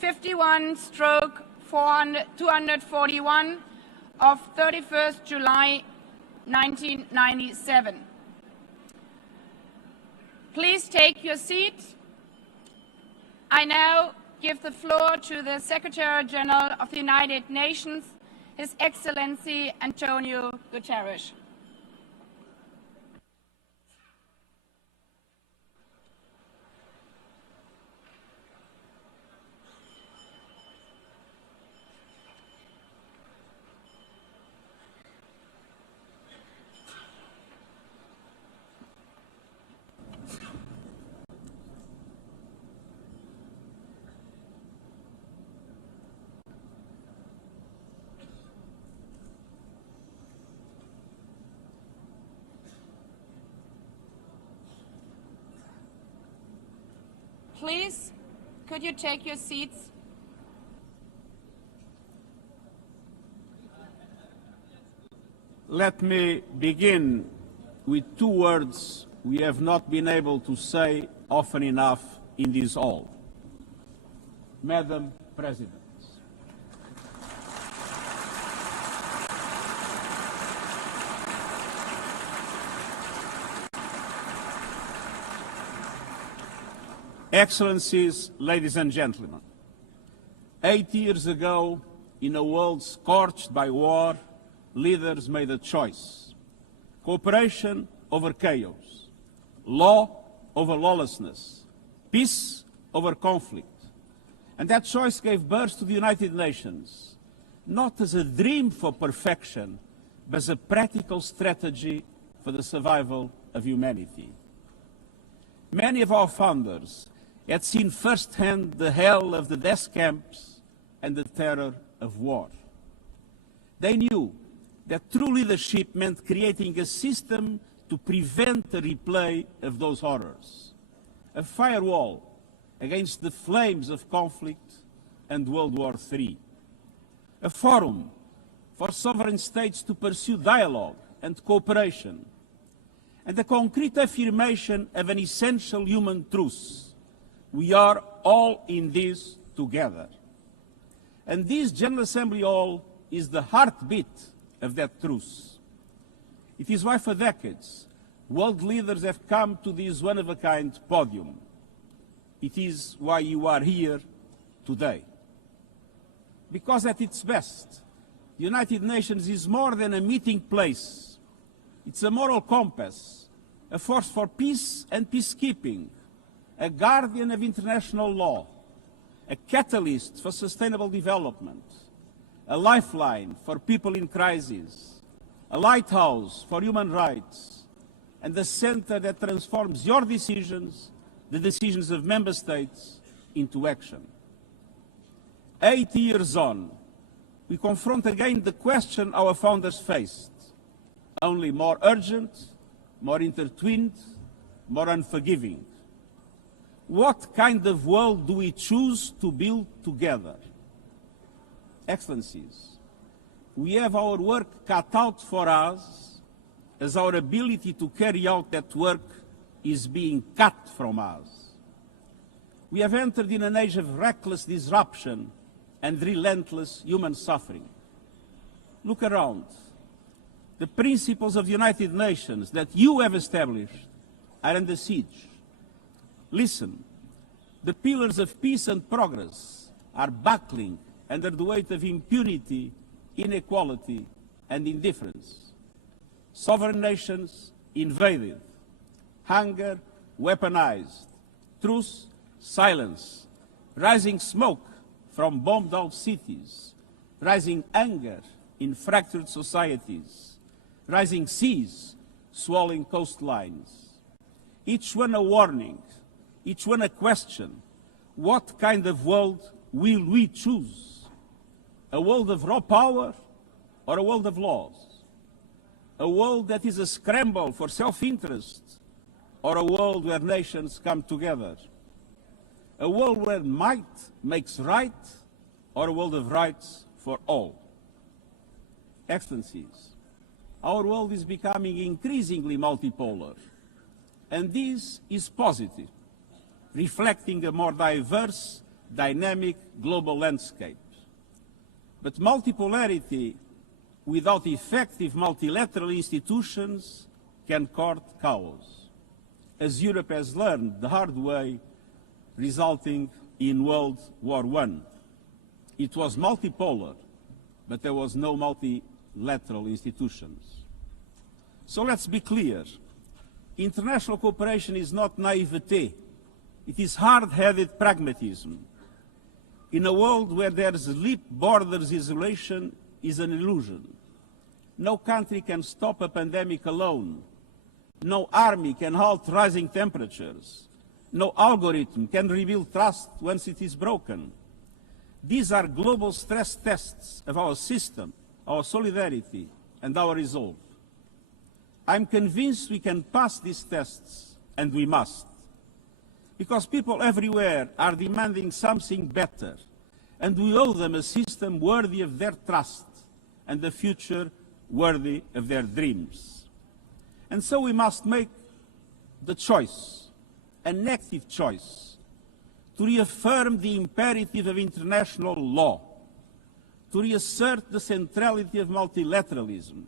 51/241 of 31st July 1997. Please take your seat. I now give the floor to the Secretary General of the United Nations, His Excellency Antonio Guterres. Please, could you take your seats? Let me begin with two words we have not been able to say often enough in this hall. Madam President. Excellencies, ladies and gentlemen, 8 years ago, in a world scorched by war, leaders made a choice: cooperation over chaos, law over lawlessness, peace over conflict. And that choice gave birth to the United Nations, not as a dream for perfection, but as a practical strategy for the survival of humanity. Many of our founders had seen firsthand the hell of the death camps and the terror of war. They knew that true leadership meant creating a system to prevent the replay of those horrors, a firewall against the flames of conflict and World War III, a forum for sovereign states to pursue dialogue and cooperation, and a concrete affirmation of an essential human truth: we are all in this together. And this General Assembly Hall is the heartbeat of that truth. It is why for decades world leaders have come to this one-of-a-kind podium. It is why you are here today. Because at its best, the United Nations is more than a meeting place. It's a moral compass, a force for peace and peacekeeping, a guardian of international law, a catalyst for sustainable development, a lifeline for people in crisis, a lighthouse for human rights, and a center that transforms your decisions, the decisions of member states, into action. 8 years on, we confront again the question our founders faced, only more urgent, more intertwined, more unforgiving. What kind of world do we choose to build together? Excellencies, we have our work cut out for us, as our ability to carry out that work is being cut from us. We have entered in an age of reckless disruption and relentless human suffering. Look around. The principles of the United Nations that you have established are under siege. Listen, the pillars of peace and progress are buckling under the weight of impunity, inequality, and indifference. Sovereign nations invaded, hunger weaponized, truth silence, rising smoke from bombed-out cities, rising anger in fractured societies, rising seas swallowing coastlines. Each one a warning, each one a question: what kind of world will we choose? A world of raw power or a world of laws? A world that is a scramble for self-interest or a world where nations come together? A world where might makes right or a world of rights for all? Excellencies, our world is becoming increasingly multipolar, and this is positive, reflecting a more diverse dynamic global landscape. But multipolarity without effective multilateral institutions can court chaos, as Europe has learned the hard way, resulting in World War I. It was multipolar, but there was no multilateral institutions. So let's be clear. International cooperation is not naivete. It is hard-headed pragmatism. In a world where there's leap borders, isolation is an illusion. No country can stop a pandemic alone. No army can halt rising temperatures. No algorithm can rebuild trust once it is broken. These are global stress tests of our system, our solidarity, and our resolve. I'm convinced we can pass these tests, and we must. Because people everywhere are demanding something better, and we owe them a system worthy of their trust and a future worthy of their dreams. And so we must make the choice, an active choice, to reaffirm the imperative of international law, to reassert the centrality of multilateralism,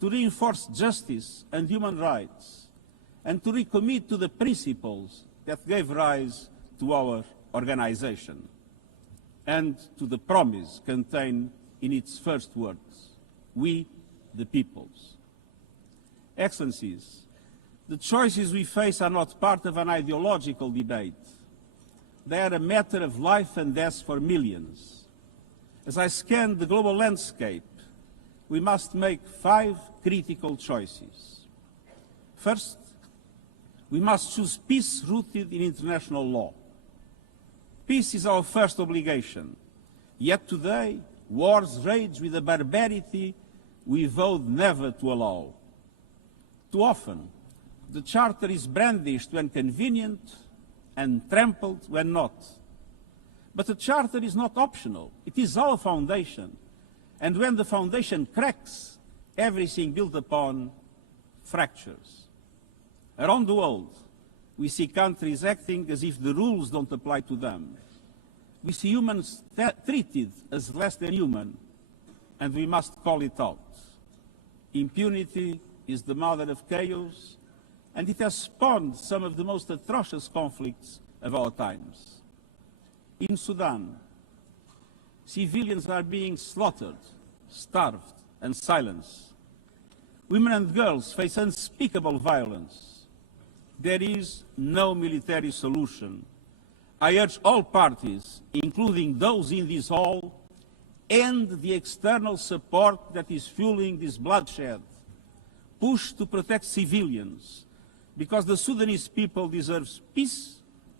to reinforce justice and human rights, and to recommit to the principles that gave rise to our organization, and to the promise contained in its first words, we the peoples. Excellencies, the choices we face are not part of an ideological debate. They are a matter of life and death for millions. As I scan the global landscape, we must make 5 critical choices. First, we must choose peace rooted in international law. Peace is our first obligation. Yet today, wars rage with a barbarity we vowed never to allow. Too often, the Charter is brandished when convenient and trampled when not. But the Charter is not optional. It is our foundation. And when the foundation cracks, everything built upon fractures. Around the world, we see countries acting as if the rules don't apply to them. We see humans treated as less than human, and we must call it out. Impunity is the mother of chaos, and it has spawned some of the most atrocious conflicts of our times. In Sudan, civilians are being slaughtered, starved, and silenced. Women and girls face unspeakable violence. There is no military solution. I urge all parties, including those in this hall, end the external support that is fueling this bloodshed. Push to protect civilians, because the Sudanese people deserve peace,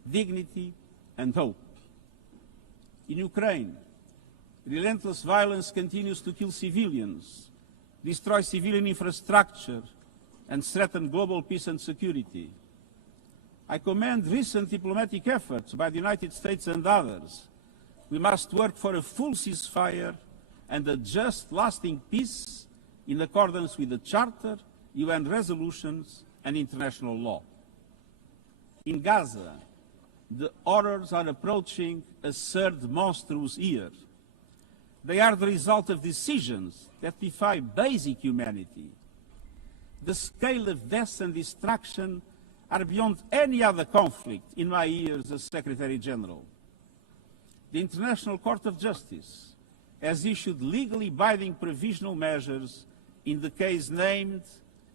dignity, and hope. In Ukraine, relentless violence continues to kill civilians, destroy civilian infrastructure, and threaten global peace and security. I commend recent diplomatic efforts by the United States and others. We must work for a full ceasefire and a just, lasting peace in accordance with the Charter, UN resolutions, and international law. In Gaza, the horrors are approaching a third monstrous year. They are the result of decisions that defy basic humanity. The scale of death and destruction are beyond any other conflict in my years as Secretary General. The International Court of Justice has issued legally binding provisional measures in the case named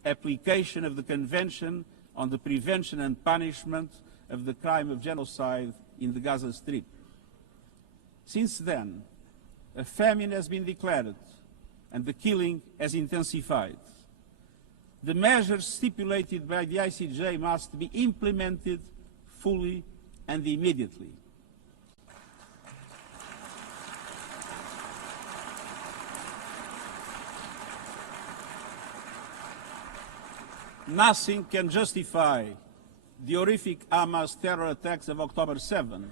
Application of the Convention on the Prevention and Punishment of the Crime of Genocide in the Gaza Strip. Since then, a famine has been declared and the killing has intensified. The measures stipulated by the ICJ must be implemented fully and immediately. Nothing can justify the horrific Hamas terror attacks of October 7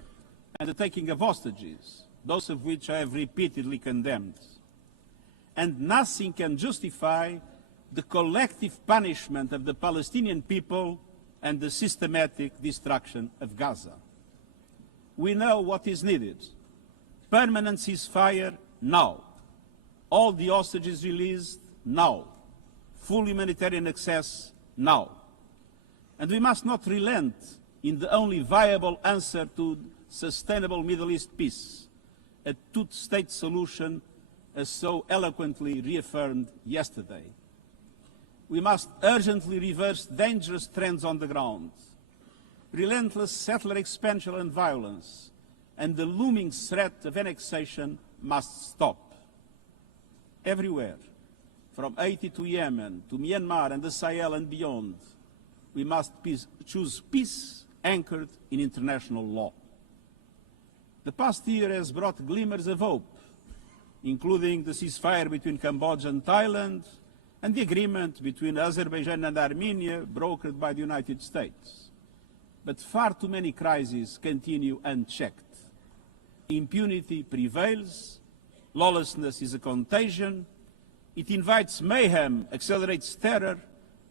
and the taking of hostages, those of which I have repeatedly condemned. And nothing can justify the collective punishment of the Palestinian people and the systematic destruction of Gaza. we know what is needed. Permanent ceasefire now. All the hostages released now. Full humanitarian access now. And we must not relent in the only viable answer to sustainable Middle East peace, a two-state solution as so eloquently reaffirmed yesterday. We must urgently reverse dangerous trends on the ground. Relentless settler expansion and violence and the looming threat of annexation must stop. Everywhere, from Haiti to Yemen, to Myanmar and the Sahel and beyond, we must choose peace anchored in international law. The past year has brought glimmers of hope, including the ceasefire between Cambodia and Thailand, and the agreement between Azerbaijan and Armenia brokered by the United States. But far too many crises continue unchecked. Impunity prevails, lawlessness is a contagion, it invites mayhem, accelerates terror,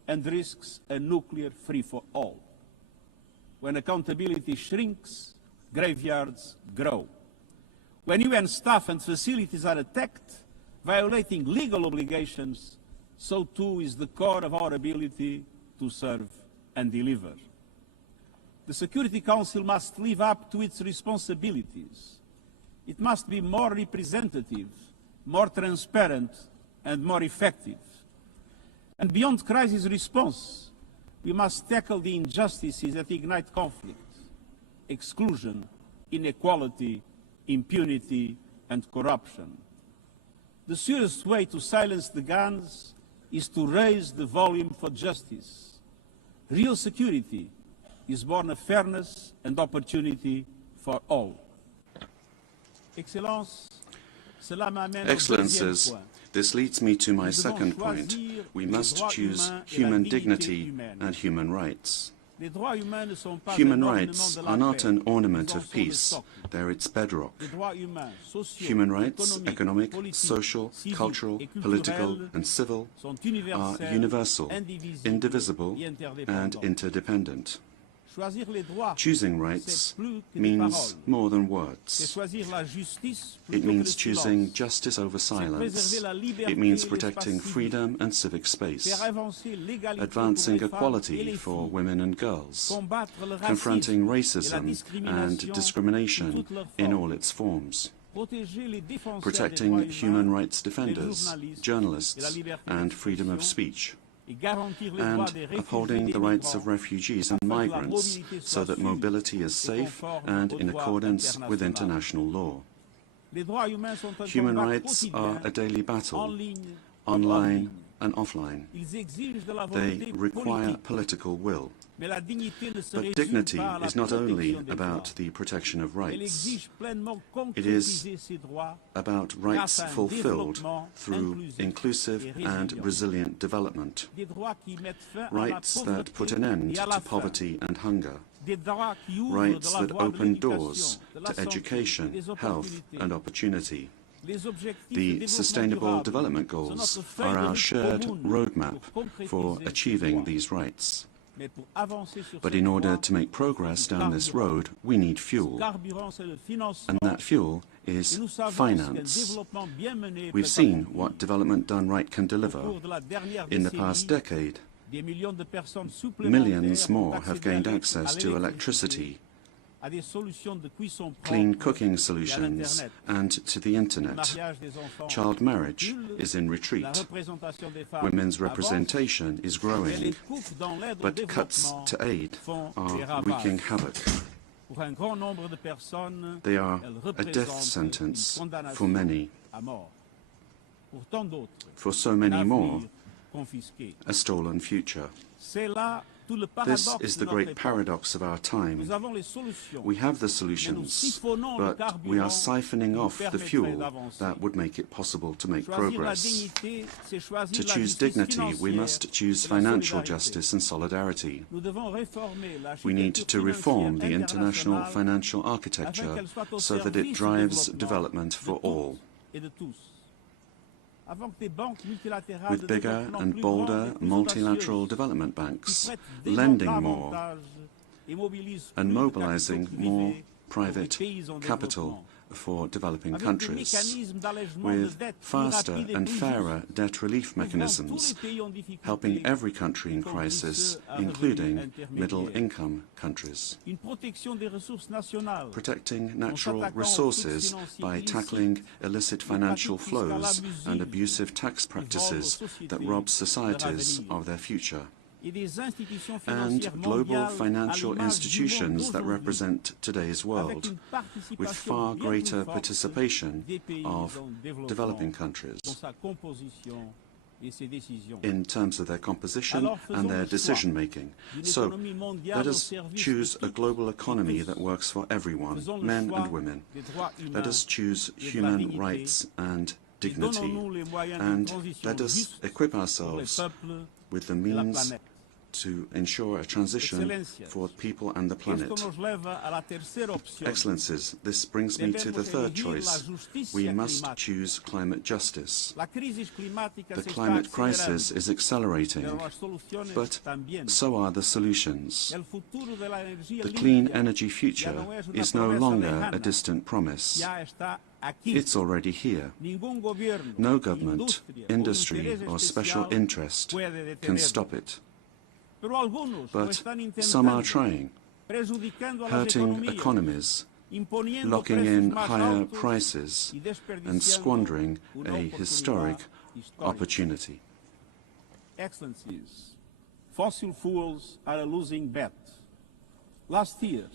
and risks a nuclear free-for-all. When accountability shrinks, graveyards grow. When UN staff and facilities are attacked, violating legal obligations, so too is the core of our ability to serve and deliver. The Security Council must live up to its responsibilities. It must be more representative, more transparent, and more effective. And beyond crisis response, we must tackle the injustices that ignite conflict: exclusion, inequality, impunity, and corruption. The surest way to silence the guns is to raise the volume for justice. Real security is born of fairness and opportunity for all. Excellences, this leads me to my second point. We must choose human dignity and human rights. Human rights are not an ornament of peace, they're its bedrock. Human rights, economic, social, cultural, political, and civil, are universal, indivisible, and interdependent. Choosing rights means more than words. It means choosing justice over silence. It means protecting freedom and civic space, advancing equality for women and girls, confronting racism and discrimination in all its forms, protecting human rights defenders, journalists, and freedom of speech, and upholding the rights of refugees and migrants so that mobility is safe and in accordance with international law. Human rights are a daily battle, online and offline. They require political will. But dignity is not only about the protection of rights. It is about rights fulfilled through inclusive and resilient development. Rights that put an end to poverty and hunger. Rights that open doors to education, health and opportunity. The Sustainable Development Goals are our shared roadmap for achieving these rights. But in order to make progress down this road, we need fuel. And that fuel is finance. We've seen what development done right can deliver. In the past decade, millions more have gained access to electricity, clean cooking solutions, and to the internet. Child marriage is in retreat. Women's representation is growing, but cuts to aid are wreaking havoc. They are a death sentence for many. For so many more, a stolen future. This is the great paradox of our time. We have the solutions, but we are siphoning off the fuel that would make it possible to make progress. To choose dignity, we must choose financial justice and solidarity. We need to reform the international financial architecture so that it drives development for all. With bigger and bolder multilateral development banks, lending more and mobilizing more private capital for developing countries, with faster and fairer debt relief mechanisms, helping every country in crisis, including middle-income countries. Protecting natural resources by tackling illicit financial flows and abusive tax practices that rob societies of their future. And global financial institutions that represent today's world, with far greater participation of developing countries in terms of their composition and their decision-making. So let us choose a global economy that works for everyone, men and women. Let us choose human rights and dignity, and let us equip ourselves with the means to ensure a transition for people and the planet. Excellencies, this brings me to the third choice. We must choose climate justice. The climate crisis is accelerating, but so are the solutions. The clean energy future is no longer a distant promise. It's already here. No government, industry or special interest can stop it. But some are trying, hurting economies, locking in higher prices and squandering a historic opportunity. Excellencies, fossil fuels are a losing bet. Last year,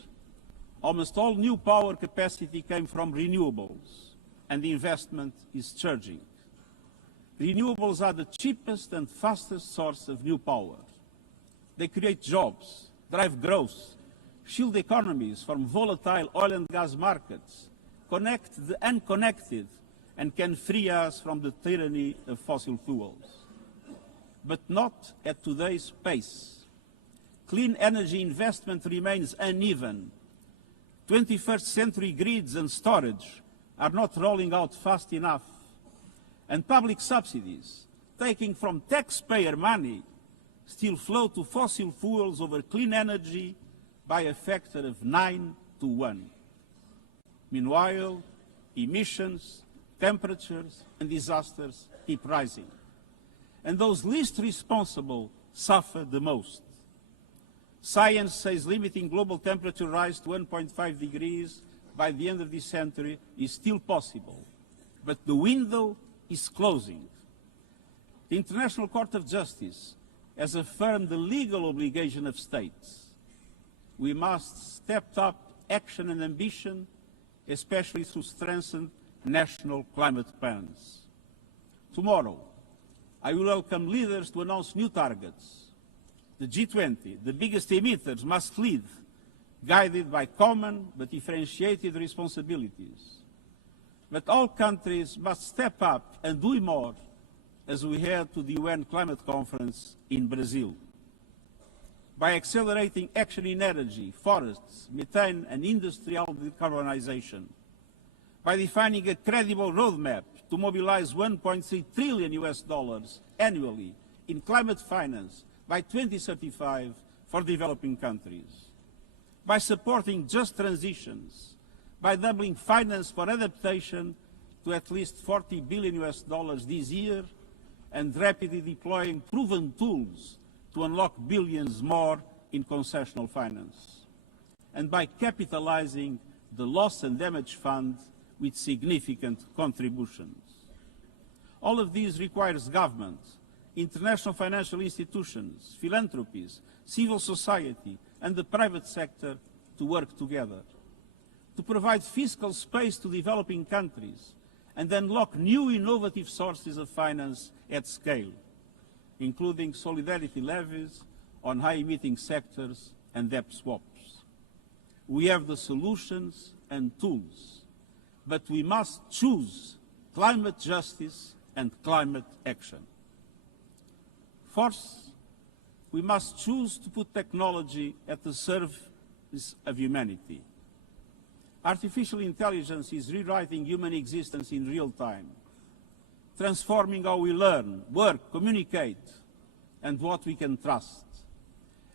almost all new power capacity came from renewables, and the investment is surging. Renewables are the cheapest and fastest source of new power. They create jobs, drive growth, shield economies from volatile oil and gas markets, connect the unconnected, and can free us from the tyranny of fossil fuels. But not at today's pace. Clean energy investment remains uneven. 21st century grids and storage are not rolling out fast enough. And public subsidies, taking from taxpayer money, still flow to fossil fuels over clean energy by a factor of 9 to 1. Meanwhile, emissions, temperatures, and disasters keep rising. And those least responsible suffer the most. Science says limiting global temperature rise to 1.5 degrees by the end of this century is still possible, but the window is closing. The International Court of Justice has affirmed the legal obligation of states. We must step up action and ambition, especially through strengthened national climate plans. Tomorrow, I will welcome leaders to announce new targets. The G20, the biggest emitters, must lead, guided by common but differentiated responsibilities. But all countries must step up and do more as we head to the UN Climate Conference in Brazil. By accelerating action in energy, forests, methane and industrial decarbonization. By defining a credible roadmap to mobilize $1.3 trillion annually in climate finance by 2035 for developing countries. By supporting just transitions, by doubling finance for adaptation to at least $40 billion this year, and rapidly deploying proven tools to unlock billions more in concessional finance. And by capitalizing the Loss and Damage Fund with significant contributions. All of these requires government, international financial institutions, philanthropies, civil society, and the private sector to work together. To provide fiscal space to developing countries and unlock new innovative sources of finance at scale, including solidarity levies on high-emitting sectors and debt swaps. We have the solutions and tools, but we must choose climate justice and climate action. Fourth, we must choose to put technology at the service of humanity. Artificial intelligence is rewriting human existence in real time, transforming how we learn, work, communicate, and what we can trust.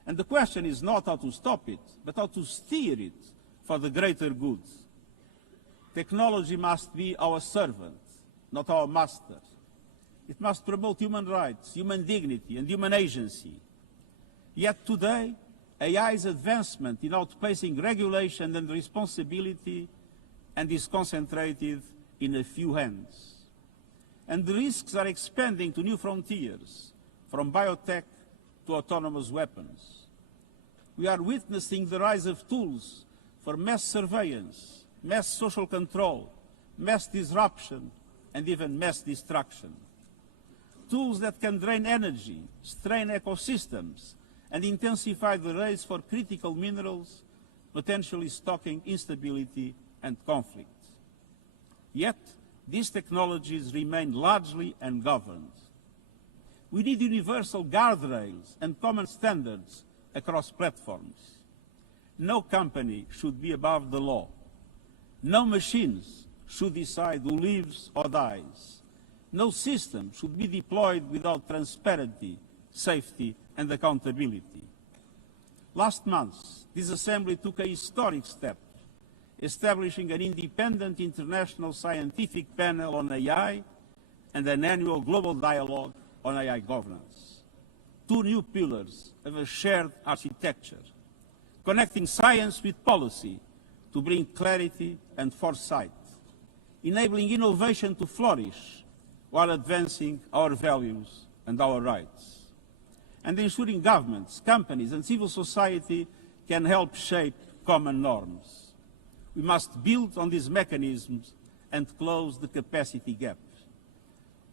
And the question is not how to stop it, but how to steer it for the greater good. Technology must be our servant, not our master. It must promote human rights, human dignity, and human agency. Yet today, AI's advancement in outpacing regulation and responsibility and is concentrated in a few hands. And the risks are expanding to new frontiers, from biotech to autonomous weapons. We are witnessing the rise of tools for mass surveillance, mass social control, mass disruption, and even mass destruction. Tools that can drain energy, strain ecosystems, and intensify the race for critical minerals, potentially stoking instability and conflict. Yet, these technologies remain largely ungoverned. We need universal guardrails and common standards across platforms. No company should be above the law. No machines should decide who lives or dies. No system should be deployed without transparency, safety, and accountability. Last month, this Assembly took a historic step, establishing an independent international scientific panel on AI and an annual global dialogue on AI governance. Two new pillars of a shared architecture, connecting science with policy to bring clarity and foresight, enabling innovation to flourish while advancing our values and our rights, and ensuring governments, companies, and civil society can help shape common norms. We must build on these mechanisms and close the capacity gap.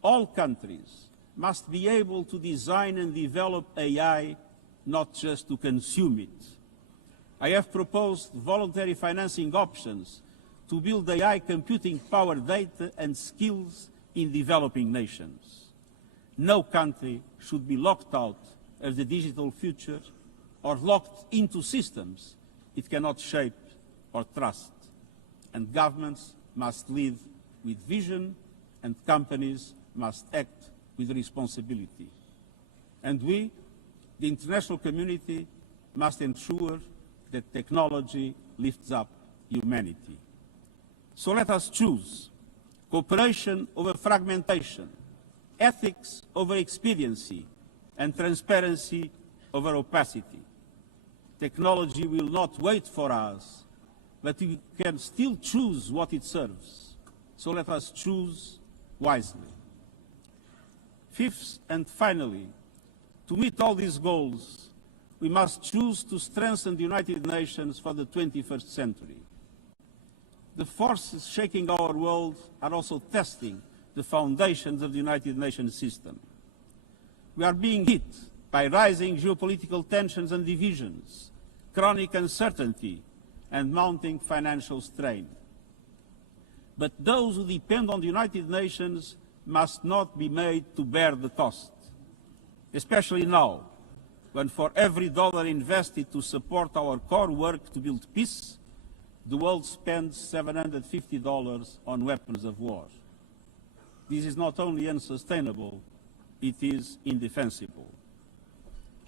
All countries must be able to design and develop AI, not just to consume it. I have proposed voluntary financing options to build AI computing power, data, and skills in developing nations. No country should be locked out of the digital future or locked into systems it cannot shape or trust. And governments must lead with vision, and companies must act with responsibility. And we, the international community, must ensure that technology lifts up humanity. So let us choose cooperation over fragmentation, ethics over expediency, and transparency over opacity. Technology will not wait for us, but we can still choose what it serves. So let us choose wisely. Fifth and finally, to meet all these goals, we must choose to strengthen the United Nations for the 21st century. The forces shaking our world are also testing the foundations of the United Nations system. We are being hit by rising geopolitical tensions and divisions, chronic uncertainty, and mounting financial strain. But those who depend on the United Nations must not be made to bear the cost, especially now, when for every dollar invested to support our core work to build peace, the world spends $750 on weapons of war. This is not only unsustainable, it is indefensible.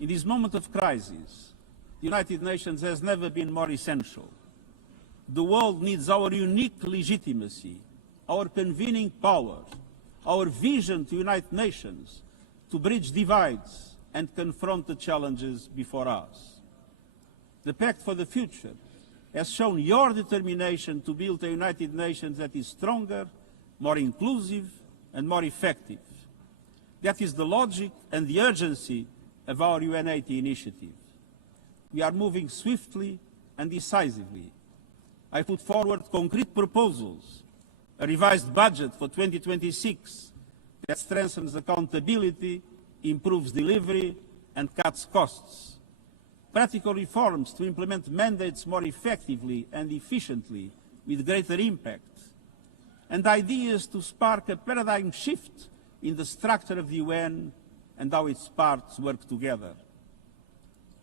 In this moment of crisis, the United Nations has never been more essential. The world needs our unique legitimacy, our convening power, our vision to unite nations, to bridge divides and confront the challenges before us. The Pact for the Future has shown your determination to build a United Nations that is stronger, more inclusive, and more effective. That is the logic and the urgency of our UN80 initiative. We are moving swiftly and decisively. I put forward concrete proposals, a revised budget for 2026 that strengthens accountability, improves delivery, and cuts costs. Practical reforms to implement mandates more effectively and efficiently with greater impact. And ideas to spark a paradigm shift in the structure of the UN and how its parts work together.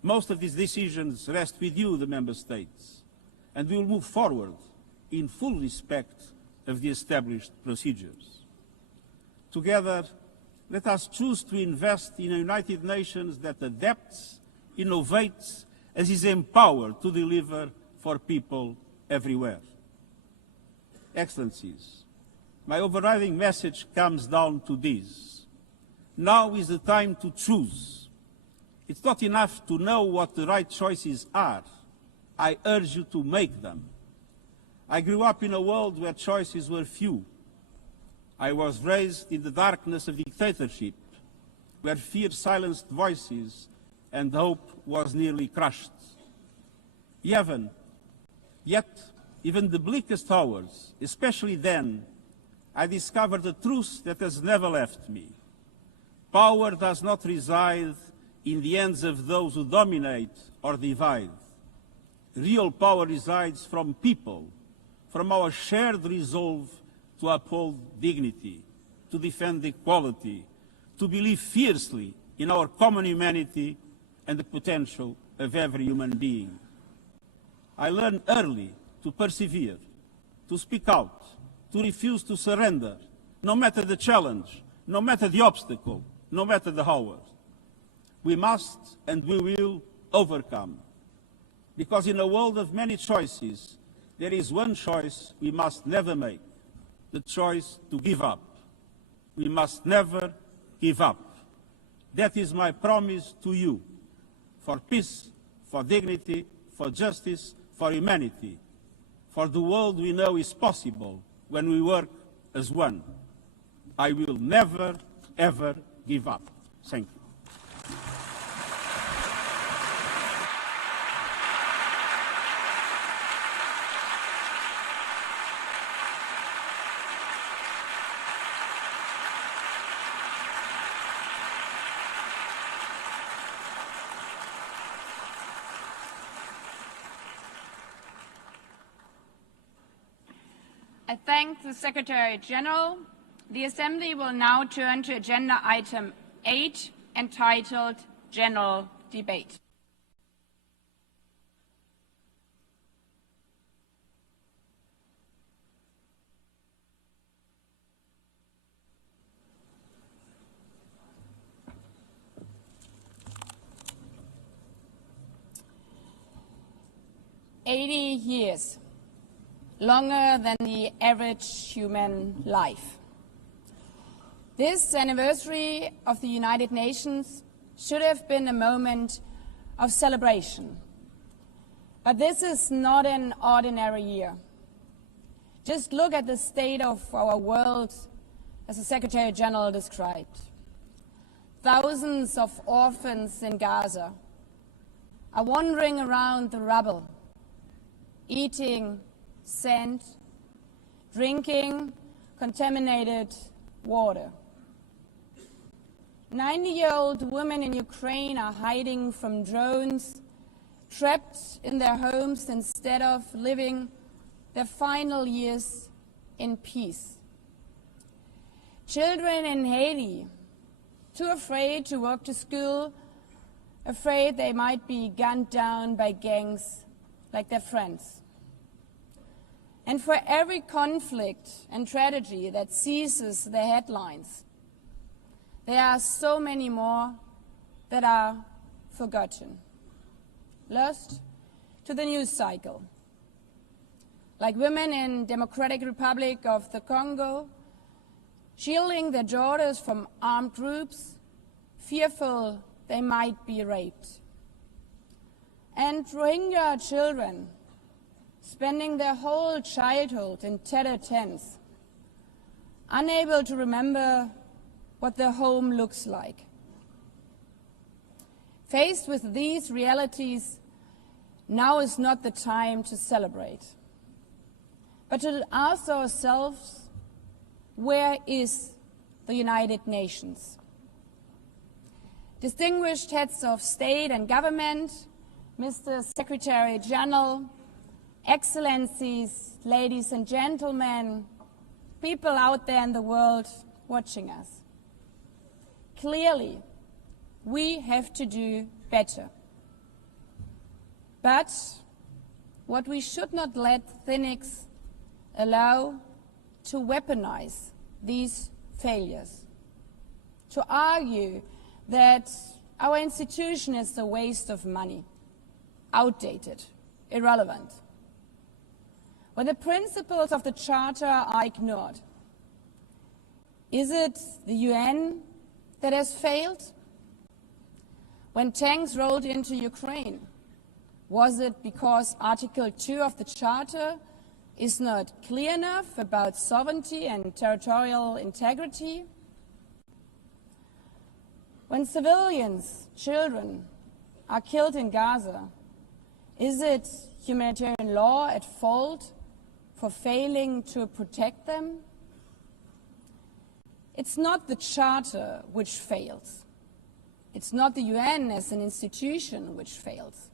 Most of these decisions rest with you, the Member States, and we will move forward in full respect of the established procedures. Together, let us choose to invest in a United Nations that adapts, innovates, and is empowered to deliver for people everywhere. Excellencies, my overriding message comes down to this. Now is the time to choose. It's not enough to know what the right choices are. I urge you to make them. I grew up in a world where choices were few. I was raised in the darkness of dictatorship, where fear silenced voices and hope was nearly crushed. Yet, even the bleakest hours, especially then, I discovered a truth that has never left me. Power does not reside in the hands of those who dominate or divide. Real power resides from people, from our shared resolve to uphold dignity, to defend equality, to believe fiercely in our common humanity and the potential of every human being. I learned early to persevere, to speak out, to refuse to surrender, no matter the challenge, no matter the obstacle, no matter the hour. We must and we will overcome. Because in a world of many choices, there is one choice we must never make, the choice to give up. We must never give up. That is my promise to you, for peace, for dignity, for justice, for humanity, for the world we know is possible when we work as one. I will never, ever give up. Thank you. I thank the Secretary General. The Assembly will now turn to Agenda Item 8, entitled General Debate. "80 years. Longer than the average human life. This anniversary of the United Nations should have been a moment of celebration. But this is not an ordinary year. Just look at the state of our world, as the Secretary General described. Thousands of orphans in Gaza are wandering around the rubble, eating sand, drinking contaminated water. 90-year-old women in Ukraine are hiding from drones, trapped in their homes instead of living their final years in peace. Children in Haiti, too afraid to walk to school, afraid they might be gunned down by gangs like their friends. And for every conflict and tragedy that seizes the headlines, there are so many more that are forgotten, lost to the news cycle. Like women in Democratic Republic of the Congo, shielding their daughters from armed groups, fearful they might be raped. And Rohingya children, spending their whole childhood in tattered tents, unable to remember what their home looks like. Faced with these realities, now is not the time to celebrate, but to ask ourselves, where is the United Nations? Distinguished heads of state and government, Mr. Secretary General, Excellencies, ladies and gentlemen, people out there in the world watching us. Clearly, we have to do better. But what we should not let cynics allow to weaponize these failures, to argue that our institution is a waste of money, outdated, irrelevant. when the principles of the Charter are ignored? Is it the UN that has failed? When tanks rolled into Ukraine, was it because Article 2 of the Charter is not clear enough about sovereignty and territorial integrity? When civilians, children, are killed in Gaza, is it humanitarian law at fault for failing to protect them? It's not the Charter which fails. It's not the UN as an institution which fails.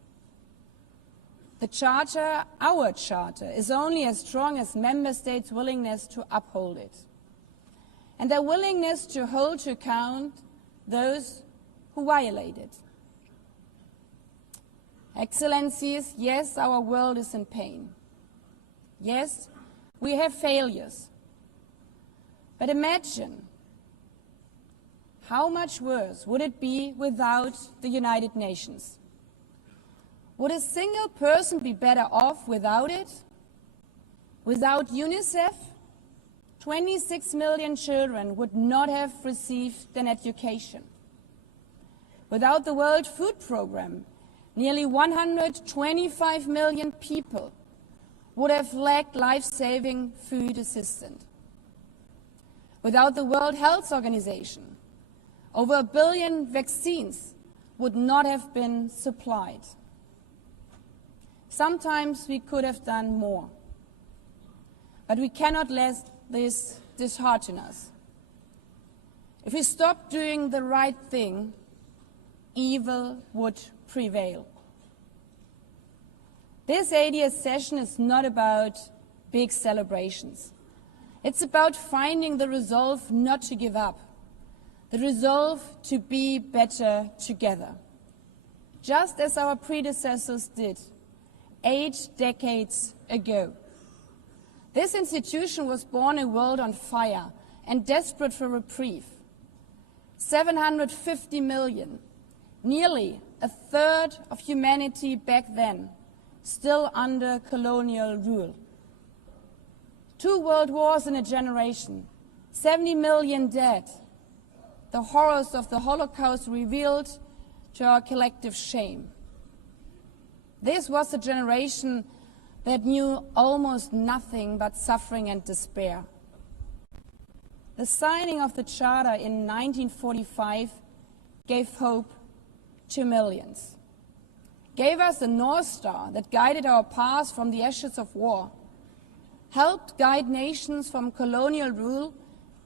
The Charter, our Charter, is only as strong as member states' willingness to uphold it, and their willingness to hold to account those who violate it. Excellencies, yes, our world is in pain. Yes, we have failures. But imagine how much worse would it be without the United Nations? Would a single person be better off without it? Without UNICEF, 26 million children would not have received an education. Without the World Food Programme, nearly 125 million people would have lacked life-saving food assistance. Without the World Health Organization, over 1 billion vaccines would not have been supplied. Sometimes we could have done more, but we cannot let this dishearten us. If we stop doing the right thing, evil would prevail. This 80th session is not about big celebrations. It's about finding the resolve not to give up, the resolve to be better together, just as our predecessors did 8 decades ago. This institution was born in a world on fire and desperate for reprieve. 750 million, nearly a third of humanity back then, still under colonial rule. 2 world wars in a generation, 70 million dead. The horrors of the Holocaust revealed to our collective shame. This was a generation that knew almost nothing but suffering and despair. The signing of the Charter in 1945 gave hope to millions, gave us a North Star that guided our path from the ashes of war, helped guide nations from colonial rule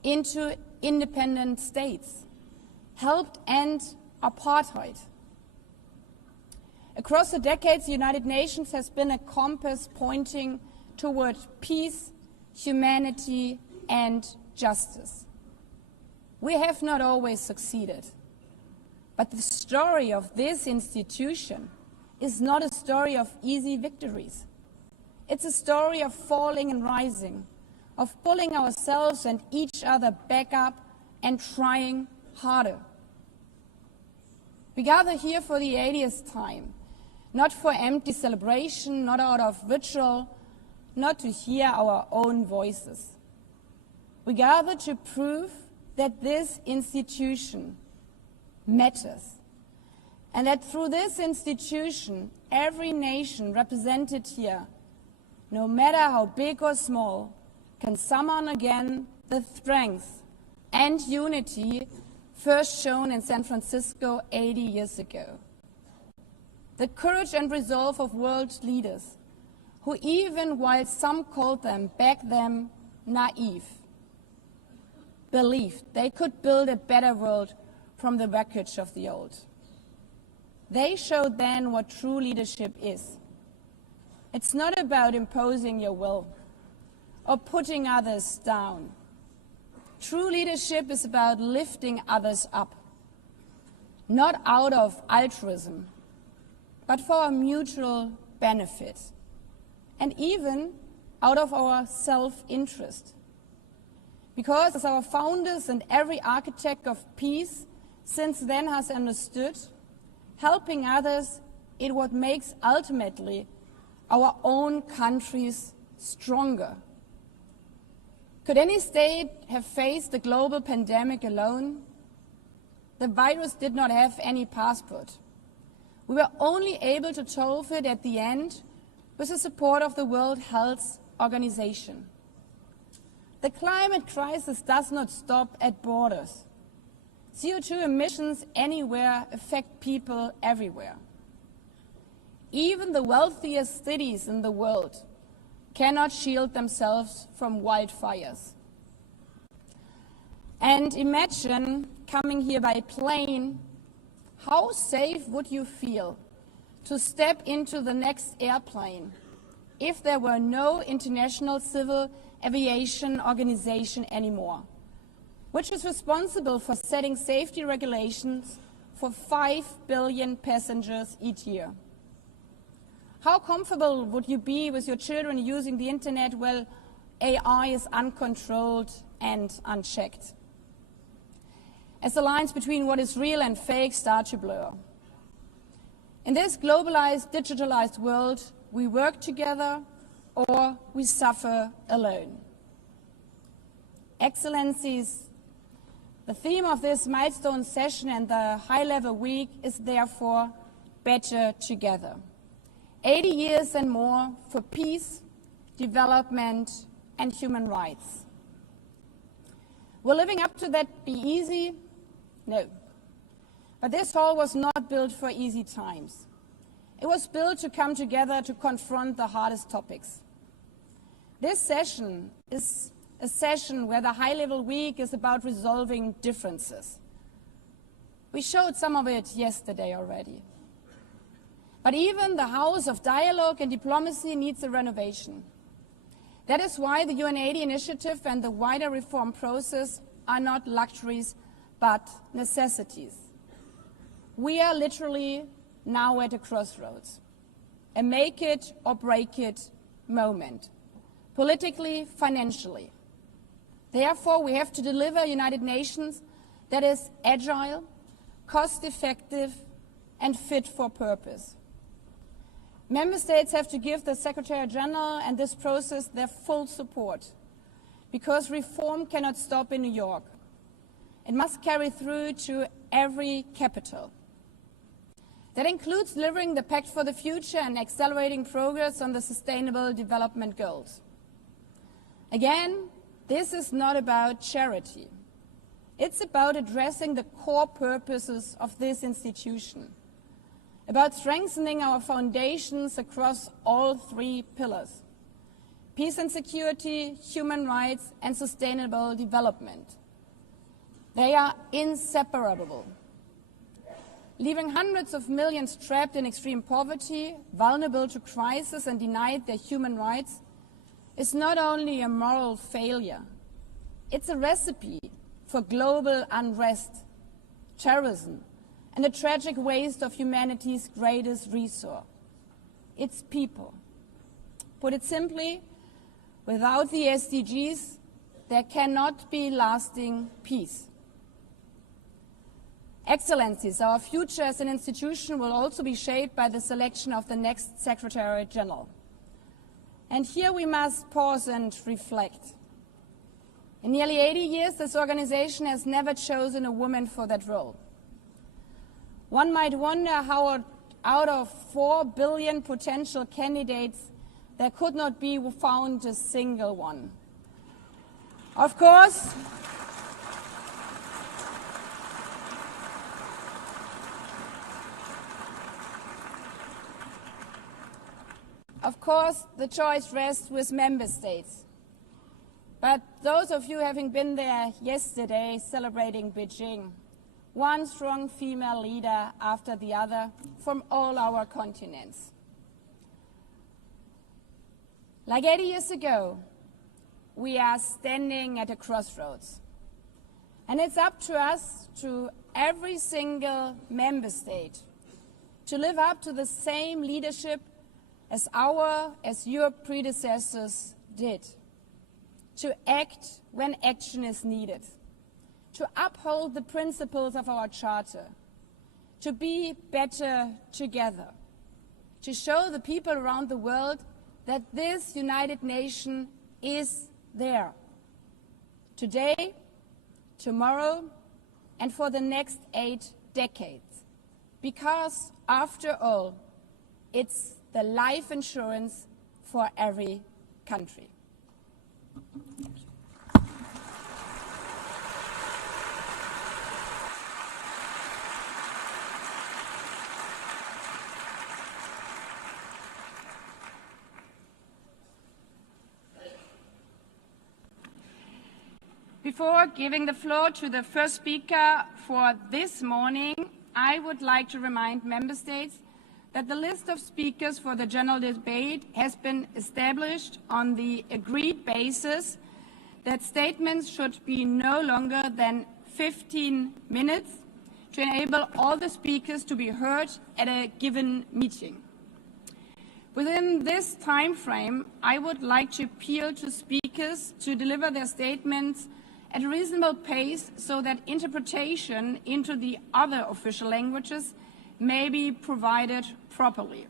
into independent states, helped end apartheid. Across the decades, the United Nations has been a compass pointing toward peace, humanity, and justice. We have not always succeeded, but the story of this institution is not a story of easy victories. It's a story of falling and rising, of pulling ourselves and each other back up and trying harder. We gather here for the 80th time, not for empty celebration, not out of ritual, not to hear our own voices. We gather to prove that this institution matters, and that through this institution, every nation represented here, no matter how big or small, can summon again the strength and unity first shown in San Francisco 80 years ago. The courage and resolve of world leaders who, even while some called them back then naive, believed they could build a better world from the wreckage of the old. They showed then what true leadership is. It's not about imposing your will or putting others down. True leadership is about lifting others up, not out of altruism, but for our mutual benefit, and even out of our self-interest. Because as our founders and every architect of peace since then has understood, helping others is what makes ultimately our own countries stronger. Could any state have faced the global pandemic alone? The virus did not have any passport. We were only able to solve it at the end with the support of the World Health Organization. The climate crisis does not stop at borders. CO2 emissions anywhere affect people everywhere. Even the wealthiest cities in the world cannot shield themselves from wildfires. And imagine coming here by plane, how safe would you feel to step into the next airplane if there were no International Civil Aviation Organization anymore, which is responsible for setting safety regulations for 5 billion passengers each year? How comfortable would you be with your children using the internet while AI is uncontrolled and unchecked? As the lines between what is real and fake start to blur. In this globalized, digitalized world, we work together or we suffer alone. Excellencies, the theme of this milestone session and the high-level week is therefore better together. 80 years and more for peace, development, and human rights. Will living up to that be easy? No. But this hall was not built for easy times. It was built to come together to confront the hardest topics. This session is a session where the high-level week is about resolving differences. We showed some of it yesterday already. But even the house of dialogue and diplomacy needs a renovation. That is why the UN80 initiative and the wider reform process are not luxuries, but necessities. We are literally now at a crossroads, a make it or break it moment, politically, financially. Therefore, we have to deliver a United Nations that is agile, cost-effective, and fit for purpose. Member States have to give the Secretary General and this process their full support, because reform cannot stop in New York. It must carry through to every capital. That includes delivering the Pact for the Future and accelerating progress on the Sustainable Development Goals. Again, this is not about charity. It's about addressing the core purposes of this institution, about strengthening our foundations across all 3 pillars: peace and security, human rights, and sustainable development. They are inseparable. Leaving hundreds of millions trapped in extreme poverty, vulnerable to crisis, and denied their human rights is not only a moral failure, it's a recipe for global unrest, terrorism, and a tragic waste of humanity's greatest resource, its people. Put it simply, without the SDGs, there cannot be lasting peace. Excellencies, our future as an institution will also be shaped by the selection of the next Secretary General. And here we must pause and reflect. In nearly 80 years, this organization has never chosen a woman for that role. One might wonder how out of 4 billion potential candidates, there could not be found a single one. Of course, the choice rests with member states. But those of you having been there yesterday celebrating Beijing, one strong female leader after the other from all our continents. Like 80 years ago, we are standing at a crossroads. And it's up to us, to every single member state, to live up to the same leadership as your predecessors did, to act when action is needed, to uphold the principles of our Charter, to be better together, to show the people around the world that this United Nation is there, today, tomorrow, and for the next 8 decades. Because, after all, it's the life insurance for every country. Before giving the floor to the first speaker for this morning, I would like to remind Member States that the list of speakers for the general debate has been established on the agreed basis that statements should be no longer than 15 minutes to enable all the speakers to be heard at a given meeting. Within this time frame, I would like to appeal to speakers to deliver their statements at a reasonable pace so that interpretation into the other official languages may be provided properly.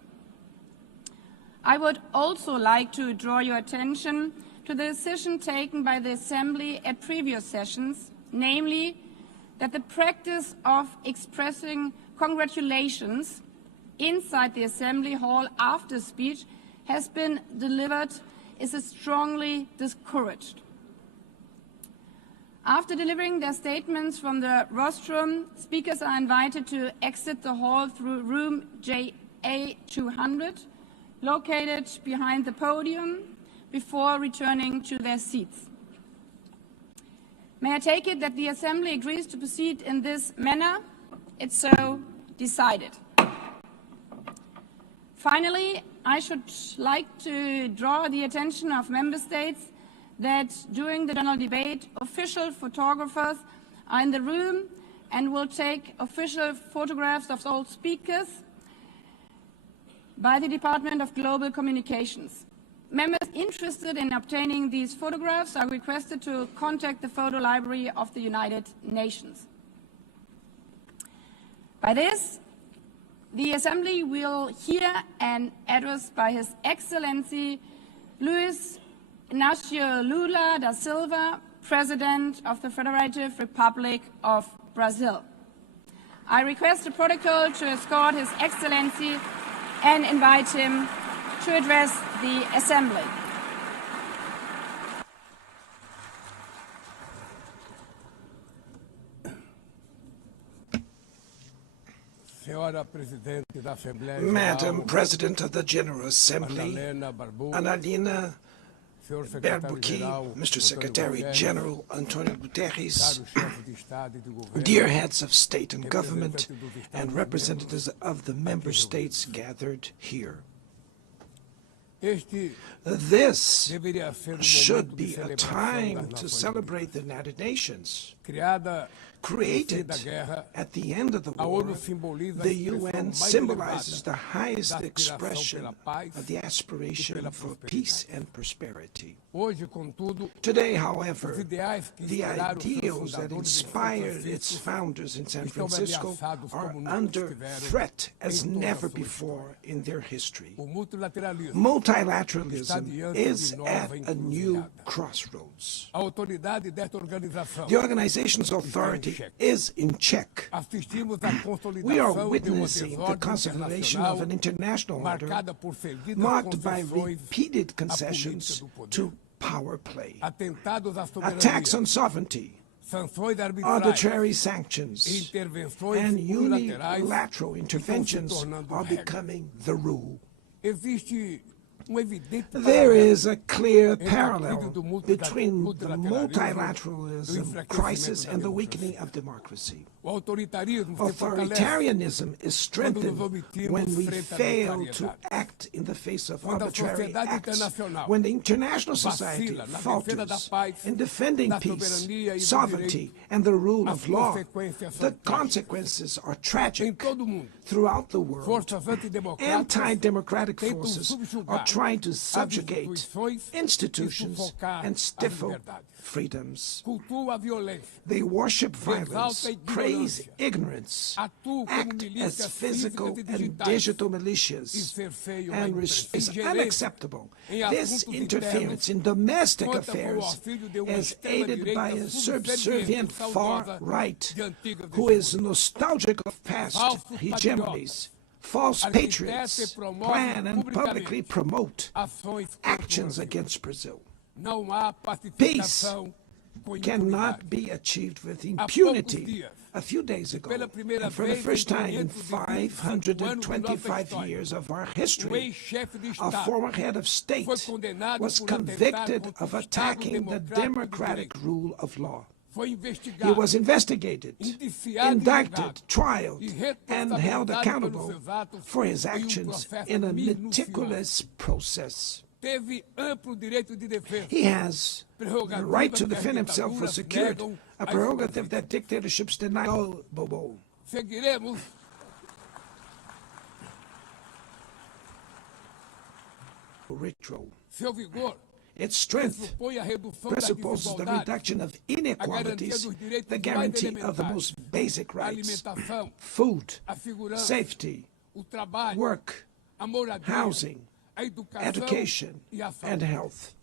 I would also like to draw your attention to the decision taken by the Assembly at previous sessions, namely that the practice of expressing congratulations inside the Assembly Hall after speech has been delivered is strongly discouraged. After delivering their statements from the rostrum, speakers are invited to exit the hall through room JA200, located behind the podium, before returning to their seats. May I take it that the Assembly agrees to proceed in this manner? It's so decided. Finally, I should like to draw the attention of Member States that during the general debate, official photographers are in the room and will take official photographs of all speakers by the Department of Global Communications. Members interested in obtaining these photographs are requested to contact the Photo Library of the United Nations. By this, the Assembly will hear an address by His Excellency Luiz Inácio Lula da Silva, President of the Federative Republic of Brazil. I request the protocol to escort His Excellency and invite him to address the Assembly. Madam President of the General Assembly, Annalena Baerbock, Mr. Secretary General Antonio Guterres, dear heads of state and government, and representatives of the member states gathered here. This should be a time to celebrate the United Nations. Created at the end of the war, the UN symbolizes the highest expression of the aspiration for peace and prosperity. Today, however, the ideals that inspired its founders in San Francisco are under threat as never before in their history. Multilateralism is at a new crossroads. The organization's authority is in check. We are witnessing the consolidation of an international order marked by repeated concessions to power play, attacks on sovereignty, arbitrary sanctions, and unilateral interventions are becoming the rule. There is a clear parallel between the multilateralism crisis and the weakening of democracy. Authoritarianism is strengthened when we fail to act in the face of arbitrary acts, when the international society falters in defending peace, sovereignty, and the rule of law. The consequences are tragic. Throughout the world, anti-democratic forces are trying to subjugate institutions and stifle freedoms. They worship violence, praise ignorance, act as physical and digital militias, and is unacceptable. This interference in domestic affairs is aided by a subservient far right who is nostalgic of past hegemonies. False patriots plan and publicly promote actions against Brazil. Peace cannot be achieved with impunity. A few days ago, and for the first time in 525 years of our history, a former head of state was convicted of attacking the democratic rule of law. He was investigated, indicted, trialed, and held accountable for his actions in a meticulous process. He has the right to defend himself for secured, a prerogative that dictatorships deny. Ritual. Its strength presupposes the reduction of inequalities, the guarantee of the most basic rights: food, safety, work, housing, education, and health.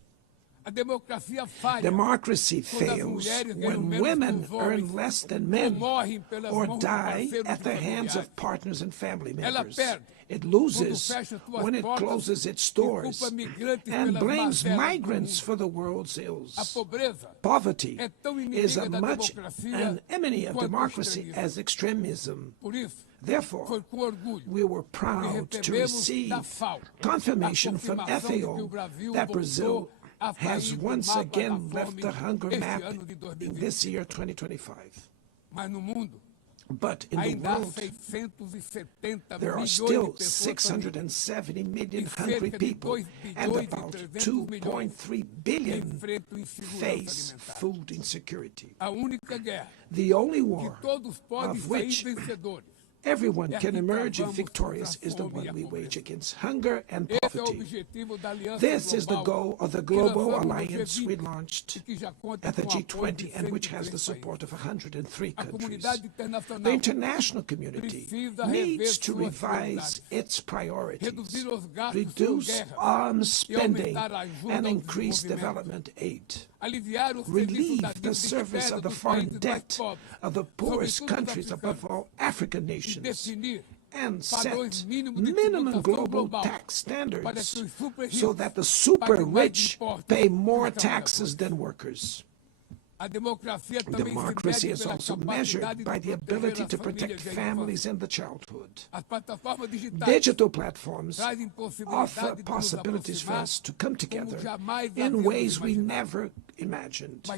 Democracy fails when women earn less than men or die at the hands of partners and family members. It loses when it closes its doors and blames migrants for the world's ills. Poverty is as much an enemy of democracy as extremism. Therefore, we were proud to receive confirmation from FAO that Brazil has once again left the hunger map in this year, 2025. But in the world, there are still 670 million hungry people, and about 2.3 billion face food insecurity. The only war of which everyone can emerge victorious is the one we wage against hunger and poverty. This is the goal of the global alliance we launched at the G20 and which has the support of 103 countries. The international community needs to revise its priorities, reduce arms spending, and increase development aid. Relieve the service of the foreign debt of the poorest countries, above all African nations, and set minimum global tax standards so that the super rich pay more taxes than workers. Democracy is also measured by the ability to protect families and the childhood. Digital platforms offer possibilities for us to come together in ways we never imagined,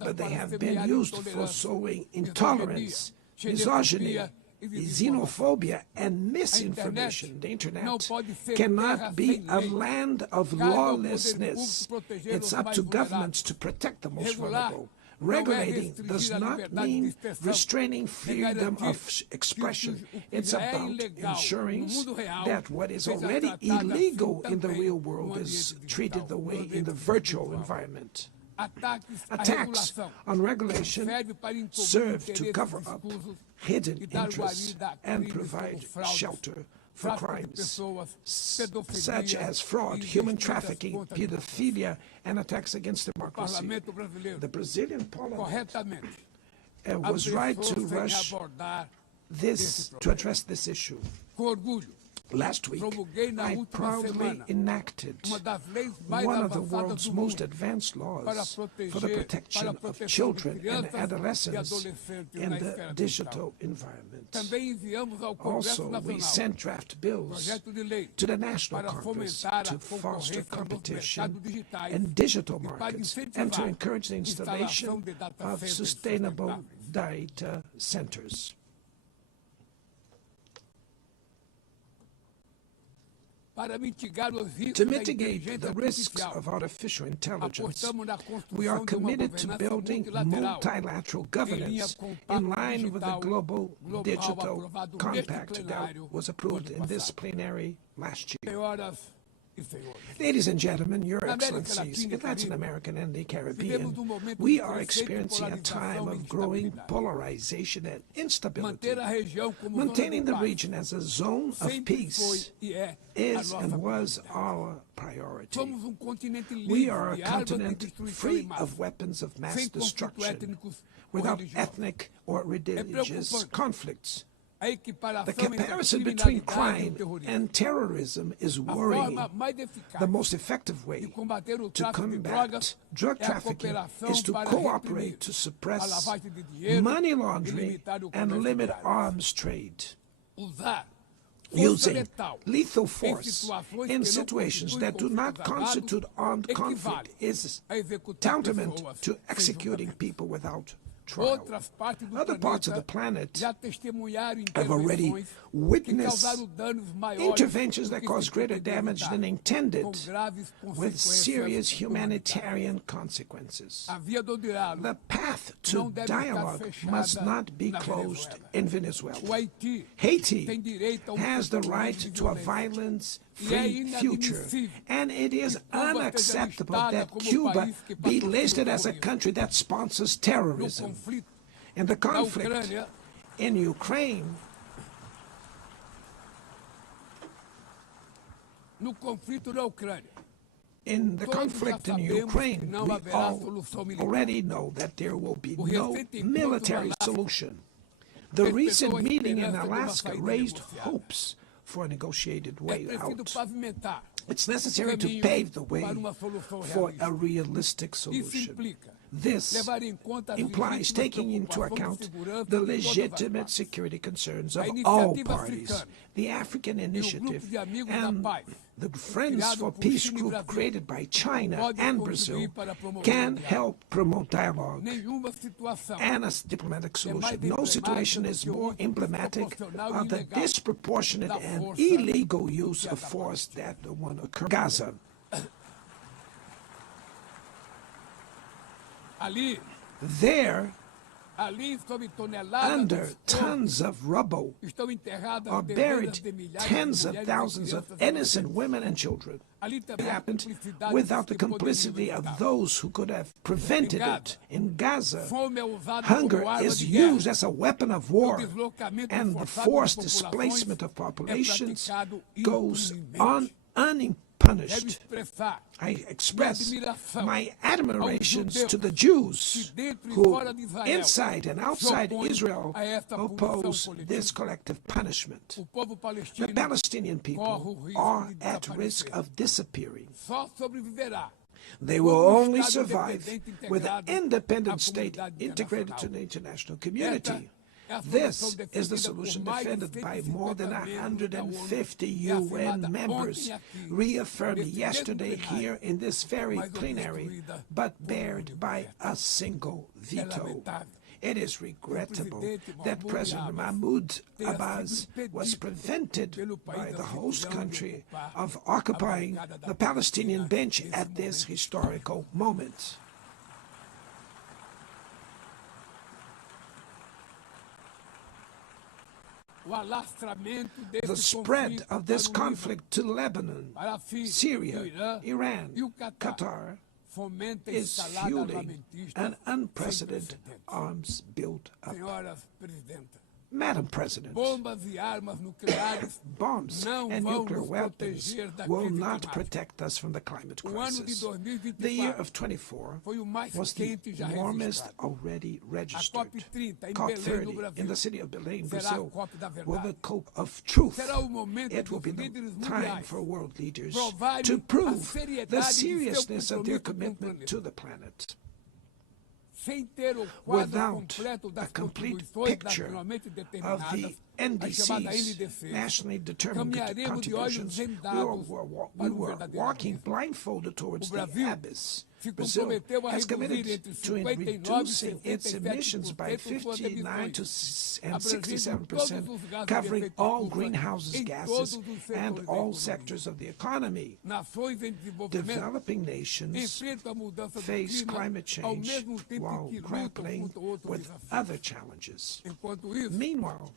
but they have been used for sowing intolerance, misogyny, xenophobia, and misinformation. The internet cannot be a land of lawlessness. It's up to governments to protect the most vulnerable. Regulating does not mean restraining freedom of expression. It's about ensuring that what is already illegal in the real world is treated the way in the virtual environment. Attacks on regulation serve to cover up hidden interests and provide shelter for crimes such as fraud, human trafficking, pedophilia, and attacks against democracy. The Brazilian parliament was right to rush to address this issue. Last week, I proudly enacted one of the world's most advanced laws for the protection of children and adolescents in the digital environment. Also, we sent draft bills to the National Congress to foster competition in digital markets and to encourage the installation of sustainable data centers. To mitigate the risks of artificial intelligence, we are committed to building multilateral governance in line with the Global Digital Compact that was approved in this plenary last year. Ladies and gentlemen, Your Excellencies, in Latin America and the Caribbean, we are experiencing a time of growing polarization and instability. Maintaining the region as a zone of peace is and was our priority. We are a continent free of weapons of mass destruction, without ethnic or religious conflicts. The comparison between crime and terrorism is worrying. The most effective way to combat drug trafficking is to cooperate to suppress money laundering and limit arms trade. Using lethal force in situations that do not constitute armed conflict is tantamount to executing people without trial. Other parts of the planet have already witnessed interventions that cause greater damage than intended, with serious humanitarian consequences. The path to dialogue must not be closed in Venezuela. Haiti has the right to a violence-free future, and it is unacceptable that Cuba be listed as a country that sponsors terrorism. And the conflict in Ukraine we all already know that there will be no military solution. The recent meeting in Alaska raised hopes for a negotiated way out. It's necessary to pave the way for a realistic solution. This implies taking into account the legitimate security concerns of all parties. The African Initiative and the Friends for Peace group created by China and Brazil can help promote dialogue and a diplomatic solution. No situation is more emblematic of the disproportionate and illegal use of force that the one occurred in Gaza. There, under tons of rubble, are buried tens of thousands of innocent women and children. It happened without the complicity of those who could have prevented it. In Gaza, hunger is used as a weapon of war, and the forced displacement of populations goes on unpunished. I express my admirations to the Jews who, inside and outside Israel, oppose this collective punishment. The Palestinian people are at risk of disappearing. They will only survive with an independent state integrated to the international community. This is the solution defended by more than 150 UN members, reaffirmed yesterday here in this very plenary, but bared by a single veto. It is regrettable that President Mahmoud Abbas was prevented by the host country of occupying the Palestinian bench at this historical moment. The spread of this conflict to Lebanon, Syria, Iran, Qatar is fueling an unprecedented arms build-up. Madam President, bombs and nuclear weapons will not protect us from the climate crisis. The year of 24 was the warmest already registered. COP30 in the city of Belém, Brazil, will be the COP of truth. It will be the time for world leaders to prove the seriousness of their commitment to the planet. Without a complete picture of the NDC's nationally determined contributions, we were walking blindfolded towards the abyss. Brazil has committed to reducing its emissions by 59 to 67%, covering all greenhouse gases and all sectors of the economy. Developing nations face climate change while grappling with other challenges. Meanwhile,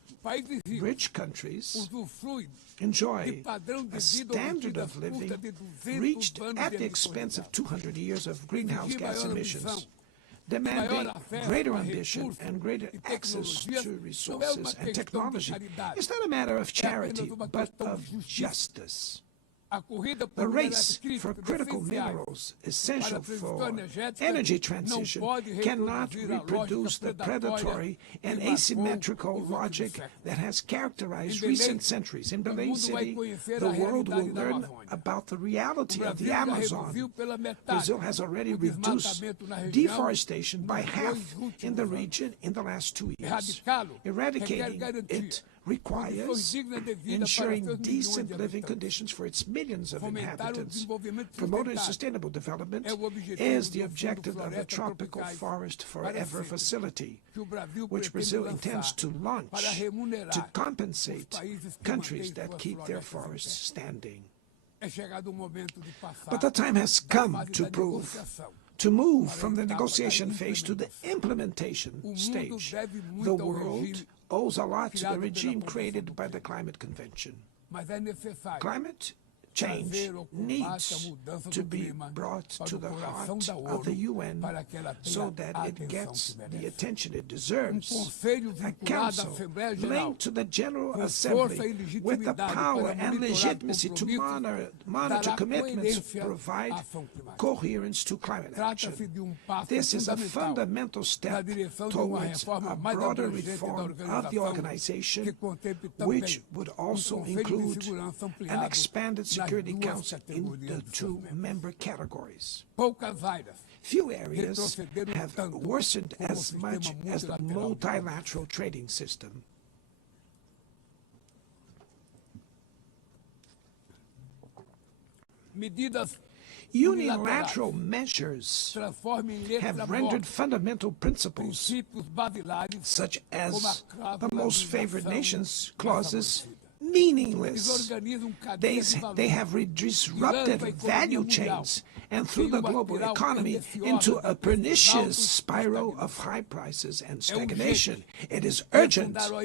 rich countries enjoy a standard of living reached at the expense of 200 years of greenhouse gas emissions, demanding greater ambition and greater access to resources and technology. It's not a matter of charity, but of justice. The race for critical minerals essential for energy transition cannot reproduce the predatory and asymmetrical logic that has characterized recent centuries. In Belém City, the world will learn about the reality of the Amazon. Brazil has already reduced deforestation by half in the region in the last 2 years. Eradicating it requires ensuring decent living conditions for its millions of inhabitants. Promoting sustainable development is the objective of the Tropical Forest Forever facility, which Brazil intends to launch to compensate countries that keep their forests standing. But the time has come to move from the negotiation phase to the implementation stage. The world owes a lot to the regime created by the Climate Convention. Climate change needs to be brought to the heart of the UN so that it gets the attention it deserves. A council linked to the General Assembly with the power and legitimacy to monitor commitments provide coherence to climate action. This is a fundamental step towards a broader reform of the organization, which would also include an expanded Security Council in the 2 member categories. Few areas have worsened as much as the multilateral trading system. Unilateral measures have rendered fundamental principles, such as the most favored nations clauses, meaningless. They have disrupted value chains and threw the global economy into a pernicious spiral of high prices and stagnation. It is urgent to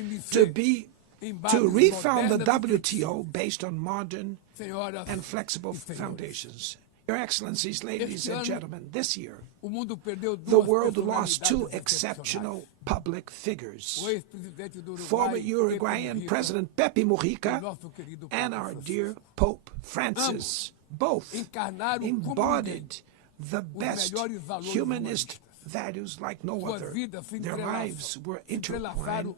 refound the WTO based on modern and flexible foundations. Your Excellencies, ladies and gentlemen, this year, the world lost 2 exceptional public figures. Former Uruguayan President Pepe Mujica and our dear Pope Francis. Both embodied the best humanist values like no other. Their lives were intertwined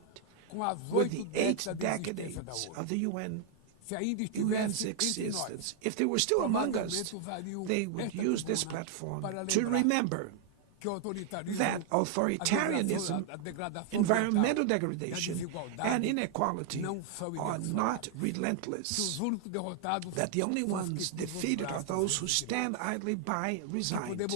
with the 8 decades of the UN's existence. If they were still among us, they would use this platform to remember that authoritarianism, environmental degradation, and inequality are not relentless, that the only ones defeated are those who stand idly by, resignate,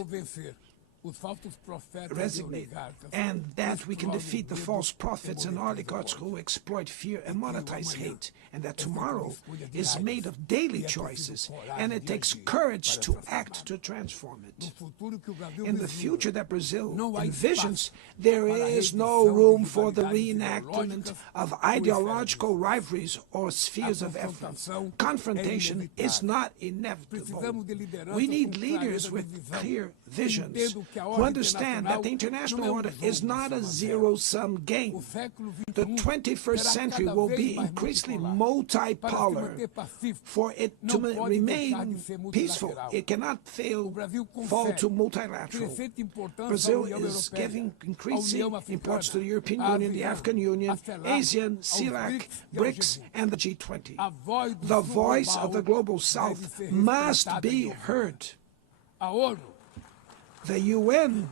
and that we can defeat the false prophets and oligarchs who exploit fear and monetize hate, and that tomorrow is made of daily choices, and it takes courage to act to transform it. In the future that Brazil envisions, there is no room for the reenactment of ideological rivalries or spheres of influence. Confrontation is not inevitable. We need leaders with clear visions who understand that the international order is not a zero-sum game. The 21st century will be increasingly multipolar. For it to remain peaceful, it cannot fall to multilateral. Brazil is giving increasing importance to the European Union, the African Union, ASEAN, CELAC, BRICS, and the G20. The voice of the Global South must be heard. The UN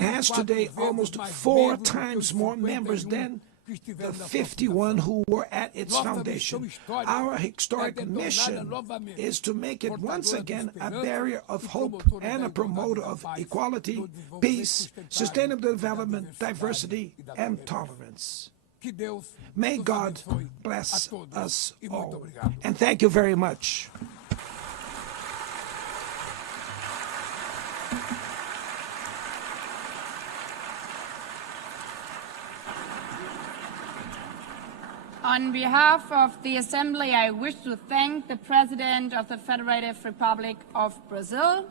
has today almost 4 times more members than the 51 who were at its foundation. Our historic mission is to make it once again a barrier of hope and a promoter of equality, peace, sustainable development, diversity, and tolerance. May God bless us all. And thank you very much. On behalf of the Assembly, I wish to thank the President of the Federative Republic of Brazil,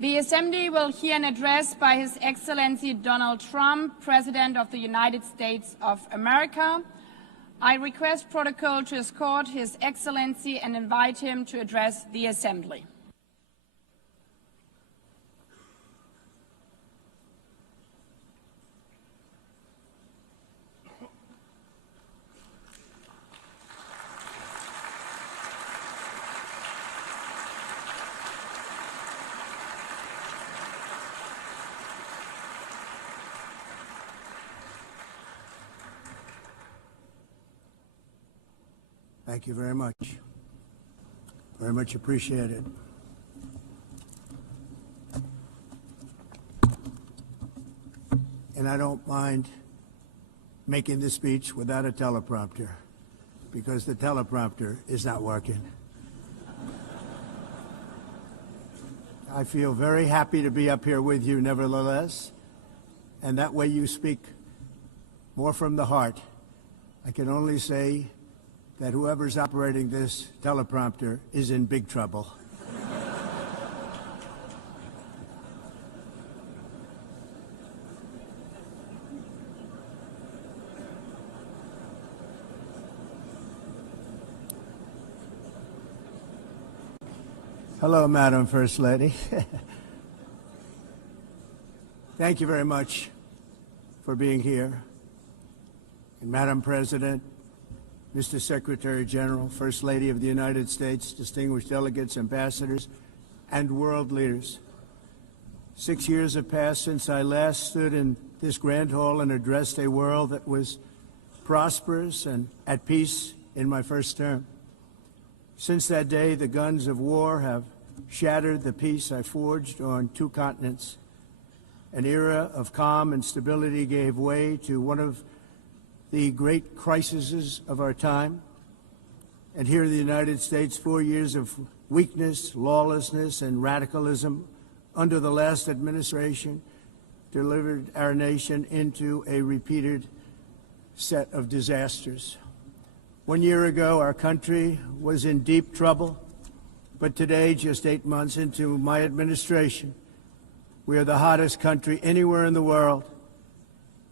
the Assembly will hear an address by His Excellency Donald Trump, President of the United States of America. I request protocol to escort His Excellency and invite him to address the Assembly. Thank you very much. Very much appreciated. And I don't mind making this speech without a teleprompter, because the teleprompter is not working. I feel very happy to be up here with you nevertheless, and that way you speak more from the heart. I can only say that whoever's operating this teleprompter is in big trouble. Hello, Madam First Lady. Thank you very much for being here. And Madam President, Mr. Secretary General, First Lady of the United States, distinguished delegates, ambassadors, and world leaders. 6 years have passed since I last stood in this grand hall and addressed a world that was prosperous and at peace in my first term. Since that day, the guns of war have shattered the peace I forged on 2 continents. An era of calm and stability gave way to one of the great crises of our time. And here in the United States, 4 years of weakness, lawlessness, and radicalism under the last administration delivered our nation into a repeated set of disasters. 1 year ago, our country was in deep trouble, but today, just 8 months into my administration, we are the hottest country anywhere in the world,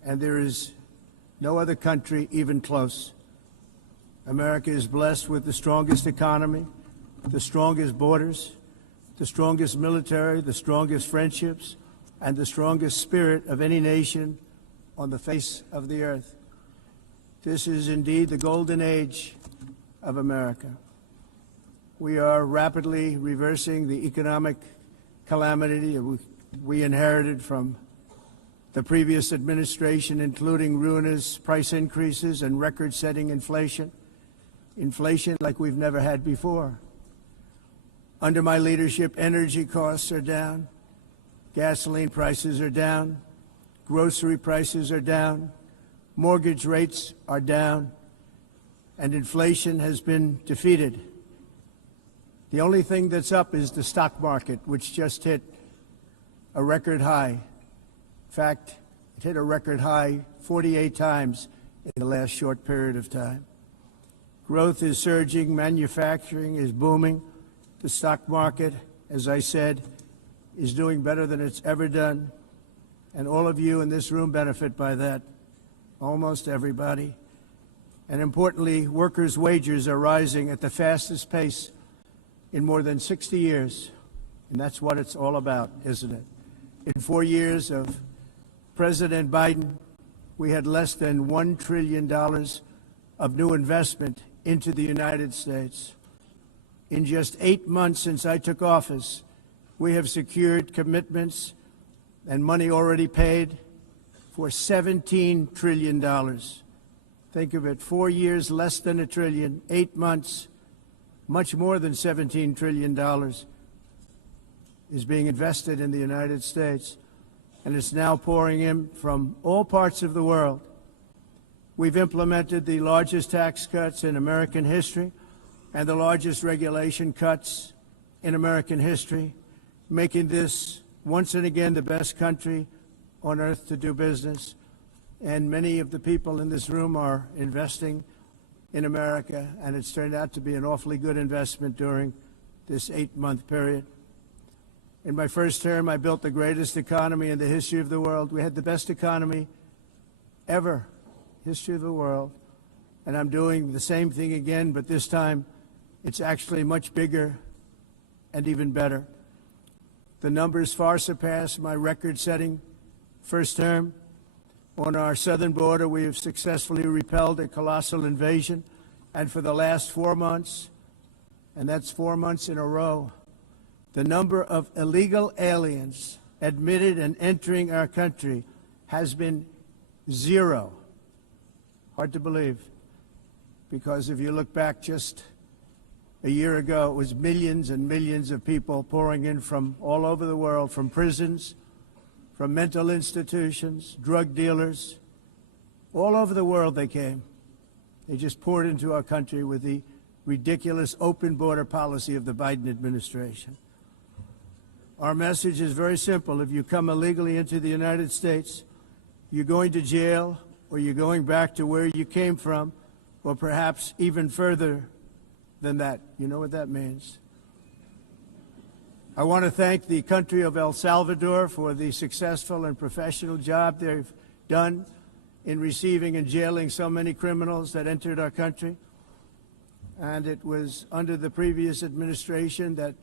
and there is no other country even close. America is blessed with the strongest economy, the strongest borders, the strongest military, the strongest friendships, and the strongest spirit of any nation on the face of the earth. This is indeed the golden age of America. We are rapidly reversing the economic calamity we inherited from the previous administration, including ruinous price increases and record-setting inflation like we've never had before. Under my leadership, energy costs are down, gasoline prices are down, grocery prices are down, mortgage rates are down, and inflation has been defeated. The only thing that's up is the stock market, which just hit a record high. In fact, it hit a record high 48 times in the last short period of time. Growth is surging, manufacturing is booming. The stock market, as I said, is doing better than it's ever done. And all of you in this room benefit by that, almost everybody. And importantly, workers' wages are rising at the fastest pace in more than 60 years. And that's what it's all about, isn't it? In 4 years of President Biden, we had less than $1 trillion of new investment into the United States. In just 8 months since I took office, we have secured commitments and money already paid for $17 trillion. Think of it, 4 years, less than $1 trillion, 8 months, much more than $17 trillion is being invested in the United States, and it's now pouring in from all parts of the world. We've implemented the largest tax cuts in American history and the largest regulation cuts in American history, making this once and again the best country on earth to do business. And many of the people in this room are investing in America, and it's turned out to be an awfully good investment during this 8-month period. In my first term, I built the greatest economy in the history of the world. We had the best economy ever, history of the world. And I'm doing the same thing again, but this time it's actually much bigger and even better. The numbers far surpass my record-setting first term. On our southern border, we have successfully repelled a colossal invasion, and for the last 4 months, and that's 4 months in a row, the number of illegal aliens admitted and entering our country has been 0. Hard to believe, because if you look back just a year ago, it was millions and millions of people pouring in from all over the world, from prisons, from mental institutions, drug dealers. All over the world they came. They just poured into our country with the ridiculous open border policy of the Biden administration. Our message is very simple. If you come illegally into the United States, you're going to jail, or you're going back to where you came from, or perhaps even further than that. You know what that means. I want to thank the country of El Salvador for the successful and professional job they've done in receiving and jailing so many criminals that entered our country. And it was under the previous administration that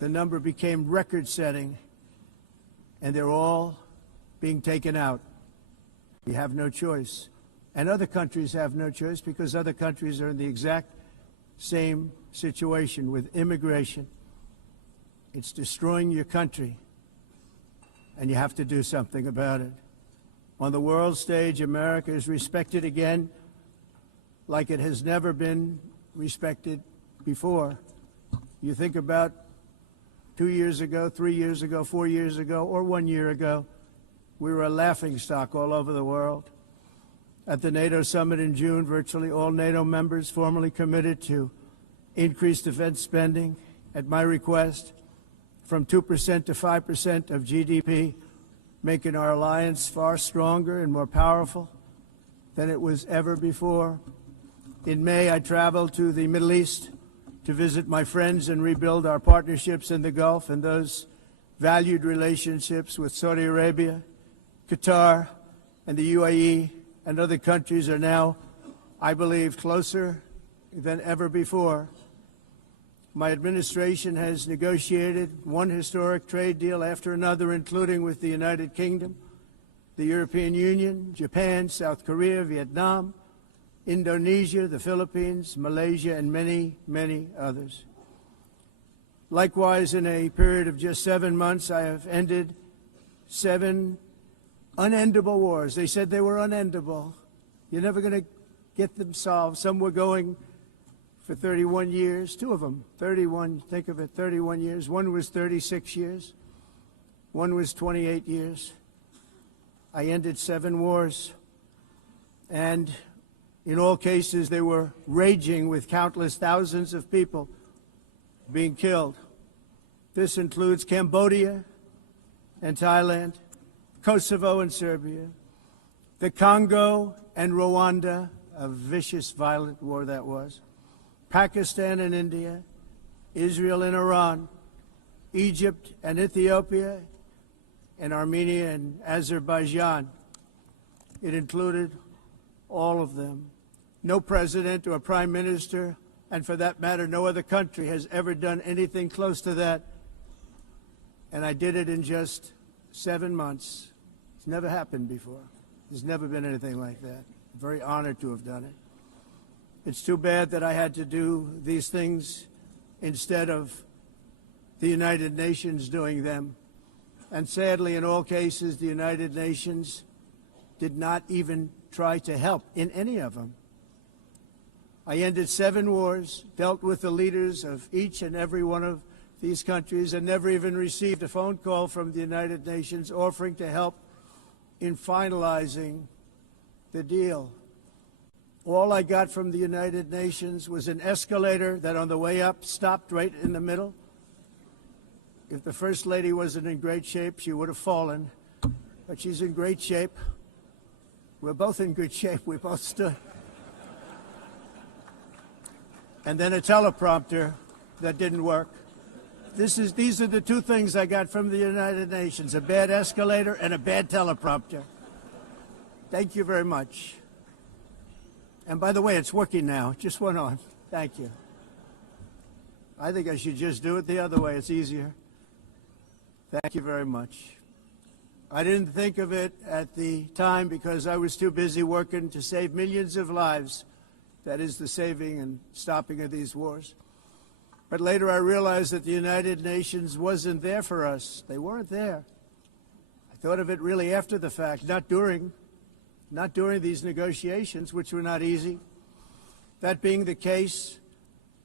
the number became record-setting, and they're all being taken out. We have no choice. And other countries have no choice, because other countries are in the exact same situation with immigration. It's destroying your country, and you have to do something about it. On the world stage, America is respected again like it has never been respected before. You think about 2 years ago, 3 years ago, 4 years ago, or 1 year ago, we were a laughingstock all over the world. At the NATO summit in June, virtually all NATO members formally committed to increase defense spending at my request from 2% to 5% of GDP, making our alliance far stronger and more powerful than it was ever before. In May, I traveled to the Middle East to visit my friends and rebuild our partnerships in the Gulf, and those valued relationships with Saudi Arabia, Qatar, and the UAE and other countries are now, I believe, closer than ever before. My administration has negotiated one historic trade deal after another, including with the United Kingdom, the European Union, Japan, South Korea, Vietnam, Indonesia, the Philippines, Malaysia, and many, many others. Likewise, in a period of just 7 months, I have ended 7 unendable wars. They said they were unendable. You're never going to get them solved. Some were going for 31 years, two of them, 31, think of it, 31 years. One was 36 years. One was 28 years. I ended 7 wars. And in all cases, they were raging with countless thousands of people being killed. This includes Cambodia and Thailand, Kosovo and Serbia, the Congo and Rwanda, a vicious, violent war that was, Pakistan and India, Israel and Iran, Egypt and Ethiopia, and Armenia and Azerbaijan. It included all of them. No president or prime minister, and for that matter, no other country has ever done anything close to that. And I did it in just 7 months. It's never happened before. There's never been anything like that. I'm very honored to have done it. It's too bad that I had to do these things instead of the United Nations doing them. And sadly, in all cases, the United Nations did not even try to help in any of them. I ended 7 wars, dealt with the leaders of each and every one of these countries, and never even received a phone call from the United Nations offering to help in finalizing the deal. All I got from the United Nations was an escalator that on the way up stopped right in the middle. If the First Lady wasn't in great shape, she would have fallen, but she's in great shape. We're both in good shape. We both stood. And then a teleprompter that didn't work. These are the 2 things I got from the United Nations, a bad escalator and a bad teleprompter. Thank you very much. And by the way, it's working now. It just went on. Thank you. I think I should just do it the other way. It's easier. Thank you very much. I didn't think of it at the time because I was too busy working to save millions of lives. That is the saving and stopping of these wars. But later I realized that the United Nations wasn't there for us. They weren't there. I thought of it really after the fact, not during these negotiations, which were not easy. That being the case,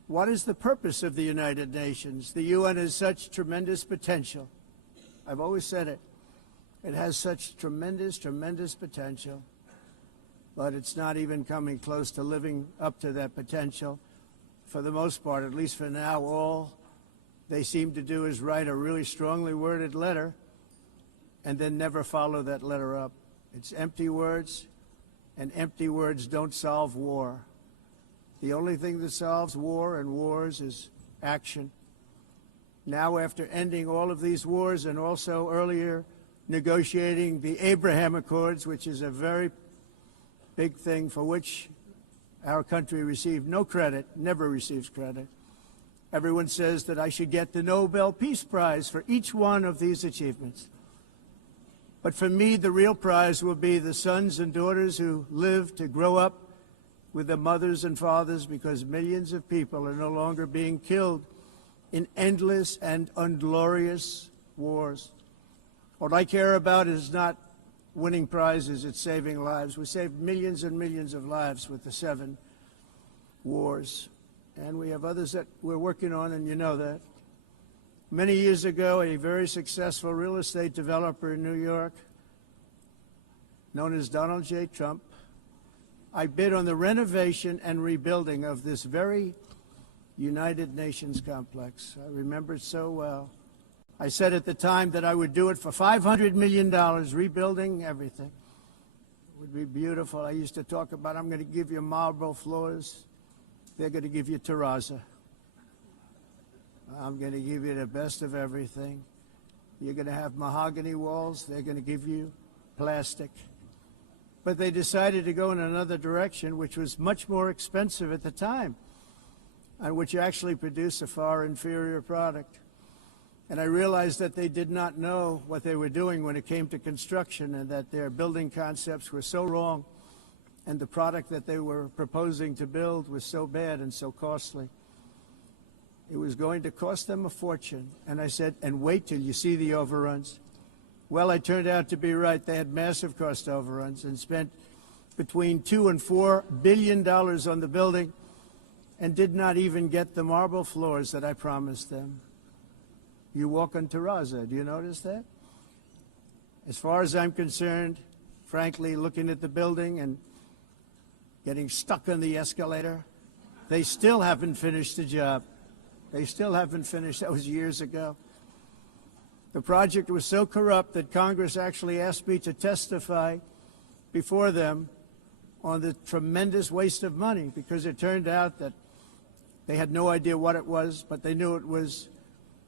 what is the purpose of the United Nations? The UN has such tremendous potential. I've always said it. It has such tremendous, tremendous potential, but it's not even coming close to living up to that potential. For the most part, at least for now, all they seem to do is write a really strongly worded letter and then never follow that letter up. It's empty words, and empty words don't solve war. The only thing that solves war and wars is action. Now, after ending all of these wars and also earlier negotiating the Abraham Accords, which is a very big thing for which our country received no credit, never receives credit. Everyone says that I should get the Nobel Peace Prize for each one of these achievements. But for me, the real prize will be the sons and daughters who live to grow up with their mothers and fathers, because millions of people are no longer being killed in endless and unglorious wars. What I care about is not winning prizes, it's saving lives. We saved millions and millions of lives with the 7 wars. And we have others that we're working on, and you know that. Many years ago, a very successful real estate developer in New York, known as Donald J. Trump, I bid on the renovation and rebuilding of this very United Nations complex. I remember it so well. I said at the time that I would do it for $500 million, rebuilding everything. It would be beautiful. I used to talk about, I'm going to give you marble floors. They're going to give you terrazzo. I'm going to give you the best of everything. You're going to have mahogany walls. They're going to give you plastic. But they decided to go in another direction, which was much more expensive at the time, and which actually produced a far inferior product. And I realized that they did not know what they were doing when it came to construction, and that their building concepts were so wrong, and the product that they were proposing to build was so bad and so costly. It was going to cost them a fortune. And I said, and wait till you see the overruns. Well, I turned out to be right. They had massive cost overruns and spent between $2 and $4 billion on the building and did not even get the marble floors that I promised them. You walk on terrazzo, do you notice that? As far as I'm concerned, frankly, looking at the building and getting stuck on the escalator, they still haven't finished the job. They still haven't finished. That was years ago. The project was so corrupt that Congress actually asked me to testify before them on the tremendous waste of money, because it turned out that they had no idea what it was, but they knew it was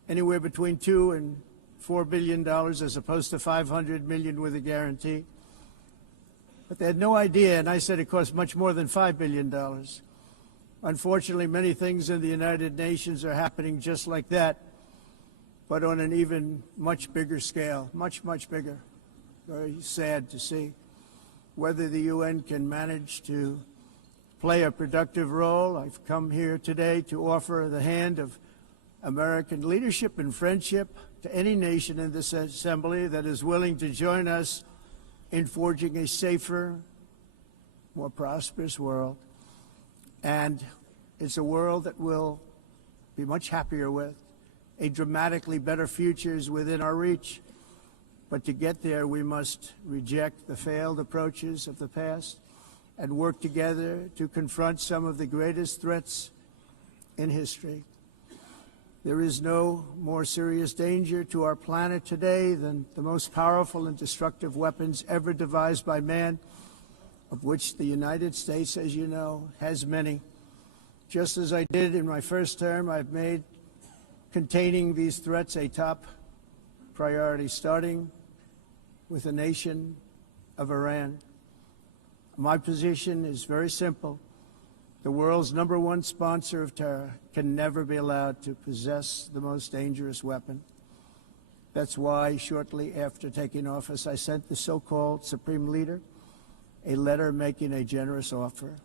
anywhere between $2 and $4 billion as opposed to $500 million with a guarantee. But they had no idea, and I said it cost much more than $5 billion. Unfortunately, many things in the United Nations are happening just like that, but on an even much bigger scale, much, much bigger. Very sad to see. Whether the UN can manage to play a productive role, I've come here today to offer the hand of American leadership and friendship to any nation in this assembly that is willing to join us in forging a safer, more prosperous world. And it's a world that we'll be much happier with. A dramatically better future is within our reach. But to get there, we must reject the failed approaches of the past and work together to confront some of the greatest threats in history. There is no more serious danger to our planet today than the most powerful and destructive weapons ever devised by man, of which the United States, as you know, has many. Just as I did in my first term, I've made containing these threats a top priority, starting with the nation of Iran. My position is very simple. The world's #1 sponsor of terror can never be allowed to possess the most dangerous weapon. That's why, shortly after taking office, I sent the so-called Supreme Leader a letter making a generous offer.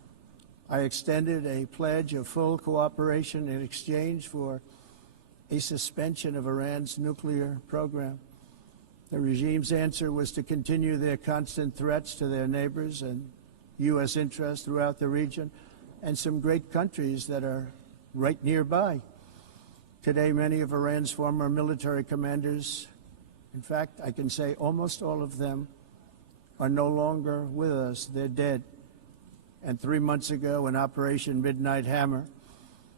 I extended a pledge of full cooperation in exchange for a suspension of Iran's nuclear program. The regime's answer was to continue their constant threats to their neighbors and U.S. interests throughout the region and some great countries that are right nearby. Today, many of Iran's former military commanders, in fact, I can say almost all of them, are no longer with us. They're dead. And 3 months ago, in Operation Midnight Hammer,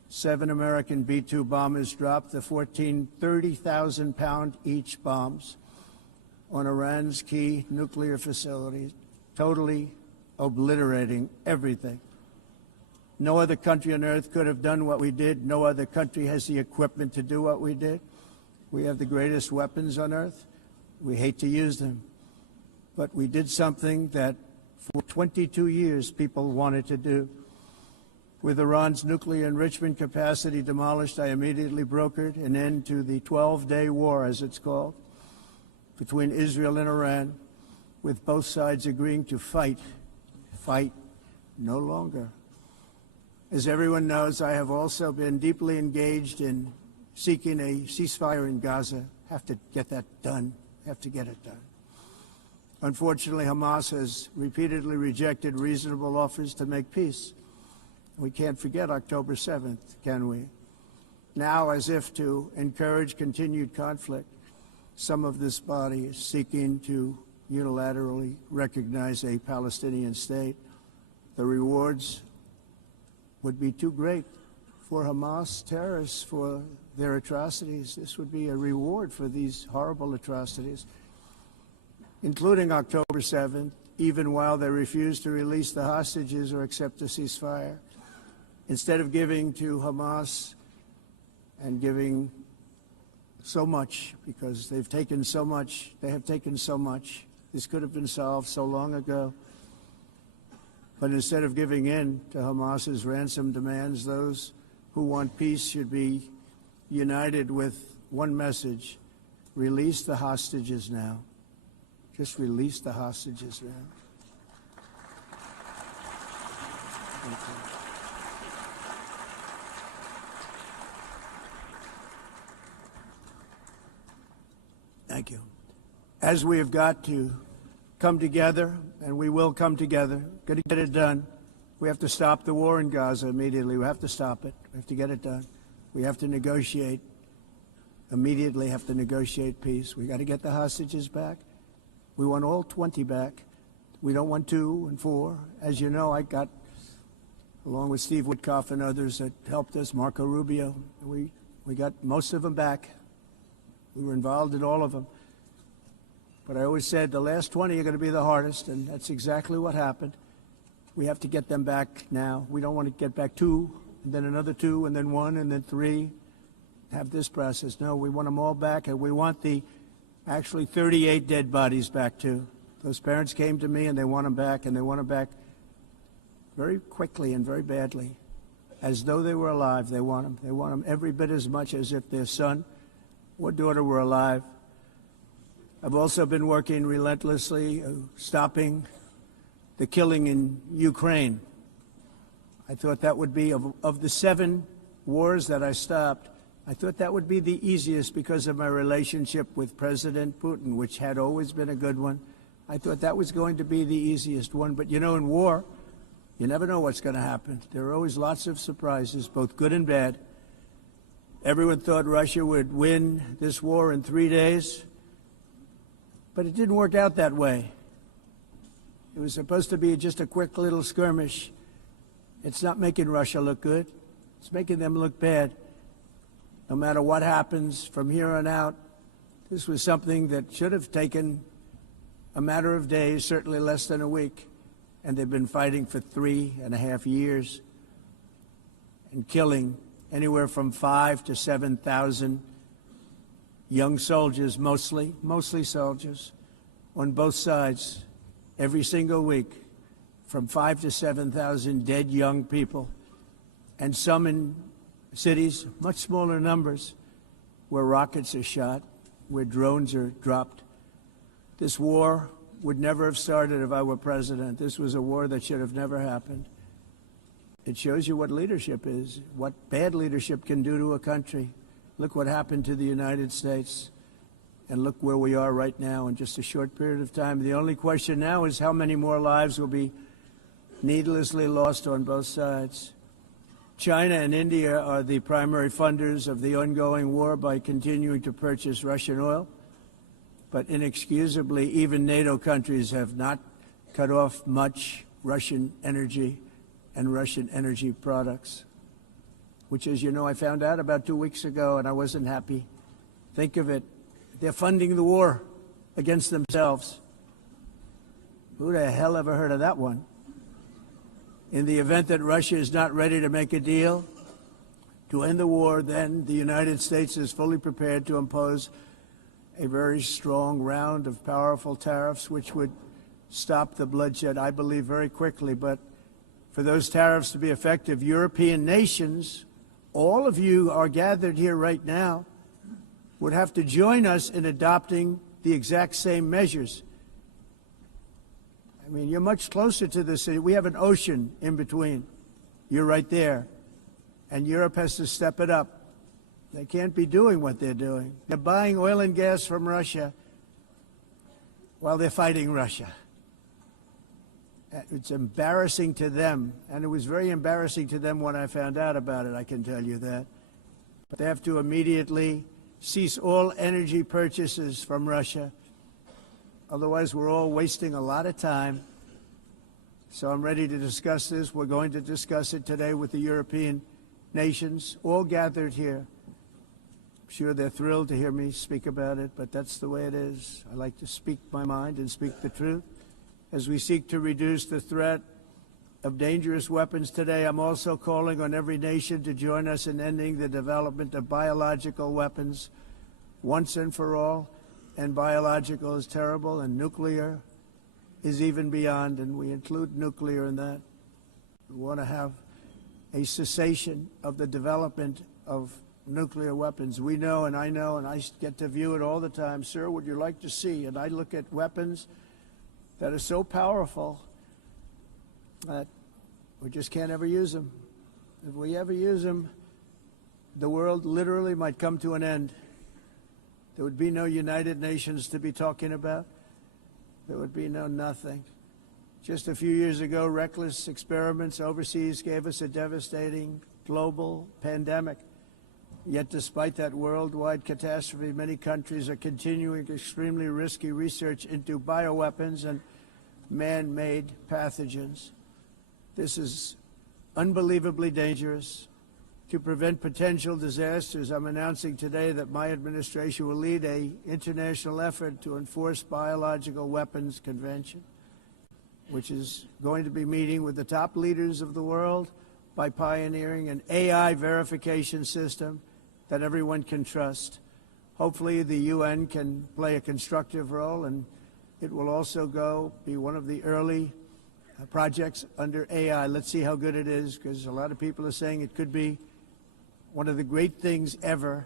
7 American B-2 bombers dropped the 14 30,000-pound each bombs on Iran's key nuclear facilities, totally obliterating everything. No other country on earth could have done what we did. No other country has the equipment to do what we did. We have the greatest weapons on earth. We hate to use them. But we did something that for 22 years people wanted to do. With Iran's nuclear enrichment capacity demolished, I immediately brokered an end to the 12-day war, as it's called, between Israel and Iran, with both sides agreeing to fight no longer. As everyone knows, I have also been deeply engaged in seeking a ceasefire in Gaza. Have to get that done. Have to get it done. Unfortunately, Hamas has repeatedly rejected reasonable offers to make peace. We can't forget October 7th, can we? Now, as if to encourage continued conflict, some of this body is seeking to unilaterally recognize a Palestinian state. The rewards would be too great for Hamas terrorists for their atrocities. This would be a reward for these horrible atrocities, including October 7th, even while they refuse to release the hostages or accept a ceasefire. Instead of giving to Hamas and giving so much, because they've taken so much, they have taken so much. This could have been solved so long ago. But instead of giving in to Hamas's ransom demands, those who want peace should be united with one message: release the hostages now. Just release the hostages now. Thank you. Thank you. as we have got to come together, and we will come together, got to get it done. We have to stop the war in Gaza immediately. We have to stop it. We have to get it done. We have to negotiate, immediately have to negotiate peace. We got to get the hostages back. We want all 20 back. We don't want 2 and 4. As you know, I got, along with Steve Witkoff and others that helped us, Marco Rubio, we got most of them back. We were involved in all of them. But I always said the last 20 are going to be the hardest, and that's exactly what happened. We have to get them back now. We don't want to get back 2, and then another 2, and then 1, and then 3. Have this process. No, we want them all back, and we want the actually 38 dead bodies back too. Those parents came to me, and they want them back, and they want them back very quickly and very badly, as though they were alive. They want them. They want them every bit as much as if their son or daughter were alive. I've also been working relentlessly, stopping the killing in Ukraine. I thought that would be, of the 7 wars that I stopped, I thought that would be the easiest because of my relationship with President Putin, which had always been a good one. I thought that was going to be the easiest one. But, you know, in war, you never know what's going to happen. There are always lots of surprises, both good and bad. Everyone thought Russia would win this war in 3 days, but it didn't work out that way. It was supposed to be just a quick little skirmish. It's not making Russia look good. It's making them look bad. No matter what happens from here on out, this was something that should have taken a matter of days, certainly less than a week. And they've been fighting for 3.5 years and killing anywhere from 5,000 to 7,000 young soldiers, mostly soldiers, on both sides, every single week, from 5,000 to 7,000 dead young people, and some in cities, much smaller numbers, where rockets are shot, where drones are dropped. This war would never have started if I were president. This was a war that should have never happened. It shows you what leadership is, what bad leadership can do to a country. Look what happened to the United States, and look where we are right now in just a short period of time. The only question now is how many more lives will be needlessly lost on both sides. China and India are the primary funders of the ongoing war by continuing to purchase Russian oil. But inexcusably, even NATO countries have not cut off much Russian energy and Russian energy products, which, as you know, I found out about 2 weeks ago, and I wasn't happy. Think of it. They're funding the war against themselves. Who the hell ever heard of that one? In the event that Russia is not ready to make a deal to end the war, then the United States is fully prepared to impose a very strong round of powerful tariffs, which would stop the bloodshed, I believe, very quickly. But for those tariffs to be effective, European nations, all of you are gathered here right now, would have to join us in adopting the exact same measures. I mean, you're much closer to the city. We have an ocean in between. You're right there. And Europe has to step it up. They can't be doing what they're doing. They're buying oil and gas from Russia while they're fighting Russia. It's embarrassing to them, and it was very embarrassing to them when I found out about it, I can tell you that. But they have to immediately cease all energy purchases from Russia. Otherwise, we're all wasting a lot of time. So I'm ready to discuss this. We're going to discuss it today with the European nations, all gathered here. I'm sure they're thrilled to hear me speak about it, but that's the way it is. I like to speak my mind and speak the truth. As we seek to reduce the threat of dangerous weapons today, I'm also calling on every nation to join us in ending the development of biological weapons once and for all. And biological is terrible, and nuclear is even beyond, and we include nuclear in that. We want to have a cessation of the development of nuclear weapons. We know, and I get to view it all the time. Sir, would you like to see? And I look at weapons that are so powerful that we just can't ever use them. If we ever use them, the world literally might come to an end. There would be no United Nations to be talking about. There would be no nothing. Just a few years ago, reckless experiments overseas gave us a devastating global pandemic. Yet despite that worldwide catastrophe, many countries are continuing extremely risky research into bioweapons and man-made pathogens. This is unbelievably dangerous. To prevent potential disasters, I'm announcing today that my administration will lead an international effort to enforce Biological Weapons Convention, which is going to be meeting with the top leaders of the world by pioneering an AI verification system that everyone can trust. Hopefully the UN can play a constructive role, and it will also be one of the early projects under AI. Let's see how good it is, because a lot of people are saying it could be one of the great things ever,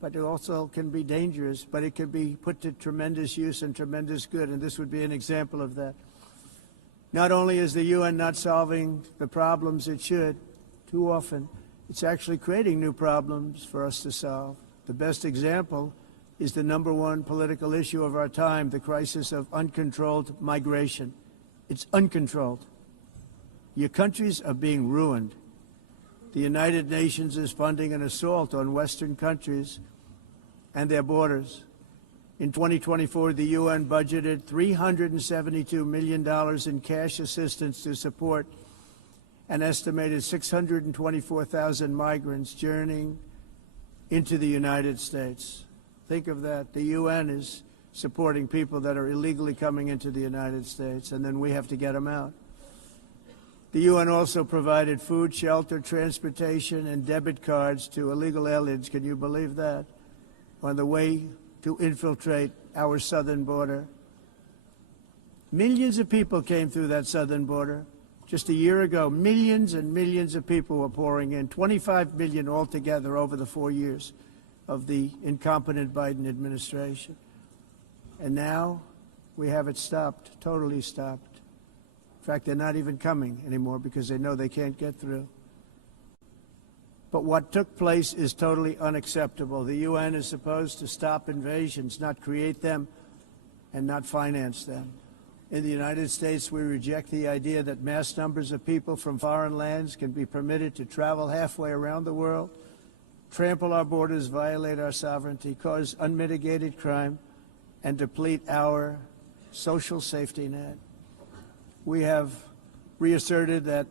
but it also can be dangerous, but it can be put to tremendous use and tremendous good, and this would be an example of that. Not only is the UN not solving the problems it should, too often, it's actually creating new problems for us to solve. The best example is the #1 political issue of our time, the crisis of uncontrolled migration. It's uncontrolled. Your countries are being ruined. The United Nations is funding an assault on Western countries and their borders. In 2024, the UN budgeted $372 million in cash assistance to support an estimated 624,000 migrants journeying into the United States. Think of that. The UN is supporting people that are illegally coming into the United States, and then we have to get them out. The UN also provided food, shelter, transportation, and debit cards to illegal aliens. Can you believe that? On the way to infiltrate our southern border. Millions of people came through that southern border. Just a year ago, millions and millions of people were pouring in, 25 million altogether over the 4 years of the incompetent Biden administration. And now we have it stopped, totally stopped. In fact, they're not even coming anymore because they know they can't get through. But what took place is totally unacceptable. The UN is supposed to stop invasions, not create them and not finance them. In the United States, we reject the idea that mass numbers of people from foreign lands can be permitted to travel halfway around the world, trample our borders, violate our sovereignty, cause unmitigated crime, and deplete our social safety net. We have reasserted that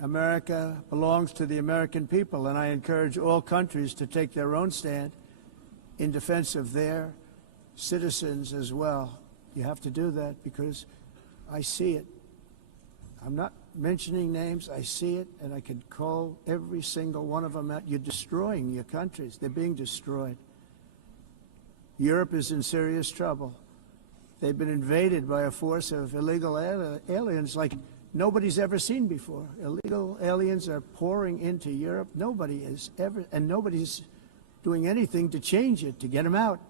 America belongs to the American people, and I encourage all countries to take their own stand in defense of their citizens as well. You have to do that because I see it. I'm not mentioning names. I see it, and I can call every single one of them out. You're destroying your countries. They're being destroyed. Europe is in serious trouble. They've been invaded by a force of illegal aliens like nobody's ever seen before. Illegal aliens are pouring into Europe. Nobody is ever, and nobody's doing anything to change it, to get them out.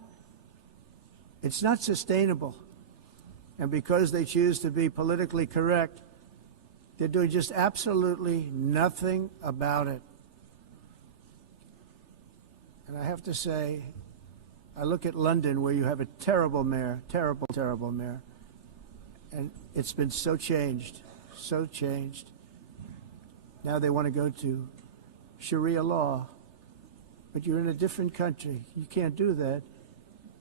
It's not sustainable. And because they choose to be politically correct, they're doing just absolutely nothing about it. And I have to say, I look at London, where you have a terrible mayor, terrible, terrible mayor, and it's been so changed, so changed. Now they want to go to Sharia law, but you're in a different country. You can't do that.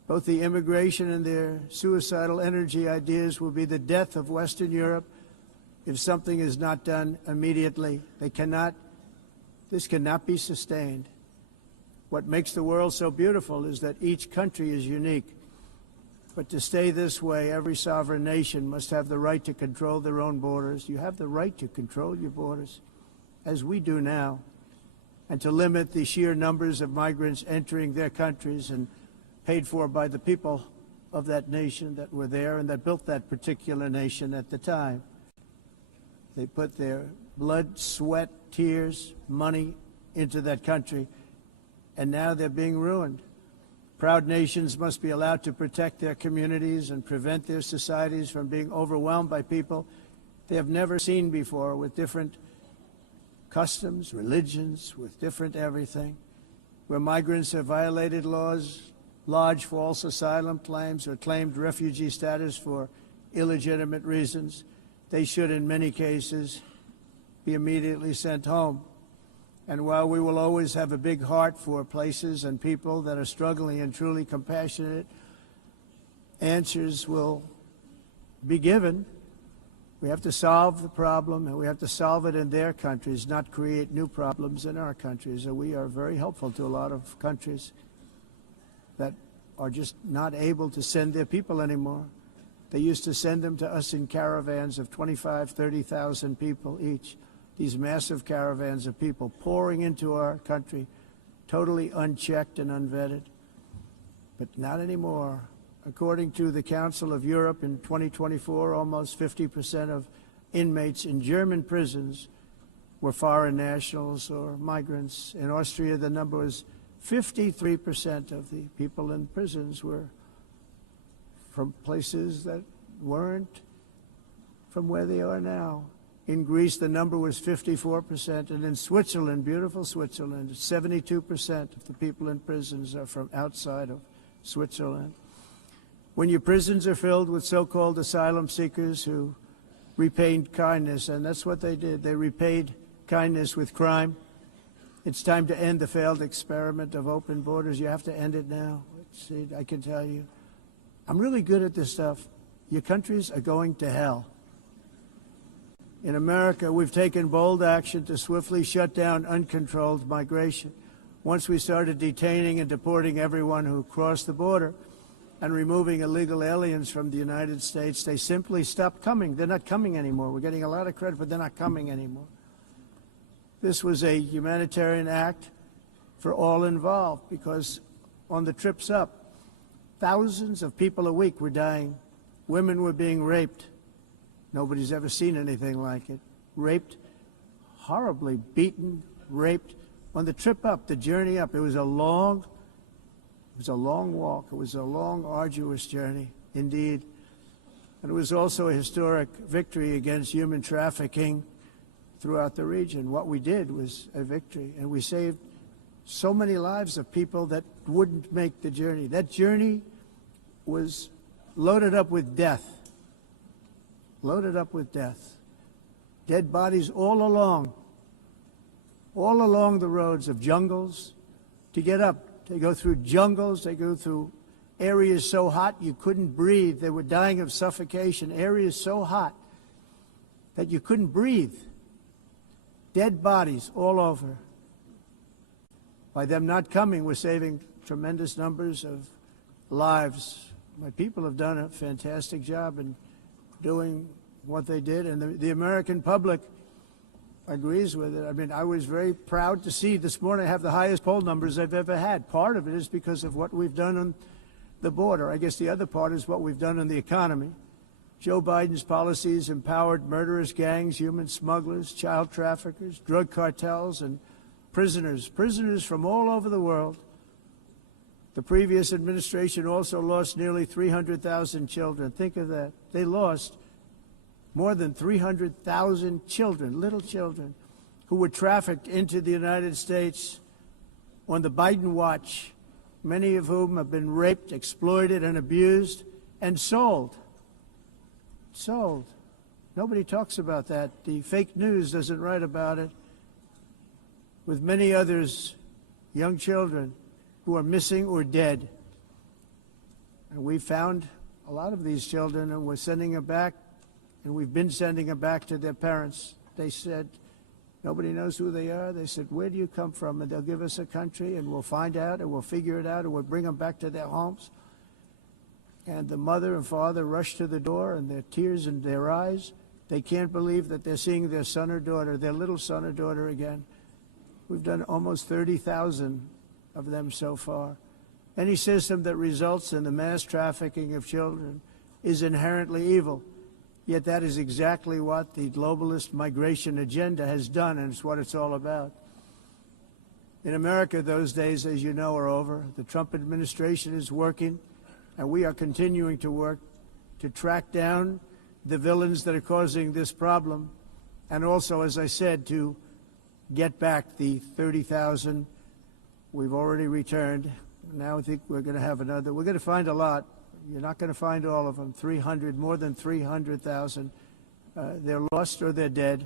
Both the immigration and their suicidal energy ideas will be the death of Western Europe if something is not done immediately. This cannot be sustained. What makes the world so beautiful is that each country is unique. But to stay this way, every sovereign nation must have the right to control their own borders. You have the right to control your borders, as we do now, and to limit the sheer numbers of migrants entering their countries and paid for by the people of that nation that were there and that built that particular nation at the time. They put their blood, sweat, tears, money into that country, and now they're being ruined. Proud nations must be allowed to protect their communities and prevent their societies from being overwhelmed by people they have never seen before, with different customs, religions, with different everything. Where migrants have violated laws, lodged false asylum claims or claimed refugee status for illegitimate reasons, they should, in many cases, be immediately sent home. And while we will always have a big heart for places and people that are struggling and truly compassionate, answers will be given. We have to solve the problem, and we have to solve it in their countries, not create new problems in our countries. And we are very helpful to a lot of countries that are just not able to send their people anymore. They used to send them to us in caravans of 25,000, 30,000 people each. These massive caravans of people pouring into our country, totally unchecked and unvetted. But not anymore. According to the Council of Europe, in 2024, almost 50% of inmates in German prisons were foreign nationals or migrants. In Austria, the number was 53% of the people in prisons were from places that weren't from where they are now. In Greece, the number was 54%, and in Switzerland, beautiful Switzerland, 72% of the people in prisons are from outside of Switzerland. When your prisons are filled with so-called asylum seekers who repaid kindness, and that's what they did, they repaid kindness with crime. It's time to end the failed experiment of open borders. You have to end it now. See, I can tell you, I'm really good at this stuff. Your countries are going to hell. In America, we've taken bold action to swiftly shut down uncontrolled migration. Once we started detaining and deporting everyone who crossed the border and removing illegal aliens from the United States, they simply stopped coming. They're not coming anymore. We're getting a lot of credit, but they're not coming anymore. This was a humanitarian act for all involved, because on the trips up, thousands of people a week were dying. Women were being raped. Nobody's ever seen anything like it. Raped, horribly beaten, raped. On the trip up, the journey up, it was a long walk. It was a long, arduous journey, indeed. And it was also a historic victory against human trafficking throughout the region. What we did was a victory, and we saved so many lives of people that wouldn't make the journey. That journey was loaded up with death. Loaded up with death. Dead bodies all along the roads of jungles to get up. They go through jungles, they go through areas so hot you couldn't breathe. They were dying of suffocation, areas so hot that you couldn't breathe. Dead bodies all over. By them not coming, we're saving tremendous numbers of lives. My people have done a fantastic job in doing what they did, and the American public agrees with it. I mean, I was very proud to see this morning I have the highest poll numbers I've ever had. Part of it is because of what we've done on the border. I guess the other part is what we've done on the economy. Joe Biden's policies empowered murderous gangs, human smugglers, child traffickers, drug cartels, and prisoners from all over the world. The previous administration also lost nearly 300,000 children. Think of that. They lost more than 300,000 children, little children, who were trafficked into the United States on the Biden watch, many of whom have been raped, exploited, and abused, and sold. Sold. Nobody talks about that. The fake news doesn't write about it. With many others, young children who are missing or dead. And we found a lot of these children, and we're sending them back, and we've been sending them back to their parents. They said, nobody knows who they are. They said, where do you come from? And they'll give us a country, and we'll find out, and we'll figure it out, and we'll bring them back to their homes. And the mother and father rush to the door, and their tears in their eyes. They can't believe that they're seeing their son or daughter, their little son or daughter again. We've done almost 30,000 of them so far. Any system that results in the mass trafficking of children is inherently evil. Yet that is exactly what the globalist migration agenda has done, and it's what it's all about. In America, those days, as you know, are over. The Trump administration is working, and we are continuing to work to track down the villains that are causing this problem, and also, as I said, to get back the 30,000 we've already returned. Now I think we're going to have another. We're going to find a lot. You're not going to find all of them. 300, more than 300,000. They're lost or they're dead.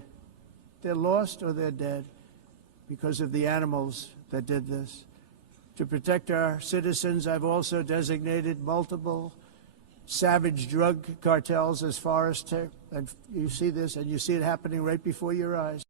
They're lost or they're dead because of the animals that did this. To protect our citizens, I've also designated multiple savage drug cartels as far as and you see this, and you see it happening right before your eyes.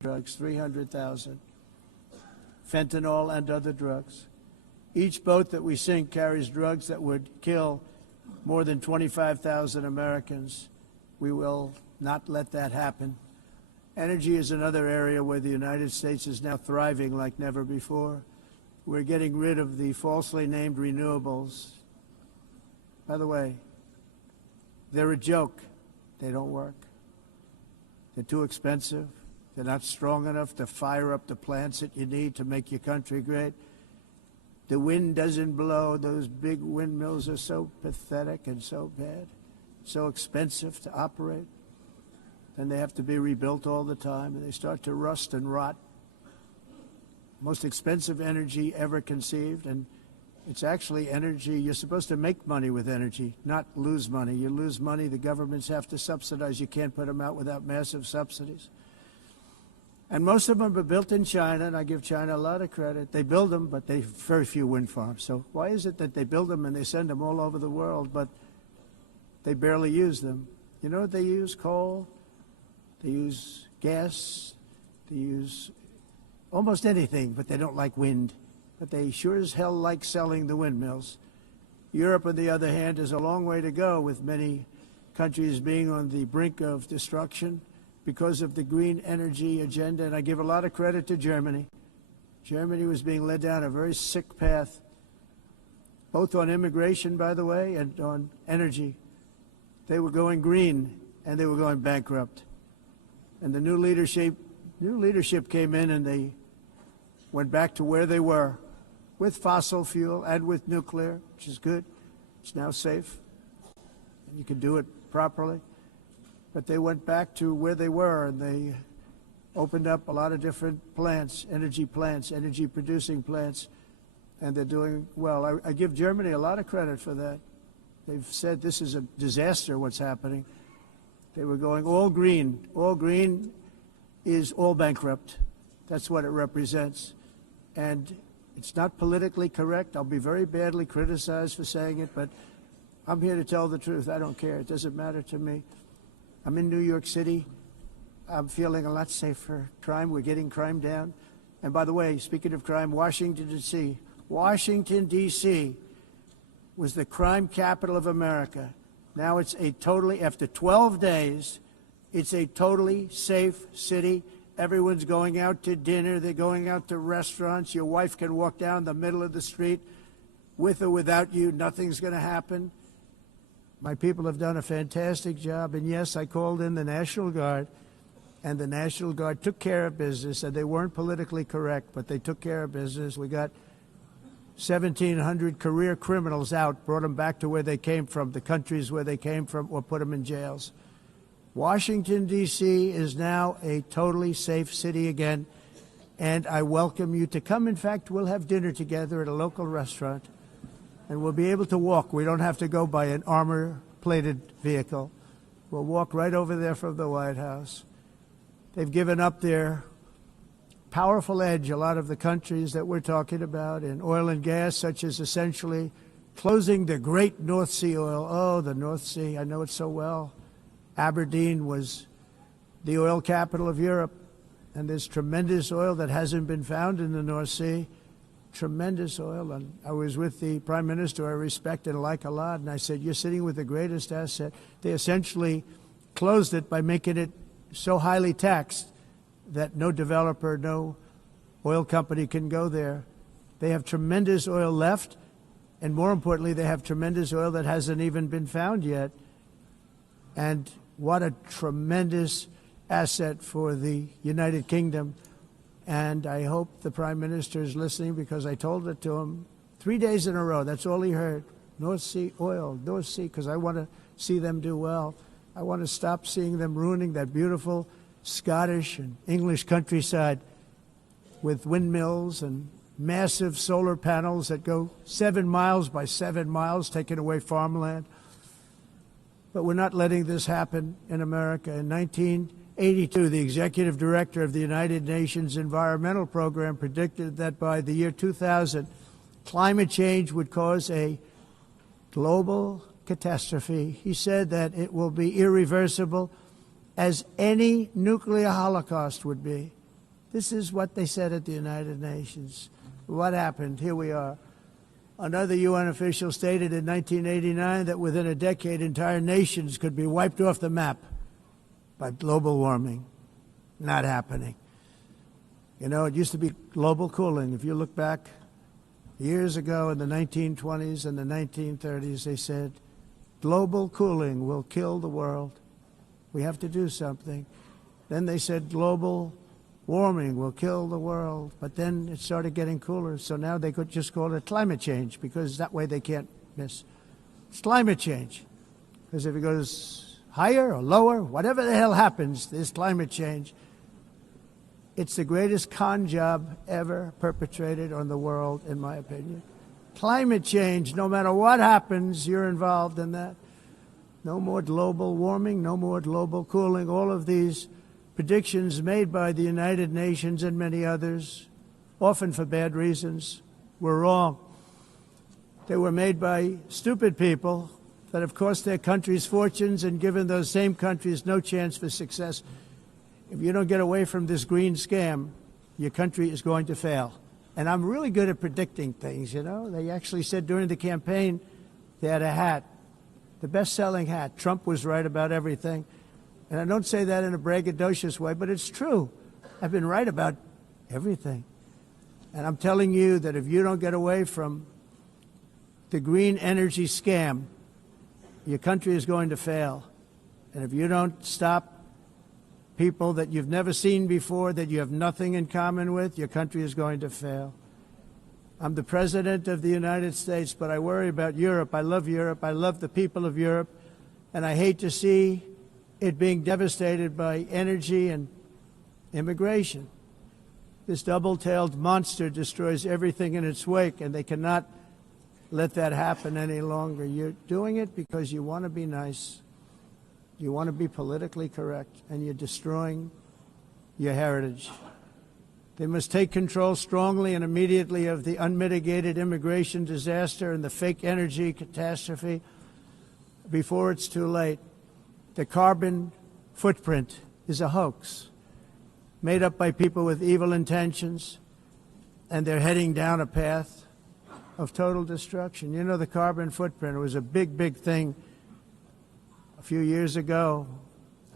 Drugs, 300,000. Fentanyl and other drugs. Each boat that we sink carries drugs that would kill more than 25,000 Americans. We will not let that happen. Energy is another area where the United States is now thriving like never before. We're getting rid of the falsely named renewables. By the way, they're a joke. They don't work. They're too expensive. They're not strong enough to fire up the plants that you need to make your country great. The wind doesn't blow. Those big windmills are so pathetic and so bad, so expensive to operate. And they have to be rebuilt all the time, and they start to rust and rot. Most expensive energy ever conceived, and it's actually energy. You're supposed to make money with energy, not lose money. You lose money, the governments have to subsidize. You can't put them out without massive subsidies. And most of them are built in China, and I give China a lot of credit. They build them, but they very few wind farms. So why is it that they build them and they send them all over the world, but they barely use them? You know what they use? Coal. They use gas. They use almost anything, but they don't like wind. But they sure as hell like selling the windmills. Europe, on the other hand, has a long way to go, with many countries being on the brink of destruction because of the green energy agenda, and I give a lot of credit to Germany. Germany was being led down a very sick path, both on immigration, by the way, and on energy. They were going green, and they were going bankrupt. And the new leadership came in, and they went back to where they were, with fossil fuel and with nuclear, which is good. It's now safe, and you can do it properly. But they went back to where they were, and they opened up a lot of different plants, energy-producing plants, and they're doing well. I give Germany a lot of credit for that. They've said this is a disaster, what's happening. They were going all green. All green is all bankrupt. That's what it represents. And it's not politically correct. I'll be very badly criticized for saying it, but I'm here to tell the truth. I don't care. It doesn't matter to me. I'm in New York City. I'm feeling a lot safer. Crime, we're getting crime down. And by the way, speaking of crime, Washington, D.C. Washington, D.C. was the crime capital of America. Now it's a totally, after 12 days, it's a totally safe city. Everyone's going out to dinner. They're going out to restaurants. Your wife can walk down the middle of the street with or without you. Nothing's going to happen. My people have done a fantastic job. And yes, I called in the National Guard, and the National Guard took care of business, and they weren't politically correct, but they took care of business. We got 1,700 career criminals out, brought them back to where they came from, the countries where they came from, or put them in jails. Washington, D.C. is now a totally safe city again, and I welcome you to come. In fact, we'll have dinner together at a local restaurant, and we'll be able to walk. We don't have to go by an armor-plated vehicle. We'll walk right over there from the White House. They've given up their powerful edge, a lot of the countries that we're talking about, in oil and gas, such as essentially closing the great North Sea oil. Oh, the North Sea, I know it so well. Aberdeen was the oil capital of Europe, and there's tremendous oil that hasn't been found in the North Sea. Tremendous oil. And I was with the Prime Minister I respect and like a lot, and I said, you're sitting with the greatest asset. They essentially closed it by making it so highly taxed that no developer, no oil company can go there. They have tremendous oil left, and more importantly, they have tremendous oil that hasn't even been found yet. And what a tremendous asset for the United Kingdom. And I hope the Prime Minister is listening, because I told it to him 3 days in a row. That's all he heard. North Sea oil, North Sea, because I want to see them do well. I want to stop seeing them ruining that beautiful Scottish and English countryside with windmills and massive solar panels that go 7 miles by 7 miles, taking away farmland. But we're not letting this happen in America. In 1982, the executive director of the United Nations Environmental Program predicted that by the year 2000, climate change would cause a global catastrophe. He said that it will be irreversible, as any nuclear holocaust would be. This is what they said at the United Nations. What happened? Here we are. Another UN official stated in 1989 that within a decade, entire nations could be wiped off the map by global warming. Not happening. You know, it used to be global cooling. If you look back years ago in the 1920s and the 1930s, they said, global cooling will kill the world. We have to do something. Then they said global warming will kill the world. But then it started getting cooler, so now they could just call it climate change, because that way they can't miss. It's climate change. Because if it goes higher or lower, whatever the hell happens, there's climate change. It's the greatest con job ever perpetrated on the world, in my opinion. Climate change, no matter what happens, you're involved in that. No more global warming, no more global cooling. All of these predictions made by the United Nations and many others, often for bad reasons, were wrong. They were made by stupid people that have cost their countries fortunes and given those same countries no chance for success. If you don't get away from this green scam, your country is going to fail. And I'm really good at predicting things, you know. They actually said during the campaign they had a hat, the best-selling hat. Trump was right about everything. And I don't say that in a braggadocious way, but it's true. I've been right about everything. And I'm telling you that if you don't get away from the green energy scam, your country is going to fail. And if you don't stop people that you've never seen before, that you have nothing in common with, your country is going to fail. I'm the President of the United States, but I worry about Europe. I love Europe. I love the people of Europe. And I hate to see it being devastated by energy and immigration. This double-tailed monster destroys everything in its wake, and they cannot let that happen any longer. You're doing it because you want to be nice. You want to be politically correct, and you're destroying your heritage. They must take control strongly and immediately of the unmitigated immigration disaster and the fake energy catastrophe before it's too late. The carbon footprint is a hoax made up by people with evil intentions, and they're heading down a path of total destruction. You know, the carbon footprint, it was a big, big thing a few years ago.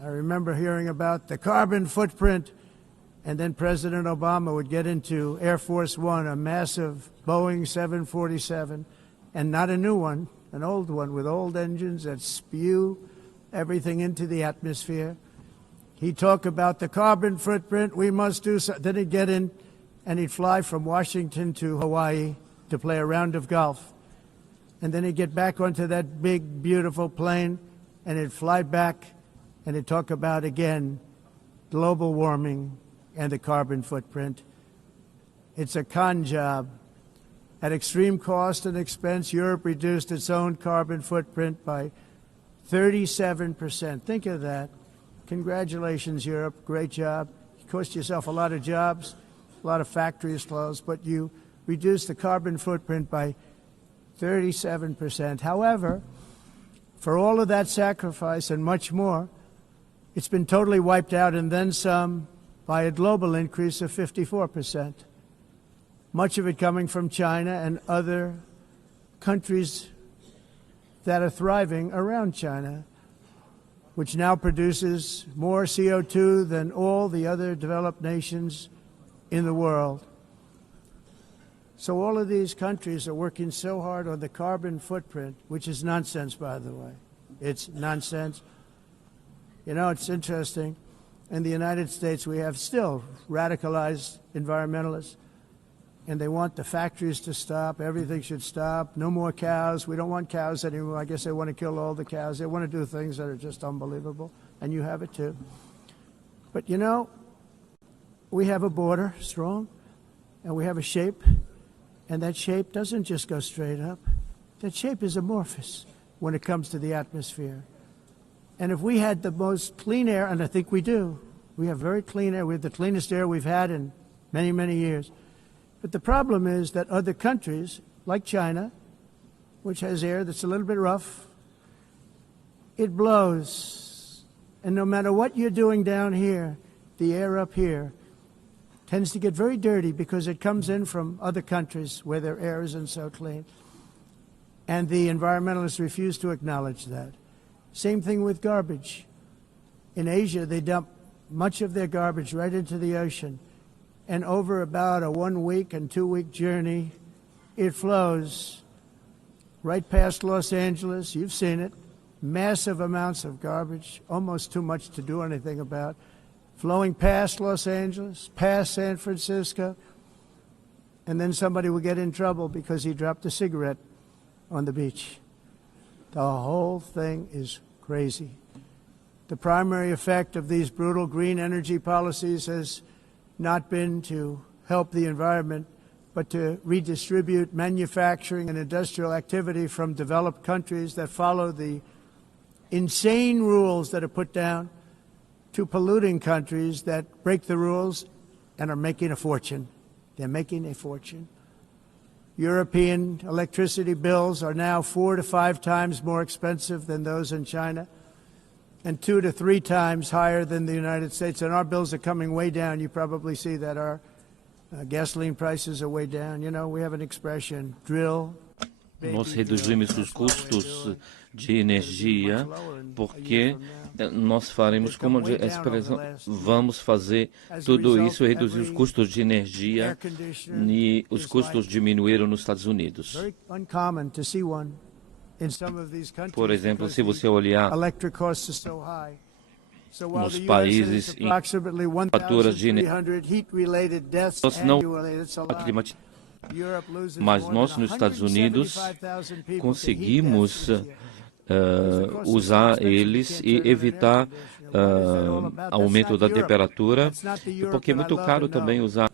I remember hearing about the carbon footprint, and then President Obama would get into Air Force One, a massive Boeing 747, and not a new one, an old one with old engines that spew everything into the atmosphere. He'd talk about the carbon footprint, we must do so. Then he'd get in and he'd fly from Washington to Hawaii to play a round of golf. And then he'd get back onto that big, beautiful plane, and he'd fly back, and he'd talk about, again, global warming and the carbon footprint. It's a con job. At extreme cost and expense, Europe reduced its own carbon footprint by 37%. Think of that. Congratulations, Europe. Great job. You cost yourself a lot of jobs, a lot of factories closed, but you reduced the carbon footprint by 37%. However, for all of that sacrifice and much more, it's been totally wiped out and then some by a global increase of 54%. Much of it coming from China and other countries that are thriving around China, which now produces more CO2 than all the other developed nations in the world. So all of these countries are working so hard on the carbon footprint, which is nonsense, by the way. It's nonsense. You know, it's interesting. In the United States, we have still radicalized environmentalists, and they want the factories to stop. Everything should stop. No more cows. We don't want cows anymore. I guess they want to kill all the cows. They want to do things that are just unbelievable, and you have it too. But, you know, we have a border, strong, and we have a shape, and that shape doesn't just go straight up. That shape is amorphous when it comes to the atmosphere. And if we had the most clean air, and I think we do, we have very clean air. We have the cleanest air we've had in many, many years. But the problem is that other countries, like China, which has air that's a little bit rough, it blows. And no matter what you're doing down here, the air up here tends to get very dirty because it comes in from other countries where their air isn't so clean. And the environmentalists refuse to acknowledge that. Same thing with garbage. In Asia, they dump much of their garbage right into the ocean. And over about a 1 week and 2 week journey, it flows right past Los Angeles. You've seen it. Massive amounts of garbage, almost too much to do anything about, flowing past Los Angeles, past San Francisco, and then somebody will get in trouble because he dropped a cigarette on the beach. The whole thing is crazy. The primary effect of these brutal green energy policies has not been to help the environment, but to redistribute manufacturing and industrial activity from developed countries that follow the insane rules that are put down to polluting countries that break the rules and are making a fortune. They're making a fortune. European electricity bills are now 4 to 5 times more expensive than those in China, and 2 to 3 times higher than the United States. And our bills are coming way down. You probably see that our gasoline prices are way down. You know, we have an expression, drill. Nós reduzimos os custos de energia porque nós faremos como a expressão, vamos fazer tudo isso e reduzir os custos de energia, e os custos diminuíram nos Estados Unidos. Por exemplo, se você olhar nos países em faturas de energia, nós não climatizamos. Mas nós, nos Estados Unidos, conseguimos usar eles e evitar aumento da temperatura, porque é muito caro também usar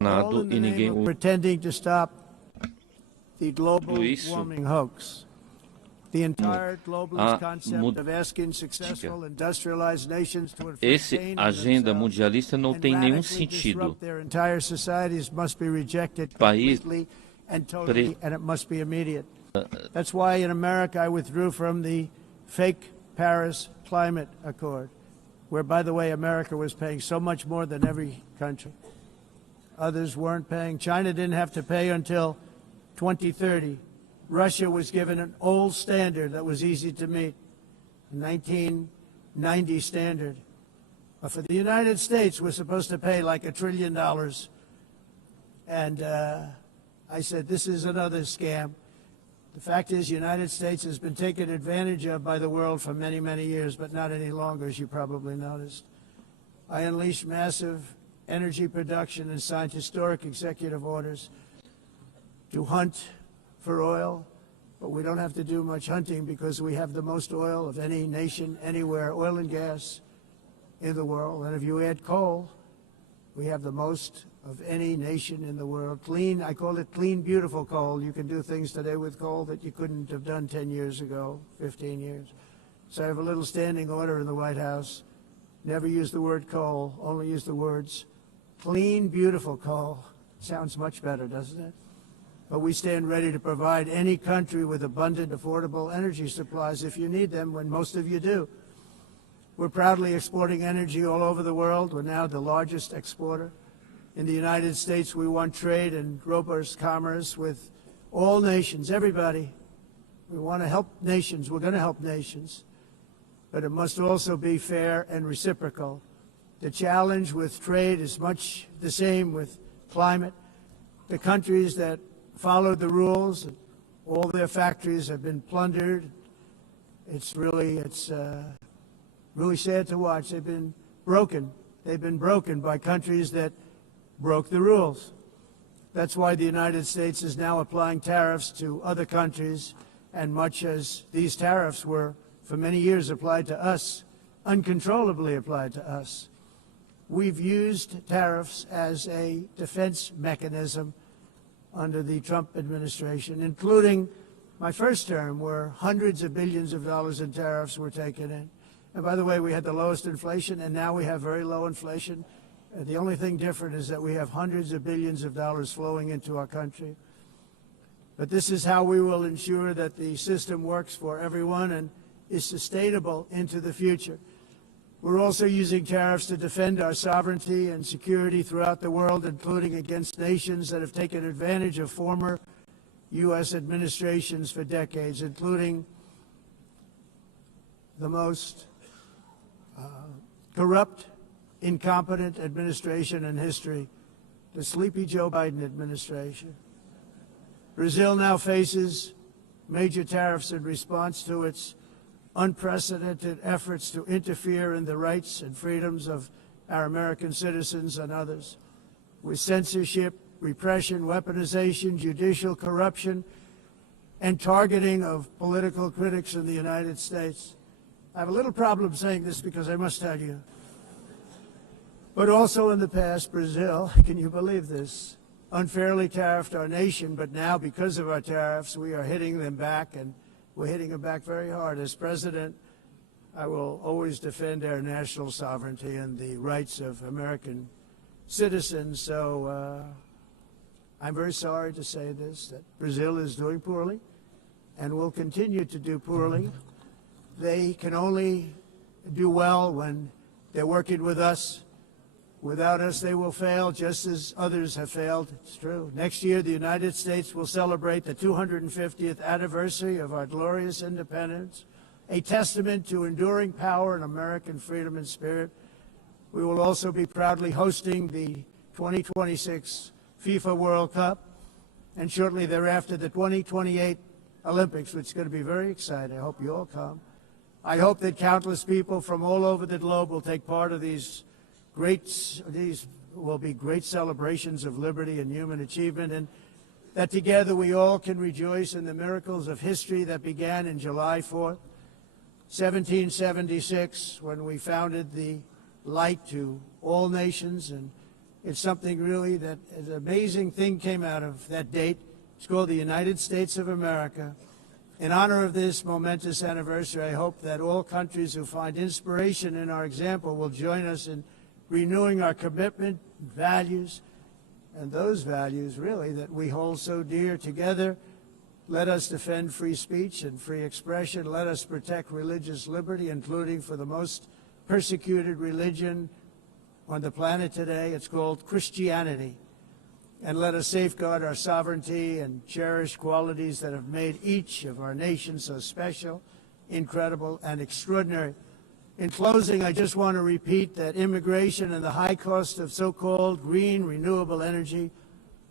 nada e ninguém usa tudo isso. Essa agenda mundialista não tem nenhum sentido. País That's why in America I withdrew from the fake Paris Climate Accord, where, by the way, America was paying so much more than every country. Others weren't paying. China didn't have to pay until 2030. Russia was given an old standard that was easy to meet, a 1990 standard. But for the United States, we're supposed to pay like $1 trillion. And I said, this is another scam. The fact is, the United States has been taken advantage of by the world for many, many years, but not any longer, as you probably noticed. I unleashed massive energy production and signed historic executive orders. to hunt for oil, but we don't have to do much hunting because we have the most oil of any nation anywhere, oil and gas in the world. And if you add coal, we have the most of any nation in the world. Clean, I call it clean, beautiful coal. You can do things today with coal that you couldn't have done 10 years ago, 15 years. So I have a little standing order in the White House. Never use the word coal, only use the words clean, beautiful coal. Sounds much better, doesn't it? But we stand ready to provide any country with abundant, affordable energy supplies if you need them, when most of you do. We're proudly exporting energy all over the world. We're now the largest exporter. In the United States, we want trade and robust commerce with all nations, everybody. We want to help nations. We're going to help nations. But it must also be fair and reciprocal. The challenge with trade is much the same with climate. The countries that followed the rules, all their factories have been plundered. It's really sad to watch. They've been broken. They've been broken by countries that broke the rules. That's why the United States is now applying tariffs to other countries, and much as these tariffs were for many years applied to us, uncontrollably applied to us. We've used tariffs as a defense mechanism under the Trump administration, including my first term, where hundreds of billions of dollars in tariffs were taken in. And by the way, we had the lowest inflation, and now we have very low inflation. The only thing different is that we have hundreds of billions of dollars flowing into our country. But this is how we will ensure that the system works for everyone and is sustainable into the future. We're also using tariffs to defend our sovereignty and security throughout the world, including against nations that have taken advantage of former U.S. administrations for decades, including the most corrupt, incompetent administration in history, the sleepy Joe Biden administration. Brazil now faces major tariffs in response to its unprecedented efforts to interfere in the rights and freedoms of our American citizens and others, with censorship, repression, weaponization, judicial corruption, and targeting of political critics in the United States. I have a little problem saying this because I must tell you, but also in the past, Brazil, can you believe this, unfairly tariffed our nation, but now because of our tariffs, we are hitting them back, and we're hitting them back very hard. As president, I will always defend our national sovereignty and the rights of American citizens. So I'm very sorry to say this, that Brazil is doing poorly and will continue to do poorly. They can only do well when they're working with us. Without us, they will fail, just as others have failed. It's true. Next year, the United States will celebrate the 250th anniversary of our glorious independence, a testament to enduring power and American freedom and spirit. We will also be proudly hosting the 2026 FIFA World Cup, and shortly thereafter, the 2028 Olympics, which is going to be very exciting. I hope you all come. I hope that countless people from all over the globe will take part of these will be great celebrations of liberty and human achievement, and that together we all can rejoice in the miracles of history that began in July 4th, 1776, when we founded the light to all nations. And it's something really that an amazing thing came out of that date. It's called the United States of America. In honor of this momentous anniversary, I hope that all countries who find inspiration in our example will join us in renewing our commitment, values, and those values, really, that we hold so dear. Together, let us defend free speech and free expression. Let us protect religious liberty, including for the most persecuted religion on the planet today. It's called Christianity. And let us safeguard our sovereignty and cherish qualities that have made each of our nations so special, incredible, and extraordinary. In closing, I just want to repeat that immigration and the high cost of so-called green renewable energy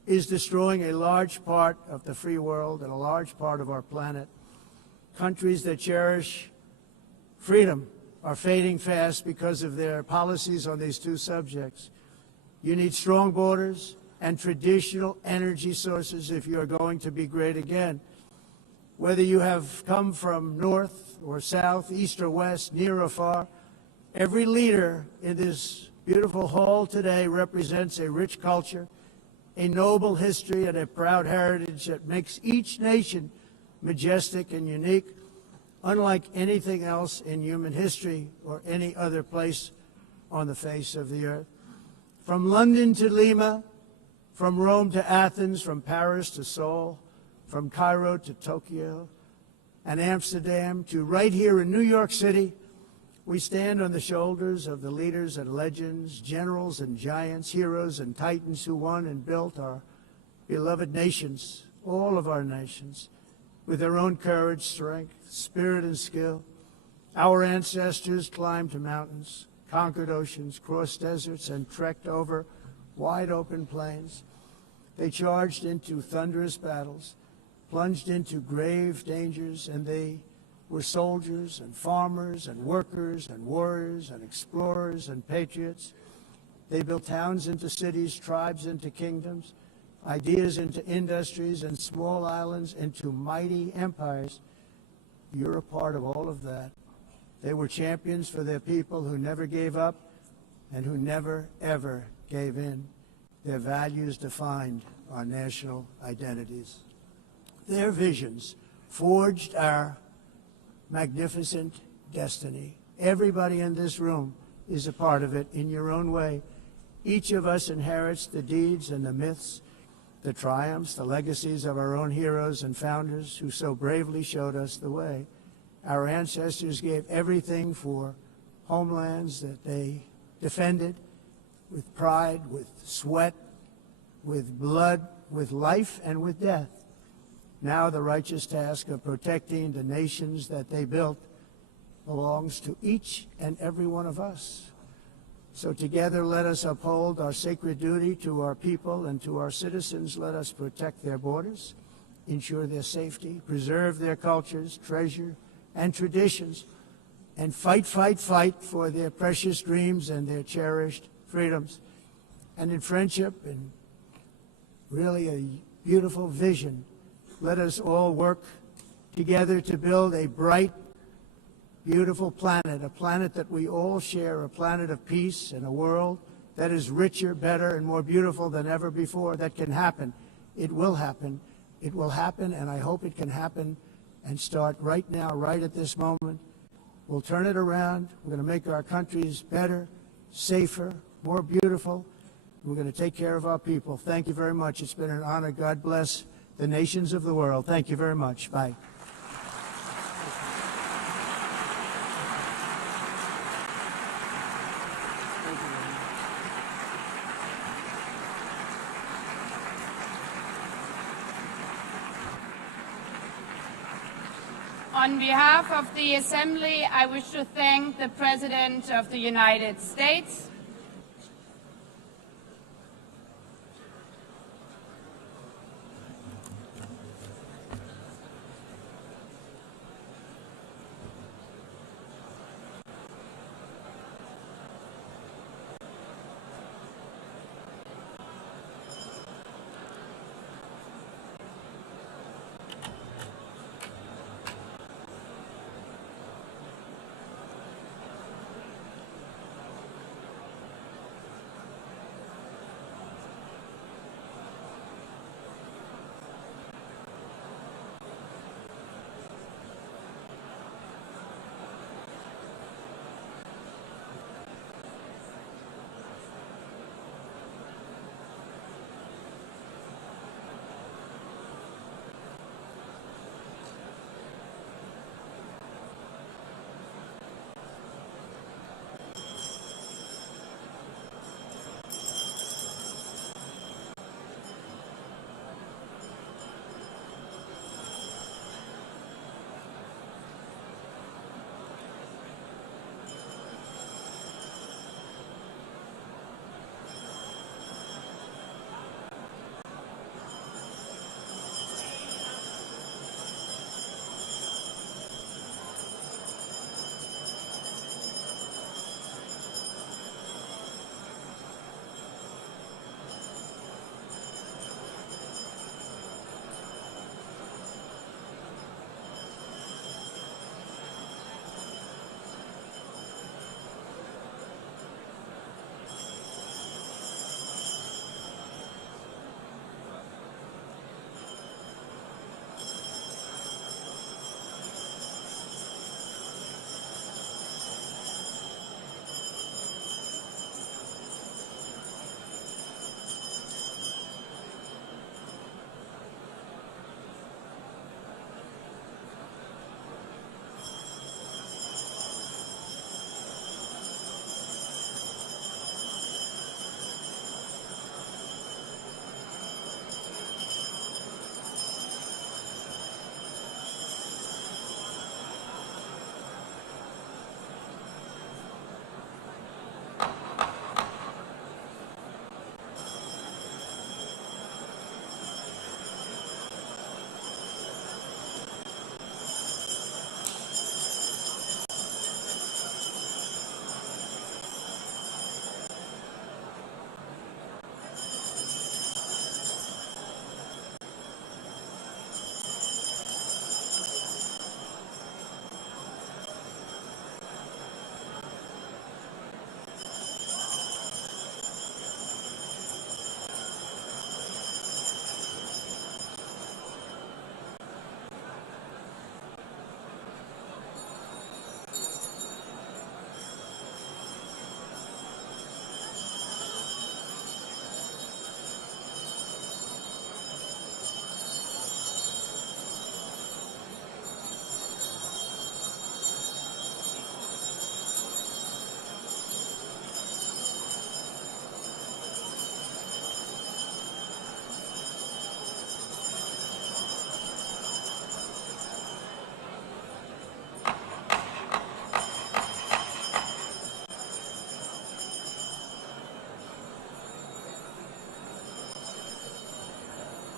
is destroying a large part of the free world and a large part of our planet. Countries that cherish freedom are fading fast because of their policies on these two subjects. You need strong borders, and traditional energy sources if you are going to be great again. Whether you have come from north or south, east or west, near or far, every leader in this beautiful hall today represents a rich culture, a noble history, and a proud heritage that makes each nation majestic and unique, unlike anything else in human history or any other place on the face of the earth. From London to Lima, from Rome to Athens, from Paris to Seoul, from Cairo to Tokyo and Amsterdam to right here in New York City, we stand on the shoulders of the leaders and legends, generals and giants, heroes and titans who won and built our beloved nations, all of our nations, with their own courage, strength, spirit, and skill. Our ancestors climbed mountains, conquered oceans, crossed deserts, and trekked over wide open plains. They charged into thunderous battles, plunged into grave dangers, and they were soldiers and farmers and workers and warriors and explorers and patriots. They built towns into cities, tribes into kingdoms, ideas into industries, and small islands into mighty empires. You're a part of all of that. They were champions for their people who never gave up and who never, ever gave in. Their values defined our national identities. Their visions forged our magnificent destiny. Everybody in this room is a part of it in your own way. Each of us inherits the deeds and the myths, the triumphs, the legacies of our own heroes and founders who so bravely showed us the way. Our ancestors gave everything for homelands that they defended with pride, with sweat, with blood, with life, and with death. Now the righteous task of protecting the nations that they built belongs to each and every one of us. So together let us uphold our sacred duty to our people and to our citizens. Let us protect their borders, ensure their safety, preserve their cultures, treasure, and traditions, and fight, fight, fight for their precious dreams and their cherished freedoms. And in friendship and really a beautiful vision, let us all work together to build a bright, beautiful planet, a planet that we all share, a planet of peace and a world that is richer, better, and more beautiful than ever before. That can happen. It will happen. It will happen, and I hope it can happen and start right now, right at this moment. We'll turn it around. We're going to make our countries better, safer, more beautiful. We're going to take care of our people. Thank you very much. It's been an honor. God bless the nations of the world. Thank you very much. Bye. On behalf of the Assembly, I wish to thank the President of the United States,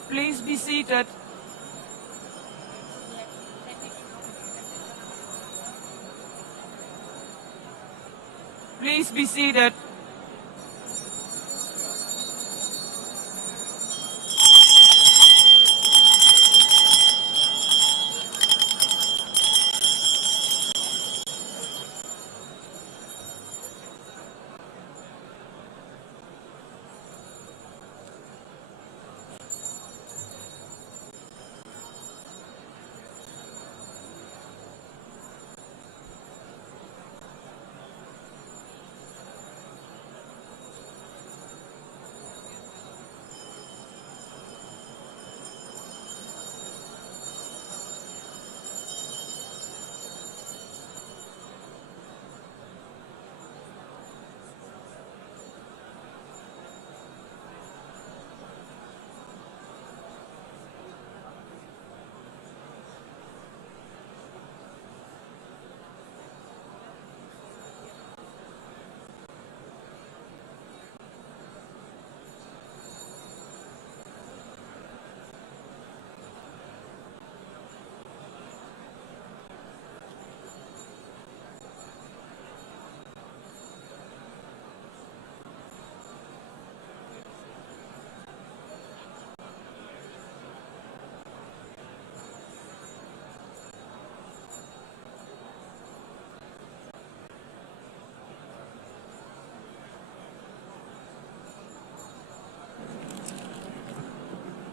Please be seated. Please be seated.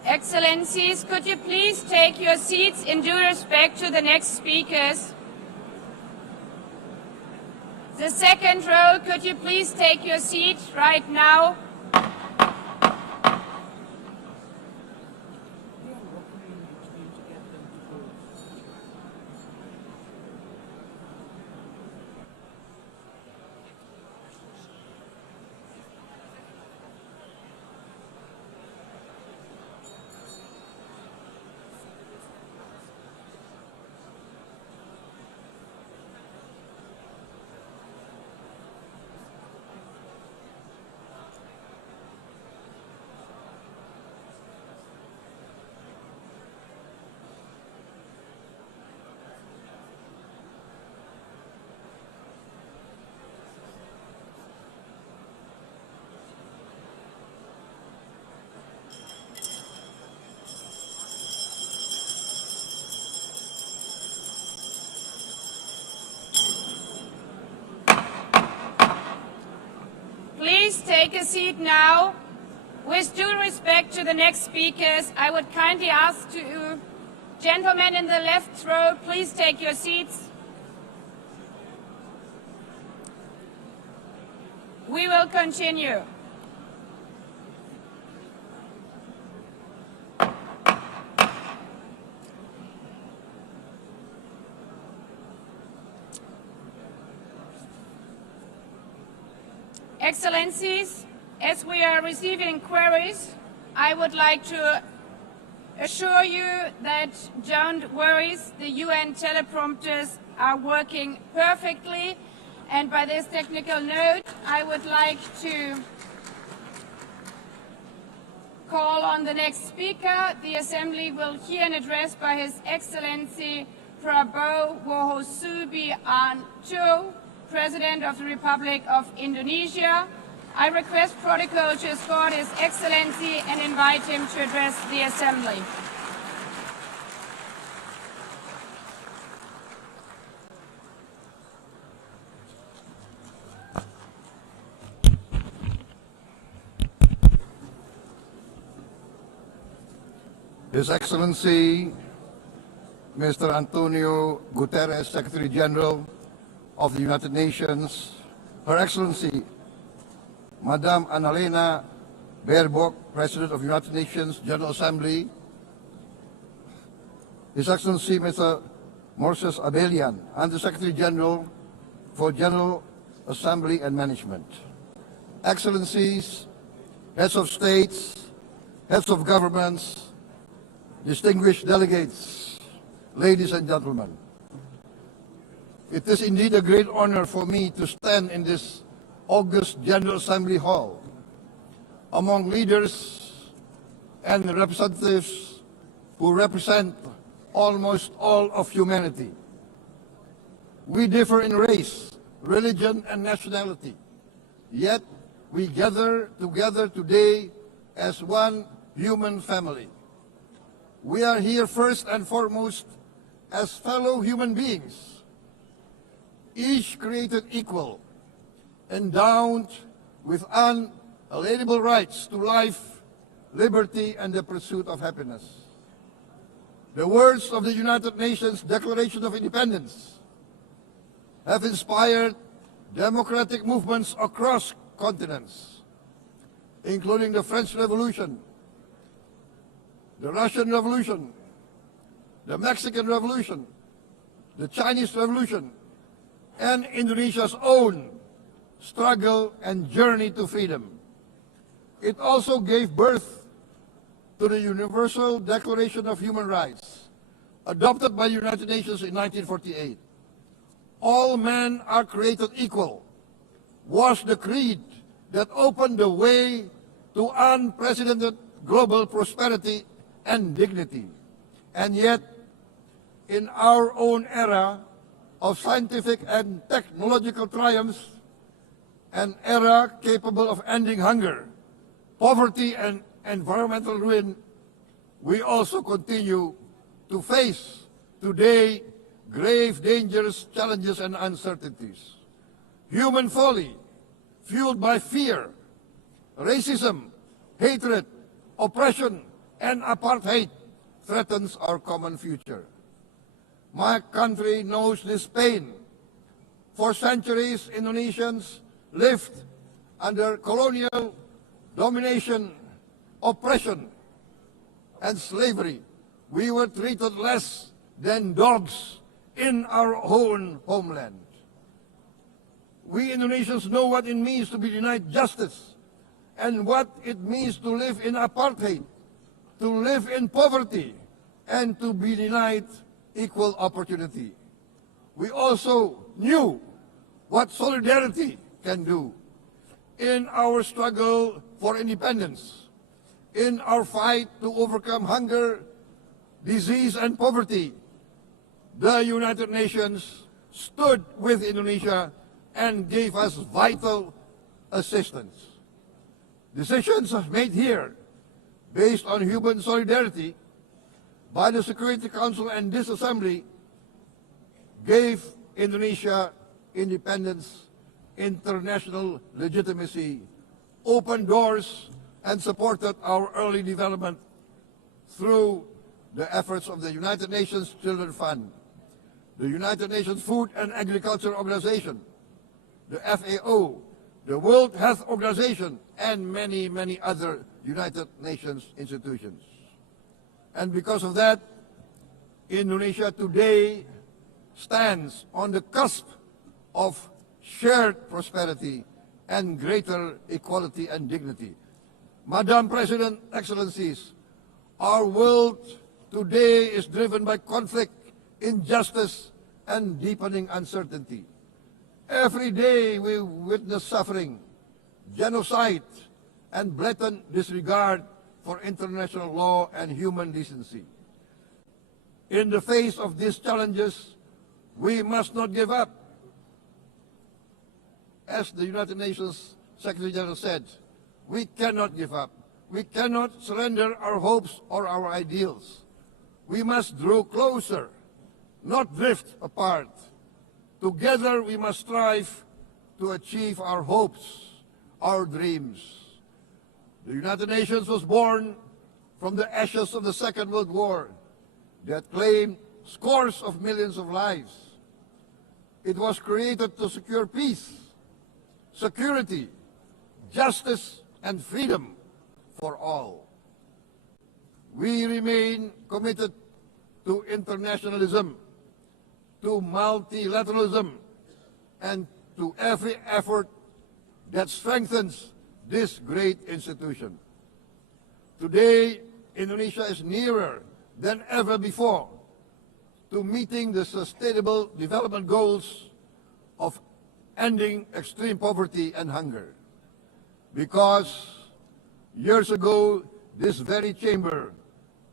Excellencies, could you please take your seats in due respect to the next speakers? The second row, could you please take your seat right now? Please take a seat now. With due respect to the next speakers, I would kindly ask you, gentlemen in the left row, please take your seats. We will continue. Excellencies, as we are receiving queries, I would like to assure you that don't worry, the UN teleprompters are working perfectly. And by this technical note, I would like to call on the next speaker. The Assembly will hear an address by His Excellency Prabowo Subianto, President of the Republic of Indonesia. I request protocol to escort His Excellency and invite him to address the Assembly. His Excellency Mr. Antonio Guterres, Secretary General of the United Nations, Her Excellency Madame Annalena Baerbock, President of the United Nations General Assembly, His Excellency Mr. Moses Abelian, Under Secretary General for General Assembly and Management, Excellencies, Heads of States, Heads of Governments, distinguished delegates, ladies and gentlemen. It is indeed a great honor for me to stand in this august General Assembly Hall among leaders and representatives who represent almost all of humanity. We differ in race, religion, and nationality, yet we gather together today as one human family. We are here first and foremost as fellow human beings, each created equal, endowed with unalienable rights to life, liberty, and the pursuit of happiness. The words of the United Nations Declaration of Independence have inspired democratic movements across continents, including the French Revolution, the Russian Revolution, the Mexican Revolution, the Chinese Revolution, and Indonesia's own struggle and journey to freedom. It also gave birth to the Universal Declaration of Human Rights, adopted by the United Nations in 1948. All men are created equal was the creed that opened the way to unprecedented global prosperity and dignity. And yet, in our own era of scientific and technological triumphs, an era capable of ending hunger, poverty, and environmental ruin, we also continue to face today grave dangers, challenges, and uncertainties. Human folly, fueled by fear, racism, hatred, oppression, and apartheid, threatens our common future. My country knows this pain. For centuries, Indonesians lived under colonial domination, oppression, and slavery. We were treated less than dogs in our own homeland. We Indonesians know what it means to be denied justice and what it means to live in apartheid, to live in poverty, and to be denied equal opportunity. We also knew what solidarity can do in our struggle for independence, in our fight to overcome hunger, disease, and poverty. The United Nations stood with Indonesia and gave us vital assistance. Decisions made here based on human solidarity by the Security Council and this Assembly gave Indonesia independence, international legitimacy, opened doors, and supported our early development through the efforts of the United Nations Children's Fund, the United Nations Food and Agriculture Organization, the FAO, the World Health Organization, and many, many other United Nations institutions. And because of that, Indonesia today stands on the cusp of shared prosperity and greater equality and dignity. Madam President, Excellencies, our world today is driven by conflict, injustice, and deepening uncertainty. Every day we witness suffering, genocide, and blatant disregard for international law and human decency. In the face of these challenges, we must not give up. As the United Nations Secretary General said, we cannot give up. We cannot surrender our hopes or our ideals. We must draw closer, not drift apart. Together we must strive to achieve our hopes, our dreams. The United Nations was born from the ashes of the Second World War that claimed scores of millions of lives. It was created to secure peace, security, justice, and freedom for all. We remain committed to internationalism, to multilateralism, and to every effort that strengthens this great institution. Today, Indonesia is nearer than ever before to meeting the sustainable development goals of ending extreme poverty and hunger. Because years ago, this very chamber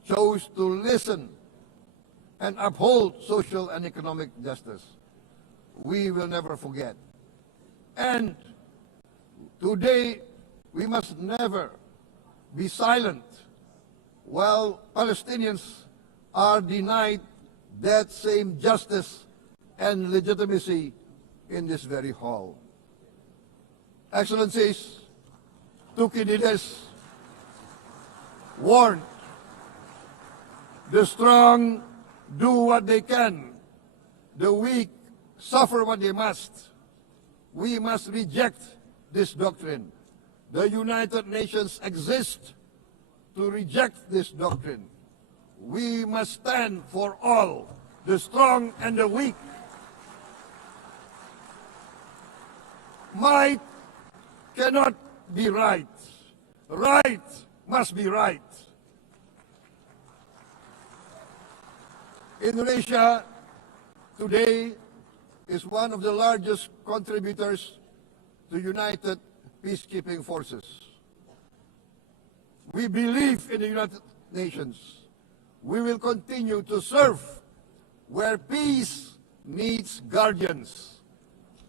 chose to listen and uphold social and economic justice. We will never forget. And today, we must never be silent while Palestinians are denied that same justice and legitimacy in this very hall. Excellencies, Guterres warned, the strong do what they can, the weak suffer what they must. We must reject this doctrine. The United Nations exist to reject this doctrine. We must stand for all, the strong and the weak. Might cannot be right. Right must be right. Indonesia today is one of the largest contributors to United Peacekeeping Forces. We believe in the United Nations. We will continue to serve where peace needs guardians,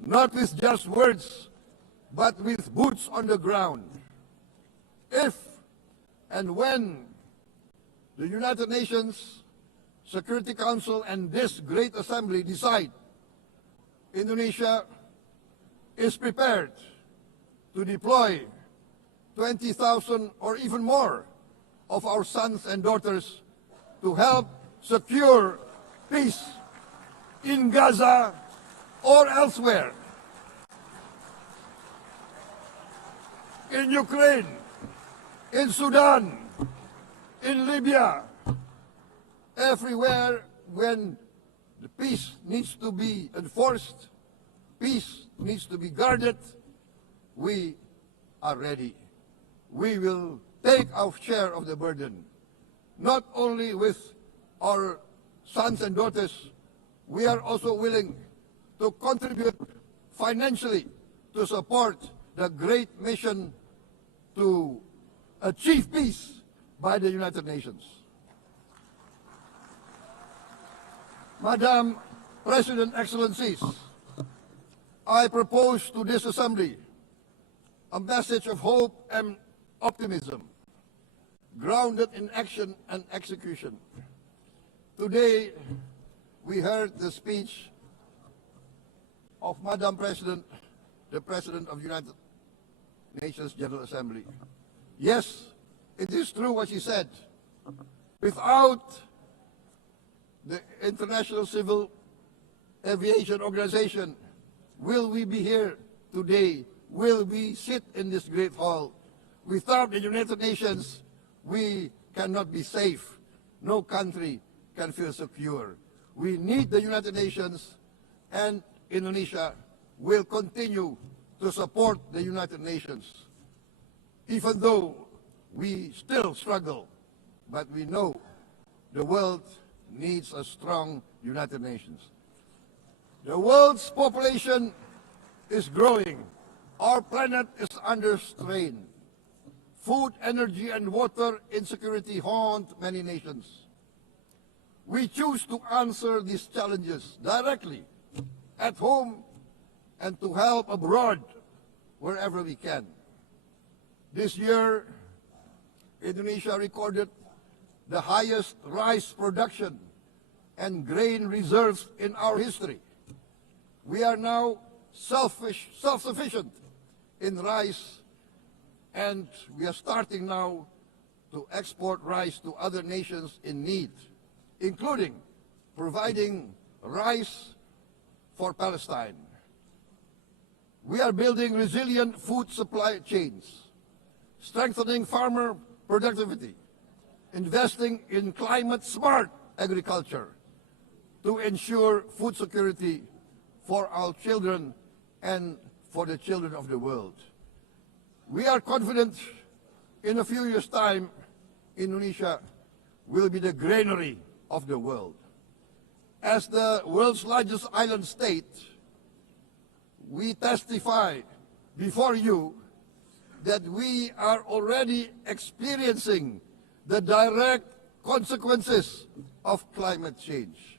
not with just words, but with boots on the ground. If and when the United Nations Security Council and this great assembly decide Indonesia is prepared to deploy 20,000 or even more of our sons and daughters to help secure peace in Gaza or elsewhere, in Ukraine, in Sudan, in Libya, everywhere when the peace needs to be enforced, peace needs to be guarded, we are ready. We will take our share of the burden, not only with our sons and daughters, we are also willing to contribute financially to support the great mission to achieve peace by the United Nations. Madam President, Excellencies, I propose to this Assembly a message of hope and optimism, grounded in action and execution. Today, we heard the speech of Madam President, the President of the United Nations General Assembly. Yes, it is true what she said. Without the International Civil Aviation Organization, will we be here today? Will we sit in this great hall? Without the United Nations, we cannot be safe. No country can feel secure. We need the United Nations, and Indonesia will continue to support the United Nations, even though we still struggle. But we know the world needs a strong United Nations. The world's population is growing. Our planet is under strain. Food, energy, and water insecurity haunt many nations. We choose to answer these challenges directly at home and to help abroad wherever we can. This year, Indonesia recorded the highest rice production and grain reserves in our history. We are now self-sufficient in rice, and we are starting now to export rice to other nations in need, including providing rice for Palestine. We are building resilient food supply chains, strengthening farmer productivity, investing in climate-smart agriculture to ensure food security for our children and for the children of the world. We are confident in a few years' time, Indonesia will be the granary of the world. As the world's largest island state, we testify before you that we are already experiencing the direct consequences of climate change,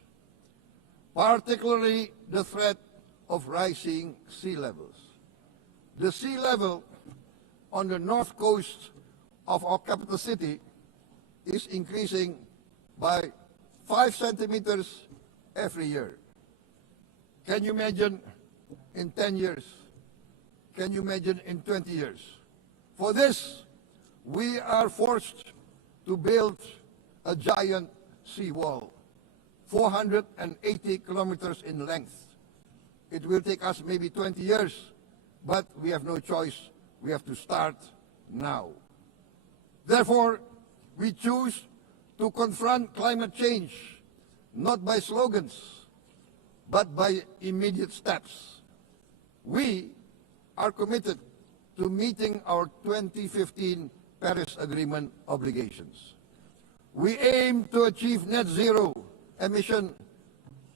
particularly the threat of rising sea levels. The sea level on the north coast of our capital city is increasing by 5 centimeters every year. Can you imagine in 10 years? Can you imagine in 20 years? For this, we are forced to build a giant seawall, 480 kilometers in length. It will take us maybe 20 years, but we have no choice. We have to start now. Therefore, we choose to confront climate change, not by slogans, but by immediate steps. We are committed to meeting our 2015 Paris Agreement obligations. We aim to achieve net zero emission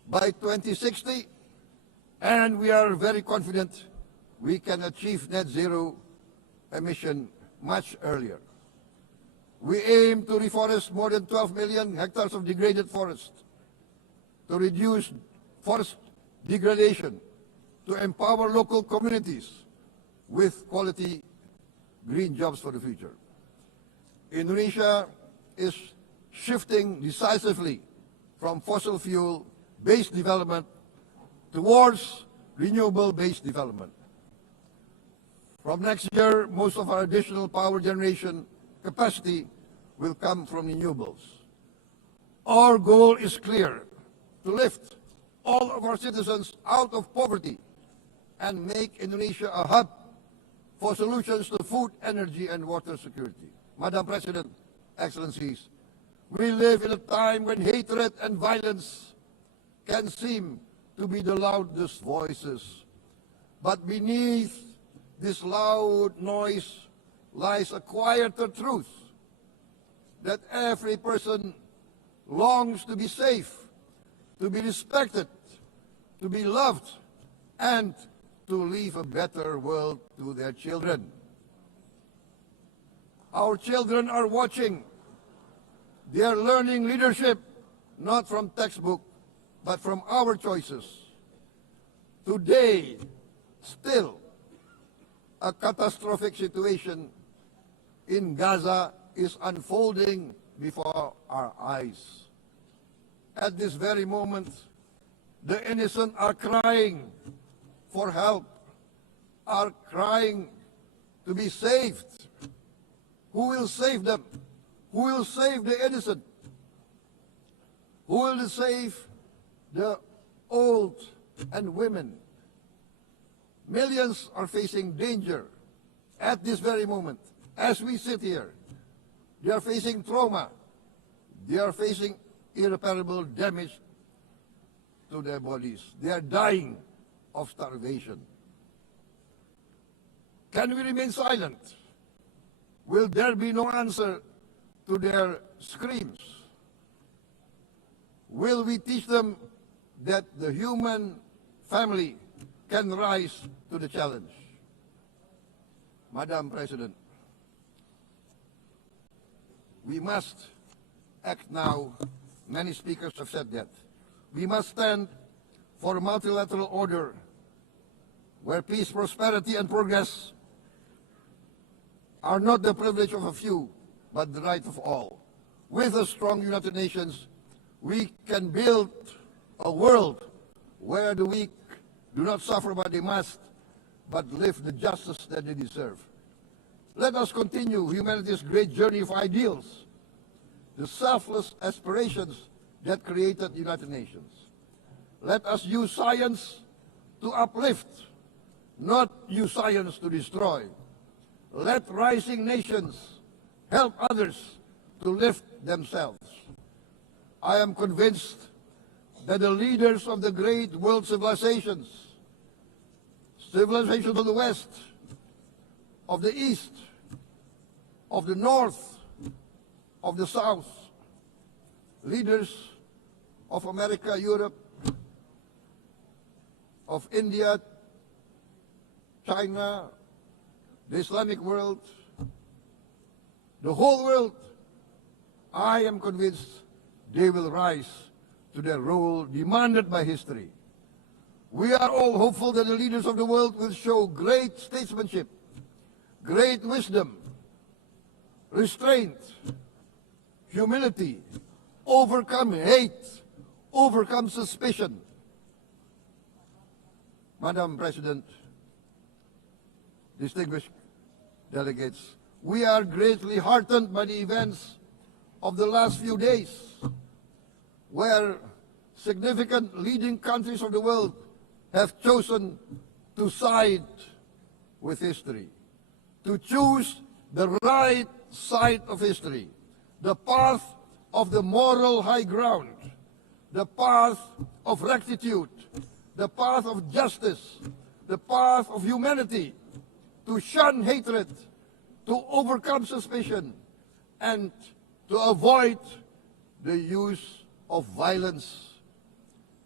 by 2060, and we are very confident we can achieve net zero emission much earlier. We aim to reforest more than 12 million hectares of degraded forest, to reduce forest degradation, to empower local communities with quality green jobs for the future. Indonesia is shifting decisively from fossil fuel-based development towards renewable-based development. From next year, most of our additional power generation capacity will come from renewables. Our goal is clear: to lift all of our citizens out of poverty and make Indonesia a hub for solutions to food, energy, and water security. Madam President, Excellencies, we live in a time when hatred and violence can seem to be the loudest voices. But beneath this loud noise lies a quieter truth, that every person longs to be safe, to be respected, to be loved, and to leave a better world to their children. Our children are watching. They are learning leadership, not from textbook, but from our choices. Today, still, a catastrophic situation in Gaza is unfolding before our eyes. At this very moment, the innocent are crying for help, are crying to be saved. Who will save them? Who will save the innocent? Who will save the old and women? Millions are facing danger at this very moment. As we sit here, they are facing trauma. They are facing irreparable damage to their bodies. They are dying of starvation. Can we remain silent? Will there be no answer to their screams? Will we teach them that the human family can rise to the challenge? Madam President, we must act now. Many speakers have said that. We must stand for a multilateral order where peace, prosperity, and progress are not the privilege of a few, but the right of all. With a strong United Nations, we can build a world where the weak do not suffer what they must, but live the justice that they deserve. Let us continue humanity's great journey of ideals, the selfless aspirations that created the United Nations. Let us use science to uplift, not use science to destroy. Let rising nations help others to lift themselves. I am convinced that the leaders of the great world civilizations of the West, of the East, of the North, of the South, leaders of America, Europe, of India, China, the Islamic world, the whole world, I am convinced they will rise to their role demanded by history. We are all hopeful that the leaders of the world will show great statesmanship, great wisdom, restraint, humility, overcome hate, overcome suspicion. Madam President, distinguished delegates, we are greatly heartened by the events of the last few days, where significant leading countries of the world have chosen to side with history, to choose the right side of history, the path of the moral high ground, the path of rectitude, the path of justice, the path of humanity, to shun hatred, to overcome suspicion, and to avoid the use of violence.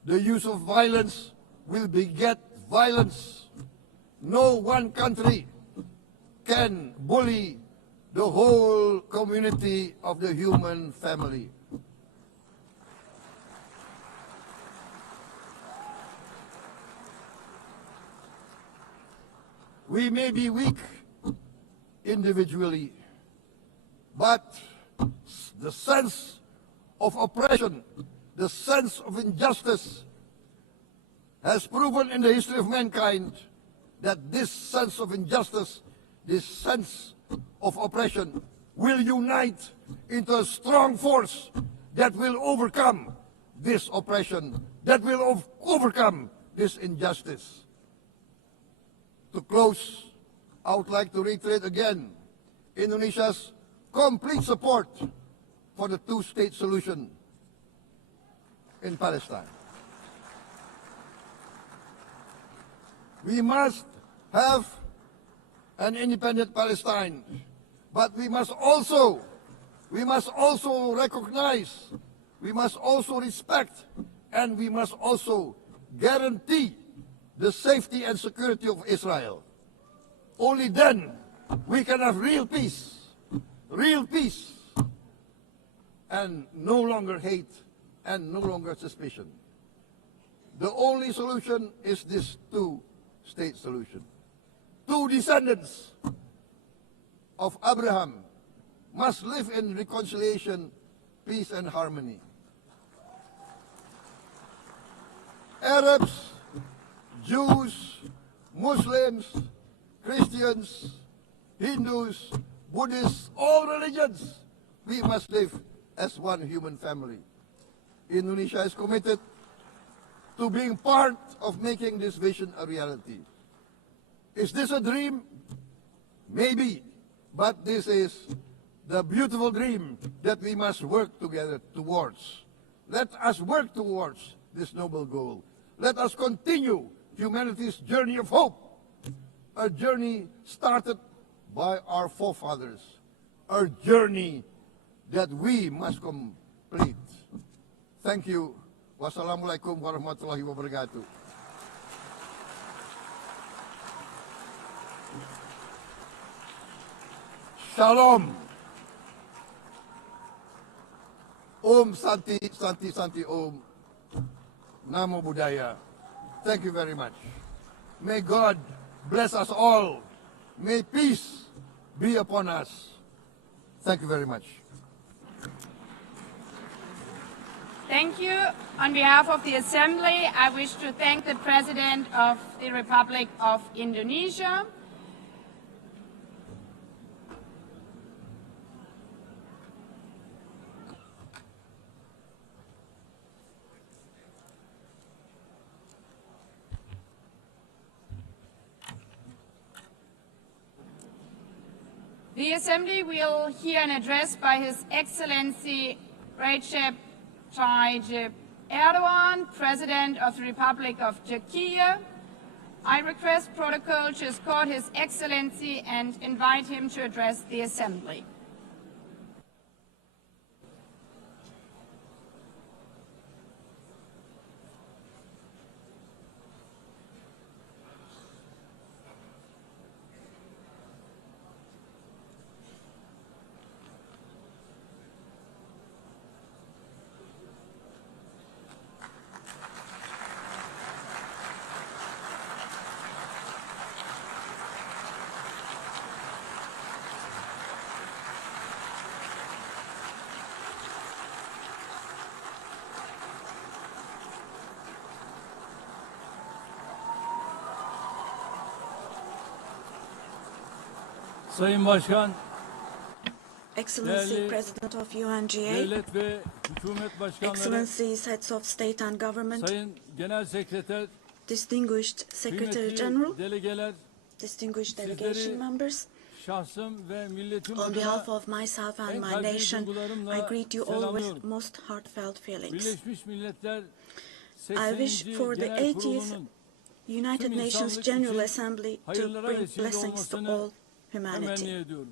The use of violence will beget violence. No one country can bully the whole community of the human family. We may be weak individually, but the sense of oppression, the sense of injustice has proven in the history of mankind that this sense of injustice, this sense of oppression will unite into a strong force that will overcome this oppression, that will overcome this injustice. To close, I would like to reiterate again Indonesia's complete support for the two-state solution in Palestine. We must have an independent Palestine, but we must also recognize, we must also respect, and we must also guarantee the safety and security of Israel. Only then we can have real peace, and no longer hate and no longer suspicion. The only solution is this two-state solution. Two descendants of Abraham must live in reconciliation, peace, and harmony. Arabs, Jews, Muslims, Christians, Hindus, Buddhists, all religions, we must live as one human family. Indonesia is committed to being part of making this vision a reality. Is this a dream? Maybe, but this is the beautiful dream that we must work together towards. Let us work towards this noble goal. Let us continue humanity's journey of hope, a journey started by our forefathers, a journey that we must complete. Thank you. Wassalamualaikum warahmatullahi wabarakatuh. Shalom. Om Santi, Santi, Santi Om. Namo Buddhaya. Thank you very much. May God bless us all. May peace be upon us. Thank you very much. Thank you. On behalf of the Assembly, I wish to thank the President of the Republic of Indonesia. The Assembly will hear an address by His Excellency Recep Tayyip Erdogan, President of the Republic of Türkiye. I request protocol to escort His Excellency and invite him to address the Assembly. Sayın Başkan, Excellency President of UNGA, devlet ve hükümet başkanları, Excellencies Heads of State and Government, Sayın Genel Sekreter, Distinguished Secretary kıymetli General, delegeler, distinguished delegation members, şahsım ve milletim on behalf adına of myself and en my kalbi nation, I duygularımla greet you all with selamlıyorum. most heartfelt feelings. Birleşmiş Milletler I wish 80. for the Genel 80th Kurulu'nun United tüm Nations insanlık General için Assembly to hayırlara bring vesile blessings to olmasını all humanity. temenni ediyorum.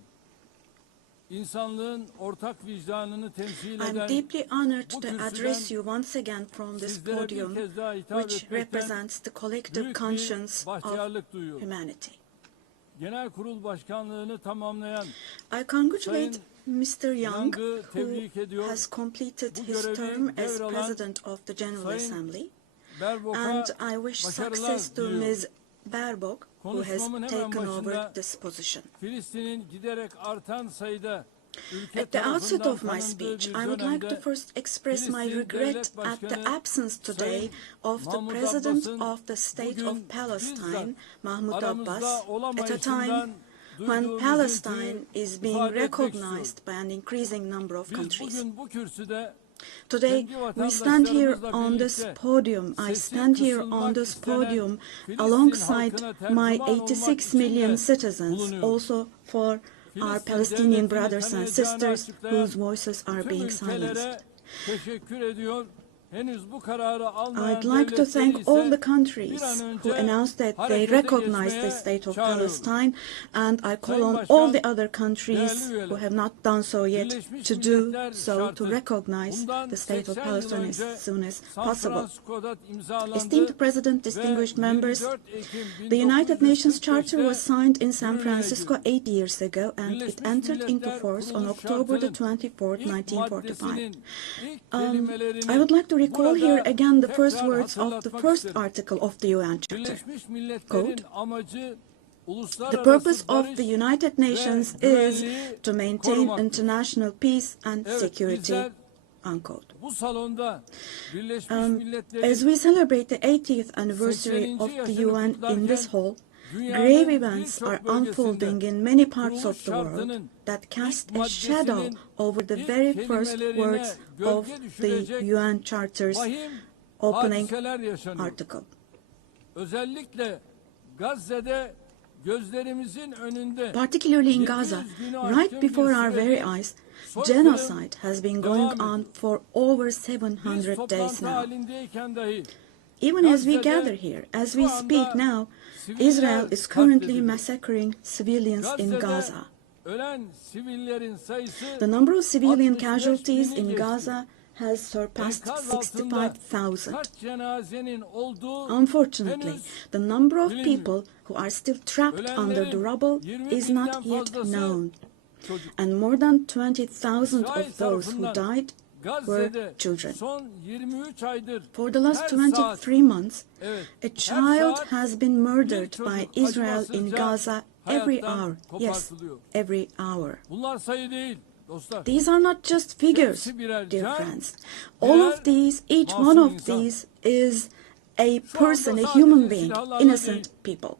İnsanlığın ortak vicdanını temsil I'm eden deeply honored bu to address kürsüden you once again from this sizlere bir podium, kez daha hitap which etmekten represents the collective büyük conscience bir of bahtiyarlık duyuyorum. humanity. Genel Kurul Başkanlığını tamamlayan I congratulate Sayın Mr. Young, Young'ı tebrik who ediyor. has completed Bu his görevi term as devralan President of the General Sayın Assembly, Baerbock'a and I wish başarılar success to diliyorum. Ms. Baerbock, who has Konuşmamın hemen taken over başında this position. Filistin'in giderek artan sayıda ülke At the outset tarafından of my tanındığı speech, bir I would like to dönemde first express my Filistin regret Devlet at the Başkanı absence today Sayın of the Mahmut President Abbas'ın of the State bugün of bizzat Palestine, Mahmoud aramızda Abbas, at a olamayışından time when duyduğum Palestine üzüntüyü is being ifade etmek recognized istiyorum. by an increasing number of Biz countries. bugün bu kürsüde Today, kendi we stand here vatandaşlarımızla on this birlikte podium. I sesi stand here kısılmak on this istenen podium Filistin alongside halkına my tercüman olmak 86 için million de citizens, bulunuyoruz. also for our Filistin Palestinian devletini brothers and tanıyacağını sisters açıklayan whose voices are tüm being silenced. ülkelere teşekkür ediyor. Henüz bu kararı almayan I'd like to devletleri thank all the ise countries bir an who önce announced that they harekete recognize the geçmeye State of çağırıyorum. Palestine, and I call Sayın on Başkan, all the other countries değerli üyeler, who have not done so yet Birleşmiş to do Milletler so şartı to recognize bundan the State of 80 yıl Palestine önce as soon as San possible. Francisco'da imzalandı Esteemed President, ve distinguished members, 24 Ekim the United Nations Charter 1945'te was signed in San yürürlüğe Francisco girdi. 8 years ago, and it Birleşmiş entered into Milletler force on Kuruluş October the Şartı'nın 24th, ilk 1945. maddesinin ilk I kelimelerini would like to recall here burada again the first tekrar words of the hatırlatmak first isterim. article of the UN Charter. Birleşmiş Milletler'in Quote, amacı the uluslararası purpose of barış the United Nations ve is güvenliği to maintain korumaktır. international peace and Evet, security, bizler unquote. bu salonda Birleşmiş As Milletler'in we celebrate the 80th anniversary 80. of the yaşını UN in kutlarken this hall, dünyanın grave events birçok are bölgesinde unfolding in many parts kuruluş of the world şartının that cast ilk a shadow maddesinin over the ilk very first kelimelerine words of gölge the düşürecek UN Charter's vahim opening hadiseler yaşanıyor. article. Özellikle Gazze'de gözlerimizin önünde Particularly in 700 Gaza, günü right aşkın bir before our very süredir eyes, soykırım genocide has been going devam on ediyor. for over Biz 700 days toplantı now. halindeyken dahi Even as we Gazze'de gather here, as we şu speak anda now, siviller Israel is currently katlediliyor. massacring civilians in Gazze'de Gaza. ölen sivillerin sayısı The number of civilian 65 casualties bini in geçti. Gaza has surpassed Enkaz altında 65,000. kaç cenazenin olduğu Unfortunately, henüz the number of bilinmiyor. people who are still trapped under the Ölenlerin rubble 20 is binden not yet fazlası known, çocuk. and more than 20,000 İsrail of those who tarafından died were Gazze'de children. son 23 aydır For the last her 23 saat, months, evet, a her child saat has been murdered bir by çocuk Israel in acımasızca Gaza every hayattan hour. Yes, kopartılıyor. every hour. Bunlar sayı değil dostlar. These are not just figures, Hepsi birer dear can, friends. All of these, each one masum of insan. these is a Şu anda person, a sadece human being, silahlarla innocent people.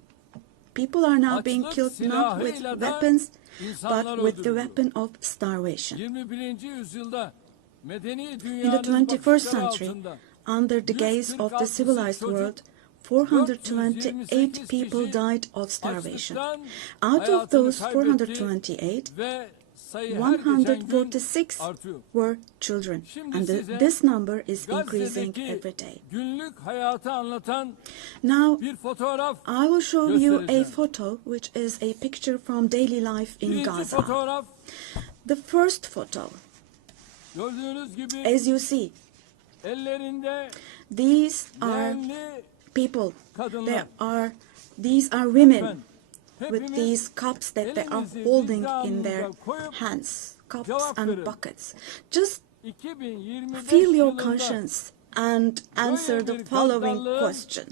People are now being Açlık killed not with silahıyla da weapons, insanlar but with the öldürülüyor. weapon of starvation. 21. yüzyılda medeni In the dünyanın 21st bakışları century, altında under the gaze of the 146 civilized çocuk, world, 428 428 people kişi died of starvation. açlıktan Out of hayatını those kaybetti 428, ve sayı her geçen gün 146 artıyor. were children, Şimdi and size this number is increasing Gazze'deki every day. günlük hayatı anlatan Now, bir fotoğraf I will show you a göstereceğim. photo, which is a picture from daily life in Birinci Gaza. fotoğraf The first photo, gördüğünüz gibi as you see, ellerinde these are değerli people. kadınlar. These are women Ben, with hepimiz these cups that they are elimizi holding in their vicdanımıza koyup hands, cups cevap and verin. buckets. Just 2025 feel your yılında conscience and answer the bir following gaddalığın question.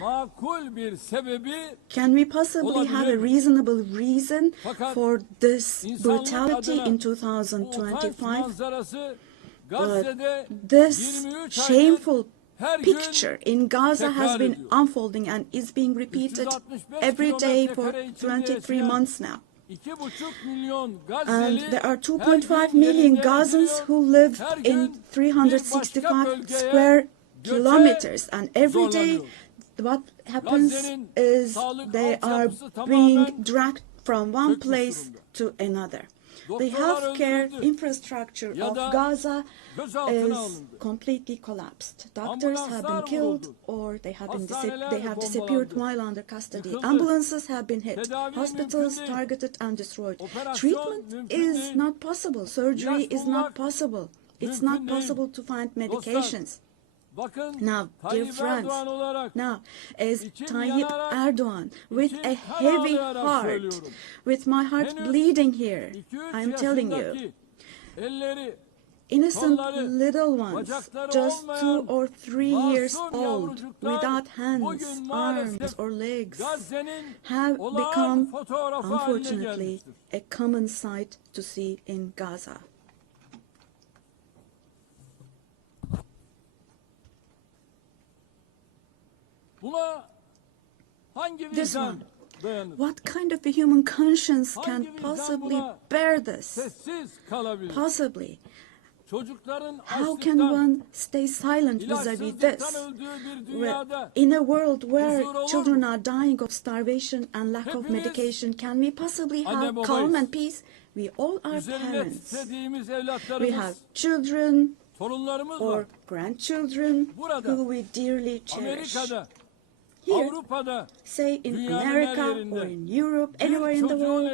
makul bir sebebi Can we possibly have a olabilir mi? reasonable reason Fakat for this insanlık brutality adına in bu utanç 2025? manzarası Gazze'de This 23 aydır shameful her gün picture in Gaza has tekrar been ediyor. unfolding and is being repeated 365 every day kilometre for kare içinde 23 yaşayan months now. And there are 2.5 million Gazans who live in 365 square kilometers. And every day, what happens is they are being dragged from one place to another. The healthcare infrastructure of Gaza is completely collapsed. Doctors have been killed or they have disappeared while under custody. Ambulances have been hit. Hospitals targeted and destroyed. Treatment is not possible. Surgery is not possible. It's not possible to find medications. Now, dear friends, now, as Tayyip Erdogan, with a heavy heart, with my heart bleeding here, I am telling you, innocent little ones, just 2 or 3 years old, without hands, arms, or legs, have become, unfortunately, a common sight to see in Gaza. This one. What kind of a human conscience can possibly bear this? Possibly. How can one stay silent vis-à-vis this? In a world where children are dying of starvation and lack of medication, can we possibly have calm and peace? We all are parents. We have children or grandchildren who we dearly cherish. Here, say in America or in Europe, anywhere in the world,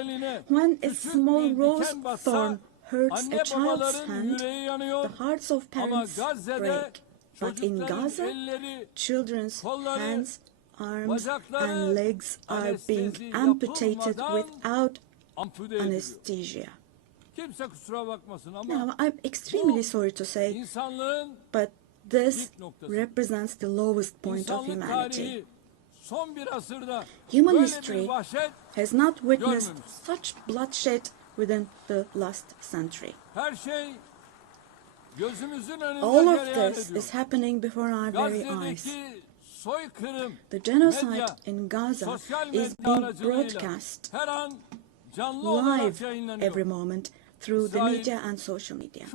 when a small rose thorn hurts a child's hand, the hearts of parents break. But in Gaza, children's hands, arms, and legs are being amputated without anesthesia. Now, I'm extremely sorry to say, but this represents the lowest point of humanity. Human history has not witnessed such bloodshed within the last century. All of this is happening before our very eyes. The genocide in Gaza is being broadcast live every moment through the media and social media.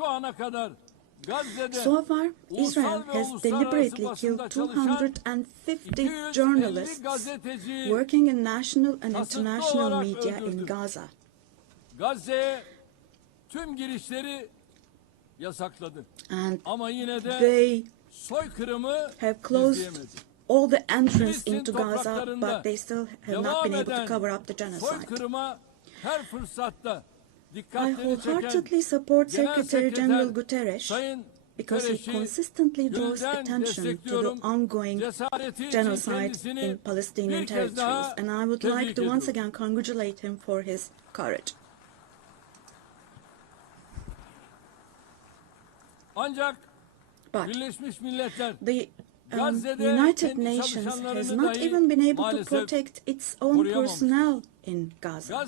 So far, Israel has deliberately killed 250 journalists working in national and international media in Gaza. And they have closed all the entrance into Gaza, but they still have not been able to cover up the genocide. I wholeheartedly support Secretary General Guterres because he consistently draws attention to the ongoing genocide in Palestinian territories, and I would like to once again congratulate him for his courage. But the United Nations has not even been able to protect its own personnel in Gaza,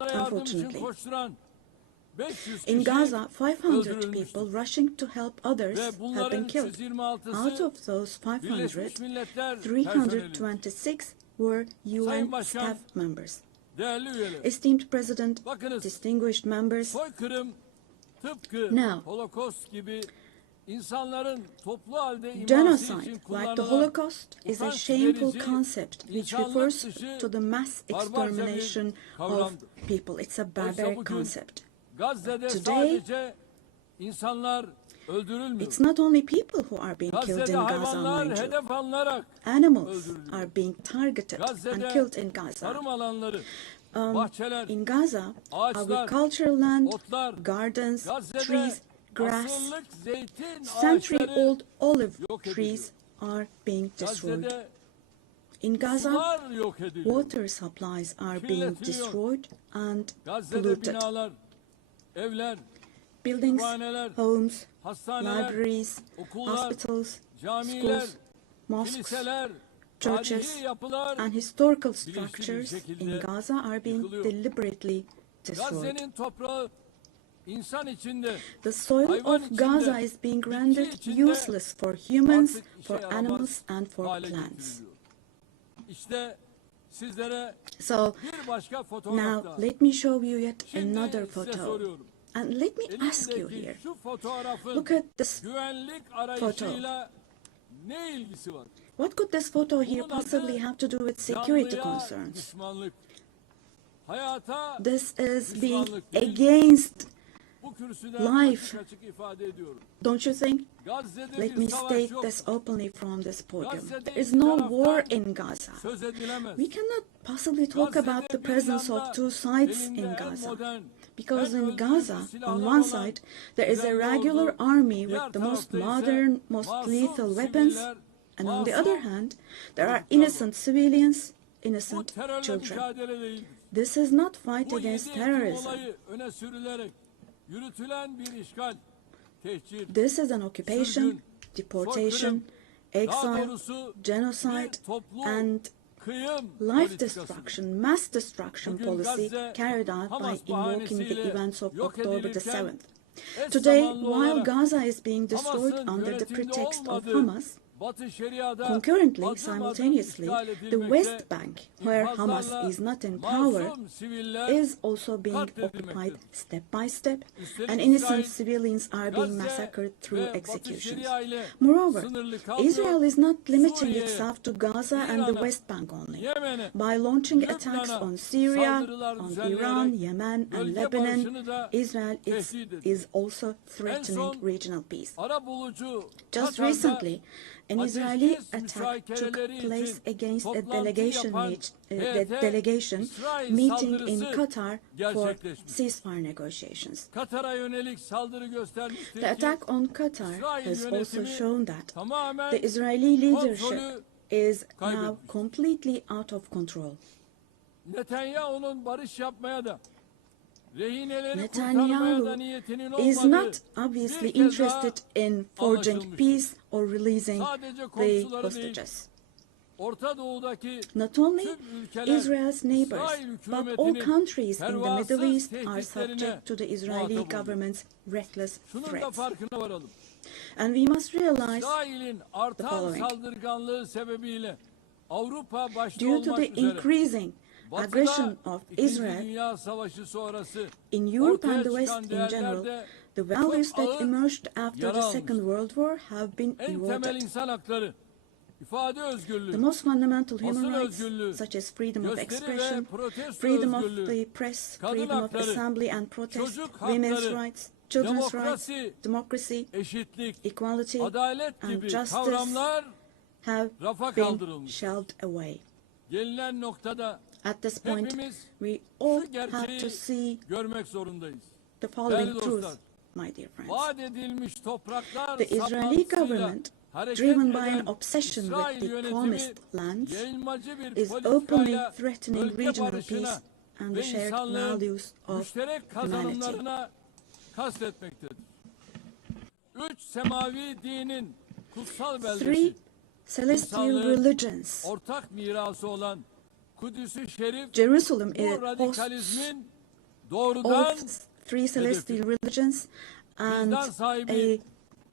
unfortunately. In Gaza, 500 people rushing to help others have been killed. Out of those 500, 326 were UN staff members. Esteemed President, distinguished members, now, genocide, like the Holocaust, is a shameful concept which refers to the mass extermination of people. It's a barbaric concept. Today, it's not only people who are being killed in Gaza, mind you. Animals are being targeted and killed in Gaza. In Gaza, agricultural land, gardens, trees, grass, century-old olive trees are being destroyed. In Gaza, water supplies are being destroyed and polluted. Buildings, homes, libraries, hospitals, schools, mosques, churches, and historical structures in Gaza are being deliberately destroyed. The soil of Gaza is being rendered useless for humans, for animals, and for plants. So now let me show you yet another photo. And let me ask you here, look at this photo. What could this photo here possibly have to do with security concerns? This is being against life, don't you think? Let me state this openly from this podium. There is no war in Gaza. We cannot possibly talk about the presence of two sides in Gaza. Because in Gaza, on one side, there is a regular army with the most modern, most lethal weapons, and on the other hand, there are innocent civilians, innocent children. This is not fight against terrorism. This is an occupation, deportation, exile, genocide, and life destruction, mass destruction policy carried out by invoking the events of October the 7th. Today, while Gaza is being destroyed under the pretext of Hamas, concurrently, simultaneously, the West Bank, where Hamas is not in power, is also being occupied step by step, and innocent civilians are being massacred through executions. Moreover, Israel is not limiting itself to Gaza and the West Bank only. By launching attacks on Syria, on Iran, Yemen, and Lebanon, Israel is also threatening regional peace. Just recently, an Israeli attack took place against a delegation meeting in Qatar for ceasefire negotiations. The attack on Qatar has also shown that the Israeli leadership is now completely out of control. Netanyahu is not obviously interested in forging peace or releasing the hostages. Not only Israel's neighbors, but all countries in the Middle East are subject to the Israeli government's reckless threats. And we must realize the following. Due to the increasing aggression of Israel in Europe and the West in general, the values that emerged after the Second World War have been eroded. The most fundamental human rights, such as freedom of expression, freedom of the press, freedom of assembly and protest, women's rights, children's rights, democracy, equality, and justice, have been shelved away. At this point, we all have to see the following truth, my dear friends. The Israeli government, driven by an obsession with the promised lands, is openly threatening regional peace and the shared values of humanity. Three celestial religions. Jerusalem hosts all three celestial religions, and a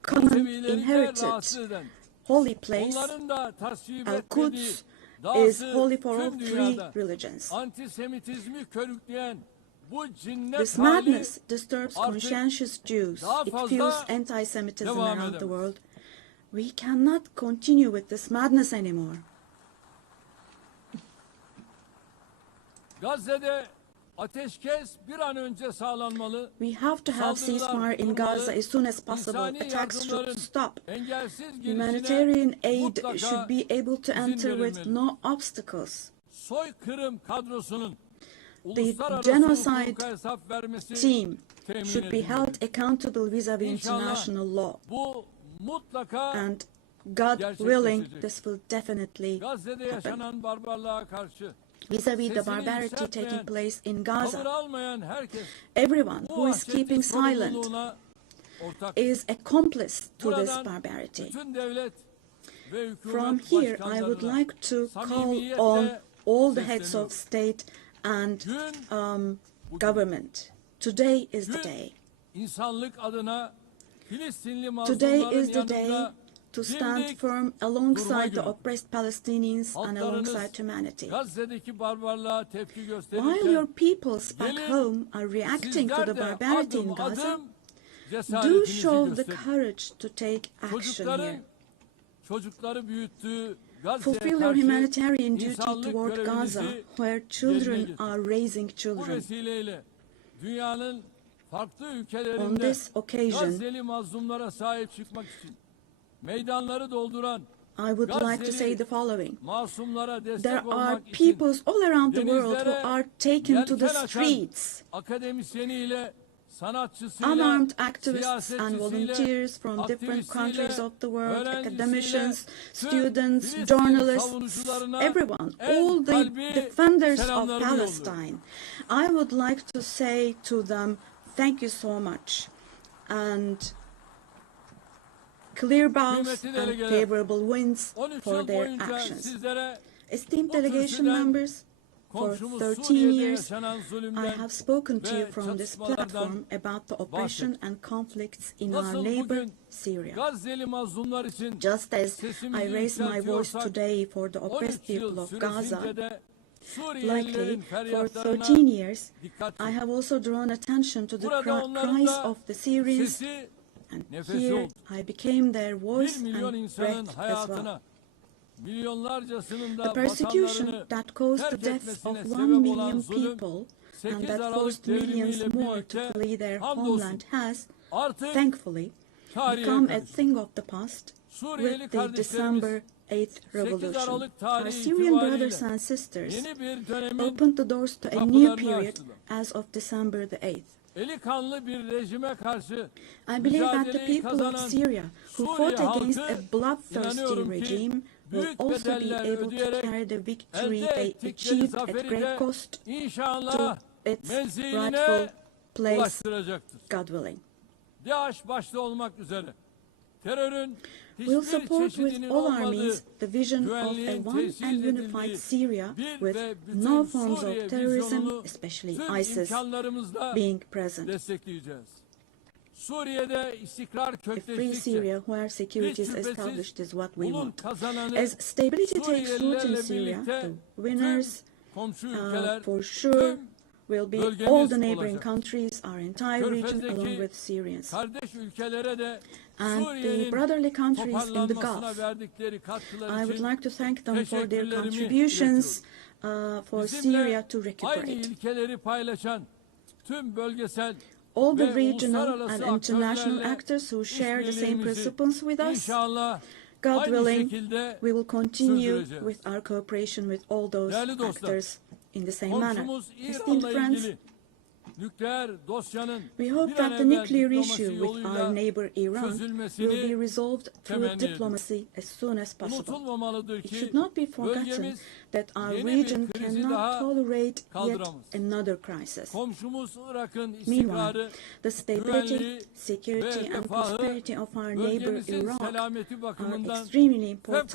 common inherited holy place, Al-Quds, is holy for all three religions. This madness disturbs conscientious Jews. It fuels anti-Semitism around the world. We cannot continue with this madness anymore. We have to have ceasefire in Gaza as soon as possible. Attacks should stop. Humanitarian aid should be able to enter with no obstacles. The genocide team should be held accountable vis-à-vis international law. And God willing, this will definitely happen. Vis-à-vis the barbarity taking place in Gaza, everyone who is keeping silent is accomplice to this barbarity. From here, I would like to call on all the heads of state and government. Today is the day. Today is the day to stand firm alongside the oppressed Palestinians and alongside humanity. While your peoples back home are reacting to the barbarity in Gaza, do show the courage to take action here. Fulfill your humanitarian duty toward Gaza, where children are raising children. On this occasion, I would like to say the following. There are peoples all around the world who are taken to the streets. Unarmed activists and volunteers from different countries of the world, academicians, students, journalists, everyone, all the defenders of Palestine. I would like to say to them, thank you so much, and clear bows and favorable winds for their actions. Esteemed delegation members, for 13 years, I have spoken to you from this platform about the oppression and conflicts in our neighbor, Syria. Just as I raise my voice today for the oppressed people of Gaza, likely for 13 years, I have also drawn attention to the cries of the Syrians, and here I became their voice and breath as well. The persecution that caused the deaths of 1 million people and that forced millions more to flee their homeland has, thankfully, become a thing of the past with the December 8th revolution. Our Syrian brothers and sisters opened the doors to a new period as of December the 8th. I believe that the people of Syria who fought against a bloodthirsty regime will also be able to carry the victory they achieved at great cost to its rightful place, God willing. We'll support with all our means the vision of a one and unified Syria with no forms of terrorism, especially ISIS, being present. A free Syria where security is established is what we want. As stability takes root in Syria, the winners for sure will be all the neighboring countries, our entire region, along with Syrians. And the brotherly countries in the Gulf. I would like to thank them for their contributions for Syria to recuperate. All the regional and international actors who share the same principles with us, God willing, we will continue with our cooperation with all those actors in the same manner. Esteemed friends, we hope that the nuclear issue with our neighbor Iran will be resolved through diplomacy as soon as possible. It should not be forgotten that our region cannot tolerate yet another crisis. Meanwhile, the stability, security and prosperity of our neighbor Iraq are extremely important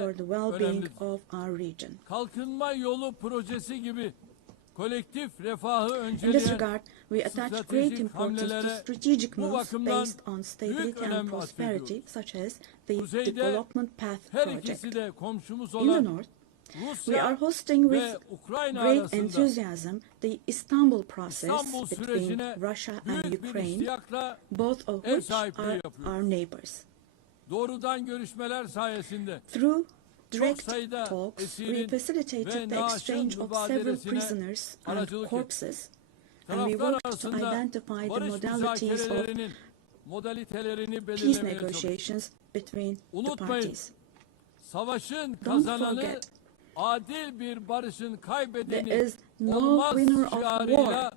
for the well-being of our region. In this regard, we attach great importance to strategic moves based on stability and prosperity, such as the Development Path Project. In the north, we are hosting with great enthusiasm the Istanbul process between Russia and Ukraine, both of which are our neighbors. Through direct talks, we facilitated the exchange of several prisoners and corpses, and we worked to identify the modalities of peace negotiations between the parties. Don't forget, there is no winner of war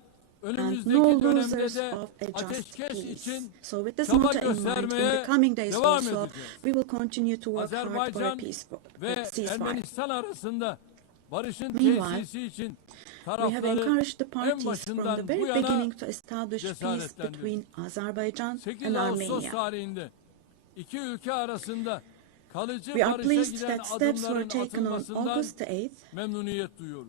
and no losers of a just peace. So with this motto in mind, in the coming days also, we will continue to work hard for a peaceful ceasefire. Meanwhile, we have encouraged the parties from the very beginning to establish peace between Azerbaijan and Armenia. We are pleased that steps were taken on August 8th,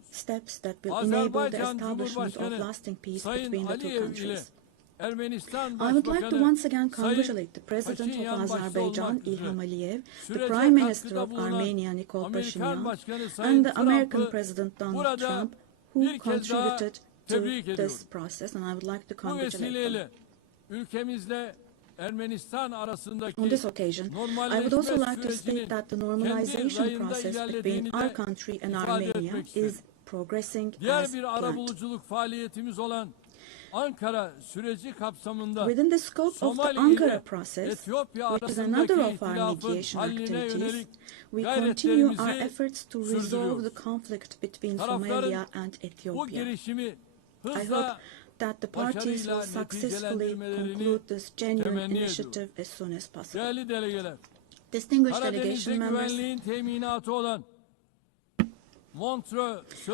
steps that will enable the establishment of lasting peace between the two countries. I would like to once again congratulate the President of Azerbaijan, Ilham Aliyev, the Prime Minister of Armenia, Nikol Pashinyan, and the American President Donald Trump, who contributed to this process, and I would like to congratulate them. On this occasion, I would also like to state that the normalization process between our country and Armenia is progressing as planned. Within the scope of the Ankara process, which is another of our mediation activities, we continue our efforts to resolve the conflict between Somalia and Ethiopia. I hope that the parties will successfully conclude this genuine initiative as soon as possible. Distinguished delegation members,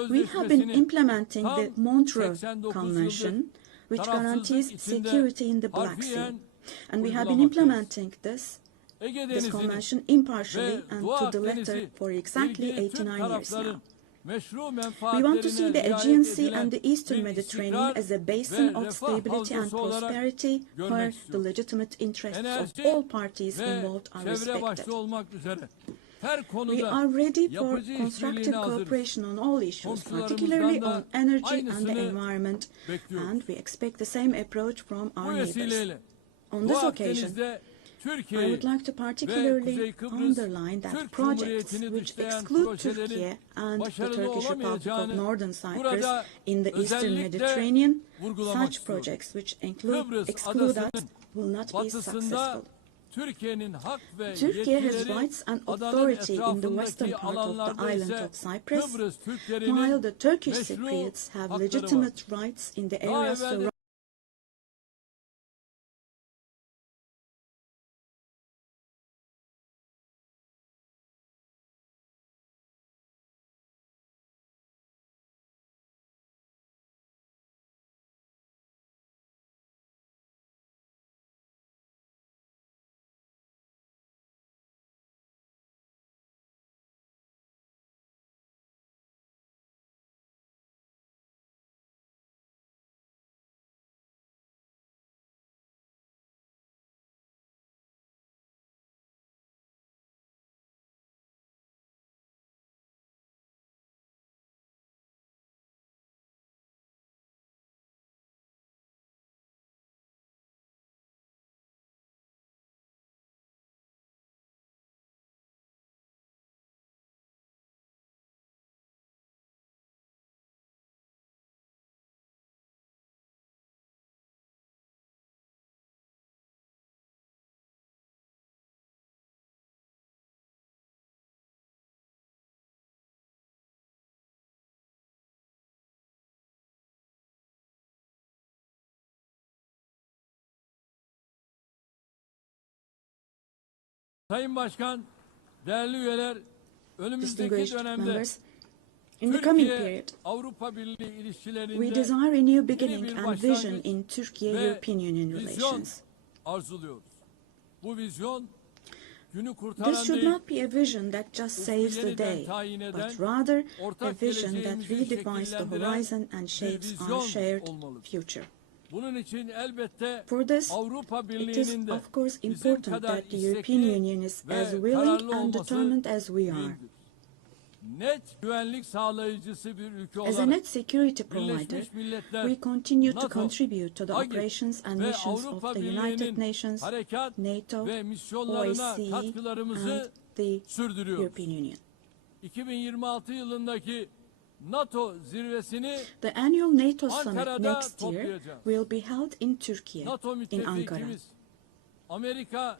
we have been implementing the Montreux Convention, which guarantees security in the Black Sea. And we have been implementing this convention impartially and to the letter for exactly 89 years now. We want to see the Aegean Sea and the Eastern Mediterranean as a basin of stability and prosperity where the legitimate interests of all parties involved are respected. We are ready for constructive cooperation on all issues, particularly on energy and the environment, and we expect the same approach from our neighbors. On this occasion, I would like to particularly underline that projects which exclude Türkiye and the Turkish Republic of Northern Cyprus in the Eastern Mediterranean, such projects which exclude us will not be successful. Turkey has rights and authority in the western part of the island of Cyprus, while the Turkish Cypriots have legitimate rights in the areas surrounding. Sayın Başkan, değerli üyeler, önümüzdeki dönemde in the coming period, Avrupa Birliği ilişkilerinde we desire a new beginning and vision in Turkey-European Union relations. Arzuluyoruz. Bu vizyon This should not be a vision that just saves the day, but rather a vision that redefines the horizon and shapes our shared future. For this, it is of course important that the European Union is as willing and determined as we are. As a net security provider, we continue to contribute to the operations and missions of the United Nations, NATO, OSCE, and the European Union. 2026 yılındaki NATO zirvesini The annual NATO summit next year will be held in Turkey, in Ankara. Amerika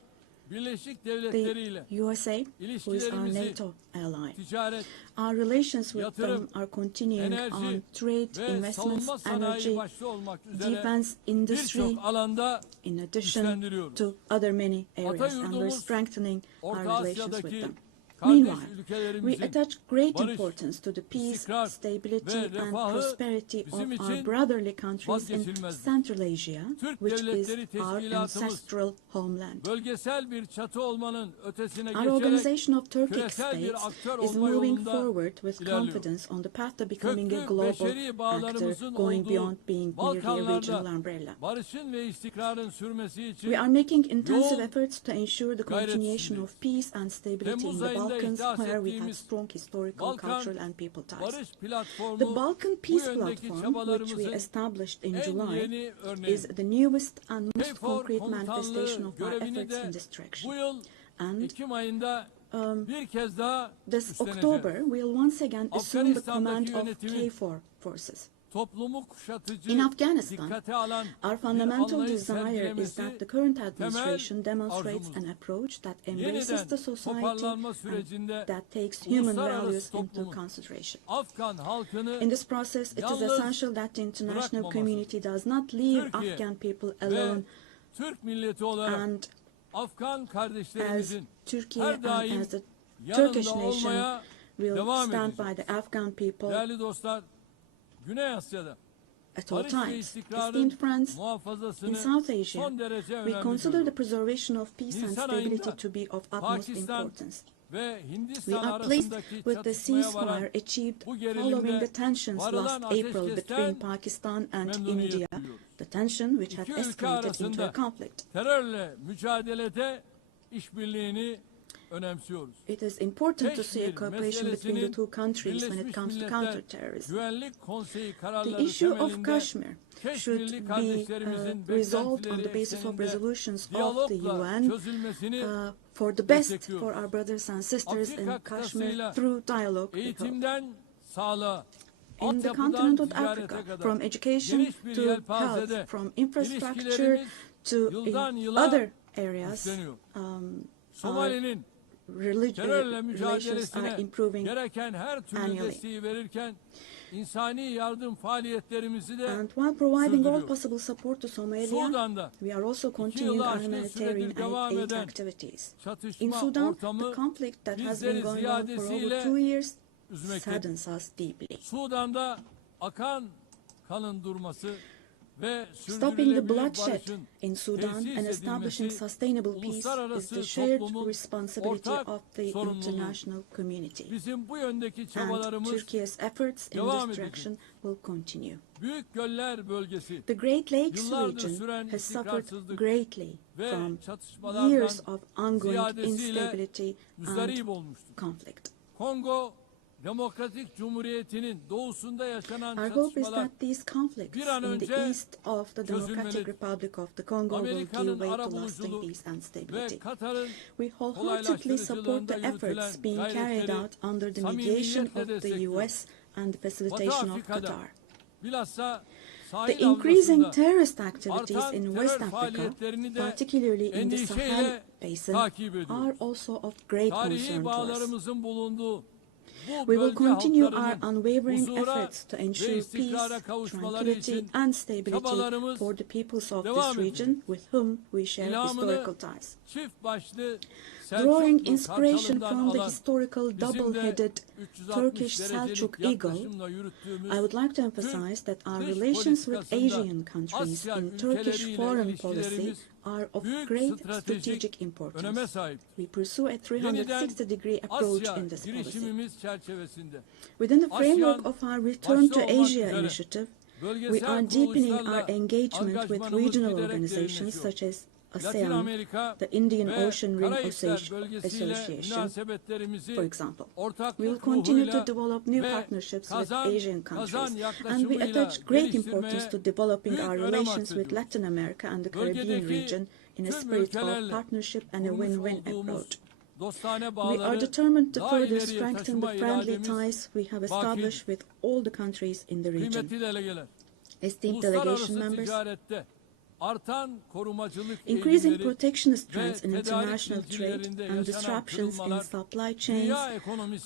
Birleşik Devletleri ile The USA, who is our NATO ally. Our relations with them are continuing on trade, investments, energy, defense industry, in addition to other many areas, and we're strengthening our relations with them. Meanwhile, we attach great importance to the peace, stability and prosperity of our brotherly countries in Central Asia, which is our ancestral homeland. Our organization of Turkic states is moving forward with confidence on the path to becoming a global actor, going beyond being merely a regional umbrella. We are making intensive efforts to ensure the continuation of peace and stability in the Balkans, where we have strong historical, cultural and people ties. The Balkan Peace Platform, which we established in July, is the newest and most concrete manifestation of our efforts in this direction. And this October, we'll once again assume the command of KFOR forces. In Afghanistan, our fundamental desire is that the current administration demonstrates an approach that embraces the society and that takes human values into consideration. In this process, it is essential that the international community does not leave Afghan people alone, and as Türkiye and as the Turkish nation will stand by the Afghan people at all times. Esteemed friends, in South Asia, we consider the preservation of peace and stability to be of utmost importance. We are pleased with the ceasefire achieved following the tensions last April between Pakistan and India, the tension which had escalated into a conflict. It is important to see a cooperation between the two countries when it comes to counterterrorism. The issue of Kashmir should be resolved on the basis of resolutions of the UN for the best for our brothers and sisters in Kashmir through dialogue, we hope. In the continent of Africa, from education to health, from infrastructure to in other areas, our relations are improving annually. And while providing all possible support to Somalia, we are also continuing our humanitarian aid activities. In Sudan, the conflict that has been going on for over 2 years saddens us deeply. Stopping the bloodshed in Sudan and establishing sustainable peace is the shared responsibility of the international community. And Turkey's efforts in this direction will continue. The Great Lakes region has suffered greatly from years of ongoing instability and conflict. Our hope is that these conflicts in the east of the Democratic Republic of the Congo will give way to lasting peace and stability. We wholeheartedly support the efforts being carried out under the mediation of the US and the facilitation of Qatar. The increasing terrorist activities in West Africa, particularly in the Sahel Basin, are also of great concern to us. We will continue our unwavering efforts to ensure peace, tranquility and stability for the peoples of this region with whom we share historical ties. Drawing inspiration from the historical double-headed Turkish Selçuk eagle, I would like to emphasize that our relations with Asian countries in Turkish foreign policy are of great strategic importance. We pursue a 360-degree approach in this policy. Within the framework of our Return to Asia initiative, we are deepening our engagement with regional organizations such as ASEAN, the Indian Ocean Rim Association, for example. We will continue to develop new partnerships with Asian countries, and we attach great importance to developing our relations with Latin America and the Caribbean region in a spirit of partnership and a win-win approach. We are determined to further strengthen the friendly ties we have established with all the countries in the region. Esteemed delegation members, increasing protectionist trends in international trade and disruptions in supply chains are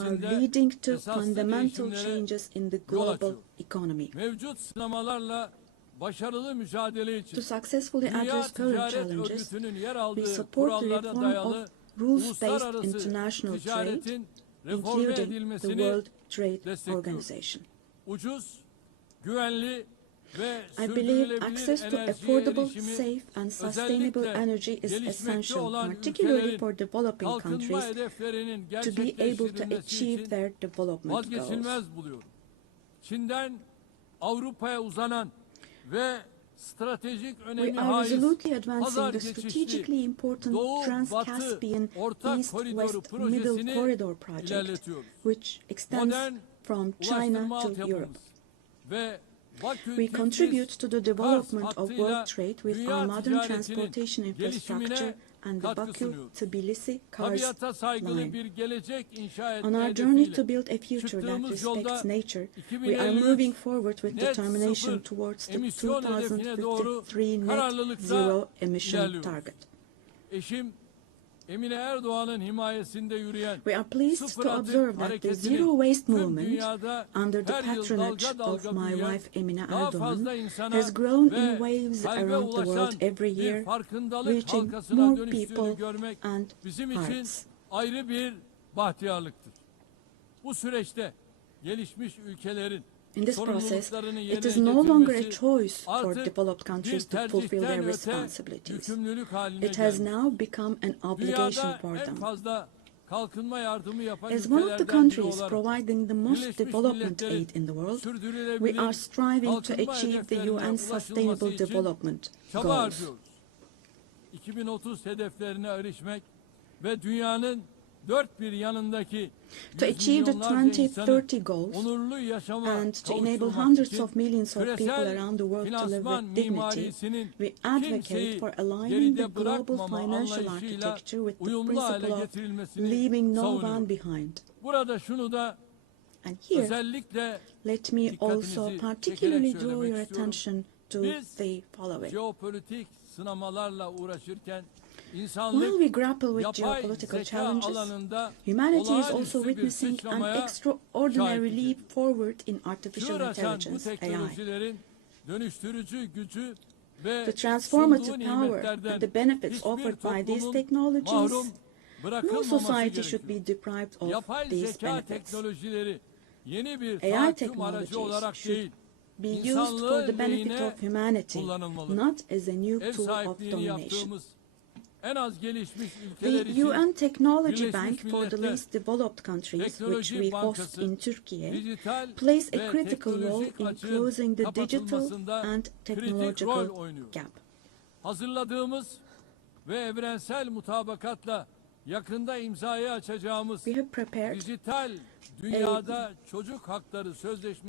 leading to fundamental changes in the global economy. To successfully address current challenges, we support the reform of rules-based international trade, including the World Trade Organization. I believe access to affordable, safe and sustainable energy is essential, particularly for developing countries, to be able to achieve their development goals. We are resolutely advancing the strategically important Trans-Caspian East-West Middle Corridor project, which extends from China to Europe. We contribute to the development of world trade with our modern transportation infrastructure and the Baku-Tbilisi-Kars line. On our journey to build a future that respects nature, we are moving forward with determination towards the 2053 net zero emission target. We are pleased to observe that the Zero Waste movement, under the patronage of my wife Emine Erdoğan, has grown in waves around the world every year, reaching more people and hearts. In this process, it is no longer a choice for developed countries to fulfill their responsibilities. It has now become an obligation for them. As one of the countries providing the most development aid in the world, we are striving to achieve the UN Sustainable Development Goals. To achieve the 2030 goals and to enable hundreds of millions of people around the world to live with dignity, we advocate for aligning the global financial architecture with the principle of leaving no one behind. And here, let me also particularly draw your attention to the following. While we grapple with geopolitical challenges, humanity is also witnessing an extraordinary leap forward in artificial intelligence, AI. The transformative power and the benefits offered by these technologies, no society should be deprived of these benefits. AI technologies should be used for the benefit of humanity, not as a new tool of domination. The UN Technology Bank for the least developed countries, which we host in Türkiye, plays a critical role in closing the digital and technological gap. We have prepared a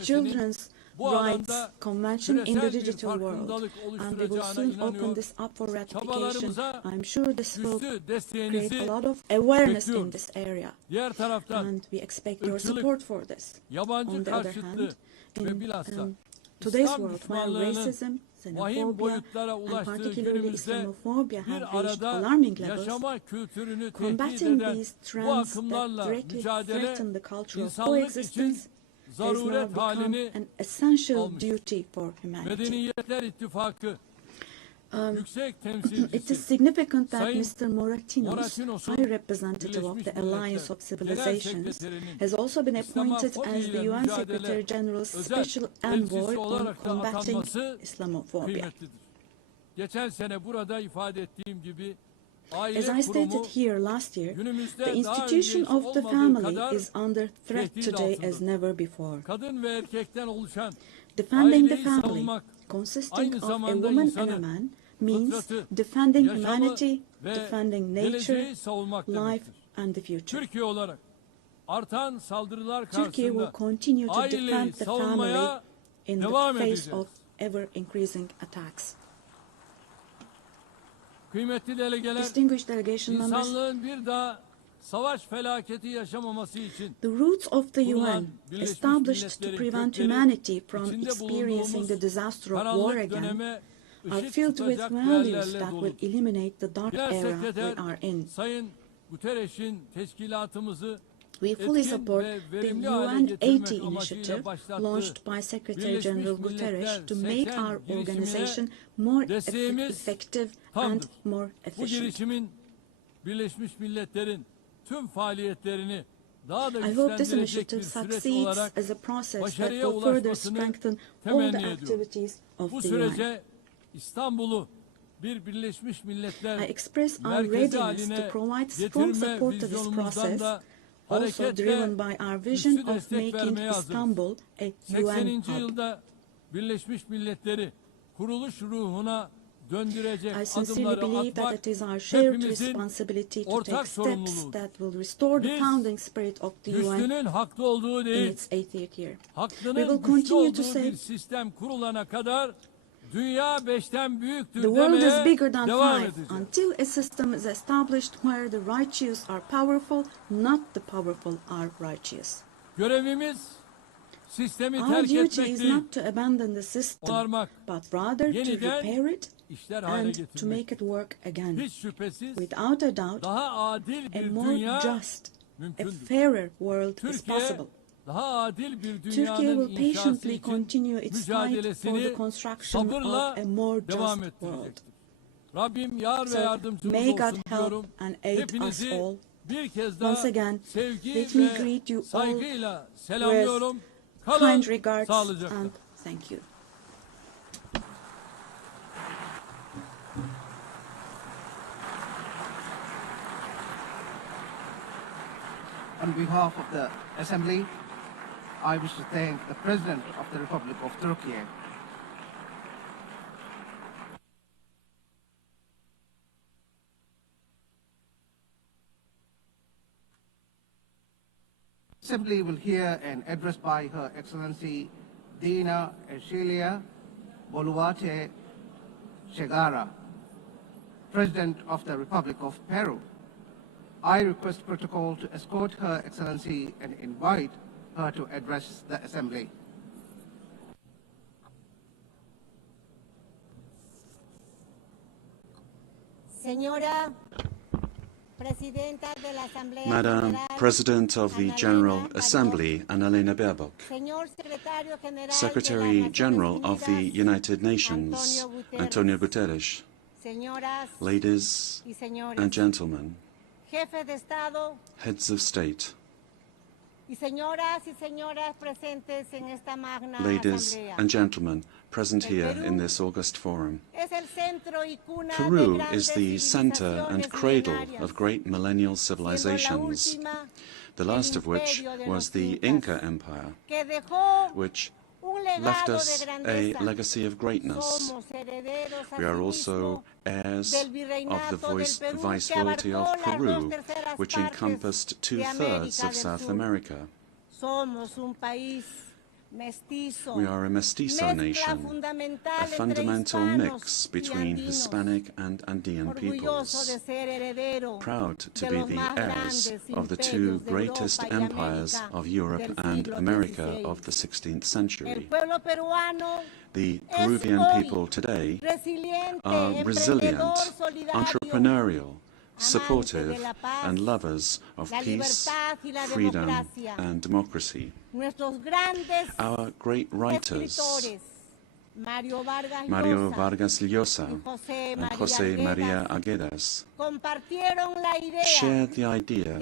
children's rights convention in the digital world, and we will soon open this up for ratification. I'm sure this will create a lot of awareness in this area, and we expect your support for this. On the other hand, in today's world, while racism, xenophobia, and particularly Islamophobia have reached alarming levels, combating these trends that directly threaten the culture of coexistence has now become an essential duty for humanity. It is significant that Mr. Moratinos, High Representative of the Alliance of Civilizations, has also been appointed as the UN Secretary General's Special Envoy on combating Islamophobia. As I stated here last year, the institution of the family is under threat today as never before. Defending the family, consisting of a woman and a man, means defending humanity, defending nature, life and the future. Turkey will continue to defend the family in the face of ever-increasing attacks. Distinguished delegation members, the roots of the UN, established to prevent humanity from experiencing the disaster of war again, are filled with values that will eliminate the dark era we are in. We fully support the UN 80 initiative launched by Secretary General Guterres to make our organization more effective and more efficient. Birleşmiş Milletler'in tüm faaliyetlerini daha da I hope this güçlendirecek bir initiative süreç succeeds olarak as a process that başarıya will further ulaşmasını strengthen all the temenni ediyorum. activities of Bu the UN. sürece İstanbul'u bir Birleşmiş I Milletler express our merkezi readiness to haline provide strong getirme support to this vizyonumuzdan process, da also hareketle driven by our vision güçlü of destek making vermeye hazırız. Istanbul a UN 80. hub. yılda Birleşmiş Milletler'i kuruluş ruhuna döndürecek I sincerely adımları believe that atmak it is our shared hepimizin responsibility to take ortak steps sorumluluğudur. that will restore the Biz founding spirit of the UN güçlünün haklı olduğu in değil, its 80th year. We will haklının güçlü continue to olduğu say bir sistem kurulana kadar dünya 5'ten büyüktür the world is demeye bigger than devam five edeceğiz. until a system is established where the righteous are powerful, not the powerful are righteous. Görevimiz sistemi Our terk duty etmek is değil, not to abandon the system, onarmak, but rather to yeniden repair it işler hale and to getirmek. make it work again. Hiç şüphesiz Without a doubt, daha adil a bir more dünya just, a mümkündür. fairer world is Türkiye possible. daha adil bir Turkey dünyanın will inşası patiently için continue its fight for the mücadelesini construction sabırla of a more devam just world. ettirecektir. Rabbim yar ve So, yardımcımız may God olsun help diyorum. and aid us Hepinizi all. bir kez daha Once again, sevgi let me ve greet you all saygıyla selamlıyorum. Kalın Kind regards sağlıcakla. and thank you. On behalf of the Assembly, I wish to thank the President of the Republic of Turkey. Assembly will hear an address by Her Excellency Dina Eshilia Boluarte Segara, President of the Republic of Peru. I request protocol to escort Her Excellency and invite her to address the Assembly. Madam President of the General Assembly, Annalena Baerbock, Secretary General of the United Nations, Antonio Guterres, ladies and gentlemen, heads of state, ladies and gentlemen present here in this august forum. Peru is the center and cradle of great millennial civilizations, the last of which was the Inca Empire, which left us a legacy of greatness. We are also heirs of the Viceroyalty of Peru, which encompassed 2/3 of South America. We are a mestizo nation, a fundamental mix between Hispanic and Andean peoples, proud to be the heirs of the two greatest empires of Europe and America of the 16th century. The Peruvian people today are resilient, entrepreneurial, supportive and lovers of peace, freedom and democracy. Our great writers, Mario Vargas Llosa and José María Arguedas, shared the idea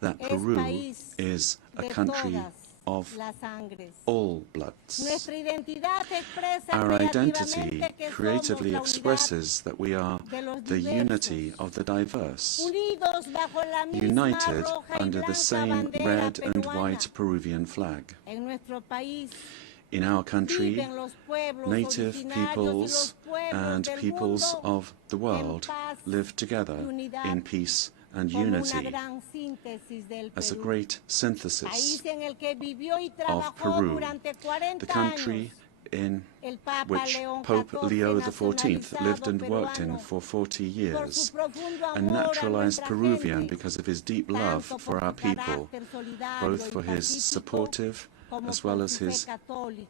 that Peru is a country of all bloods. Our identity creatively expresses that we are the unity of the diverse, united under the same red and white Peruvian flag. In our country, native peoples and peoples of the world live together in peace and unity as a great synthesis of Peru, the country in which Pope Leo XIV lived and worked in for 40 years, a naturalized Peruvian because of his deep love for our people, both for his supportive as well as his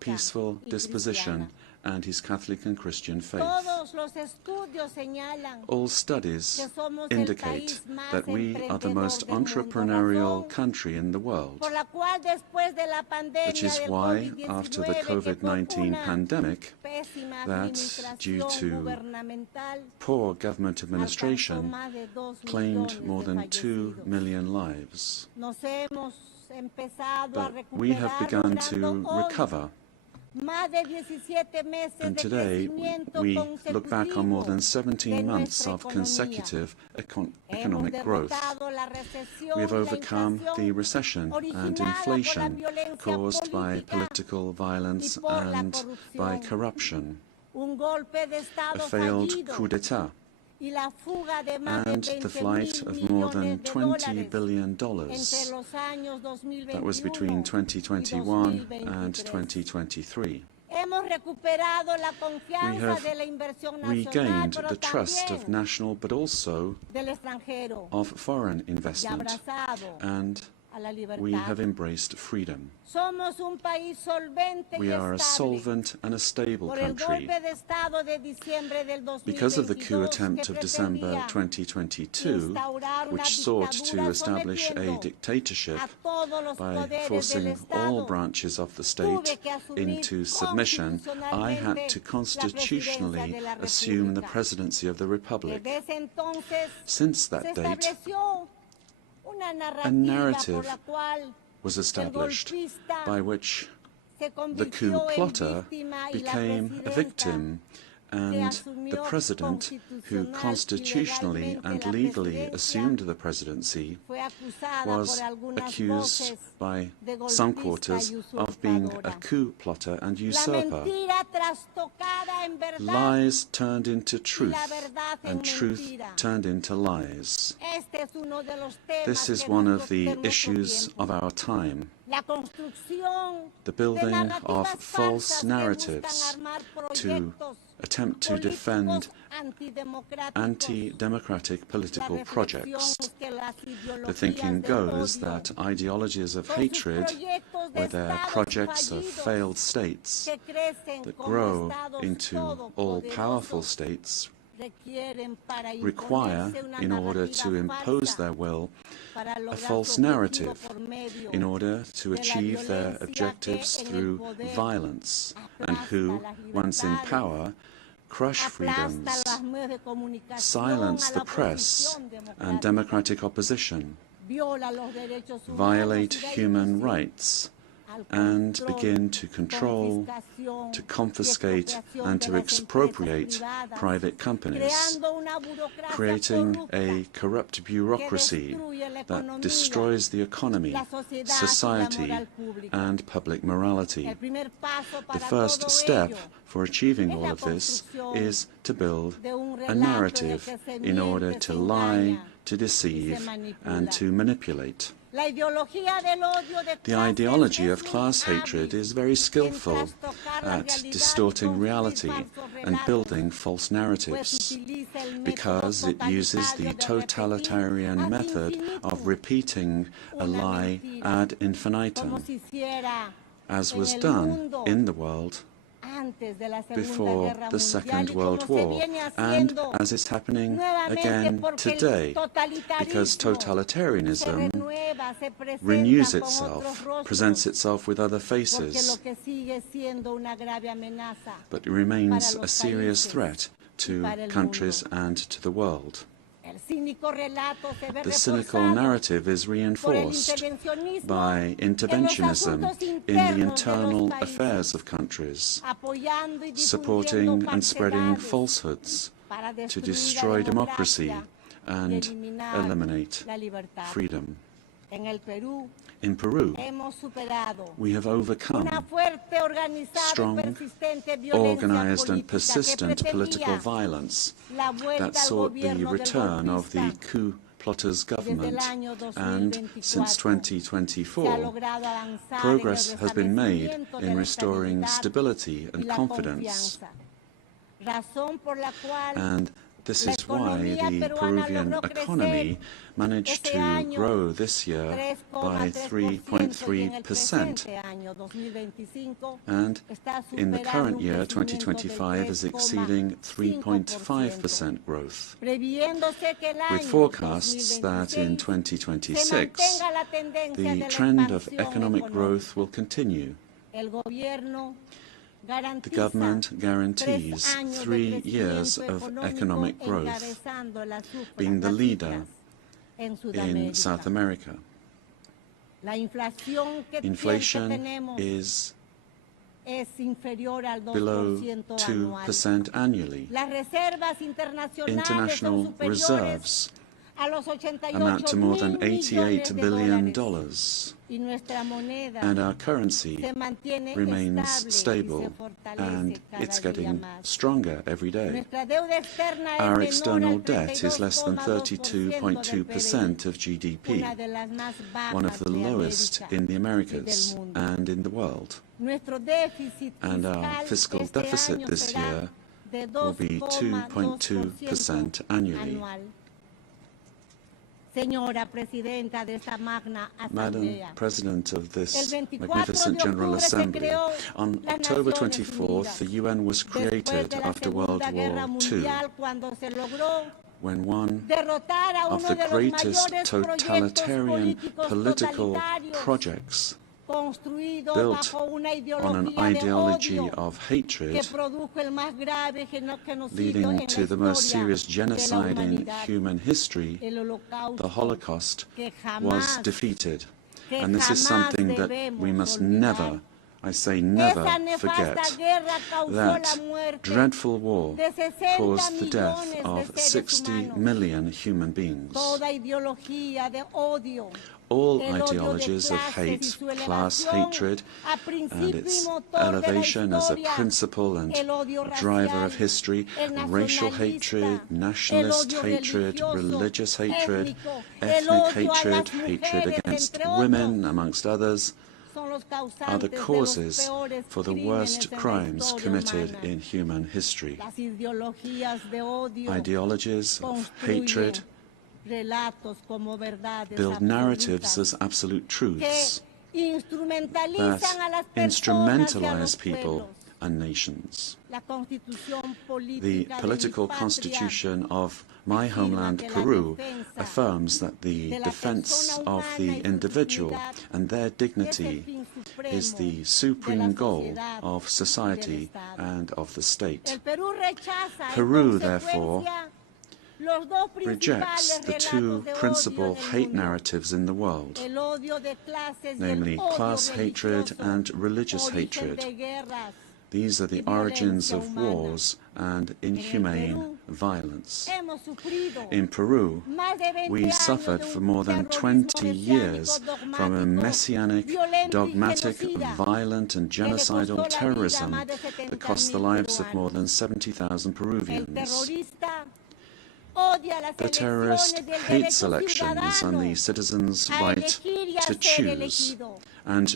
peaceful disposition and his Catholic and Christian faith. All studies indicate that we are the most entrepreneurial country in the world, which is why, after the COVID-19 pandemic, that, due to poor government administration, claimed more than 2 million lives. But we have begun to recover. And today, we look back on more than 17 months of consecutive economic growth. We have overcome the recession and inflation caused by political violence and by corruption, a failed coup d'etat, and the flight of more than $20 billion. That was between 2021 and 2023. We have regained the trust of national but also of foreign investment, and we have embraced freedom. We are a solvent and a stable country. Because of the coup attempt of December 2022, which sought to establish a dictatorship by forcing all branches of the state into submission, I had to constitutionally assume the presidency of the Republic. Since that date, a narrative was established by which the coup plotter became a victim, and the president, who constitutionally and legally assumed the presidency, was accused by some quarters of being a coup plotter and usurper. Lies turned into truth, and truth turned into lies. This is one of the issues of our time. The building of false narratives to attempt to defend anti-democratic political projects. The thinking goes that ideologies of hatred, where they're projects of failed states that grow into all-powerful states, require, in order to impose their will, a false narrative in order to achieve their objectives through violence, and who, once in power, crush freedoms, silence the press and democratic opposition, violate human rights, and begin to control, to confiscate, and to expropriate private companies, creating a corrupt bureaucracy that destroys the economy, society, and public morality. The first step for achieving all of this is to build a narrative in order to lie, to deceive, and to manipulate. The ideology of class hatred is very skillful at distorting reality and building false narratives, because it uses the totalitarian method of repeating a lie ad infinitum, as was done in the world before the Second World War, and as it's happening again today, because totalitarianism renews itself, presents itself with other faces, but it remains a serious threat to countries and to the world. The cynical narrative is reinforced by interventionism in the internal affairs of countries, supporting and spreading falsehoods to destroy democracy and eliminate freedom. In Peru, we have overcome strong, organized and persistent political violence that sought the return of the coup plotter's government, and since 2024, progress has been made in restoring stability and confidence. And This is why the Peruvian economy managed to grow this year by 3.3%, and in the current year, 2025, is exceeding 3.5% growth, with forecasts that in 2026 the trend of economic growth will continue. The government guarantees 3 years of economic growth, being the leader in South America. Inflation is below 2% annually. International reserves amount to more than $88 billion, and our currency remains stable, and it's getting stronger every day. Our external debt is less than 32.2% of GDP, one of the lowest in the Americas and in the world. And our fiscal deficit this year will be 2.2% annually. Madam President of this magnificent General Assembly, on October 24th, the UN was created after World War II, when one of the greatest totalitarian political projects built on an ideology of hatred, leading to the most serious genocide in human history, the Holocaust, was defeated. And this is something that we must never, I say never, forget. That dreadful war caused the death of 60 million human beings. All ideologies of hate, class hatred, and its elevation as a principle and driver of history, racial hatred, nationalist hatred, religious hatred, ethnic hatred, hatred against women, amongst others, are the causes for the worst crimes committed in human history. Ideologies of hatred build narratives as absolute truths that instrumentalize people and nations. The political constitution of my homeland, Peru, affirms that the defense of the individual and their dignity is the supreme goal of society and of the state. Peru, therefore, rejects the two principal hate narratives in the world, namely class hatred and religious hatred. These are the origins of wars and inhumane violence. In Peru, we suffered for more than 20 years from a messianic, dogmatic, violent and genocidal terrorism that cost the lives of more than 70,000 Peruvians. The terrorist hates elections and the citizens' right to choose and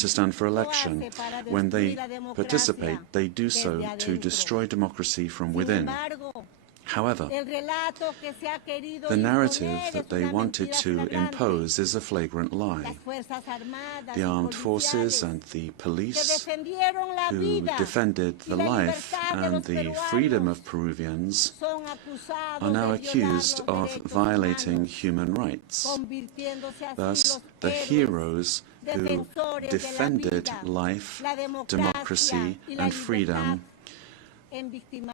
to stand for election. When they participate, they do so to destroy democracy from within. However, the narrative that they wanted to impose is a flagrant lie. The armed forces and the police, who defended the life and the freedom of Peruvians, are now accused of violating human rights. Thus, the heroes who defended life, democracy, and freedom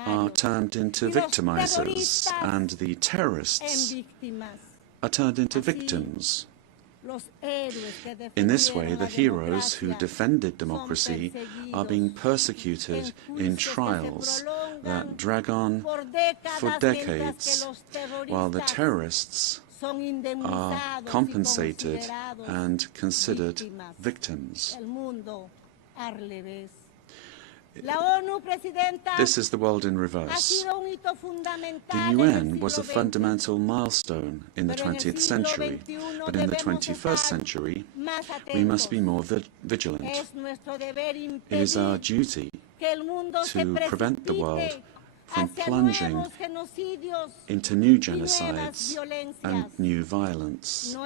are turned into victimizers, and the terrorists are turned into victims. In this way, the heroes who defended democracy are being persecuted in trials that drag on for decades, while the terrorists are compensated and considered victims. This is the world in reverse. The UN was a fundamental milestone in the 20th century, but in the 21st century, we must be more vigilant. It is our duty to prevent the world from plunging into new genocides and new violence.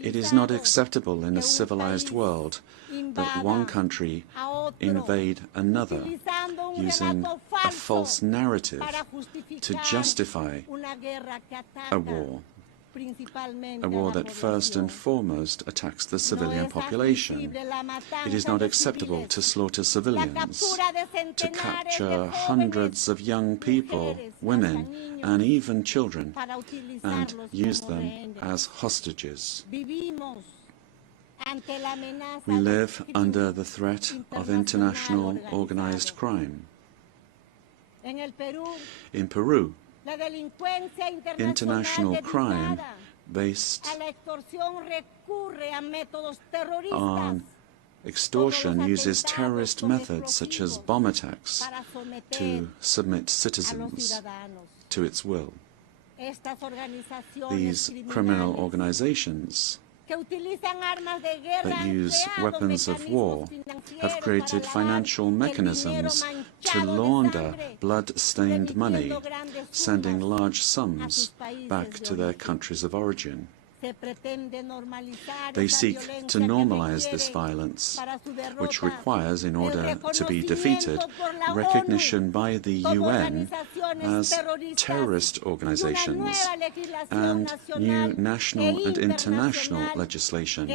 It is not acceptable in a civilized world that one country invade another using a false narrative to justify a war that first and foremost attacks the civilian population. It is not acceptable to slaughter civilians, to capture hundreds of young people, women, and even children, and use them as hostages. We live under the threat of international organized crime. In Peru, international crime based on extortion uses terrorist methods such as bomb attacks to submit citizens to its will. These criminal organizations that use weapons of war have created financial mechanisms to launder blood-stained money, sending large sums back to their countries of origin. They seek to normalize this violence, which requires, in order to be defeated, recognition by the UN as terrorist organizations and new national and international legislation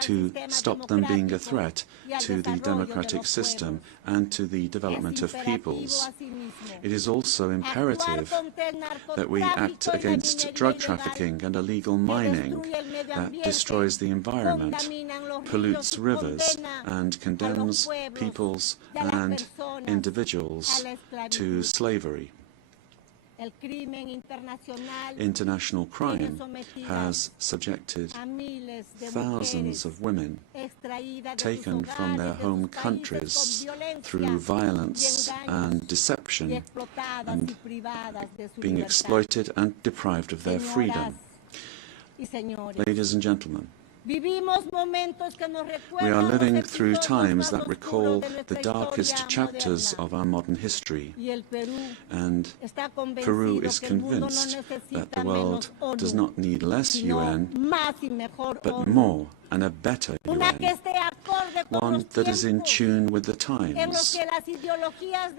to stop them being a threat to the democratic system and to the development of peoples. It is also imperative that we act against drug trafficking and illegal mining that destroys the environment, pollutes rivers, and condemns peoples and individuals to slavery. International crime has subjected thousands of women taken from their home countries through violence and deception and being exploited and deprived of their freedom. Ladies and gentlemen, we are living through times that recall the darkest chapters of our modern history, and Peru is convinced that the world does not need less UN, but more and a better UN, one that is in tune with the times,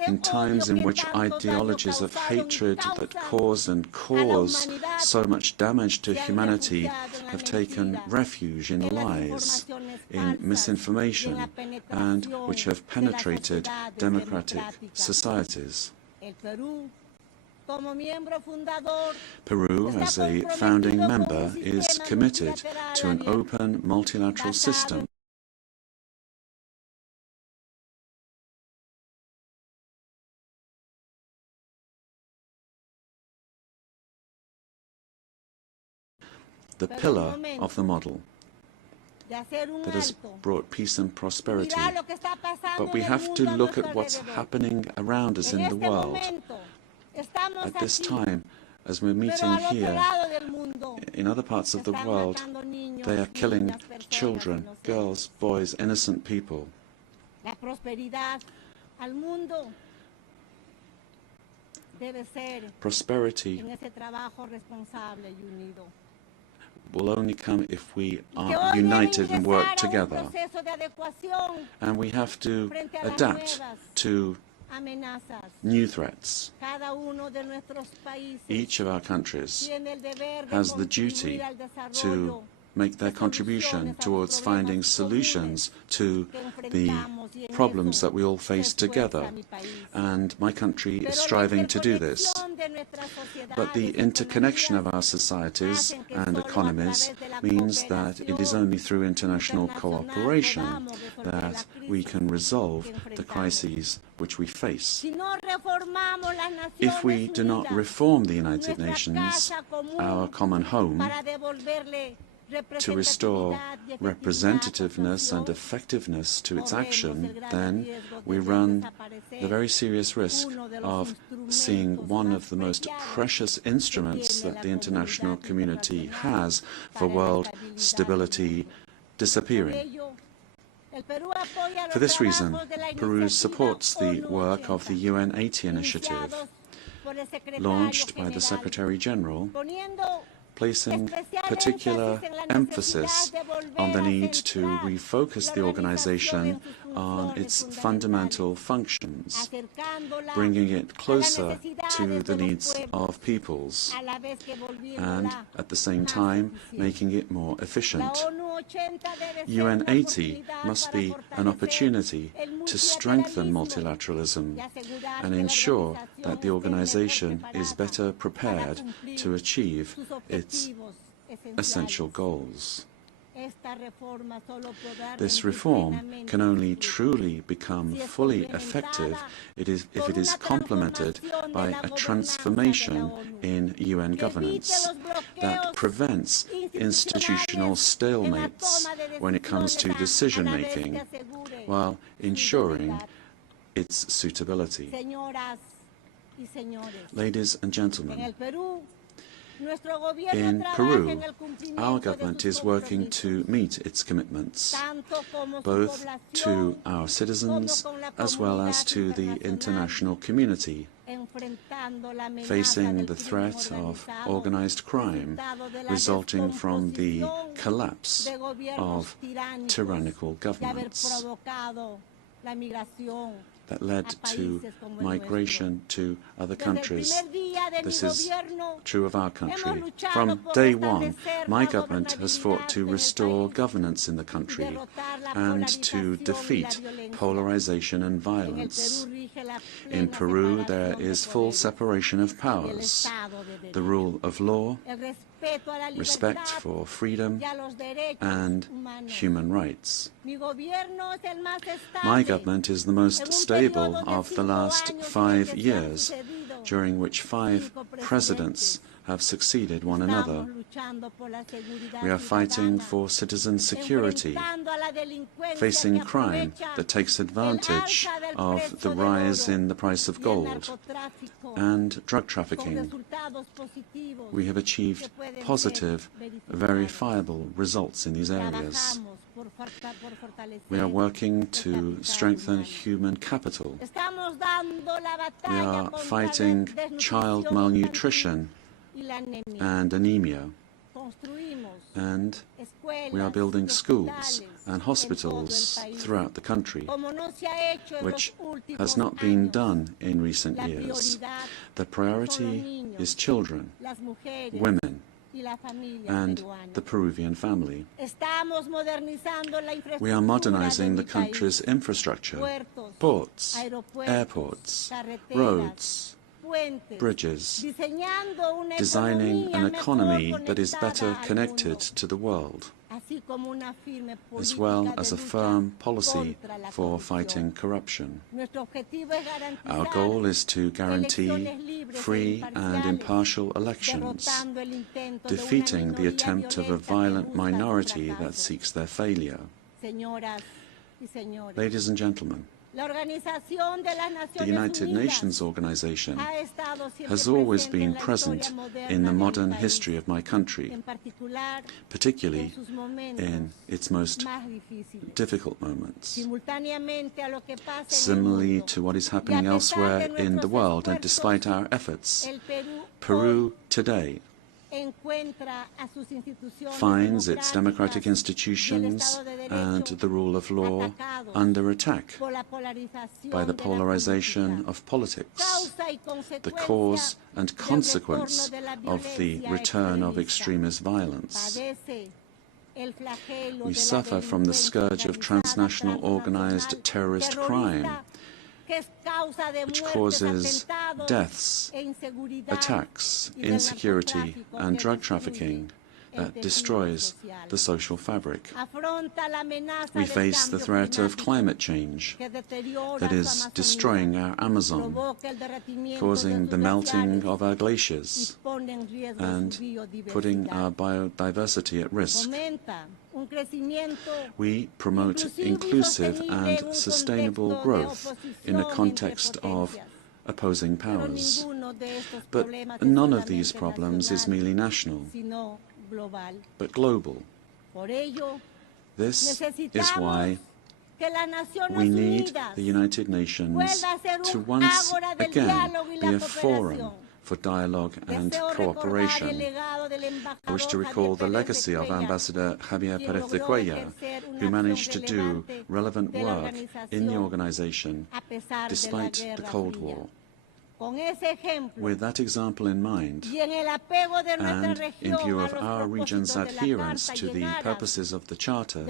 in times in which ideologies of hatred that cause and cause so much damage to humanity have taken refuge in lies, in misinformation, and which have penetrated democratic societies. Peru, as a founding member, is committed to an open multilateral system. The pillar of the model that has brought peace and prosperity. But we have to look at what's happening around us in the world. At this time, as we're meeting here, in other parts of the world, they are killing children, girls, boys, innocent people. Prosperity will only come if we are united and work together. And we have to adapt to new threats. Each of our countries has the duty to make their contribution towards finding solutions to the problems that we all face together. And my country is striving to do this. But the interconnection of our societies and economies means that it is only through international cooperation that we can resolve the crises which we face. If we do not reform the United Nations, our common home, to restore representativeness and effectiveness to its action, then we run the very serious risk of seeing one of the most precious instruments that the international community has for world stability disappearing. For this reason, Peru supports the work of the UN-80 initiative, launched by the Secretary General, placing particular emphasis on the need to refocus the organization on its fundamental functions, bringing it closer to the needs of peoples, and at the same time making it more efficient. UN-80 must be an opportunity to strengthen multilateralism and ensure that the organization is better prepared to achieve its essential goals. This reform can only truly become fully effective if it is complemented by a transformation in UN governance that prevents institutional stalemates when it comes to decision-making, while ensuring its suitability. Ladies and gentlemen, in Peru, our government is working to meet its commitments, both to our citizens as well as to the international community, facing the threat of organized crime resulting from the collapse of tyrannical governments that led to migration to other countries. This is true of our country. From day one, my government has fought to restore governance in the country and to defeat polarization and violence. In Peru, there is full separation of powers, the rule of law, respect for freedom and human rights. My government is the most stable of the last 5 years, during which 5 presidents have succeeded one another. We are fighting for citizen security, facing crime that takes advantage of the rise in the price of gold and drug trafficking. We have achieved positive, verifiable results in these areas. We are working to strengthen human capital. We are fighting child malnutrition and anemia. And we are building schools and hospitals throughout the country, which has not been done in recent years. The priority is children, women, and the Peruvian family. We are modernizing the country's infrastructure, ports, airports, roads, bridges, designing an economy that is better connected to the world, as well as a firm policy for fighting corruption. Our goal is to guarantee free and impartial elections, defeating the attempt of a violent minority that seeks their failure. Ladies and gentlemen, the United Nations organization has always been present in the modern history of my country, particularly in its most difficult moments. Similarly to what is happening elsewhere in the world, and despite our efforts, Peru today finds its democratic institutions and the rule of law under attack by the polarization of politics, the cause and consequence of the return of extremist violence. We suffer from the scourge of transnational organized terrorist crime, which causes deaths, attacks, insecurity, and drug trafficking that destroys the social fabric. We face the threat of climate change that is destroying our Amazon, causing the melting of our glaciers, and putting our biodiversity at risk. We promote inclusive and sustainable growth in a context of opposing powers. But none of these problems is merely national, but global. This is why We need the United Nations to once again be a forum for dialogue and cooperation. I wish to recall the legacy of Ambassador Javier Pérez de Cuellar, who managed to do relevant work in the organization despite the Cold War. With that example in mind, and in view of our region's adherence to the purposes of the Charter,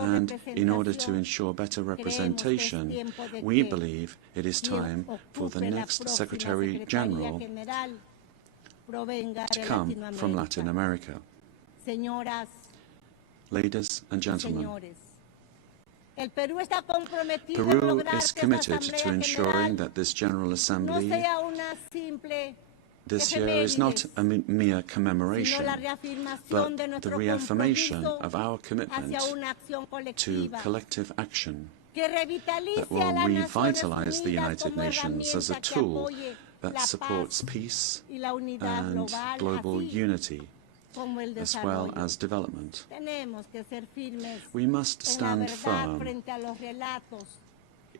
and in order to ensure better representation, we believe it is time for the next Secretary General to come from Latin America. Ladies and gentlemen, Peru is committed to ensuring that this General Assembly this year is not a mere commemoration, but the reaffirmation of our commitment to collective action that will revitalize the United Nations as a tool that supports peace and global unity, as well as development. We must stand firm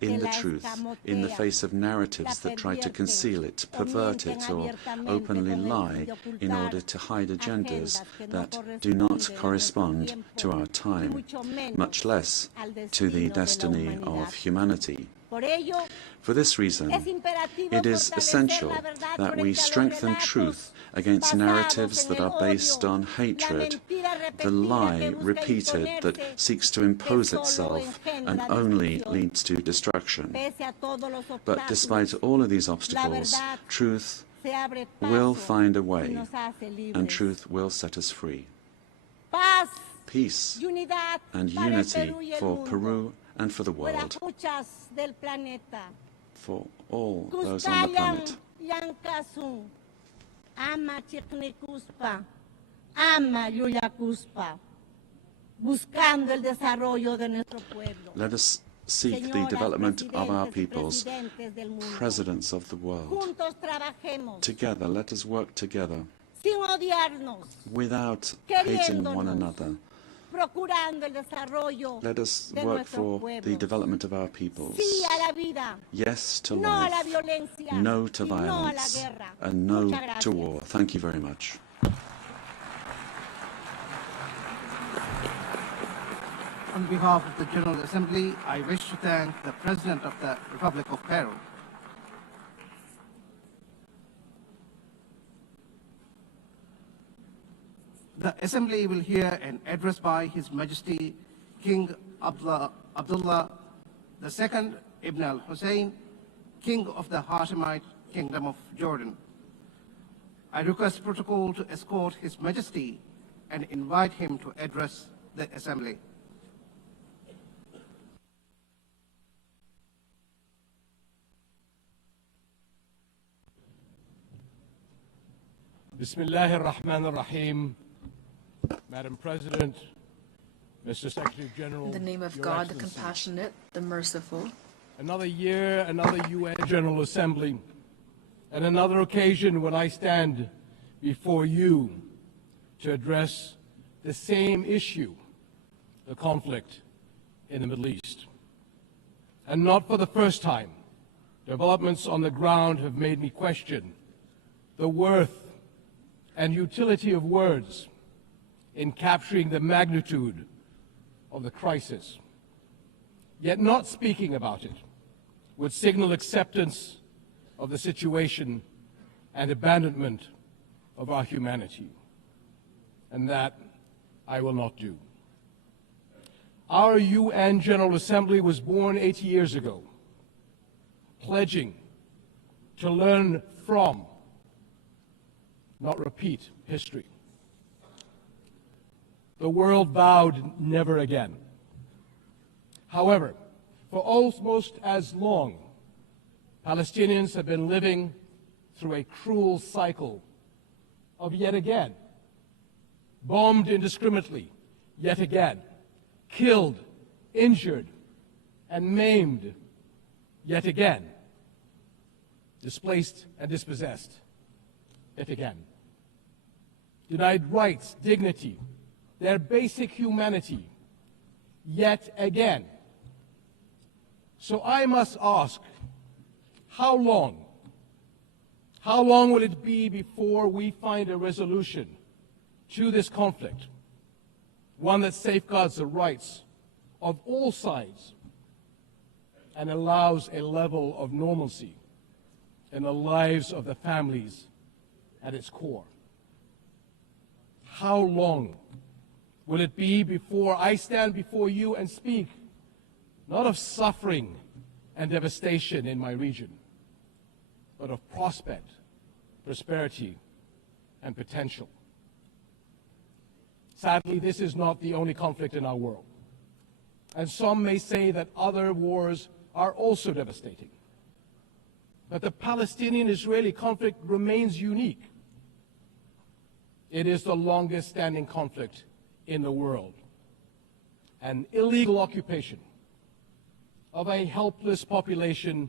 in the truth, in the face of narratives that try to conceal it, pervert it, or openly lie in order to hide agendas that do not correspond to our time, much less to the destiny of humanity. For this reason, it is essential that we strengthen truth against narratives that are based on hatred, the lie repeated that seeks to impose itself and only leads to destruction. But despite all of these obstacles, truth will find a way, and truth will set us free. Peace and unity for Peru and for the world, for all those on the planet. Ama Chiknikuspa, ama Yuyakuspa, buscando el desarrollo de nuestro pueblo. Let us seek the development of our peoples, presidents of the world. Together, let us work together, without hating one another. Let us work for the development of our peoples. Yes to life, no to violence, and no to war. Thank you very much. On behalf of the General Assembly, I wish to thank the President of the Republic of Peru. The Assembly will hear an address by His Majesty King Abdullah II Ibn al-Hussein, King of the Hashemite Kingdom of Jordan. I request protocol to escort His Majesty and invite him to address the Assembly. Bismillahir Rahmanir Rahim. Madam President, Mr. Secretary General. In the name of God, the compassionate, the merciful. Another year, another UN General Assembly, and another occasion when I stand before you to address the same issue, the conflict in the Middle East. And not for the first time, developments on the ground have made me question the worth and utility of words in capturing the magnitude of the crisis. Yet not speaking about it would signal acceptance of the situation and abandonment of our humanity. And that I will not do. Our UN General Assembly was born 80 years ago, pledging to learn from, not repeat, history. The world vowed never again. However, for almost as long, Palestinians have been living through a cruel cycle of yet again, bombed indiscriminately, yet again, killed, injured, and maimed, yet again, displaced and dispossessed, yet again. Denied rights, dignity, their basic humanity, yet again, So I must ask, how long? How long will it be before we find a resolution to this conflict, one that safeguards the rights of all sides and allows a level of normalcy in the lives of the families at its core? How long will it be before I stand before you and speak not of suffering and devastation in my region, but of prospect, prosperity, and potential? Sadly, this is not the only conflict in our world, and some may say that other wars are also devastating. But the Palestinian-Israeli conflict remains unique. It is the longest-standing conflict in the world, an illegal occupation of a helpless population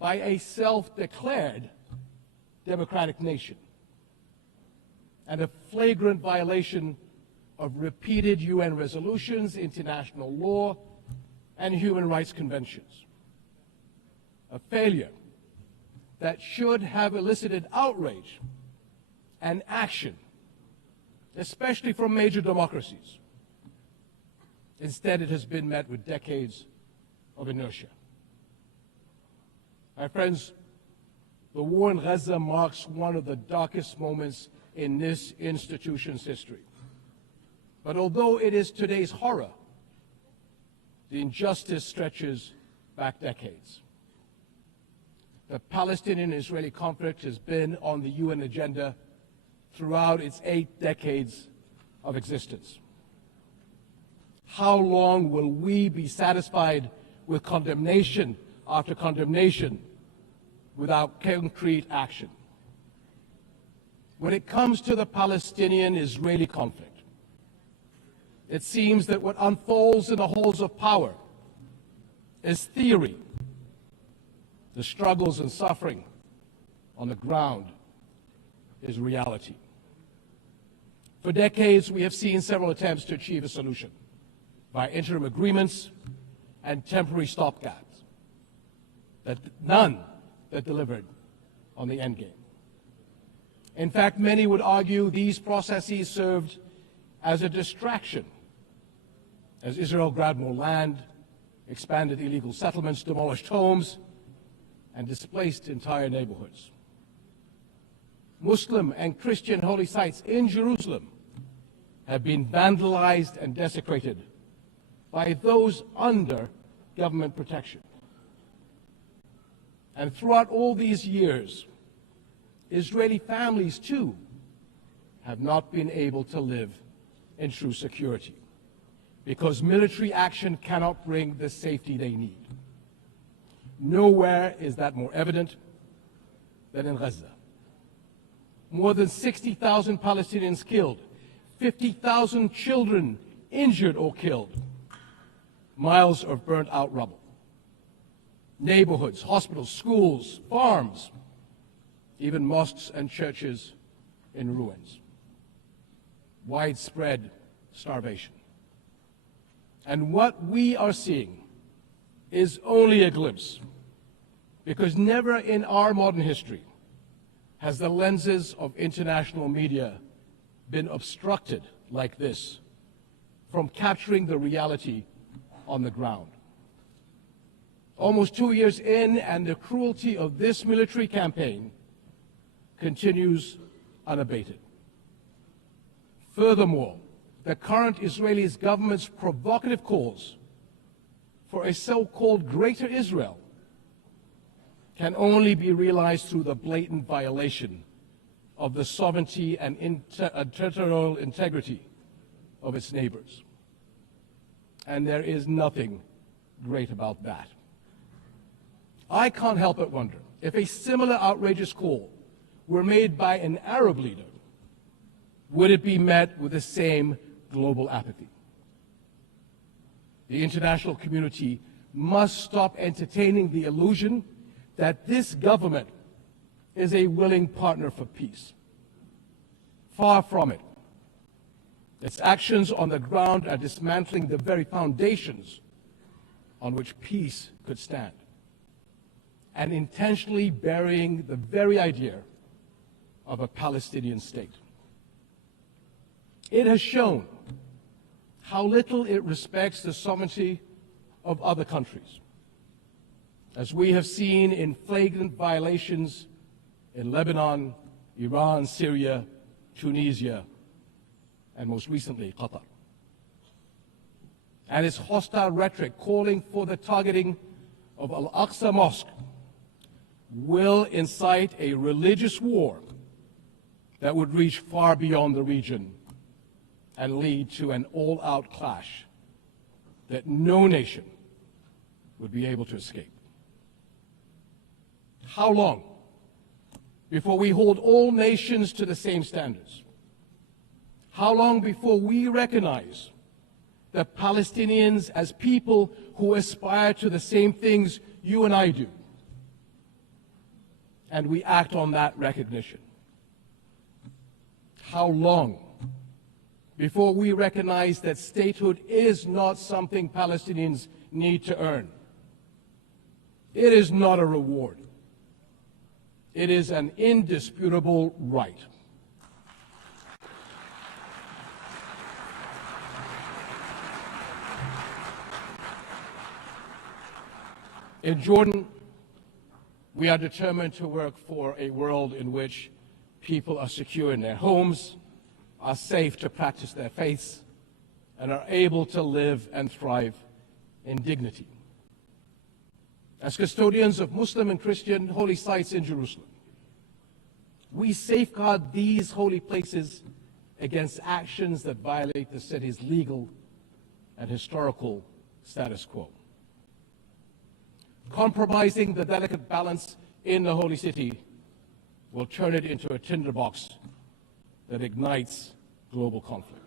by a self-declared democratic nation, and a flagrant violation of repeated UN resolutions, international law, and human rights conventions. A failure that should have elicited outrage and action, especially from major democracies. Instead, it has been met with decades of inertia. My friends, the war in Gaza marks one of the darkest moments in this institution's history. But although it is today's horror, the injustice stretches back decades. The Palestinian-Israeli conflict has been on the UN agenda throughout its 8 decades of existence. How long will we be satisfied with condemnation after condemnation without concrete action? When it comes to the Palestinian-Israeli conflict, it seems that what unfolds in the halls of power is theory. The struggles and suffering on the ground is reality. For decades, we have seen several attempts to achieve a solution by interim agreements and temporary stopgaps, none that delivered on the endgame. In fact, many would argue these processes served as a distraction, as Israel grabbed more land, expanded illegal settlements, demolished homes, and displaced entire neighborhoods. Muslim and Christian holy sites in Jerusalem have been vandalized and desecrated by those under government protection. And throughout all these years, Israeli families, too, have not been able to live in true security because military action cannot bring the safety they need. Nowhere is that more evident than in Gaza. More than 60,000 Palestinians killed, 50,000 children injured or killed, miles of burnt-out rubble, neighborhoods, hospitals, schools, farms, even mosques and churches in ruins, widespread starvation. And what we are seeing is only a glimpse, because never in our modern history has the lenses of international media been obstructed like this from capturing the reality on the ground. Almost 2 years in, and the cruelty of this military campaign continues unabated. Furthermore, the current Israeli government's provocative calls for a so-called Greater Israel can only be realized through the blatant violation of the sovereignty and territorial integrity of its neighbors. And there is nothing great about that. I can't help but wonder if a similar outrageous call were made by an Arab leader, would it be met with the same global apathy? The international community must stop entertaining the illusion that this government is a willing partner for peace. Far from it. Its actions on the ground are dismantling the very foundations on which peace could stand, and intentionally burying the very idea of a Palestinian state. It has shown how little it respects the sovereignty of other countries, as we have seen in flagrant violations in Lebanon, Iran, Syria, Tunisia, and most recently, Qatar. And its hostile rhetoric calling for the targeting of Al-Aqsa Mosque will incite a religious war that would reach far beyond the region and lead to an all-out clash that no nation would be able to escape. How long before we hold all nations to the same standards? How long before we recognize the Palestinians as people who aspire to the same things you and I do, and we act on that recognition? How long before we recognize that statehood is not something Palestinians need to earn? It is not a reward. It is an indisputable right. In Jordan, we are determined to work for a world in which people are secure in their homes, are safe to practice their faiths, and are able to live and thrive in dignity. As custodians of Muslim and Christian holy sites in Jerusalem, we safeguard these holy places against actions that violate the city's legal and historical status quo. Compromising the delicate balance in the holy city will turn it into a tinderbox that ignites global conflict.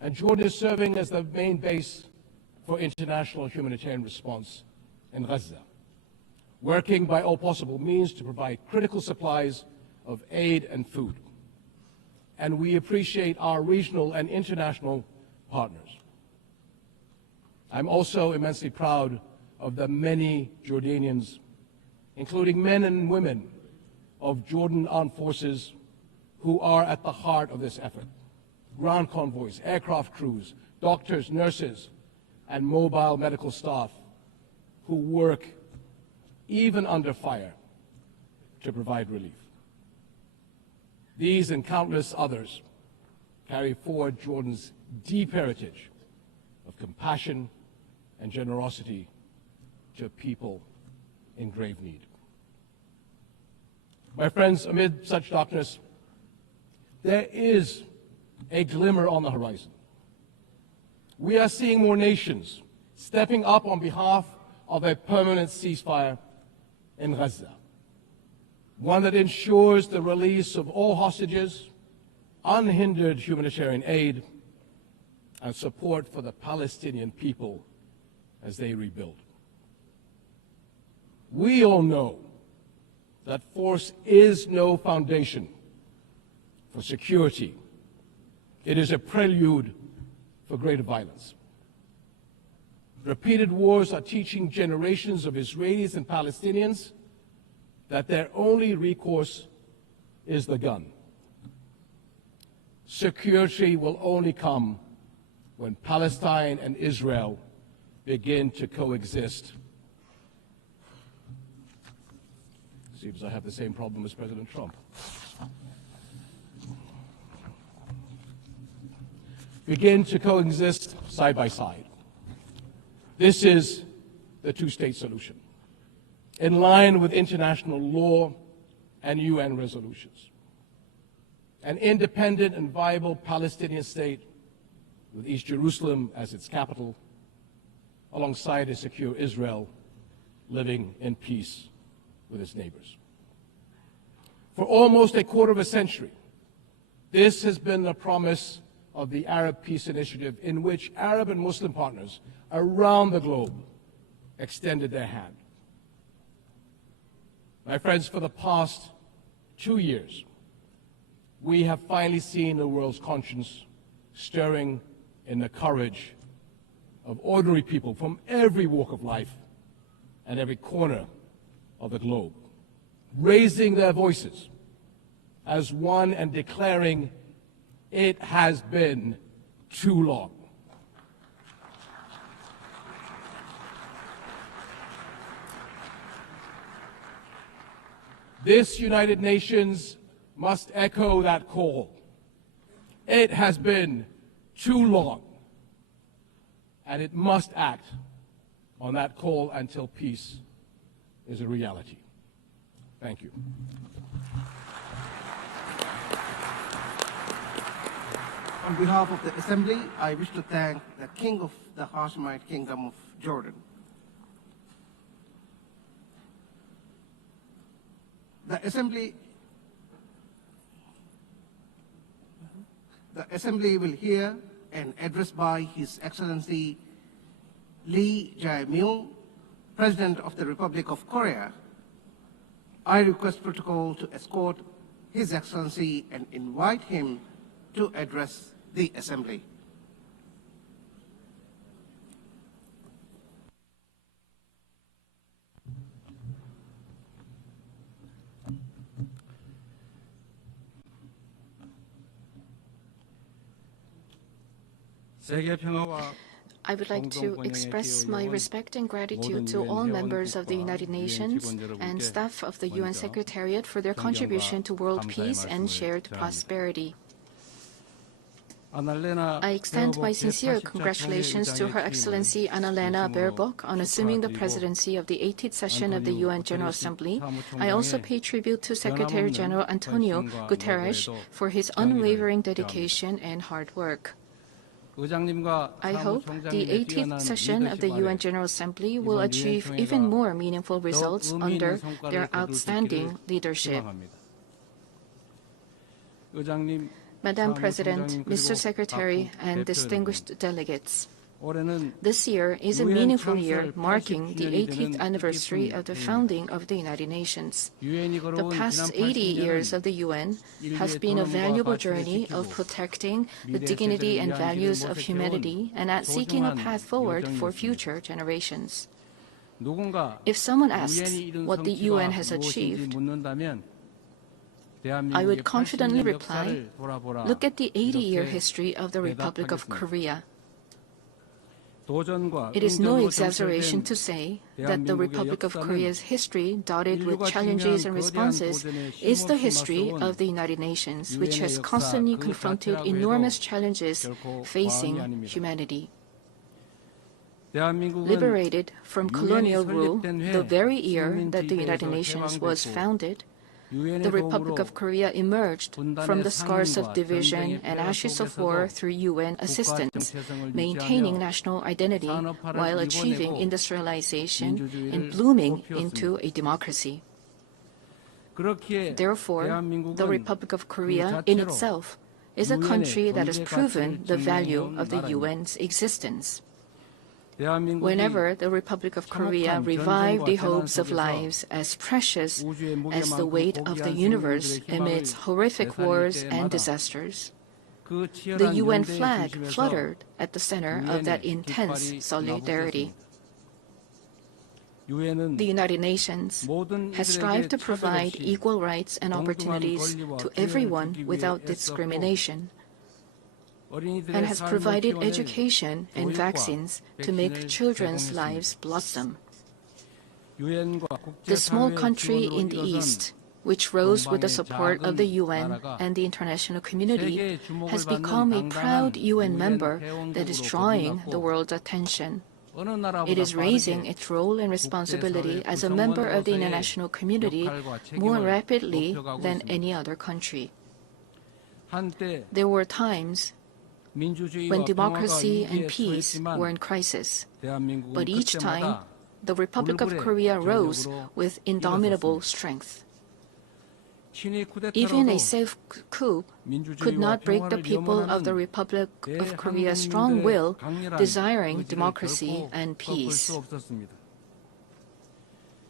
And Jordan is serving as the main base for international humanitarian response in Gaza, working by all possible means to provide critical supplies of aid and food. And we appreciate our regional and international partners. I'm also immensely proud of the many Jordanians, including men and women of Jordan armed forces, who are at the heart of this effort. Ground convoys, aircraft crews, doctors, nurses, and mobile medical staff who work even under fire to provide relief. These and countless others carry forward Jordan's deep heritage of compassion and generosity to people in grave need. My friends, amid such darkness, there is a glimmer on the horizon. We are seeing more nations stepping up on behalf of a permanent ceasefire in Gaza, one that ensures the release of all hostages, unhindered humanitarian aid, and support for the Palestinian people as they rebuild. We all know that force is no foundation for security. It is a prelude for greater violence. Repeated wars are teaching generations of Israelis and Palestinians that their only recourse is the gun. Security will only come when Palestine and Israel begin to coexist. Seems I have the same problem as President Trump. Begin to coexist side by side. This is the two-state solution, in line with international law and UN resolutions. An independent and viable Palestinian state with East Jerusalem as its capital, alongside a secure Israel living in peace with its neighbors. For almost a quarter of a century, this has been the promise of the Arab Peace Initiative, in which Arab and Muslim partners around the globe extended their hand. My friends, for the past 2 years, we have finally seen the world's conscience stirring in the courage of ordinary people from every walk of life and every corner of the globe, raising their voices as one and declaring, it has been too long. This United Nations must echo that call. It has been too long, and it must act on that call until peace is a reality. Thank you. On behalf of the Assembly, I wish to thank the King of the Hashemite Kingdom of Jordan. The Assembly will hear an address by His Excellency Lee Jae-myung, President of the Republic of Korea. I request protocol to escort His Excellency and invite him to address the Assembly. I would like to express my respect and gratitude to all members of the United Nations and staff of the UN Secretariat for their contribution to world peace and shared prosperity. I extend my sincere congratulations to Her Excellency Annalena Baerbock on assuming the presidency of the 18th session of the UN General Assembly. I also pay tribute to Secretary General Antonio Guterres for his unwavering dedication and hard work. I hope the 18th session of the UN General Assembly will achieve even more meaningful results under their outstanding leadership. Madam President, Mr. Secretary, and distinguished delegates, this year is a meaningful year marking the 80th anniversary of the founding of the United Nations. The past 80 years of the UN has been a valuable journey of protecting the dignity and values of humanity and at seeking a path forward for future generations. If someone asks what the UN has achieved, I would confidently reply, look at the 80-year history of the Republic of Korea. It is no exaggeration to say that the Republic of Korea's history, dotted with challenges and responses, is the history of the United Nations, which has constantly confronted enormous challenges facing humanity. Liberated from colonial rule the very year that the United Nations was founded, the Republic of Korea emerged from the scars of division and ashes of war through UN assistance, maintaining national identity while achieving industrialization and blooming into a democracy. Therefore, the Republic of Korea in itself is a country that has proven the value of the UN's existence. Whenever the Republic of Korea revived the hopes of lives as precious as the weight of the universe amidst horrific wars and disasters, the UN flag fluttered at the center of that intense solidarity. The United Nations has strived to provide equal rights and opportunities to everyone without discrimination, and has provided education and vaccines to make children's lives blossom. The small country in the East, which rose with the support of the UN and the international community, has become a proud UN member that is drawing the world's attention. It is raising its role and responsibility as a member of the international community more rapidly than any other country. There were times when democracy and peace were in crisis, but each time the Republic of Korea rose with indomitable strength. Even a safe coup could not break the people of the Republic of Korea's strong will, desiring democracy and peace.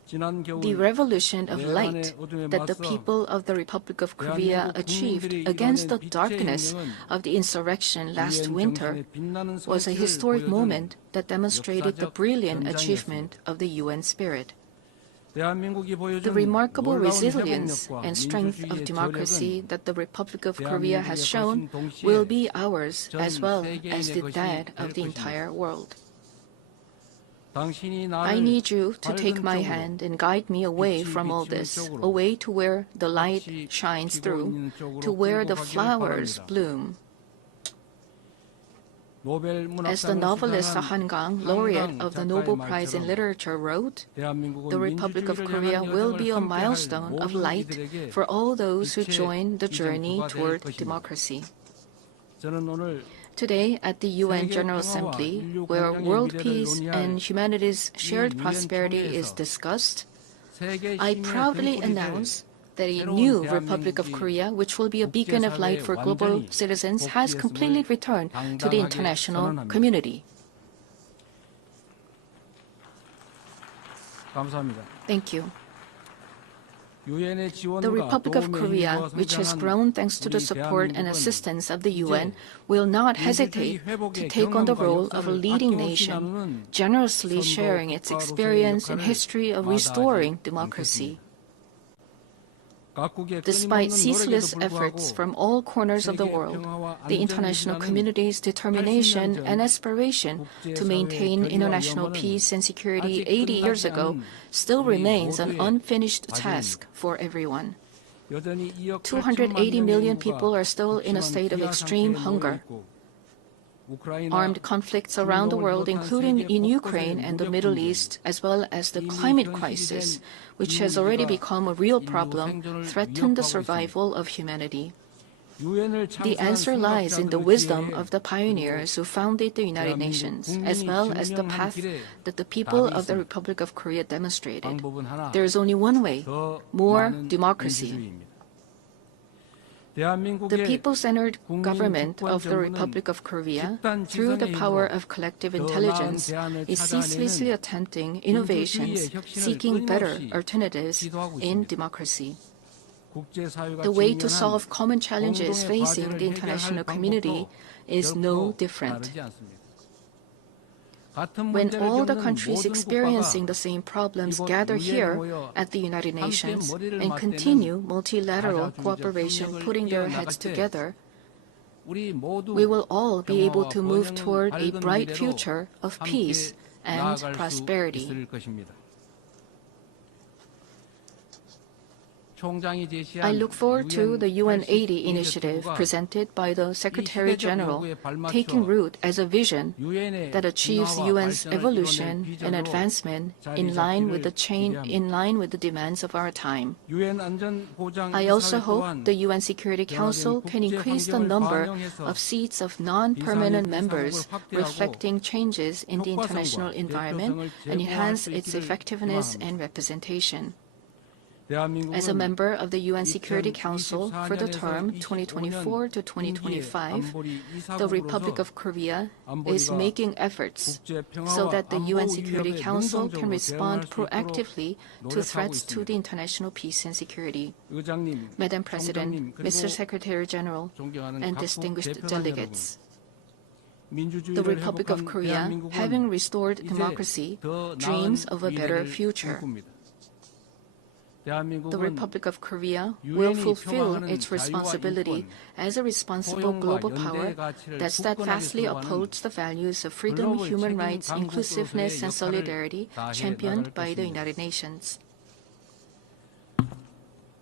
The revolution of light that the people of the Republic of Korea achieved against the darkness of the insurrection last winter was a historic moment that demonstrated the brilliant achievement of the UN spirit. The remarkable resilience and strength of democracy that the Republic of Korea has shown will be ours as well as that of the entire world. I need you to take my hand and guide me away from all this, away to where the light shines through, to where the flowers bloom. As the novelist Han Gang, laureate of the Nobel Prize in Literature, wrote, the Republic of Korea will be a milestone of light for all those who join the journey toward democracy. Today, at the UN General Assembly, where world peace and humanity's shared prosperity is discussed, I proudly announce that a new Republic of Korea, which will be a beacon of light for global citizens, has completely returned to the international community. Thank you. The Republic of Korea, which has grown thanks to the support and assistance of the UN, will not hesitate to take on the role of a leading nation, generously sharing its experience and history of restoring democracy. Despite ceaseless efforts from all corners of the world, the international community's determination and aspiration to maintain international peace and security 80 years ago still remains an unfinished task for everyone. 280 million people are still in a state of extreme hunger. Armed conflicts around the world, including in Ukraine and the Middle East, as well as the climate crisis, which has already become a real problem, threaten the survival of humanity. The answer lies in the wisdom of the pioneers who founded the United Nations, as well as the path that the people of the Republic of Korea demonstrated. There is only one way: more democracy. The people-centered government of the Republic of Korea, through the power of collective intelligence, is ceaselessly attempting innovations, seeking better alternatives in democracy. The way to solve common challenges facing the international community is no different. When all the countries experiencing the same problems gather here at the United Nations and continue multilateral cooperation, putting their heads together, we will all be able to move toward a bright future of peace and prosperity. I look forward to the UN 80 initiative presented by the Secretary General taking root as a vision that achieves UN's evolution and advancement in line with the demands of our time. I also hope the UN Security Council can increase the number of seats of non-permanent members, reflecting changes in the international environment, and enhance its effectiveness and representation. As a member of the UN Security Council for the term 2024 to 2025, the Republic of Korea is making efforts so that the UN Security Council can respond proactively to threats to the international peace and security. Madam President, Mr. Secretary General, and distinguished delegates, the Republic of Korea, having restored democracy, dreams of a better future. The Republic of Korea will fulfill its responsibility as a responsible global power that steadfastly upholds the values of freedom, human rights, inclusiveness, and solidarity championed by the United Nations.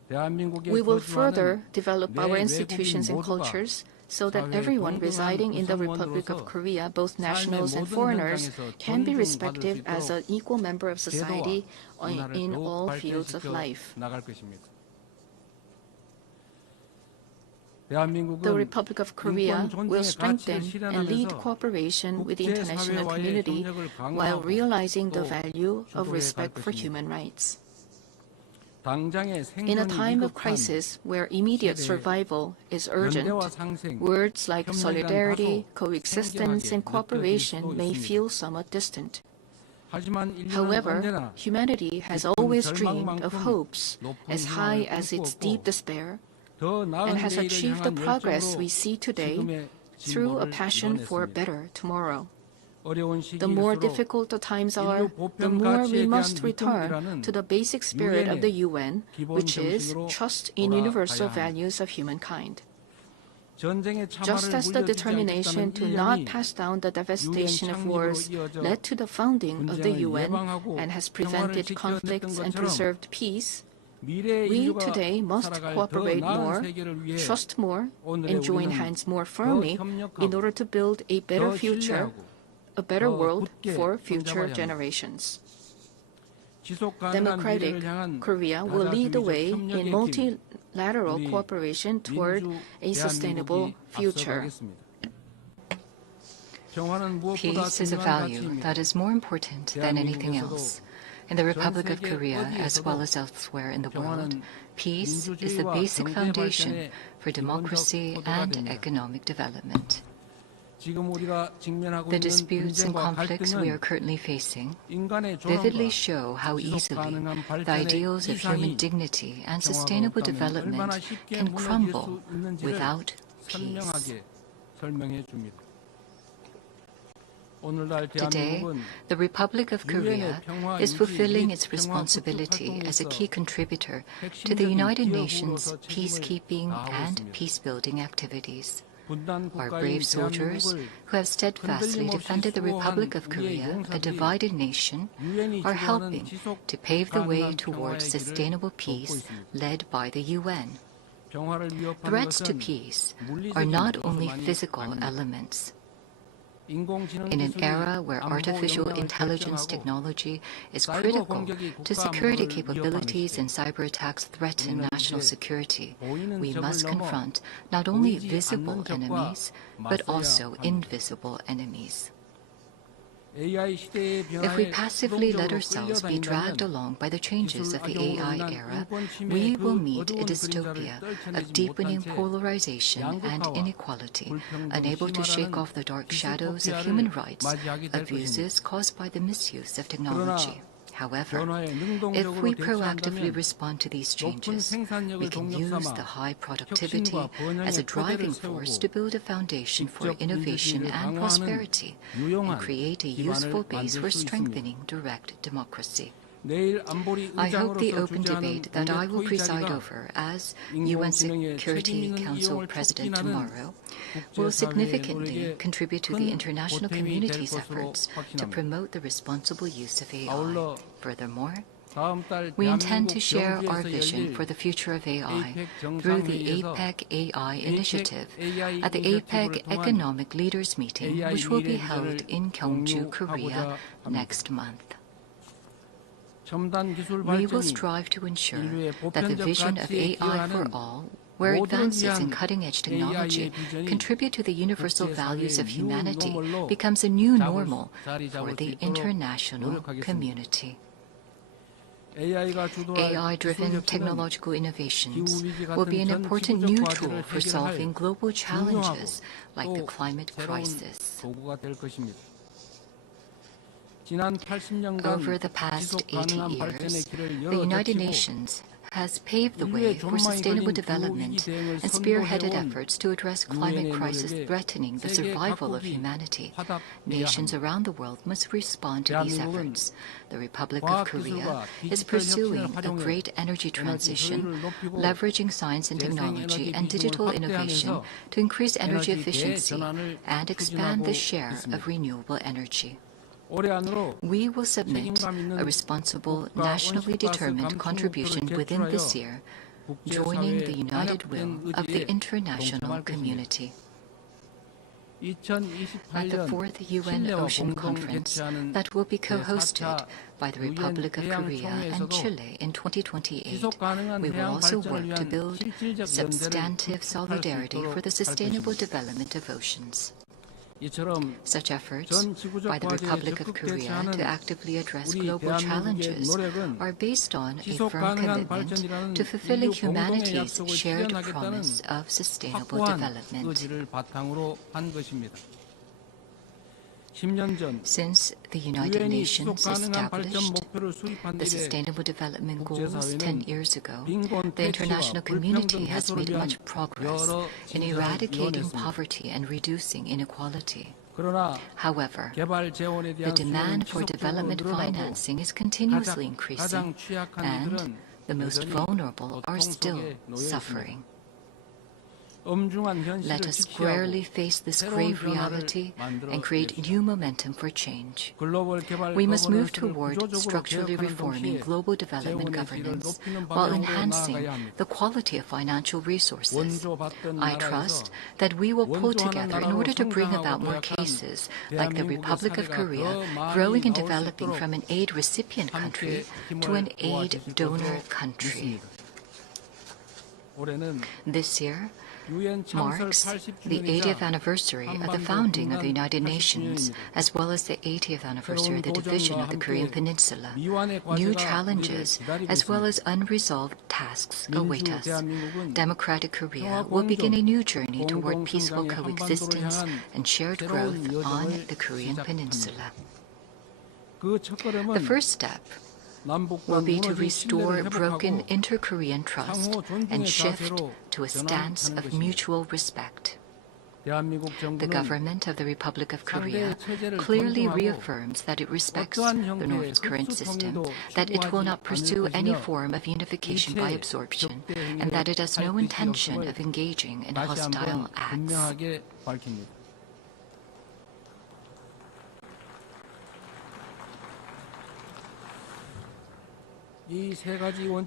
We will further develop our institutions and cultures so that everyone residing in the Republic of Korea, both nationals and foreigners, can be respected as an equal member of society in all fields of life. The Republic of Korea will strengthen and lead cooperation with the international community while realizing the value of respect for human rights. In a time of crisis where immediate survival is urgent, words like solidarity, coexistence, and cooperation may feel somewhat distant. However, humanity has always dreamed of hopes as high as its deep despair and has achieved the progress we see today through a passion for a better tomorrow. The more difficult the times are, the more we must return to the basic spirit of the UN, which is trust in universal values of humankind. Just as the determination to not pass down the devastation of wars led to the founding of the UN and has prevented conflicts and preserved peace, we today must cooperate more, trust more, and join hands more firmly in order to build a better future, a better world for future generations. Democratic Korea will lead the way in multilateral cooperation toward a sustainable future. Peace is a value that is more important than anything else. In the Republic of Korea, as well as elsewhere in the world, peace is the basic foundation for democracy and economic development. The disputes and conflicts we are currently facing vividly show how easily the ideals of human dignity and sustainable development can crumble without peace. Today, the Republic of Korea is fulfilling its responsibility as a key contributor to the United Nations peacekeeping and peacebuilding activities. Our brave soldiers, who have steadfastly defended the Republic of Korea, a divided nation, are helping to pave the way towards sustainable peace led by the UN. Threats to peace are not only physical elements. In an era where artificial intelligence technology is critical to security capabilities and cyber attacks threaten national security, we must confront not only visible enemies, but also invisible enemies. If we passively let ourselves be dragged along by the changes of the AI era, we will meet a dystopia of deepening polarization and inequality, unable to shake off the dark shadows of human rights abuses caused by the misuse of technology. However, if we proactively respond to these changes, we can use the high productivity as a driving force to build a foundation for innovation and prosperity and create a useful base for strengthening direct democracy. I hope the open debate that I will preside over as UN Security Council President tomorrow will significantly contribute to the international community's efforts to promote the responsible use of AI. Furthermore, we intend to share our vision for the future of AI through the APEC AI initiative at the APEC Economic Leaders Meeting, which will be held in Gyeongju, Korea next month. We will strive to ensure that the vision of AI for all, where advances in cutting-edge technology contribute to the universal values of humanity, becomes a new normal for the international community. AI-driven technological innovations will be an important new tool for solving global challenges like the climate crisis. Over the past 80 years, the United Nations has paved the way for sustainable development and spearheaded efforts to address climate crisis threatening the survival of humanity. Nations around the world must respond to these efforts. The Republic of Korea is pursuing a great energy transition, leveraging science and technology and digital innovation to increase energy efficiency and expand the share of renewable energy. We will submit a responsible, nationally determined contribution within this year, joining the united will of the international community. At the 4th UN Ocean Conference that will be co-hosted by the Republic of Korea and Chile in 2028, we will also work to build substantive solidarity for the sustainable development of oceans. Such efforts by the Republic of Korea to actively address global challenges are based on a firm commitment to fulfilling humanity's shared promise of sustainable development. Since the United Nations established the Sustainable Development Goals 10 years ago, the international community has made much progress in eradicating poverty and reducing inequality. However, the demand for development financing is continuously increasing, and the most vulnerable are still suffering. Let us squarely face this grave reality and create new momentum for change. We must move toward structurally reforming global development governance while enhancing the quality of financial resources. I trust that we will pull together in order to bring about more cases like the Republic of Korea growing and developing from an aid recipient country to an aid donor country. This year marks the 80th anniversary of the founding of the United Nations, as well as the 80th anniversary of the division of the Korean Peninsula. New challenges, as well as unresolved tasks, await us. Democratic Korea will begin a new journey toward peaceful coexistence and shared growth on the Korean Peninsula. The first step will be to restore broken inter-Korean trust and shift to a stance of mutual respect. The government of the Republic of Korea clearly reaffirms that it respects the North's current system, that it will not pursue any form of unification by absorption, and that it has no intention of engaging in hostile acts.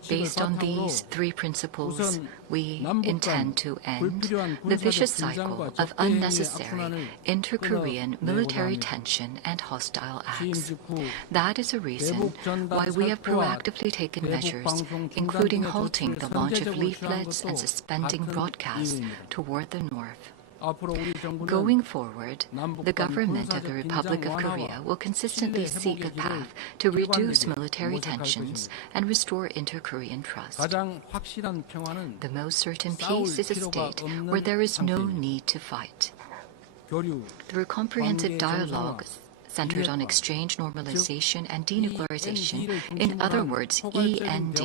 Based on these three principles, we intend to end the vicious cycle of unnecessary inter-Korean military tension and hostile acts. That is a reason why we have proactively taken measures, including halting the launch of leaflets and suspending broadcasts toward the North. Going forward, the government of the Republic of Korea will consistently seek a path to reduce military tensions and restore inter-Korean trust. The most certain peace is a state where there is no need to fight. Through comprehensive dialogue centered on exchange, normalization, and denuclearization, in other words, END,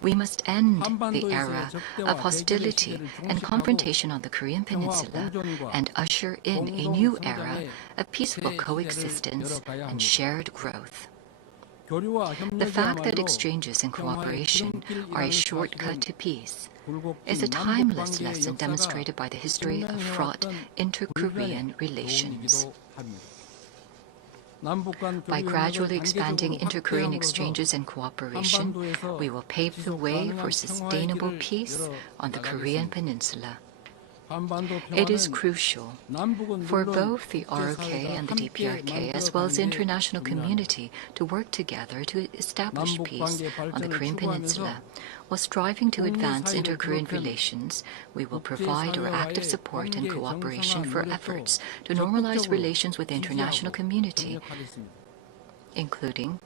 we must end the era of hostility and confrontation on the Korean Peninsula and usher in a new era of peaceful coexistence and shared growth. The fact that exchanges and cooperation are a shortcut to peace is a timeless lesson demonstrated by the history of fraught inter-Korean relations. By gradually expanding inter-Korean exchanges and cooperation, we will pave the way for sustainable peace on the Korean Peninsula. It is crucial for both the ROK and the DPRK, as well as the international community, to work together to establish peace on the Korean Peninsula. While striving to advance inter-Korean relations, we will provide our active support and cooperation for efforts to normalize relations with the international community, including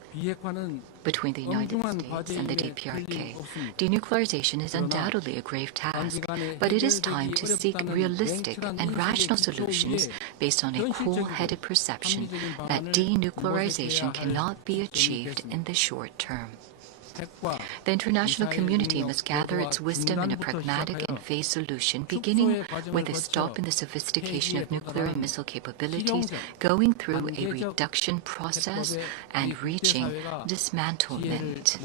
between the United States and the DPRK. Denuclearization is undoubtedly a grave task, but it is time to seek realistic and rational solutions based on a cool-headed perception that denuclearization cannot be achieved in the short term. The international community must gather its wisdom in a pragmatic and phased solution, beginning with a stop in the sophistication of nuclear and missile capabilities, going through a reduction process, and reaching dismantlement.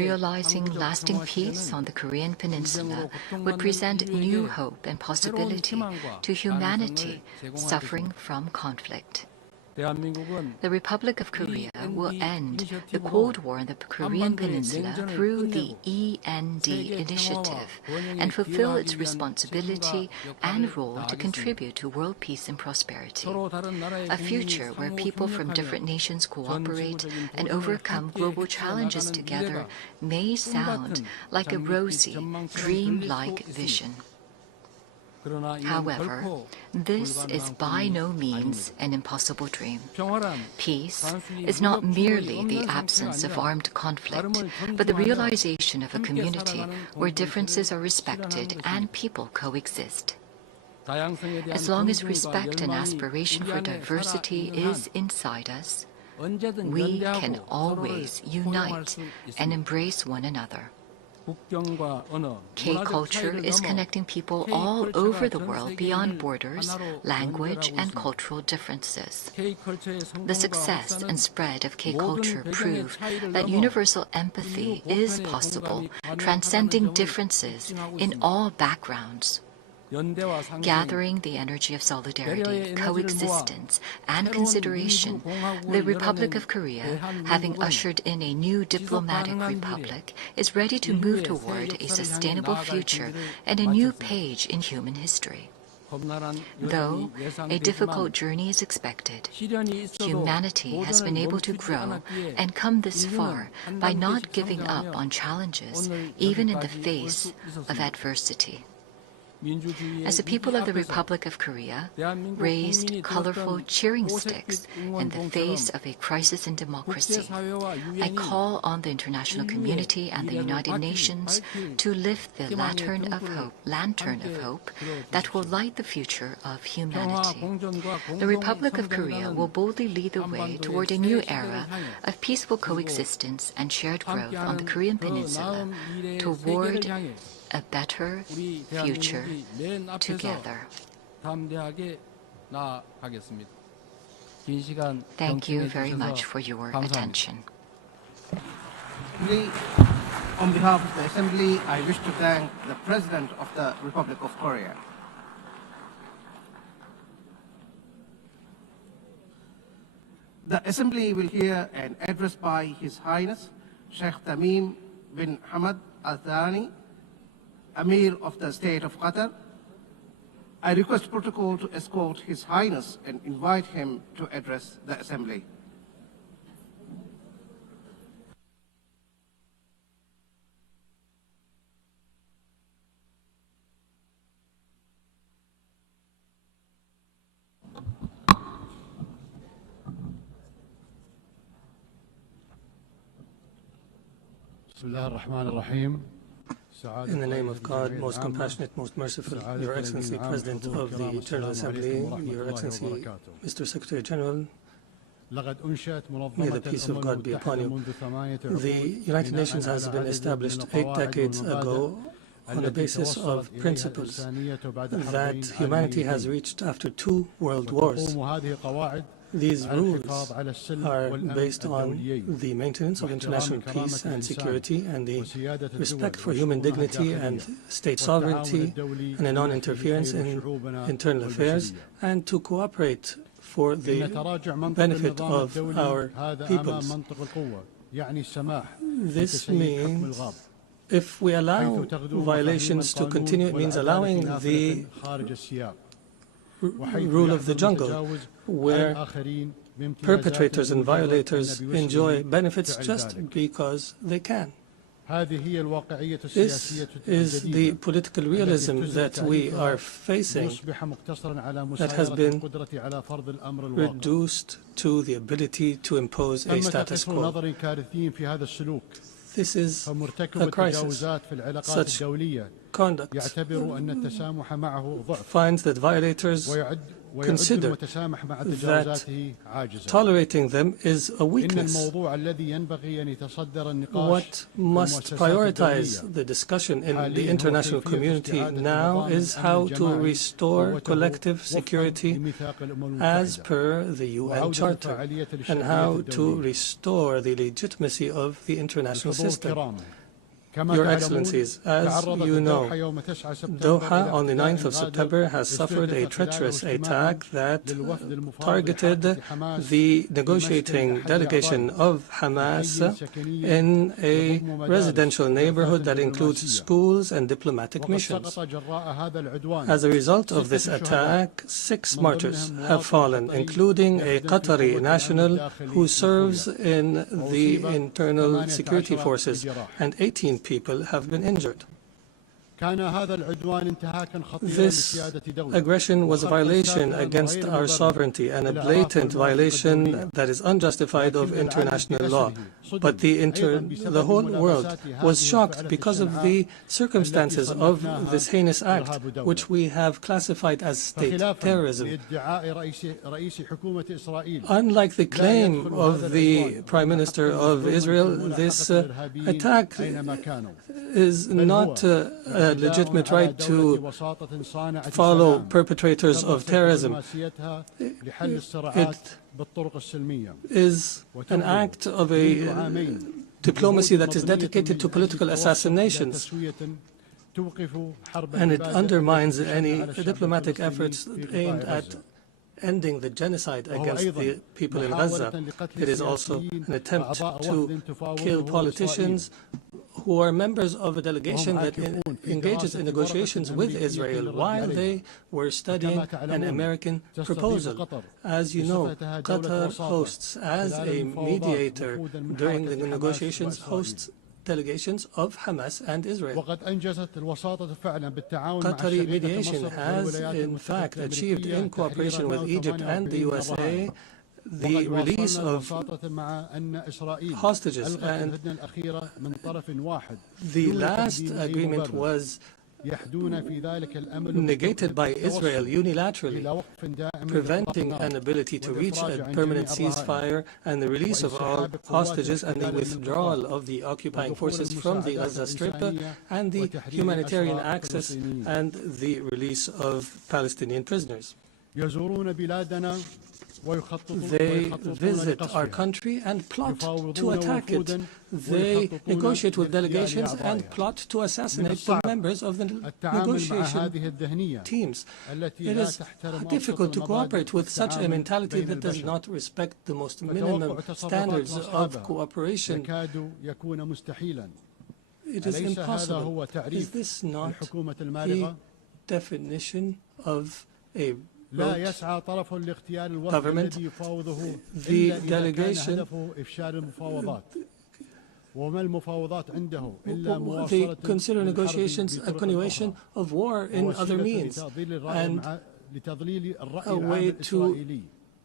Realizing lasting peace on the Korean Peninsula would present new hope and possibility to humanity suffering from conflict. The Republic of Korea will end the Cold War in the Korean Peninsula through the END initiative and fulfill its responsibility and role to contribute to world peace and prosperity. A future where people from different nations cooperate and overcome global challenges together may sound like a rosy, dream-like vision. However, this is by no means an impossible dream. Peace is not merely the absence of armed conflict, but the realization of a community where differences are respected and people coexist. As long as respect and aspiration for diversity is inside us, we can always unite and embrace one another. K culture is connecting people all over the world beyond borders, language, and cultural differences. The success and spread of K culture prove that universal empathy is possible, transcending differences in all backgrounds. Gathering the energy of solidarity, coexistence, and consideration, the Republic of Korea, having ushered in a new diplomatic republic, is ready to move toward a sustainable future and a new page in human history. Though a difficult journey is expected, humanity has been able to grow and come this far by not giving up on challenges, even in the face of adversity. As the people of the Republic of Korea raised colorful cheering sticks in the face of a crisis in democracy, I call on the international community and the United Nations to lift the lantern of hope that will light the future of humanity. The Republic of Korea will boldly lead the way toward a new era of peaceful coexistence and shared growth on the Korean Peninsula toward a better future together. Thank you very much for your attention. On behalf of the Assembly, I wish to thank the President of the Republic of Korea. The Assembly will hear an address by His Highness Sheikh Tamim bin Hamad Al Thani, Amir of the State of Qatar. I request protocol to escort His Highness and invite him to address the Assembly. In the name of God, most compassionate, most merciful, Your Excellency, President of the General Assembly, Your Excellency, Mr. Secretary General, may the peace of God be upon you. The United Nations has been established 8 decades ago on the basis of principles that humanity has reached after 2 world wars. These rules are based on the maintenance of international peace and security and the respect for human dignity and state sovereignty and a non-interference in internal affairs, and to cooperate for the benefit of our peoples. This means if we allow violations to continue, it means allowing the rule of the jungle, where perpetrators and violators enjoy benefits just because they can. This is the political realism that we are facing, that has been reduced to the ability to impose a status quo. This is a crisis. Such conduct finds that violators consider that tolerating them is a weakness. What must prioritize the discussion in the international community now is how to restore collective security as per the UN Charter, and how to restore the legitimacy of the international system. Your Excellencies, as you know, Doha on the 9th of September has suffered a treacherous attack that targeted the negotiating delegation of Hamas in a residential neighborhood that includes schools and diplomatic missions. As a result of this attack, 6 martyrs have fallen, including a Qatari national who serves in the internal security forces, and 18 people have been injured. This aggression was a violation against our sovereignty and a blatant violation that is unjustified of international law. But the whole world was shocked because of the circumstances of this heinous act, which we have classified as state terrorism. Unlike the claim of the Prime Minister of Israel, this attack is not a legitimate right to follow perpetrators of terrorism. It is an act of a diplomacy that is dedicated to political assassinations, and it undermines any diplomatic efforts aimed at ending the genocide against the people in Gaza. It is also an attempt to kill politicians who are members of a delegation that engages in negotiations with Israel while they were studying an American proposal. As you know, Qatar hosts, as a mediator during the negotiations, hosts delegations of Hamas and Israel. Qatari mediation has, in fact, achieved, in cooperation with Egypt and the USA, the release of hostages, and the last agreement was negated by Israel unilaterally, preventing an ability to reach a permanent ceasefire and the release of all hostages and the withdrawal of the occupying forces from the Gaza Strip and the humanitarian access and the release of Palestinian prisoners. They visit our country and plot to attack it. They negotiate with delegations and plot to assassinate the members of the negotiation teams. It is difficult to cooperate with such a mentality that does not respect the most minimum standards of cooperation. It is impossible. Is this not the definition of a government? The delegation, they consider negotiations a continuation of war in other means and a way to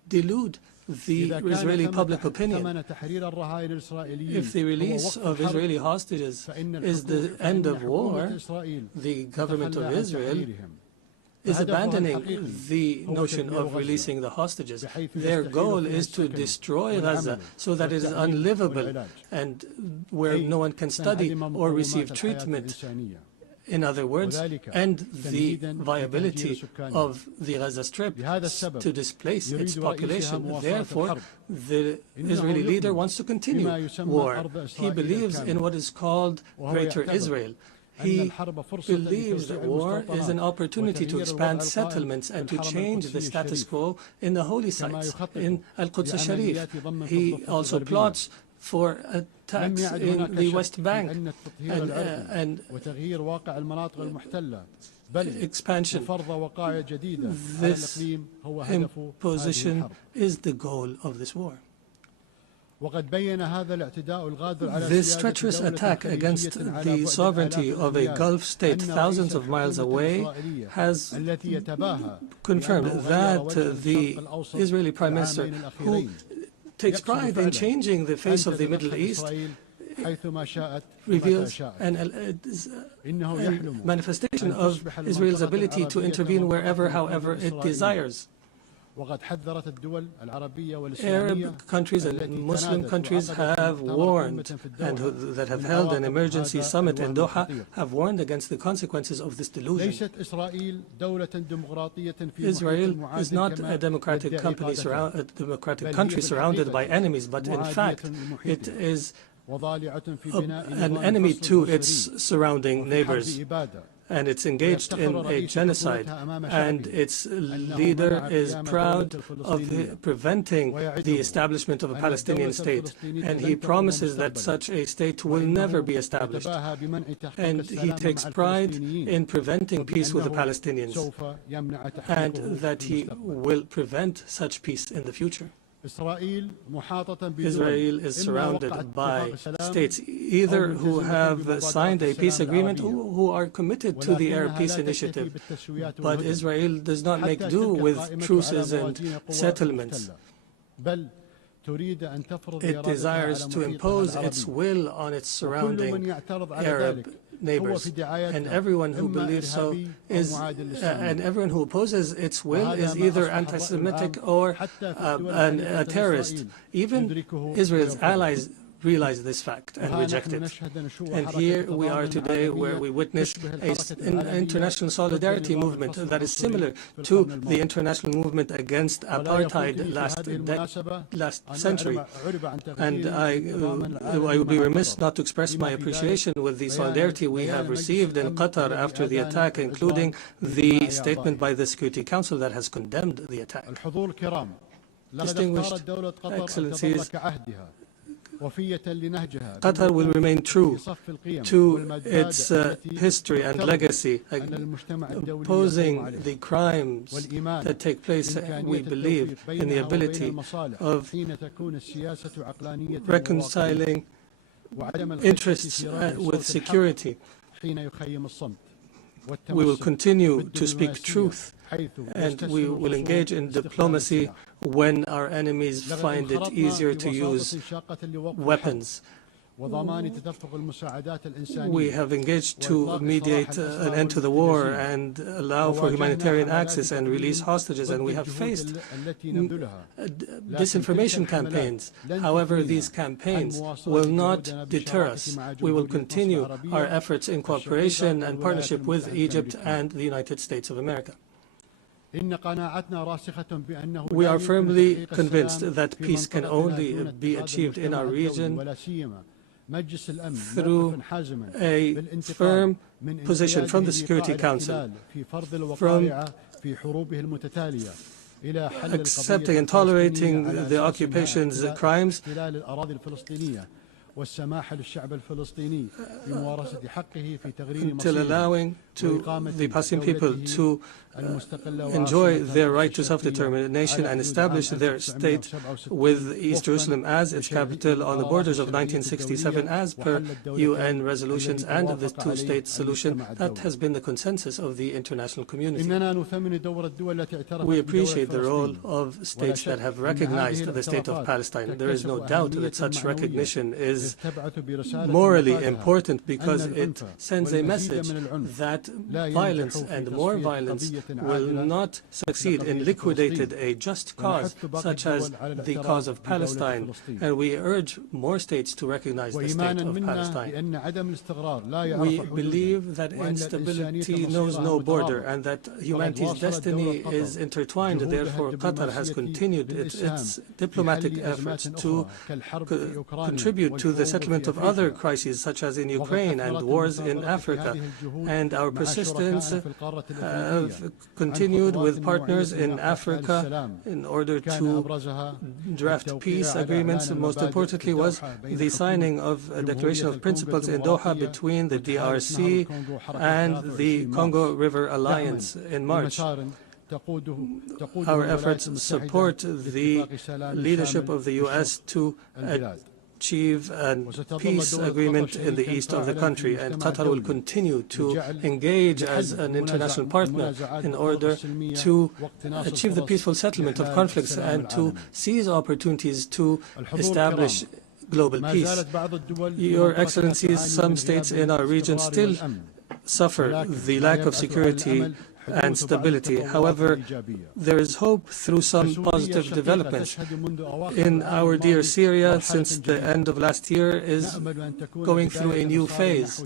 delude the Israeli public opinion. If the release of Israeli hostages is the end of war, the government of Israel is abandoning the notion of releasing the hostages. Their goal is to destroy Gaza so that it is unlivable and where no one can study or receive treatment. In other words, end the viability of the Gaza Strip to displace its population. Therefore, the Israeli leader wants to continue war. He believes in what is called Greater Israel. He believes that war is an opportunity to expand settlements and to change the status quo in the holy sites, in Al-Quds al-Sharif. He also plots for attacks in the West Bank and expansion. This imposition is the goal of this war. This treacherous attack against the sovereignty of a Gulf state thousands of miles away has confirmed that the Israeli Prime Minister, who takes pride in changing the face of the Middle East, reveals a manifestation of Israel's ability to intervene wherever, however it desires. Arab countries and Muslim countries have warned, and that have held an emergency summit in Doha, have warned against the consequences of this delusion. Israel is not a democratic country surrounded by enemies, but in fact it is an enemy to its surrounding neighbors. And it's engaged in a genocide, and its leader is proud of preventing the establishment of a Palestinian state, and he promises that such a state will never be established, and he takes pride in preventing peace with the Palestinians, and that he will prevent such peace in the future. Israel is surrounded by states either who have signed a peace agreement or who are committed to the Arab Peace Initiative. But Israel does not make do with truces and settlements. It desires to impose its will on its surrounding Arab neighbors, and everyone who believes so is, and everyone who opposes its will is either anti-Semitic or a terrorist. Even Israel's allies realize this fact and reject it. And here we are today where we witness an international solidarity movement that is similar to the international movement against apartheid last century. And I would be remiss not to express my appreciation with the solidarity we have received in Qatar after the attack, including the statement by the Security Council that has condemned the attack. Distinguished Excellencies, Qatar will remain true to its history and legacy, opposing the crimes that take place. We believe in the ability of reconciling interests with security. We will continue to speak truth, and we will engage in diplomacy when our enemies find it easier to use weapons. We have engaged to mediate an end to the war and allow for humanitarian access and release hostages, and we have faced disinformation campaigns. However, these campaigns will not deter us. We will continue our efforts in cooperation and partnership with Egypt and the United States of America. We are firmly convinced that peace can only be achieved in our region through a firm position from the Security Council, from accepting and tolerating the occupation's crimes, until allowing to the Palestinian people to enjoy their right to self-determination and establish their state with East Jerusalem as its capital on the borders of 1967 as per UN resolutions and the two-state solution that has been the consensus of the international community. We appreciate the role of states that have recognized the State of Palestine. There is no doubt that such recognition is morally important because it sends a message that violence and more violence will not succeed in liquidating a just cause such as the cause of Palestine, and we urge more states to recognize the State of Palestine. We believe that instability knows no border and that humanity's destiny is intertwined. Therefore, Qatar has continued its diplomatic efforts to contribute to the settlement of other crises such as in Ukraine and wars in Africa, and our persistence have continued with partners in Africa in order to draft peace agreements. Most importantly was the signing of a declaration of principles in Doha between the DRC and the Congo River Alliance in March. Our efforts support the leadership of the U.S. to achieve a peace agreement in the east of the country, and Qatar will continue to engage as an international partner in order to achieve the peaceful settlement of conflicts and to seize opportunities to establish global peace. Your Excellencies, some states in our region still suffer the lack of security and stability. However, there is hope through some positive developments. In our dear Syria, since the end of last year, is going through a new phase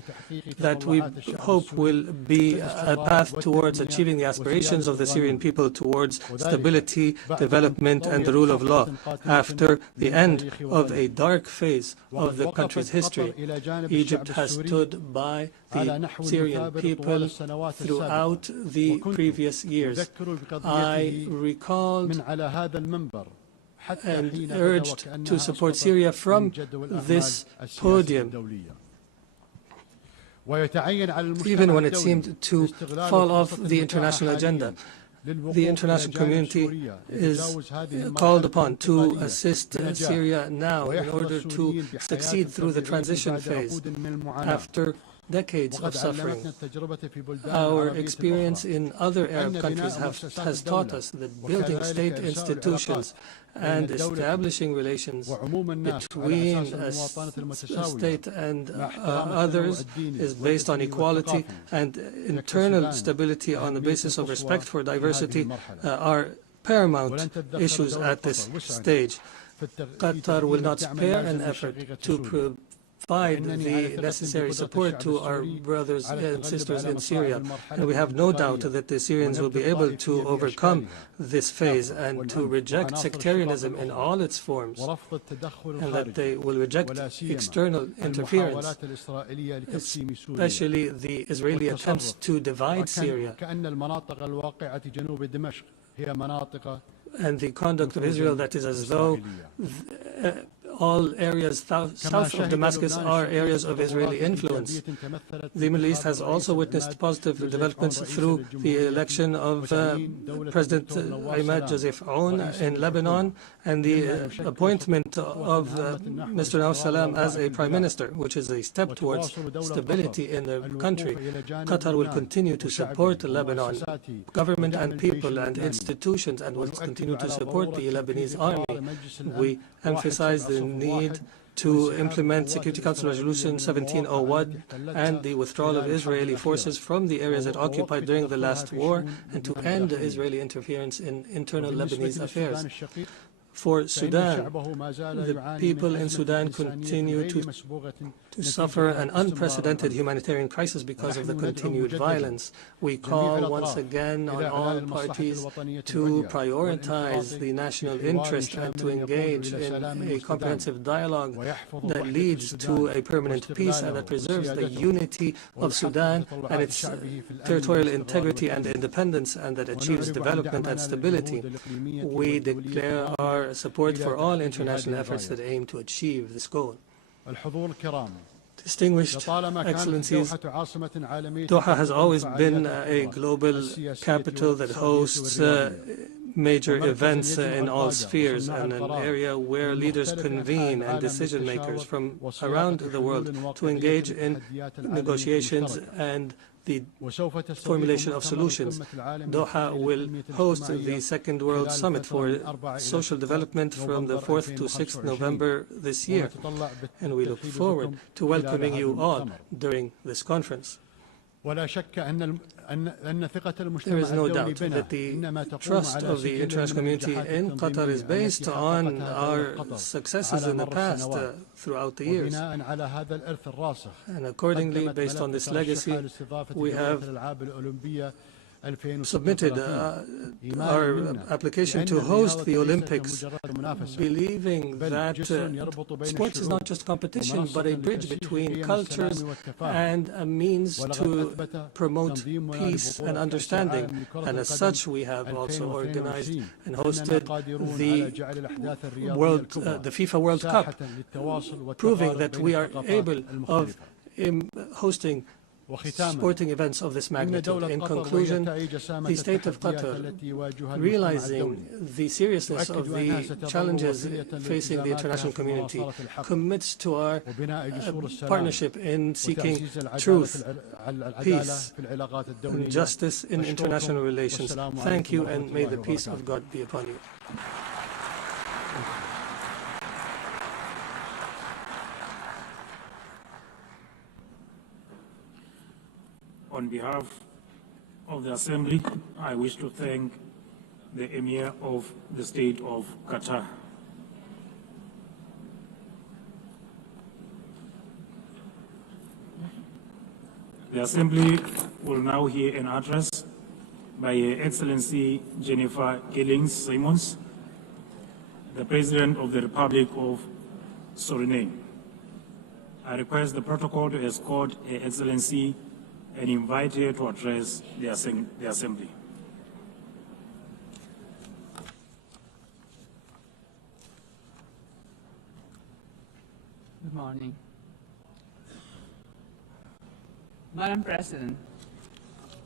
that we hope will be a path towards achieving the aspirations of the Syrian people towards stability, development, and the rule of law. After the end of a dark phase of the country's history, Egypt has stood by the Syrian people throughout the previous years. I recalled and urged to support Syria from this podium, even when it seemed to fall off the international agenda. the international community is called upon to assist Syria now in order to succeed through the transition phase after decades of suffering. Our experience in other Arab countries has taught us that building state institutions and establishing relations between a state and others is based on equality, and internal stability on the basis of respect for diversity are paramount issues at this stage. Qatar will not spare an effort to provide the necessary support to our brothers and sisters in Syria. And we have no doubt that the Syrians will be able to overcome this phase and to reject sectarianism in all its forms, and that they will reject external interference, especially the Israeli attempts to divide Syria. And the conduct of Israel, that is as though all areas south of Damascus are areas of Israeli influence. The Middle East has also witnessed positive developments through the election of President Ahmed Joseph Aoun in Lebanon and the appointment of Mr. Nawaf Salam as a prime minister, which is a step towards stability in the country. Qatar will continue to support the Lebanon government and people and institutions, and will continue to support the Lebanese army. We emphasize the need to implement Security Council Resolution 1701 and the withdrawal of Israeli forces from the areas it occupied during the last war, and to end Israeli interference in internal Lebanese affairs. For Sudan, the people in Sudan continue to suffer an unprecedented humanitarian crisis because of the continued violence. We call once again on all parties to prioritize the national interest and to engage in a comprehensive dialogue that leads to a permanent peace and that preserves the unity of Sudan and its territorial integrity and independence, and that achieves development and stability. We declare our support for all international efforts that aim to achieve this goal. Distinguished Excellencies, Doha has always been a global capital that hosts major events in all spheres, and an area where leaders convene and decision makers from around the world to engage in negotiations and the formulation of solutions. Doha will host the Second World Summit for Social Development from the 4th to 6th November this year, and we look forward to welcoming you all during this conference. There is no doubt that the trust of the international community in Qatar is based on our successes in the past throughout the years. And accordingly, based on this legacy, we have submitted our application to host the Olympics, believing that sports is not just competition, but a bridge between cultures and a means to promote peace and understanding. And as such, we have also organized and hosted the FIFA World Cup, proving that we are able of hosting sporting events of this magnitude. In conclusion, the state of Qatar, realizing the seriousness of the challenges facing the international community, commits to our partnership in seeking truth, peace, and justice in international relations. Thank you, and may the peace of God be upon you. On behalf of the Assembly, I wish to thank the Emir of the State of Qatar. The Assembly will now hear an address by Her Excellency Jennifer Gillings-Simons, the President of the Republic of Suriname. I request the protocol to escort Her Excellency and invite her to address the Assembly. Good morning. Madam President,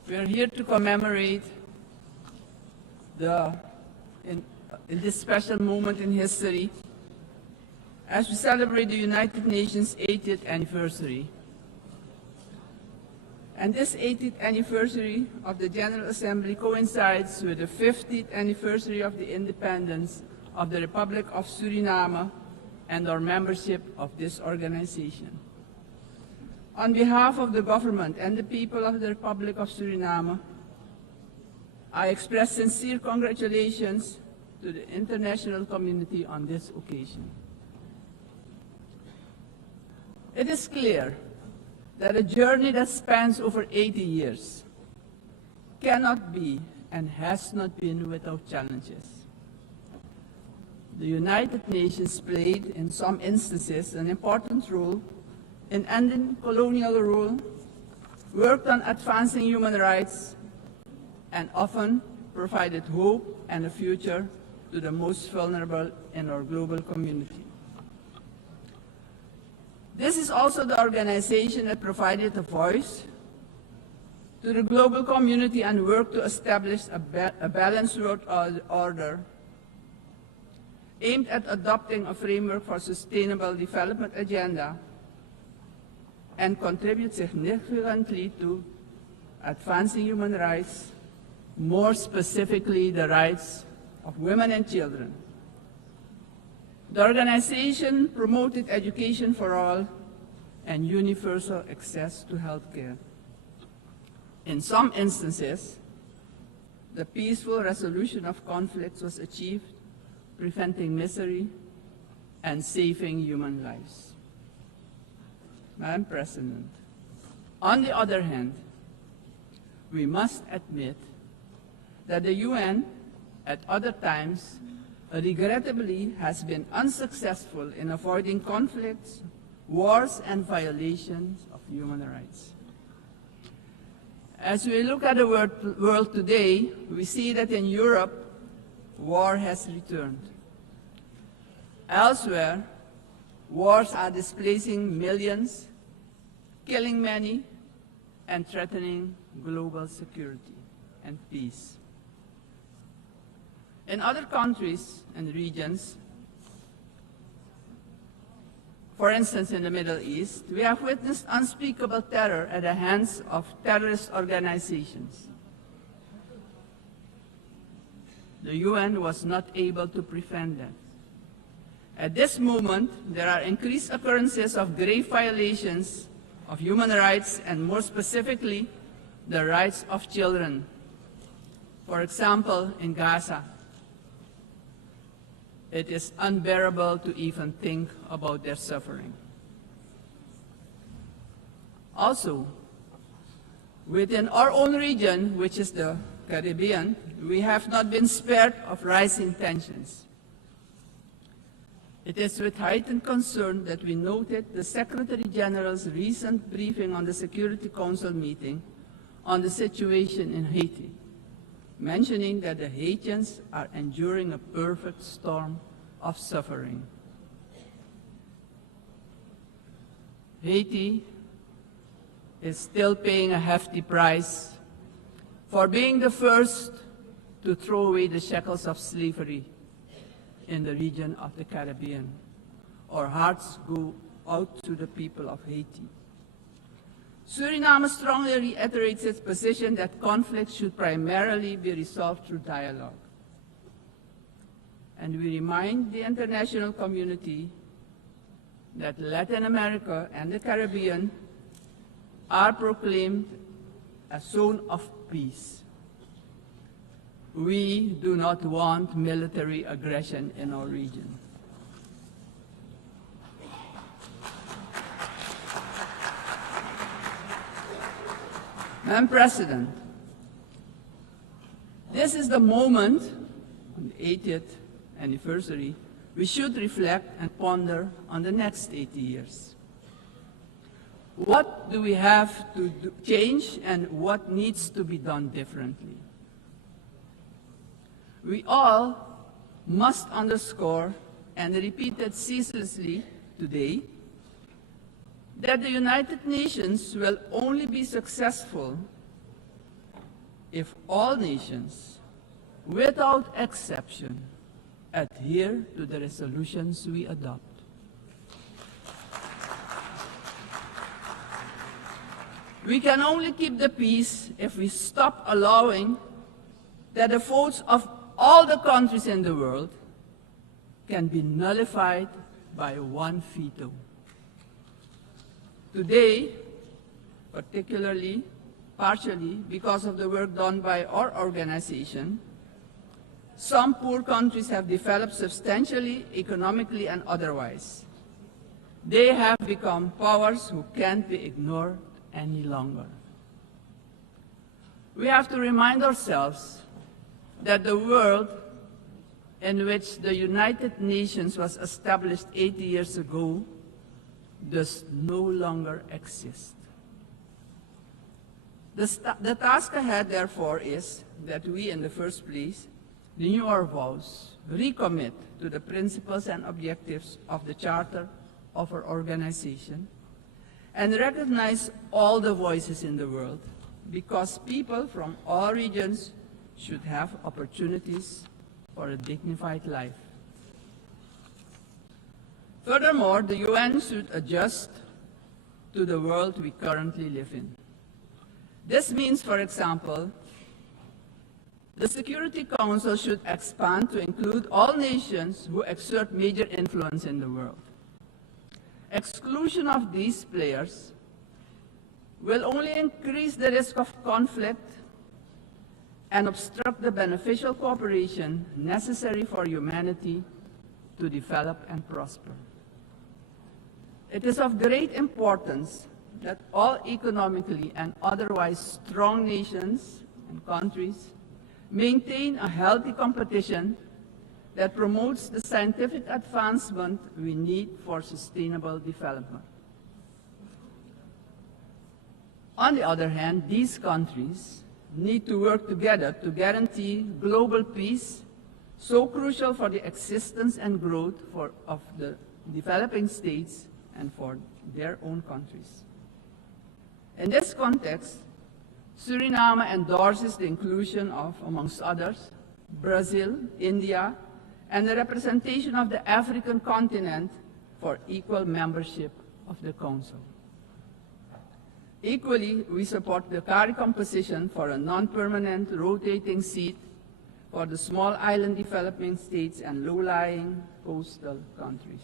we are here to commemorate in this special moment in history as we celebrate the United Nations 80th anniversary. And this 80th anniversary of the General Assembly coincides with the 50th anniversary of the independence of the Republic of Suriname and our membership of this organization. On behalf of the government and the people of the Republic of Suriname, I express sincere congratulations to the international community on this occasion. It is clear that a journey that spans over 80 years cannot be and has not been without challenges. The United Nations played, in some instances, an important role in ending colonial rule, worked on advancing human rights, and often provided hope and a future to the most vulnerable in our global community. This is also the organization that provided a voice to the global community and worked to establish a balanced world order aimed at adopting a framework for sustainable development agenda and contribute significantly to advancing human rights, more specifically the rights of women and children. The organization promoted education for all and universal access to health care. In some instances, the peaceful resolution of conflicts was achieved, preventing misery and saving human lives. Madam President, on the other hand, we must admit that the UN at other times regrettably has been unsuccessful in avoiding conflicts, wars, and violations of human rights. As we look at the world today, we see that in Europe, war has returned. Elsewhere, wars are displacing millions, killing many, and threatening global security and peace. In other countries and regions, for instance in the Middle East, we have witnessed unspeakable terror at the hands of terrorist organizations. The UN was not able to prevent that. At this moment, there are increased occurrences of grave violations of human rights and more specifically, the rights of children. For example, in Gaza, it is unbearable to even think about their suffering. Also, within our own region, which is the Caribbean, we have not been spared of rising tensions. It is with heightened concern that we noted the Secretary General's recent briefing on the Security Council meeting on the situation in Haiti, mentioning that the Haitians are enduring a perfect storm of suffering. Haiti is still paying a hefty price for being the first to throw away the shackles of slavery in the region of the Caribbean. Our hearts go out to the people of Haiti. Suriname strongly reiterates its position that conflicts should primarily be resolved through dialogue. And we remind the international community that Latin America and the Caribbean are proclaimed a zone of peace. We do not want military aggression in our region. Madam President, this is the moment, on the 80th anniversary, we should reflect and ponder on the next 80 years. What do we have to change and what needs to be done differently? We all must underscore and repeat it ceaselessly today that the United Nations will only be successful if all nations without exception, adhere to the resolutions we adopt. We can only keep the peace if we stop allowing that the votes of all the countries in the world can be nullified by one veto. Today, partially because of the work done by our organization, some poor countries have developed substantially, economically and otherwise. They have become powers who can't be ignored any longer. We have to remind ourselves that the world in which the United Nations was established 80 years ago does no longer exist. The task ahead, therefore, is that we, in the first place, renew our vows, recommit to the principles and objectives of the Charter of our organization, and recognize all the voices in the world, because people from all regions should have opportunities for a dignified life. Furthermore, the UN should adjust to the world we currently live in. This means, for example, the Security Council should expand to include all nations who exert major influence in the world. Exclusion of these players will only increase the risk of conflict and obstruct the beneficial cooperation necessary for humanity to develop and prosper. It is of great importance that all economically and otherwise strong nations and countries maintain a healthy competition that promotes the scientific advancement we need for sustainable development. On the other hand, these countries need to work together to guarantee global peace, so crucial for the existence and growth of the developing states and for their own countries. In this context, Suriname endorses the inclusion of, amongst others, Brazil, India, and the representation of the African continent for equal membership of the Council. Equally, we support the CARI composition for a non-permanent rotating seat for the small island developing states and low-lying coastal countries.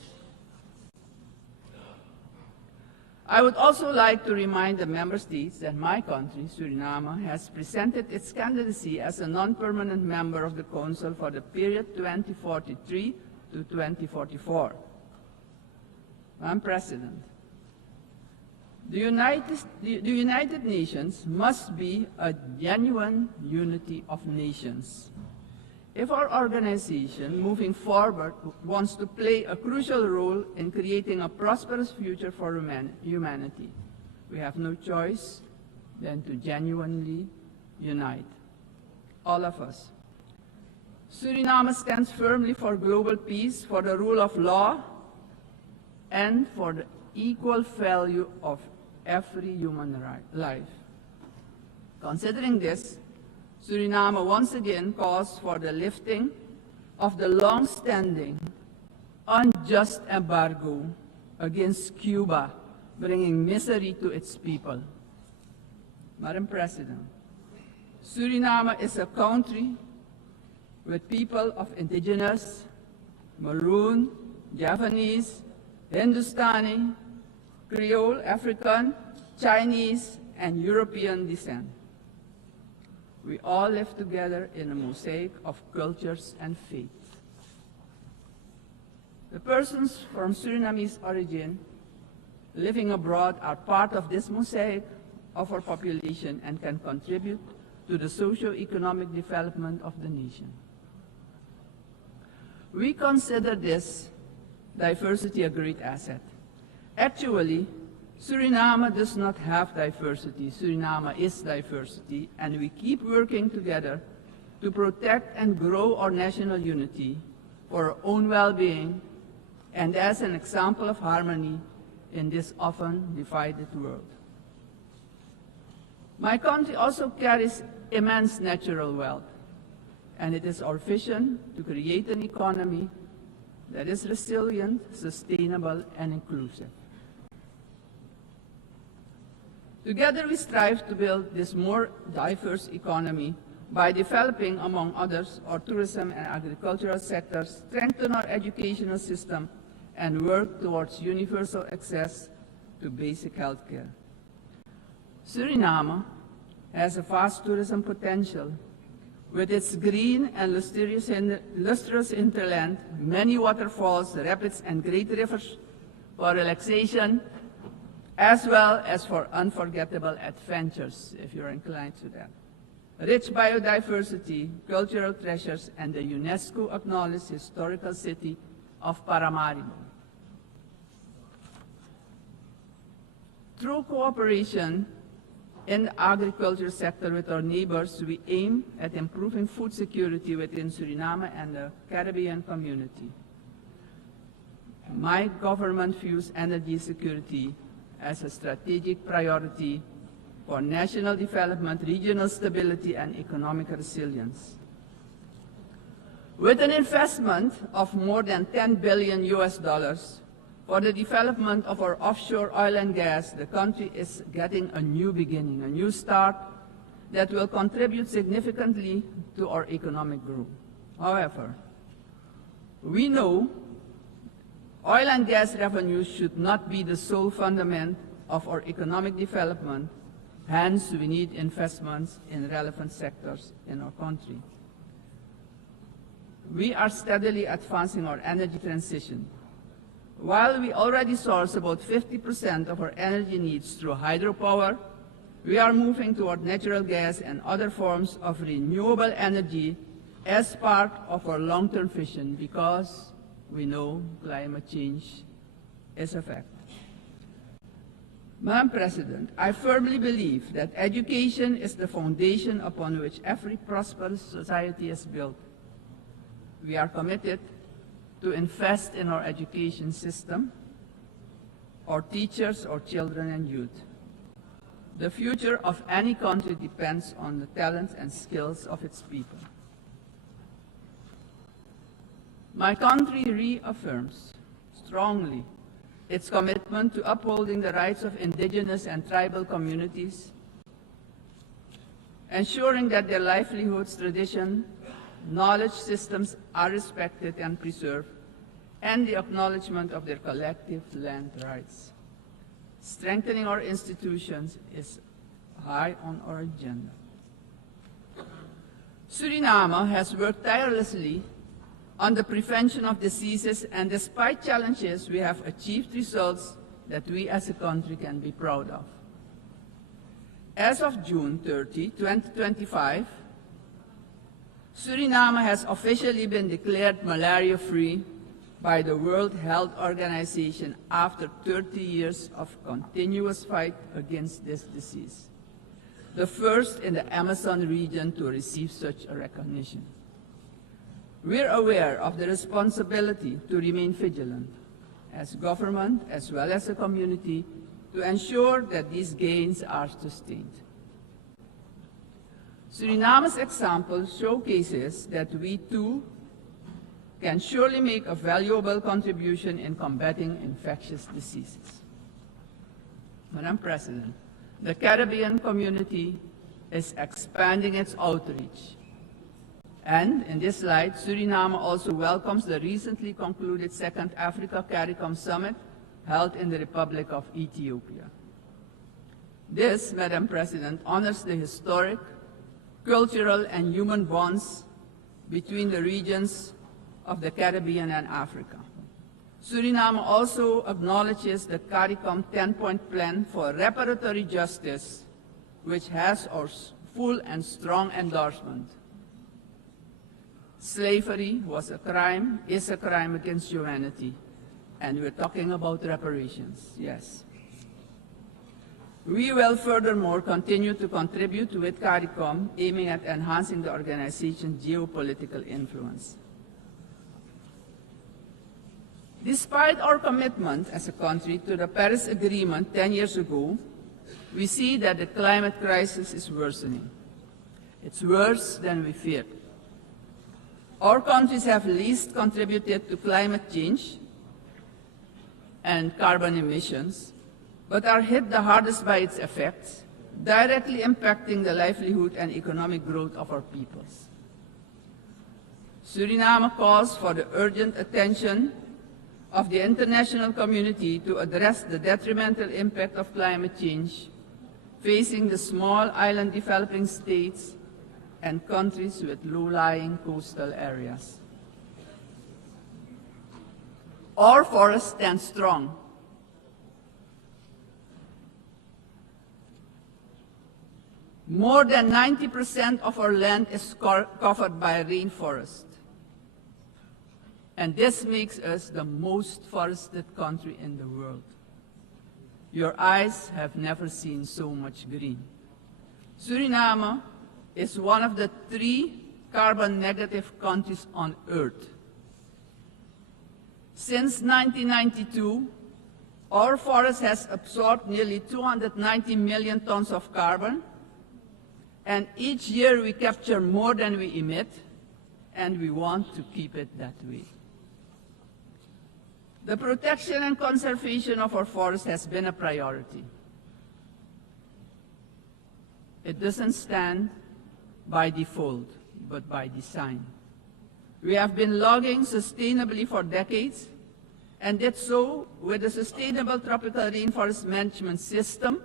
I would also like to remind the member states that my country, Suriname, has presented its candidacy as a non-permanent member of the Council for the period 2043 to 2044. Madam President, the United Nations must be a genuine unity of nations. If our organization, moving forward, wants to play a crucial role in creating a prosperous future for humanity, we have no choice than to genuinely unite, all of us. Suriname stands firmly for global peace, for the rule of law, and for the equal value of every human life. Considering this, Suriname once again calls for the lifting of the long-standing, unjust embargo against Cuba, bringing misery to its people. Madam President, Suriname is a country with people of indigenous, Maroon, Javanese, Hindustani, Creole, African, Chinese, and European descent. We all live together in a mosaic of cultures and faiths. The persons from Surinamese origin living abroad are part of this mosaic of our population and can contribute to the socio-economic development of the nation. We consider this diversity a great asset. Actually, Suriname does not have diversity. Suriname is diversity, and we keep working together to protect and grow our national unity for our own well-being and as an example of harmony in this often divided world. My country also carries immense natural wealth, and it is our vision to create an economy that is resilient, sustainable, and inclusive. Together we strive to build this more diverse economy by developing, among others, our tourism and agricultural sectors, strengthen our educational system, and work towards universal access to basic health care. Suriname has a vast tourism potential. With its green and lustrous hinterland, many waterfalls, rapids, and great rivers for relaxation, as well as for unforgettable adventures, if you're inclined to that. Rich biodiversity, cultural treasures, and the UNESCO-acknowledged historical city of Paramaribo. Through cooperation in the agriculture sector with our neighbors, we aim at improving food security within Suriname and the Caribbean community. My government views energy security as a strategic priority for national development, regional stability, and economic resilience. With an investment of more than $10 billion for the development of our offshore oil and gas, the country is getting a new beginning, a new start that will contribute significantly to our economic growth. However, we know oil and gas revenues should not be the sole fundament of our economic development. Hence, we need investments in relevant sectors in our country. We are steadily advancing our energy transition. While we already source about 50% of our energy needs through hydropower, we are moving toward natural gas and other forms of renewable energy as part of our long-term vision, because we know climate change is a fact. Madam President, I firmly believe that education is the foundation upon which every prosperous society is built. We are committed to invest in our education system, our teachers, our children and youth. The future of any country depends on the talents and skills of its people. My country reaffirms strongly its commitment to upholding the rights of indigenous and tribal communities, ensuring that their livelihoods, tradition, knowledge systems are respected and preserved, and the acknowledgement of their collective land rights. Strengthening our institutions is high on our agenda. Suriname has worked tirelessly on the prevention of diseases, and despite challenges, we have achieved results that we as a country can be proud of. As of June 30, 2025, Suriname has officially been declared malaria-free by the World Health Organization after 30 years of continuous fight against this disease, the first in the Amazon region to receive such a recognition. We're aware of the responsibility to remain vigilant as government as well as a community to ensure that these gains are sustained. Suriname's example showcases that we too can surely make a valuable contribution in combating infectious diseases. Madam President, the Caribbean community is expanding its outreach. And in this light, Suriname also welcomes the recently concluded Second Africa CARICOM Summit held in the Republic of Ethiopia. This, Madam President, honors the historic, cultural, and human bonds between the regions of the Caribbean and Africa. Suriname also acknowledges the CARICOM 10-point plan for reparatory justice, which has our full and strong endorsement. Slavery was a crime, is a crime against humanity, and we're talking about reparations, yes. We will furthermore continue to contribute with CARICOM, aiming at enhancing the organization's geopolitical influence. Despite our commitment as a country to the Paris Agreement 10 years ago, we see that the climate crisis is worsening. It's worse than we feared. Our countries have least contributed to climate change and carbon emissions, but are hit the hardest by its effects, directly impacting the livelihood and economic growth of our peoples. Suriname calls for the urgent attention of the international community to address the detrimental impact of climate change facing the small island developing states and countries with low-lying coastal areas. Our forests stand strong. More than 90% of our land is covered by rainforest. And this makes us the most forested country in the world. Your eyes have never seen so much green. Suriname is one of the 3 carbon-negative countries on Earth. Since 1992, our forest has absorbed nearly 290 million tons of carbon, and each year we capture more than we emit, and we want to keep it that way. The protection and conservation of our forest has been a priority. It doesn't stand by default, but by design. We have been logging sustainably for decades, and did so with a sustainable tropical rainforest management system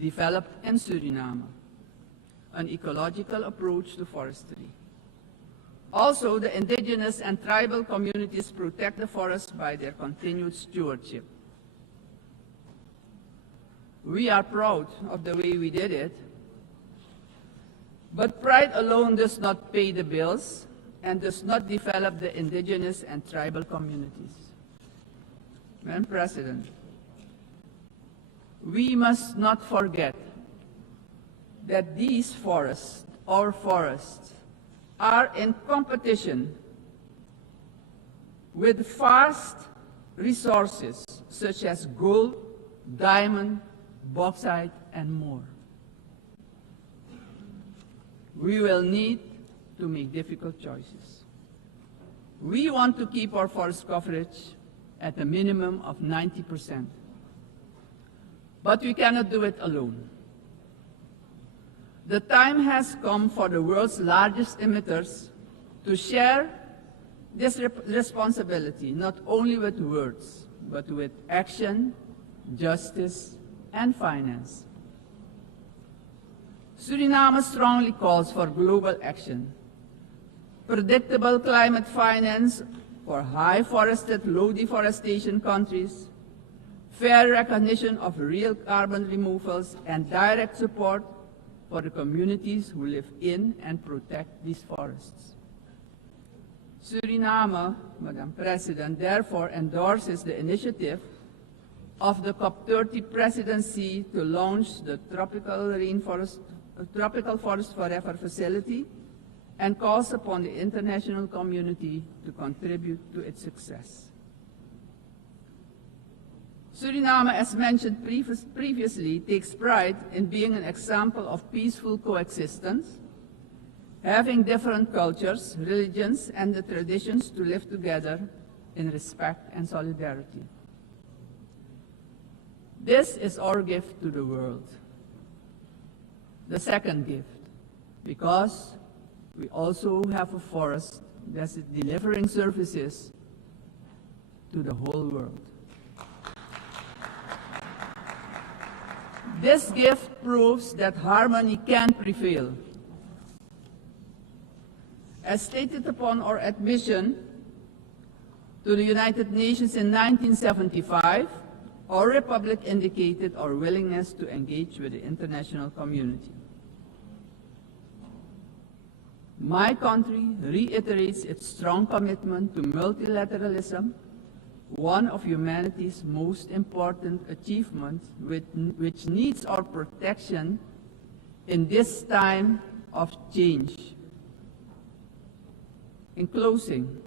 developed in Suriname, an ecological approach to forestry. Also, the indigenous and tribal communities protect the forest by their continued stewardship. We are proud of the way we did it, but pride alone does not pay the bills and does not develop the indigenous and tribal communities. Madam President, we must not forget that these forests, our forests, are in competition with vast resources such as gold, diamond, bauxite, and more. We will need to make difficult choices. We want to keep our forest coverage at a minimum of 90%. But we cannot do it alone. The time has come for the world's largest emitters to share this responsibility, not only with words, but with action, justice, and finance. Suriname strongly calls for global action, predictable climate finance for high forested, low deforestation countries, fair recognition of real carbon removals, and direct support for the communities who live in and protect these forests. Suriname, Madam President, therefore endorses the initiative of the COP30 presidency to launch the Tropical Forest Forever facility and calls upon the international community to contribute to its success. Suriname, as mentioned previously, takes pride in being an example of peaceful coexistence, having different cultures, religions, and the traditions to live together in respect and solidarity. This is our gift to the world. The second gift, because we also have a forest that is delivering services to the whole world. This gift proves that harmony can prevail. As stated upon our admission to the United Nations in 1975, our republic indicated our willingness to engage with the international community. My country reiterates its strong commitment to multilateralism, one of humanity's most important achievements, which needs our protection in this time of change. In closing,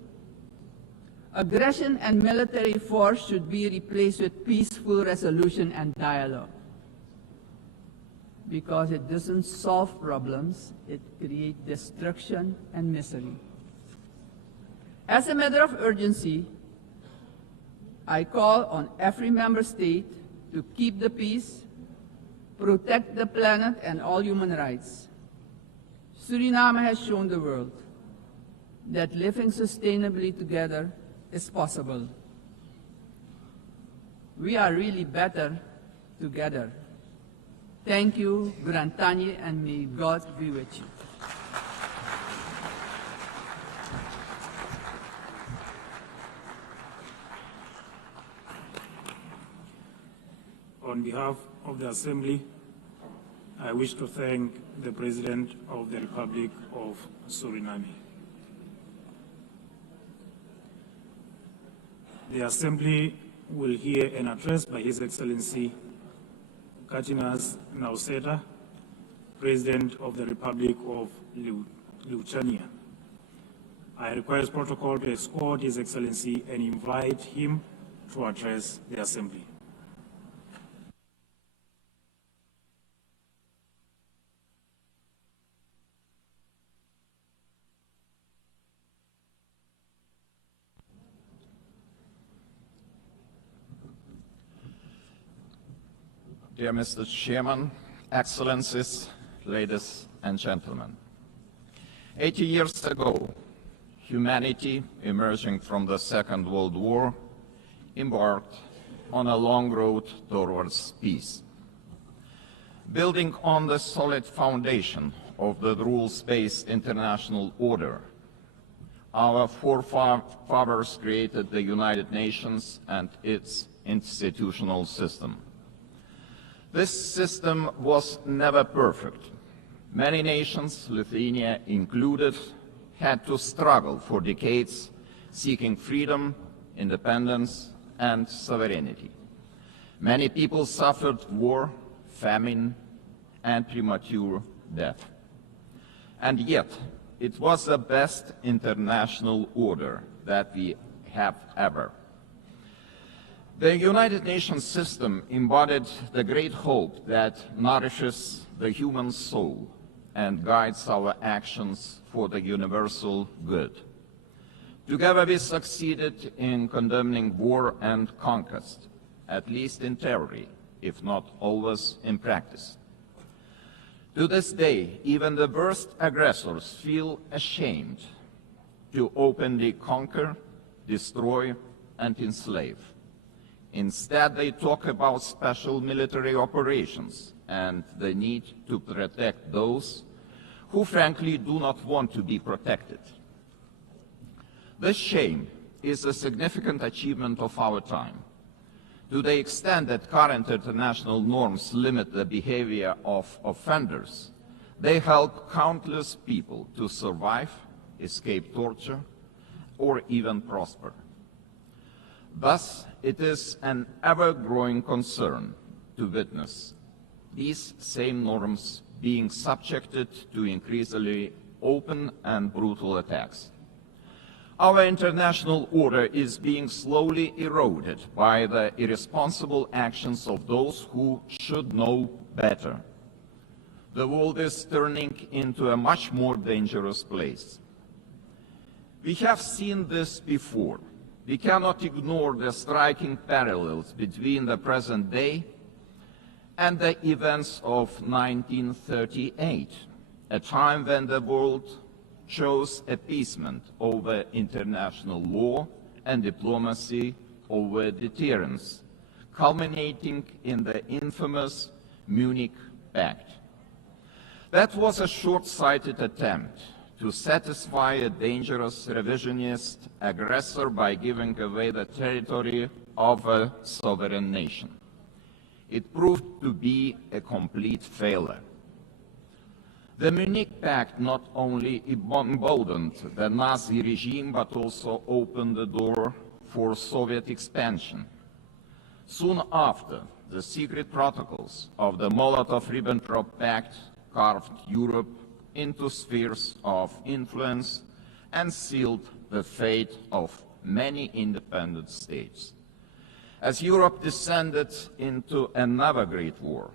aggression and military force should be replaced with peaceful resolution and dialogue, because it doesn't solve problems, it creates destruction and misery. As a matter of urgency, I call on every member state to keep the peace, protect the planet and all human rights. Suriname has shown the world that living sustainably together is possible. We are really better together. Thank you, Grantani, and may God be with you. On behalf of the Assembly, I wish to thank the President of the Republic of Suriname. The Assembly will hear an address by His Excellency Katinas Nauseda, President of the Republic of Lithuania. I request protocol to escort His Excellency and invite him to address the Assembly. Dear Mr. Chairman, Excellencies, ladies and gentlemen. 80 years ago, humanity, emerging from the Second World War, embarked on a long road towards peace. Building on the solid foundation of the rules-based international order, our forefathers created the United Nations and its institutional system. This system was never perfect. Many nations, Lithuania included, had to struggle for decades, seeking freedom, independence, and sovereignty. Many people suffered war, famine, and premature death. And yet, it was the best international order that we have ever. The United Nations system embodied the great hope that nourishes the human soul and guides our actions for the universal good. Together we succeeded in condemning war and conquest, at least in theory, if not always in practice. To this day, even the worst aggressors feel ashamed to openly conquer, destroy, and enslave. Instead, they talk about special military operations and the need to protect those who frankly do not want to be protected. This shame is a significant achievement of our time. To the extent that current international norms limit the behavior of offenders, they help countless people to survive, escape torture, or even prosper. Thus, it is an ever-growing concern to witness these same norms being subjected to increasingly open and brutal attacks. Our international order is being slowly eroded by the irresponsible actions of those who should know better. The world is turning into a much more dangerous place. We have seen this before. We cannot ignore the striking parallels between the present day and the events of 1938, a time when the world chose appeasement over international law and diplomacy over deterrence, culminating in the infamous Munich Pact. That was a short-sighted attempt to satisfy a dangerous revisionist aggressor by giving away the territory of a sovereign nation. It proved to be a complete failure. The Munich Pact not only emboldened the Nazi regime, but also opened the door for Soviet expansion. Soon after, the secret protocols of the Molotov-Ribbentrop Pact carved Europe into spheres of influence and sealed the fate of many independent states. As Europe descended into another great war,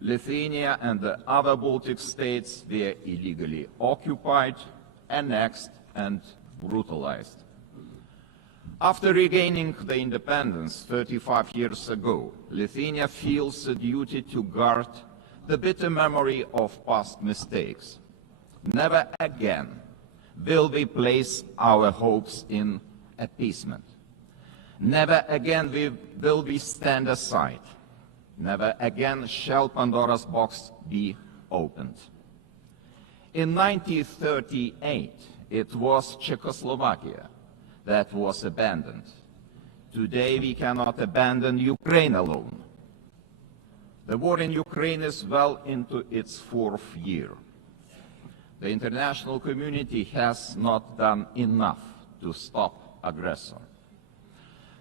Lithuania and the other Baltic states were illegally occupied, annexed, and brutalized. After regaining the independence 35 years ago, Lithuania feels a duty to guard the bitter memory of past mistakes. Never again will we place our hopes in appeasement. Never again will we stand aside. Never again shall Pandora's box be opened. In 1938, it was Czechoslovakia that was abandoned. Today we cannot abandon Ukraine alone. The war in Ukraine is well into its 4th year. The international community has not done enough to stop aggressor.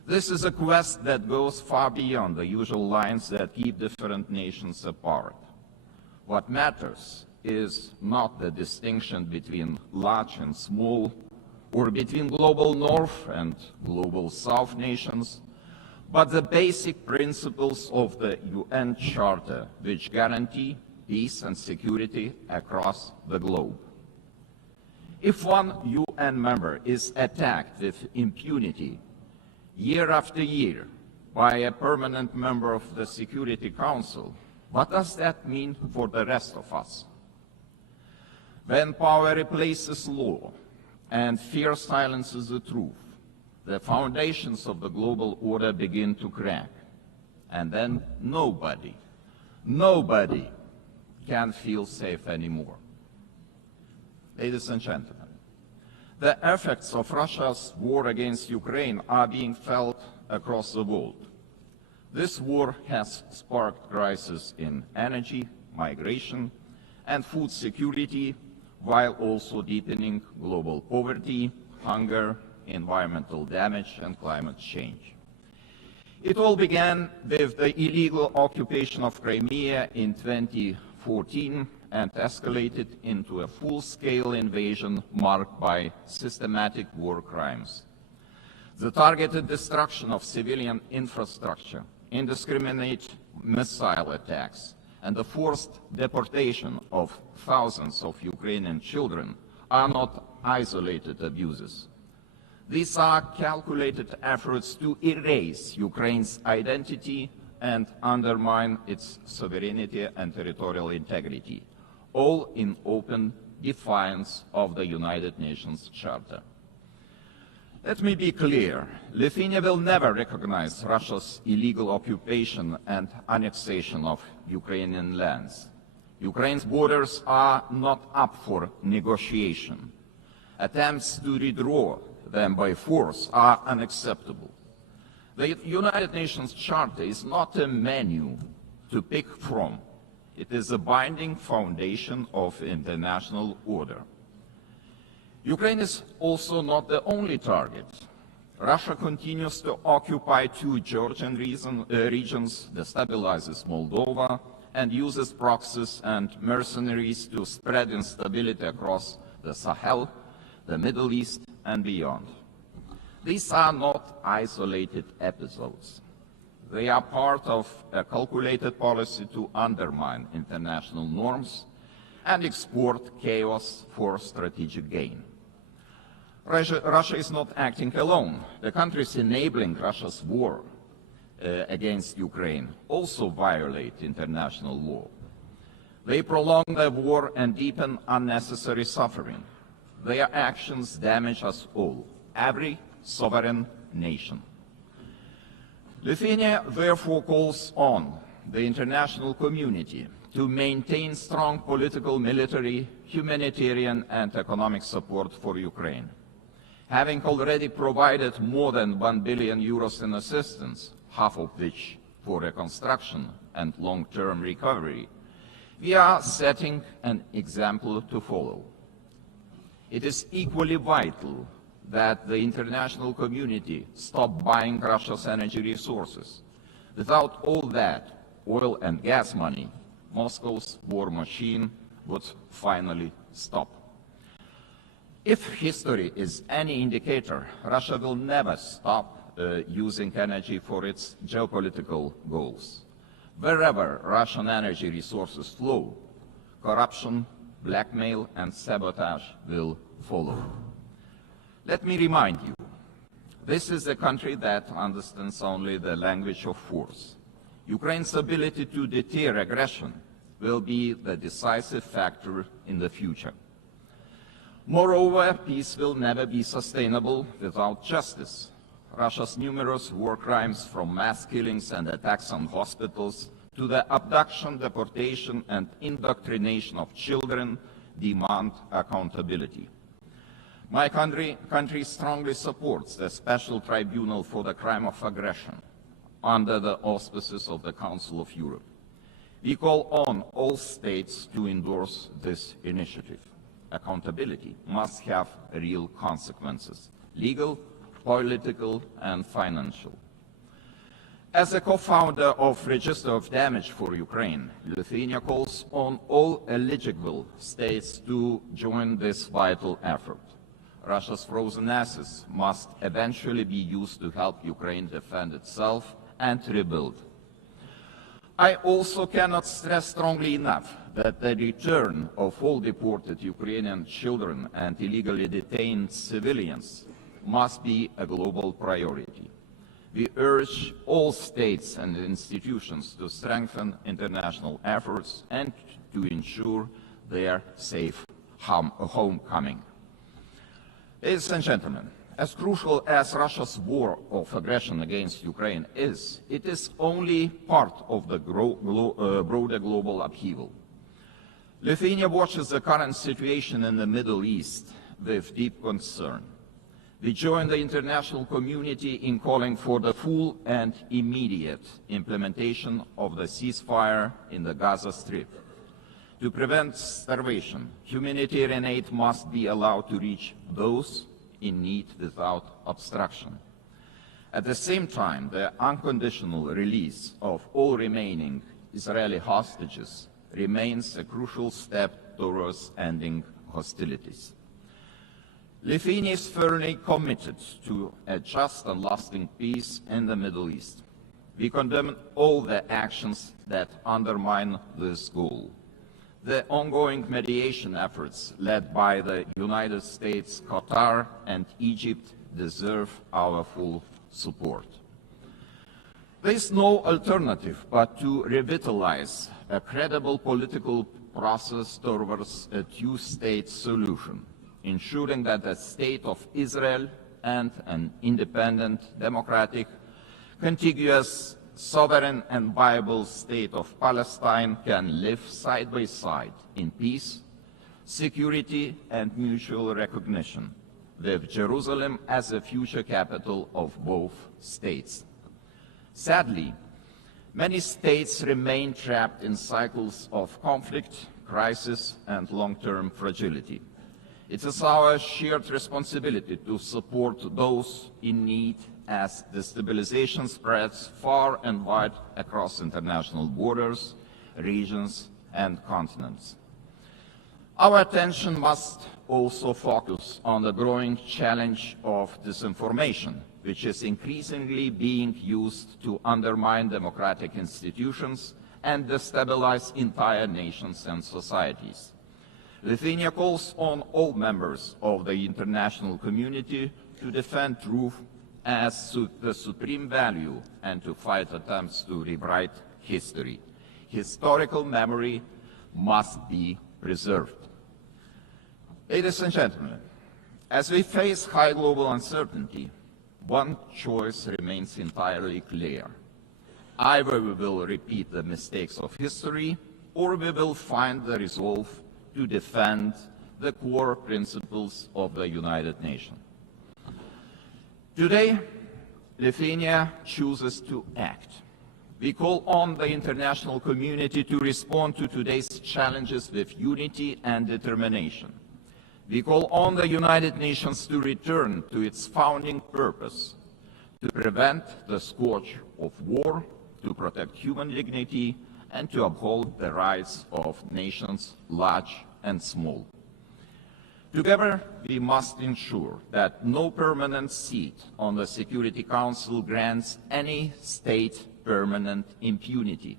This is a quest that goes far beyond the usual lines that keep different nations apart. What matters is not the distinction between large and small, or between global North and global South nations, but the basic principles of the UN Charter, which guarantee peace and security across the globe. If one UN member is attacked with impunity year after year by a permanent member of the Security Council, what does that mean for the rest of us? When power replaces law and fear silences the truth, the foundations of the global order begin to crack. And then nobody can feel safe anymore. Ladies and gentlemen, the effects of Russia's war against Ukraine are being felt across the world. This war has sparked crises in energy, migration, and food security, while also deepening global poverty, hunger, environmental damage, and climate change. It all began with the illegal occupation of Crimea in 2014 and escalated into a full-scale invasion marked by systematic war crimes. The targeted destruction of civilian infrastructure, indiscriminate missile attacks, and the forced deportation of thousands of Ukrainian children are not isolated abuses. These are calculated efforts to erase Ukraine's identity and undermine its sovereignty and territorial integrity, all in open defiance of the United Nations Charter. Let me be clear, Lithuania will never recognize Russia's illegal occupation and annexation of Ukrainian lands. Ukraine's borders are not up for negotiation. Attempts to redraw them by force are unacceptable. The United Nations Charter is not a menu to pick from. It is a binding foundation of international order. Ukraine is also not the only target. Russia continues to occupy 2 Georgian regions, destabilizes Moldova, and uses proxies and mercenaries to spread instability across the Sahel, the Middle East, and beyond. These are not isolated episodes. They are part of a calculated policy to undermine international norms and export chaos for strategic gain. Russia is not acting alone. The countries enabling Russia's war against Ukraine also violate international law. They prolong the war and deepen unnecessary suffering. Their actions damage us all, every sovereign nation. Lithuania therefore calls on the international community to maintain strong political, military, humanitarian, and economic support for Ukraine. Having already provided more than 1 billion euros in assistance, half of which for reconstruction and long-term recovery, we are setting an example to follow. It is equally vital that the international community stop buying Russia's energy resources. Without all that oil and gas money, Moscow's war machine would finally stop. If history is any indicator, Russia will never stop using energy for its geopolitical goals. Wherever Russian energy resources flow, corruption, blackmail, and sabotage will follow. Let me remind you This is a country that understands only the language of force. Ukraine's ability to deter aggression will be the decisive factor in the future. Moreover, peace will never be sustainable without justice. Russia's numerous war crimes, from mass killings and attacks on hospitals to the abduction, deportation, and indoctrination of children, demand accountability. My country strongly supports the Special Tribunal for the Crime of Aggression under the auspices of the Council of Europe. We call on all states to endorse this initiative. Accountability must have real consequences, legal, political, and financial. As a co-founder of Register of Damage for Ukraine, Lithuania calls on all eligible states to join this vital effort. Russia's frozen assets must eventually be used to help Ukraine defend itself and rebuild. I also cannot stress strongly enough that the return of all deported Ukrainian children and illegally detained civilians must be a global priority. We urge all states and institutions to strengthen international efforts and to ensure their safe homecoming. Ladies and gentlemen, as crucial as Russia's war of aggression against Ukraine is, it is only part of the broader global upheaval. Lithuania watches the current situation in the Middle East with deep concern. We join the international community in calling for the full and immediate implementation of the ceasefire in the Gaza Strip. To prevent starvation, humanitarian aid must be allowed to reach those in need without obstruction. At the same time, the unconditional release of all remaining Israeli hostages remains a crucial step towards ending hostilities. Lithuania is firmly committed to a just and lasting peace in the Middle East. We condemn all the actions that undermine this goal. The ongoing mediation efforts led by the United States, Qatar, and Egypt deserve our full support. There is no alternative but to revitalize a credible political process towards a two-state solution, ensuring that the State of Israel and an independent, democratic, contiguous, sovereign and viable State of Palestine can live side by side in peace, security and mutual recognition, with Jerusalem as a future capital of both states. Sadly, many states remain trapped in cycles of conflict, crisis and long-term fragility. It is our shared responsibility to support those in need as destabilization spreads far and wide across international borders, regions, and continents. Our attention must also focus on the growing challenge of disinformation, which is increasingly being used to undermine democratic institutions and destabilize entire nations and societies. Lithuania calls on all members of the international community to defend truth as the supreme value and to fight attempts to rewrite history. Historical memory must be preserved. Ladies and gentlemen, as we face high global uncertainty, one choice remains entirely clear. Either we will repeat the mistakes of history, or we will find the resolve to defend the core principles of the United Nations. Today, Lithuania chooses to act. We call on the international community to respond to today's challenges with unity and determination. We call on the United Nations to return to its founding purpose, to prevent the scourge of war, to protect human dignity, and to uphold the rights of nations large and small. Together, we must ensure that no permanent seat on the Security Council grants any state permanent impunity.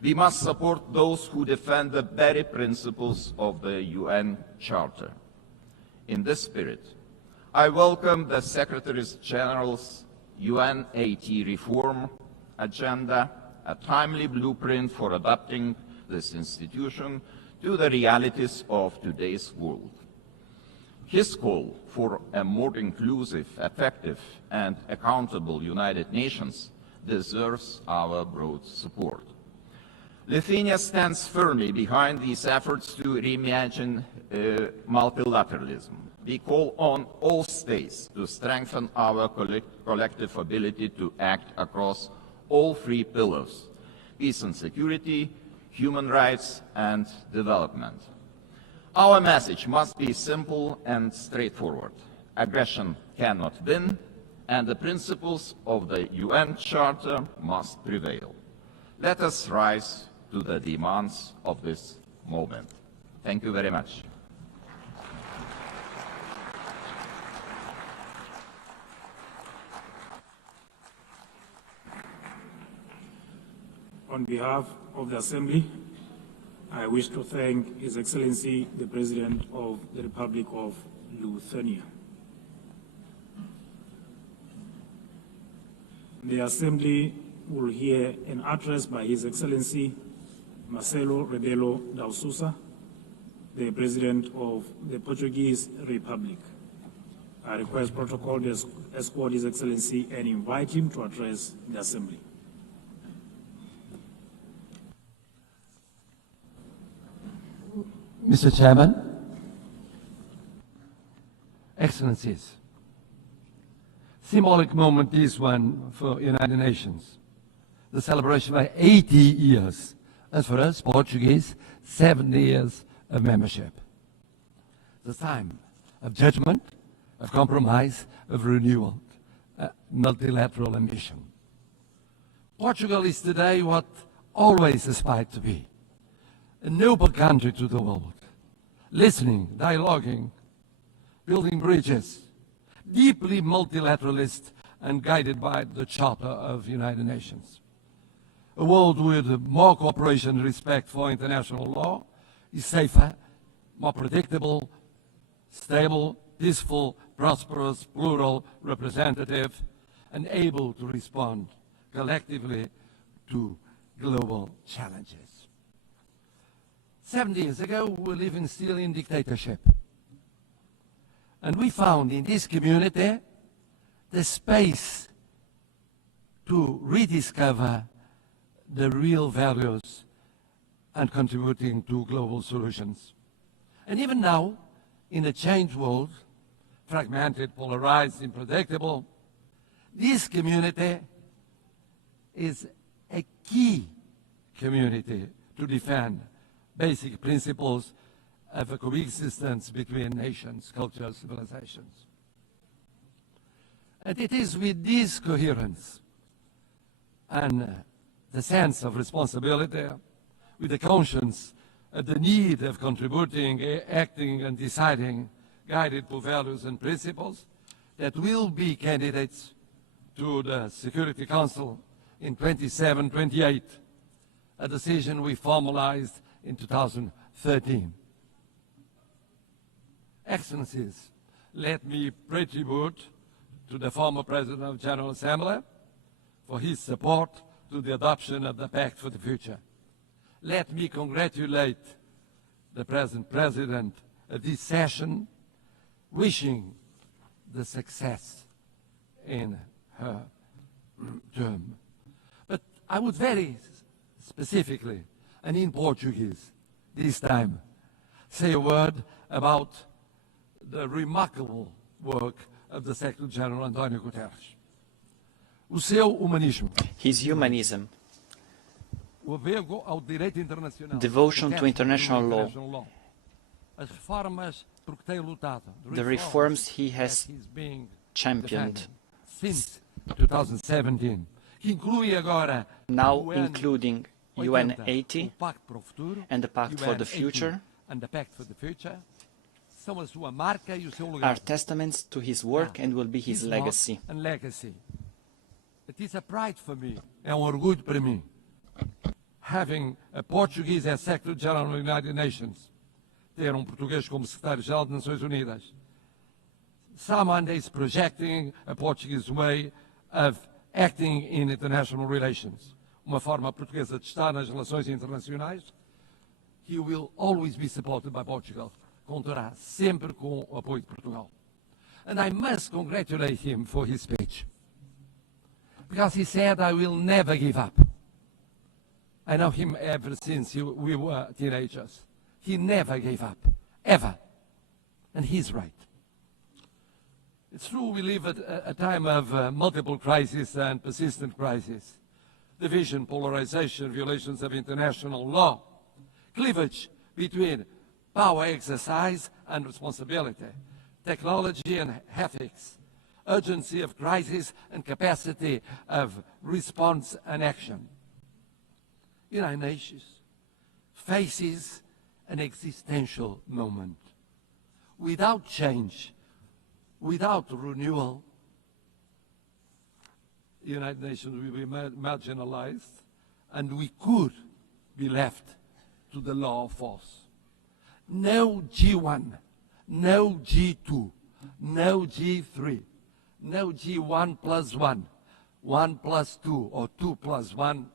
We must support those who defend the very principles of the UN Charter. In this spirit, I welcome the Secretary General's UNGA reform agenda, a timely blueprint for adapting this institution to the realities of today's world. His call for a more inclusive, effective, and accountable United Nations deserves our broad support. Lithuania stands firmly behind these efforts to reimagine multilateralism. We call on all states to strengthen our collective ability to act across all three pillars: peace and security, human rights, and development. Our message must be simple and straightforward. Aggression cannot win, and the principles of the UN Charter must prevail. Let us rise to the demands of this moment. Thank you very much. On behalf of the Assembly, I wish to thank His Excellency, the President of the Republic of Lithuania. The Assembly will hear an address by His Excellency Marcelo Rebelo da Sousa, the President of the Portuguese Republic. I request protocol to escort His Excellency and invite him to address the Assembly. Mr. Chairman, Excellencies, symbolic moment this one for United Nations. The celebration of 80 years, and for us, Portuguese, 70 years of membership. The time of judgment, of compromise, of renewal, multilateral ambition. Portugal is today what always aspired to be, a noble country to the world, listening, dialoguing, building bridges, deeply multilateralist and guided by the Charter of the United Nations. A world with more cooperation and respect for international law is safer, more predictable, stable, peaceful, prosperous, plural, representative, and able to respond collectively to global challenges. 70 years ago, we were living still in dictatorship. And we found in this community the space to rediscover the real values and contributing to global solutions. And even now, in a changed world, fragmented, polarized, unpredictable, this community is a key community to defend basic principles of a coexistence between nations, cultures, civilizations. And it is with this coherence and the sense of responsibility, with the conscience of the need of contributing, acting, and deciding, guided by values and principles, that will be candidates to the Security Council in 27-28, a decision we formalized in 2013. Excellencies, let me pay tribute to the former President of the General Assembly for his support to the adoption of the Pact for the Future. Let me congratulate the present President of this session, wishing the success in her term. But I would very specifically, and in Portuguese this time, say a word about the remarkable work of the Secretary General Antonio Guterres. O seu humanismo. His humanism. Devotion to international law. The reforms he has championed since 2017. Now including UNGA and the Pact for the Future are testaments to his work and will be his legacy. It is a pride for me, é orgulho para mim, having a Portuguese as Secretary General of the United Nations, ter português como Secretário-Geral das Nações Unidas, someone is projecting a Portuguese way of acting in international relations, uma forma portuguesa de estar nas relações internacionais, he will always be supported by Portugal. Contará sempre com o apoio de Portugal. And I must congratulate him for his speech, because he said, I will never give up. I know him ever since we were teenagers. He never gave up, ever. And he's right. It's true we live at a time of multiple crises and persistent crises. Division, polarization, violations of international law, cleavage between power exercise and responsibility, technology and ethics, urgency of crisis and capacity of response and action. United Nations faces an existential moment. Without change, without renewal, the United Nations will be marginalized, and we could be left to the law of force. No G1, no G2, no G3, no G1 plus 1, 1 plus 2, or 2 plus 1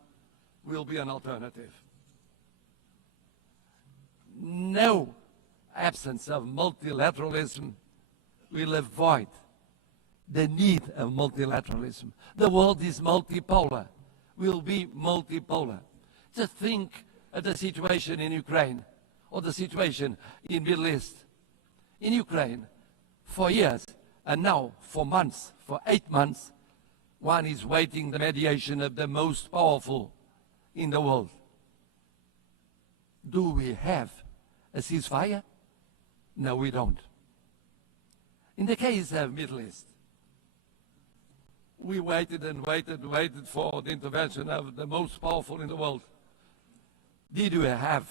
will be an alternative. No absence of multilateralism will avoid the need of multilateralism. The world is multipolar, will be multipolar. Just think of the situation in Ukraine or the situation in Middle East. In Ukraine, for years, and now for months, for 8 months, one is waiting the mediation of the most powerful in the world. Do we have a ceasefire? No, we don't. In the case of Middle East, we waited and waited for the intervention of the most powerful in the world. Did we have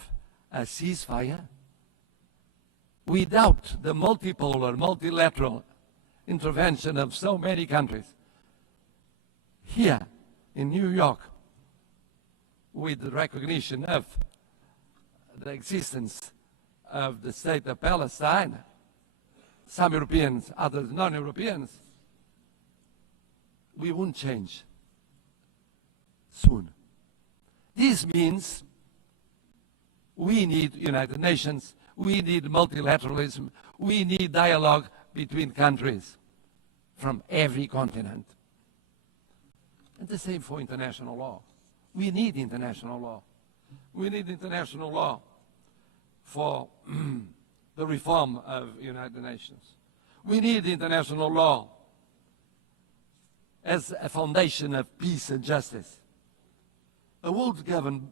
a ceasefire? Without the multipolar, multilateral intervention of so many countries, here in New York, with the recognition of the existence of the State of Palestine, some Europeans, others non-Europeans, we won't change soon. This means we need United Nations, we need multilateralism, we need dialogue between countries from every continent. And the same for international law. We need international law. We need international law for the reform of United Nations. We need international law as a foundation of peace and justice. A world governed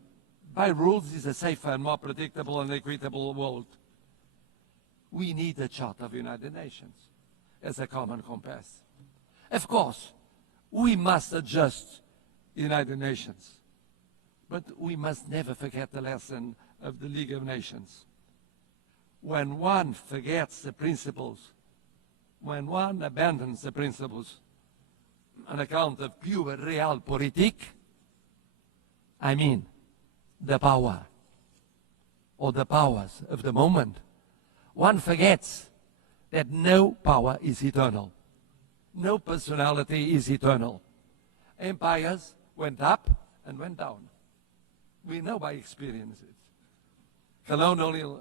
by rules is a safer and more predictable and equitable world. We need a Charter of United Nations as a common compass. Of course, we must adjust United Nations, but we must never forget the lesson of the League of Nations. When one forgets the principles, when one abandons the principles on account of pure realpolitik, I mean the power or the powers of the moment, one forgets that no power is eternal. No personality is eternal. Empires went up and went down. We know by experience it. Colonial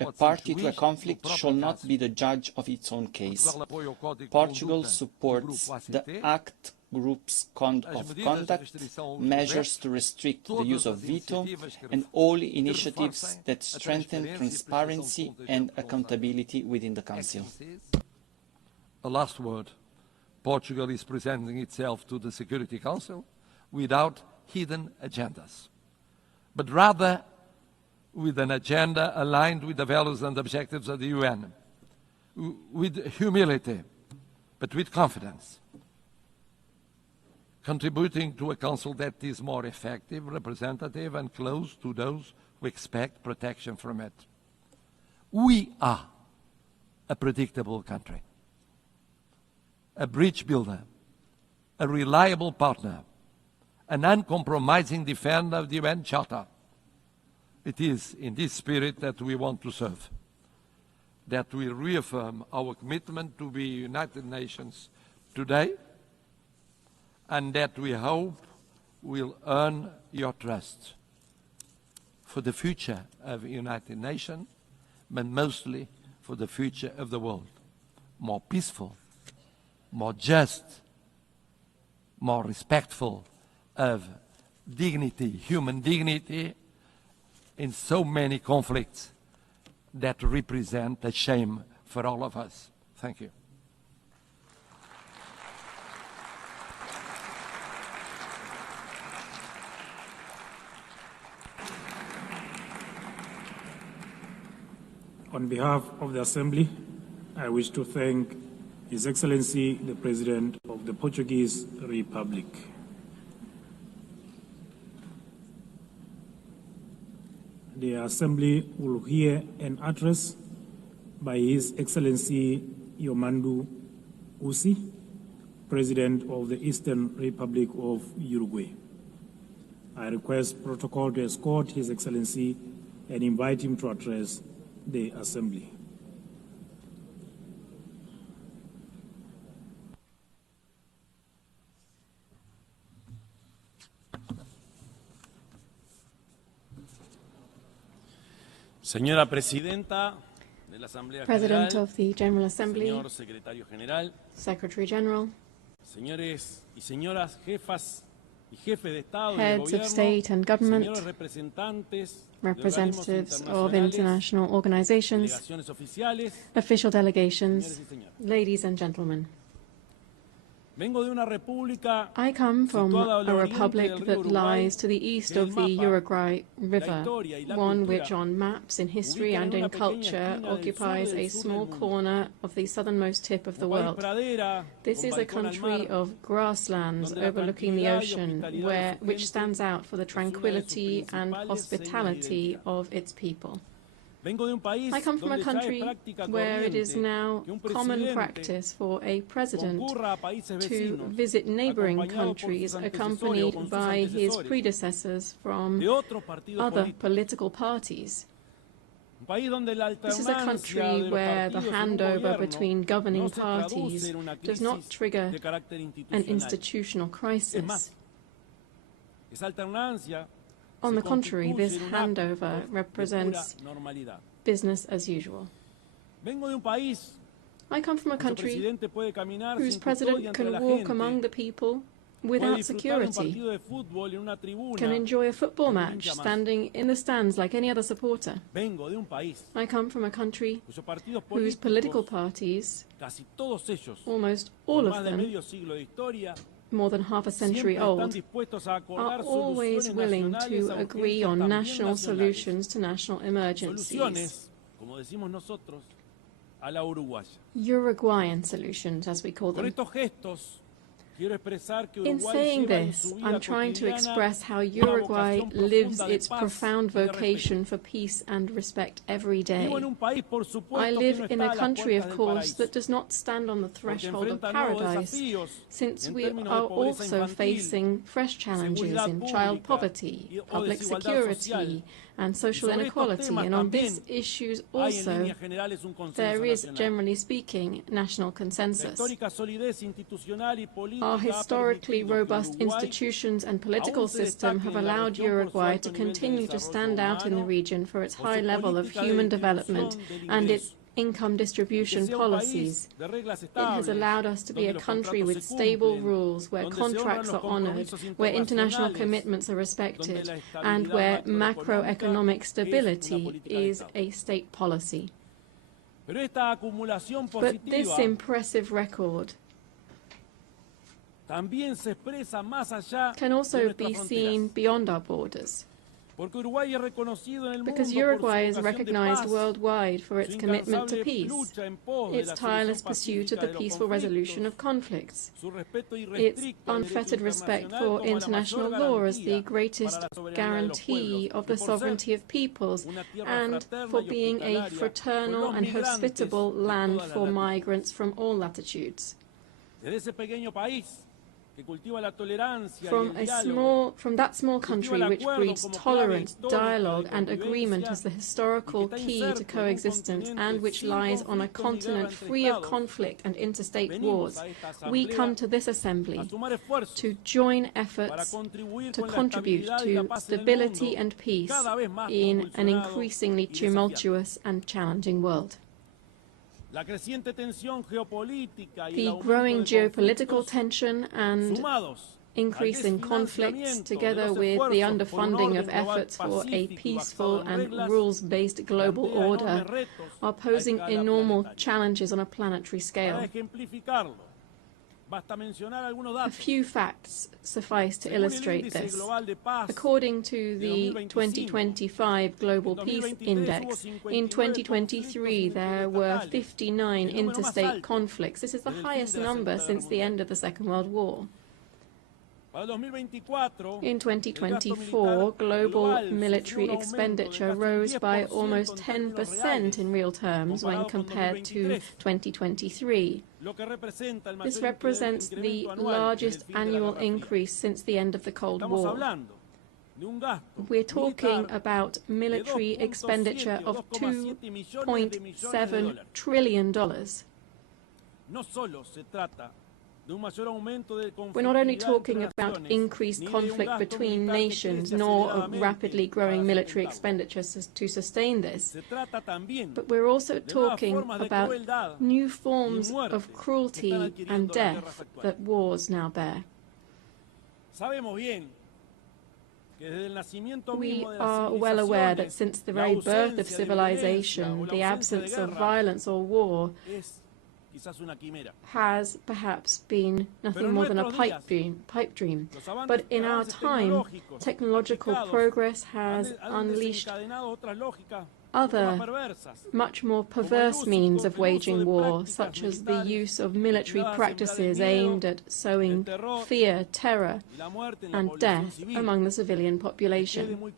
A party to a conflict shall not be the judge of its own case. Portugal supports the ACT Group's code of conduct, measures to restrict the use of veto, and all initiatives that strengthen transparency and accountability within the Council. A last word. Portugal is presenting itself to the Security Council without hidden agendas, but rather with an agenda aligned with the values and objectives of the UN, with humility, but with confidence, contributing to a council that is more effective, representative, and close to those who expect protection from it. We are a predictable country, a bridge builder, a reliable partner, an uncompromising defender of the UN Charter. It is in this spirit that we want to serve, that we reaffirm our commitment to the United Nations today, and that we hope will earn your trust for the future of the United Nations, but mostly for the future of the world, more peaceful, more just, more respectful of dignity, human dignity, in so many conflicts that represent a shame for all of us. Thank you. On behalf of the Assembly, I wish to thank His Excellency, the President of the Portuguese Republic. The Assembly will hear an address by His Excellency Yomandu Usi, President of the Eastern Republic of Uruguay. I request protocol to escort His Excellency and invite him to address the Assembly. Señora Presidenta de la Asamblea President General, of the General Assembly, señor Secretario General, Secretary General, señores y señoras jefas y jefes de Estado y de heads of Gobierno, state and government, señores representantes representatives de of organismos international organizations, delegaciones oficiales, official delegations, señores y señoras. ladies and gentlemen. Vengo de una república I come from situada al a oriente republic del río that Uruguay, lies to the east que el of the mapa, Uruguay la River, historia y la one cultura which on maps in history ubican and en in una pequeña culture esquina del occupies sur del a sur del small mundo. corner of the southernmost tip of the Un país world. pradera, This con is a balcón al country mar, of grasslands donde la overlooking the tranquilidad y ocean, hospitalidad de su which gente stands out for the es una de sus tranquility and principales hospitality señas de identidad. of its people. Vengo de un país I come from a donde ya es country práctica where it is corriente now que un common presidente practice for a president concurra a países to vecinos, visit neighboring acompañado por countries sus antecesores o accompanied con sus by his antecesores predecessors from de otros partidos other políticos. political parties. Un país donde la This is a alternancia country de los where the partidos en un handover gobierno between governing no se traduce parties en una does crisis not trigger de carácter an institucional. institutional Es crisis. más, esa alternancia On se the contrary, this constituye en un acto handover de represents pura normalidad. business as usual. Vengo de un país I come from a cuyo country presidente puede caminar whose sin custodia president entre can la walk gente, among the people puede without disfrutar de un security, partido de fútbol en una tribuna can enjoy a football en un match hincha más. standing in the stands like any other supporter. Vengo de un país I come from a country cuyos partidos whose políticos, political parties, casi todos ellos, almost con all más of de them, medio siglo de historia, more than half a century siempre están old, dispuestos a acordar are always soluciones willing nacionales to a agree urgencias on también national nacionales. solutions to national emergencies. Soluciones, como decimos nosotros, a la uruguaya. Uruguayan solutions, as we call Con them. estos gestos, quiero expresar que In Uruguay saying lleva en this, su vida I'm trying to cotidiana express how una Uruguay vocación lives profunda de its paz profound y de respeto. vocation for peace and respect every day. Vivo en un país, por supuesto, I que live no in está a a las country, puertas of del course, paraíso, that does not stand on the porque threshold of enfrenta nuevos paradise, desafíos since en we términos de are pobreza also infantil, facing fresh challenges seguridad in child pública poverty, o public desigualdad social. security, and social Y sobre estos inequality. temas And on también these issues hay en also, líneas generales un consenso there is, nacional. generally speaking, national La consensus. histórica solidez institucional y política Our historically robust institutions and political system have allowed Uruguay to continue to stand out in the region for its high level of human development and its income distribution policies. It has allowed us to be a country with stable rules, where contracts are honored, where international commitments are respected, and where macroeconomic stability is a state policy. But this impressive record can also be seen beyond our borders, because Uruguay is recognized worldwide for its commitment to peace, its tireless pursuit of the peaceful resolution of conflicts, its unfettered respect for international law as the greatest guarantee of the sovereignty of peoples, and for being a fraternal and hospitable land for migrants from all latitudes. From that small country which breeds tolerance, dialogue and agreement as the historical key to coexistence, and which lies on a continent free of conflict and interstate wars, we come to this assembly to join efforts to contribute to stability and peace in an increasingly tumultuous and challenging world. The growing geopolitical tension and increase in conflicts, together with the underfunding of efforts for a peaceful and rules-based global order, are posing enormous challenges on a planetary scale. A few facts suffice to illustrate this. According to the 2025 Global Peace Index, in 2023 there were 59 interstate conflicts. This is the highest number since the end of the Second World War. In 2024, global military expenditure rose by almost 10% in real terms when compared to 2023. This represents the largest annual increase since the end of the Cold War. We're talking about military expenditure of $2.7 trillion. We're not only talking about increased conflict between nations, nor of rapidly growing military expenditures to sustain this, but we're also talking about new forms of cruelty and death that wars now bear. We are well aware that since the very birth of civilization, the absence of violence or war has perhaps been nothing more than a pipe dream. But in our time, technological progress has unleashed other, much more perverse means of waging war, such as the use of military practices aimed at sowing fear, terror, and death among the civilian population.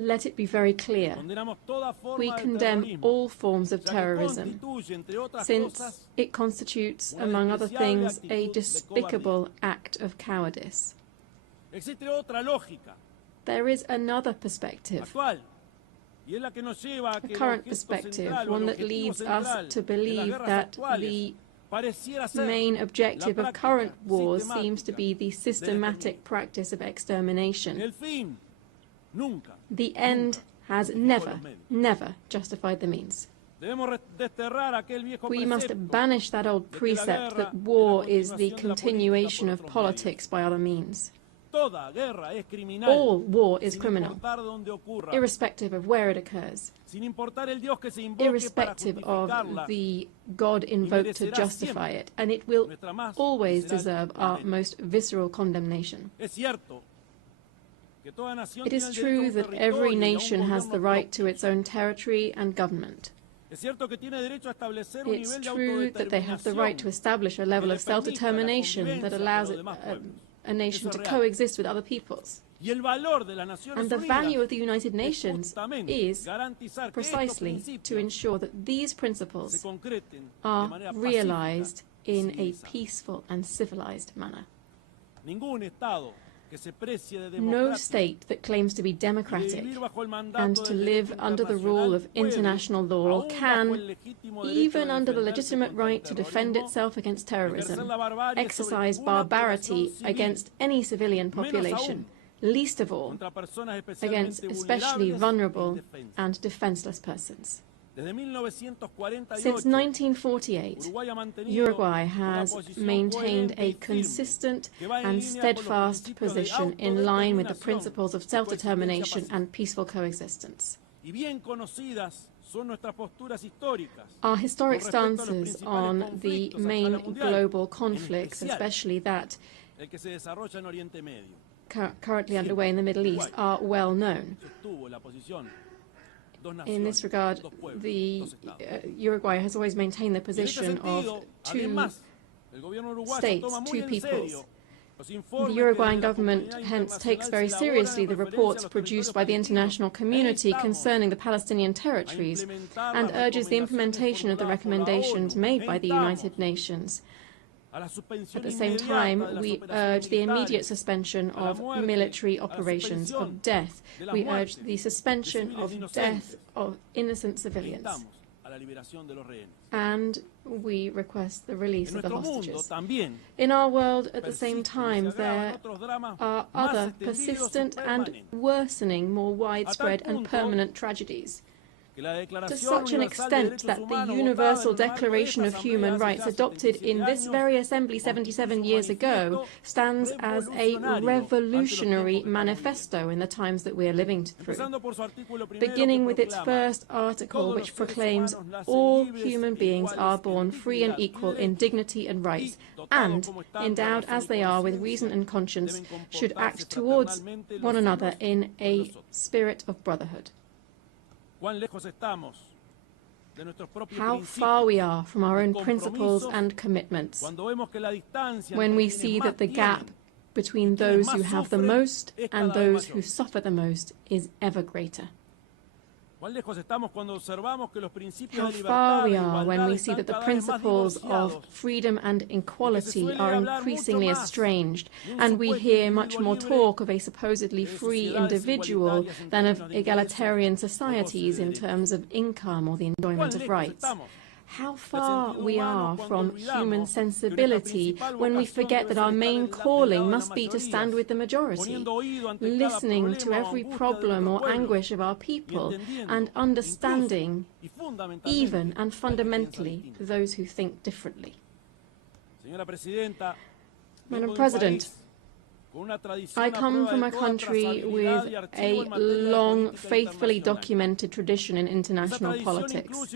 Let it be very clear. We condemn all forms of terrorism, since it constitutes, among other things, a despicable act of cowardice. There is another perspective, a current perspective, one that leads us to believe that the main objective of current wars seems to be the systematic practice of extermination. The end has never justified the means. We must banish that old precept that war is the continuation of politics by other means. All war is criminal, irrespective of where it occurs, irrespective of the God invoked to justify it, and it will always deserve our most visceral condemnation. It is true that every nation has the right to its own territory and government. It's true that they have the right to establish a level of self-determination that allows a nation to coexist with other peoples. And the value of the United Nations is precisely to ensure that these principles are realized in a peaceful and civilized manner. No state that claims to be democratic and to live under the rule of international law can, even under the legitimate right to defend itself against terrorism, exercise barbarity against any civilian population, least of all against especially vulnerable and defenseless persons. Since 1948, Uruguay has maintained a consistent and steadfast position in line with the principles of self-determination and peaceful coexistence. Our historic stances on the main global conflicts, especially that currently underway in the Middle East, are well known. In this regard, Uruguay has always maintained the position of two states, two peoples. The Uruguayan government hence takes very seriously the reports produced by the international community concerning the Palestinian territories and urges the implementation of the recommendations made by the United Nations. At the same time, we urge the immediate suspension of military operations of death. We urge the suspension of death of innocent civilians. And we request the release of the hostages. In our world, at the same time, there are other persistent and worsening, more widespread and permanent tragedies. To such an extent that the Universal Declaration of Human Rights, adopted in this very assembly 77 years ago, stands as a revolutionary manifesto in the times that we are living through. Beginning with its first article, which proclaims all human beings are born free and equal in dignity and rights, and, endowed as they are with reason and conscience, should act towards one another in a spirit of brotherhood. How far we are from our own principles and commitments when we see that the gap between those who have the most and those who suffer the most is ever greater. How far we are when we see that the principles of freedom and equality are increasingly estranged, and we hear much more talk of a supposedly free individual than of egalitarian societies in terms of income or the enjoyment of rights. How far we are from human sensibility when we forget that our main calling must be to stand with the majority, listening to every problem or anguish of our people and understanding, even and fundamentally, those who think differently. Madam President, I come from a country with a long, faithfully documented tradition in international politics.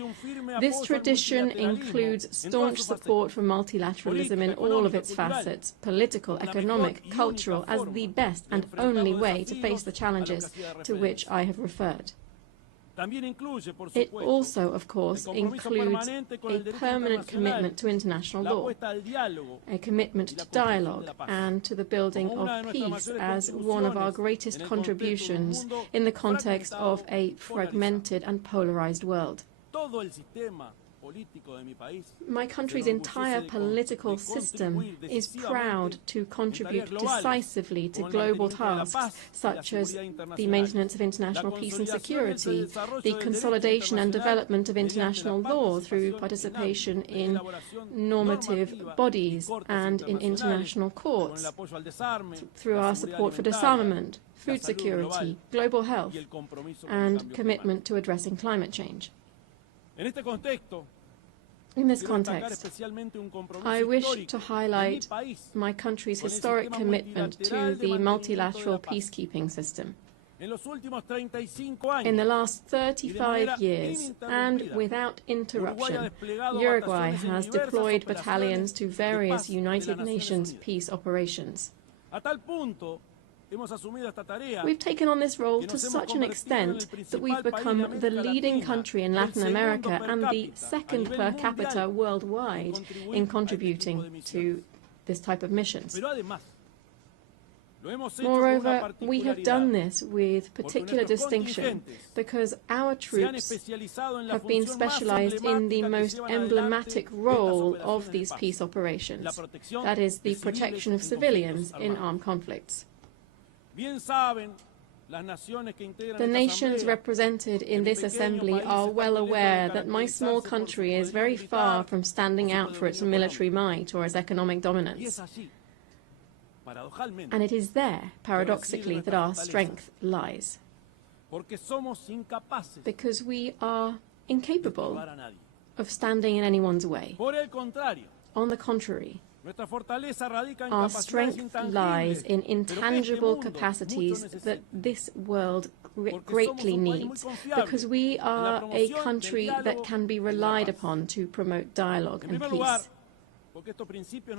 This tradition includes staunch support for multilateralism in all of its facets, political, economic, cultural, as the best and only way to face the challenges to which I have referred. It also, of course, includes a permanent commitment to international law, a commitment to dialogue and to the building of peace as one of our greatest contributions in the context of a fragmented and polarized world. My country's entire political system is proud to contribute decisively to global tasks such as the maintenance of international peace and security, the consolidation and development of international law through participation in normative bodies and in international courts, through our support for disarmament, food security, global health, and commitment to addressing climate change. In this context, I wish to highlight my country's historic commitment to the multilateral peacekeeping system. In the last 35 years, and without interruption, Uruguay has deployed battalions to various United Nations peace operations. We've taken on this role to such an extent that we've become the leading country in Latin America and the second per capita worldwide in contributing to this type of missions. Moreover, we have done this with particular distinction because our troops have been specialized in the most emblematic role of these peace operations, that is, the protection of civilians in armed conflicts. The nations represented in this assembly are well aware that my small country is very far from standing out for its military might or its economic dominance. And it is there, paradoxically, that our strength lies. Because we are incapable of standing in anyone's way. On the contrary, our strength lies in intangible capacities that this world greatly needs, because we are a country that can be relied upon to promote dialogue and peace.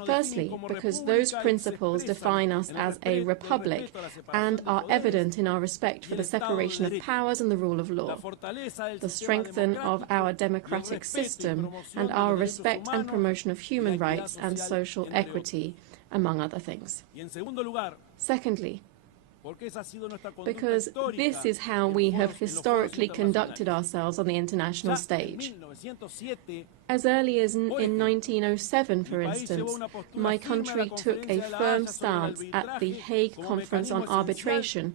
Firstly, because those principles define us as a republic and are evident in our respect for the separation of powers and the rule of law, the strengthening of our democratic system, and our respect and promotion of human rights and social equity, among other things. Secondly, because this is how we have historically conducted ourselves on the international stage. As early as in 1907, for instance, my country took a firm stance at the Hague Conference on Arbitration,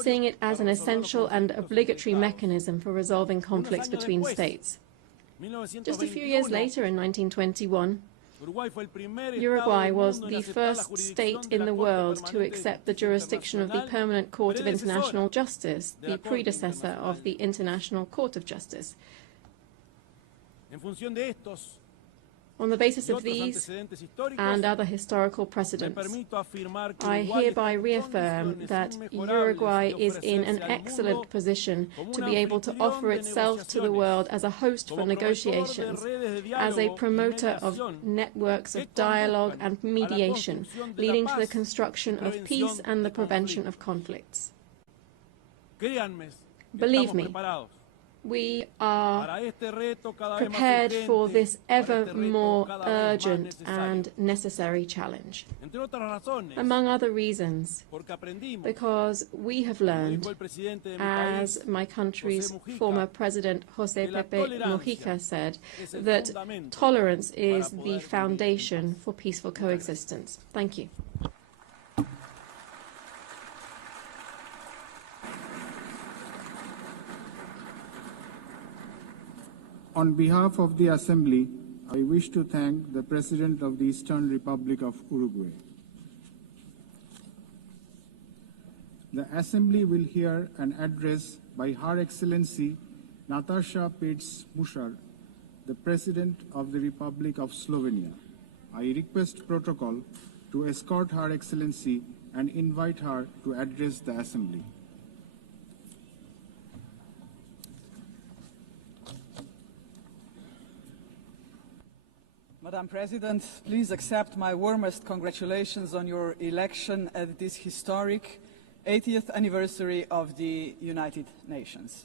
seeing it as an essential and obligatory mechanism for resolving conflicts between states. Just a few years later, in 1921, Uruguay was the first state in the world to accept the jurisdiction of the Permanent Court of International Justice, the predecessor of the International Court of Justice. On the basis of these and other historical precedents, I hereby reaffirm that Uruguay is in an excellent position to be able to offer itself to the world as a host for negotiations, as a promoter of networks of dialogue and mediation, leading to the construction of peace and the prevention of conflicts. Believe me, we are prepared for this ever more urgent and necessary challenge. Among other reasons, because we have learned, as my country's former president, José Pepe Mujica, said, that tolerance is the foundation for peaceful coexistence. Thank you. On behalf of the Assembly, I wish to thank the President of the Eastern Republic of Uruguay. The Assembly will hear an address by Her Excellency Nataša Pirc-Musar, the President of the Republic of Slovenia. I request protocol to escort Her Excellency and invite her to address the Assembly. Madam President, please accept my warmest congratulations on your election at this historic 80th anniversary of the United Nations.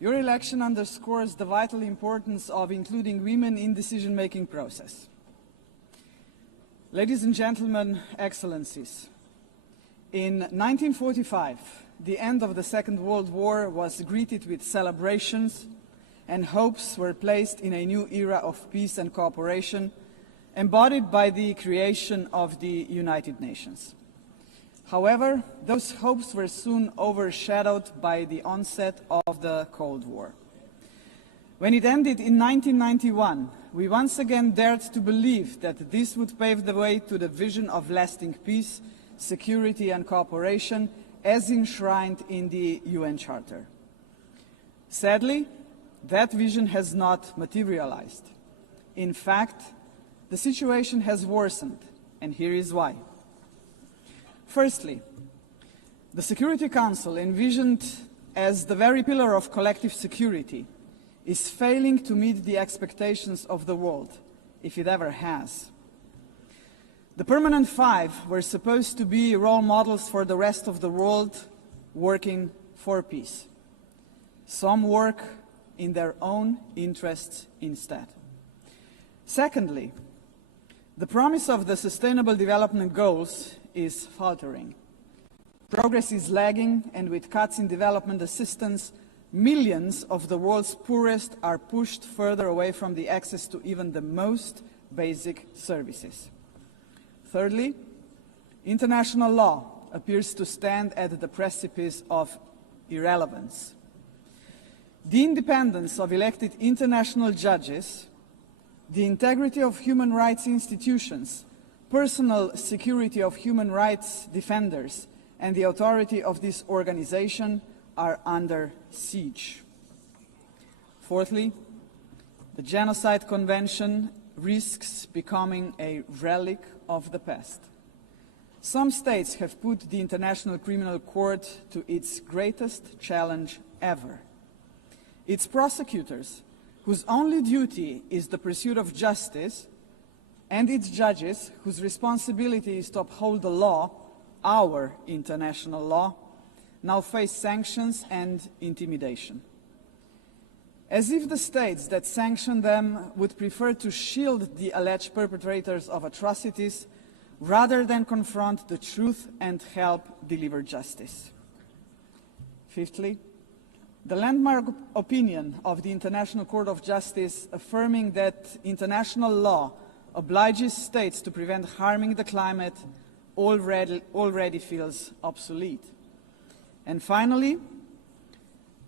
Your election underscores the vital importance of including women in the decision-making process. Ladies and gentlemen, Excellencies, in 1945, the end of the Second World War was greeted with celebrations, and hopes were placed in a new era of peace and cooperation, embodied by the creation of the United Nations. However, those hopes were soon overshadowed by the onset of the Cold War. When it ended in 1991, we once again dared to believe that this would pave the way to the vision of lasting peace, security and cooperation as enshrined in the UN Charter. Sadly, that vision has not materialized. In fact, the situation has worsened, and here is why. Firstly, the Security Council, envisioned as the very pillar of collective security, is failing to meet the expectations of the world, if it ever has. The Permanent Five were supposed to be role models for the rest of the world working for peace. Some work in their own interests instead. Secondly, the promise of the Sustainable Development Goals is faltering. Progress is lagging, and with cuts in development assistance, millions of the world's poorest are pushed further away from the access to even the most basic services. Thirdly, international law appears to stand at the precipice of irrelevance. The independence of elected international judges, the integrity of human rights institutions, personal security of human rights defenders, and the authority of this organization are under siege. Fourthly, the Genocide Convention risks becoming a relic of the past. Some states have put the International Criminal Court to its greatest challenge ever. Its prosecutors, whose only duty is the pursuit of justice, and its judges, whose responsibility is to uphold the law, our international law, now face sanctions and intimidation. As if the states that sanction them would prefer to shield the alleged perpetrators of atrocities rather than confront the truth and help deliver justice. Fifthly, the landmark opinion of the International Court of Justice affirming that international law obliges states to prevent harming the climate already feels obsolete. And finally,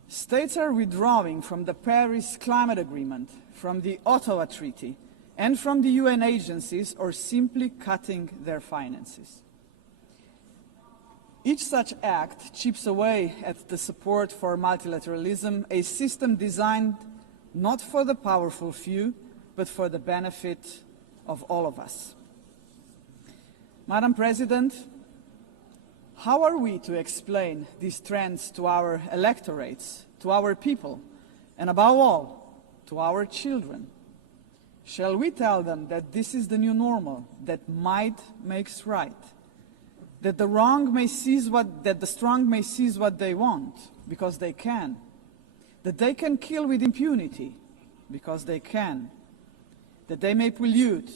states are withdrawing from the Paris Climate Agreement, from the Ottawa Treaty, and from the UN agencies, or simply cutting their finances. Each such act chips away at the support for multilateralism, a system designed not for the powerful few, but for the benefit of all of us. Madam President, how are we to explain these trends to our electorates, to our people, and above all, to our children? Shall we tell them that this is the new normal, that might makes right, that the strong may seize what they want, because they can, that they can kill with impunity, because they can, that they may pollute,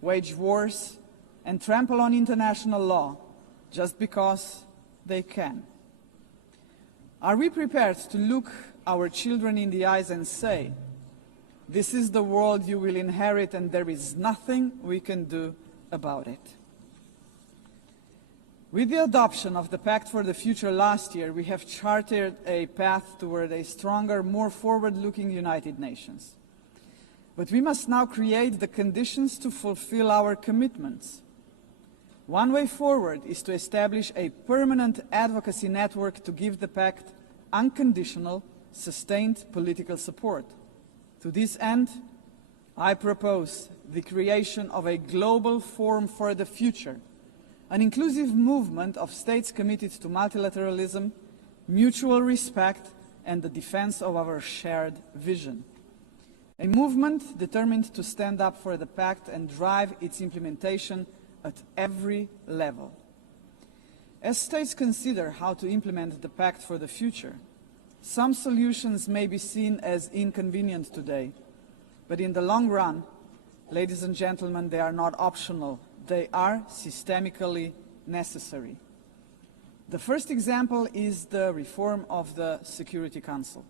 wage wars, and trample on international law, just because they can? Are we prepared to look our children in the eyes and say, this is the world you will inherit and there is nothing we can do about it? With the adoption of the Pact for the Future last year, we have charted a path toward a stronger, more forward-looking United Nations. But we must now create the conditions to fulfill our commitments. One way forward is to establish a permanent advocacy network to give the Pact unconditional, sustained political support. To this end, I propose the creation of a global forum for the future, an inclusive movement of states committed to multilateralism, mutual respect, and the defense of our shared vision. A movement determined to stand up for the Pact and drive its implementation at every level. As states consider how to implement the Pact for the Future, some solutions may be seen as inconvenient today, but in the long run, ladies and gentlemen, they are not optional. They are systemically necessary. The first example is the reform of the Security Council.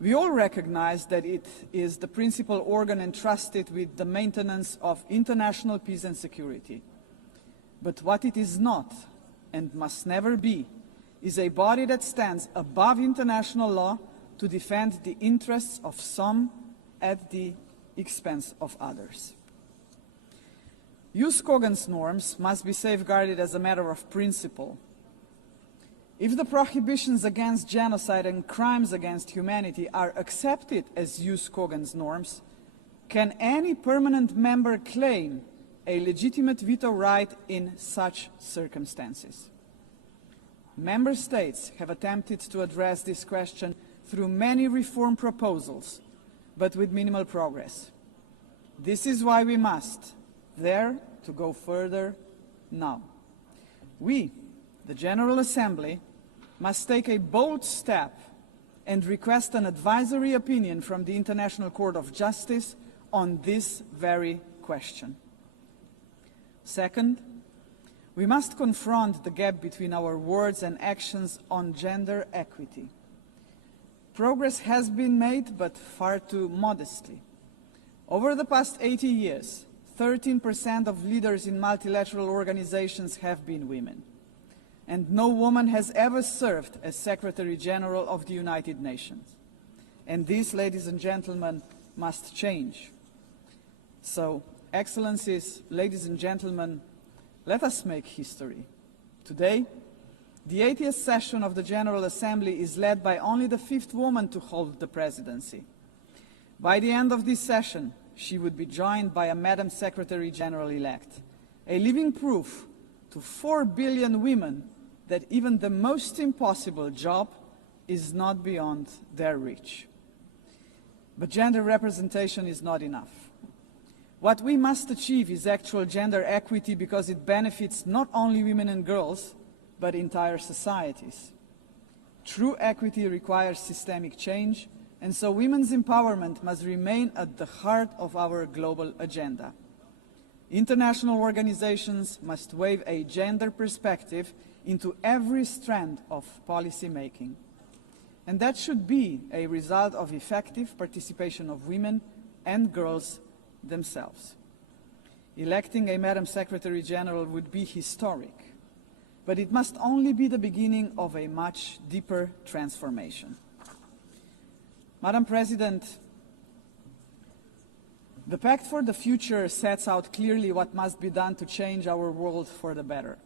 We all recognize that it is the principal organ entrusted with the maintenance of international peace and security. But what it is not, and must never be, is a body that stands above international law to defend the interests of some at the expense of others. UNGA's norms must be safeguarded as a matter of principle. If the prohibitions against genocide and crimes against humanity are accepted as UNGA's norms, can any permanent member claim a legitimate veto right in such circumstances? Member states have attempted to address this question through many reform proposals, but with minimal progress. This is why we must dare to go further now. We, the General Assembly, must take a bold step and request an advisory opinion from the International Court of Justice on this very question. Second, we must confront the gap between our words and actions on gender equity. Progress has been made, but far too modestly. Over the past 80 years, 13% of leaders in multilateral organizations have been women. and no woman has ever served as Secretary General of the United Nations. And this, ladies and gentlemen, must change. So, Excellencies, ladies and gentlemen, let us make history. Today, the 80th session of the General Assembly is led by only the 5th woman to hold the presidency. By the end of this session, she would be joined by a Madam Secretary General-elect, a living proof to 4 billion women that even the most impossible job is not beyond their reach. But gender representation is not enough. What we must achieve is actual gender equity because it benefits not only women and girls, but entire societies. True equity requires systemic change, and so women's empowerment must remain at the heart of our global agenda. International organizations must wave a gender perspective into every strand of policy making. And that should be a result of effective participation of women and girls themselves. Electing a Madam Secretary General would be historic, but it must only be the beginning of a much deeper transformation. Madam President, the Pact for the Future sets out clearly what must be done to change our world for the better.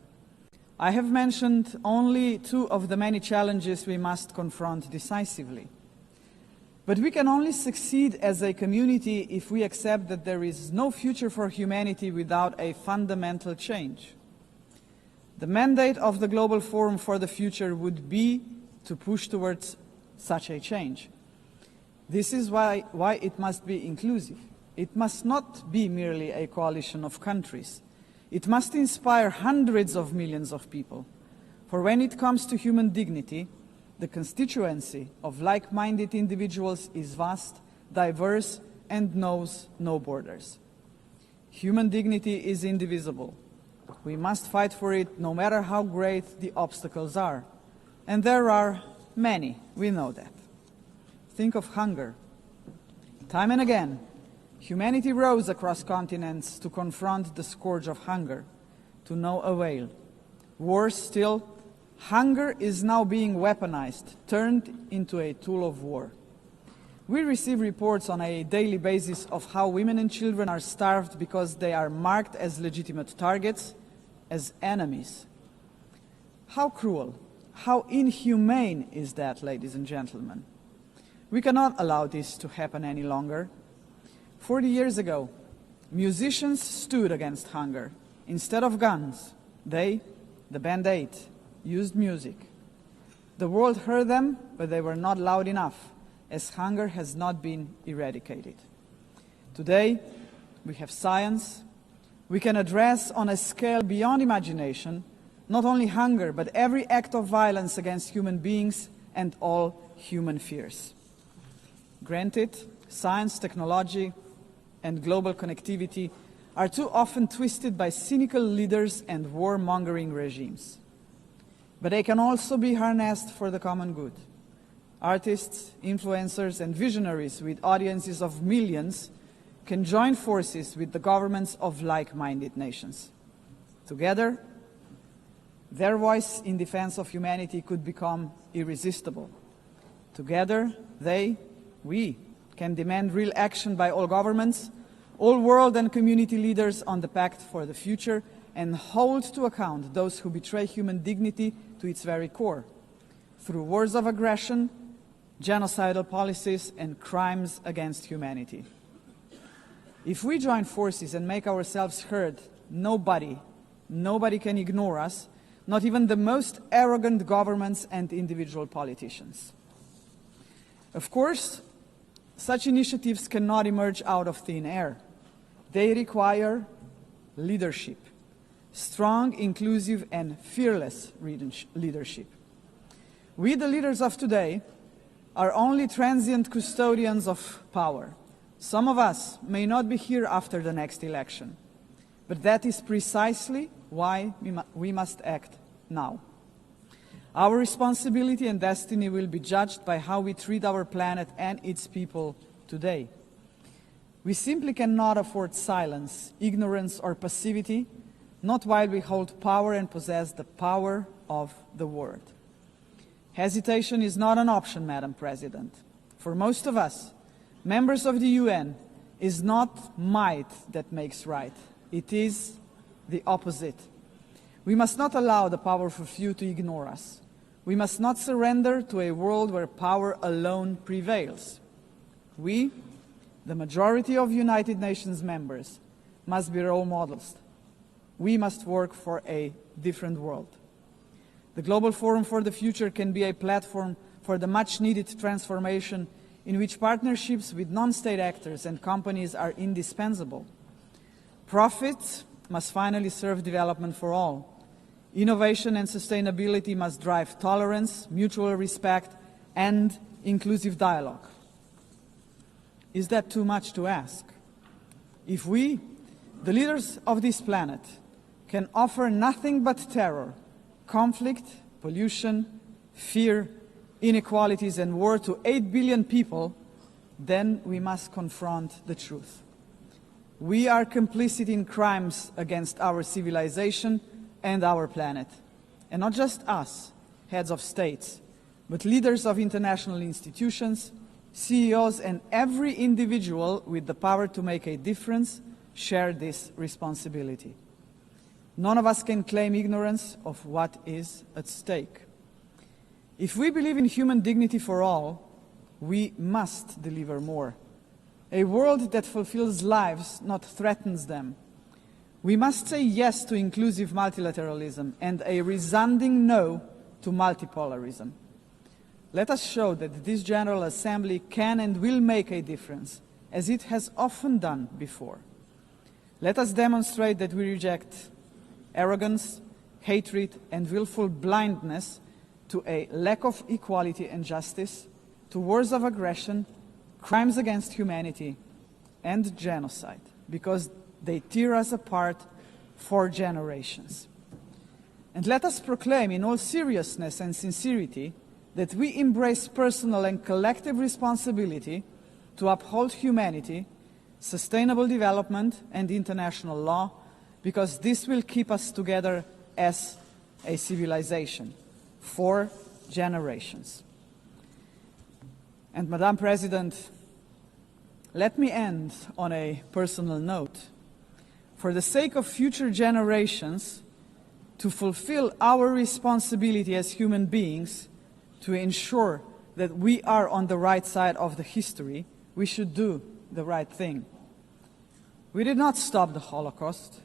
I have mentioned only 2 of the many challenges we must confront decisively. But we can only succeed as a community if we accept that there is no future for humanity without a fundamental change. The mandate of the Global Forum for the Future would be to push towards such a change. This is why it must be inclusive. It must not be merely a coalition of countries. It must inspire hundreds of millions of people. For when it comes to human dignity, the constituency of like-minded individuals is vast, diverse, and knows no borders. Human dignity is indivisible. We must fight for it no matter how great the obstacles are. And there are many, we know that. Think of hunger. Time and again, humanity rose across continents to confront the scourge of hunger, to no avail. Worse still, hunger is now being weaponized, turned into a tool of war. We receive reports on a daily basis of how women and children are starved because they are marked as legitimate targets, as enemies. How cruel, how inhumane is that, ladies and gentlemen? We cannot allow this to happen any longer. 40 years ago, musicians stood against hunger. Instead of guns, they, the Band 8, used music. The world heard them, but they were not loud enough, as hunger has not been eradicated. Today, we have science. We can address on a scale beyond imagination not only hunger, but every act of violence against human beings and all human fears. Granted, science, technology, and global connectivity are too often twisted by cynical leaders and warmongering regimes. But they can also be harnessed for the common good. Artists, influencers, and visionaries with audiences of millions can join forces with the governments of like-minded nations. Together, their voice in defense of humanity could become irresistible. Together, we can demand real action by all governments, all world and community leaders on the Pact for the Future, and hold to account those who betray human dignity to its very core, through wars of aggression, genocidal policies, and crimes against humanity. If we join forces and make ourselves heard, nobody can ignore us, not even the most arrogant governments and individual politicians. Of course, such initiatives cannot emerge out of thin air. They require leadership, strong, inclusive, and fearless leadership. We, the leaders of today, are only transient custodians of power. Some of us may not be here after the next election, but that is precisely why we must act now. Our responsibility and destiny will be judged by how we treat our planet and its people today. We simply cannot afford silence, ignorance, or passivity, not while we hold power and possess the power of the world. Hesitation is not an option, Madam President. For most of us, members of the UN, is not might that makes right. It is the opposite. We must not allow the powerful few to ignore us. We must not surrender to a world where power alone prevails. We, the majority of United Nations members, must be role models. We must work for a different world. The Global Forum for the Future can be a platform for the much-needed transformation in which partnerships with non-state actors and companies are indispensable. Profits must finally serve development for all. Innovation and sustainability must drive tolerance, mutual respect, and inclusive dialogue. Is that too much to ask? If we, the leaders of this planet, can offer nothing but terror, conflict, pollution, fear, inequalities, and war to 8 billion people, then we must confront the truth. We are complicit in crimes against our civilization and our planet. And not just us, heads of states, but leaders of international institutions, CEOs, and every individual with the power to make a difference share this responsibility. None of us can claim ignorance of what is at stake. If we believe in human dignity for all, we must deliver more. A world that fulfills lives, not threatens them. We must say yes to inclusive multilateralism and a resounding no to multipolarism. Let us show that this General Assembly can and will make a difference, as it has often done before. Let us demonstrate that we reject arrogance, hatred, and willful blindness to a lack of equality and justice, to wars of aggression, crimes against humanity, and genocide, because they tear us apart for generations. And let us proclaim in all seriousness and sincerity that we embrace personal and collective responsibility to uphold humanity, sustainable development, and international law, because this will keep us together as a civilization for generations. And Madam President, let me end on a personal note. For the sake of future generations, to fulfill our responsibility as human beings, to ensure that we are on the right side of the history, we should do the right thing. We did not stop the Holocaust.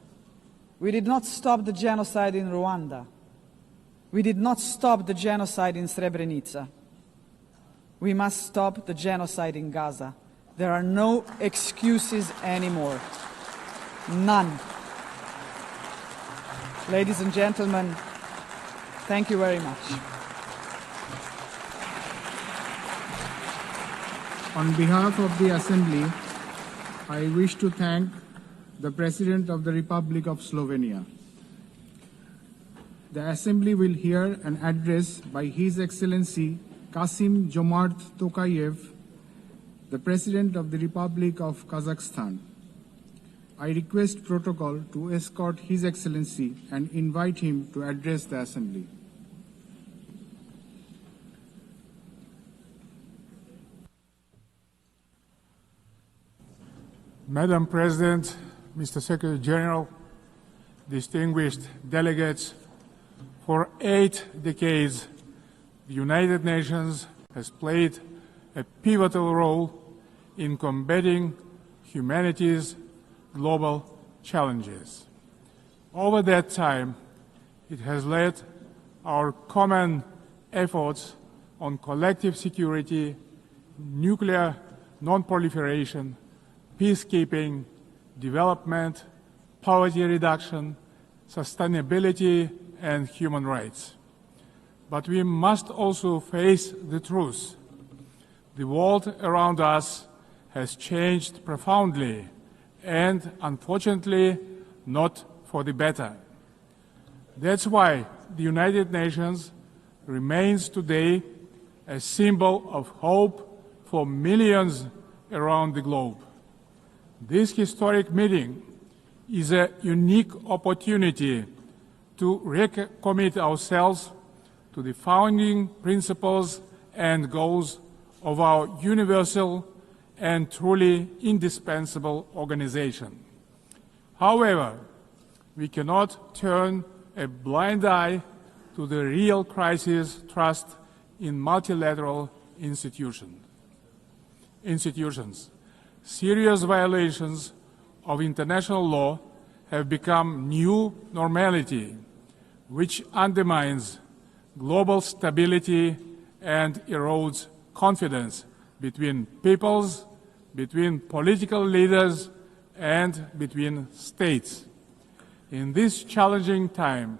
We did not stop the genocide in Rwanda. We did not stop the genocide in Srebrenica. We must stop the genocide in Gaza. There are no excuses anymore. None. Ladies and gentlemen, thank you very much. On behalf of the Assembly, I wish to thank the President of the Republic of Slovenia. The Assembly will hear an address by His Excellency Kasim Jomart Tokayev, the President of the Republic of Kazakhstan. I request protocol to escort His Excellency and invite him to address the Assembly. Madam President, Mr. Secretary General, distinguished delegates, for 8 decades, the United Nations has played a pivotal role in combating humanity's global challenges. Over that time, it has led our common efforts on collective security, nuclear non-proliferation, peacekeeping, development, poverty reduction, sustainability, and human rights. But we must also face the truth. The world around us has changed profoundly and, unfortunately, not for the better. That's why the United Nations remains today a symbol of hope for millions around the globe. This historic meeting is a unique opportunity to recommit ourselves to the founding principles and goals of our universal and truly indispensable organization. However, we cannot turn a blind eye to the real crisis trust in multilateral institutions. Serious violations of international law have become new normality, which undermines global stability and erodes confidence between peoples, between political leaders, and between states. In this challenging time,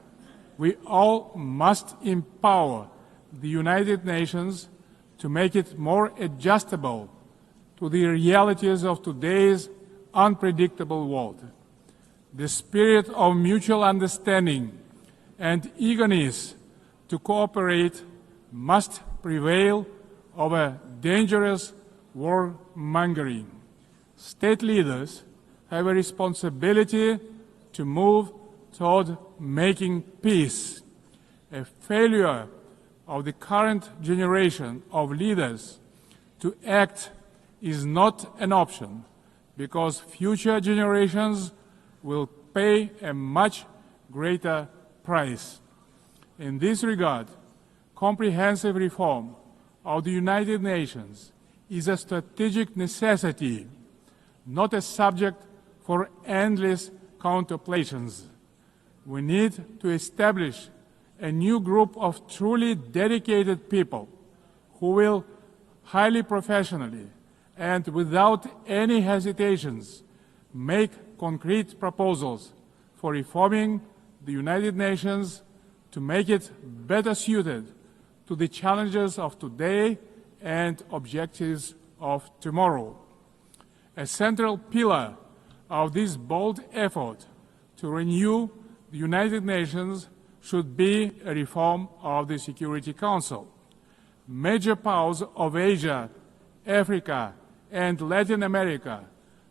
we all must empower the United Nations to make it more adjustable to the realities of today's unpredictable world. The spirit of mutual understanding and eagerness to cooperate must prevail over dangerous warmongering. State leaders have a responsibility to move toward making peace. A failure of the current generation of leaders to act is not an option, because future generations will pay a much greater price. In this regard, comprehensive reform of the United Nations is a strategic necessity, not a subject for endless contemplations. We need to establish a new group of truly dedicated people who will highly professionally and without any hesitations make concrete proposals for reforming the United Nations to make it better suited to the challenges of today and objectives of tomorrow. A central pillar of this bold effort to renew the United Nations should be a reform of the Security Council. Major powers of Asia, Africa, and Latin America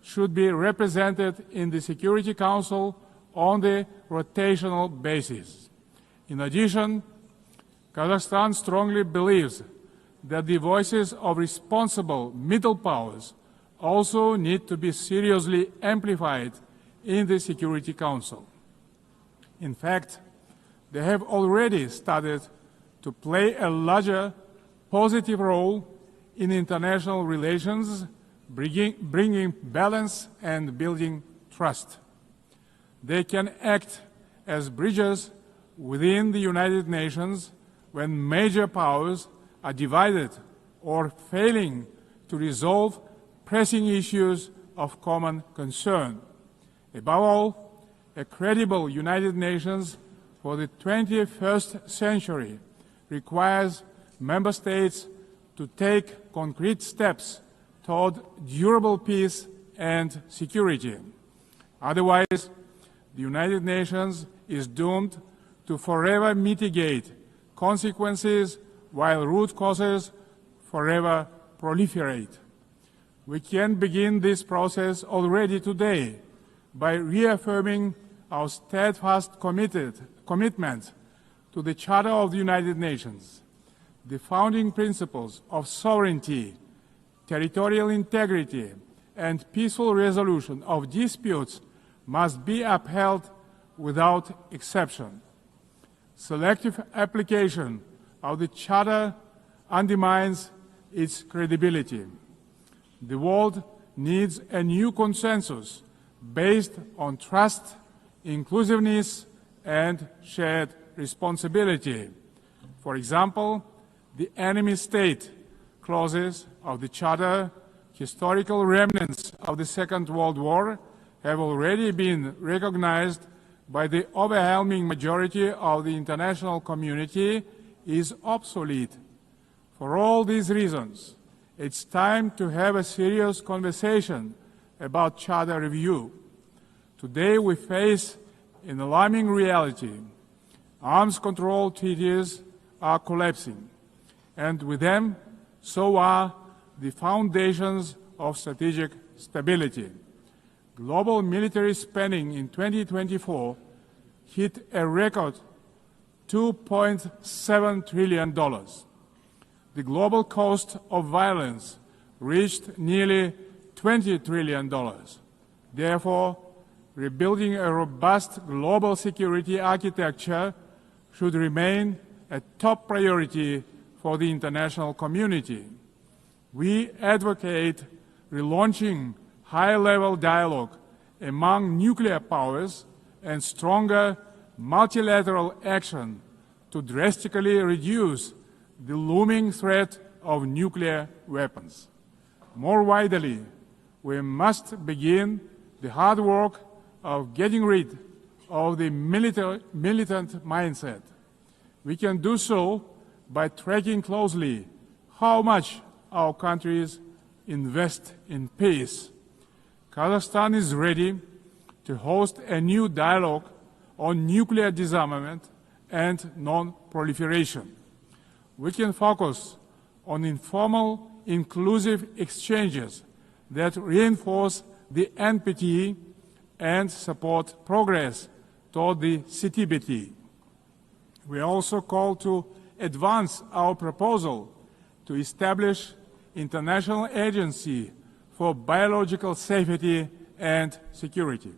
should be represented in the Security Council on the rotational basis. In addition, Kazakhstan strongly believes that the voices of responsible middle powers also need to be seriously amplified in the Security Council. In fact, they have already started to play a larger positive role in international relations, bringing balance and building trust. They can act as bridges within the United Nations when major powers are divided or failing to resolve pressing issues of common concern. Above all, a credible United Nations for the 21st century requires member states to take concrete steps toward durable peace and security. Otherwise, the United Nations is doomed to forever mitigate consequences while root causes forever proliferate. We can begin this process already today by reaffirming our steadfast commitment to the Charter of the United Nations. The founding principles of sovereignty, territorial integrity, and peaceful resolution of disputes must be upheld without exception. Selective application of the Charter undermines its credibility. The world needs a new consensus based on trust, inclusiveness, and shared responsibility. For example, the enemy state clauses of the Charter, historical remnants of the Second World War, have already been recognized by the overwhelming majority of the international community is obsolete. For all these reasons, it's time to have a serious conversation about Charter review. Today we face an alarming reality. Arms control treaties are collapsing, and with them, so are the foundations of strategic stability. Global military spending in 2024 hit a record $2.7 trillion. The global cost of violence reached nearly $20 trillion. Therefore, rebuilding a robust global security architecture should remain a top priority for the international community. We advocate relaunching high-level dialogue among nuclear powers and stronger multilateral action to drastically reduce the looming threat of nuclear weapons. More widely, we must begin the hard work of getting rid of the militant mindset. We can do so by tracking closely how much our countries invest in peace. Kazakhstan is ready to host a new dialogue on nuclear disarmament and non-proliferation. We can focus on informal, inclusive exchanges that reinforce the NPT and support progress toward the CTBT. We also call to advance our proposal to establish International Agency for Biological Safety and Security.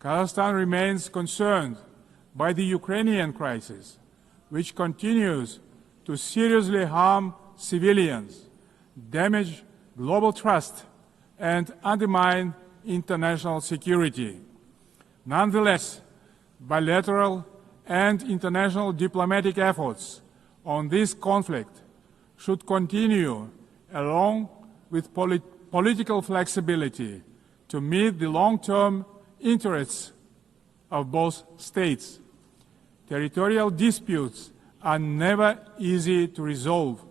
Kazakhstan remains concerned by the Ukrainian crisis, which continues to seriously harm civilians, damage global trust, and undermine international security. Nonetheless, bilateral and international diplomatic efforts on this conflict should continue along with political flexibility to meet the long-term interests of both states. Territorial disputes are never easy to resolve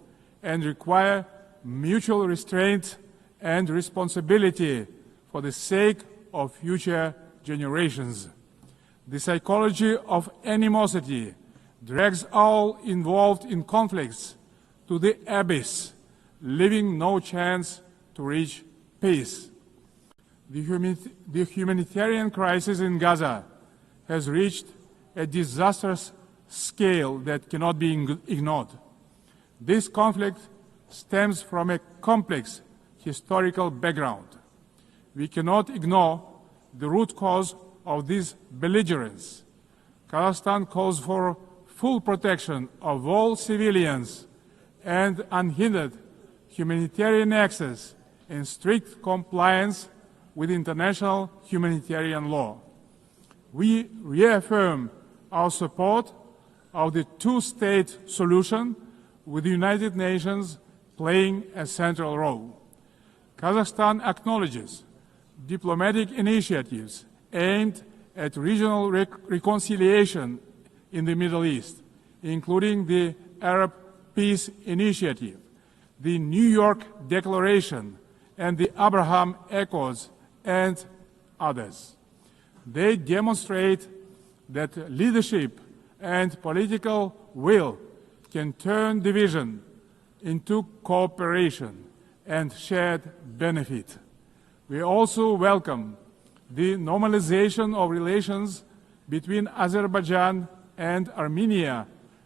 and require mutual restraint and responsibility for the sake of future generations. The psychology of animosity drags all involved in conflicts to the abyss, leaving no chance to reach peace. The humanitarian crisis in Gaza has reached a disastrous scale that cannot be ignored. This conflict stems from a complex historical background. We cannot ignore the root cause of this belligerence. Kazakhstan calls for full protection of all civilians and unhindered humanitarian access in strict compliance with international humanitarian law. We reaffirm our support of the two-state solution, with the United Nations playing a central role. Kazakhstan acknowledges diplomatic initiatives aimed at regional reconciliation in the Middle East, including the Arab Peace Initiative, the New York Declaration, and the Abraham Accords, and others. They demonstrate that leadership and political will can turn division into cooperation and shared benefit. We also welcome the normalization of relations between Azerbaijan and Armenia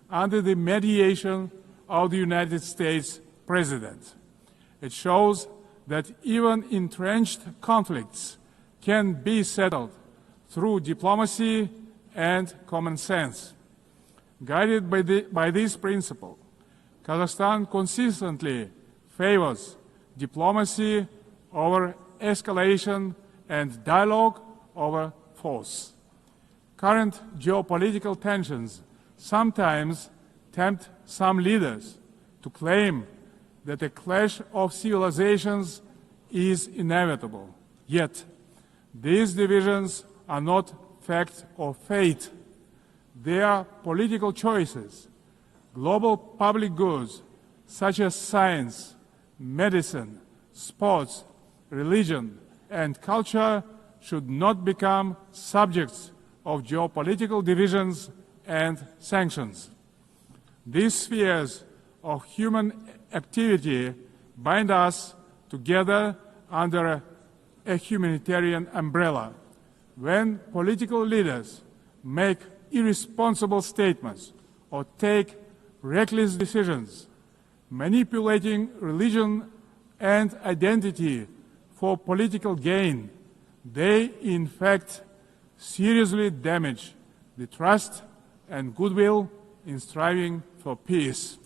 under the mediation of the United States President. It shows that even entrenched conflicts can be settled through diplomacy and common sense. Guided by this principle, Kazakhstan consistently favors diplomacy over escalation and dialogue over force. Current geopolitical tensions sometimes tempt some leaders to claim that a clash of civilizations is inevitable. Yet, these divisions are not fact or fate. They are political choices. Global public goods such as science, medicine, sports, religion, and culture should not become subjects of geopolitical divisions and sanctions. These spheres of human activity bind us together under a humanitarian umbrella. When political leaders make irresponsible statements or take reckless decisions, manipulating religion and identity for political gain, they in fact seriously damage the trust and goodwill in striving for peace.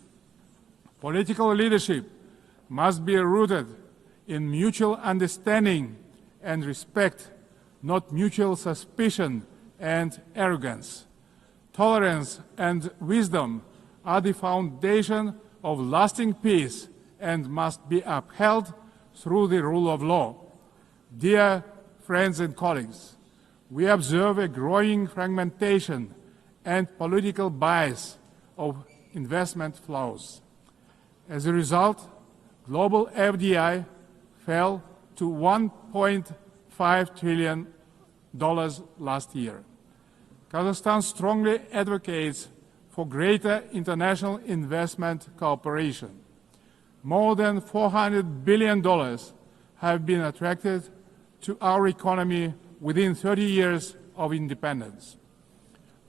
Political leadership must be rooted in mutual understanding and respect, not mutual suspicion and arrogance. Tolerance and wisdom are the foundation of lasting peace and must be upheld through the rule of law. Dear friends and colleagues, we observe a growing fragmentation and political bias of investment flows. As a result, global FDI fell to $1.5 trillion last year. Kazakhstan strongly advocates for greater international investment cooperation. More than $400 billion have been attracted to our economy within 30 years of independence.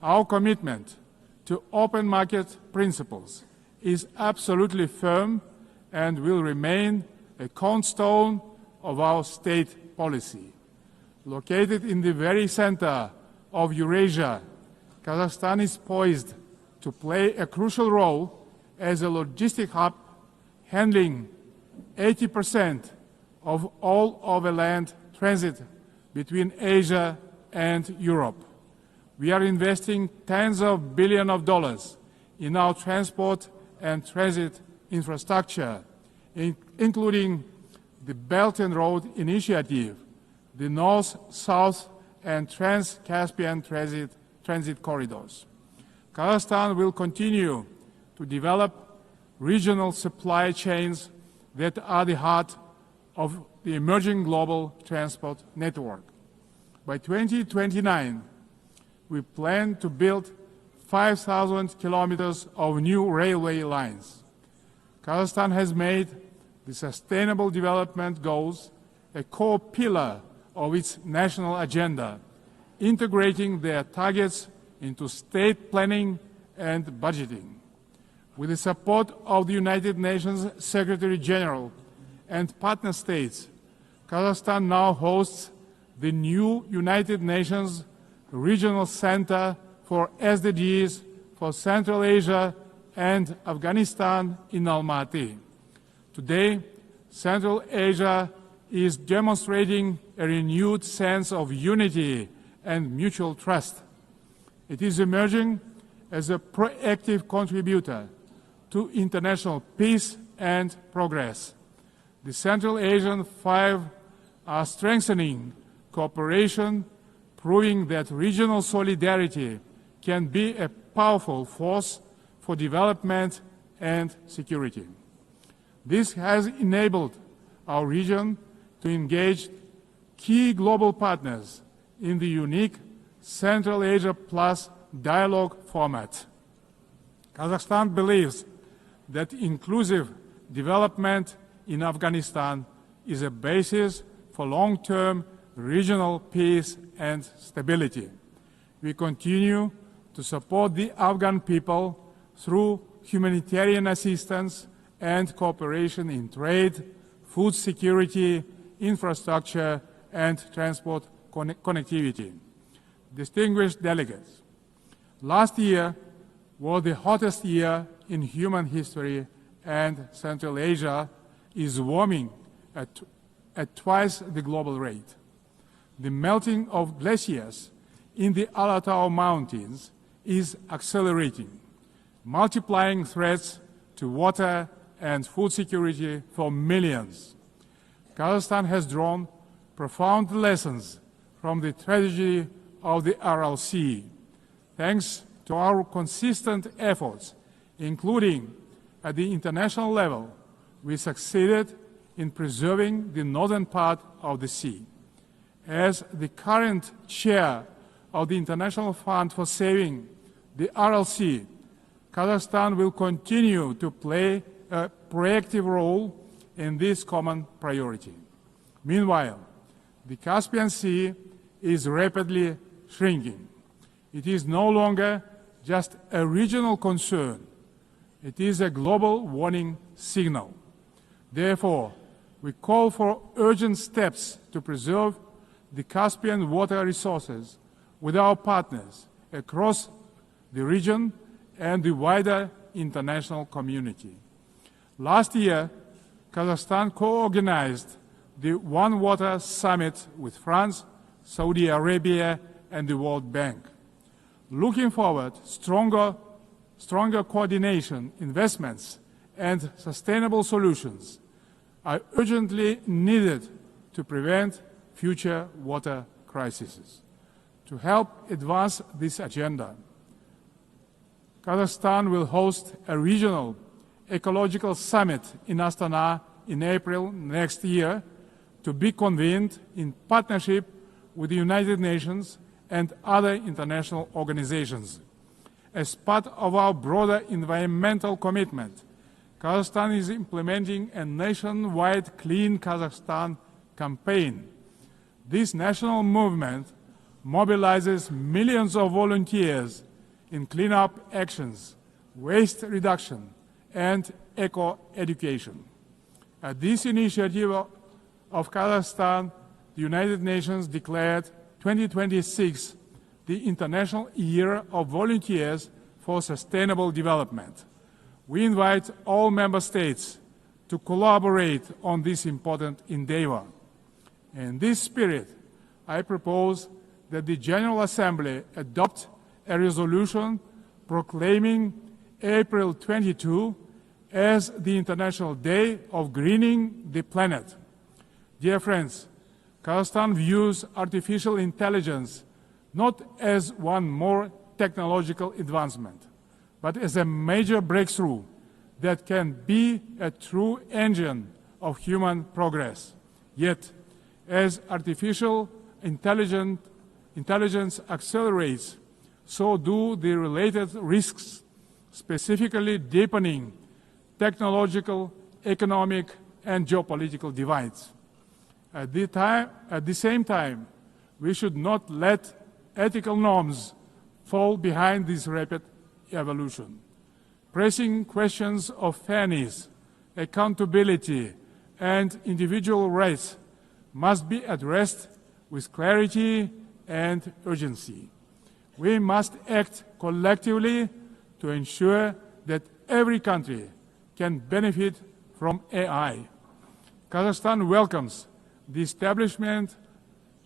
Our commitment to open market principles is absolutely firm and will remain a cornerstone of our state policy. Located in the very center of Eurasia, Kazakhstan is poised to play a crucial role as a logistic hub, handling 80% of all overland transit between Asia and Europe. We are investing tens of billions of dollars in our transport and transit infrastructure, including the Belt and Road Initiative, the North-South and Trans-Caspian transit corridors. Kazakhstan will continue to develop regional supply chains that are the heart of the emerging global transport network. By 2029, we plan to build 5,000 kilometers of new railway lines. Kazakhstan has made the Sustainable Development Goals a core pillar of its national agenda, integrating their targets into state planning and budgeting. With the support of the United Nations Secretary General and partner states, Kazakhstan now hosts the new United Nations Regional Center for SDGs for Central Asia and Afghanistan in Almaty. Today, Central Asia is demonstrating a renewed sense of unity and mutual trust. It is emerging as a proactive contributor to international peace and progress. The Central Asian Five are strengthening cooperation, proving that regional solidarity can be a powerful force for development and security. This has enabled our region to engage key global partners in the unique Central Asia Plus dialogue format. Kazakhstan believes that inclusive development in Afghanistan is a basis for long-term regional peace and stability. We continue to support the Afghan people through humanitarian assistance and cooperation in trade, food security, infrastructure, and transport connectivity. Distinguished delegates, last year was the hottest year in human history, and Central Asia is warming at twice the global rate. The melting of glaciers in the Alatau Mountains is accelerating, multiplying threats to water and food security for millions. Kazakhstan has drawn profound lessons from the tragedy of the Aral Sea. Thanks to our consistent efforts, including at the international level, we succeeded in preserving the northern part of the sea. As the current chair of the International Fund for Saving the Aral Sea, Kazakhstan will continue to play a proactive role in this common priority. Meanwhile, the Caspian Sea is rapidly shrinking. It is no longer just a regional concern. It is a global warning signal. Therefore, we call for urgent steps to preserve the Caspian water resources with our partners across the region and the wider international community. Last year, Kazakhstan co-organized the One Water Summit with France, Saudi Arabia, and the World Bank. Looking forward, stronger coordination, investments, and sustainable solutions are urgently needed to prevent future water crises. To help advance this agenda, Kazakhstan will host a regional ecological summit in Astana in April next year, to be convened in partnership with the United Nations and other international organizations. As part of our broader environmental commitment, Kazakhstan is implementing a nationwide Clean Kazakhstan campaign. This national movement mobilizes millions of volunteers in cleanup actions, waste reduction, and eco-education. At this initiative of Kazakhstan, the United Nations declared 2026 the International Year of Volunteers for Sustainable Development. We invite all member states to collaborate on this important endeavor. In this spirit, I propose that the General Assembly adopt a resolution proclaiming April 22 as the International Day of Greening the Planet. Dear friends, Kazakhstan views artificial intelligence not as one more technological advancement, but as a major breakthrough that can be a true engine of human progress. Yet, as artificial intelligence accelerates, so do the related risks, specifically deepening technological, economic, and geopolitical divides. At the same time, we should not let ethical norms fall behind this rapid evolution. Pressing questions of fairness, accountability, and individual rights must be addressed with clarity and urgency. We must act collectively to ensure that every country can benefit from AI. Kazakhstan welcomes the establishment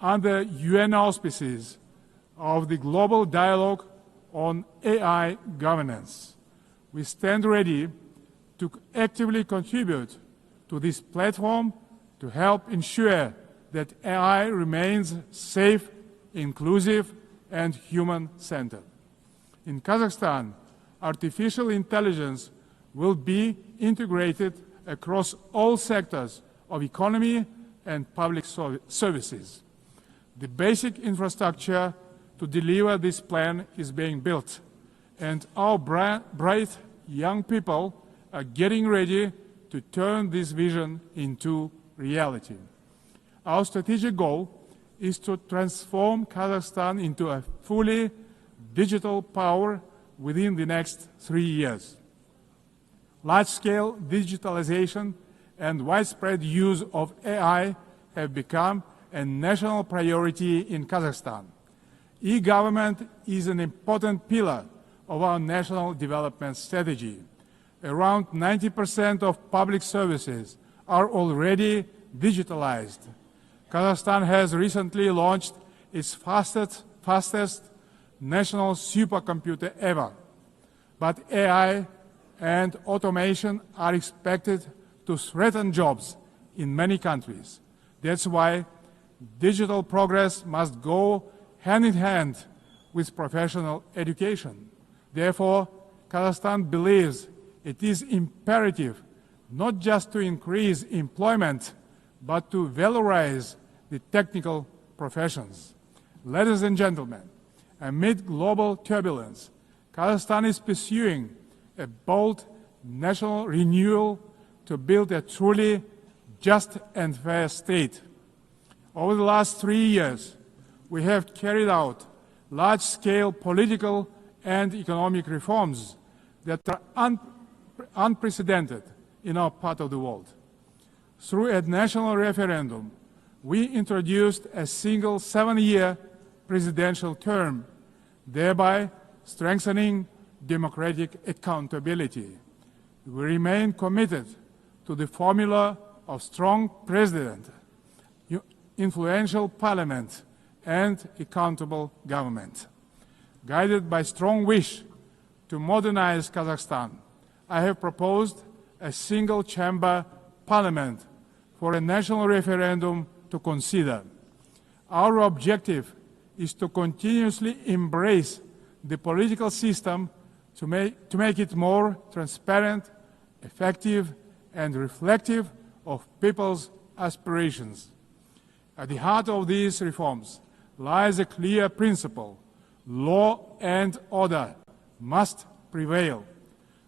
under UN auspices of the Global Dialogue on AI Governance. We stand ready to actively contribute to this platform to help ensure that AI remains safe, inclusive, and human-centered. In Kazakhstan, artificial intelligence will be integrated across all sectors of economy and public services. The basic infrastructure to deliver this plan is being built, and our bright young people are getting ready to turn this vision into reality. Our strategic goal is to transform Kazakhstan into a fully digital power within the next 3 years. Large-scale digitalization and widespread use of AI have become a national priority in Kazakhstan. E-government is an important pillar of our national development strategy. Around 90% of public services are already digitalized. Kazakhstan has recently launched its fastest national supercomputer ever. But AI and automation are expected to threaten jobs in many countries. That's why digital progress must go hand in hand with professional education. Therefore, Kazakhstan believes it is imperative not just to increase employment, but to valorize the technical professions. Ladies and gentlemen, amid global turbulence, Kazakhstan is pursuing a bold national renewal to build a truly just and fair state. Over the last 3 years, we have carried out large-scale political and economic reforms that are unprecedented in our part of the world. Through a national referendum, we introduced a single 7-year presidential term, thereby strengthening democratic accountability. We remain committed to the formula of strong president, influential parliament, and accountable government. Guided by strong wish to modernize Kazakhstan, I have proposed a single-chamber parliament for a national referendum to consider. Our objective is to continuously embrace the political system to make it more transparent, effective, and reflective of people's aspirations. At the heart of these reforms lies a clear principle: law and order must prevail.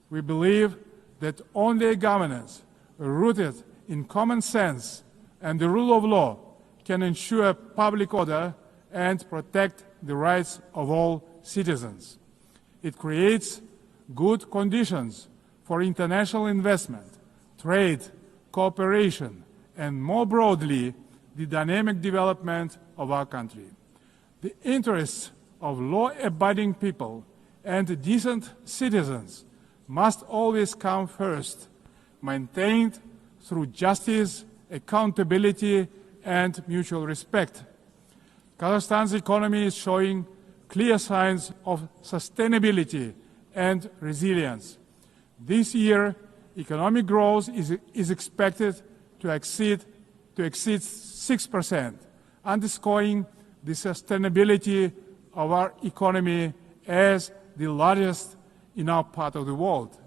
We believe that only a governance rooted in common sense and the rule of law can ensure public order and protect the rights of all citizens. It creates good conditions for international investment, trade, cooperation, and more broadly, the dynamic development of our country. The interests of law-abiding people and decent citizens must always come first, maintained through justice, accountability, and mutual respect. Kazakhstan's economy is showing clear signs of sustainability and resilience. This year, economic growth is expected to exceed 6%, underscoring the sustainability of our economy as the largest in our part of the world.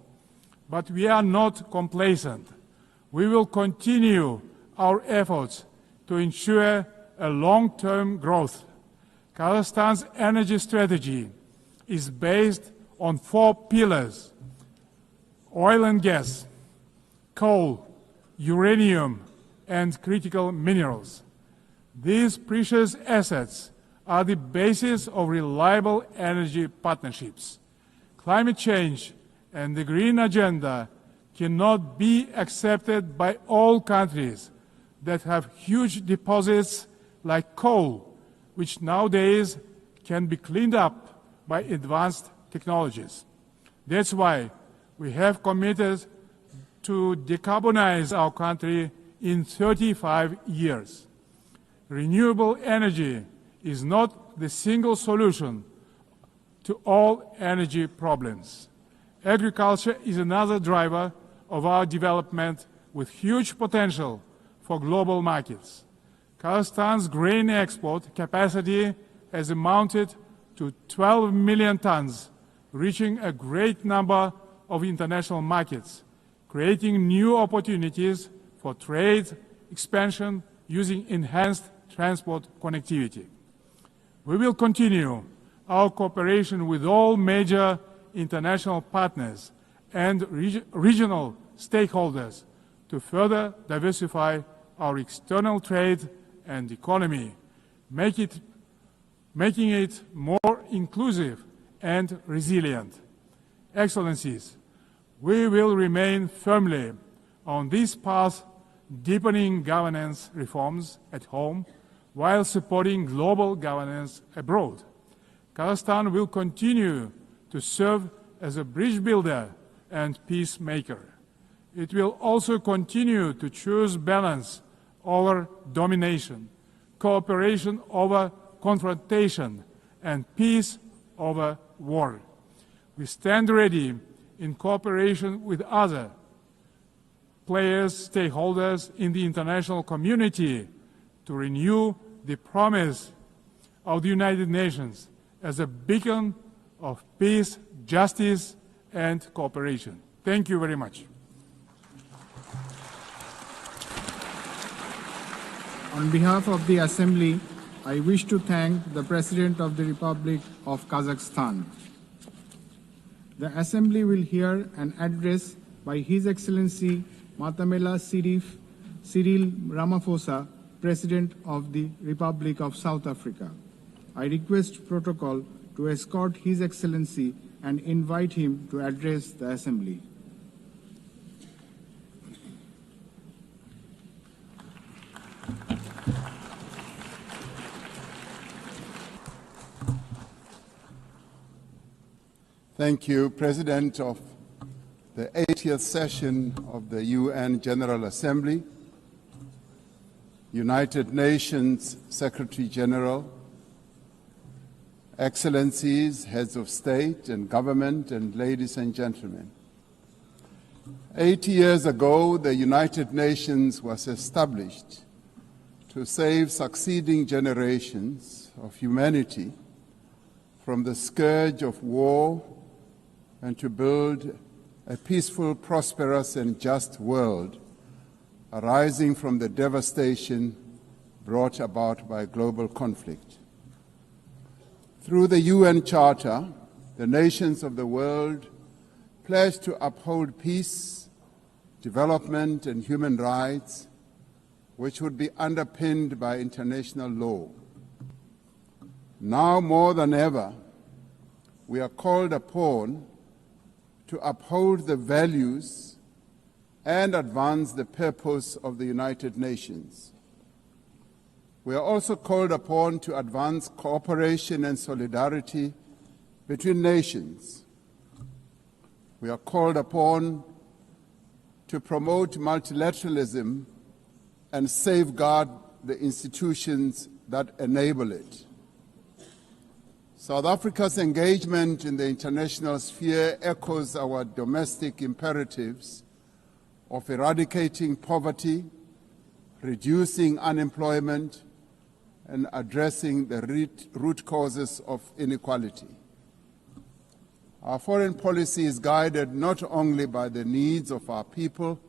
But we are not complacent. We will continue our efforts to ensure a long-term growth. Kazakhstan's energy strategy is based on 4 pillars: oil and gas, coal, uranium, and critical minerals. These precious assets are the basis of reliable energy partnerships. Climate change and the green agenda cannot be accepted by all countries that have huge deposits like coal, which nowadays can be cleaned up by advanced technologies. That's why we have committed to decarbonize our country in 35 years. Renewable energy is not the single solution to all energy problems. Agriculture is another driver of our development with huge potential for global markets. Kazakhstan's grain export capacity has amounted to 12 million tons, reaching a great number of international markets, creating new opportunities for trade expansion using enhanced transport connectivity. We will continue our cooperation with all major international partners and regional stakeholders to further diversify our external trade and economy, making it more inclusive and resilient. Excellencies, we will remain firmly on this path, deepening governance reforms at home while supporting global governance abroad. Kazakhstan will continue to serve as a bridge builder and peacemaker. It will also continue to choose balance over domination, cooperation over confrontation, and peace over war. We stand ready in cooperation with other players, stakeholders in the international community to renew the promise of the United Nations as a beacon of peace, justice, and cooperation. Thank you very much. On behalf of the Assembly, I wish to thank the President of the Republic of Kazakhstan. The Assembly will hear an address by His Excellency Matamela Cyril Ramaphosa, President of the Republic of South Africa. I request Protocol to escort His Excellency and invite him to address the Assembly. Thank you, President of the 80th session of the UN General Assembly, United Nations Secretary General, Excellencies, heads of state and government, and ladies and gentlemen. 80 years ago, the United Nations was established to save succeeding generations of humanity from the scourge of war and to build a peaceful, prosperous, and just world arising from the devastation brought about by global conflict. Through the UN Charter, the nations of the world pledge to uphold peace, development, and human rights, which would be underpinned by international law. Now more than ever, we are called upon to uphold the values and advance the purpose of the United Nations. We are also called upon to advance cooperation and solidarity between nations. We are called upon to promote multilateralism and safeguard the institutions that enable it. South Africa's engagement in the international sphere echoes our domestic imperatives of eradicating poverty, reducing unemployment, and addressing the root causes of inequality. Our foreign policy is guided not only by the needs of our people,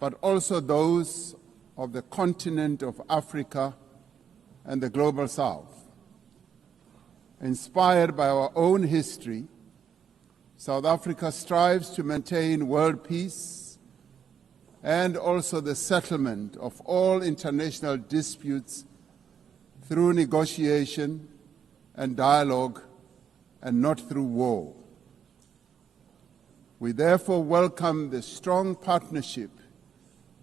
but also those of the continent of Africa and the global South. Inspired by our own history, South Africa strives to maintain world peace and also the settlement of all international disputes through negotiation and dialogue and not through war. We therefore welcome the strong partnership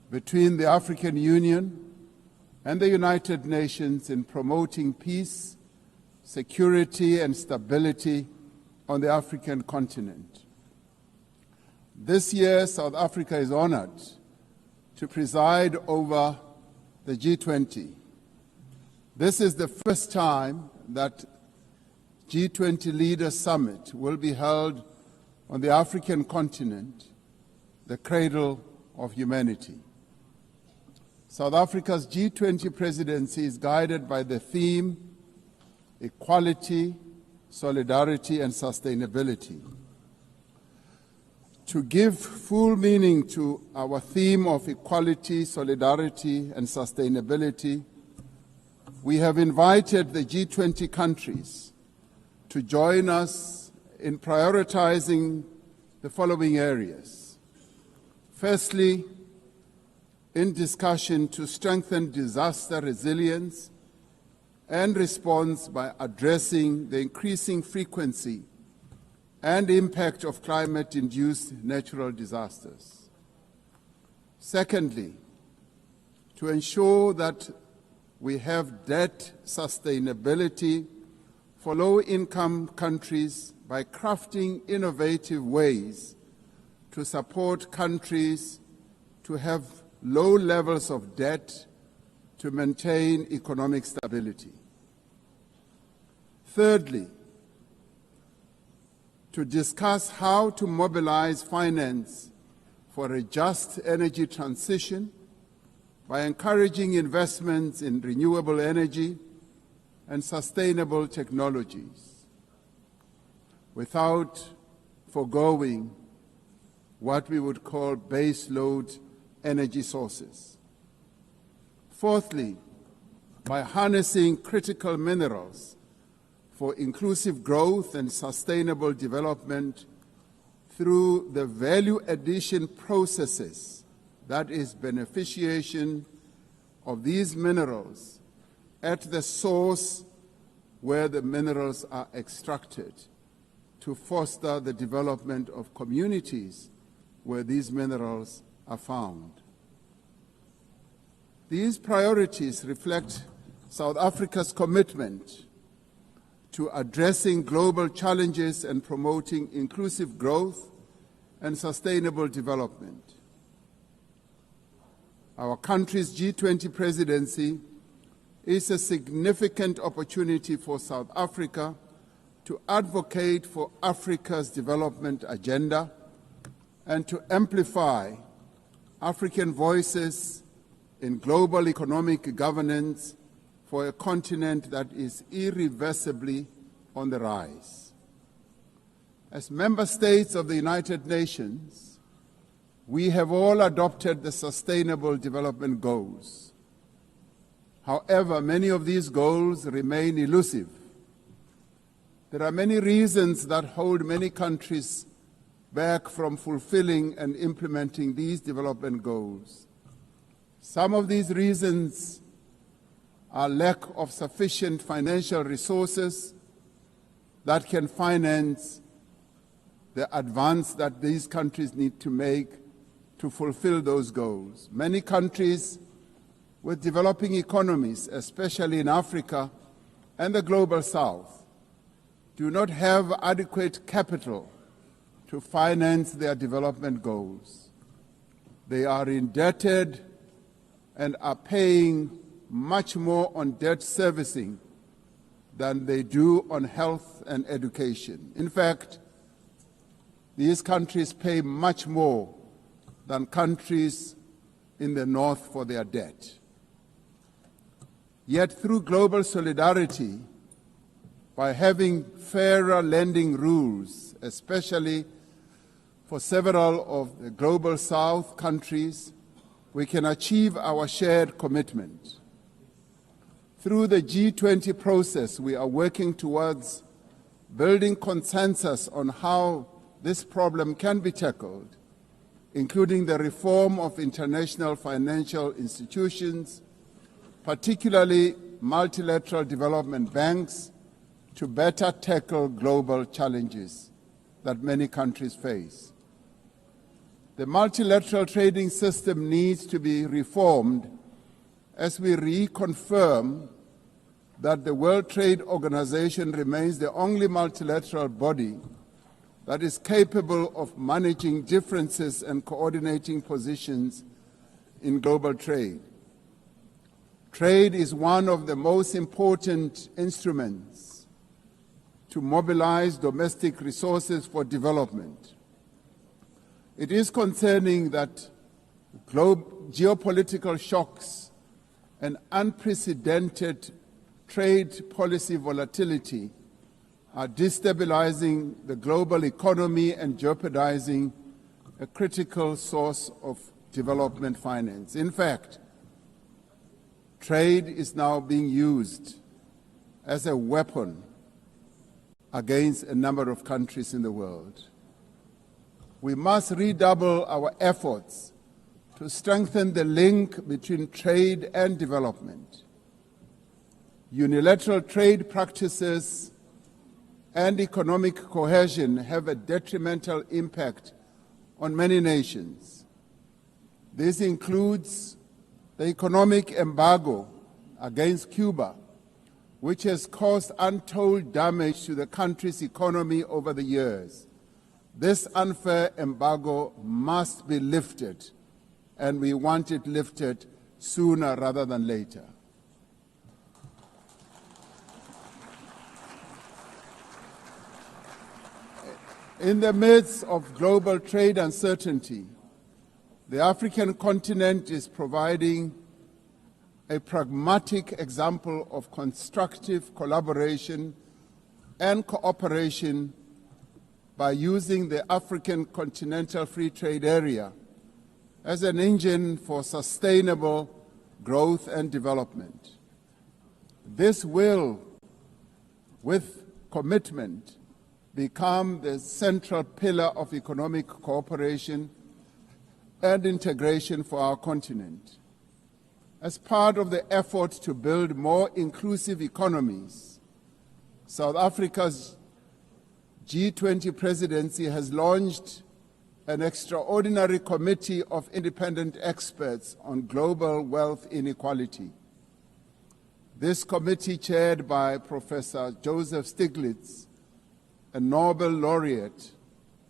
between the African Union and the United Nations in promoting peace, security, and stability on the African continent. This year, South Africa is honored to preside over the G20. This is the first time that G20 Leaders Summit will be held on the African continent, the cradle of humanity. South Africa's G20 presidency is guided by the theme equality, solidarity, and sustainability. To give full meaning to our theme of equality, solidarity, and sustainability, we have invited the G20 countries to join us in prioritizing the following areas. Firstly, in discussion to strengthen disaster resilience and response by addressing the increasing frequency and impact of climate-induced natural disasters. Secondly, to ensure that we have debt sustainability for low-income countries by crafting innovative ways to support countries to have low levels of debt to maintain economic stability. Thirdly, to discuss how to mobilize finance for a just energy transition by encouraging investments in renewable energy and sustainable technologies, without foregoing what we would call baseload energy sources. Fourthly, by harnessing critical minerals for inclusive growth and sustainable development through the value addition processes, that is, beneficiation of these minerals at the source where the minerals are extracted, to foster the development of communities where these minerals are found. These priorities reflect South Africa's commitment to addressing global challenges and promoting inclusive growth and sustainable development. Our country's G20 presidency is a significant opportunity for South Africa to advocate for Africa's development agenda and to amplify African voices in global economic governance for a continent that is irreversibly on the rise. As member states of the United Nations, we have all adopted the Sustainable Development Goals. However, many of these goals remain elusive. There are many reasons that hold many countries back from fulfilling and implementing these development goals. Some of these reasons are lack of sufficient financial resources that can finance the advance that these countries need to make to fulfill those goals. Many countries with developing economies, especially in Africa and the global South, do not have adequate capital to finance their development goals. They are indebted and are paying much more on debt servicing than they do on health and education. In fact, these countries pay much more than countries in the North for their debt. Yet through global solidarity, by having fairer lending rules, especially for several of the global South countries, we can achieve our shared commitment. Through the G20 process, we are working towards building consensus on how this problem can be tackled, including the reform of international financial institutions, particularly multilateral development banks, to better tackle global challenges that many countries face. The multilateral trading system needs to be reformed as we reconfirm that the World Trade Organization remains the only multilateral body that is capable of managing differences and coordinating positions in global trade. Trade is one of the most important instruments to mobilize domestic resources for development. It is concerning that geopolitical shocks and unprecedented trade policy volatility are destabilizing the global economy and jeopardizing a critical source of development finance. In fact, trade is now being used as a weapon against a number of countries in the world. We must redouble our efforts to strengthen the link between trade and development. Unilateral trade practices and economic cohesion have a detrimental impact on many nations. This includes the economic embargo against Cuba, which has caused untold damage to the country's economy over the years. This unfair embargo must be lifted, and we want it lifted sooner rather than later. In the midst of global trade uncertainty, the African continent is providing a pragmatic example of constructive collaboration and cooperation by using the African Continental Free Trade Area as an engine for sustainable growth and development. This will, with commitment, become the central pillar of economic cooperation and integration for our continent. As part of the effort to build more inclusive economies, South Africa's G20 presidency has launched an extraordinary committee of independent experts on global wealth inequality. This committee, chaired by Professor Joseph Stiglitz, a Nobel laureate,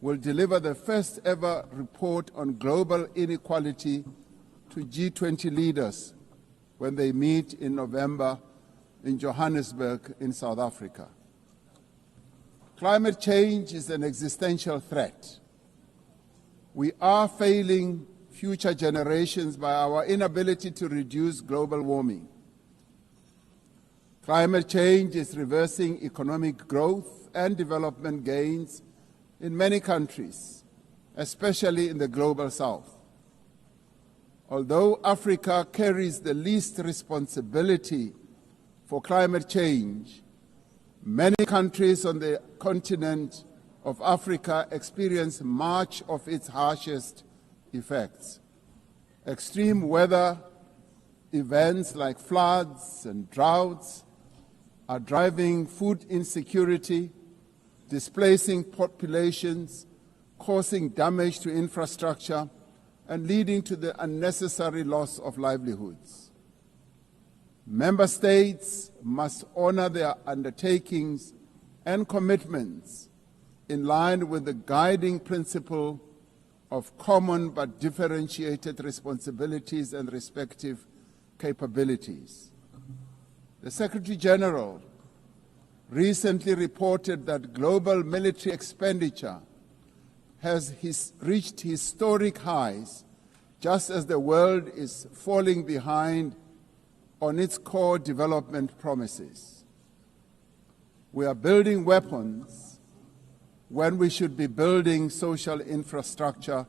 will deliver the first ever report on global inequality to G20 leaders when they meet in November in Johannesburg in South Africa. Climate change is an existential threat. We are failing future generations by our inability to reduce global warming. Climate change is reversing economic growth and development gains in many countries, especially in the global south. Although Africa carries the least responsibility for climate change, many countries on the continent of Africa experience much of its harshest effects. Extreme weather events like floods and droughts are driving food insecurity, displacing populations, causing damage to infrastructure, and leading to the unnecessary loss of livelihoods. Member states must honor their undertakings and commitments in line with the guiding principle of common but differentiated responsibilities and respective capabilities. The Secretary General recently reported that global military expenditure has reached historic highs, just as the world is falling behind on its core development promises. We are building weapons when we should be building social infrastructure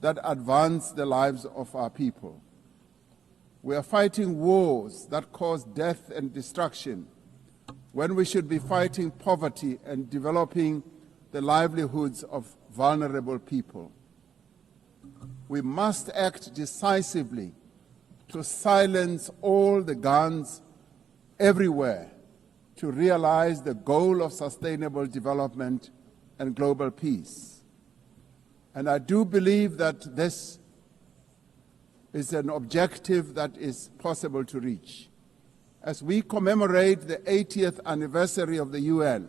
that advance the lives of our people. We are fighting wars that cause death and destruction when we should be fighting poverty and developing the livelihoods of vulnerable people. We must act decisively to silence all the guns everywhere to realize the goal of sustainable development and global peace. And I do believe that this is an objective that is possible to reach. As we commemorate the 80th anniversary of the UN,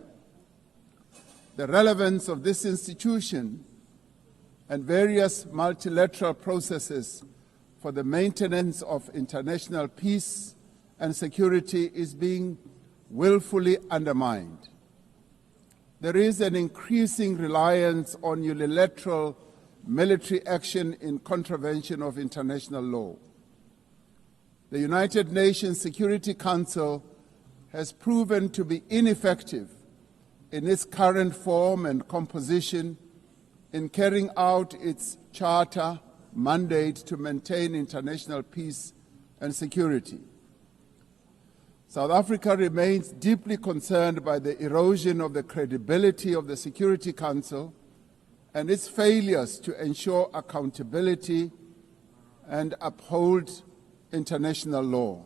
the relevance of this institution and various multilateral processes for the maintenance of international peace and security is being willfully undermined. There is an increasing reliance on unilateral military action in contravention of international law. The United Nations Security Council has proven to be ineffective in its current form and composition in carrying out its charter mandate to maintain international peace and security. South Africa remains deeply concerned by the erosion of the credibility of the Security Council and its failures to ensure accountability and uphold international law.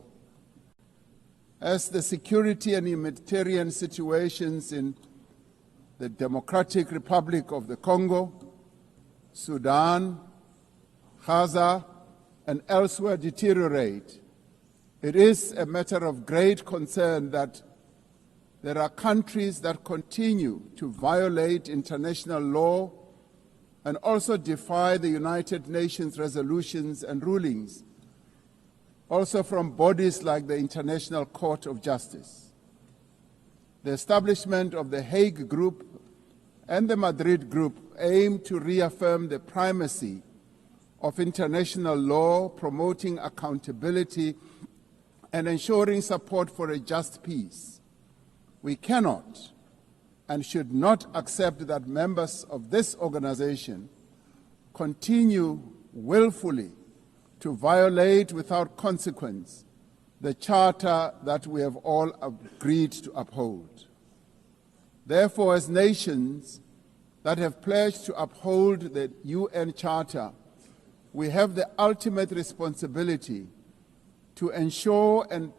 As the security and humanitarian situations in the Democratic Republic of the Congo, Sudan, Gaza, and elsewhere deteriorate, it is a matter of great concern that there are countries that continue to violate international law and also defy the United Nations resolutions and rulings, also from bodies like the International Court of Justice. The establishment of the Hague Group and the Madrid Group aim to reaffirm the primacy of international law, promoting accountability and ensuring support for a just peace. We cannot and should not accept that members of this organization continue willfully to violate without consequence the charter that we have all agreed to uphold. Therefore, as nations that have pledged to uphold the UN Charter, we have the ultimate responsibility to ensure and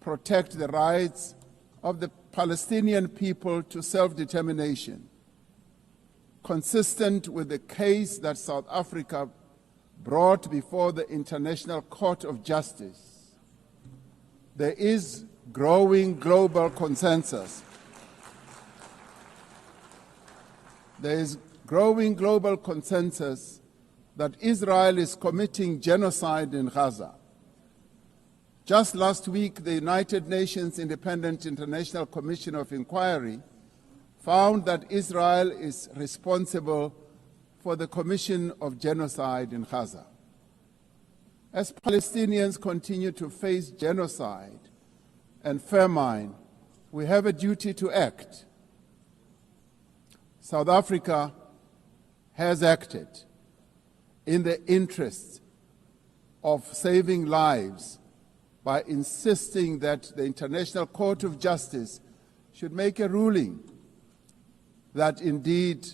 protect the rights of the Palestinian people to self-determination, consistent with the case that South Africa brought before the International Court of Justice, there is growing global consensus. There is growing global consensus that Israel is committing genocide in Gaza. Just last week, the United Nations Independent International Commission of Inquiry found that Israel is responsible for the commission of genocide in Gaza. As Palestinians continue to face genocide and famine, we have a duty to act. South Africa has acted in the interest of saving lives by insisting that the International Court of Justice should make a ruling that indeed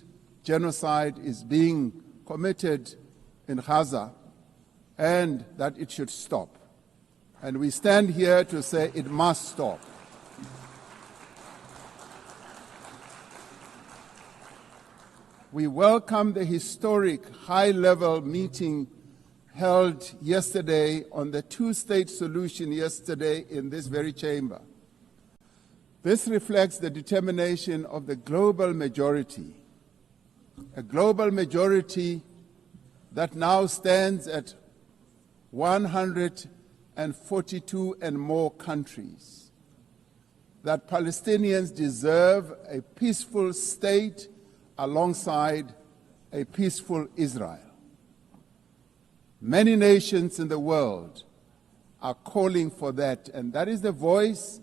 genocide is being committed in Gaza and that it should stop. And we stand here to say it must stop. We welcome the historic high-level meeting held yesterday on the two-state solution yesterday in this very chamber. This reflects the determination of the global majority, a global majority that now stands at 142 and more countries, that Palestinians deserve a peaceful state alongside a peaceful Israel. Many nations in the world are calling for that, and that is the voice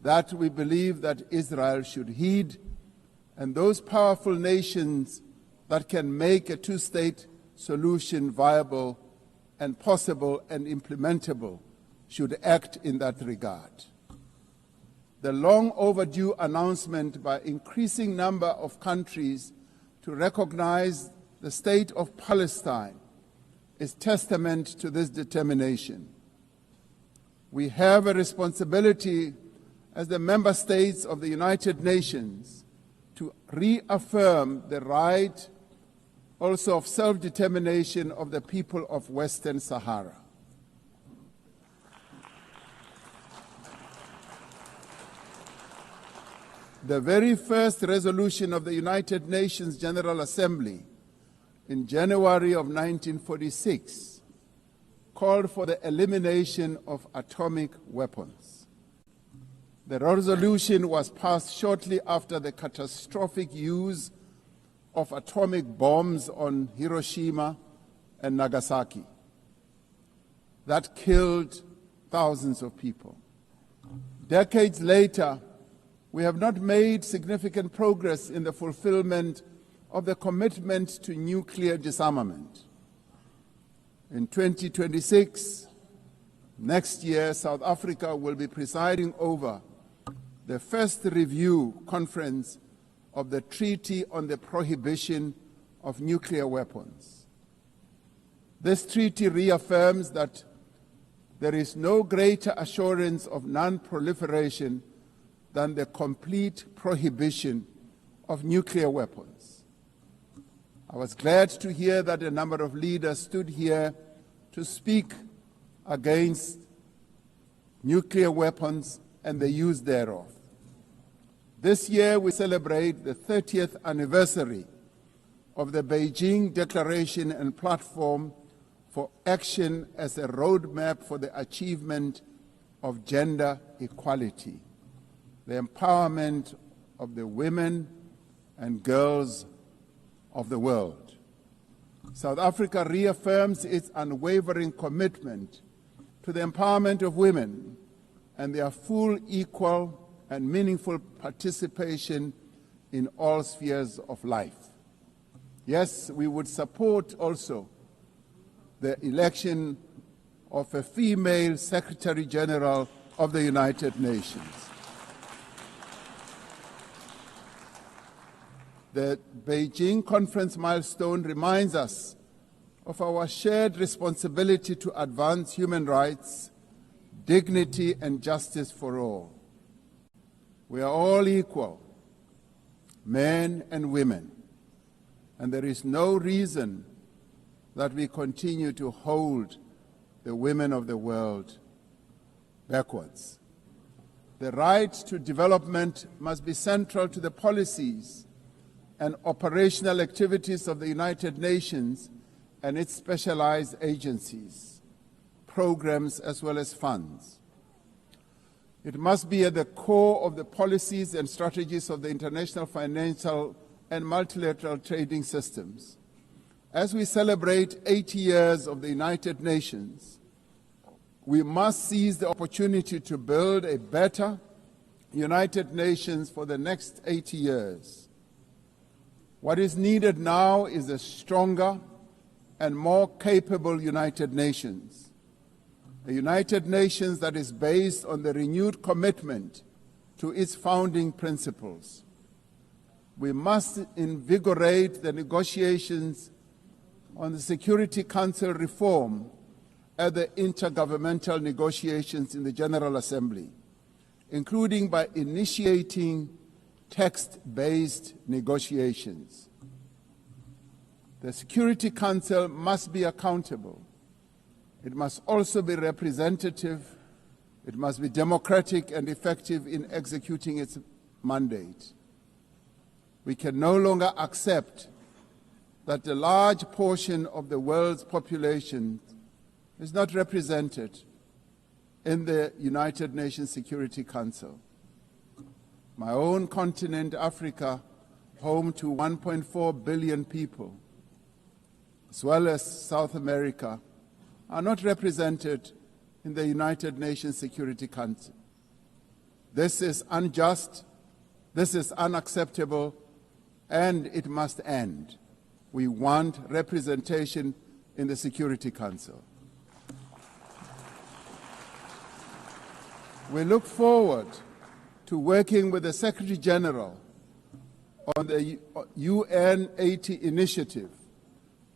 that we believe that Israel should heed, and those powerful nations that can make a two-state solution viable and possible and implementable should act in that regard. The long overdue announcement by increasing number of countries to recognize the State of Palestine is testament to this determination. We have a responsibility as the member states of the United Nations to reaffirm the right also of self-determination of the people of Western Sahara. The very first resolution of the United Nations General Assembly in January of 1946 called for the elimination of atomic weapons. The resolution was passed shortly after the catastrophic use of atomic bombs on Hiroshima and Nagasaki that killed thousands of people. Decades later, we have not made significant progress in the fulfillment of the commitment to nuclear disarmament. In 2026, next year, South Africa will be presiding over the first review conference of the Treaty on the Prohibition of Nuclear Weapons. This treaty reaffirms that there is no greater assurance of non-proliferation than the complete prohibition of nuclear weapons. I was glad to hear that a number of leaders stood here to speak against nuclear weapons and the use thereof. This year we celebrate the 30th anniversary of the Beijing Declaration and Platform for Action as a roadmap for the achievement of gender equality, the empowerment of the women and girls of the world. South Africa reaffirms its unwavering commitment to the empowerment of women and their full, equal, and meaningful participation in all spheres of life. Yes, we would support also the election of a female Secretary General of the United Nations. The Beijing conference milestone reminds us of our shared responsibility to advance human rights, dignity, and justice for all. We are all equal, men and women, and there is no reason that we continue to hold the women of the world backwards. The right to development must be central to the policies and operational activities of the United Nations and its specialized agencies, programs, as well as funds. It must be at the core of the policies and strategies of the international financial and multilateral trading systems. As we celebrate 80 years of the United Nations, we must seize the opportunity to build a better United Nations for the next 80 years. What is needed now is a stronger and more capable United Nations, a United Nations that is based on the renewed commitment to its founding principles. We must invigorate the negotiations on the Security Council reform at the intergovernmental negotiations in the General Assembly, including by initiating text-based negotiations. The Security Council must be accountable. It must also be representative. It must be democratic and effective in executing its mandate. We can no longer accept that a large portion of the world's population is not represented in the United Nations Security Council. My own continent, Africa, home to 1.4 billion people, as well as South America, are not represented in the United Nations Security Council. This is unjust, this is unacceptable, and it must end. We want representation in the Security Council. We look forward to working with the Secretary General on the UN80 initiative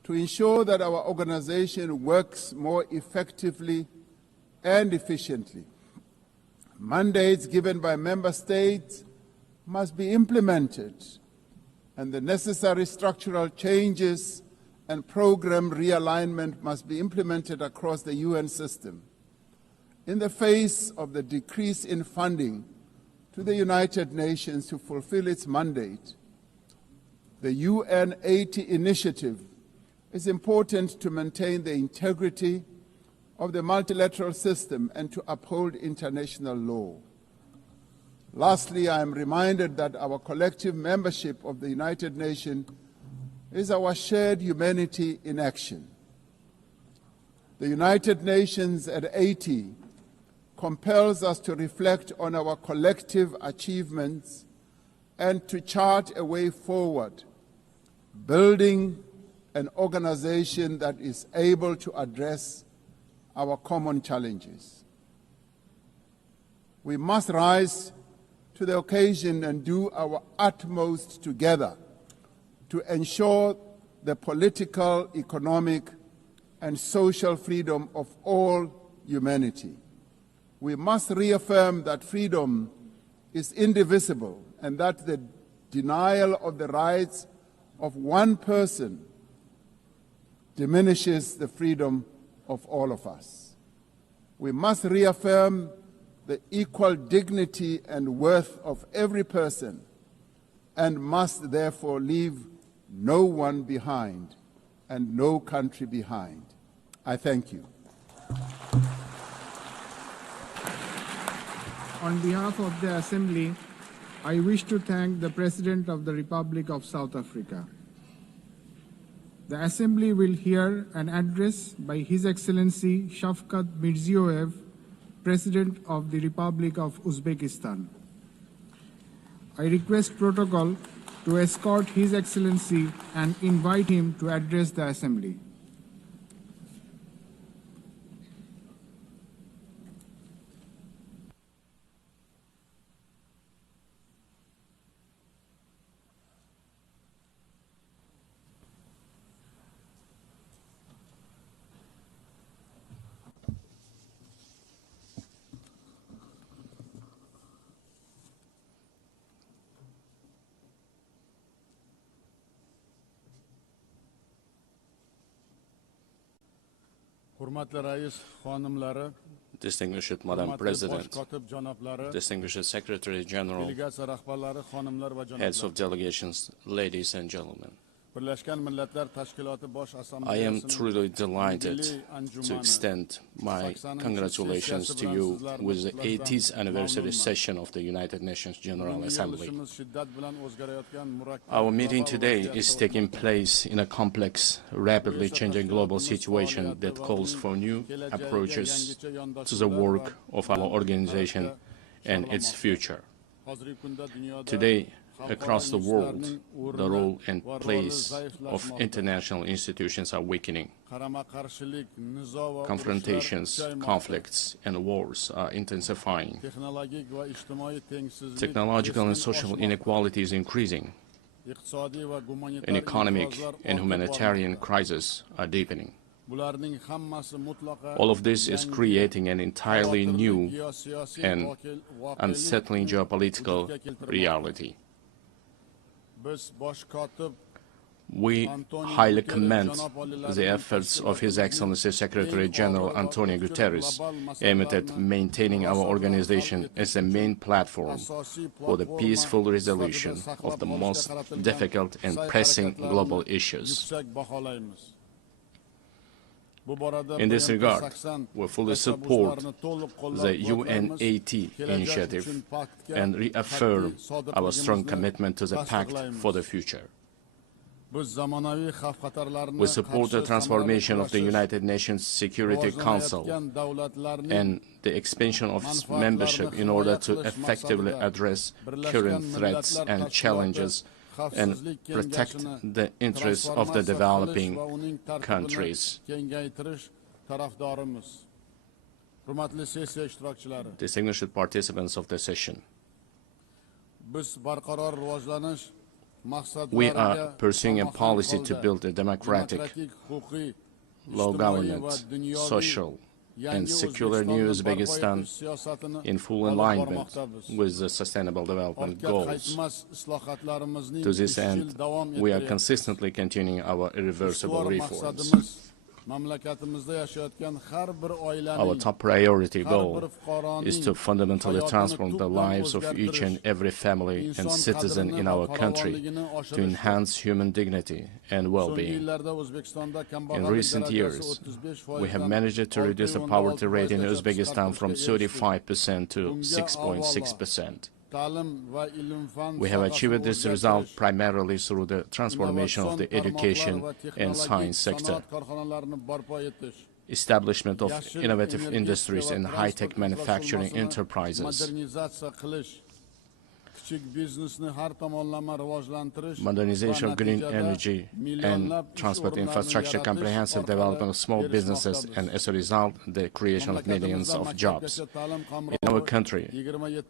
to ensure that our organization works more effectively and efficiently. Mandates given by member states must be implemented, and the necessary structural changes and program realignment must be implemented across the UN system. In the face of the decrease in funding to the United Nations to fulfill its mandate, the UN80 initiative is important to maintain the integrity of the multilateral system and to uphold international law. Lastly, I am reminded that our collective membership of the United Nations is our shared humanity in action. The United Nations at 80 compels us to reflect on our collective achievements and to chart a way forward, building an organization that is able to address our common challenges. We must rise to the occasion and do our utmost together to ensure the political, economic, and social freedom of all humanity. We must reaffirm that freedom is indivisible and that the denial of the rights of one person diminishes the freedom of all of us. We must reaffirm the equal dignity and worth of every person and must therefore leave no one behind and no country behind. I thank you. On behalf of the Assembly, I wish to thank the President of the Republic of South Africa. The Assembly will hear an address by His Excellency Shavkat Mirziyoyev, President of the Republic of Uzbekistan. I request Protocol to escort His Excellency and invite him to address the Assembly. Distinguished Madam President, distinguished Secretary General, heads of delegations, ladies and gentlemen. I am truly delighted to extend my congratulations to you with the 80th anniversary session of the United Nations General Assembly. Our meeting today is taking place in a complex, rapidly changing global situation that calls for new approaches to the work of our organization and its future. Today, across the world, the role and place of international institutions are weakening. Confrontations, conflicts, and wars are intensifying. Technological and social inequality is increasing. An economic and humanitarian crisis are deepening. All of this is creating an entirely new and unsettling geopolitical reality. We highly commend the efforts of His Excellency Secretary General Antonio Guterres aimed at maintaining our organization as the main platform for the peaceful resolution of the most difficult and pressing global issues. In this regard, we fully support the UNAT initiative and reaffirm our strong commitment to the Pact for the Future. We support the transformation of the United Nations Security Council and the expansion of its membership in order to effectively address current threats and challenges and protect the interests of the developing countries. Distinguished participants of the session, we are pursuing a policy to build a democratic, law government, social, and secular new Uzbekistan in full alignment with the Sustainable Development Goals. To this end, we are consistently continuing our irreversible reforms. Our top priority goal is to fundamentally transform the lives of each and every family and citizen in our country to enhance human dignity and well-being. In recent years, we have managed to reduce the poverty rate in Uzbekistan from 35% to 6.6%. We have achieved this result primarily through the transformation of the education and science sector, establishment of innovative industries and high-tech manufacturing enterprises, modernization of green energy and transport infrastructure, comprehensive development of small businesses, and as a result, the creation of millions of jobs. In our country,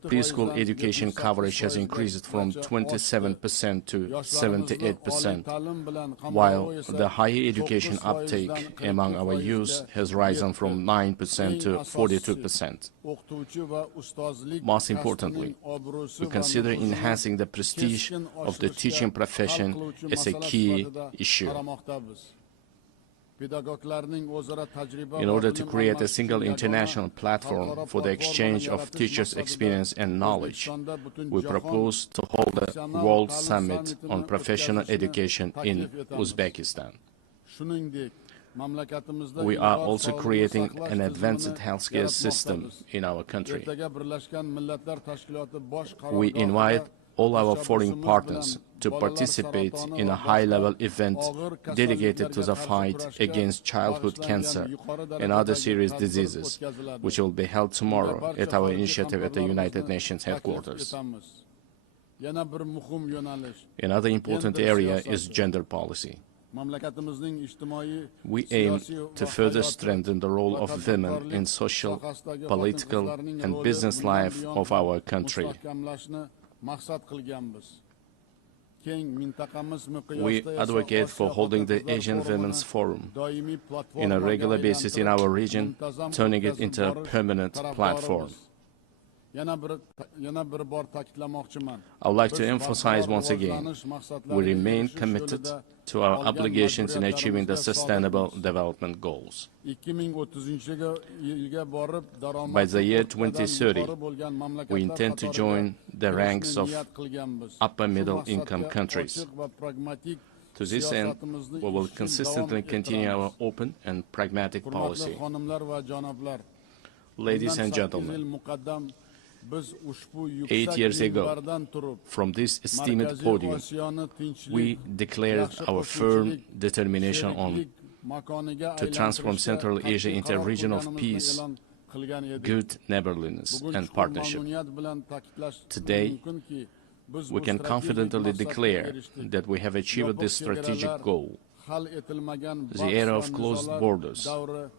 preschool education coverage has increased from 27% to 78%, while the higher education uptake among our youth has risen from 9% to 42%. Most importantly, we consider enhancing the prestige of the teaching profession as a key issue. In order to create a single international platform for the exchange of teachers' experience and knowledge, we propose to hold a World Summit on Professional Education in Uzbekistan. We are also creating an advanced healthcare system in our country. We invite all our foreign partners to participate in a high-level event dedicated to the fight against childhood cancer and other serious diseases, which will be held tomorrow at our initiative at the United Nations headquarters. Another important area is gender policy. We aim to further strengthen the role of women in social, political, and business life of our country. We advocate for holding the Asian Women's Forum on a regular basis in our region, turning it into a permanent platform. I would like to emphasize once again, we remain committed to our obligations in achieving the Sustainable Development Goals. By the year 2030, we intend to join the ranks of upper middle income countries. To this end, we will consistently continue our open and pragmatic policy. Ladies and gentlemen, 8 years ago, from this esteemed podium, we declared our firm determination to transform Central Asia into a region of peace, good neighborliness, and partnership. Today, we can confidently declare that we have achieved this strategic goal. The era of closed borders,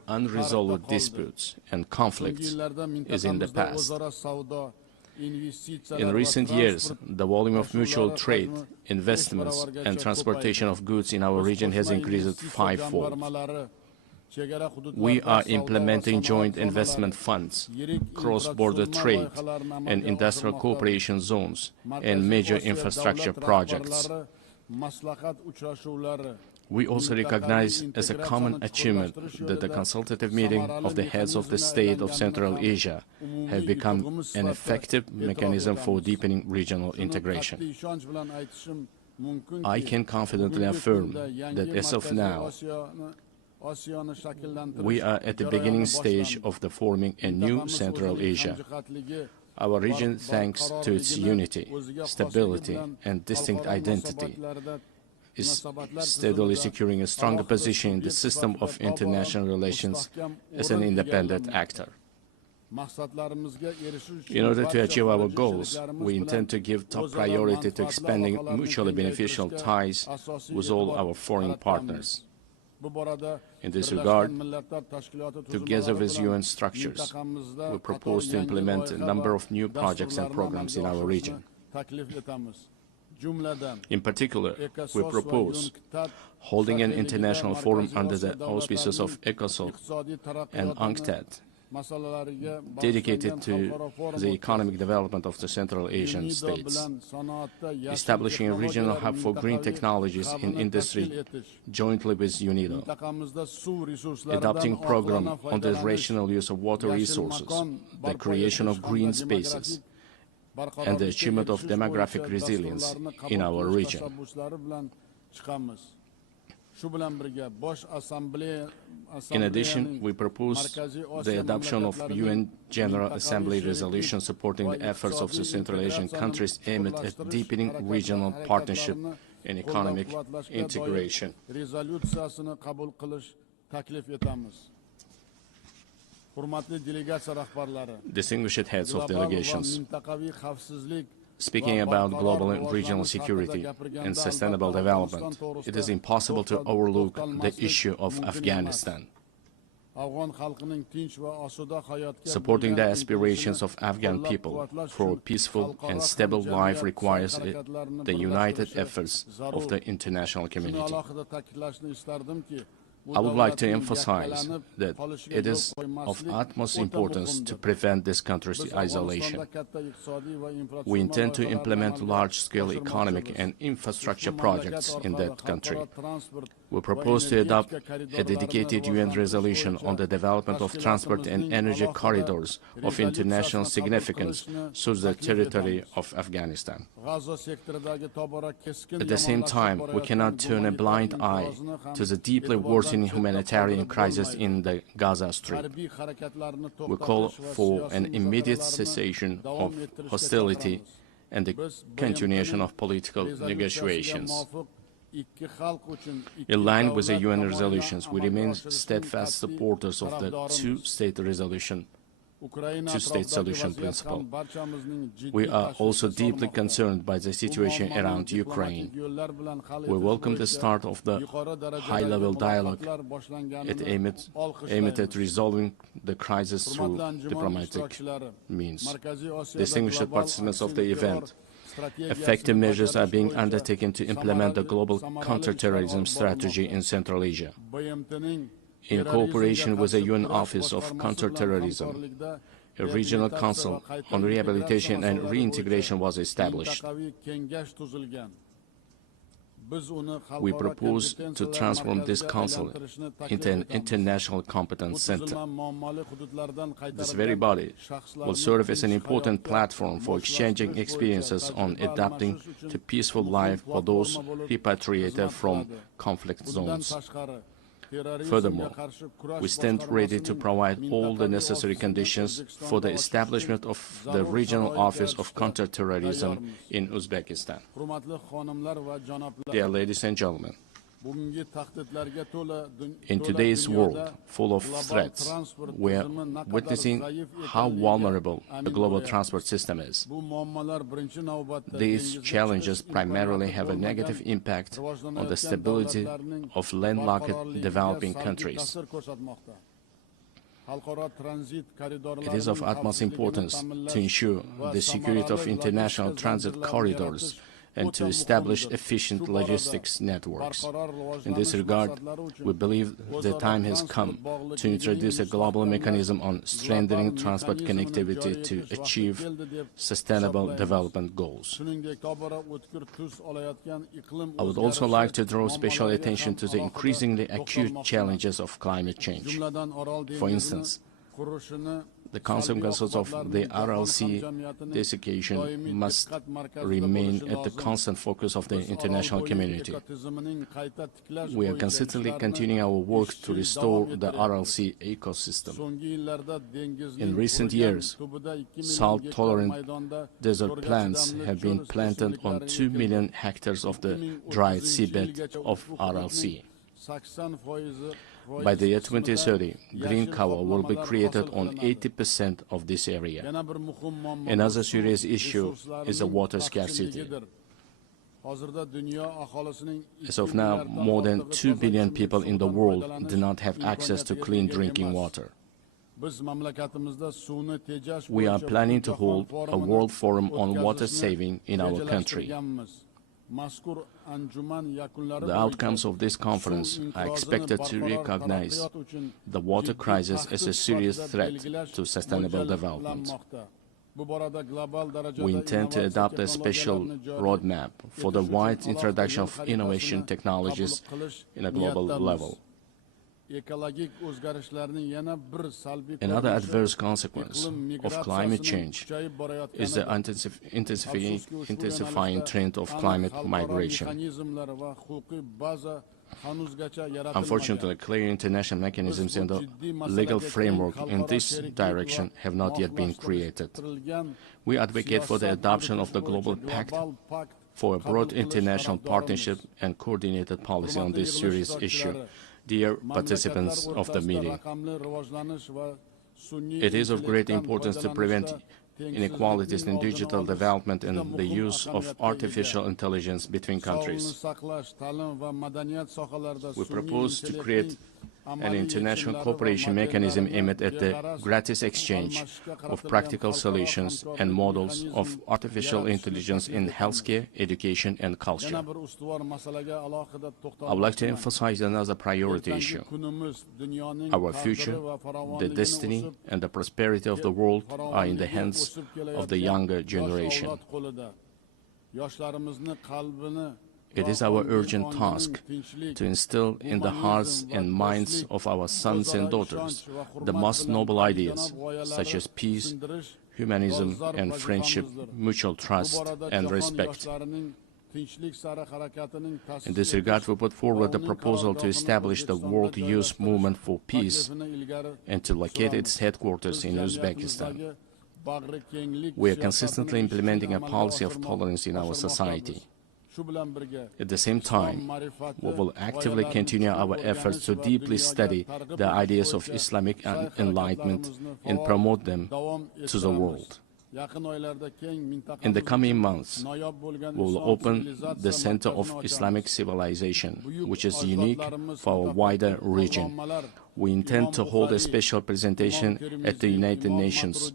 unresolved disputes, and conflicts is in the past. In recent years, the volume of mutual trade, investments, and transportation of goods in our region has increased fivefold. We are implementing joint investment funds, cross-border trade, and industrial cooperation zones, and major infrastructure projects. We also recognize as a common achievement that the consultative meeting of the heads of the state of Central Asia have become an effective mechanism for deepening regional integration. I can confidently affirm that as of now, we are at the beginning stage of the forming a new Central Asia. Our region, thanks to its unity, stability, and distinct identity, is steadily securing a stronger position in the system of international relations as an independent actor. In order to achieve our goals, we intend to give top priority to expanding mutually beneficial ties with all our foreign partners. In this regard, together with UN structures, we propose to implement a number of new projects and programs in our region. In particular, we propose holding an international forum under the auspices of ECOSOC and UNCTAD, dedicated to the economic development of the Central Asian states, establishing a regional hub for green technologies in industry jointly with UNIDO, adopting a program on the rational use of water resources, the creation of green spaces, and the achievement of demographic resilience in our region. In addition, we propose the adoption of UN General Assembly resolution supporting the efforts of the Central Asian countries aimed at deepening regional partnership and economic integration. Distinguished heads of delegations, speaking about global and regional security and sustainable development, it is impossible to overlook the issue of Afghanistan. Supporting the aspirations of Afghan people for a peaceful and stable life requires the united efforts of the international community. I would like to emphasize that it is of utmost importance to prevent this country's isolation. We intend to implement large-scale economic and infrastructure projects in that country. We propose to adopt a dedicated UN resolution on the development of transport and energy corridors of international significance through the territory of Afghanistan. At the same time, we cannot turn a blind eye to the deeply worsening humanitarian crisis in the Gaza Strip. We call for an immediate cessation of hostility and the continuation of political negotiations. In line with the UN resolutions, we remain steadfast supporters of the two-state solution principle. We are also deeply concerned by the situation around Ukraine. We welcome the start of the high-level dialogue aimed at resolving the crisis through diplomatic means. Distinguished participants of the event, effective measures are being undertaken to implement the global counterterrorism strategy in Central Asia. In cooperation with the UN Office of Counterterrorism a regional council on rehabilitation and reintegration was established. We propose to transform this council into an international competence center. This very body will serve as an important platform for exchanging experiences on adapting to peaceful life for those repatriated from conflict zones. Furthermore, we stand ready to provide all the necessary conditions for the establishment of the Regional Office of Counterterrorism in Uzbekistan. Dear ladies and gentlemen, in today's world full of threats, we are witnessing how vulnerable the global transport system is. These challenges primarily have a negative impact on the stability of landlocked developing countries. It is of utmost importance to ensure the security of international transit corridors and to establish efficient logistics networks. In this regard, we believe the time has come to introduce a global mechanism on strengthening transport connectivity to achieve sustainable development goals. I would also like to draw special attention to the increasingly acute challenges of climate change. For instance, the consequences of the RLC desiccation must remain at the constant focus of the international community. We are consistently continuing our work to restore the RLC ecosystem. In recent years, salt-tolerant desert plants have been planted on 2 million hectares of the dried seabed of RLC. By the year 2030, green cover will be created on 80% of this area. Another serious issue is the water scarcity. As of now, more than 2 billion people in the world do not have access to clean drinking water. We are planning to hold a World Forum on Water Saving in our country. The outcomes of this conference are expected to recognize the water crisis as a serious threat to sustainable development. We intend to adopt a special roadmap for the wide introduction of innovation technologies in a global level. Another adverse consequence of climate change is the intensifying trend of climate migration. Unfortunately, clear international mechanisms and the legal framework in this direction have not yet been created. We advocate for the adoption of the Global Pact for a broad international partnership and coordinated policy on this serious issue. Dear participants of the meeting, it is of great importance to prevent inequalities in digital development and the use of artificial intelligence between countries. We propose to create an international cooperation mechanism aimed at the gratis exchange of practical solutions and models of artificial intelligence in healthcare, education, and culture. I would like to emphasize another priority issue. Our future, the destiny, and the prosperity of the world are in the hands of the younger generation. It is our urgent task to instill in the hearts and minds of our sons and daughters the most noble ideas, such as peace, humanism, and friendship, mutual trust, and respect. In this regard, we put forward the proposal to establish the World Youth Movement for Peace and to locate its headquarters in Uzbekistan. We are consistently implementing a policy of tolerance in our society. At the same time, we will actively continue our efforts to deeply study the ideas of Islamic enlightenment and promote them to the world. In the coming months, we will open the Center of Islamic Civilization, which is unique for our wider region, We intend to hold a special presentation at the United Nations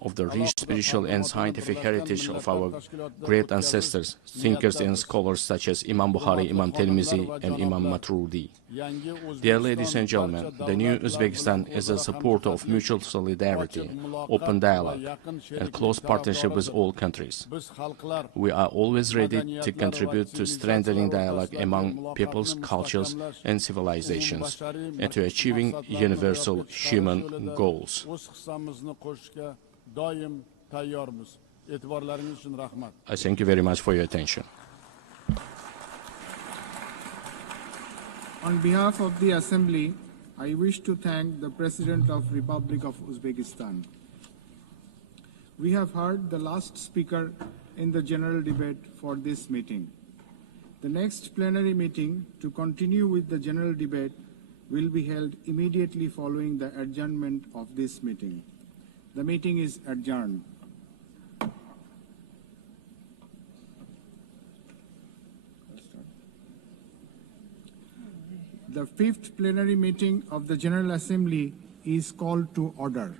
of the rich spiritual and scientific heritage of our great ancestors, thinkers and scholars such as Imam Bukhari, Imam Tirmizi, and Imam Maturidi. Dear ladies and gentlemen, the new Uzbekistan is a supporter of mutual solidarity, open dialogue, and close partnership with all countries. We are always ready to contribute to strengthening dialogue among peoples, cultures, and civilizations, and to achieving universal human goals. I thank you very much for your attention. On behalf of the Assembly, I wish to thank the President of Republic of Uzbekistan. We have heard the last speaker in the general debate for this meeting. The next plenary meeting to continue with the general debate will be held immediately following the adjournment of this meeting. The meeting is adjourned. The fifth plenary meeting of the General Assembly is called to order.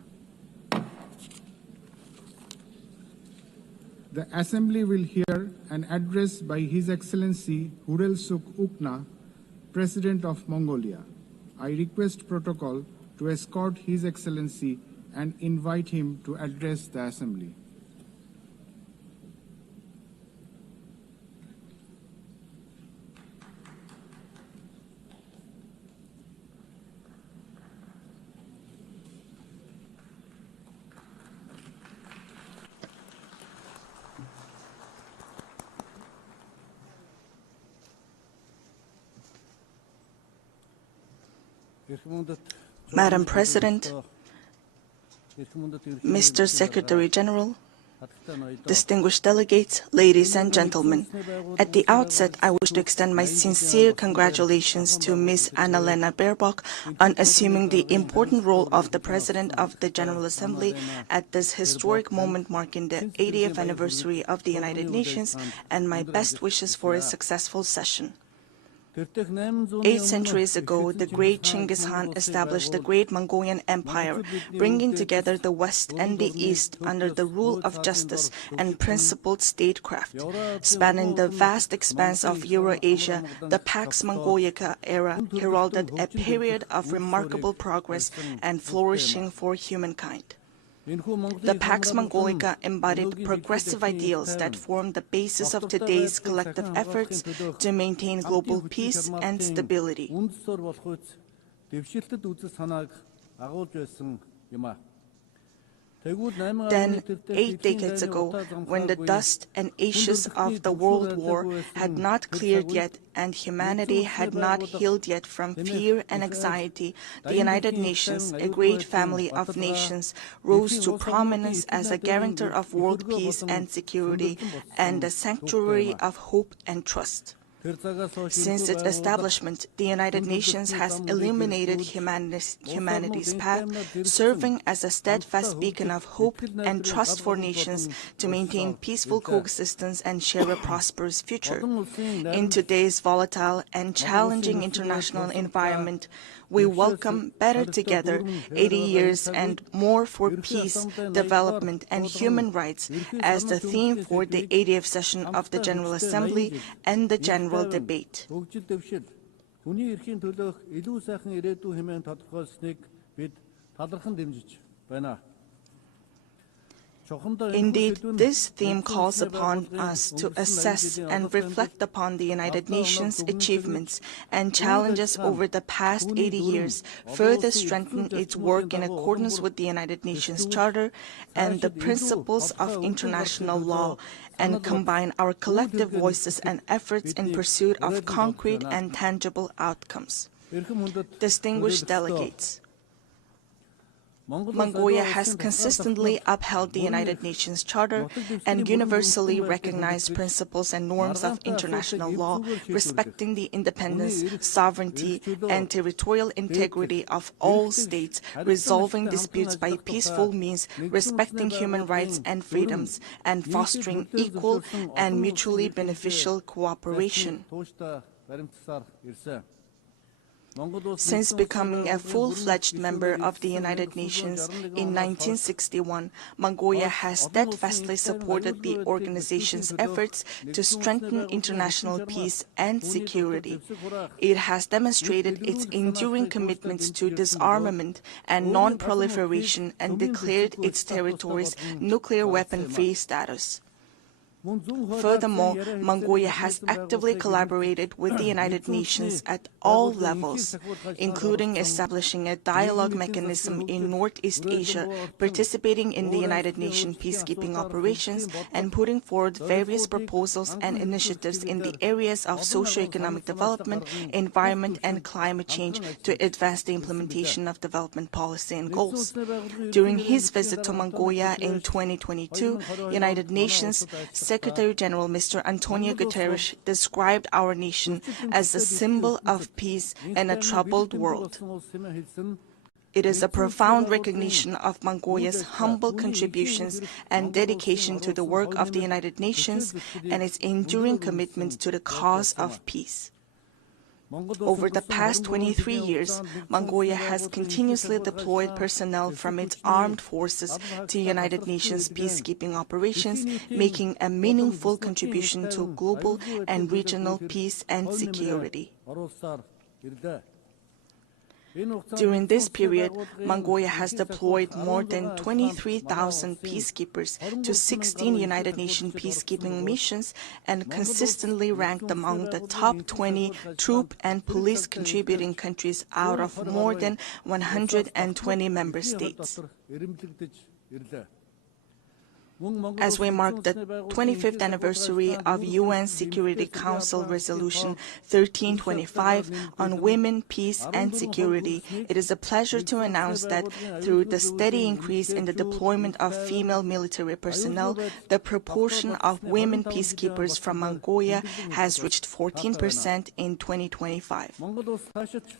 The Assembly will hear an address by His Excellency Hurel Suk Ukna, President of Mongolia. I request protocol to escort His Excellency and invite him to address the Assembly. Madam President, Mr. Secretary General, distinguished delegates, ladies and gentlemen, at the outset I wish to extend my sincere congratulations to Ms. Annalena Baerbock on assuming the important role of the President of the General Assembly at this historic moment marking the 80th anniversary of the United Nations, and my best wishes for a successful session. 8 centuries ago, the great Genghis Khan established the great Mongolian Empire, bringing together the West and the East under the rule of justice and principled statecraft. Spanning the vast expanse of Eurasia, the Pax Mongolica era heralded a period of remarkable progress and flourishing for humankind. The Pax Mongolica embodied progressive ideals that form the basis of today's collective efforts to maintain global peace and stability. Then, 8 decades ago, when the dust and ashes of the World War had not cleared yet and humanity had not healed yet from fear and anxiety, the United Nations, a great family of nations, rose to prominence as a guarantor of world peace and security and a sanctuary of hope and trust. Since its establishment, the United Nations has illuminated humanity's path, serving as a steadfast beacon of hope and trust for nations to maintain peaceful coexistence and share a prosperous future. In today's volatile and challenging international environment, we welcome Better Together, 80 years and more for peace, development, and human rights as the theme for the 80th session of the General Assembly and the general debate. Indeed, this theme calls upon us to assess and reflect upon the United Nations' achievements and challenges over the past 80 years, further strengthen its work in accordance with the United Nations Charter and the principles of international law, and combine our collective voices and efforts in pursuit of concrete and tangible outcomes. Distinguished delegates, Mongolia has consistently upheld the United Nations Charter and universally recognized principles and norms of international law, respecting the independence, sovereignty, and territorial integrity of all states, resolving disputes by peaceful means, respecting human rights and freedoms, and fostering equal and mutually beneficial cooperation. Since becoming a full-fledged member of the United Nations in 1961, Mongolia has steadfastly supported the organization's efforts to strengthen international peace and security. It has demonstrated its enduring commitments to disarmament and non-proliferation and declared its territories nuclear weapon-free status. Furthermore, Mongolia has actively collaborated with the United Nations at all levels, including establishing a dialogue mechanism in Northeast Asia, participating in the United Nations peacekeeping operations, and putting forward various proposals and initiatives in the areas of socio-economic development, environment, and climate change to advance the implementation of development policy and goals. During his visit to Mongolia in 2022, United Nations Secretary General Mr. Antonio Guterres described our nation as a symbol of peace in a troubled world. It is a profound recognition of Mongolia's humble contributions and dedication to the work of the United Nations and its enduring commitment to the cause of peace. Over the past 23 years, Mongolia has continuously deployed personnel from its armed forces to United Nations peacekeeping operations, making a meaningful contribution to global and regional peace and security. During this period, Mongolia has deployed more than 23,000 peacekeepers to 16 United Nations peacekeeping missions and consistently ranked among the top 20 troop and police contributing countries out of more than 120 member states. As we mark the 25th anniversary of UN Security Council Resolution 1325 on women, peace, and security, it is a pleasure to announce that through the steady increase in the deployment of female military personnel, the proportion of women peacekeepers from Mongolia has reached 14% in 2025.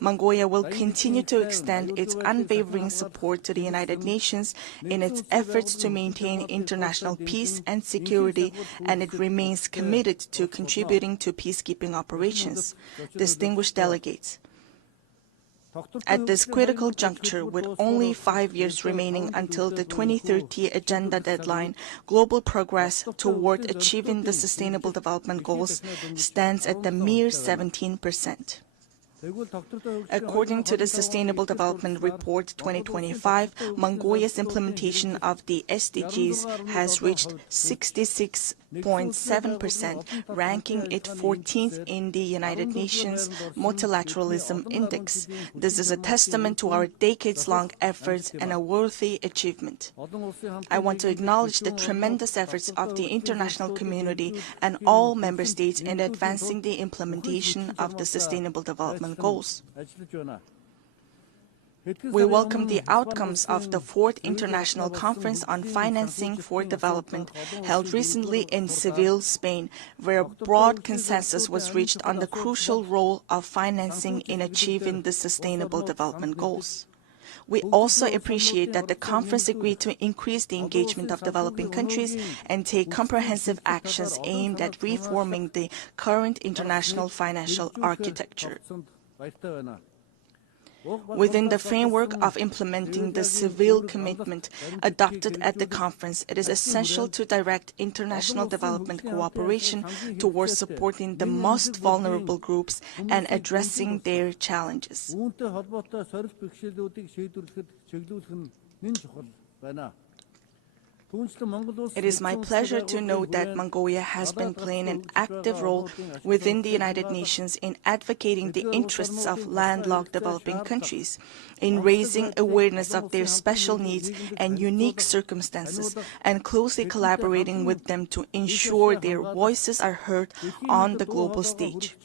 Mongolia will continue to extend its unwavering support to the United Nations in its efforts to maintain international peace and security, and it remains committed to contributing to peacekeeping operations. Distinguished delegates, at this critical juncture, with only 5 years remaining until the 2030 agenda deadline, global progress toward achieving the Sustainable Development Goals stands at the mere 17%. According to the Sustainable Development Report 2025, Mongolia's implementation of the SDGs has reached 66.7%, ranking it 14th in the United Nations Multilateralism Index. This is a testament to our decades-long efforts and a worthy achievement. I want to acknowledge the tremendous efforts of the international community and all member states in advancing the implementation of the Sustainable Development Goals. We welcome the outcomes of the 4th International Conference on Financing for Development held recently in Seville, Spain, where a broad consensus was reached on the crucial role of financing in achieving the Sustainable Development Goals. We also appreciate that the conference agreed to increase the engagement of developing countries and take comprehensive actions aimed at reforming the current international financial architecture. Within the framework of implementing the Seville commitment adopted at the conference, it is essential to direct international development cooperation towards supporting the most vulnerable groups and addressing their challenges. It is my pleasure to note that Mongolia has been playing an active role within the United Nations in advocating the interests of landlocked developing countries, in raising awareness of their special needs and unique circumstances, and closely collaborating with them to ensure their voices are heard on the global stage.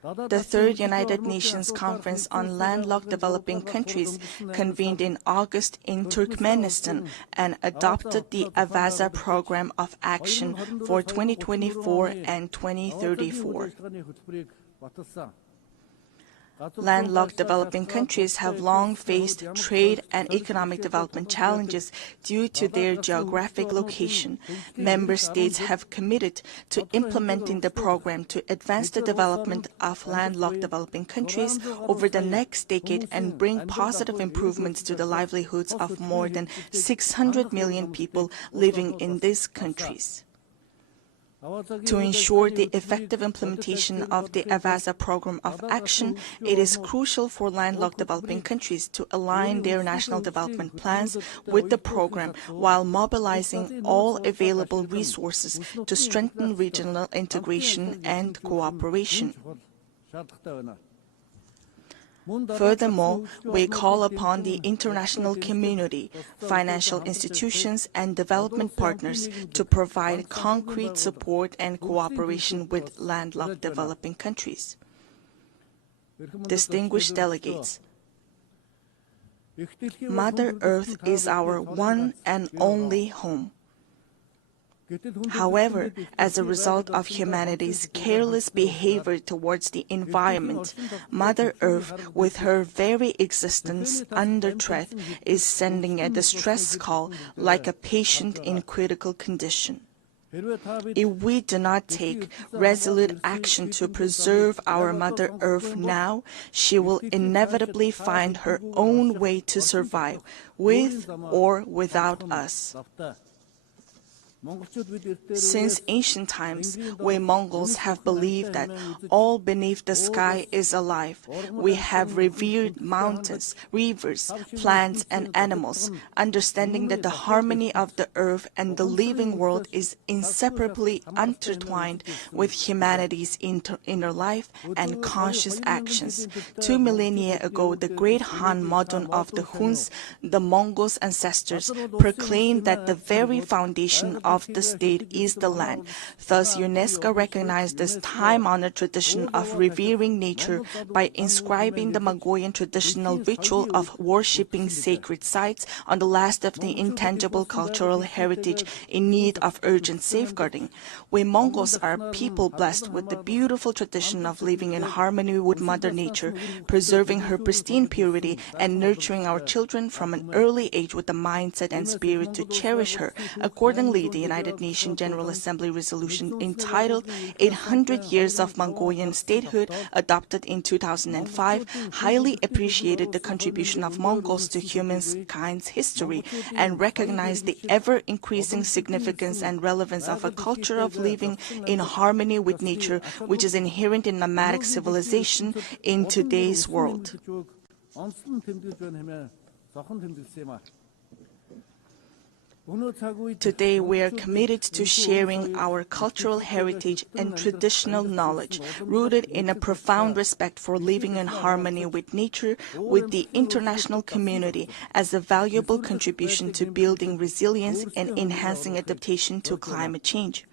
The 3rd United Nations Conference on Landlocked Developing Countries convened in August in Turkmenistan and adopted the Avaza Program of Action for 2024 and 2034. Landlocked developing countries have long faced trade and economic development challenges due to their geographic location. Member states have committed to implementing the program to advance the development of landlocked developing countries over the next decade and bring positive improvements to the livelihoods of more than 600 million people living in these countries. To ensure the effective implementation of the AVASA program of action, it is crucial for landlocked developing countries to align their national development plans with the program while mobilizing all available resources to strengthen regional integration and cooperation. Furthermore, we call upon the international community, financial institutions, and development partners to provide concrete support and cooperation with landlocked developing countries. Distinguished delegates, Mother Earth is our one and only home. However, as a result of humanity's careless behavior towards the environment, Mother Earth, with her very existence under threat, is sending a distress call like a patient in critical condition. If we do not take resolute action to preserve our Mother Earth now, she will inevitably find her own way to survive, with or without us. Since ancient times, we Mongols have believed that all beneath the sky is alive. We have revered mountains, rivers, plants, and animals, understanding that the harmony of the earth and the living world is inseparably intertwined with humanity's inner life and conscious actions. 2 millennia ago, the great Han Modon of the Huns, the Mongols' ancestors, proclaimed that the very foundation of the state is the land. Thus, UNESCO recognized this time-honored tradition of revering nature by inscribing the Mongolian traditional ritual of worshipping sacred sites on the last of the intangible cultural heritage in need of urgent safeguarding. We Mongols are a people blessed with the beautiful tradition of living in harmony with Mother Nature, preserving her pristine purity, and nurturing our children from an early age with the mindset and spirit to cherish her. Accordingly, the United Nations General Assembly resolution entitled 800 Years of Mongolian Statehood, adopted in 2005, highly appreciated the contribution of Mongols to humankind's history and recognized the ever-increasing significance and relevance of a culture of living in harmony with nature, which is inherent in nomadic civilization in today's world. Today, we are committed to sharing our cultural heritage and traditional knowledge, rooted in a profound respect for living in harmony with nature, with the international community, as a valuable contribution to building resilience and enhancing adaptation to climate change.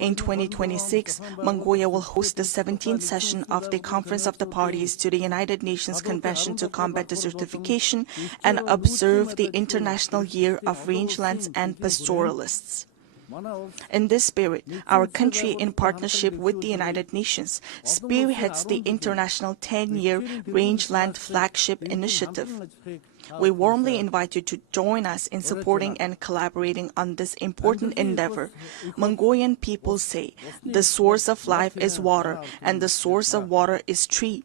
In 2026, Mongolia will host the 17th session of the Conference of the Parties to the United Nations Convention to Combat Desertification and observe the International Year of Rangelands and Pastoralists. In this spirit, our country, in partnership with the United Nations, spearheads the international 10-year Rangeland Flagship Initiative. We warmly invite you to join us in supporting and collaborating on this important endeavor. Mongolian people say, the source of life is water, and the source of water is tree.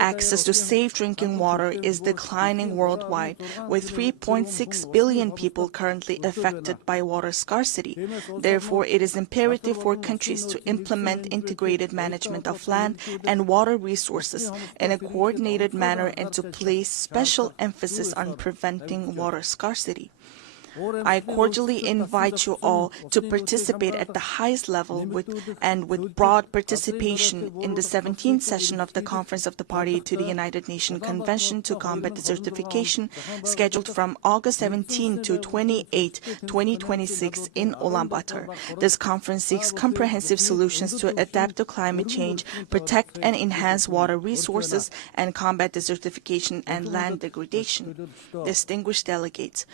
Access to safe drinking water is declining worldwide, with 3.6 billion people currently affected by water scarcity. Therefore, it is imperative for countries to implement integrated management of land and water resources in a coordinated manner and to place special emphasis on preventing water scarcity. I cordially invite you all to participate at the highest level with broad participation in the 17th session of the Conference of the Party to the United Nations Convention to Combat Desertification, scheduled from August 17 to 28, 2026 in Ulaanbaatar. This conference seeks comprehensive solutions to adapt to climate change, protect and enhance water resources, and combat desertification and land degradation. Distinguished delegates,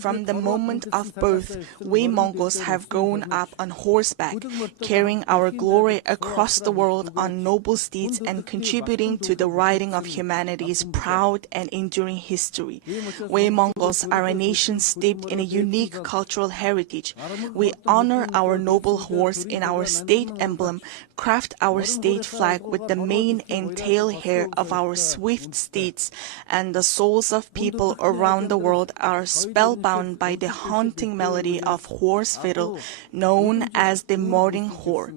from the moment of birth, we Mongols have grown up on horseback, carrying our glory across the world on noble steeds and contributing to the writing of humanity's proud and enduring history. We Mongols are a nation steeped in a unique cultural heritage. We honor our noble horse in our state emblem, craft our state flag with the mane and tail hair of our swift steeds, and the souls of people around the world are spellbound by the haunting melody of horse fiddle, known as the morning whore.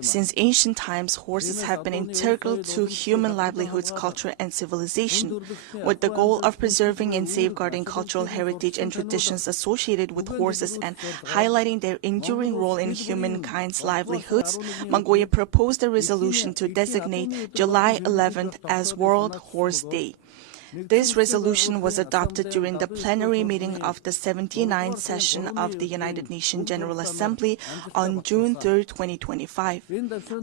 Since ancient times, horses have been integral to human livelihoods, culture, and civilization. With the goal of preserving and safeguarding cultural heritage and traditions associated with horses and highlighting their enduring role in humankind's livelihoods, Mongolia proposed a resolution to designate July 11th as World Horse Day. This resolution was adopted during the plenary meeting of the 79th session of the United Nations General Assembly on June 3, 2025.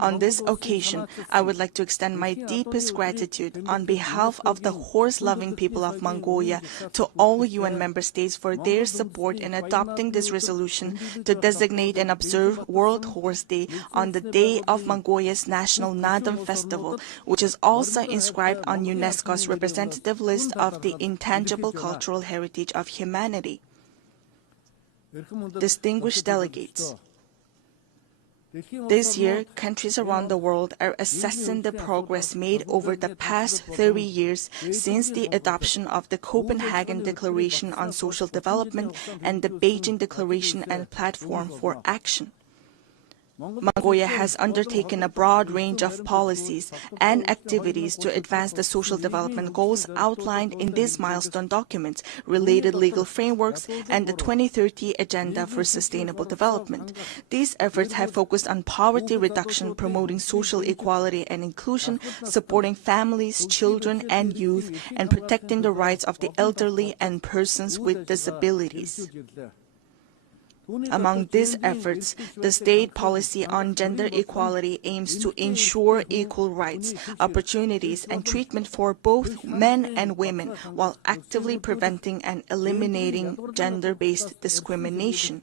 On this occasion, I would like to extend my deepest gratitude on behalf of the horse-loving people of Mongolia to all UN member states for their support in adopting this resolution to designate and observe World Horse Day on the day of Mongolia's National Nadam Festival, which is also inscribed on UNESCO's representative list of the intangible cultural heritage of humanity. Distinguished delegates, this year, countries around the world are assessing the progress made over the past 30 years since the adoption of the Copenhagen Declaration on Social Development and the Beijing Declaration and Platform for Action. Mongolia has undertaken a broad range of policies and activities to advance the social development goals outlined in these milestone documents, related legal frameworks, and the 2030 Agenda for Sustainable Development. These efforts have focused on poverty reduction, promoting social equality and inclusion, supporting families, children, and youth, and protecting the rights of the elderly and persons with disabilities. Among these efforts, the state policy on gender equality aims to ensure equal rights, opportunities, and treatment for both men and women, while actively preventing and eliminating gender-based discrimination.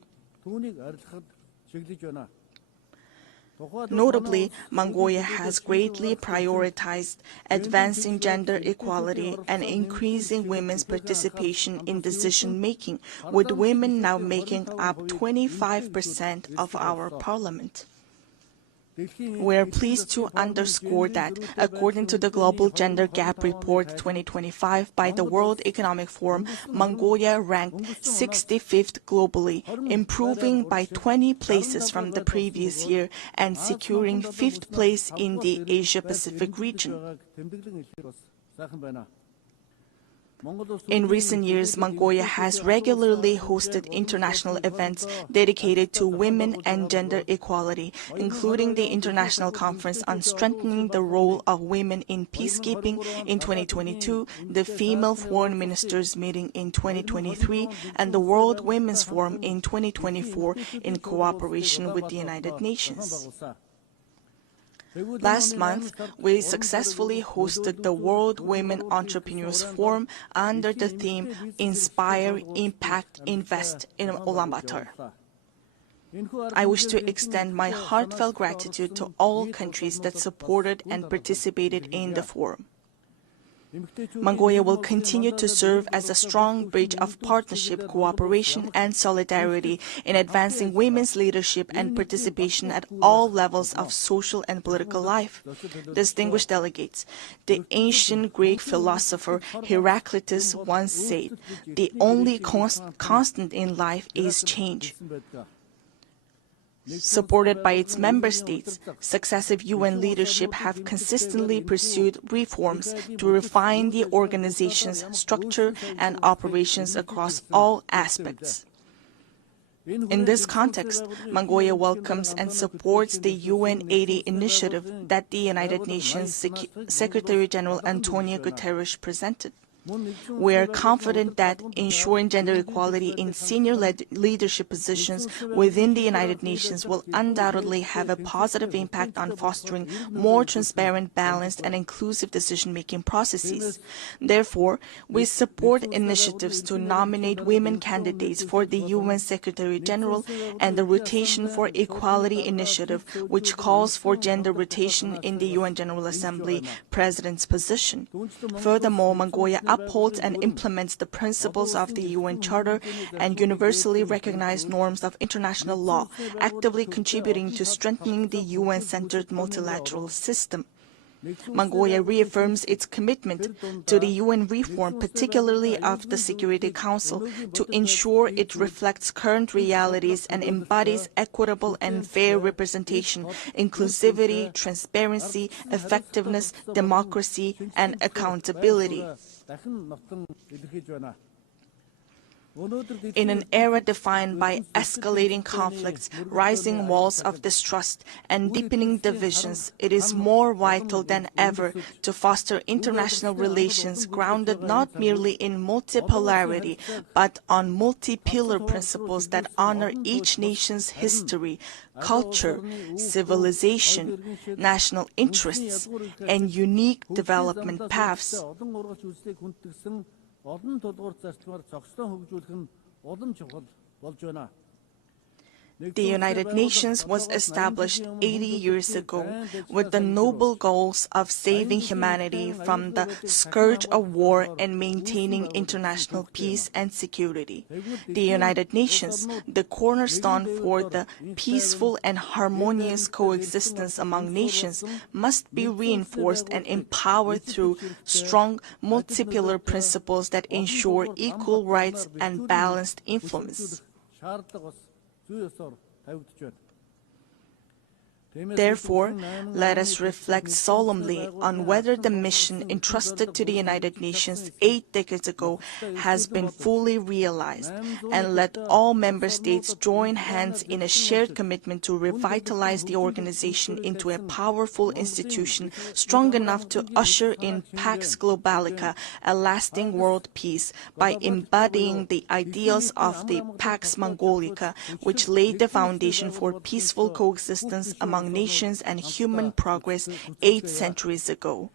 Notably, Mongolia has greatly prioritized advancing gender equality and increasing women's participation in decision-making, with women now making up 25% of our parliament. We are pleased to underscore that, according to the Global Gender Gap Report 2025 by the World Economic Forum, Mongolia ranked 65th globally, improving by 20 places from the previous year and securing 5th place in the Asia-Pacific region. In recent years, Mongolia has regularly hosted international events dedicated to women and gender equality, including the International Conference on Strengthening the Role of Women in Peacekeeping in 2022, the Female Foreign Ministers Meeting in 2023, and the World Women's Forum in 2024 in cooperation with the United Nations. Last month, we successfully hosted the World Women Entrepreneurs Forum under the theme Inspire, Impact, Invest in Ulaanbaatar. I wish to extend my heartfelt gratitude to all countries that supported and participated in the forum. Mongolia will continue to serve as a strong bridge of partnership, cooperation, and solidarity in advancing women's leadership and participation at all levels of social and political life. Distinguished delegates, the ancient Greek philosopher Heraclitus once said, "The only constant in life is change." Supported by its member states, successive UN leadership have consistently pursued reforms to refine the organization's structure and operations across all aspects. In this context, Mongolia welcomes and supports the UN 80 initiative that the United Nations Secretary General Antonio Guterres presented. We are confident that ensuring gender equality in senior leadership positions within the United Nations will undoubtedly have a positive impact on fostering more transparent, balanced, and inclusive decision-making processes. Therefore, we support initiatives to nominate women candidates for the UN Secretary General and the Rotation for Equality initiative, which calls for gender rotation in the UN General Assembly President's position. Furthermore, Mongolia upholds and implements the principles of the UN Charter and universally recognized norms of international law, actively contributing to strengthening the UN-centered multilateral system. Mongolia reaffirms its commitment to the UN reform, particularly of the Security Council, to ensure it reflects current realities and embodies equitable and fair representation, inclusivity, transparency, effectiveness, democracy, and accountability. In an era defined by escalating conflicts, rising walls of distrust, and deepening divisions, it is more vital than ever to foster international relations grounded not merely in multipolarity, but on multi-pillar principles that honor each nation's history, culture, civilization, national interests, and unique development paths. The United Nations was established 80 years ago with the noble goals of saving humanity from the scourge of war and maintaining international peace and security. The United Nations, the cornerstone for the peaceful and harmonious coexistence among nations, must be reinforced and empowered through strong multipolar principles that ensure equal rights and balanced influence. Therefore, let us reflect solemnly on whether the mission entrusted to the United Nations 8 decades ago has been fully realized, and let all member states join hands in a shared commitment to revitalize the organization into a powerful institution strong enough to usher in Pax Globalica, a lasting world peace, by embodying the ideals of the Pax Mongolica, which laid the foundation for peaceful coexistence among nations and human progress 8 centuries ago.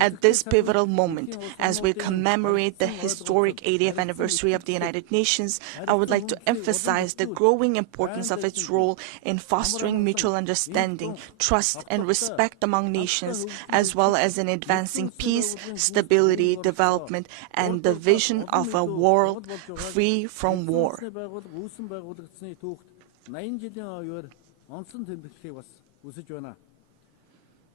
At this pivotal moment, as we commemorate the historic 80th anniversary of the United Nations, I would like to emphasize the growing importance of its role in fostering mutual understanding, trust, and respect among nations, as well as in advancing peace, stability, development, and the vision of a world free from war.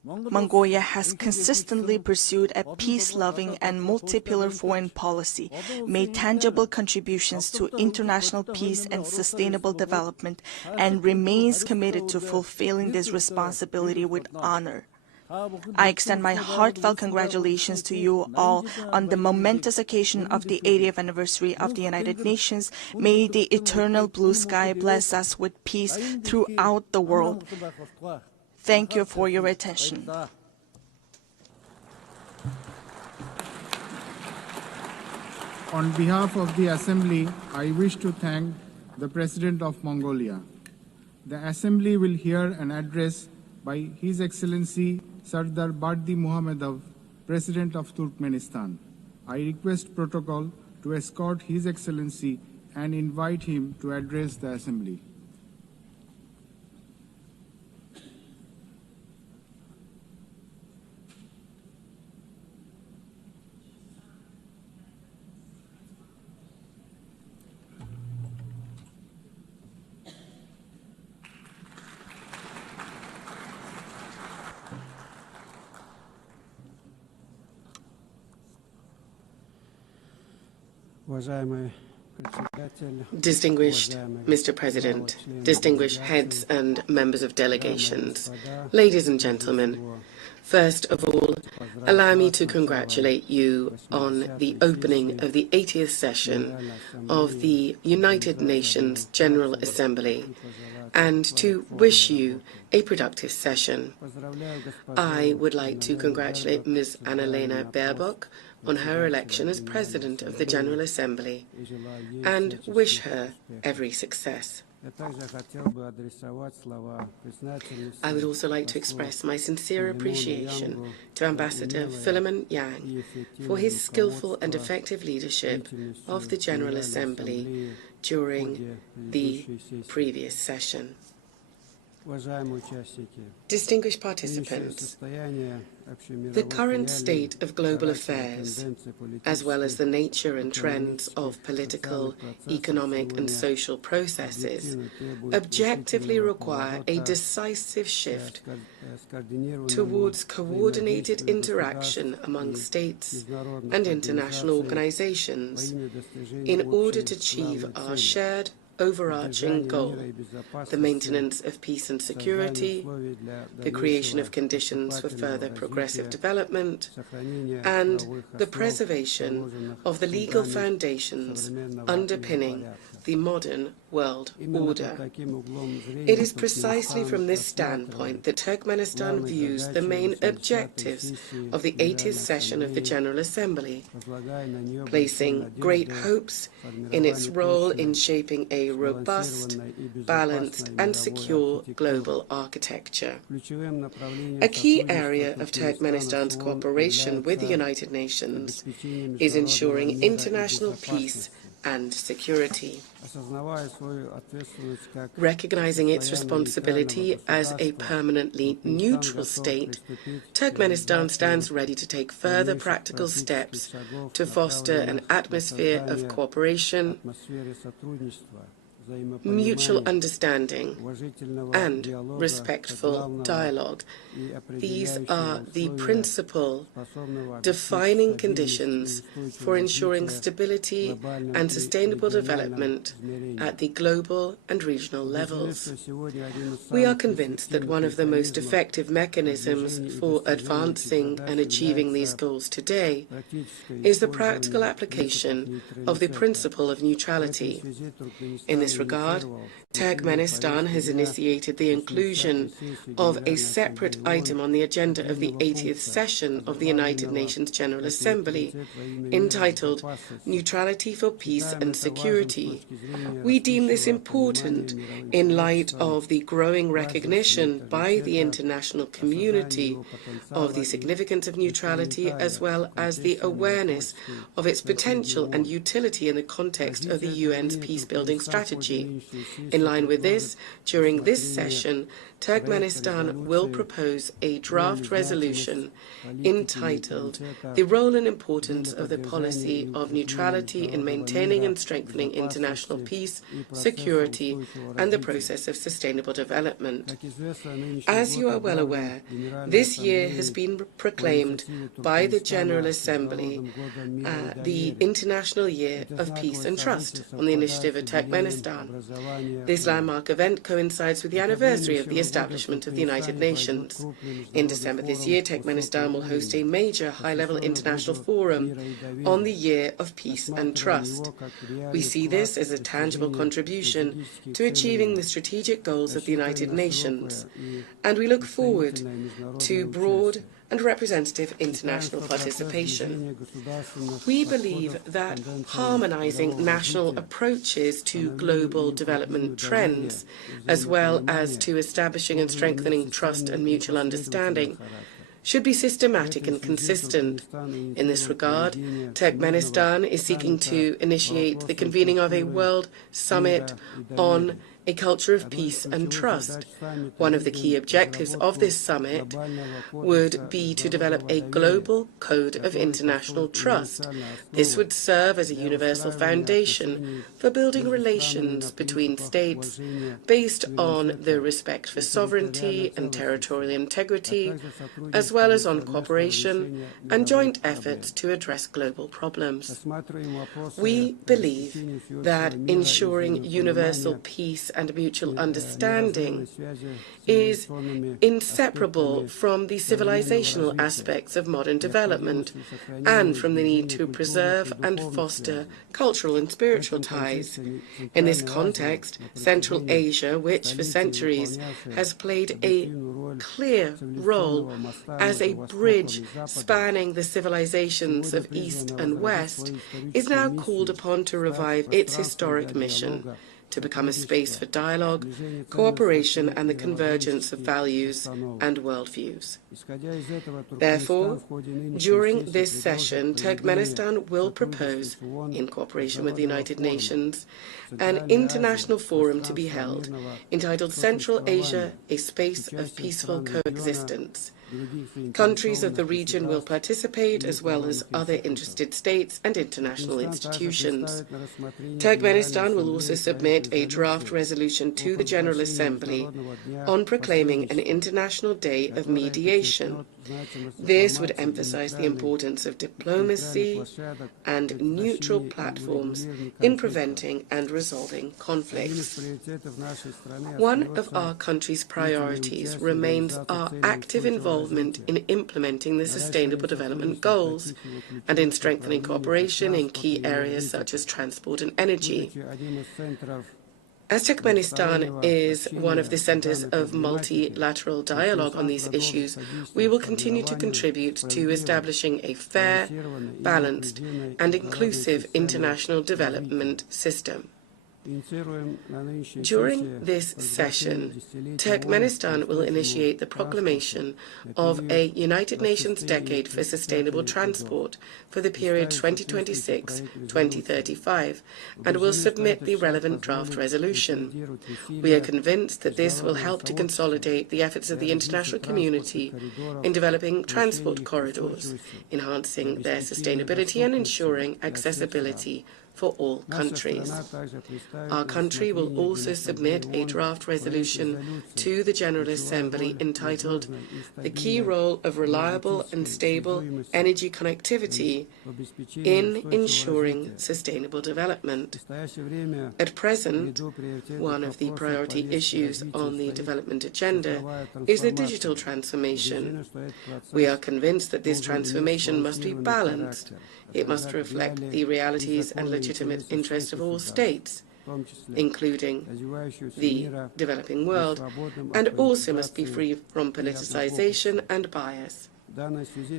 Mongolia has consistently pursued a peace-loving and multipolar foreign policy, made tangible contributions to international peace and sustainable development, and remains committed to fulfilling this responsibility with honor. I extend my heartfelt congratulations to you all on the momentous occasion of the 80th anniversary of the United Nations. May the eternal blue sky bless us with peace throughout the world. Thank you for your attention. On behalf of the Assembly, I wish to thank the President of Mongolia. The Assembly will hear an address by His Excellency Sardar Bardi Muhammadov, President of Turkmenistan. I request protocol to escort His Excellency and invite him to address the Assembly. Distinguished Mr. President, distinguished heads and members of delegations, ladies and gentlemen, first of all, allow me to congratulate you on the opening of the 80th session of the United Nations General Assembly and to wish you a productive session. I would like to congratulate Ms. Annalena Baerbock on her election as President of the General Assembly and wish her every success. I would also like to express my sincere appreciation to Ambassador Philemon Yang for his skillful and effective leadership of the General Assembly during the previous session. Distinguished participants, the current state of global affairs, as well as the nature and trends of political, economic and social processes, objectively require a decisive shift towards coordinated interaction among states and international organizations in order to achieve our shared overarching goal, the maintenance of peace and security, the creation of conditions for further progressive development, and the preservation of the legal foundations underpinning the modern world order. It is precisely from this standpoint that Turkmenistan views the main objectives of the 80th session of the General Assembly, placing great hopes in its role in shaping a robust, balanced and secure global architecture. A key area of Turkmenistan's cooperation with the United Nations is ensuring international peace and security. Recognizing its responsibility as a permanently neutral state, Turkmenistan stands ready to take further practical steps to foster an atmosphere of cooperation, mutual understanding and respectful dialogue. These are the principal defining conditions for ensuring stability and sustainable development at the global and regional levels. We are convinced that one of the most effective mechanisms for advancing and achieving these goals today is the practical application of the principle of neutrality. In this regard, Turkmenistan has initiated the inclusion of a separate item on the agenda of the 80th session of the United Nations General Assembly, entitled Neutrality for Peace and Security. We deem this important in light of the growing recognition by the international community of the significance of neutrality, as well as the awareness of its potential and utility in the context of the UN's peace-building strategy. In line with this, during this session, Turkmenistan will propose a draft resolution entitled The Role and Importance of the Policy of Neutrality in Maintaining and Strengthening International Peace, Security and the Process of Sustainable Development. As you are well aware, this year has been proclaimed by the General Assembly the International Year of Peace and Trust on the initiative of Turkmenistan. This landmark event coincides with the anniversary of the establishment of the United Nations. In December this year, Turkmenistan will host a major high-level international forum on the Year of Peace and Trust. We see this as a tangible contribution to achieving the strategic goals of the United Nations, and we look forward to broad and representative international participation. We believe that harmonizing national approaches to global development trends, as well as to establishing and strengthening trust and mutual understanding, should be systematic and consistent. In this regard, Turkmenistan is seeking to initiate the convening of a World Summit on a culture of peace and trust. One of the key objectives of this summit would be to develop a global code of international trust. This would serve as a universal foundation for building relations between states based on the respect for sovereignty and territorial integrity, as well as on cooperation and joint efforts to address global problems. We believe that ensuring universal peace and mutual understanding is inseparable from the civilizational aspects of modern development and from the need to preserve and foster cultural and spiritual ties. In this context, Central Asia, which for centuries has played a clear role as a bridge spanning the civilizations of East and West, is now called upon to revive its historic mission to become a space for dialogue, cooperation and the convergence of values and worldviews. Therefore, during this session, Turkmenistan will propose, in cooperation with the United Nations, an international forum to be held entitled Central Asia, a Space of Peaceful Coexistence. Countries of the region will participate, as well as other interested states and international institutions. Turkmenistan will also submit a draft resolution to the General Assembly on proclaiming an International Day of Mediation. This would emphasize the importance of diplomacy and neutral platforms in preventing and resolving conflicts. One of our country's priorities remains our active involvement in implementing the Sustainable Development Goals and in strengthening cooperation in key areas such as transport and energy. As Turkmenistan is one of the centers of multilateral dialogue on these issues, we will continue to contribute to establishing a fair, balanced, and inclusive international development system. During this session, Turkmenistan will initiate the proclamation of a United Nations Decade for Sustainable Transport for the period 2026-2035 and will submit the relevant draft resolution. We are convinced that this will help to consolidate the efforts of the international community in developing transport corridors, enhancing their sustainability and ensuring accessibility for all countries. Our country will also submit a draft resolution to the General Assembly entitled The Key Role of Reliable and Stable Energy Connectivity in Ensuring Sustainable Development. At present, one of the priority issues on the development agenda is the digital transformation. We are convinced that this transformation must be balanced. It must reflect the realities and legitimate interests of all states, including the developing world, and also must be free from politicization and bias.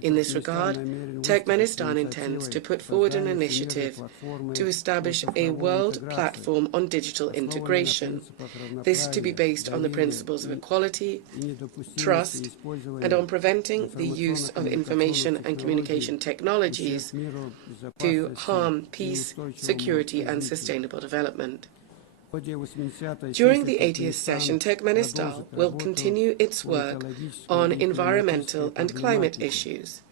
In this regard, Turkmenistan intends to put forward an initiative to establish a world platform on digital integration, this to be based on the principles of equality, trust, and on preventing the use of information and communication technologies to harm peace, security, and sustainable development. During the 80th session, Turkmenistan will continue its work on environmental and climate issues.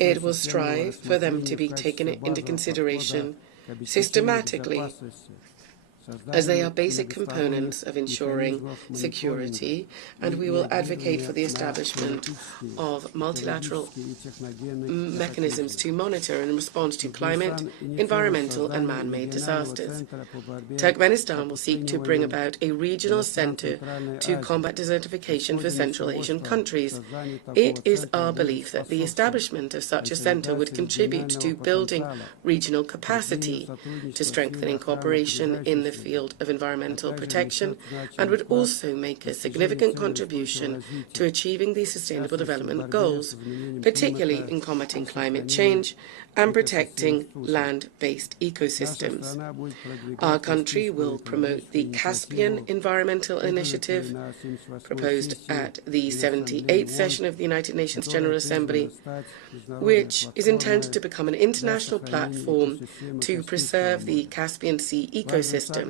It will strive for them to be taken into consideration systematically, as they are basic components of ensuring security, and we will advocate for the establishment of multilateral mechanisms to monitor and respond to climate, environmental and man-made disasters. Turkmenistan will seek to bring about a regional center to combat desertification for Central Asian countries. It is our belief that the establishment of such a center would contribute to building regional capacity, to strengthening cooperation in the field of environmental protection, and would also make a significant contribution to achieving the Sustainable Development Goals, particularly in combating climate change and protecting land-based ecosystems. Our country will promote the Caspian Environmental Initiative, proposed at the 78th session of the United Nations General Assembly, which is intended to become an international platform to preserve the Caspian Sea ecosystem.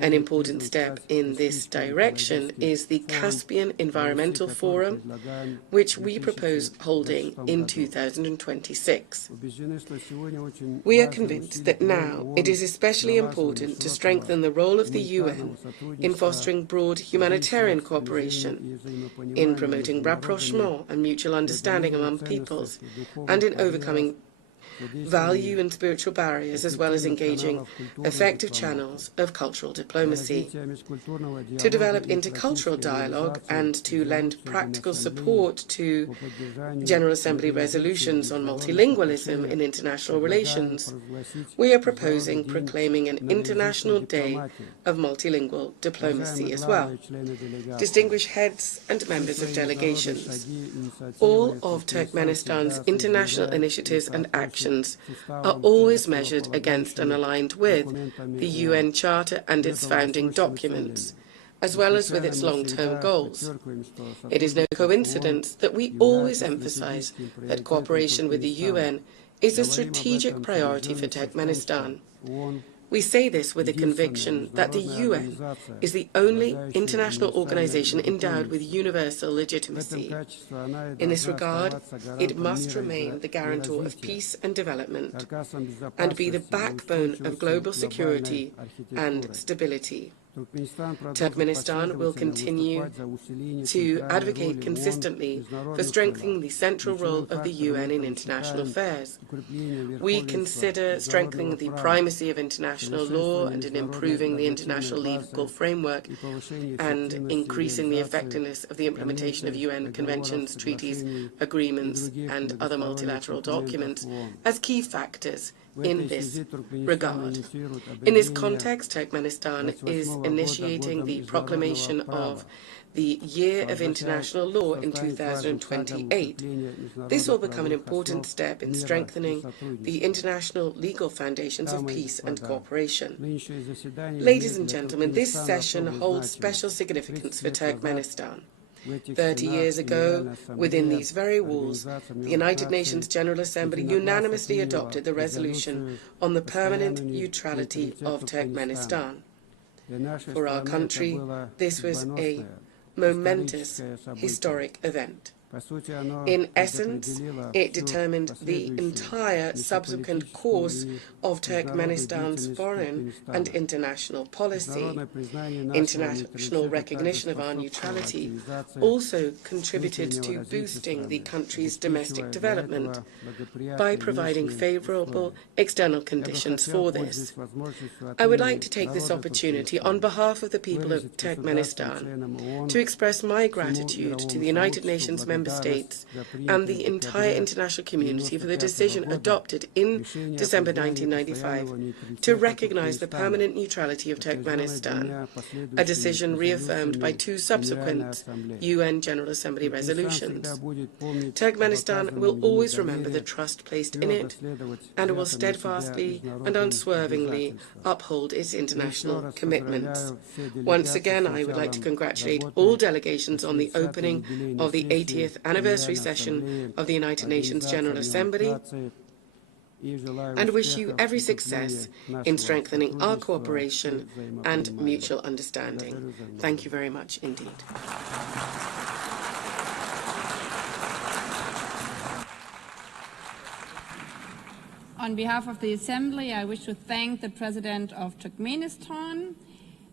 An important step in this direction is the Caspian Environmental Forum, which we propose holding in 2026. We are convinced that now it is especially important to strengthen the role of the UN in fostering broad humanitarian cooperation, in promoting rapprochement and mutual understanding among peoples, and in overcoming value and spiritual barriers, as well as engaging effective channels of cultural diplomacy. To develop intercultural dialogue and to lend practical support to General Assembly resolutions on multilingualism in international relations, we are proposing proclaiming an International Day of Multilingual Diplomacy as well. Distinguished heads and members of delegations, all of Turkmenistan's international initiatives and actions are always measured against and aligned with the UN Charter and its founding documents, as well as with its long-term goals. It is no coincidence that we always emphasize that cooperation with the UN is a strategic priority for Turkmenistan. We say this with the conviction that the UN is the only international organization endowed with universal legitimacy. In this regard, it must remain the guarantor of peace and development and be the backbone of global security and stability. Turkmenistan will continue to advocate consistently for strengthening the central role of the UN in international affairs. We consider strengthening the primacy of international law and in improving the international legal framework and increasing the effectiveness of the implementation of UN conventions, treaties, agreements, and other multilateral documents as key factors in this regard. In this context, Turkmenistan is initiating the proclamation of the Year of International Law in 2028. This will become an important step in strengthening the international legal foundations of peace and cooperation. Ladies and gentlemen, this session holds special significance for Turkmenistan. 30 years ago, within these very walls, the United Nations General Assembly unanimously adopted the resolution on the permanent neutrality of Turkmenistan. For our country, this was a momentous, historic event. In essence, it determined the entire subsequent course of Turkmenistan's foreign and international policy. International recognition of our neutrality also contributed to boosting the country's domestic development by providing favorable external conditions for this. I would like to take this opportunity on behalf of the people of Turkmenistan to express my gratitude to the United Nations member states and the entire international community for the decision adopted in December 1995 to recognize the permanent neutrality of Turkmenistan, a decision reaffirmed by two subsequent UN General Assembly resolutions. Turkmenistan will always remember the trust placed in it and will steadfastly and unswervingly uphold its international commitments. Once again, I would like to congratulate all delegations on the opening of the 80th anniversary session of the United Nations General Assembly and wish you every success in strengthening our cooperation and mutual understanding. Thank you very much indeed. On behalf of the Assembly, I wish to thank the President of Turkmenistan.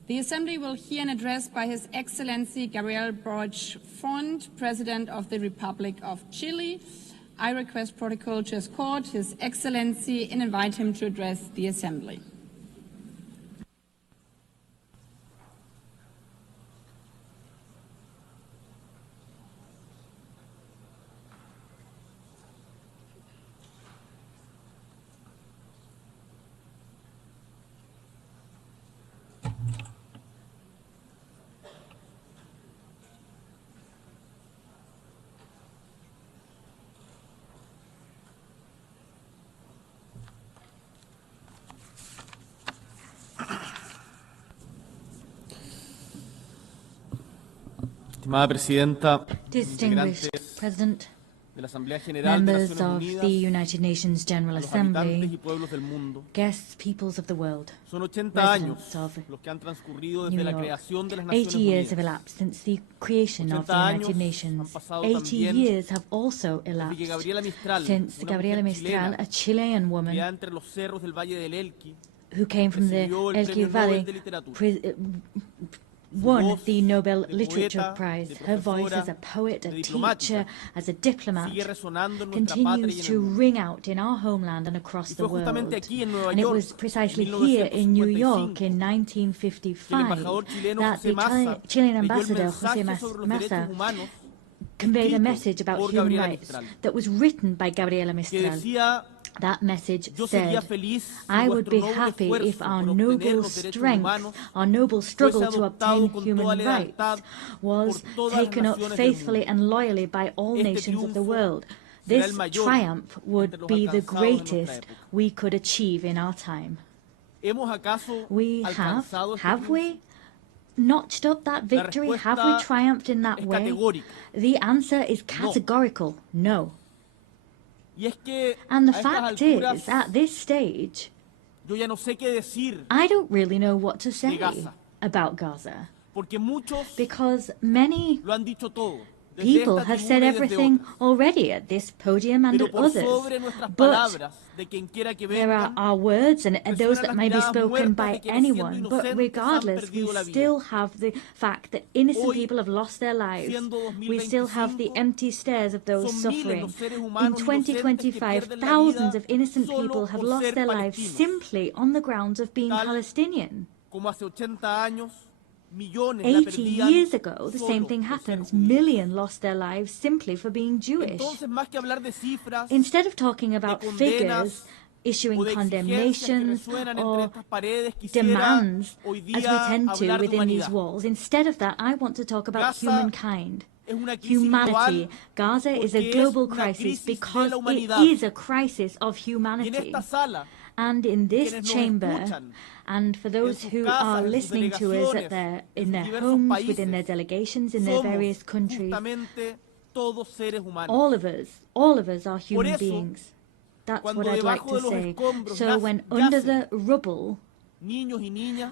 The Assembly will hear an address by His Excellency Gabriel Boric Font, President of the Republic of Chile. I request protocol to escort His Excellency and invite him to address the Assembly. Distinguished President, members of the United Nations General Assembly, guests, peoples of the world, residents of New York, 80 years have elapsed since the creation of the United Nations. 80 years have also elapsed since Gabriela Mistral, a Chilean woman who came from the Elqui Valley, won the Nobel Literature Prize. Her voice as a poet, a teacher, as a diplomat continues to ring out in our homeland and across the world. And it was precisely here in New York in 1955 that the Chilean ambassador, José Massa, conveyed a message about human rights that was written by Gabriela Mistral. That message said, "I would be happy if our noble strength, our noble struggle to obtain human rights was taken up faithfully and loyally by all nations of the world. This triumph would be the greatest we could achieve in our time." We have we notched up that victory? Have we triumphed in that way? The answer is categorical, no. And the fact is, at this stage, I don't really know what to say about Gaza, because many people have said everything already at this podium and at others, but there are our words and those that may be spoken by anyone, but regardless, we still have the fact that innocent people have lost their lives. We still have the empty stares of those suffering. In 2025, thousands of innocent people have lost their lives simply on the grounds of being Palestinian. 80 years ago, the same thing happens. Millions lost their lives simply for being Jewish. Instead of talking about figures, issuing condemnations or demands, as we tend to within these walls, instead of that, I want to talk about humankind. Humanity. Gaza is a global crisis because it is a crisis of humanity. And in this chamber, and for those who are listening to us in their homes, within their delegations, in their various countries, all of us are human beings. That's what I'd like to say. So when under the rubble,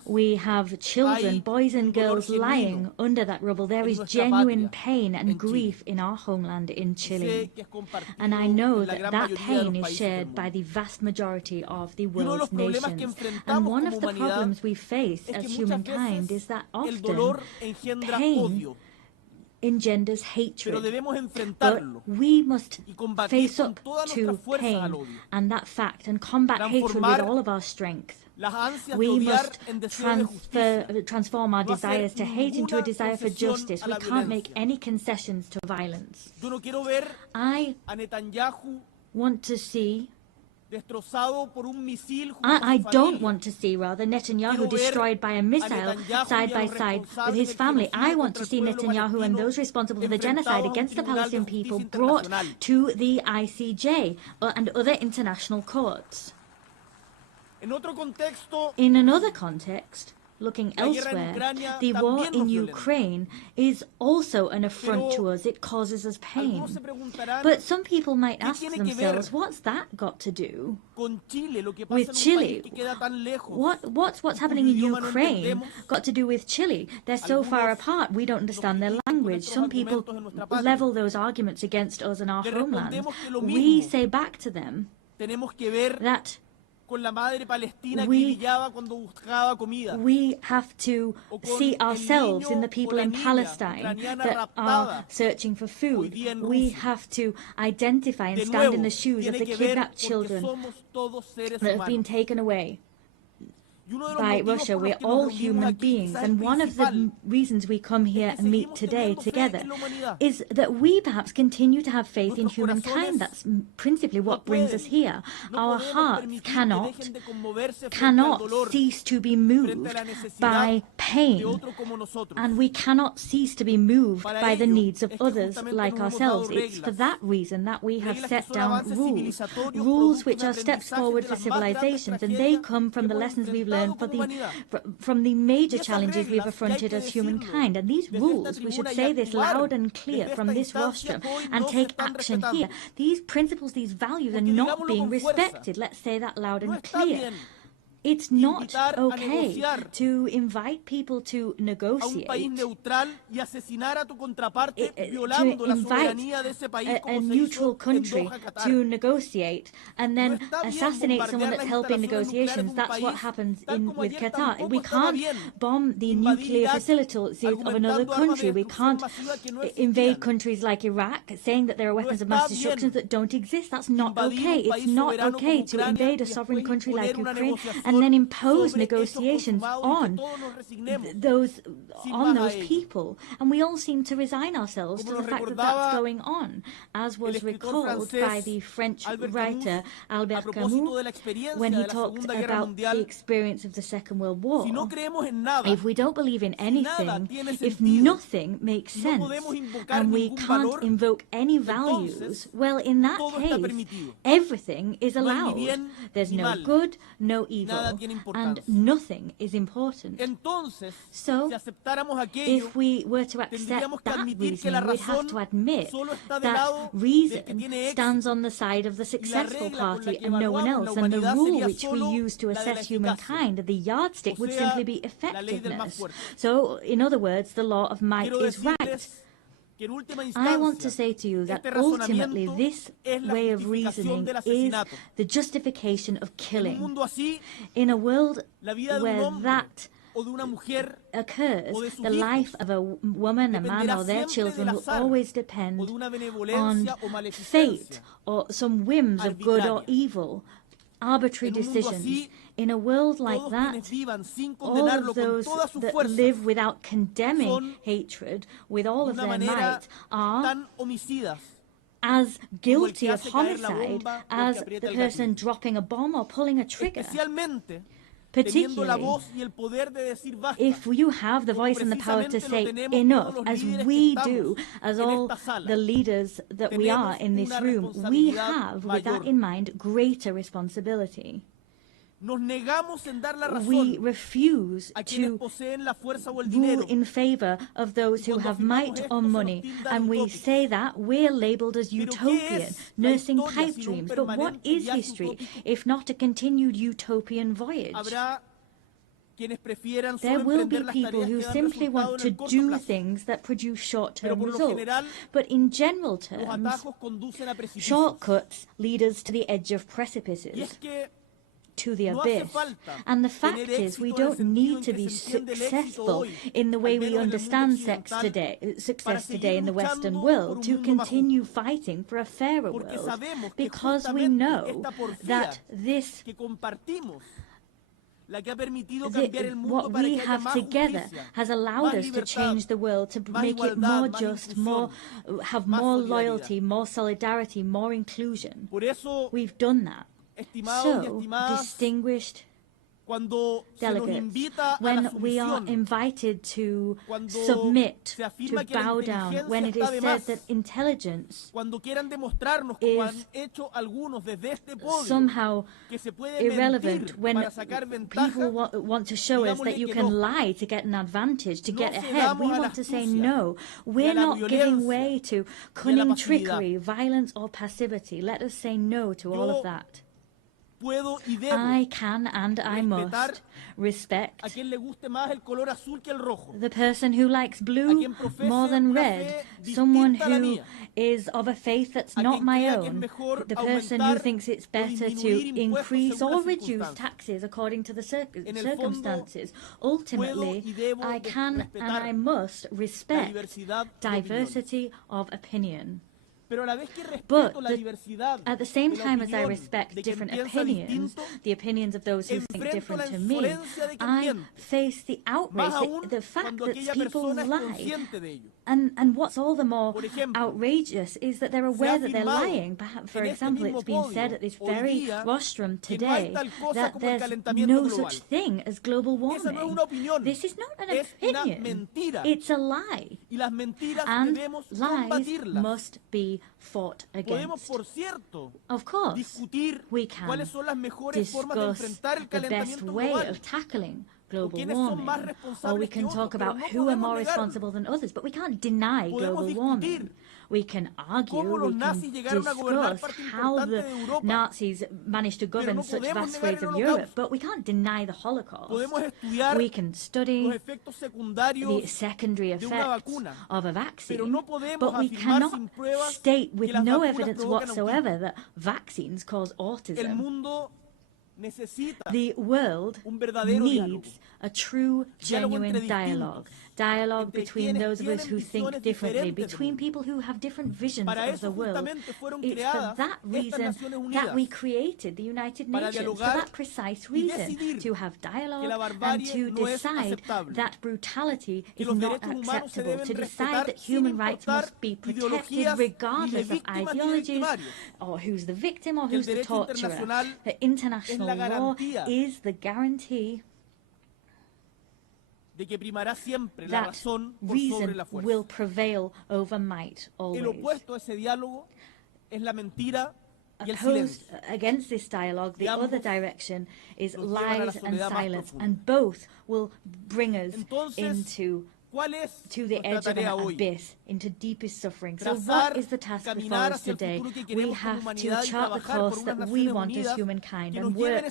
we have children, boys and girls lying under that rubble, there is genuine pain and grief in our homeland in Chile. And I know that that pain is shared by the vast majority of the world's nations. And one of the problems we face as humankind is that often pain engenders hatred, but we must face up to pain and that fact and combat hatred with all of our strength. We must transform our desires to hate into a desire for justice. We can't make any concessions to violence. I want to see I don't want to see, rather, Netanyahu destroyed by a missile side by side with his family. I want to see Netanyahu and those responsible for the genocide against the Palestinian people brought to the ICJ and other international courts. In another context, looking elsewhere, the war in Ukraine is also an affront to us. It causes us pain. But some people might ask themselves, what's that got to do with Chile? What's happening in Ukraine got to do with Chile? They're so far apart, we don't understand their language. Some people level those arguments against us and our homeland. We say back to them that we have to see ourselves in the people in Palestine that are searching for food. We have to identify and stand in the shoes of the kidnapped children that have been taken away by Russia. We're all human beings, and one of the reasons we come here and meet today together is that we perhaps continue to have faith in humankind. That's principally what brings us here. Our hearts cannot cease to be moved by pain, and we cannot cease to be moved by the needs of others like ourselves. It's for that reason that we have set down rules which are steps forward for civilizations, and they come from the lessons we've learned from the major challenges we've affronted as humankind. And these rules, we should say this loud and clear from this rostrum and take action here. These principles, these values are not being respected. Let's say that loud and clear. It's not okay to invite people to negotiate, to invite a neutral country to negotiate and then assassinate someone that's helping negotiations. That's what happens with Qatar. We can't bomb the nuclear facilities of another country. We can't invade countries like Iraq, saying that there are weapons of mass destruction that don't exist. That's not okay. It's not okay to invade a sovereign country like Ukraine and then impose negotiations on those people. And we all seem to resign ourselves to the fact that that's going on, as was recalled by the French writer Albert Camus when he talked about the experience of the Second World War. If we don't believe in anything, if nothing makes sense, and we can't invoke any values, well, in that case, everything is allowed. There's no good, no evil, and nothing is important. So, if we were to accept that reasoning, we'd have to admit that reason stands on the side of the successful party and no one else, and the rule which we use to assess humankind, the yardstick, would simply be effectiveness. So, in other words, the law of might is right. I want to say to you that ultimately this way of reasoning is the justification of killing. In a world where that occurs, the life of a woman, a man, or their children will always depend on fate or some whims of good or evil, arbitrary decisions. In a world like that, all of those that live without condemning hatred with all of their might are as guilty of homicide as the person dropping a bomb or pulling a trigger. Particularly if you have the voice and the power to say enough, as we do, as all the leaders that we are in this room, we have, with that in mind, greater responsibility. We refuse to rule in favor of those who have might or money, and we say that we're labeled as utopian, nursing pipe dreams. But what is history if not a continued utopian voyage? There will be people who simply want to do things that produce short-term results. But in general terms, shortcuts lead us to the edge of precipices, to the abyss. And the fact is, we don't need to be successful in the way we understand success today in the Western world to continue fighting for a fairer world, because we know that what we have together has allowed us to change the world, to make it more just, have more loyalty, more solidarity, more inclusion. We've done that. So, distinguished delegates, when we are invited to submit, to bow down, when it is said that intelligence is somehow irrelevant, when people want to show us that you can lie to get an advantage, to get ahead, we want to say no. We're not giving way to cunning trickery, violence or passivity. Let us say no to all of that. I can and I must respect the person who likes blue more than red, someone who is of a faith that's not my own, the person who thinks it's better to increase or reduce taxes according to the circumstances. Ultimately, I can and I must respect diversity of opinion. But at the same time as I respect different opinions, the opinions of those who think different to me, I face the outrage, the fact that people lie. And what's all the more outrageous is that they're aware that they're lying. Perhaps, for example, it's been said at this very rostrum today that there's no such thing as global warming. This is not an opinion. It's a lie. And lies must be fought against. Of course, we can discuss the best way of tackling global warming, or we can talk about who are more responsible than others, but we can't deny global warming. We can argue, we can discuss how the Nazis managed to govern such vast swathes of Europe, but we can't deny the Holocaust. We can study the secondary effects of a vaccine, but we cannot state with no evidence whatsoever that vaccines cause autism. The world needs a true, genuine dialogue between those of us who think differently, between people who have different visions of the world. It's for that reason that we created the United Nations, for that precise reason, to have dialogue and to decide that brutality is not acceptable, to decide that human rights must be protected regardless of ideologies or who's the victim or who's the torturer. The international law is the guarantee that reason will prevail over might always. Opposed against this dialogue, the other direction is lies and silence, and both will bring us to the edge of an abyss, into deepest suffering. So what is the task before us today? We have to chart the course that we want as humankind and work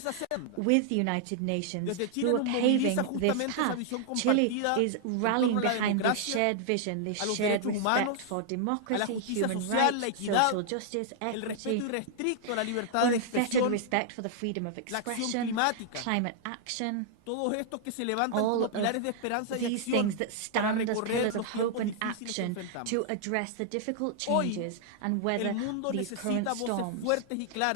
with the United Nations who are paving this path. Chile is rallying behind this shared vision, this shared respect for democracy, human rights, social justice, equity, unfettered respect for the freedom of expression, climate action, all of these things that stand as pillars of hope and action to address the difficult changes and weather these current storms.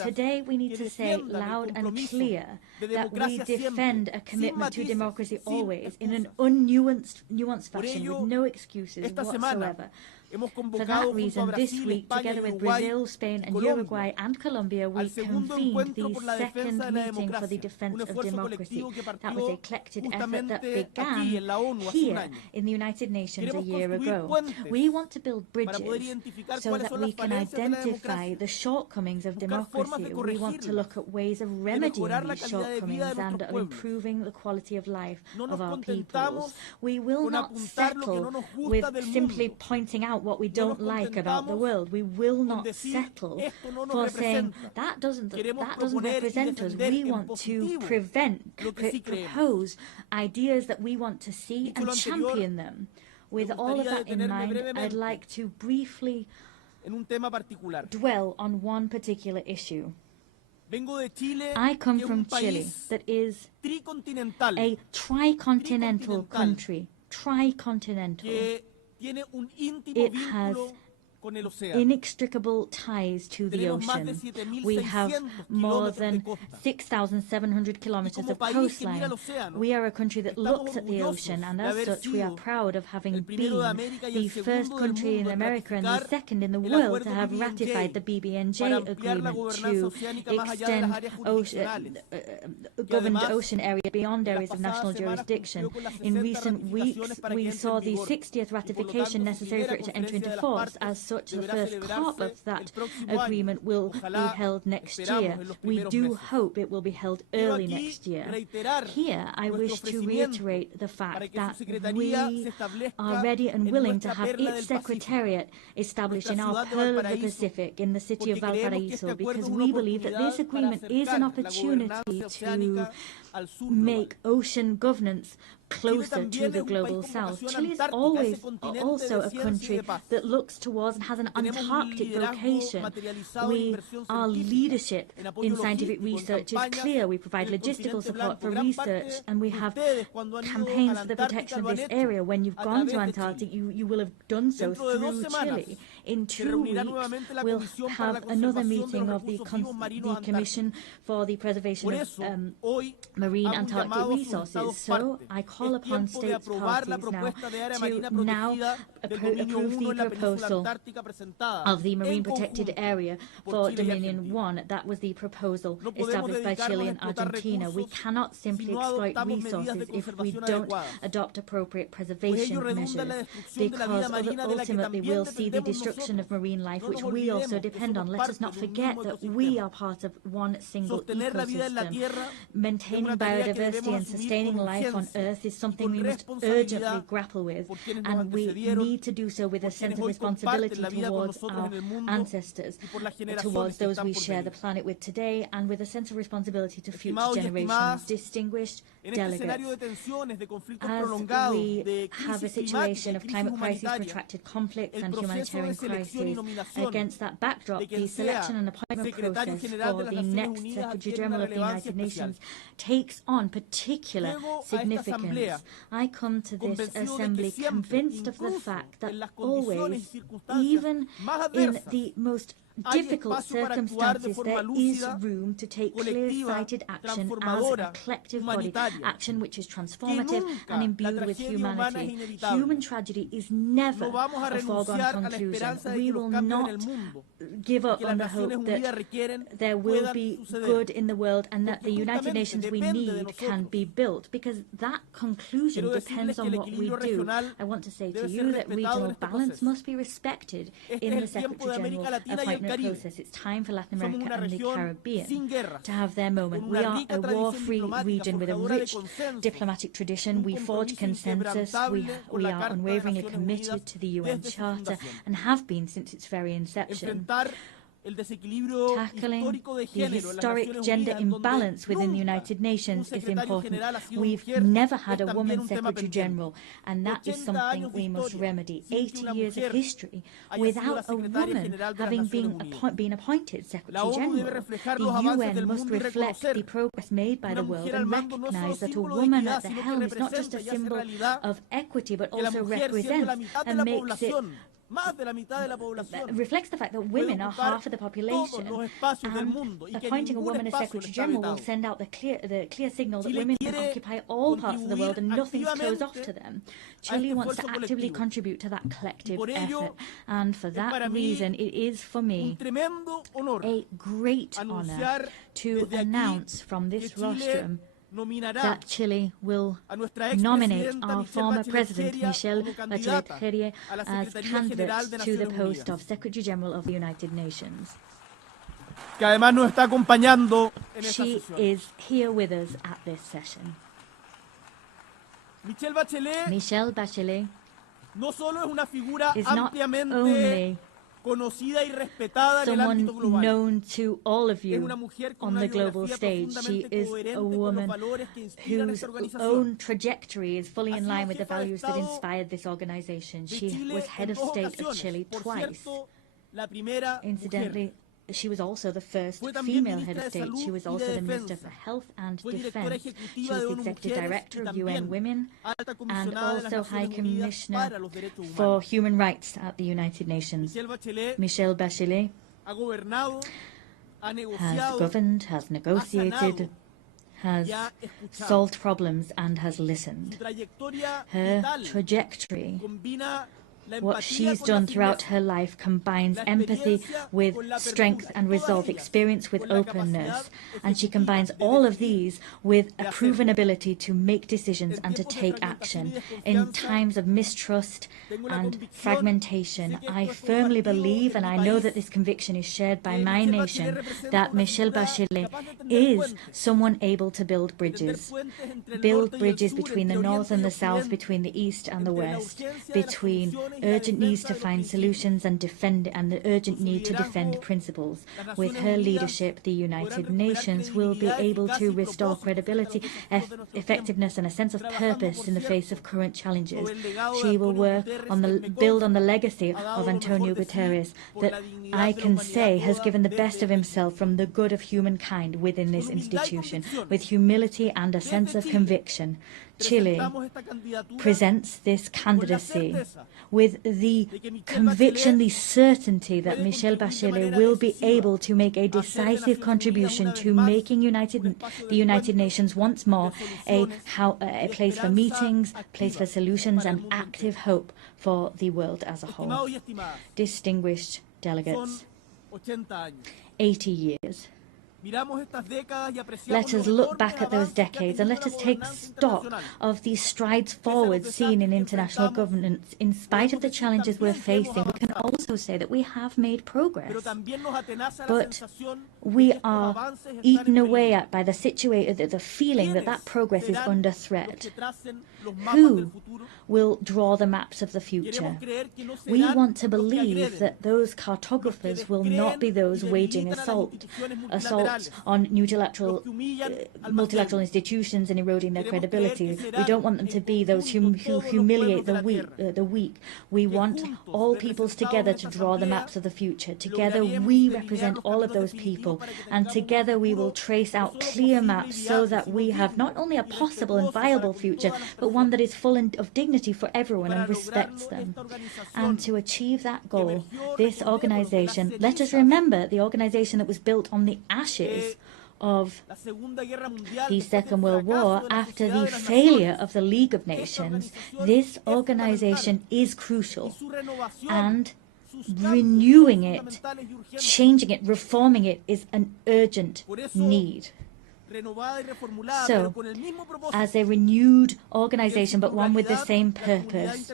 Today we need to say loud and clear that we defend a commitment to democracy always in an unnuanced fashion with no excuses whatsoever. For that reason, this week, together with Brazil, Spain and Uruguay and Colombia, we convened the second meeting for the defense of democracy. That was a collected effort that began here in the United Nations a year ago. We want to build bridges so that we can identify the shortcomings of democracy. We want to look at ways of remedying these shortcomings and of improving the quality of life of our peoples. We will not settle with simply pointing out what we don't like about the world. We will not settle for saying that doesn't represent us. We want to propose ideas that we want to see and champion them. With all of that in mind, I'd like to briefly dwell on one particular issue. I come from Chile, that is a tricontinental country. Tricontinental. It has inextricable ties to the ocean. We have more than 6,700 kilometers of coastline. We are a country that looks at the ocean, and as such we are proud of having been the first country in America and the second in the world to have ratified the BBNJ agreement to extend governed ocean area beyond areas of national jurisdiction. In recent weeks, we saw the 60th ratification necessary for it to enter into force. As such, the first part of that agreement will be held next year. We do hope it will be held early next year. Here, I wish to reiterate the fact that we are ready and willing to have its secretariat established in our Pearl of the Pacific in the city of Valparaiso, because we believe that this agreement is an opportunity to make ocean governance closer to the global south. Chile is always also a country that looks towards and has an Antarctic vocation. Our leadership in scientific research is clear. We provide logistical support for research, and we have campaigns for the protection of this area. When you've gone to Antarctic, you will have done so through Chile. In 2 weeks, we'll have another meeting of the Commission for the Preservation of Marine Antarctic Resources. So I call upon states parties now to approve the proposal of the Marine Protected Area for Dominion 1. That was the proposal established by Chile and Argentina. We cannot simply exploit resources if we don't adopt appropriate preservation measures, because ultimately we'll see the destruction destruction of marine life, which we also depend on. Let us not forget that we are part of one single ecosystem. Maintaining biodiversity and sustaining life on Earth is something we must urgently grapple with, and we need to do so with a sense of responsibility towards our ancestors, towards those we share the planet with today, and with a sense of responsibility to future generations. Distinguished delegates, as we have a situation of climate crises, protracted conflicts and humanitarian crises, against that backdrop, the selection and appointment process for the next Secretary General of the United Nations takes on particular significance. I come to this assembly convinced of the fact that always, even in the most difficult circumstances, there is room to take clear-sighted action as a collective body, action which is transformative and imbued with humanity. Human tragedy is never a foregone conclusion. We will not give up on the hope that there will be good in the world and that the United Nations we need can be built, because that conclusion depends on what we do. I want to say to you that regional balance must be respected in the Secretary General appointment process. It's time for Latin America and the Caribbean to have their moment. We are a war-free region with a rich diplomatic tradition. We forge consensus. We are unwaveringly committed to the UN Charter and have been since its very inception. Tackling the historic gender imbalance within the United Nations is important. We've never had a woman Secretary General, and that is something we must remedy. 80 years of history without a woman having been appointed Secretary General. The UN must reflect the progress made by the world and recognise that a woman at the helm is not just a symbol of equity, but also represents and makes it reflects the fact that women are half of the population, and appointing a woman as Secretary General will send out the clear signal that women can occupy all parts of the world and nothing's closed off to them. Chile wants to actively contribute to that collective effort, and for that reason it is for me a great honour to announce from this rostrum that Chile will nominate our former President, Michelle Bachelet as candidate to the post of Secretary General of the United Nations. She is here with us at this session. Michelle Bachelet is not only someone known to all of you on the global stage. She is a woman whose own trajectory is fully in line with the values that inspired this organization. She was head of state of Chile twice. Incidentally, she was also the first female head of state. She was also the Minister for Health and Defense. She was the Executive Director of UN Women and also High Commissioner for Human Rights at the United Nations. Michelle Bachelet has governed, has negotiated, has solved problems and has listened. Her trajectory, what she's done throughout her life, combines empathy with strength and resolve, experience with openness, and she combines all of these with a proven ability to make decisions and to take action. In times of mistrust and fragmentation, I firmly believe, and I know that this conviction is shared by my nation, that Michelle Bachelet is someone able to build bridges between the North and the South, between the East and the West, between urgent needs to find solutions and the urgent need to defend principles. With her leadership, the United Nations will be able to restore credibility, effectiveness and a sense of purpose in the face of current challenges. She will build on the legacy of Antonio Guterres that I can say has given the best of himself from the good of humankind within this institution, with humility and a sense of conviction. Chile presents this candidacy with the conviction, the certainty that Michelle Bachelet will be able to make a decisive contribution to making the United Nations once more a place for meetings, place for solutions and active hope for the world as a whole. Distinguished delegates, 80 years. Let us look back at those decades and let us take stock of these strides forward seen in international governance. In spite of the challenges we're facing, we can also say that we have made progress. But we are eaten away at by the feeling that that progress is under threat. Who will draw the maps of the future? We want to believe that those cartographers will not be those waging assaults on multilateral institutions and eroding their credibility. We don't want them to be those who humiliate the weak. We want all peoples together to draw the maps of the future. Together we represent all of those people, and together we will trace out clear maps so that we have not only a possible and viable future, but one that is full of dignity for everyone and respects them. And to achieve that goal, this organization, let us remember the organization that was built on the ashes of the Second World War after the failure of the League of Nations, this organization is crucial, and renewing it, changing it, reforming it is an urgent need. So, as a renewed organization, but one with the same purpose,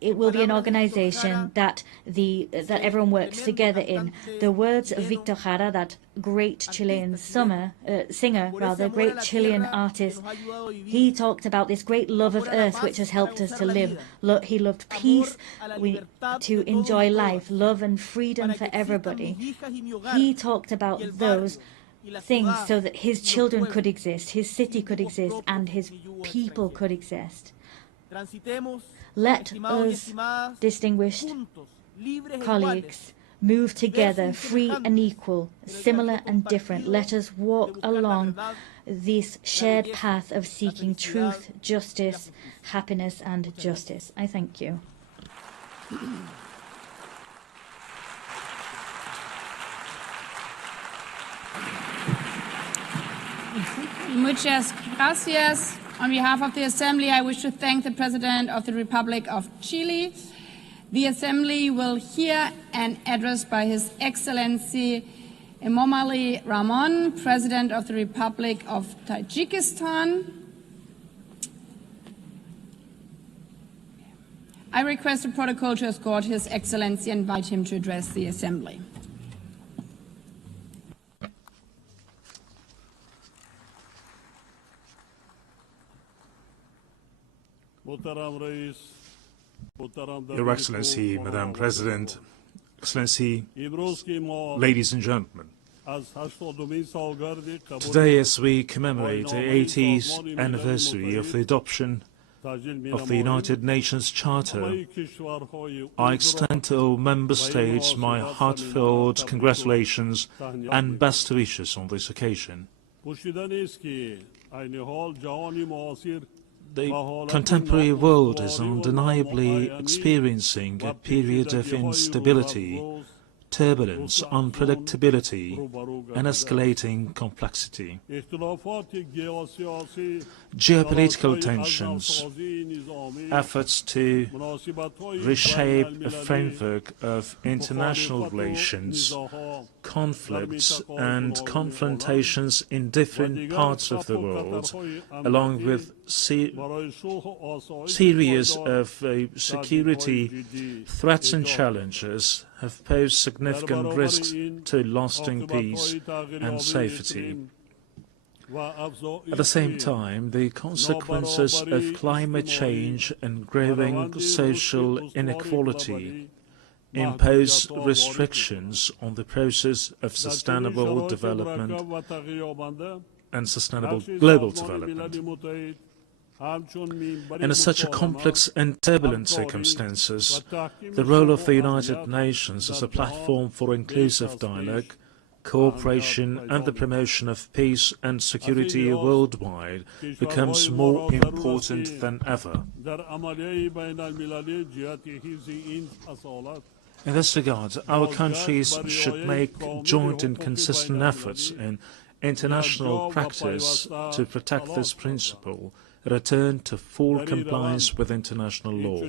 it will be an organization that everyone works together in. The words of Victor Jara, that great Chilean singer, great Chilean artist, he talked about this great love of earth which has helped us to live. He loved peace, to enjoy life, love and freedom for everybody. He talked about those things so that his children could exist, his city could exist, and his people could exist. Let us, distinguished colleagues, move together, free and equal, similar and different. Let us walk along this shared path of seeking truth, justice, happiness and justice. I thank you. Muchas gracias. On behalf of the Assembly, I wish to thank the President of the Republic of Chile. The Assembly will hear an address by His Excellency Emomali Rahmon, President of the Republic of Tajikistan. I request the protocol to escort His Excellency and invite him to address the Assembly. Your Excellency, Madam President, Excellency, ladies and gentlemen, today as we commemorate the 80th anniversary of the adoption of the United Nations Charter, I extend to all Member States my heartfelt congratulations and best wishes on this occasion. The contemporary world is undeniably experiencing a period of instability, turbulence, unpredictability, and escalating complexity. Geopolitical tensions, efforts to reshape a framework of international relations, conflicts and confrontations in different parts of the world, along with series of security threats and challenges, have posed significant risks to lasting peace and safety. At the same time, the consequences of climate change and growing social inequality impose restrictions on the process of sustainable development and sustainable global development. In such a complex and turbulent circumstances, the role of the United Nations as a platform for inclusive dialogue, cooperation and the promotion of peace and security worldwide becomes more important than ever. In this regard, our countries should make joint and consistent efforts in international practice to protect this principle, return to full compliance with international law.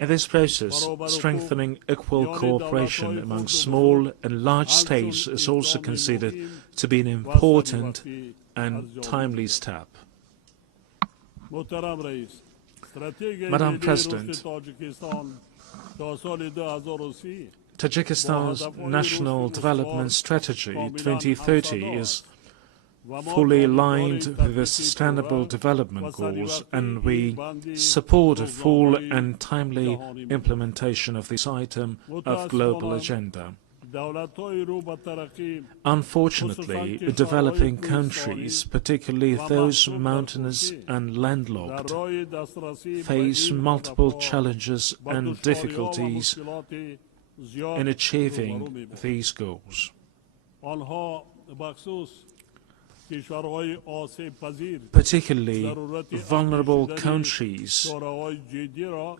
In this process, strengthening equal cooperation among small and large states is also considered to be an important and timely step. Madam President, Tajikistan's National Development Strategy 2030 is fully aligned with the Sustainable Development Goals, and we support a full and timely implementation of this item of global agenda. Unfortunately, developing countries, particularly those mountainous and landlocked, face multiple challenges and difficulties in achieving these goals. Particularly vulnerable countries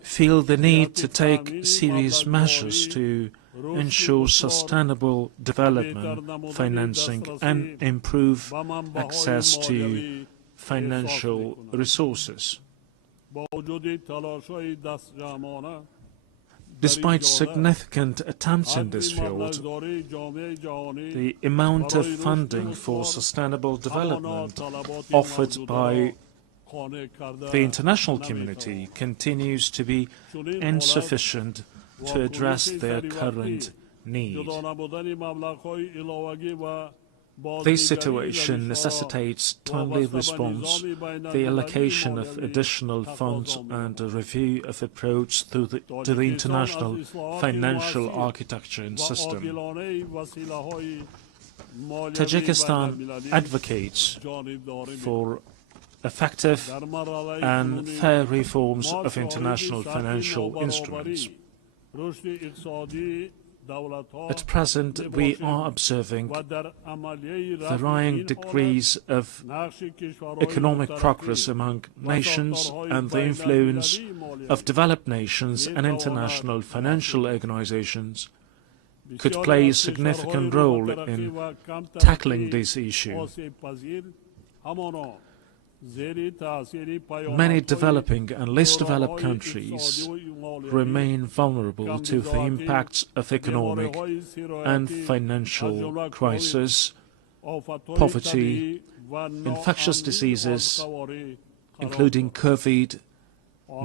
feel the need to take serious measures to ensure sustainable development, financing, and improve access to financial resources. Despite significant attempts in this field, the amount of funding for sustainable development offered by the international community continues to be insufficient to address their current need. This situation necessitates timely response, the allocation of additional funds, and a review of approach to the international financial architecture and system. Tajikistan advocates for effective and fair reforms of international financial instruments. At present, we are observing varying degrees of economic progress among nations, and the influence of developed nations and international financial organizations could play a significant role in tackling this issue. Many developing and less developed countries remain vulnerable to the impacts of economic and financial crisis, poverty, infectious diseases, including COVID,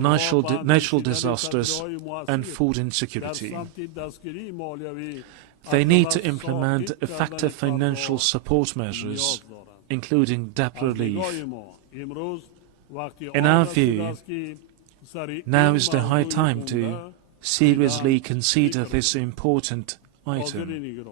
natural disasters, and food insecurity. They need to implement effective financial support measures, including debt relief. In our view, now is the high time to seriously consider this important item.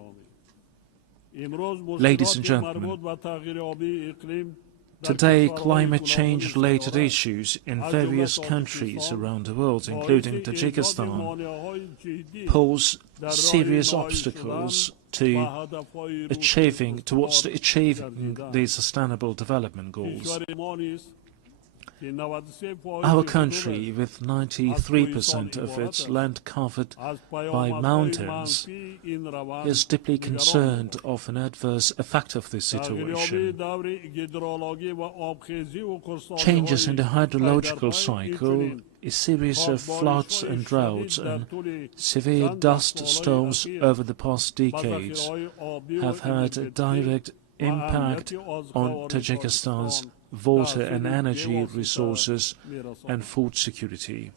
Ladies and gentlemen, today climate change-related issues in various countries around the world, including Tajikistan, pose serious obstacles towards achieving the Sustainable Development Goals. Our country, with 93% of its land covered by mountains, is deeply concerned of an adverse effect of this situation. Changes in the hydrological cycle, a series of floods and droughts, and severe dust storms over the past decades have had a direct impact on Tajikistan's water and energy resources and food security.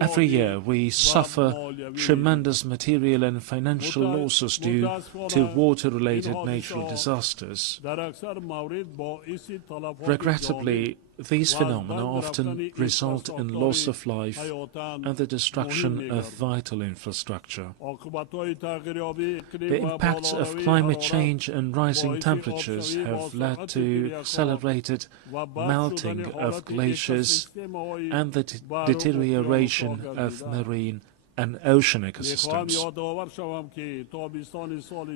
Every year we suffer tremendous material and financial losses due to water-related natural disasters. Regrettably, these phenomena often result in loss of life and the destruction of vital infrastructure. The impacts of climate change and rising temperatures have led to accelerated melting of glaciers and the deterioration of marine and ocean ecosystems.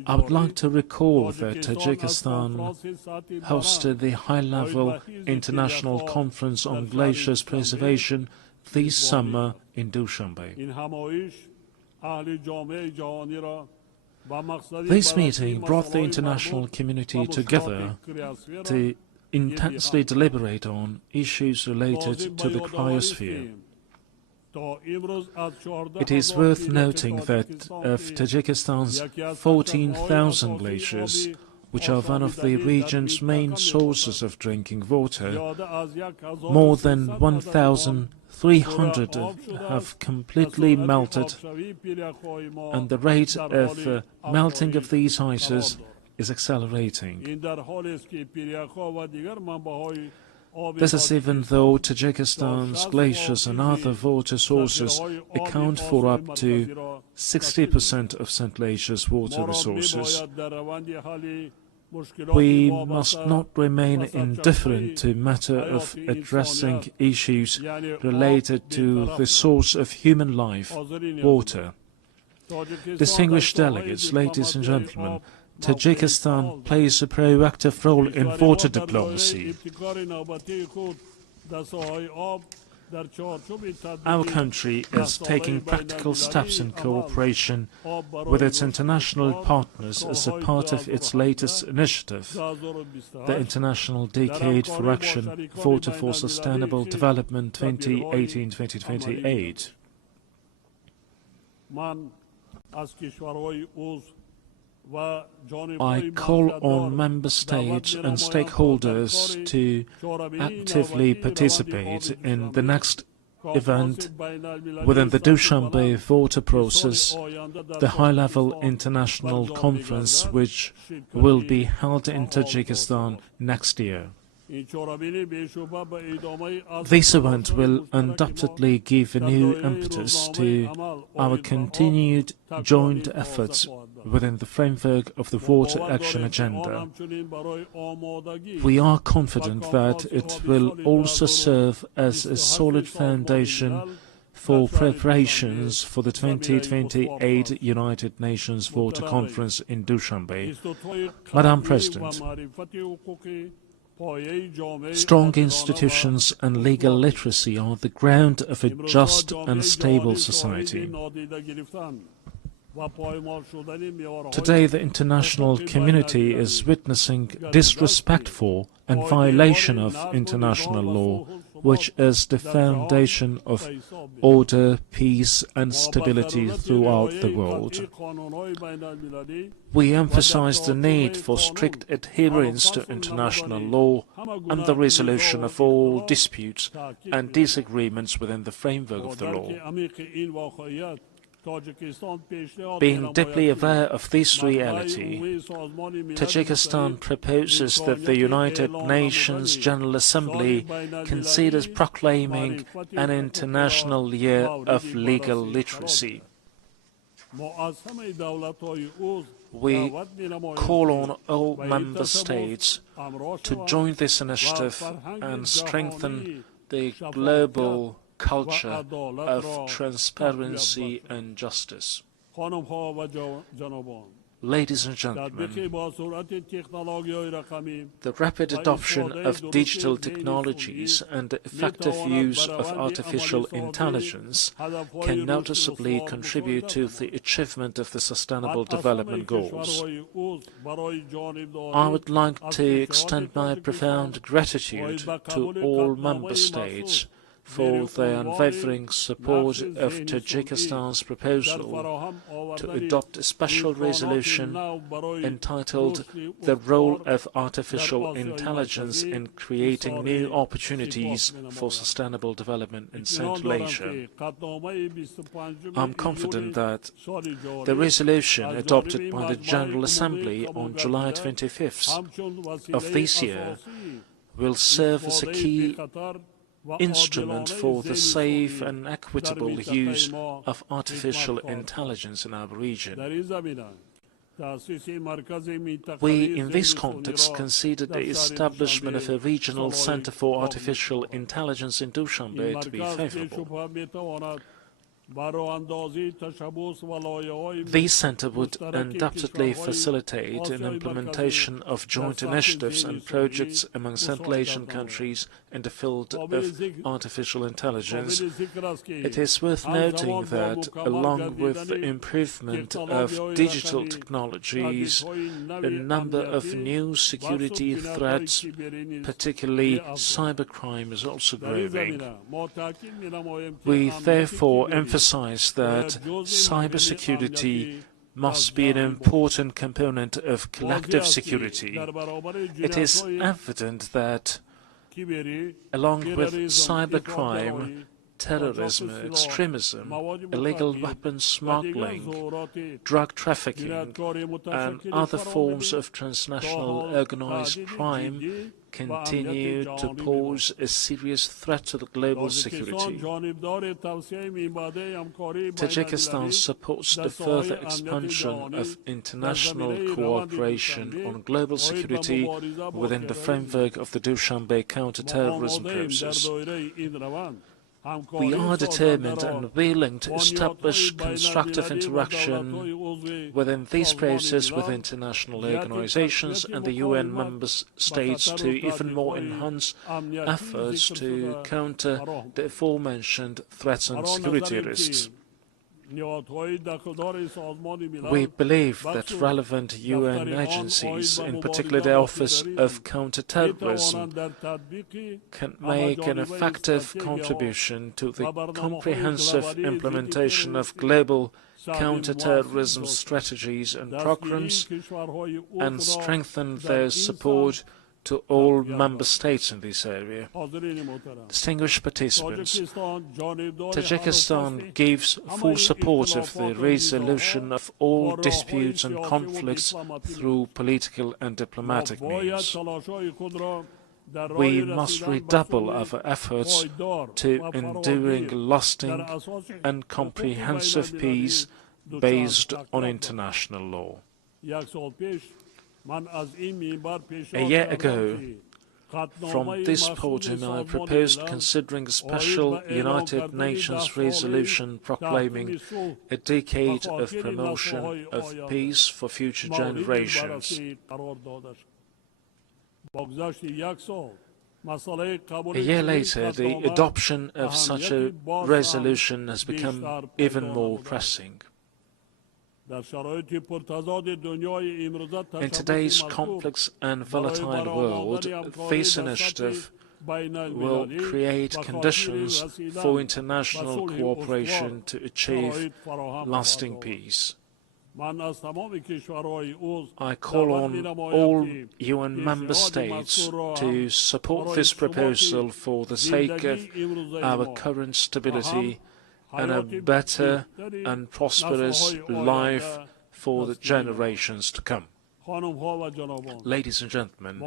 I would like to recall that Tajikistan hosted the high-level International Conference on Glaciers Preservation this summer in Dushanbe. This meeting brought the international community together to intensely deliberate on issues related to the cryosphere. It is worth noting that of Tajikistan's 14,000 glaciers, which are one of the region's main sources of drinking water, more than 1,300 have completely melted, and the rate of melting of these ices is accelerating. This is even though Tajikistan's glaciers and other water sources account for up to 60% of St. Asia's water resources. We must not remain indifferent to the matter of addressing issues related to the source of human life, water. Distinguished delegates, ladies and gentlemen, Tajikistan plays a proactive role in water diplomacy. Our country is taking practical steps in cooperation with its international partners as a part of its latest initiative, the International Decade for Action, Water for Sustainable Development 2018-2028. I call on member states and stakeholders to actively participate in the next event within the Dushanbe water process, the high-level international conference which will be held in Tajikistan next year. This event will undoubtedly give a new impetus to our continued joint efforts within the framework of the Water Action Agenda. We are confident that it will also serve as a solid foundation for preparations for the 2028 United Nations Water Conference in Dushanbe. Madam President, strong institutions and legal literacy are the ground of a just and stable society. Today, the international community is witnessing disrespect for and violation of international law, which is the foundation of order, peace and stability throughout the world. We emphasize the need for strict adherence to international law and the resolution of all disputes and disagreements within the framework of the law. Being deeply aware of this reality, Tajikistan proposes that the United Nations General Assembly considers proclaiming an International Year of Legal Literacy. We call on all member states to join this initiative and strengthen the global culture of transparency and justice. Ladies and gentlemen, the rapid adoption of digital technologies and the effective use of artificial intelligence can noticeably contribute to the achievement of the Sustainable Development Goals. I would like to extend my profound gratitude to all member states for their unwavering support of Tajikistan's proposal to adopt a special resolution entitled "The Role of Artificial Intelligence in Creating New Opportunities for Sustainable Development in Central Asia." I am confident that the resolution adopted by the General Assembly on July 25th of this year will serve as a key instrument for the safe and equitable use of artificial intelligence in our region. We, in this context, consider the establishment of a regional Center for Artificial Intelligence in Dushanbe to be favorable. This centre would undoubtedly facilitate an implementation of joint initiatives and projects among Central Asian countries in the field of artificial intelligence. It is worth noting that, along with the improvement of digital technologies, a number of new security threats, particularly cybercrime, is also growing. We therefore emphasize that cybersecurity must be an important component of collective security. It is evident that, along with cybercrime, terrorism, extremism, illegal weapons smuggling, drug trafficking, and other forms of transnational organized crime continue to pose a serious threat to the global security. Tajikistan supports the further expansion of international cooperation on global security within the framework of the Dushanbe counter-terrorism process. We are determined and willing to establish constructive interaction within this process with international organizations and the UN member states to even more enhance efforts to counter the aforementioned threats and security risks. We believe that relevant UN agencies, in particular the Office of Counterterrorism, can make an effective contribution to the comprehensive implementation of global counterterrorism strategies and programs and strengthen their support to all member states in this area. Distinguished participants, Tajikistan gives full support of the resolution of all disputes and conflicts through political and diplomatic means. We must redouble our efforts to enduring, lasting and comprehensive peace based on international law. A year ago, from this podium, I proposed considering a special United Nations resolution proclaiming a decade of promotion of peace for future generations. A year later, the adoption of such a resolution has become even more pressing. In today's complex and volatile world, this initiative will create conditions for international cooperation to achieve lasting peace. I call on all UN member states to support this proposal for the sake of our current stability and a better and prosperous life for the generations to come. Ladies and gentlemen,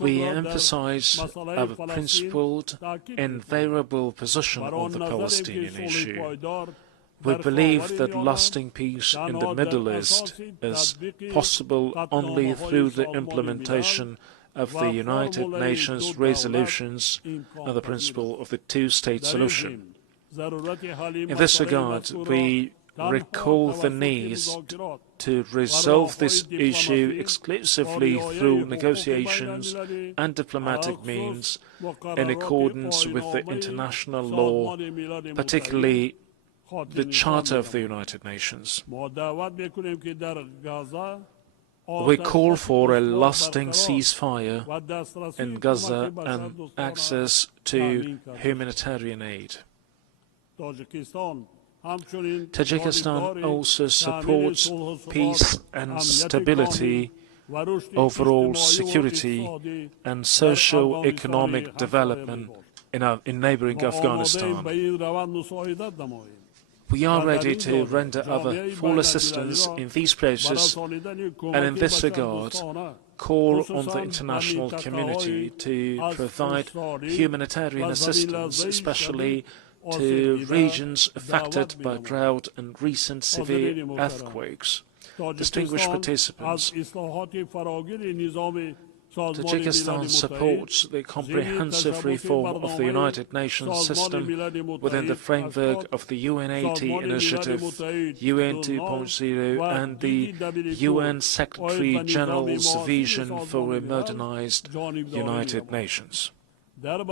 we emphasize our principled, invariable position on the Palestinian issue. We believe that lasting peace in the Middle East is possible only through the implementation of the United Nations resolutions and the principle of the two-state solution. In this regard, we recall the need to resolve this issue exclusively through negotiations and diplomatic means in accordance with the international law, particularly the Charter of the United Nations. We call for a lasting ceasefire in Gaza and access to humanitarian aid. Tajikistan also supports peace and stability, overall security and socio-economic development in neighboring Afghanistan. We are ready to render our full assistance in these processes and in this regard call on the international community to provide humanitarian assistance, especially to regions affected by drought and recent severe earthquakes. Distinguished participants, Tajikistan supports the comprehensive reform of the United Nations system within the framework of the UN 80 initiative, UN 2.0, and the UN Secretary General's vision for a modernized United Nations. At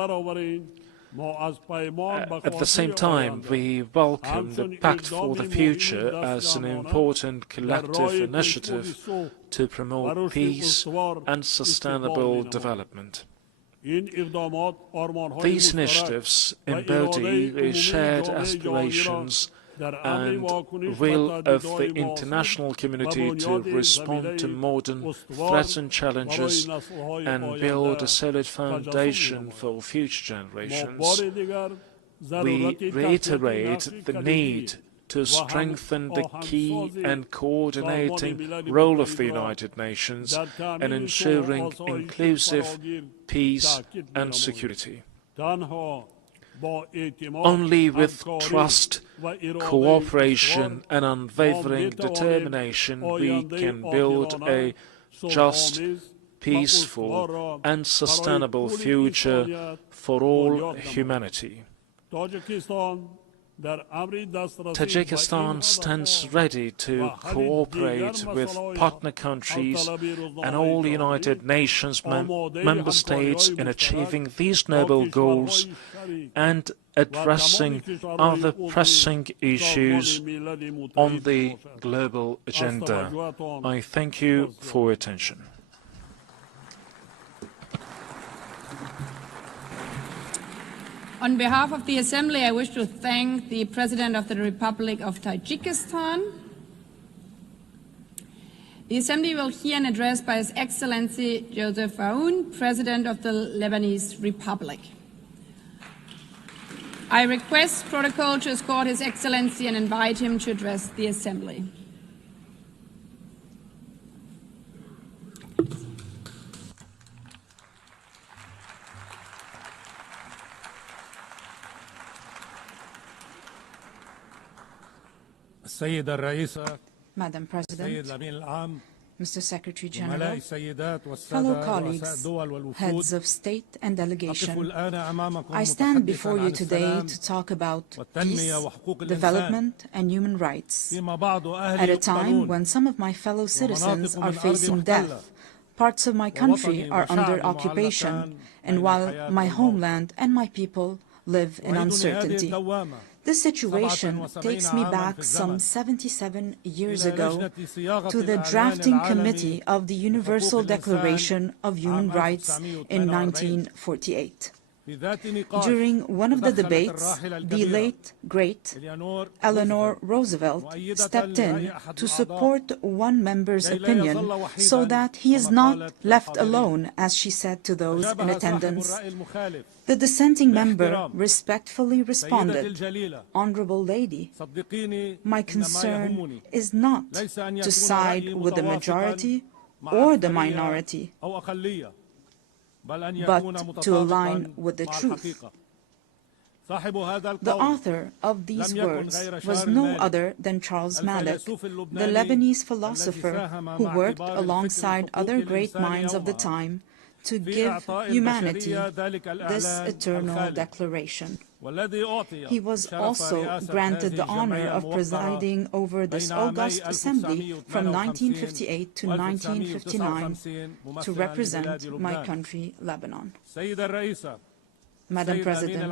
the same time, we welcome the Pact for the Future as an important collective initiative to promote peace and sustainable development. These initiatives embody the shared aspirations and will of the international community to respond to modern threats and challenges and build a solid foundation for future generations. We reiterate the need to strengthen the key and coordinating role of the United Nations in ensuring inclusive peace and security. Only with trust, cooperation and unwavering determination we can build a just, peaceful and sustainable future for all humanity. Tajikistan stands ready to cooperate with partner countries and all United Nations member states in achieving these noble goals and addressing other pressing issues on the global agenda. I thank you for your attention. On behalf of the Assembly, I wish to thank the President of the Republic of Tajikistan. The Assembly will hear an address by His Excellency Joseph Aoun, President of the Lebanese Republic. I request protocol to escort His Excellency and invite him to address the Assembly. Madam President, Mr. Secretary General, fellow colleagues, heads of state and delegation, I stand before you today to talk about peace, development and human rights, at a time when some of my fellow citizens are facing death, parts of my country are under occupation, and while my homeland and my people live in uncertainty. This situation takes me back some 77 years ago to the drafting committee of the Universal Declaration of Human Rights in 1948. During one of the debates, the late, great Eleanor Roosevelt stepped in to support one member's opinion so that he is not left alone, as she said to those in attendance. The dissenting member respectfully responded, "Honorable lady, my concern is not to side with the majority or the minority, but to align with the truth." The author of these words was no other than Charles Malik, the Lebanese philosopher who worked alongside other great minds of the time to give humanity this eternal declaration. He was also granted the honor of presiding over this august assembly from 1958 to 1959 to represent my country, Lebanon. Madam President,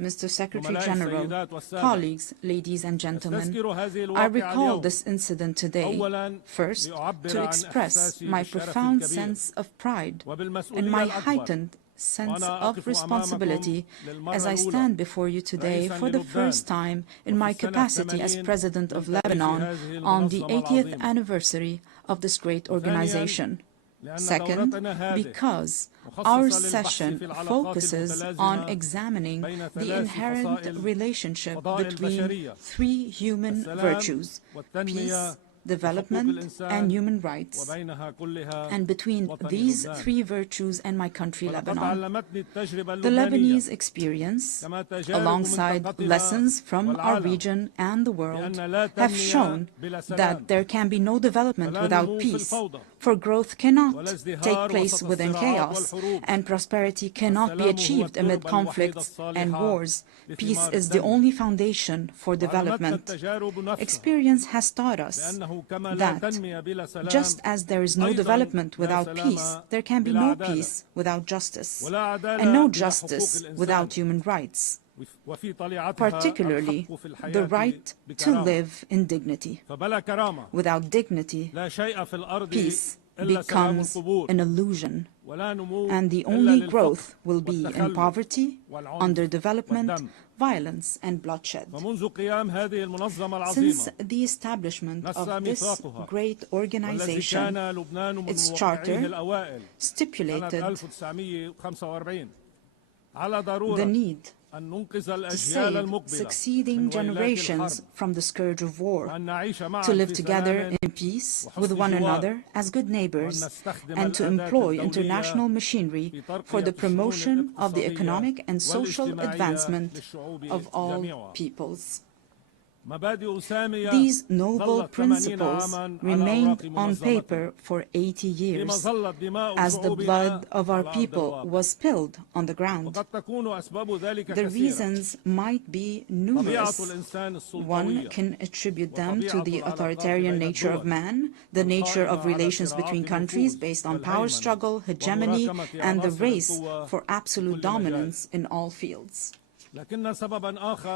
Mr. Secretary General, colleagues, ladies and gentlemen, I recall this incident today, first, to express my profound sense of pride and my heightened sense of responsibility as I stand before you today for the first time in my capacity as President of Lebanon on the 80th anniversary of this great organization. Second, because our session focuses on examining the inherent relationship between three human virtues: peace, development, and human rights, and between these three virtues and my country, Lebanon. The Lebanese experience, alongside lessons from our region and the world, have shown that there can be no development without peace, For growth cannot take place within chaos, and prosperity cannot be achieved amid conflicts and wars. Peace is the only foundation for development. Experience has taught us that just as there is no development without peace, there can be no peace without justice, and no justice without human rights, particularly the right to live in dignity. Without dignity, peace becomes an illusion, and the only growth will be in poverty, underdevelopment, violence, and bloodshed. Since the establishment of this great organization, its charter stipulated the need to save succeeding generations from the scourge of war, to live together in peace with one another as good neighbors, and to employ international machinery for the promotion of the economic and social advancement of all peoples. These noble principles remained on paper for 80 years, as the blood of our people was spilled on the ground. The reasons might be numerous. One can attribute them to the authoritarian nature of man, the nature of relations between countries based on power struggle, hegemony, and the race for absolute dominance in all fields.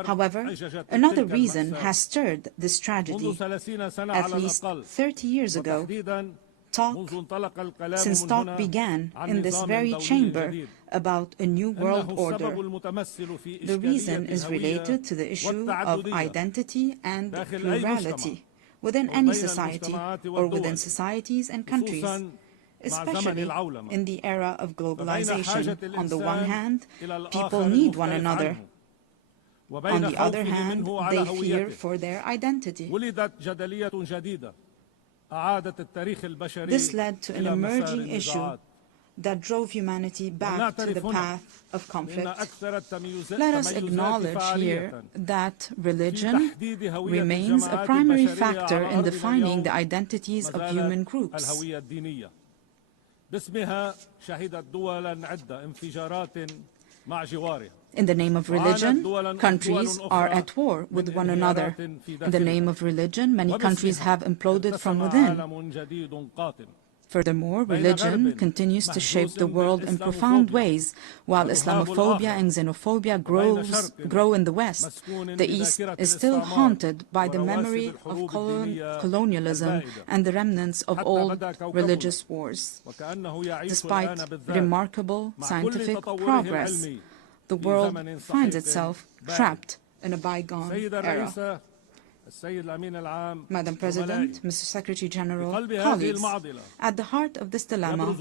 However, another reason has stirred this tragedy. At least 30 years ago, since talk began in this very chamber about a new world order, the reason is related to the issue of identity and plurality within any society or within societies and countries, especially in the era of globalization. On the one hand, people need one another. On the other hand, they fear for their identity. This led to an emerging issue that drove humanity back to the path of conflict. Let us acknowledge here that religion remains a primary factor in defining the identities of human groups. In the name of religion, countries are at war with one another. In the name of religion, many countries have imploded from within. Furthermore, religion continues to shape the world in profound ways. While Islamophobia and xenophobia grow in the West, the East is still haunted by the memory of colonialism and the remnants of old religious wars. Despite remarkable scientific progress, the world finds itself trapped in a bygone era. Madam President, Mr. Secretary General, colleagues, at the heart of this dilemma,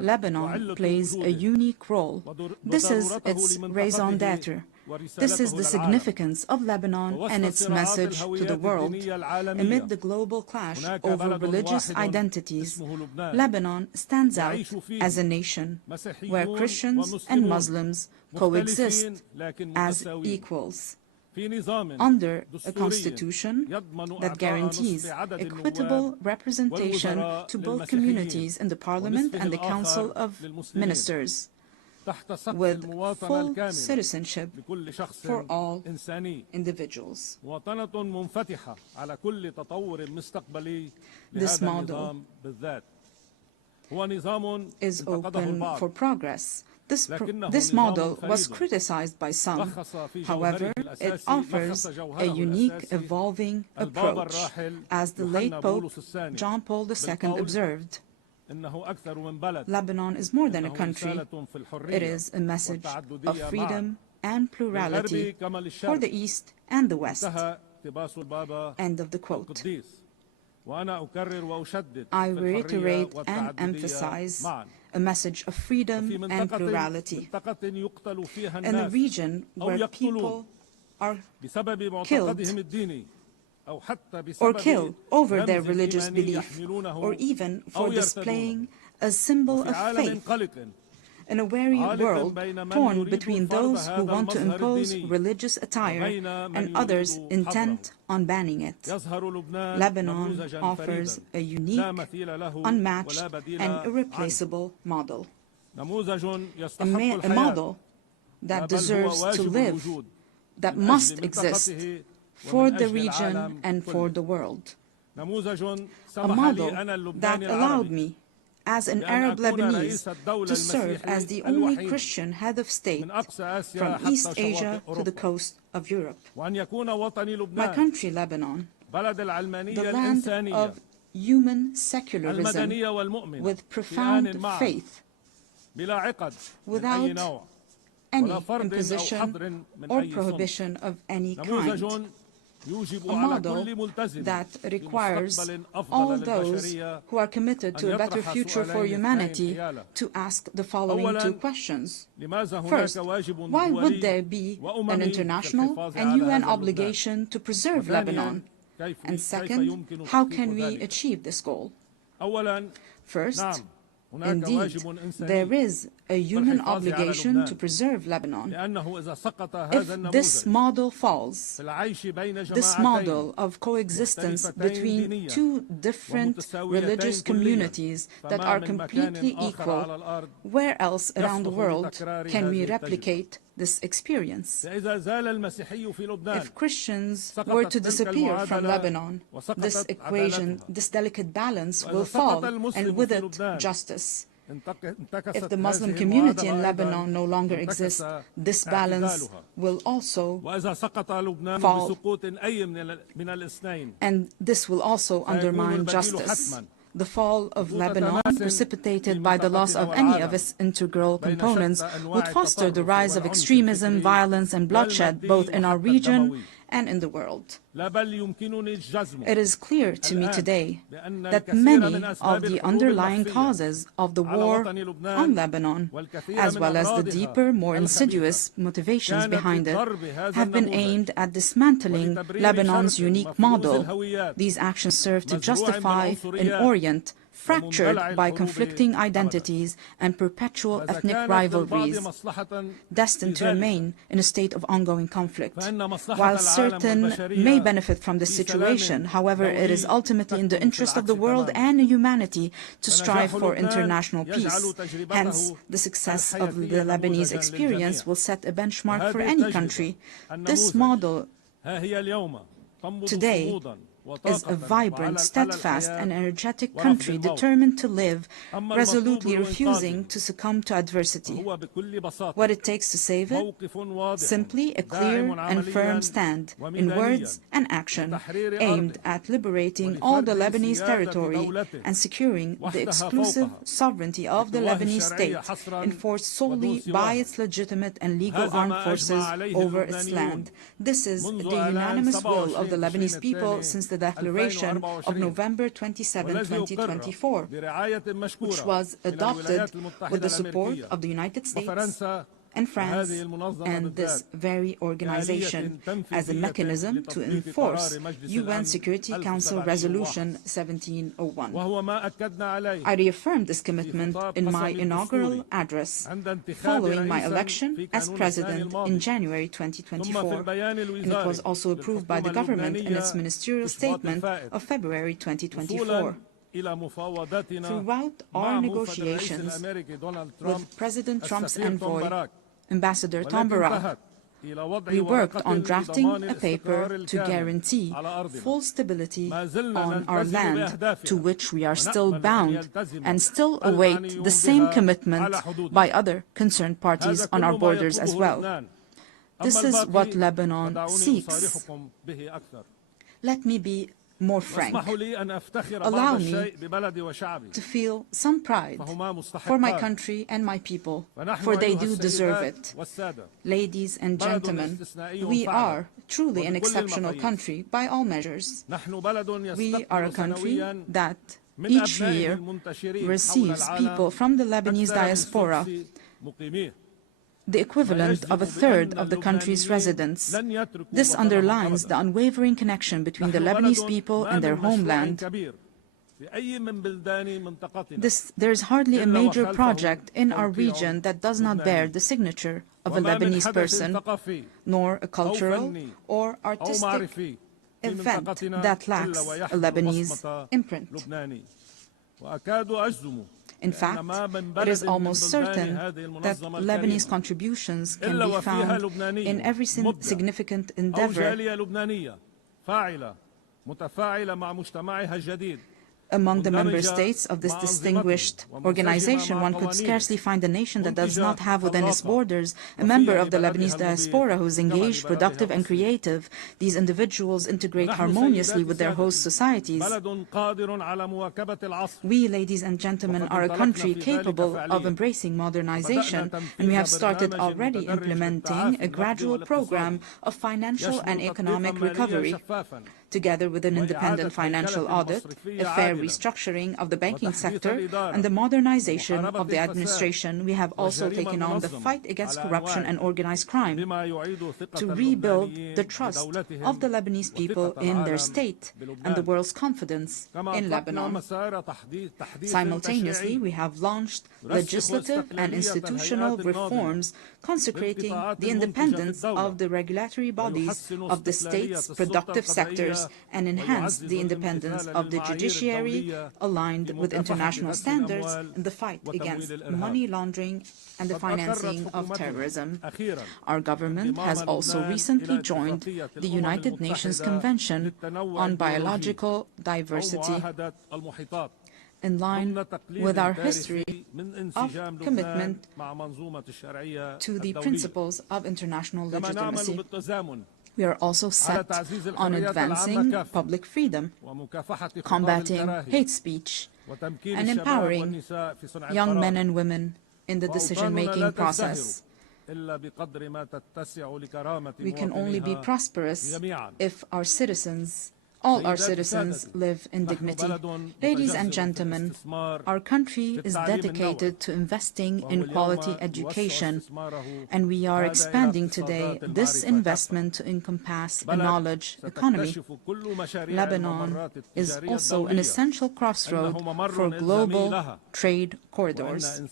Lebanon plays a unique role. This is its raison d'etre. This is the significance of Lebanon and its message to the world. Amid the global clash over religious identities, Lebanon stands out as a nation where Christians and Muslims coexist as equals, under a constitution that guarantees equitable representation to both communities in the Parliament and the Council of Ministers, with full citizenship for all individuals. This model is open for progress. This model was criticized by some. However, it offers a unique, evolving approach. As the late Pope John Paul II observed, Lebanon is more than a country. It is a message of freedom and plurality for the East and the West. End of the quote. I reiterate and emphasize a message of freedom and plurality. In a region where people are killed or kill over their religious belief, or even for displaying a symbol of faith, in a weary world torn between those who want to impose religious attire and others intent on banning it. Lebanon offers a unique, unmatched, and irreplaceable model. A model that deserves to live, that must exist for the region and for the world. A model that allowed me, as an Arab Lebanese, to serve as the only Christian head of state from East Asia to the coast of Europe. My country, Lebanon, the land of human secularism with profound faith, without any imposition or prohibition of any kind. A model that requires all those who are committed to a better future for humanity to ask the following two questions. First, why would there be an international and UN obligation to preserve Lebanon? And second, how can we achieve this goal? First, indeed, there is a human obligation to preserve Lebanon. If this model falls, this model of coexistence between two different religious communities that are completely equal, where else around the world can we replicate this experience? If Christians were to disappear from Lebanon, this equation, this delicate balance will fall, and with it, justice. If the Muslim community in Lebanon no longer exists, this balance will also fall, and this will also undermine justice. The fall of Lebanon, precipitated by the loss of any of its integral components, would foster the rise of extremism, violence, and bloodshed, both in our region and in the world. It is clear to me today that many of the underlying causes of the war on Lebanon, as well as the deeper, more insidious motivations behind it, have been aimed at dismantling Lebanon's unique model. These actions serve to justify an Orient fractured by conflicting identities and perpetual ethnic rivalries, destined to remain in a state of ongoing conflict. While certain may benefit from this situation, however, it is ultimately in the interest of the world and humanity to strive for international peace. Hence, the success of the Lebanese experience will set a benchmark for any country. This model today is a vibrant, steadfast, and energetic country determined to live, resolutely refusing to succumb to adversity. What it takes to save it? Simply a clear and firm stand, in words and action, aimed at liberating all the Lebanese territory and securing the exclusive sovereignty of the Lebanese state, enforced solely by its legitimate and legal armed forces over its land. This is the unanimous will of the Lebanese people since the Declaration of November 27, 2024, which was adopted with the support of the United States and France and this very organization as a mechanism to enforce UN Security Council Resolution 1701. I reaffirmed this commitment in my inaugural address following my election as president in January 2024, and it was also approved by the government in its ministerial statement of February 2024. Throughout our negotiations with President Trump's envoy, Ambassador Tom Barrack, we worked on drafting a paper to guarantee full stability on our land, to which we are still bound and still await the same commitment by other concerned parties on our borders as well. This is what Lebanon seeks. Let me be more frank. Allow me to feel some pride for my country and my people, for they do deserve it. Ladies and gentlemen, we are truly an exceptional country by all measures. We are a country that each year receives people from the Lebanese diaspora, the equivalent of a third of the country's residents. This underlines the unwavering connection between the Lebanese people and their homeland. There is hardly a major project in our region that does not bear the signature of a Lebanese person, nor a cultural or artistic event that lacks a Lebanese imprint. In fact, it is almost certain that Lebanese contributions can be found in every significant endeavor among the member states of this distinguished organization. One could scarcely find a nation that does not have within its borders a member of the Lebanese diaspora who is engaged, productive, and creative. These individuals integrate harmoniously with their host societies. We, ladies and gentlemen, are a country capable of embracing modernization, and we have started already implementing a gradual program of financial and economic recovery. Together with an independent financial audit, a fair restructuring of the banking sector, and the modernization of the administration, we have also taken on the fight against corruption and organized crime to rebuild the trust of the Lebanese people in their state and the world's confidence in Lebanon. Simultaneously, we have launched legislative and institutional reforms consecrating the independence of the regulatory bodies of the state's productive sectors and enhance the independence of the judiciary aligned with international standards in the fight against money laundering and the financing of terrorism. Our government has also recently joined the United Nations Convention on Biological Diversity, in line with our history of commitment to the principles of international legitimacy. We are also set on advancing public freedom, combating hate speech, and empowering young men and women in the decision-making process. We can only be prosperous if all our citizens live in dignity. Ladies and gentlemen, our country is dedicated to investing in quality education, and we are expanding today this investment to encompass a knowledge economy. Lebanon is also an essential crossroad for global trade corridors.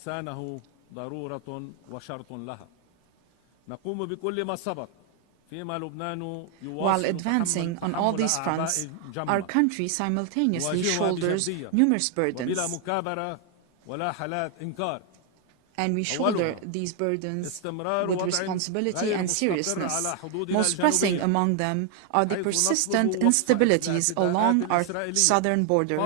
While advancing on all these fronts, our country simultaneously shoulders numerous burdens. And we shoulder these burdens with responsibility and seriousness. Most pressing among them are the persistent instabilities along our southern border.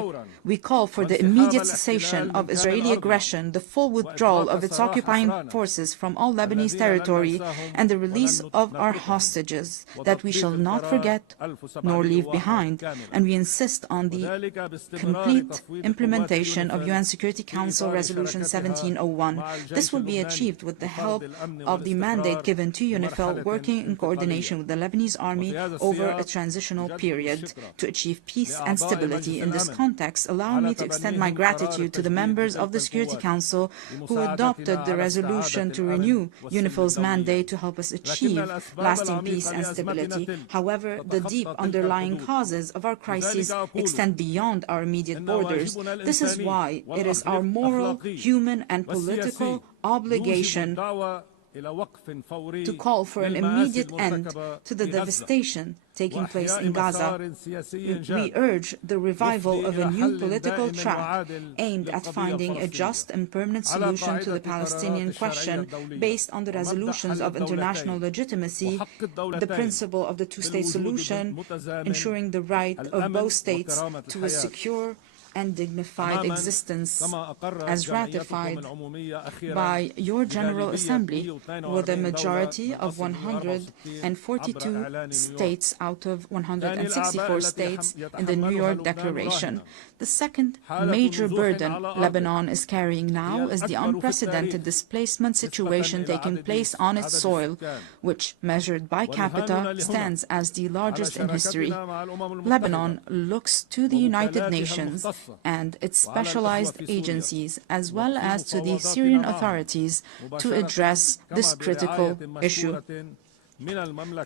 We call for the immediate cessation of Israeli aggression, the full withdrawal of its occupying forces from all Lebanese territory, and the release of our hostages that we shall not forget nor leave behind. And we insist on the complete implementation of UN Security Council Resolution 1701. This will be achieved with the help of the mandate given to UNIFIL, working in coordination with the Lebanese army over a transitional period to achieve peace and stability. In this context, allow me to extend my gratitude to the members of the Security Council who adopted the resolution to renew UNIFIL's mandate to help us achieve lasting peace and stability. However, the deep underlying causes of our crises extend beyond our immediate borders. This is why it is our moral, human, and political obligation to call for an immediate end to the devastation taking place in Gaza. We urge the revival of a new political track aimed at finding a just and permanent solution to the Palestinian question based on the resolutions of international legitimacy, the principle of the two-state solution, ensuring the right of both states to a secure and dignified existence, as ratified by your General Assembly with a majority of 142 states out of 164 states in the New York Declaration. The second major burden Lebanon is carrying now is the unprecedented displacement situation taking place on its soil, which, measured by capita, stands as the largest in history. Lebanon looks to the United Nations and its specialized agencies, as well as to the Syrian authorities, to address this critical issue.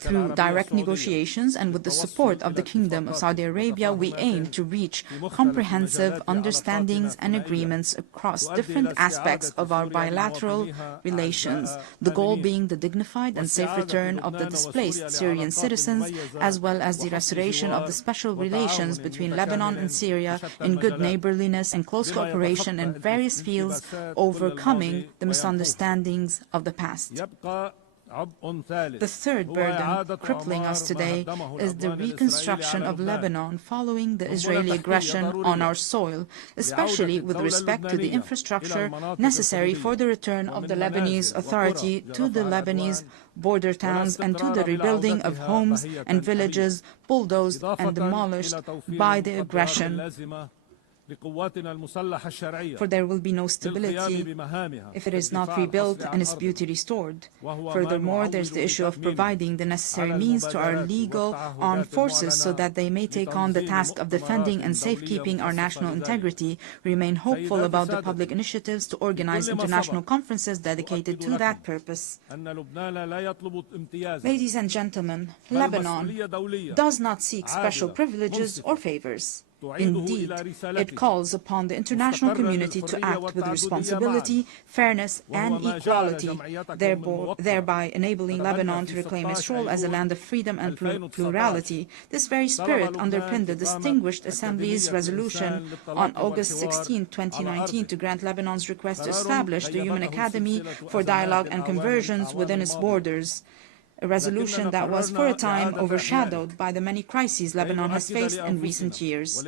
Through direct negotiations and with the support of the Kingdom of Saudi Arabia, we aim to reach comprehensive understandings and agreements across different aspects of our bilateral relations, the goal being the dignified and safe return of the displaced Syrian citizens, as well as the restoration of the special relations between Lebanon and Syria in good neighborliness and close cooperation in various fields, overcoming the misunderstandings of the past. The third burden crippling us today is the reconstruction of Lebanon following the Israeli aggression on our soil, especially with respect to the infrastructure necessary for the return of the Lebanese Authority to the Lebanese border towns and to the rebuilding of homes and villages bulldozed and demolished by the aggression. For there will be no stability if it is not rebuilt and its beauty restored. Furthermore, there's the issue of providing the necessary means to our legal armed forces so that they may take on the task of defending and safekeeping our national integrity. We remain hopeful about the public initiatives to organize international conferences dedicated to that purpose. Ladies and gentlemen, Lebanon does not seek special privileges or favors. Indeed, it calls upon the international community to act with responsibility, fairness and equality, thereby enabling Lebanon to reclaim its role as a land of freedom and plurality. This very spirit underpinned the Distinguished Assembly's resolution on August 16, 2019 to grant Lebanon's request to establish the Human Academy for Dialogue and Conversions within its borders, a resolution that was for a time overshadowed by the many crises Lebanon has faced in recent years.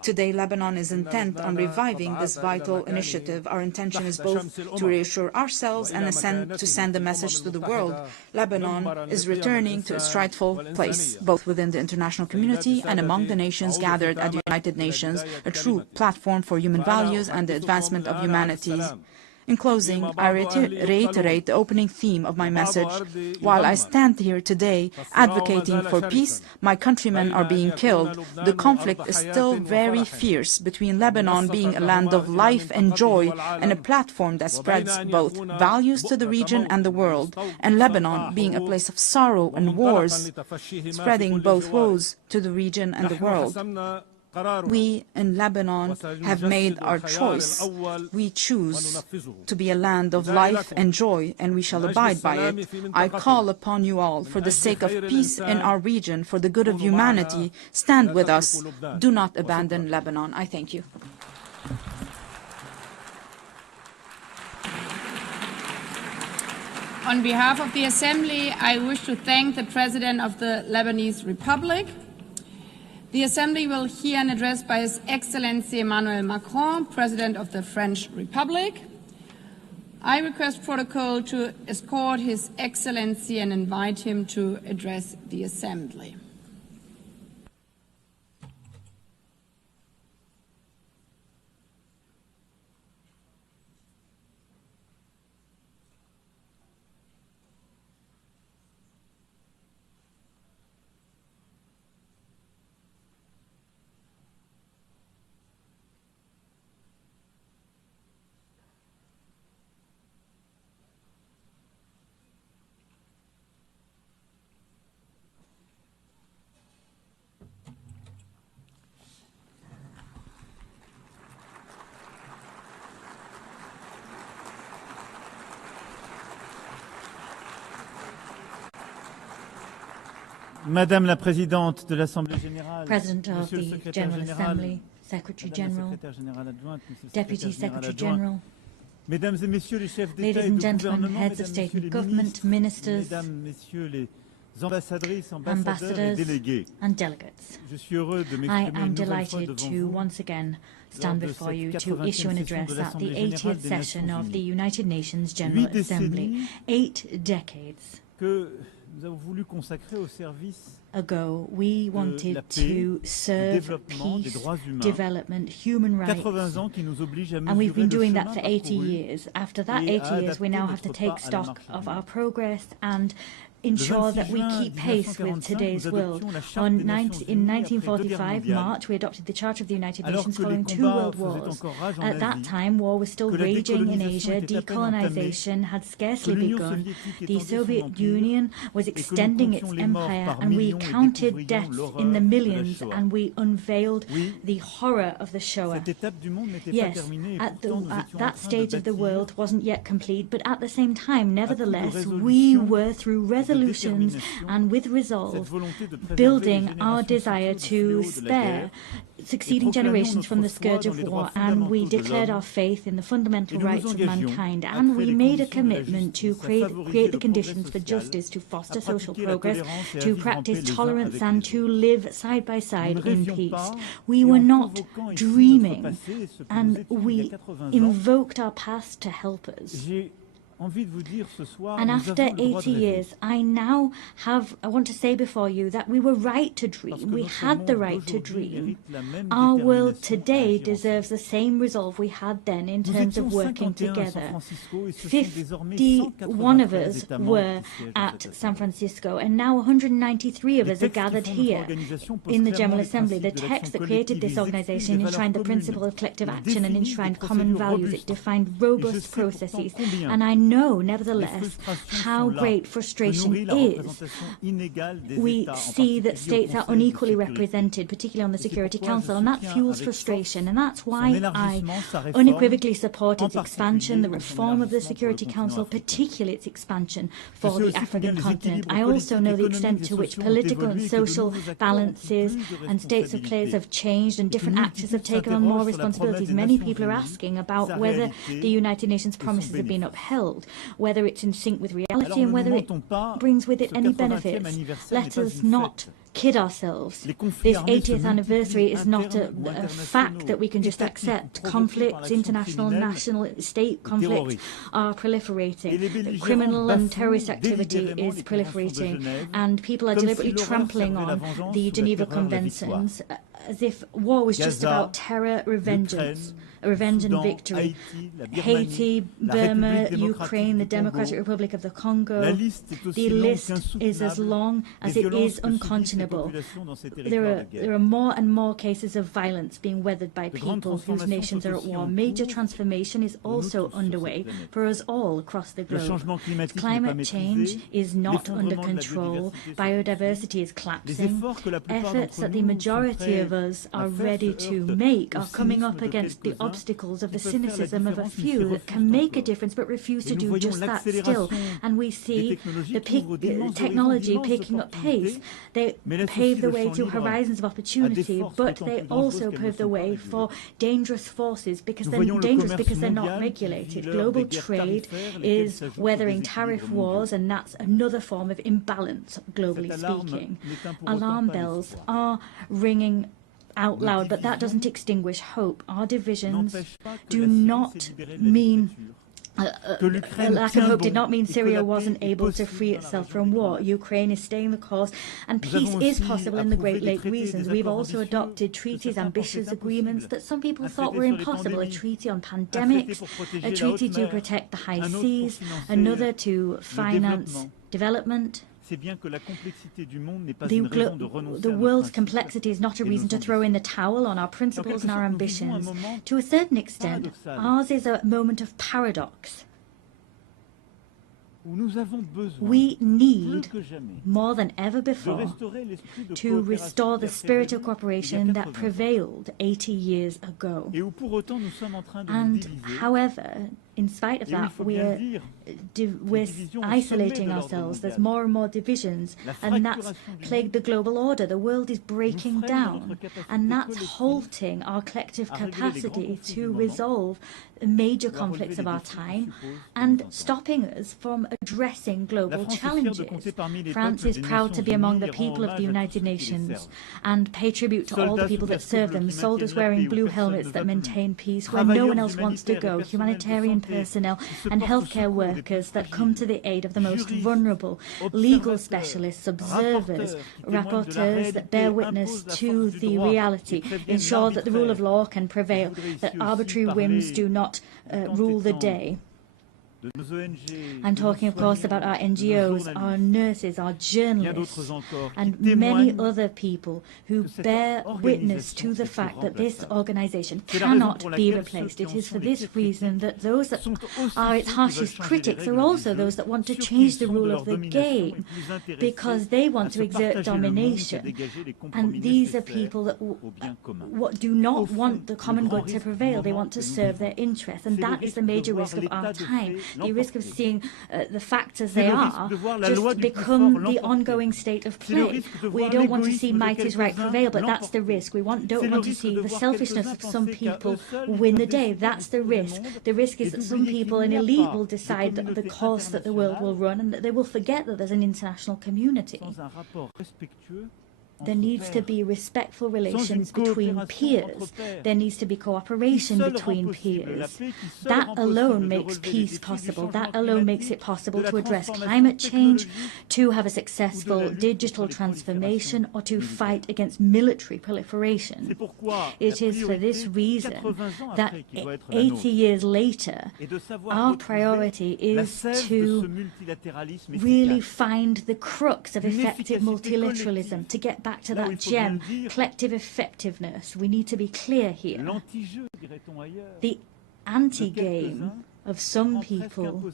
Today, Lebanon is intent on reviving this vital initiative. Our intention is both to reassure ourselves and to send a message to the world. Lebanon is returning to its rightful place, both within the international community and among the nations gathered at the United Nations, a true platform for human values and the advancement of humanity. In closing, I reiterate the opening theme of my message. While I stand here today advocating for peace, my countrymen are being killed. The conflict is still very fierce between Lebanon being a land of life and joy and a platform that spreads both values to the region and the world, and Lebanon being a place of sorrow and wars, spreading both woes to the region and the world. We in Lebanon have made our choice. We choose to be a land of life and joy, and we shall abide by it. I call upon you all, for the sake of peace in our region, for the good of humanity, stand with us. Do not abandon Lebanon. I thank you. On behalf of the Assembly, I wish to thank the President of the Lebanese Republic. The Assembly will hear an address by His Excellency Emmanuel Macron, President of the French Republic. I request protocol to escort His Excellency and invite him to address the Assembly. Madame la Présidente de l'Assemblée Générale, President of the General Assembly, Secretary General, Deputy Secretary General, Mesdames et Messieurs les chefs d'État ladies et and de gentlemen, gouvernement, heads of Mesdames, state Messieurs and les government, ministres, ministers, Mesdames, Messieurs les ambassadrices, ambassadeurs et ambassadors délégués. and delegates. Je suis heureux de I m'exprimer am une nouvelle fois delighted devant to vous once again lors stand de before cette you to 80e issue an session address de at the l'Assemblée générale 80th des session Nations of the Unies. United Nations General 8 Assembly. décennies 8 decades que nous avons voulu consacrer au service ago, we de wanted la paix, to du serve développement, des peace, droits humains. development, human rights. 80 ans qui nous obligent à And we've mesurer been le doing chemin that for 80 parcouru years. After that et 80 à years, we adapter now have to notre take pas à la stock marche of du our monde. progress and ensure that we keep pace with today's world. In 1945, March, we adopted the Charter of the United Nations following 2 world wars. At that time, war was still raging in Asia, decolonization had scarcely begun, the Soviet Union was extending its empire, and we counted deaths in the millions, and we unveiled the horror of the Shoah. Yes, at that stage of the world wasn't yet complete, but at the same time, nevertheless, we were, through resolutions and with resolve, building our desire to spare succeeding generations from the scourge of war, and we declared our faith in the fundamental rights of mankind, and we made a commitment to create the conditions for justice, to foster social progress, to practice tolerance, and to live side by side in peace. We were not dreaming, and we invoked our past to help us. And after 80 years, I want to say before you that we were right to dream. We had the right to dream. Our world today deserves the same resolve we had then in terms of working together. 51 of us were at San Francisco, and now 193 of us are gathered here in the General Assembly. The text that created this organization enshrined the principle of collective action and enshrined common values. It defined robust processes, and I know, nevertheless, how great frustration is. We see that states are unequally represented, particularly on the Security Council, and that fuels frustration, and that's why I unequivocally support its expansion, the reform of the Security Council, particularly its expansion for the African continent. I also know the extent to which political and social balances and states of place have changed, and different actors have taken on more responsibilities. Many people are asking about whether the United Nations promises have been upheld, whether it's in sync with reality, and whether it brings with it any benefits. Let us not kid ourselves. This 80th anniversary is not a fact that we can just accept. Conflicts, international, national, state conflicts are proliferating. Criminal and terrorist activity is proliferating, and people are deliberately trampling on the Geneva Conventions as if war was just about terror, revenge and victory. Haiti, Burma, Ukraine, the Democratic Republic of the Congo. The list is as long as it is unconscionable. There are more and more cases of violence being weathered by people whose nations are at war. Major transformation is also underway for us all across the globe. Climate change is not under control. Biodiversity is collapsing. Efforts that the majority of us are ready to make are coming up against the obstacles of the cynicism of a few that can make a difference but refuse to do just that still. And we see the technology picking up pace. They pave the way to horizons of opportunity, but they also pave the way for dangerous forces because they're dangerous because they're not regulated. Global trade is weathering tariff wars, and that's another form of imbalance, globally speaking. Alarm bells are ringing out loud, but that doesn't extinguish hope. Our divisions do not mean a lack of hope did not mean Syria wasn't able to free itself from war. Ukraine is staying the course, and peace is possible in the Great Lake regions. We've also adopted treaties, ambitious agreements that some people thought were impossible. A treaty on pandemics, a treaty to protect the high seas, another to finance development. The world's complexity is not a reason to throw in the towel on our principles and our ambitions. To a certain extent, ours is a moment of paradox. We need, more than ever before, to restore the spirit of cooperation that prevailed 80 years ago. And, however, in spite of that, we're isolating ourselves. There's more and more divisions, and that's plagued the global order. The world is breaking down, and that's halting our collective capacity to resolve major conflicts of our time and stopping us from addressing global challenges. France is proud to be among the people of the United Nations and pay tribute to all the people that serve them, soldiers wearing blue helmets that maintain peace where no one else wants to go, humanitarian personnel and healthcare workers that come to the aid of the most vulnerable, legal specialists, observers, rapporteurs that bear witness to the reality, ensure that the rule of law can prevail, that arbitrary whims do not rule the day. I'm talking, of course, about our NGOs, our nurses, our journalists, and many other people who bear witness to the fact that this organization cannot be replaced. It is for this reason that those that are its harshest critics are also those that want to change the rule of the game, because they want to exert domination. And these are people that do not want the common good to prevail. They want to serve their interests, and that is the major risk of our time. The risk of seeing the facts as they are just become the ongoing state of play. We don't want to see might is right prevail, but that's the risk. We don't want to see the selfishness of some people win the day. That's the risk. The risk is that some people, an elite, will decide the course that the world will run, and that they will forget that there's an international community. There needs to be respectful relations between peers. There needs to be cooperation between peers. That alone makes peace possible. That alone makes it possible to address climate change, to have a successful digital transformation, or to fight against military proliferation. It is for this reason that 80 years later, our priority is to really find the crux of effective multilateralism, to get back to that gem, collective effectiveness. We need to be clear here. The anti-game of some people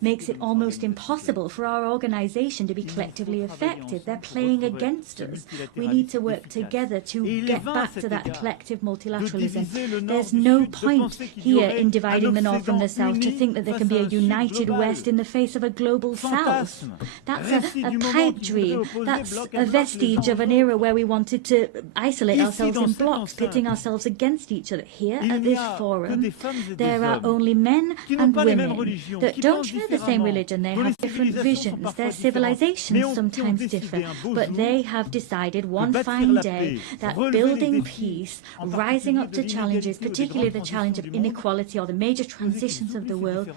makes it almost impossible for our organization to be collectively effective. They're playing against us. We need to work together to get back to that collective multilateralism. There's no point here in dividing the North from the South to think that there can be a united West in the face of a global South. That's a pipe dream. That's a vestige of an era where we wanted to isolate ourselves in blocks, pitting ourselves against each other. Here at this forum, there are only men and women that don't share the same religion. They have different visions. Their civilizations sometimes differ, but they have decided one fine day that building peace, rising up to challenges, particularly the challenge of inequality or the major transitions of the world,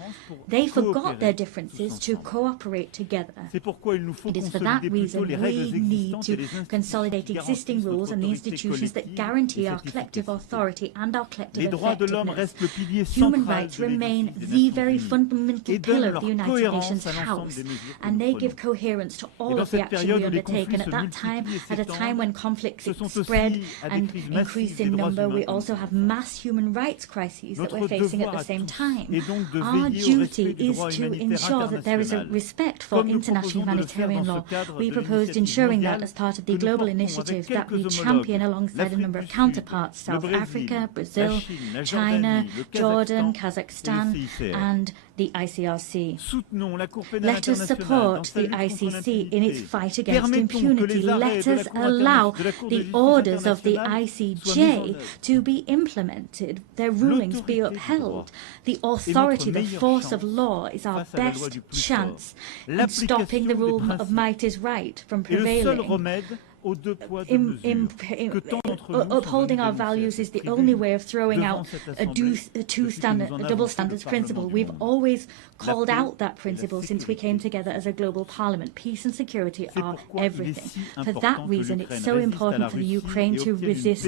they forgot their differences to cooperate together. It is for that reason we need to consolidate existing rules and the institutions that guarantee our collective authority and our collective effectiveness. Human rights remain the very fundamental pillar of the United Nations House, and they give coherence to all of the action we undertake. And at that time, at a time when conflicts spread and increase in number, we also have mass human rights crises that we're facing at the same time. Our duty is to ensure that there is a respect for international humanitarian law. We proposed ensuring that as part of the global initiative that we champion alongside a number of counterparts: South Africa, Brazil, China, Jordan, Kazakhstan, and the ICRC. Let us support the ICC in its fight against impunity. Let us allow the orders of the ICJ to be implemented, their rulings be upheld. The authority, the force of law is our best chance in stopping the rule of might is right from prevailing. Upholding our values is the only way of throwing out a double standards principle. We've always called out that principle since we came together as a global parliament. Peace and security are everything. For that reason, it's so important for the Ukraine to resist,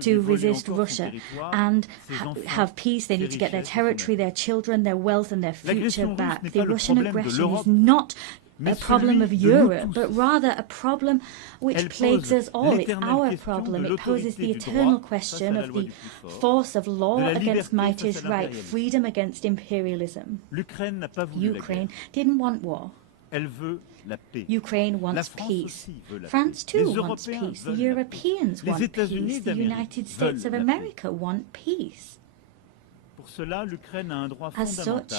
to resist Russia and have peace. They need to get their territory, their children, their wealth, and their future back. The Russian aggression is not a problem of Europe, but rather a problem which plagues us all. It's our problem. It poses the eternal question of the force of law against might is right, freedom against imperialism. Ukraine didn't want war. Ukraine wants peace. France too wants peace. The Europeans want peace. The United States of America want peace. As such,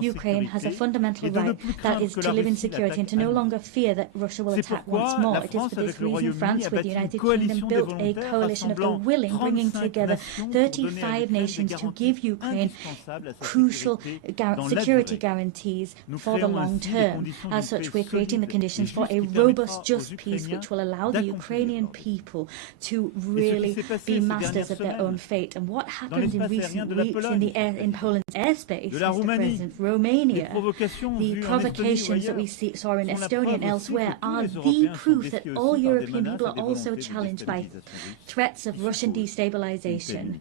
Ukraine has a fundamental right, that is to live in security and to no longer fear that Russia will attack once more. It is for this reason France, with the United Kingdom, built a coalition of the willing, bringing together 35 nations to give Ukraine crucial security guarantees for the long term. As such, we're creating the conditions for a robust, just peace which will allow the Ukrainian people to really be masters of their own fate. And what happened in recent weeks in Poland's airspace, Mr. President, Romania, the provocations that we saw in Estonia and elsewhere are the proof that all European people are also challenged by threats of Russian destabilization.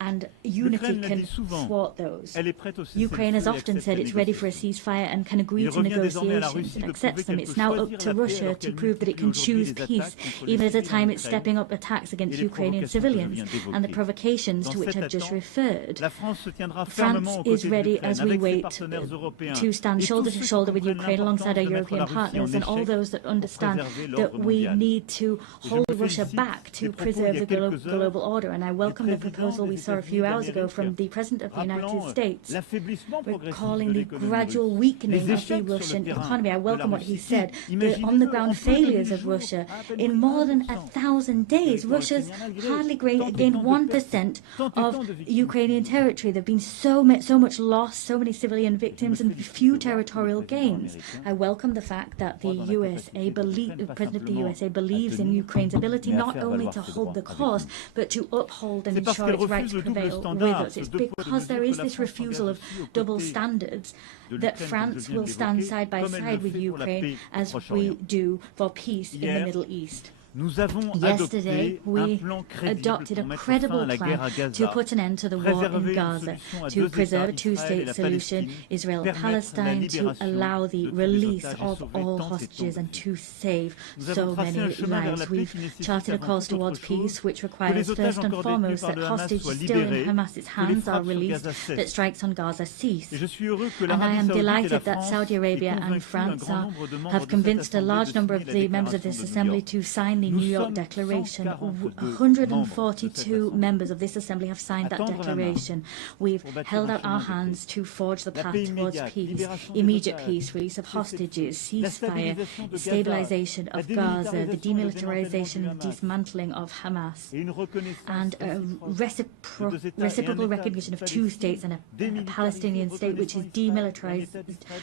and unity can thwart those. Ukraine has often said it's ready for a ceasefire and can agree to negotiations and accepts them. It's now up to Russia to prove that it can choose peace, even at a time it's stepping up attacks against Ukrainian civilians and the provocations to which I've just referred. France is ready as we wait to stand shoulder to shoulder with Ukraine alongside our European partners and all those that understand that we need to hold Russia back to preserve the global order. And I welcome the proposal we saw a few hours ago from the President of the United States, recalling the gradual weakening of the Russian economy. I welcome what he said, the on-the-ground failures of Russia. In more than 1,000 days, Russia's hardly gained 1% of Ukrainian territory. There have been so much loss, so many civilian victims, and few territorial gains. I welcome the fact that the President of the USA believes in Ukraine's ability not only to hold the course, but to uphold and ensure its right to prevail with us. It's because there is this refusal of double standards that France will stand side by side with Ukraine as we do for peace in the Middle East. Yesterday, we adopted a credible plan to put an end to the war in Gaza, to preserve a two-state solution, Israel and Palestine, to allow the release of all hostages and to save so many lives. We've charted a course towards peace, which requires first and foremost that hostages still in Hamas's hands are released, that strikes on Gaza cease. And I am delighted that Saudi Arabia and France have convinced a large number of the members of this assembly to sign the New York Declaration. 142 members of this assembly have signed that declaration. We've held out our hands to forge the path towards peace, immediate peace, release of hostages, ceasefire, stabilization of Gaza, the demilitarization and dismantling of Hamas, and a reciprocal recognition of two states and a Palestinian state which is demilitarized,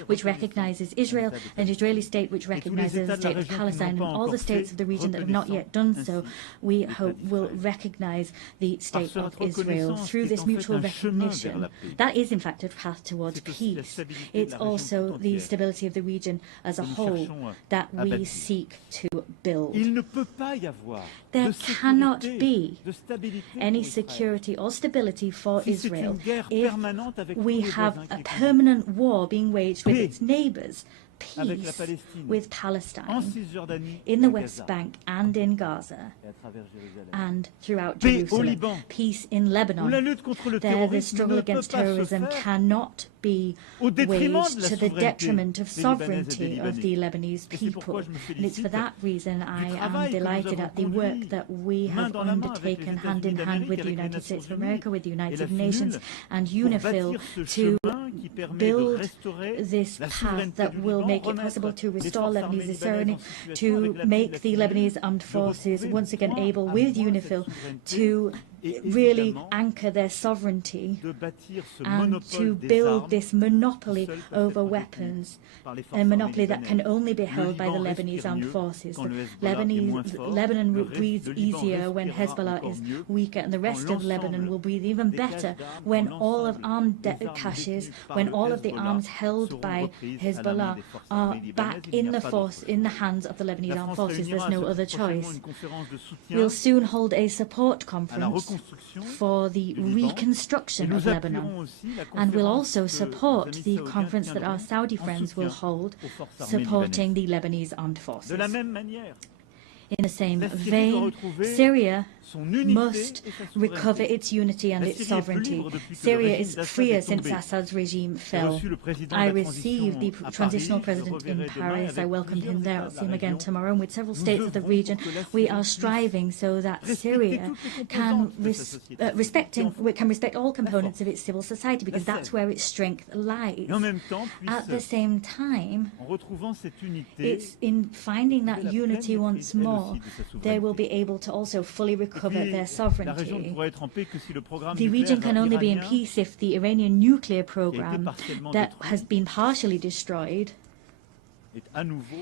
which recognizes Israel, an Israeli state which recognizes the state of Palestine, and all the states of the region that have not yet done so, we hope will recognize the state of Israel through this mutual recognition. That is, in fact, a path towards peace. It's also the stability of the region as a whole that we seek to build. There cannot be any security or stability for Israel if we have a permanent war being waged with its neighbors. Peace with Palestine, in the West Bank and in Gaza, and throughout Jerusalem. Peace in Lebanon. There, the struggle against terrorism cannot be waged to the detriment of sovereignty of the Lebanese people. And it's for that reason I am delighted at the work that we have undertaken hand in hand with the United States of America, with the United Nations and UNIFIL to build this path that will make it possible to restore Lebanese sovereignty, to make the Lebanese armed forces once again able, with UNIFIL, to really anchor their sovereignty and to build this monopoly over weapons, a monopoly that can only be held by the Lebanese armed forces. Lebanon breathes easier when Hezbollah is weaker, and the rest of Lebanon will breathe even better when all of armed caches, when all of the arms held by Hezbollah are back in the hands of the Lebanese armed forces. There's no other choice. We'll soon hold a support conference for the reconstruction of Lebanon, and we'll also support the conference that our Saudi friends will hold, supporting the Lebanese armed forces. In the same vein, Syria must recover its unity and its sovereignty. Syria is freer since Assad's regime fell. I received the transitional president in Paris. I welcomed him there. I'll see him again tomorrow. And with several states of the region, we are striving so that Syria can respect all components of its civil society, because that's where its strength lies. At the same time, it's in finding that unity once more, they will be able to also fully recover their sovereignty. The region can only be in peace if the Iranian nuclear program that has been partially destroyed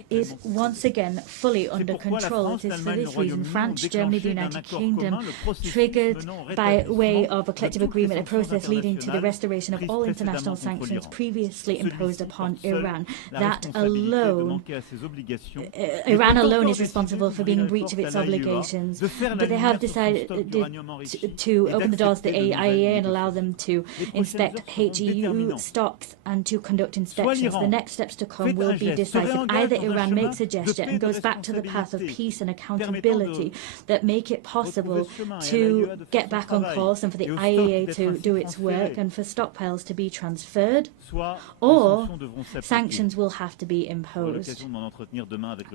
is once again fully under control. It is for this reason France, Germany, the United Kingdom triggered by way of a collective agreement a process leading to the restoration of all international sanctions previously imposed upon Iran. That alone, Iran alone is responsible for being in breach of its obligations, but they have decided to open the doors to the IAEA and allow them to inspect HEU stocks and to conduct inspections. The next steps to come will be decisive. Either Iran makes a gesture and goes back to the path of peace and accountability that make it possible to get back on course and for the IAEA to do its work and for stockpiles to be transferred, or sanctions will have to be imposed.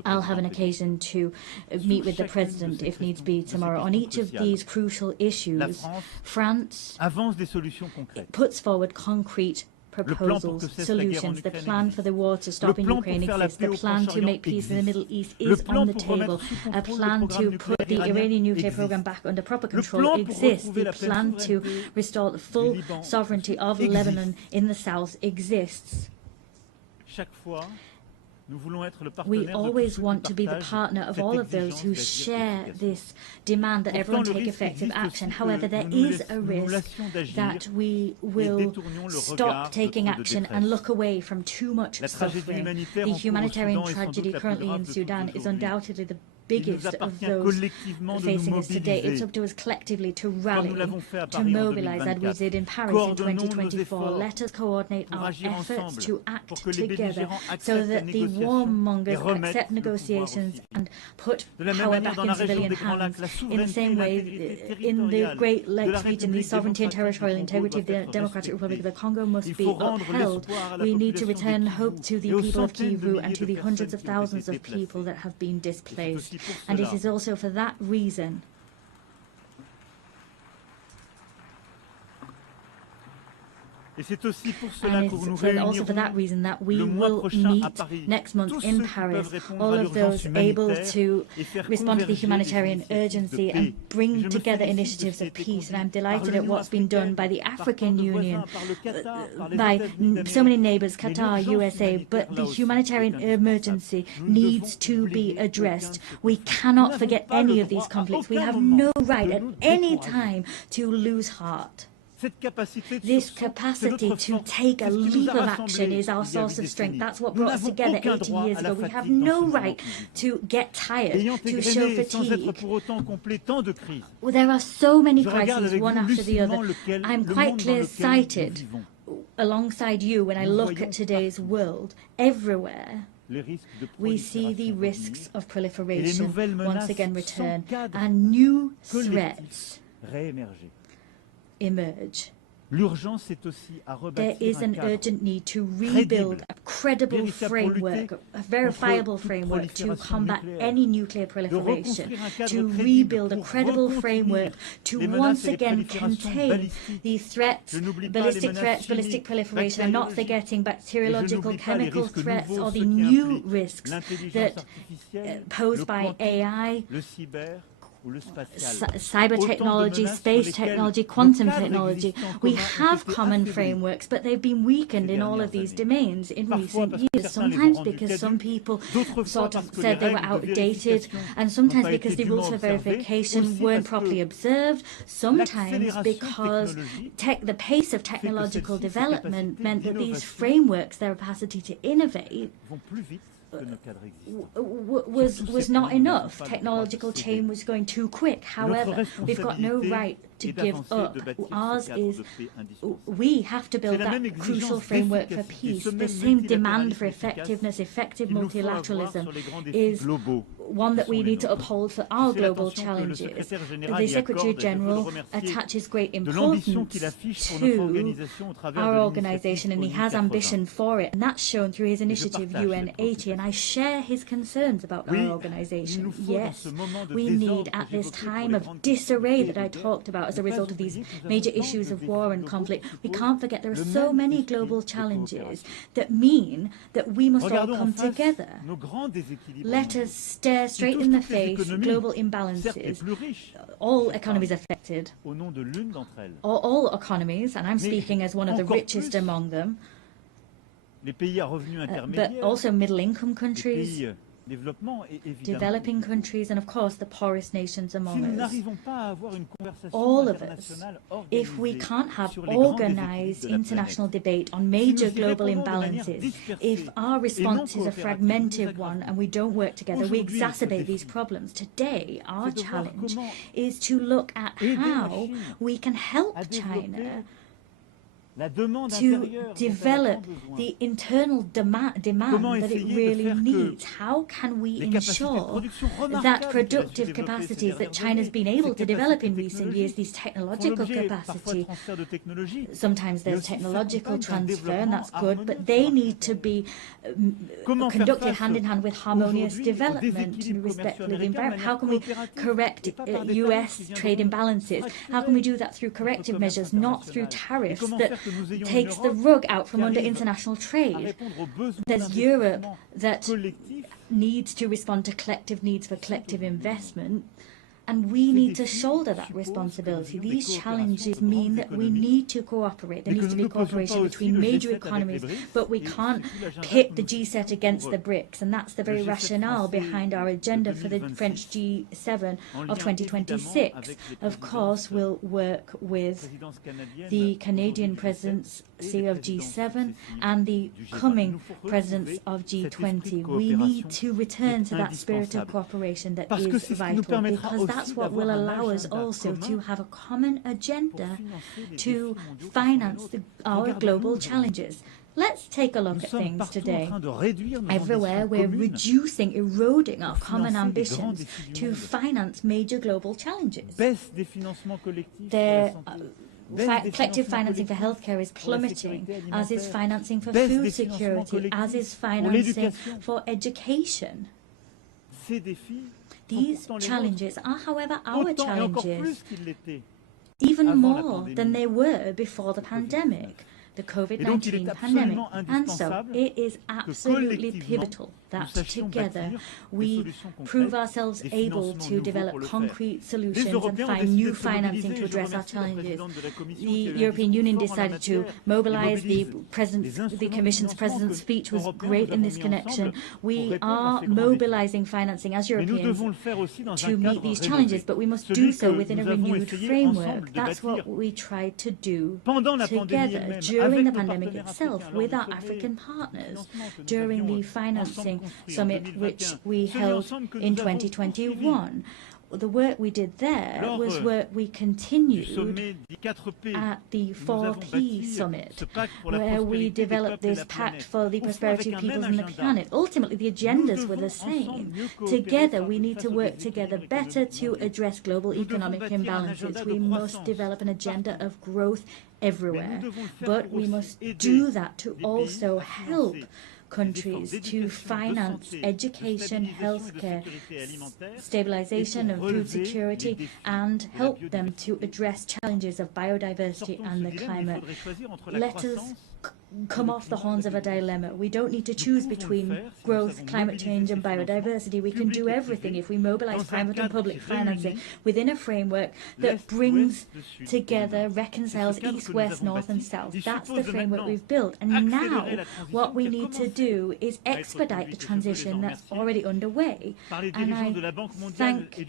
I'll have an occasion to meet with the President, if needs be, tomorrow. On each of these crucial issues, France puts forward concrete proposals, solutions. The plan for the war to stop in Ukraine exists. The plan to make peace in the Middle East is on the table. A plan to put the Iranian nuclear program back under proper control exists. The plan to restore the full sovereignty of Lebanon in the south exists. We always want to be the partner of all of those who share this demand that everyone take effective action. However, there is a risk that we will stop taking action and look away from too much suffering. The humanitarian tragedy currently in Sudan is undoubtedly the biggest of those facing us today. It's up to us collectively to rally, to mobilize, as we did in Paris in 2024. Let us coordinate our efforts to act together so that the warmongers accept negotiations and put power back in civilian hands. In the same way, in the Great Lakes region, the sovereignty and territorial integrity of the Democratic Republic of the Congo must be upheld. We need to return hope to the people of Kivu and to the hundreds of thousands of people that have been displaced. And it is also for that reason and it's also for that reason that we will meet next month in Paris, all of those able to respond to the humanitarian urgency and bring together initiatives of peace. And I'm delighted at what's been done by the African Union, by so many neighbors, Qatar, USA, but the humanitarian emergency needs to be addressed. We cannot forget any of these conflicts. We have no right at any time to lose heart. This capacity to take a leap of action is our source of strength. That's what brought us together 80 years ago. We have no right to get tired, to show fatigue. Well, there are so many crises, one after the other. I'm quite clear-sighted alongside you when I look at today's world. Everywhere we see the risks of proliferation once again return, and new threats emerge. There is an urgent need to rebuild a credible framework, a verifiable framework to combat any nuclear proliferation, to rebuild a credible framework to once again contain these threats, ballistic proliferation, and not forgetting bacteriological, chemical threats or the new risks that posed by AI, cyber technology, space technology, quantum technology. We have common frameworks, but they've been weakened in all of these domains in recent years, sometimes because some people sort of said they were outdated, and sometimes because the rules for verification weren't properly observed, sometimes because the pace of technological development meant that these frameworks, their capacity to innovate, was not enough. Technological change was going too quick. However, we've got no right to give up. Ours is, we have to build that crucial framework for peace. The same demand for effectiveness, effective multilateralism is one that we need to uphold for our global challenges. The Secretary General attaches great importance to our organization, and he has ambition for it, and that's shown through his initiative UN80, and I share his concerns about our organization. Yes, we need, at this time of disarray that I talked about as a result of these major issues of war and conflict, we can't forget there are so many global challenges that mean that we must all come together. Let us stare straight in the face global imbalances. All economies affected, all economies, and I'm speaking as one of the richest among them, but also middle-income countries, developing countries, and of course the poorest nations among us. All of us, if we can't have organized international debate on major global imbalances, if our response is a fragmented one and we don't work together, we exacerbate these problems. Today, our challenge is to look at how we can help China to develop the internal demand that it really needs. How can we ensure that productive capacities that China's been able to develop in recent years, these technological capacity, sometimes there's technological transfer, and that's good, but they need to be conducted hand in hand with harmonious development and respect for the environment. How can we correct US trade imbalances? How can we do that through corrective measures, not through tariffs that takes the rug out from under international trade? There's Europe that needs to respond to collective needs for collective investment, and we need to shoulder that responsibility. These challenges mean that we need to cooperate. There needs to be cooperation between major economies, but we can't pit the G7 against the BRICS, and that's the very rationale behind our agenda for the French G7 of 2026. Of course, we'll work with the Canadian presidency of G7 and the coming presidents of G20. We need to return to that spirit of cooperation that is vital, because that's what will allow us also to have a common agenda to finance our global challenges. Let's take a look at things today. Everywhere we're reducing, eroding our common ambitions to finance major global challenges. Collective financing for healthcare is plummeting, as is financing for food security, as is financing for education. These challenges are, however, our challenges, even more than they were before the pandemic, the COVID-19 pandemic. And so it is absolutely pivotal that together we prove ourselves able to develop concrete solutions and find new financing to address our challenges. The European Union decided to mobilize. The Commission's President's speech was great in this connection. We are mobilizing financing as Europeans to meet these challenges, but we must do so within a renewed framework. That's what we tried to do together during the pandemic itself with our African partners, during the financing summit which we held in 2021. The work we did there was work we continued at the 4P summit, where we developed this pact for the prosperity of peoples and the planet. Ultimately, the agendas were the same. Together, we need to work together better to address global economic imbalances. We must develop an agenda of growth everywhere, but we must do that to also help countries to finance education, healthcare, stabilization of food security, and help them to address challenges of biodiversity and the climate. Let us come off the horns of a dilemma. We don't need to choose between growth, climate change, and biodiversity. We can do everything if we mobilize private and public financing within a framework that brings together, reconciles east, west, north, and south. That's the framework we've built. And now what we need to do is expedite the transition that's already underway. And I thank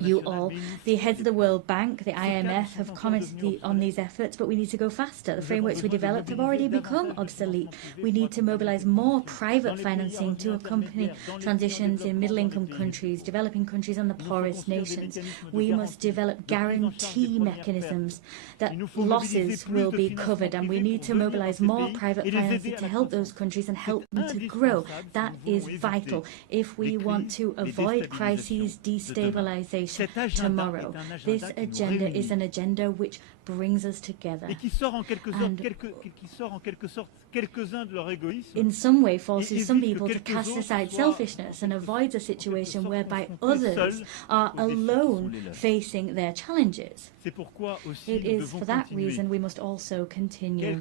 you all. The heads of the World Bank, the IMF, have commented on these efforts, but we need to go faster. The frameworks we developed have already become obsolete. We need to mobilize more private financing to accompany transitions in middle-income countries, developing countries, and the poorest nations. We must develop guarantee mechanisms that losses will be covered, and we need to mobilize more private financing to help those countries and help them to grow. That is vital if we want to avoid crises, destabilization tomorrow. This agenda is an agenda which brings us together, and in some way forces some people to cast aside selfishness and avoids a situation whereby others are alone facing their challenges. It is for that reason we must also continue,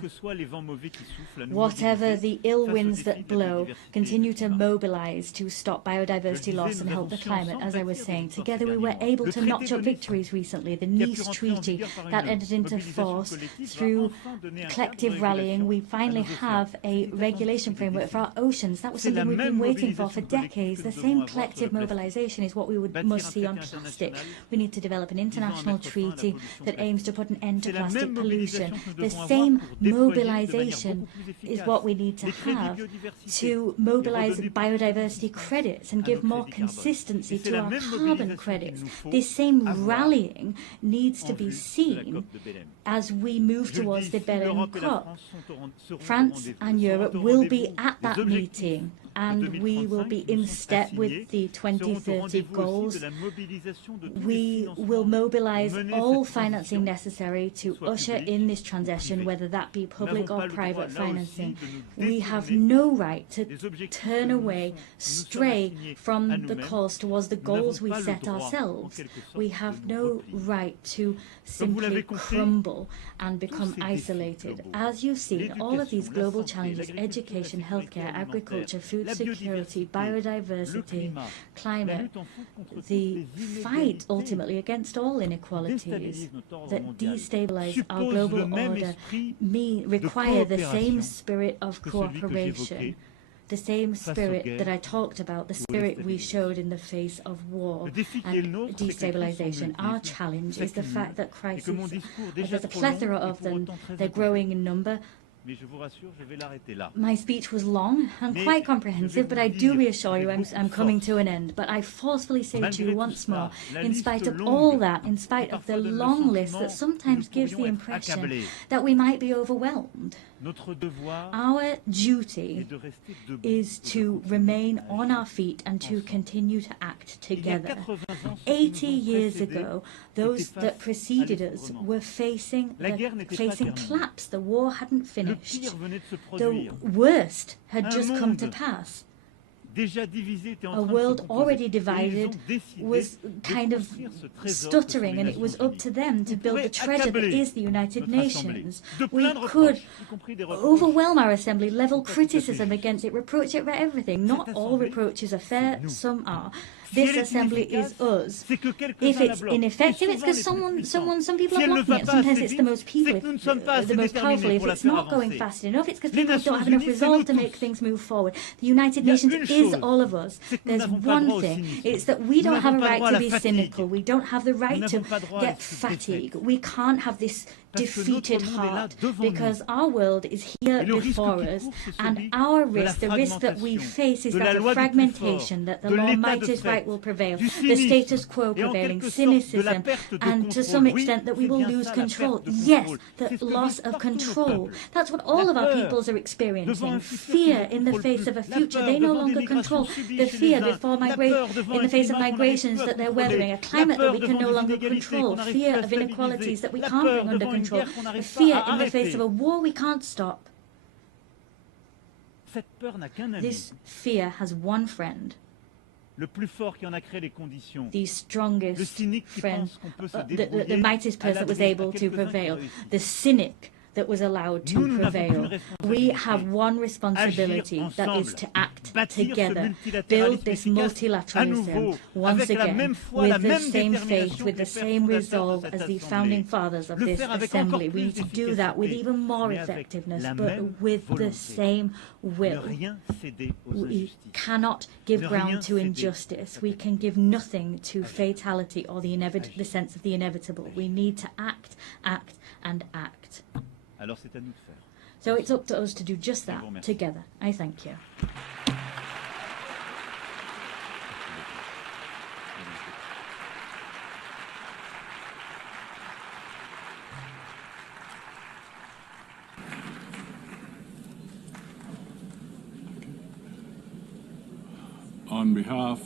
whatever the ill winds that blow, continue to mobilize to stop biodiversity loss and help the climate. As I was saying, together we were able to notch up victories recently. The Nice Treaty that entered into force through collective rallying. We finally have a regulation framework for our oceans. That was something we've been waiting for decades. The same collective mobilization is what we must see on plastic. We need to develop an international treaty that aims to put an end to plastic pollution. The same mobilization is what we need to have to mobilize biodiversity credits and give more consistency to our carbon credits. This same rallying needs to be seen as we move towards the Berlin COP. France and Europe will be at that meeting, and we will be in step with the 2030 goals. We will mobilize all financing necessary to usher in this transition, whether that be public or private financing. We have no right to turn away, stray from the course towards the goals we set ourselves. We have no right to simply crumble and become isolated. As you've seen, all of these global challenges, education, healthcare, agriculture, food security, biodiversity, climate, the fight ultimately against all inequalities that destabilize our global order require the same spirit of cooperation. The same spirit that I talked about, the spirit we showed in the face of war and destabilization. Our challenge is the fact that crises, there's a plethora of them, they're growing in number. My speech was long and quite comprehensive, but I do reassure you I'm coming to an end. But I forcefully say to you once more, in spite of all that, in spite of the long list that sometimes gives the impression that we might be overwhelmed, our duty is to remain on our feet and to continue to act together. 80 years ago, those that preceded us were facing collapse. The war hadn't finished. The worst had just come to pass. A world already divided was kind of stuttering, and it was up to them to build the treasure that is the United Nations. We could overwhelm our assembly, level criticism against it, reproach it for everything. Not all reproaches are fair, some are. This assembly is us. If it's ineffective, it's because some people are blocking it. Sometimes it's the most powerful. If it's not going fast enough, it's because people don't have enough resolve to make things move forward. The United Nations is all of us. There's one thing. It's that we don't have a right to be cynical. We don't have the right to get fatigued. We can't have this defeated heart, because our world is here before us, and our risk, the risk that we face, is that the fragmentation, that the law might is right will prevail, the status quo prevailing, cynicism, and to some extent that we will lose control. Yes, the loss of control. That's what all of our peoples are experiencing. Fear in the face of a future they no longer control. The fear before in the face of migrations that they're weathering, a climate that we can no longer control, fear of inequalities that we can't bring under control. The fear in the face of a war we can't stop. This fear has one friend. The strongest friend, the mightiest person that was able to prevail, the cynic that was allowed to prevail. We have one responsibility, that is to act together, build this multilateralism once again with the same faith, with the same resolve as the founding fathers of this assembly. We need to do that with even more effectiveness, but with the same will. We cannot give ground to injustice. We can give nothing to fatality or the sense of the inevitable. We need to act, act, and act. So it's up to us to do just that together. I thank you. On behalf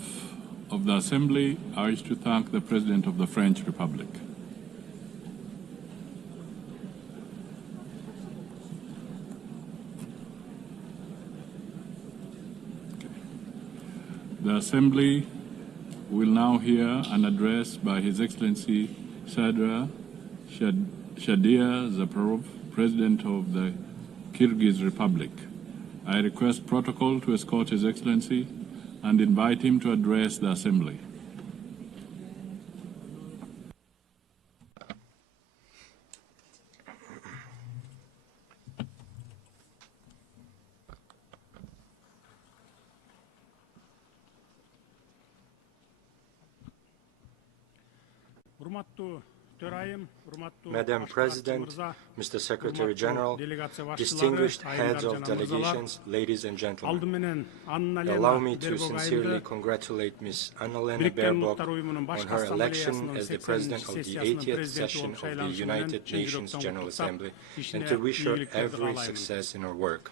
of the Assembly, I wish to thank the President of the French Republic. The Assembly will now hear an address by His Excellency Sadra Shadia Zaparov, President of the Kyrgyz Republic. I request protocol to escort His Excellency and invite him to address the Assembly. Madam President, Mr. Secretary General, distinguished heads of delegations, ladies and gentlemen, allow me to sincerely congratulate Ms. Annalena Baerbock on her election as the President of the 80th session of the United Nations General Assembly and to wish her every success in her work.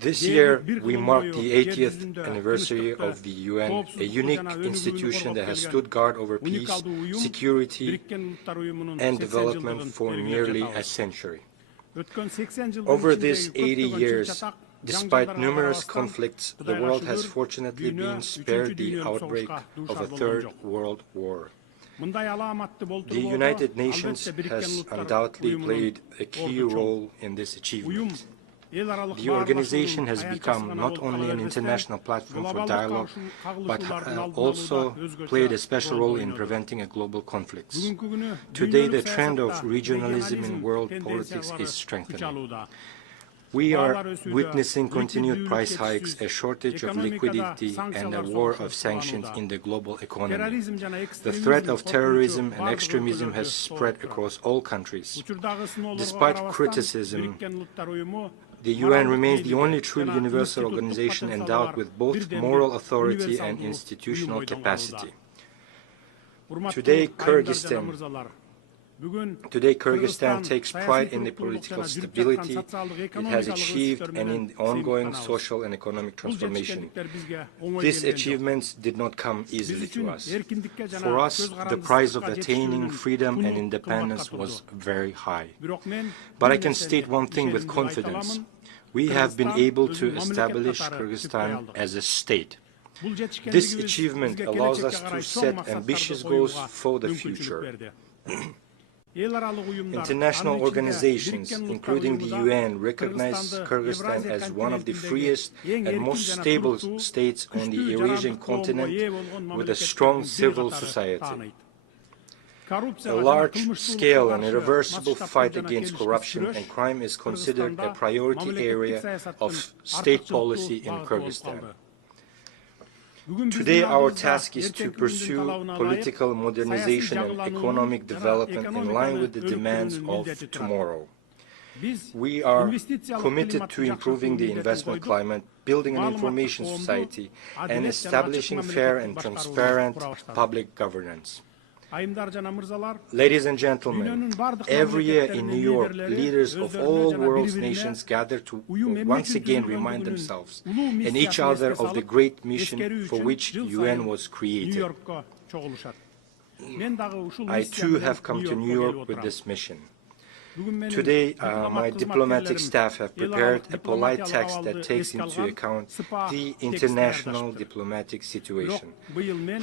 This year, we mark the 80th anniversary of the UN, a unique institution that has stood guard over peace, security, and development for nearly a century. Over these 80 years, despite numerous conflicts, the world has fortunately been spared the outbreak of a Third World War. The United Nations has undoubtedly played a key role in this achievement. The organization has become not only an international platform for dialogue, but also played a special role in preventing global conflicts. Today, the trend of regionalism in world politics is strengthening. We are witnessing continued price hikes, a shortage of liquidity, and a war of sanctions in the global economy. The threat of terrorism and extremism has spread across all countries. Despite criticism, the UN remains the only truly universal organization endowed with both moral authority and institutional capacity. Today, Kyrgyzstan takes pride in the political stability it has achieved and in the ongoing social and economic transformation. These achievements did not come easily to us. For us, the price of attaining freedom and independence was very high. But I can state one thing with confidence. We have been able to establish Kyrgyzstan as a state. This achievement allows us to set ambitious goals for the future. International organizations, including the UN, recognize Kyrgyzstan as one of the freest and most stable states on the Eurasian continent with a strong civil society. A large-scale and irreversible fight against corruption and crime is considered a priority area of state policy in Kyrgyzstan. Today, our task is to pursue political modernization and economic development in line with the demands of tomorrow. We are committed to improving the investment climate, building an information society, and establishing fair and transparent public governance. Ladies and gentlemen, every year in New York, leaders of all world's nations gather to once again remind themselves and each other of the great mission for which UN was created. I too have come to New York with this mission. Today, my diplomatic staff have prepared a polite text that takes into account the international diplomatic situation.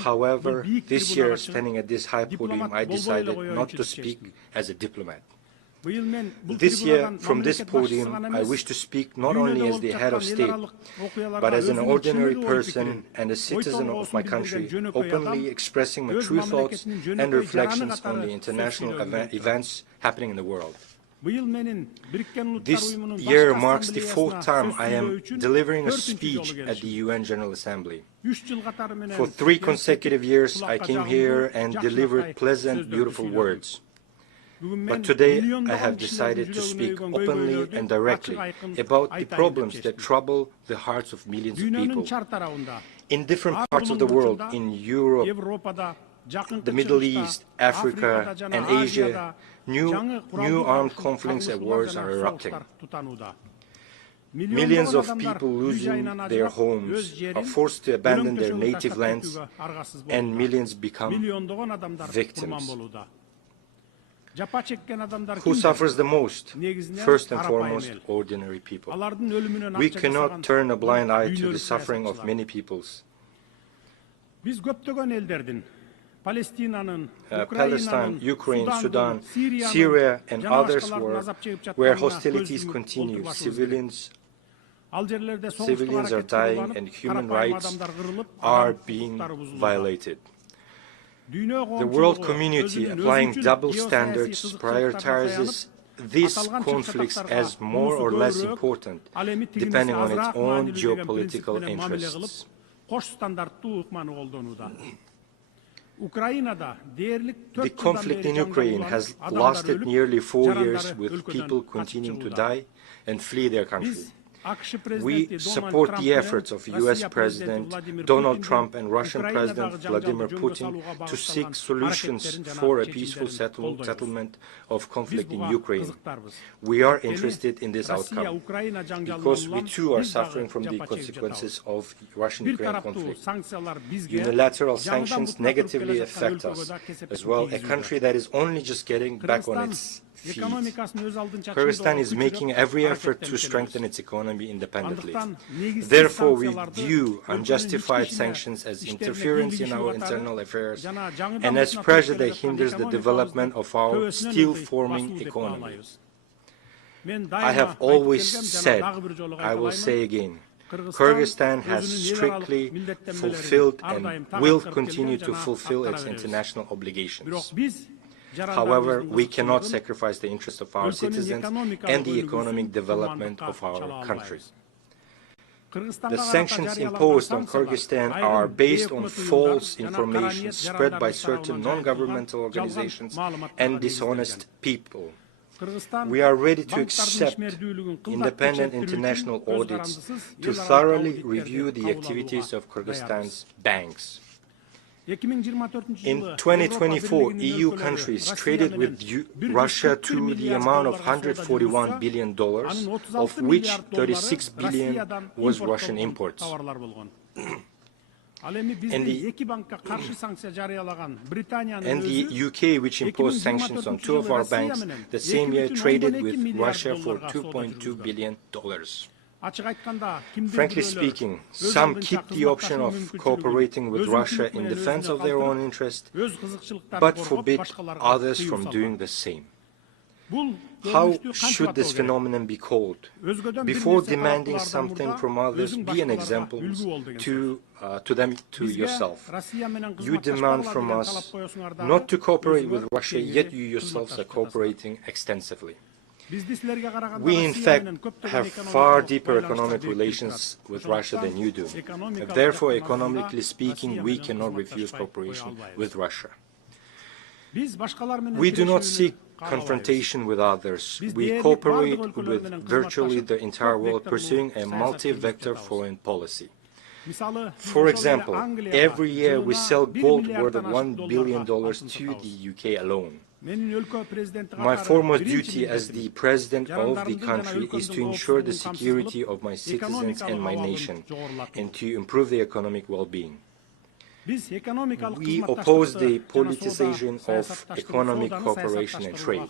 However, this year, standing at this high podium, I decided not to speak as a diplomat. This year, from this podium, I wish to speak not only as the head of state, but as an ordinary person and a citizen of my country, openly expressing my true thoughts and reflections on the international events happening in the world. This year marks the 4th time I am delivering a speech at the UN General Assembly. For 3 consecutive years, I came here and delivered pleasant, beautiful words. But today, I have decided to speak openly and directly about the problems that trouble the hearts of millions of people. In different parts of the world, in Europe, the Middle East, Africa, and Asia, new armed conflicts and wars are erupting. Millions of people losing their homes are forced to abandon their native lands, and millions become victims. Who suffers the most? First and foremost, ordinary people. We cannot turn a blind eye to the suffering of many peoples. Palestine, Ukraine, Sudan, Syria, and others where hostilities continue. Civilians are dying and human rights are being violated. The world community, applying double standards, prioritizes these conflicts as more or less important, depending on its own geopolitical interests. The conflict in Ukraine has lasted nearly 4 years, with people continuing to die and flee their country. We support the efforts of US President Donald Trump and Russian President Vladimir Putin to seek solutions for a peaceful settlement of conflict in Ukraine. We are interested in this outcome because we too are suffering from the consequences of Russian-Ukraine conflict. Unilateral sanctions negatively affect us as well, a country that is only just getting back on its feet. Kyrgyzstan is making every effort to strengthen its economy independently. Therefore, we view unjustified sanctions as interference in our internal affairs and as pressure that hinders the development of our still-forming economy. I have always said, I will say again, Kyrgyzstan has strictly fulfilled and will continue to fulfill its international obligations. However, we cannot sacrifice the interests of our citizens and the economic development of our country. The sanctions imposed on Kyrgyzstan are based on false information spread by certain non-governmental organizations and dishonest people. We are ready to accept independent international audits to thoroughly review the activities of Kyrgyzstan's banks. In 2024, EU countries traded with Russia to the amount of $141 billion, of which $36 billion was Russian imports. And the UK, which imposed sanctions on 2 of our banks, the same year traded with Russia for $2.2 billion. Frankly speaking, some keep the option of cooperating with Russia in defense of their own interest, but forbid others from doing the same. How should this phenomenon be called? Before demanding something from others, be an example to yourself. You demand from us not to cooperate with Russia, yet you yourselves are cooperating extensively. We, in fact, have far deeper economic relations with Russia than you do. Therefore, economically speaking, we cannot refuse cooperation with Russia. We do not seek confrontation with others. We cooperate with virtually the entire world, pursuing a multi-vector foreign policy. For example, every year we sell gold worth of $1 billion to the UK alone. My foremost duty as the president of the country is to ensure the security of my citizens and my nation, and to improve their economic well-being. We oppose the politicization of economic cooperation and trade.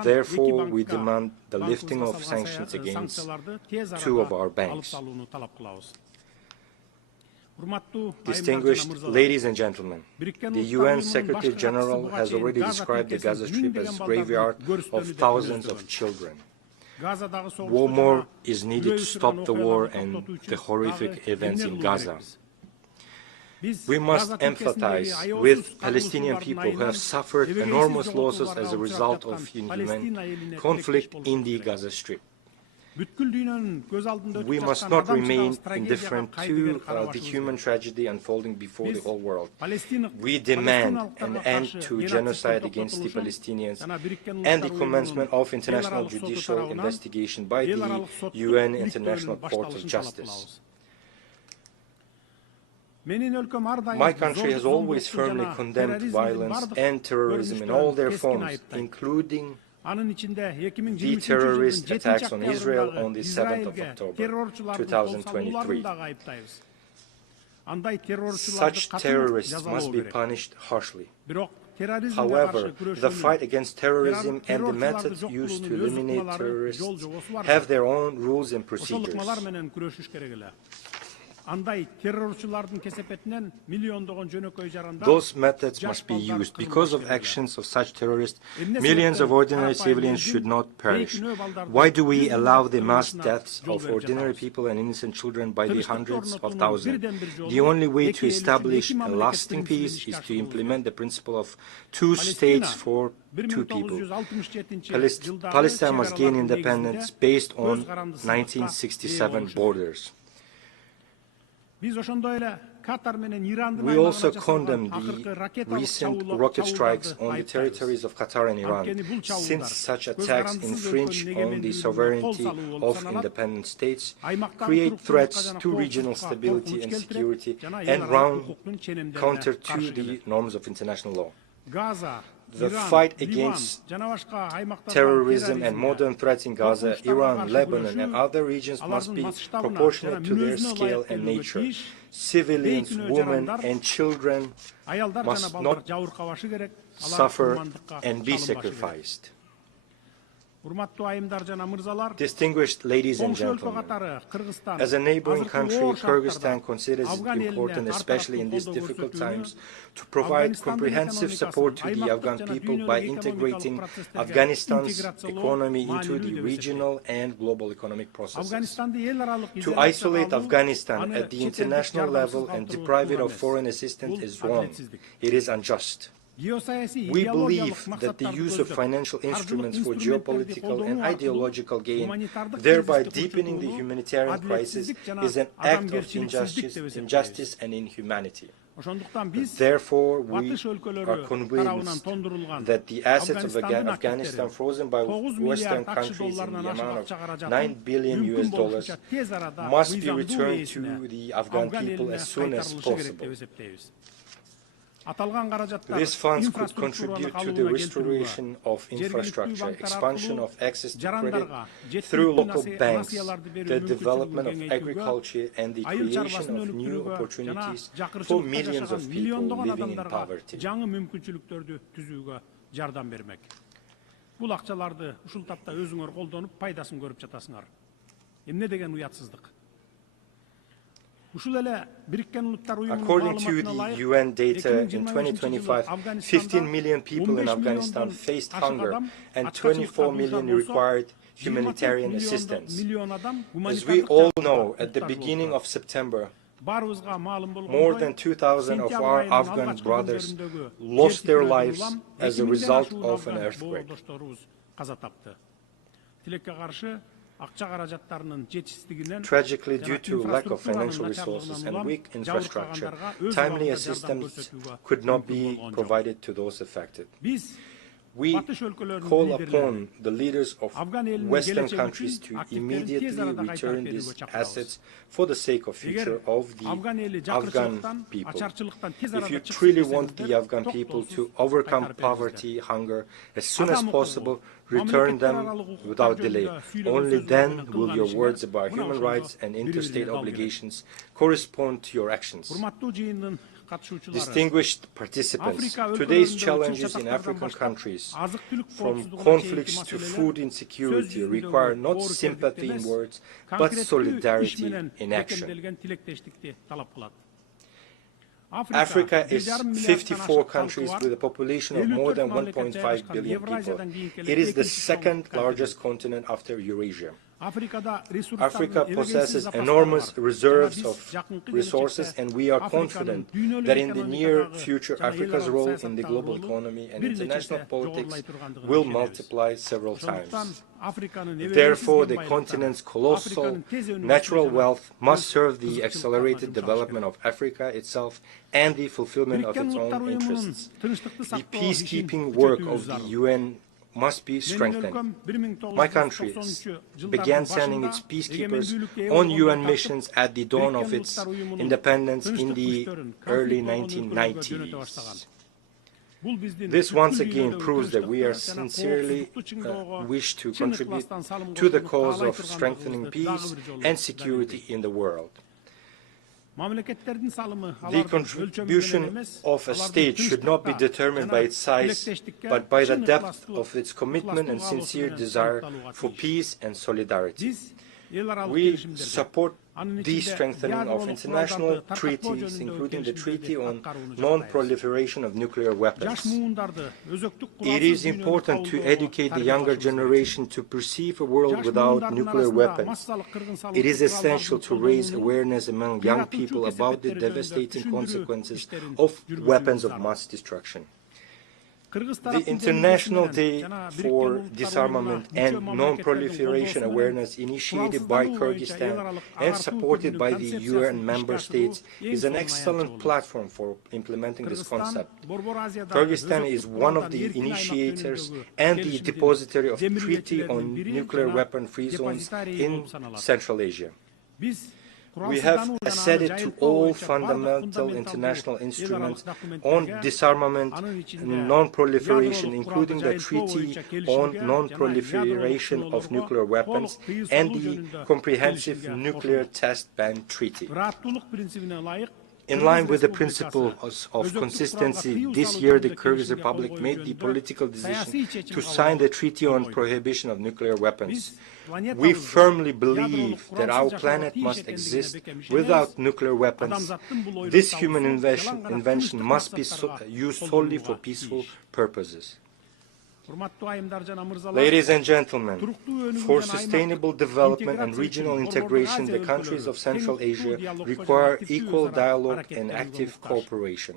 Therefore, we demand the lifting of sanctions against 2 of our banks. Distinguished ladies and gentlemen, the UN Secretary General has already described the Gaza Strip as a graveyard of thousands of children. One more is needed to stop the war and the horrific events in Gaza. We must empathize with Palestinian people who have suffered enormous losses as a result of inhuman conflict in the Gaza Strip. We must not remain indifferent to the human tragedy unfolding before the whole world. We demand an end to genocide against the Palestinians and the commencement of international judicial investigation by the UN International Court of Justice. My country has always firmly condemned violence and terrorism in all their forms, including the terrorist attacks on Israel on the 7th of October, 2023. Such terrorists must be punished harshly. However, the fight against terrorism and the methods used to eliminate terrorists have their own rules and procedures. Those methods must be used. Because of actions of such terrorists, millions of ordinary civilians should not perish. Why do we allow the mass deaths of ordinary people and innocent children by the hundreds of thousands? The only way to establish a lasting peace is to implement the principle of 2 states for 2 people. Palestine must gain independence based on 1967 borders. We also condemn the recent rocket strikes on the territories of Qatar and Iran, since such attacks infringe on the sovereignty of independent states, create threats to regional stability and security, and run counter to the norms of international law. The fight against terrorism and modern threats in Gaza, Iran, Lebanon, and other regions must be proportionate to their scale and nature. Civilians, women, and children must not suffer and be sacrificed. Distinguished ladies and gentlemen, as a neighboring country, Kyrgyzstan considers it important, especially in these difficult times, to provide comprehensive support to the Afghan people by integrating Afghanistan's economy into the regional and global economic processes. To isolate Afghanistan at the international level and deprive it of foreign assistance is wrong. It is unjust. We believe that the use of financial instruments for geopolitical and ideological gain, thereby deepening the humanitarian crisis, is an act of injustice and inhumanity. Therefore, we are convinced that the assets of Afghanistan frozen by Western countries in the amount of $9 billion must be returned to the Afghan people as soon as possible. These funds could contribute to the restoration of infrastructure, expansion of access to credit through local banks, the development of agriculture, and the creation of new opportunities for millions of people living in poverty. Бұл ақчаларды ушул тапта өзүңөр колдонуп пайдасын көрүп жатасыңар. Эмне деген уятсыздык. According to the UN data, in 2025, 15 million people in Afghanistan faced hunger and 24 million required humanitarian assistance. As we all know, at the beginning of September, more than 2,000 of our Afghan brothers lost their lives as a result of an earthquake. Tragically, due to lack of financial resources and weak infrastructure, timely assistance could not be provided to those affected. We call upon the leaders of Western countries to immediately return these assets for the sake of future of the Afghan people. If you truly want the Afghan people to overcome poverty, hunger, as soon as possible, return them without delay. Only then will your words about human rights and interstate obligations correspond to your actions. Distinguished participants, today's challenges in African countries, from conflicts to food insecurity, require not sympathy in words, but solidarity in action. Africa is 54 countries with a population of more than 1.5 billion people. It is the second largest continent after Eurasia. Africa possesses enormous reserves of resources, and we are confident that in the near future Africa's role in the global economy and international politics will multiply several times. Therefore, the continent's colossal natural wealth must serve the accelerated development of Africa itself and the fulfillment of its own interests. The peacekeeping work of the UN must be strengthened. My country began sending its peacekeepers on UN missions at the dawn of its independence in the early 1990s. This once again proves that we are sincerely wish to contribute to the cause of strengthening peace and security in the world. The contribution of a state should not be determined by its size, but by the depth of its commitment and sincere desire for peace and solidarity. We support the strengthening of international treaties, including the Treaty on Non-Proliferation of Nuclear Weapons. It is important to educate the younger generation to perceive a world without nuclear weapons. It is essential to raise awareness among young people about the devastating consequences of weapons of mass destruction. The International Day for Disarmament and Non-Proliferation Awareness, initiated by Kyrgyzstan and supported by the UN member states, is an excellent platform for implementing this concept. Kyrgyzstan is one of the initiators and the depository of Treaty on Nuclear Weapon-Free Zones in Central Asia. We have acceded to all fundamental international instruments on disarmament and non-proliferation, including the Treaty on Non-Proliferation of Nuclear Weapons and the Comprehensive Nuclear Test Ban Treaty. In line with the principles of consistency, this year the Kyrgyz Republic made the political decision to sign the Treaty on Prohibition of Nuclear Weapons. We firmly believe that our planet must exist without nuclear weapons. This human invention must be used solely for peaceful purposes. Ladies and gentlemen, for sustainable development and regional integration, the countries of Central Asia require equal dialogue and active cooperation.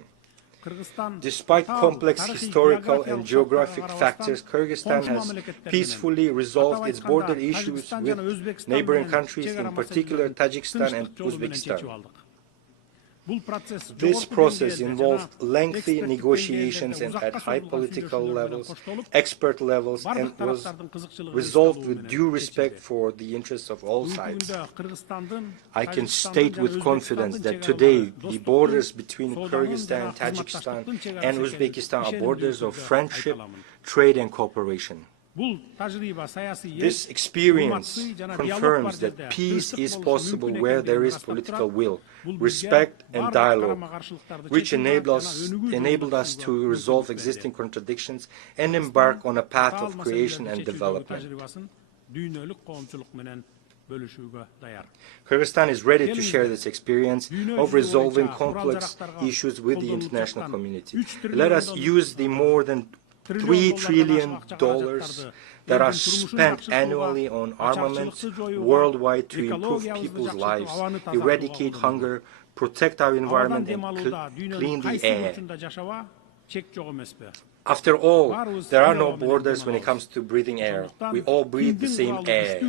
Despite complex historical and geographic factors, Kyrgyzstan has peacefully resolved its border issues with neighboring countries, in particular Tajikistan and Uzbekistan. This process involved lengthy negotiations and at high political levels, expert levels, and was resolved with due respect for the interests of all sides. I can state with confidence that today the borders between Kyrgyzstan, Tajikistan, and Uzbekistan are borders of friendship, trade, and cooperation. This experience confirms that peace is possible where there is political will, respect and dialogue, which enabled us to resolve existing contradictions and embark on a path of creation and development. Kyrgyzstan is ready to share this experience of resolving complex issues with the international community. Let us use the more than $3 trillion that are spent annually on armaments worldwide to improve people's lives, eradicate hunger, protect our environment, and clean the air. After all, there are no borders when it comes to breathing air. We all breathe the same air.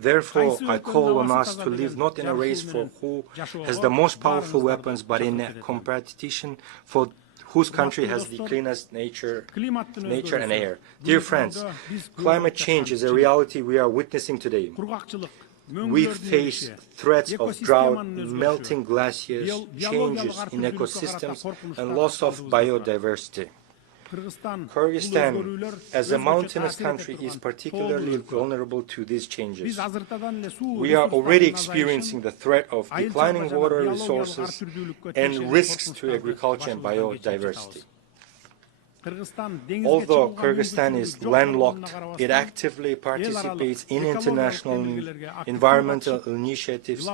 Therefore, I call on us to live not in a race for who has the most powerful weapons, but in a competition for whose country has the cleanest nature and air. Dear friends, climate change is a reality we are witnessing today. We face threats of drought, melting glaciers, changes in ecosystems, and loss of biodiversity. Kyrgyzstan, as a mountainous country, is particularly vulnerable to these changes. We are already experiencing the threat of declining water resources and risks to agriculture and biodiversity. Although Kyrgyzstan is landlocked, it actively participates in international environmental initiatives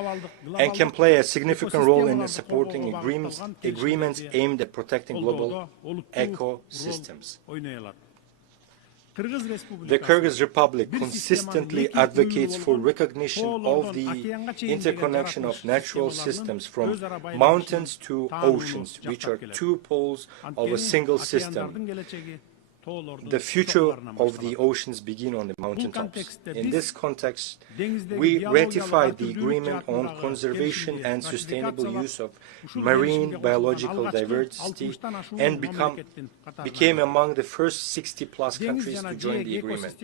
and can play a significant role in supporting agreements aimed at protecting global ecosystems. The Kyrgyz Republic consistently advocates for recognition of the interconnection of natural systems from mountains to oceans, which are two poles of a single system. The future of the oceans begin on the mountaintops. In this context, we ratified the agreement on conservation and sustainable use of marine biological diversity and became among the first 60+ countries to join the agreement.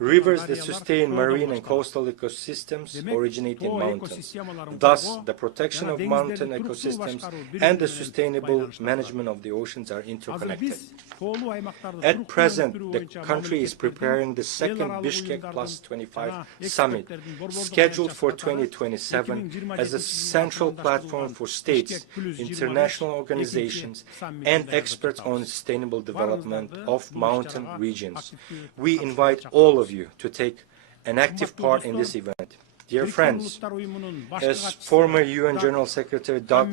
Rivers that sustain marine and coastal ecosystems originate in mountains. Thus, the protection of mountain ecosystems and the sustainable management of the oceans are interconnected. At present, the country is preparing the second Bishkek +25 summit, scheduled for 2027, as a central platform for states, international organizations, and experts on sustainable development of mountain regions. We invite all of you to take an active part in this event. Dear friends, as former UN General Secretary Dag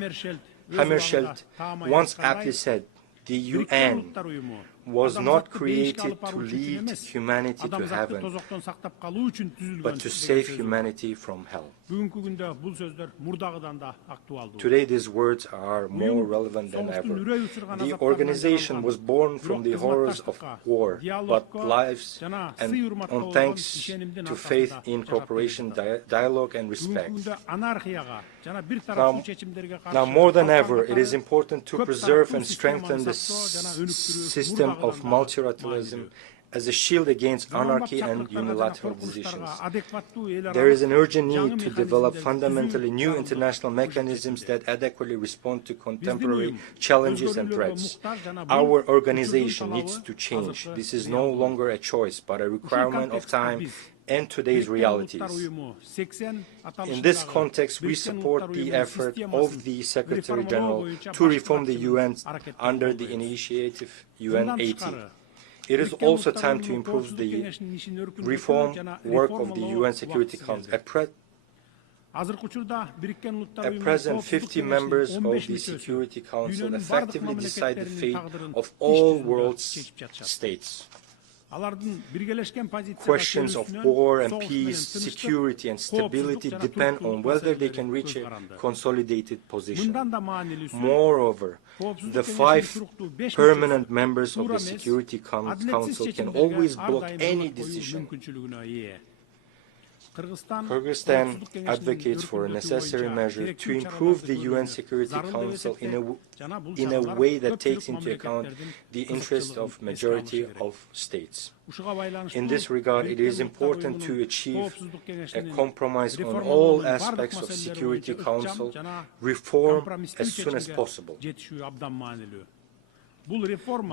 Hammarskjöld once aptly said, the UN was not created to lead humanity to heaven, but to save humanity from hell. Today these words are more relevant than ever. The organization was born from the horrors of war, but lives and on thanks to faith in cooperation, dialogue and respect. Now more than ever, it is important to preserve and strengthen the system of multilateralism as a shield against anarchy and unilateral decisions. There is an urgent need to develop fundamentally new international mechanisms that adequately respond to contemporary challenges and threats. Our organization needs to change. This is no longer a choice, but a requirement of time and today's realities. In this context, we support the effort of the Secretary General to reform the UN under the initiative UN-80. It is also time to improve the reform work of the UN Security Council. At present, 50 members of the Security Council effectively decide the fate of all world's states. Questions of war and peace, security and stability depend on whether they can reach a consolidated position. Moreover, the 5 permanent members of the Security Council can always block any decision. Kyrgyzstan advocates for a necessary measure to improve the UN Security Council in a way that takes into account the interests of majority of states. In this regard, it is important to achieve a compromise on all aspects of Security Council reform as soon as possible.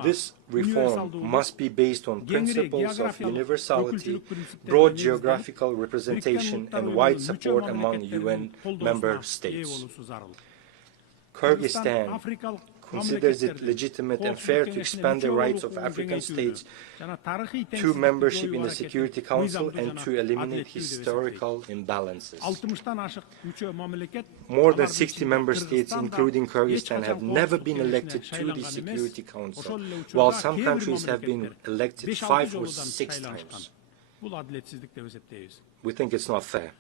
This reform must be based on principles of universality, broad geographical representation, and wide support among UN member states. Kyrgyzstan considers it legitimate and fair to expand the rights of African states to membership in the Security Council and to eliminate historical imbalances. More than 60 member states, including Kyrgyzstan, have never been elected to the Security Council, while some countries have been elected 5 or 6 times. We think it's not fair.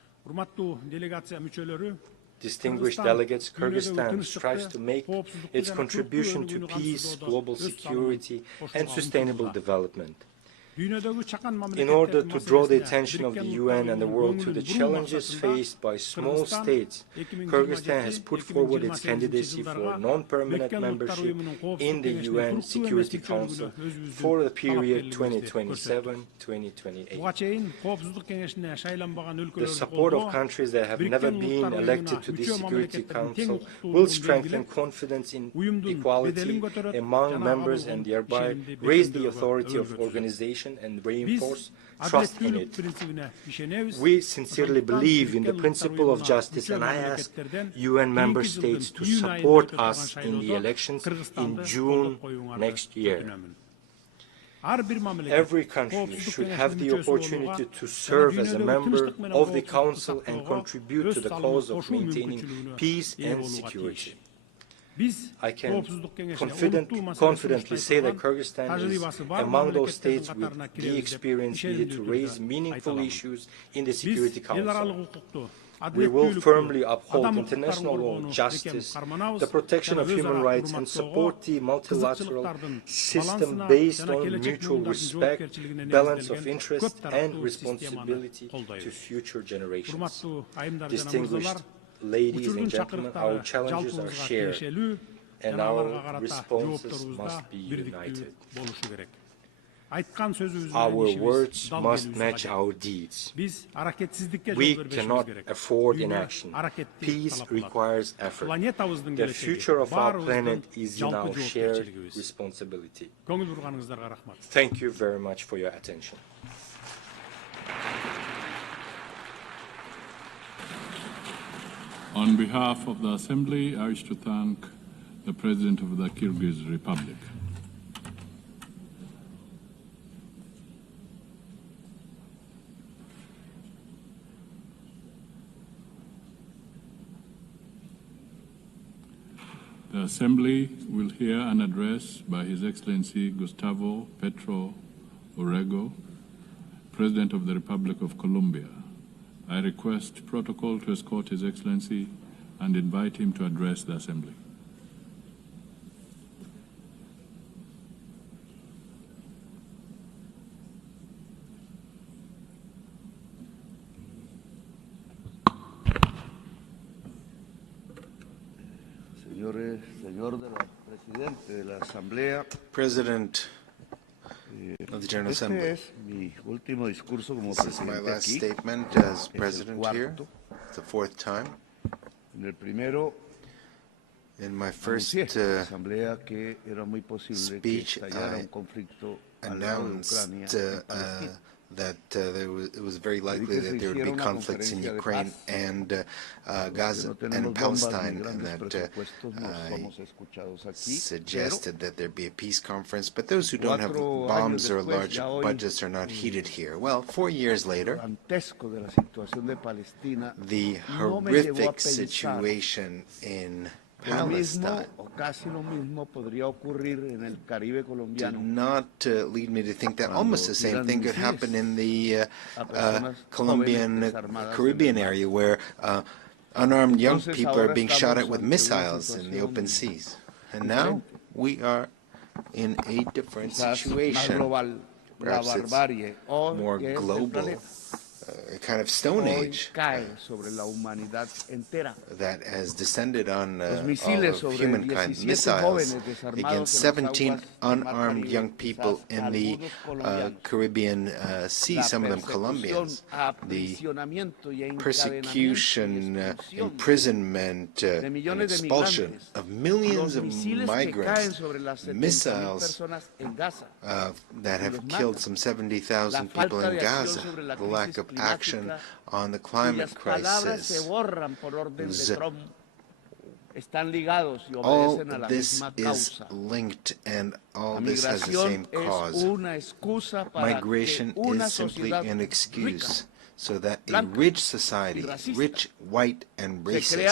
Distinguished delegates, Kyrgyzstan strives to make its contribution to peace, global security, and sustainable development. In order to draw the attention of the UN and the world to the challenges faced by small states, Kyrgyzstan has put forward its candidacy for non-permanent membership in the UN Security Council for the period 2027-2028. The support of countries that have never been elected to the Security Council will strengthen confidence in equality among members and thereby raise the authority of organizations and reinforce trust in it. We sincerely believe in the principle of justice, and I ask UN member states to support us in the elections in June next year. Every country should have the opportunity to serve as a member of the Council and contribute to the cause of maintaining peace and security. I can confidently say that Kyrgyzstan is among those states with the experience needed to raise meaningful issues in the Security Council. We will firmly uphold international law, justice, the protection of human rights, and support the multilateral system based on mutual respect, balance of interest, and responsibility to future generations. Distinguished ladies and gentlemen, our challenges are shared, and our responses must be united. Our words must match our deeds. We cannot afford inaction. Peace requires effort. The future of our planet is in our shared responsibility. Thank you very much for your attention. On behalf of the Assembly, I wish to thank the President of the Kyrgyz Republic. The Assembly will hear an address by His Excellency Gustavo Petro Urrego, President of the Republic of Colombia. I request protocol to escort His Excellency and invite him to address the Assembly. President of the General Assembly, this is my last statement as President here. It's the fourth time. In my first speech, I announced that it was very likely that there would be conflicts in Ukraine and Gaza and Palestine, and that I suggested that there be a peace conference. But those who don't have bombs or large budgets are not heated here. Well, 4 years later, the horrific situation in Palestine did not lead me to think that almost the same thing could happen in the Colombian Caribbean area, where unarmed young people are being shot at with missiles in the open seas. And now we are in a different situation. Perhaps it's more global, a kind of Stone Age that has descended on all of humankind. Missiles against 17 unarmed young people in the Caribbean Sea, some of them Colombians. The persecution, imprisonment, and expulsion of millions of migrants, missiles that have killed some 70,000 people in Gaza, the lack of action on the climate crisis. All this is linked, and all this has the same cause. Migration is simply an excuse so that a rich society, rich, white, and racist,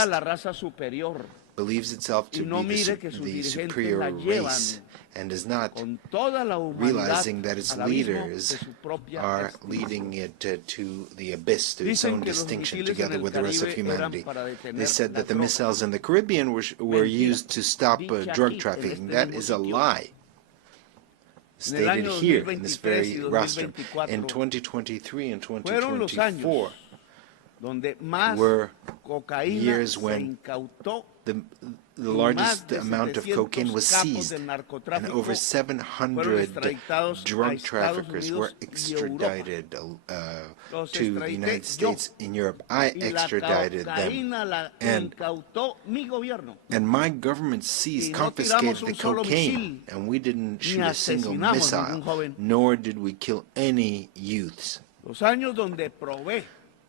believes itself to be the superior race, and is not realizing that its leaders are leading it to the abyss, to its own distinction, together with the rest of humanity. They said that the missiles in the Caribbean were used to stop drug trafficking. That is a lie. Stated here in this very rostrum. In 2023 and 2024 were years when the largest amount of cocaine was seized, and over 700 drug traffickers were extradited to the United States in Europe. I extradited them, and my government seized, confiscated the cocaine, and we didn't shoot a single missile, nor did we kill any youths.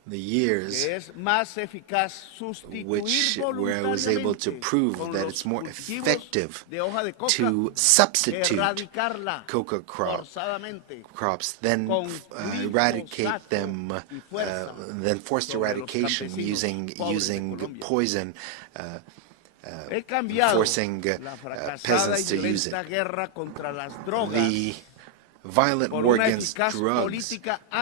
The years where I was able to prove that it's more effective to substitute coca crops than eradicate them, than forced eradication using poison, forcing peasants to use it. The violent war against drugs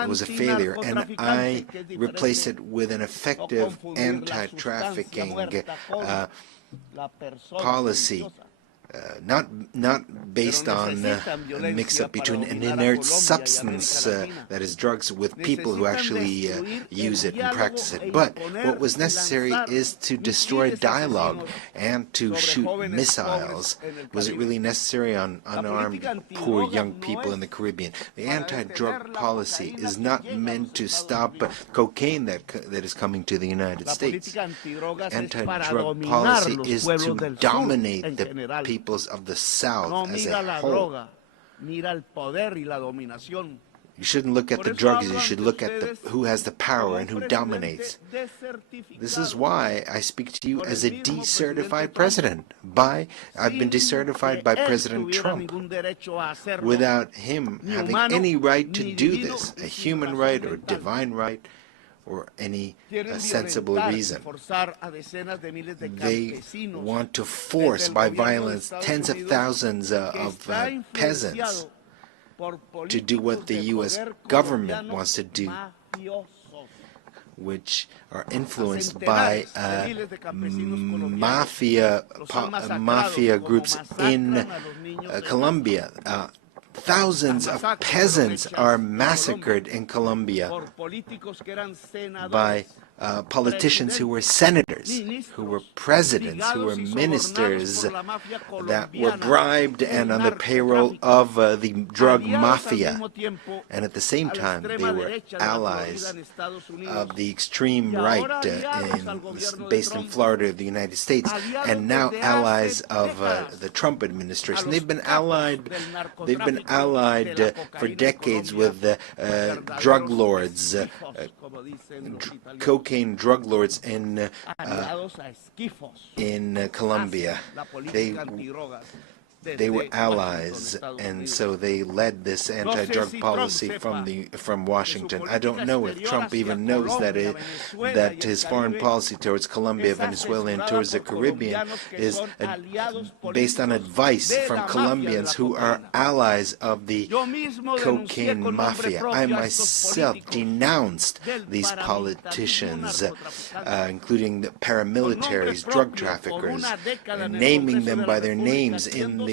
was a failure, and I replaced it with an effective anti-trafficking policy, not based on a mix-up between an inert substance, that is drugs, with people who actually use it and practice it. But what was necessary is to destroy dialogue and to shoot missiles. Was it really necessary on unarmed, poor young people in the Caribbean? The anti-drug policy is not meant to stop cocaine that is coming to the United States. Anti-drug policy is to dominate the peoples of the South as a whole. You shouldn't look at the drugs, you should look at who has the power and who dominates. This is why I speak to you as a decertified president. I've been decertified by President Trump without him having any right to do this, a human right or divine right or any sensible reason. They want to force by violence tens of thousands of peasants to do what the U.S. government wants to do, which are influenced by mafia groups in Colombia. Thousands of peasants are massacred in Colombia by politicians who were senators, who were presidents, who were ministers that were bribed and on the payroll of the drug mafia. And at the same time, they were allies of the extreme right based in Florida of the United States, and now allies of the Trump administration. They've been allied for decades with drug lords, cocaine drug lords in Colombia. They were allies, and so they led this anti-drug policy from Washington. I don't know if Trump even knows that his foreign policy towards Colombia, Venezuela, and towards the Caribbean is based on advice from Colombians who are allies of the cocaine mafia. I myself denounced these politicians, including the paramilitaries, drug traffickers, naming them by their names in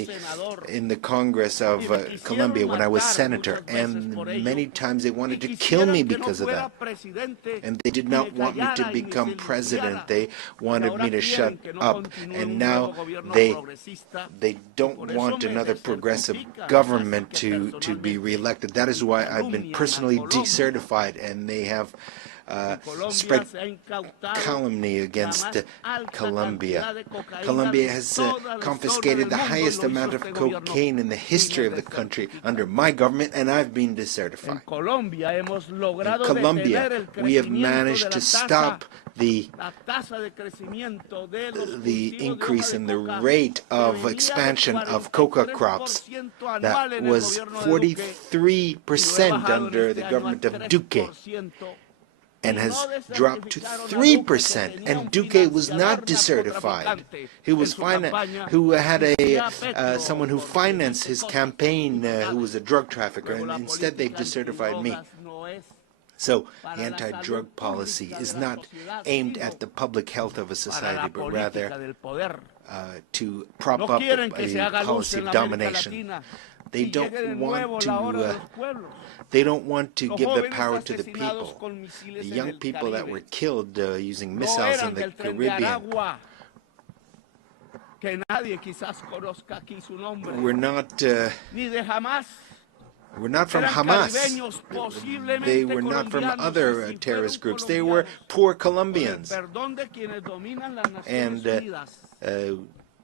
the Congress of Colombia when I was senator, and many times they wanted to kill me because of that. And they did not want me to become president. They wanted me to shut up. And now they don't want another progressive government to be reelected. That is why I've been personally decertified, and they have spread calumny against Colombia. Colombia has confiscated the highest amount of cocaine in the history of the country under my government, and I've been decertified. In Colombia, we have managed to stop the increase in the rate of expansion of coca crops. That was 43% under the government of Duque, and has dropped to 3%. And Duque was not decertified. He was who had someone who financed his campaign, who was a drug trafficker, and instead they've decertified me. So the anti-drug policy is not aimed at the public health of a society, but rather to prop up a policy of domination. They don't want to give the power to the people. The young people that were killed using missiles in the Caribbean were not from Hamas. They were not from other terrorist groups. They were poor Colombians. And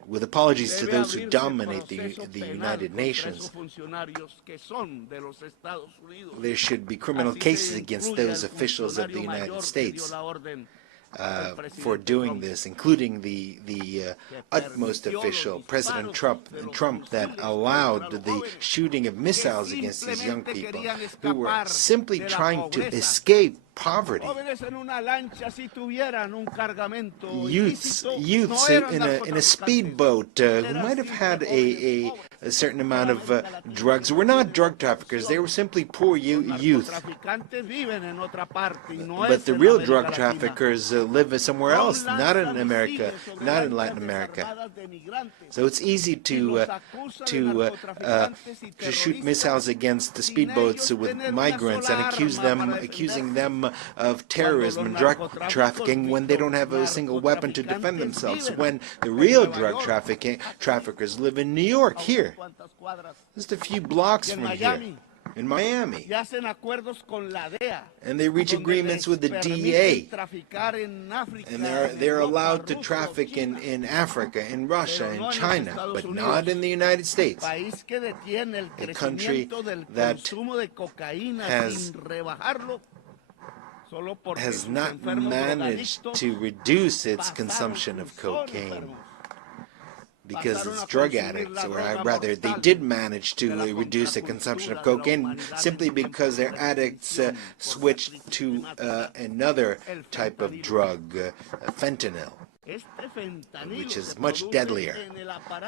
with apologies to those who dominate the United Nations, there should be criminal cases against those officials of the United States for doing this, including the utmost official, President Trump, that allowed the shooting of missiles against these young people who were simply trying to escape poverty. Youths in a speedboat who might have had a certain amount of drugs were not drug traffickers. They were simply poor youth. But the real drug traffickers live somewhere else, not in America, not in Latin America. So it's easy to shoot missiles against the speedboats with migrants and accusing them of terrorism and drug trafficking when they don't have a single weapon to defend themselves, when the real drug traffickers live in New York, here, just a few blocks from here, in Miami. And they reach agreements with the DEA. And they're allowed to traffic in Africa, in Russia, in China, but not in the United States. A country that has not managed to reduce its consumption of cocaine. because it's drug addicts, or rather they did manage to reduce the consumption of cocaine simply because their addicts switched to another type of drug, fentanyl, which is much deadlier.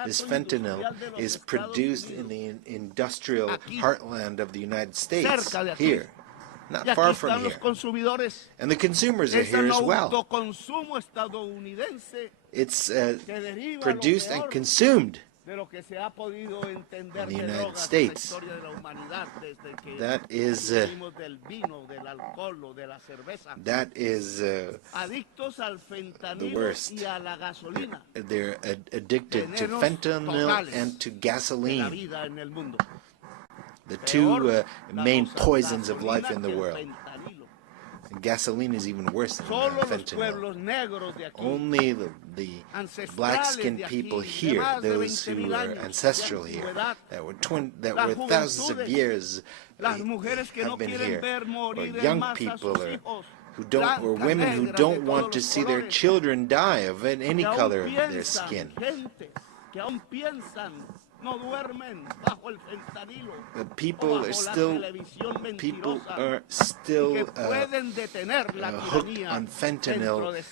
This fentanyl is produced in the industrial heartland of the United States, here, not far from here. And the consumers are here as well. It's produced and consumed in the United States. That is the worst. They're addicted to fentanyl and to gasoline, the two main poisons of life in the world. Gasoline is even worse than fentanyl. Only the black-skinned people here, those who are ancestral here, that were thousands of years have been here, or young people, or women who don't want to see their children die of any color of their skin. The people are still hooked on fentanyl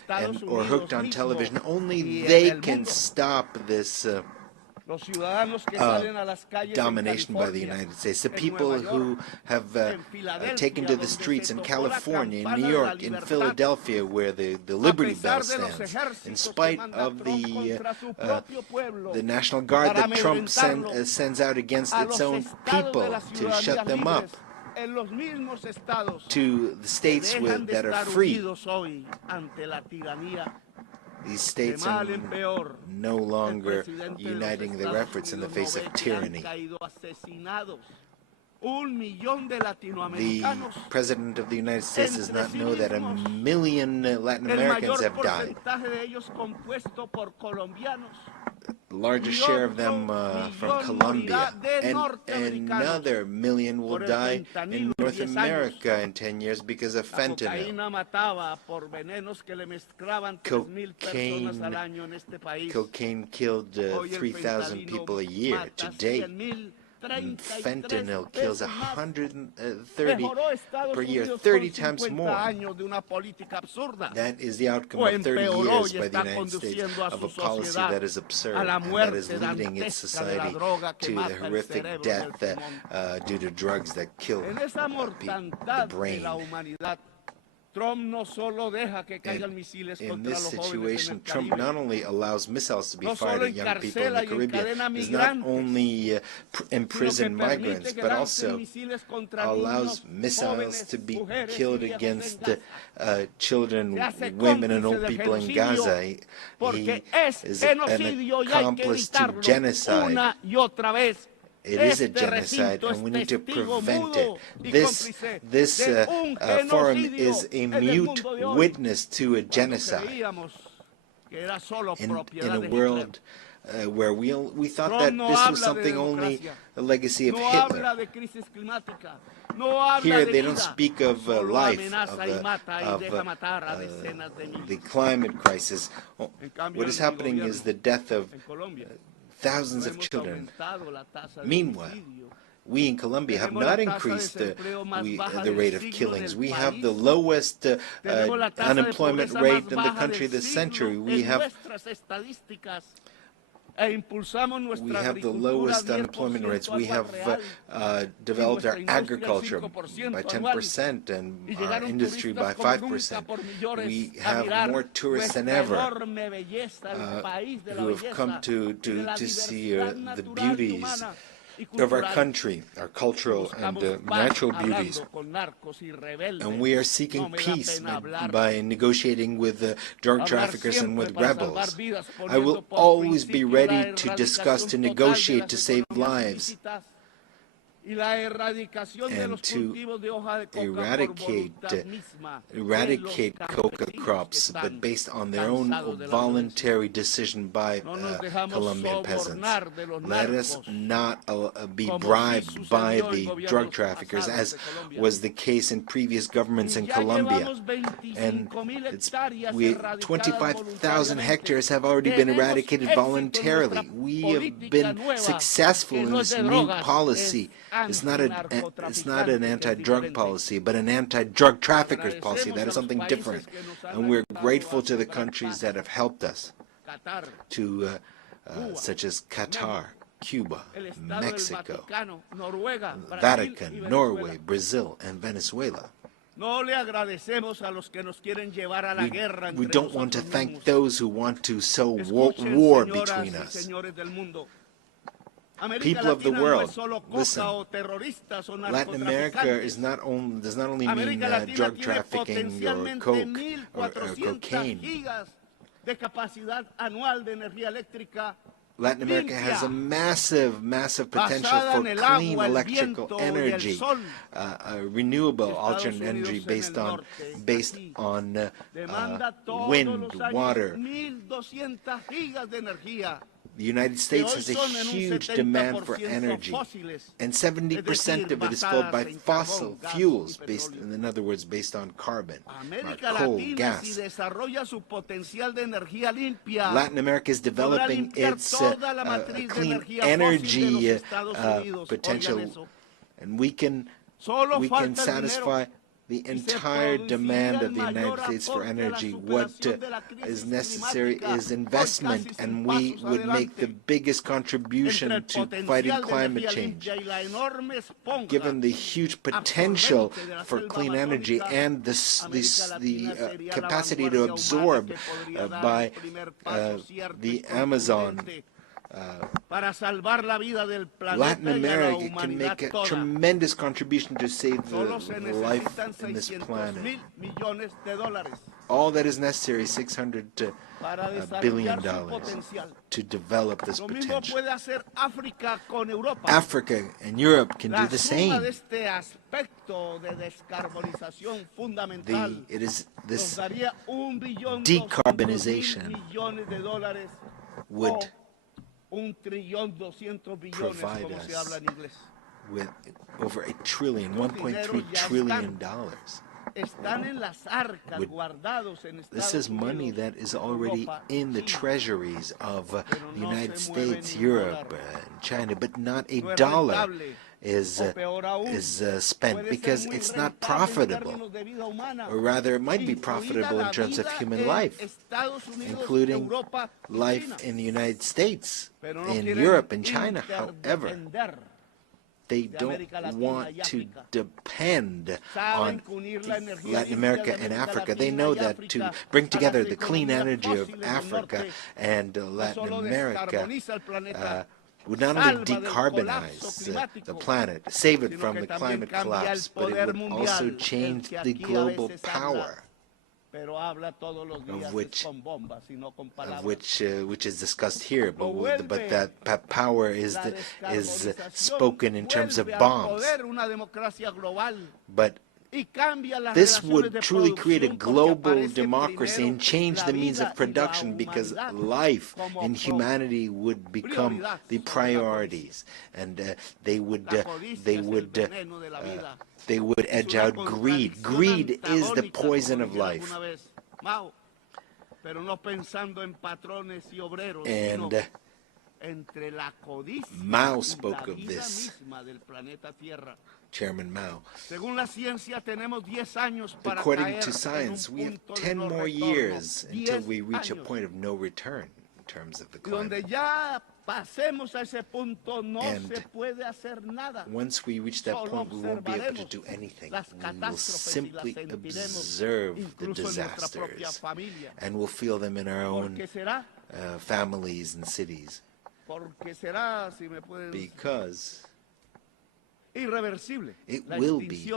or hooked on television. Only they can stop this domination by the United States. The people who have taken to the streets in California, in New York, in Philadelphia, where the Liberty Bell stands, in spite of the National Guard that Trump sends out against its own people to shut them up, to the states that are free. These states are no longer uniting their efforts in the face of tyranny. The President of the United States does not know that 1 million Latin Americans have died. The largest share of them from Colombia, and another 1 million will die in North America in 10 years because of fentanyl. Cocaine killed 3,000 people a year to date. And fentanyl kills 130 per year, 30 times more. That is the outcome of 30 years by the United States of a policy that is absurd, and that is leading its society to the horrific death due to drugs that kill the brain. In this situation, Trump not only allows missiles to be fired at young people in the Caribbean, does not only imprison migrants, but also allows missiles to be killed against children, women, and old people in Gaza. He is an accomplice to genocide. It is a genocide, and we need to prevent it. This forum is a mute witness to a genocide in a world where we thought that this was something only a legacy of Hitler. Here they don't speak of life, of the climate crisis. What is happening is the death of thousands of children. Meanwhile, we in Colombia have not increased the rate of killings. We have the lowest unemployment rate in the country this century. We have the lowest unemployment rates. We have developed our agriculture by 10% and our industry by 5%. We have more tourists than ever who have come to see the beauties of our country, our cultural and natural beauties. And we are seeking peace by negotiating with drug traffickers and with rebels. I will always be ready to discuss, to negotiate, to save lives. and to eradicate coca crops, but based on their own voluntary decision by Colombian peasants. Let us not be bribed by the drug traffickers, as was the case in previous governments in Colombia. And 25,000 hectares have already been eradicated voluntarily. We have been successful in this new policy. It's not an anti-drug policy, but an anti-drug traffickers policy. That is something different. And we're grateful to the countries that have helped us, such as Qatar, Cuba, Mexico, Vatican, Norway, Brazil, and Venezuela. We don't want to thank those who want to sow war between us. People of the world, listen. Latin America does not only mean drug trafficking or coke or cocaine. Latin America has a massive potential for clean electrical energy, renewable alternate energy based on wind, water. The United States has a huge demand for energy, and 70% of it is filled by fossil fuels, in other words, based on carbon, coal, gas. Latin America is developing its clean energy potential, and we can satisfy the entire demand of the United States for energy. What is necessary is investment, and we would make the biggest contribution to fighting climate change. Given the huge potential for clean energy and the capacity to absorb by the Amazon, Latin America can make a tremendous contribution to save the life in this planet. All that is necessary is $600 billion to develop this potential. Africa and Europe can do the same. It is this decarbonization would provide us with over $1.3 trillion. This is money that is already in the treasuries of the United States, Europe, and China, but not a dollar is spent because it's not profitable. Or rather, it might be profitable in terms of human life, including life in the United States, in Europe, and China. However, they don't want to depend on Latin America and Africa. They know that to bring together the clean energy of Africa and Latin America would not only decarbonize the planet, save it from the climate collapse, but it would also change the global power, which is discussed here, but that power is spoken in terms of bombs. But this would truly create a global democracy and change the means of production, because life and humanity would become the priorities, and they would edge out greed. Greed is the poison of life. And Mao spoke of this, Chairman Mao. According to science, we have 10 more years until we reach a point of no return in terms of the climate. And once we reach that point, we won't be able to do anything. We will simply observe the disasters, and we'll feel them in our own families and cities. Because It will be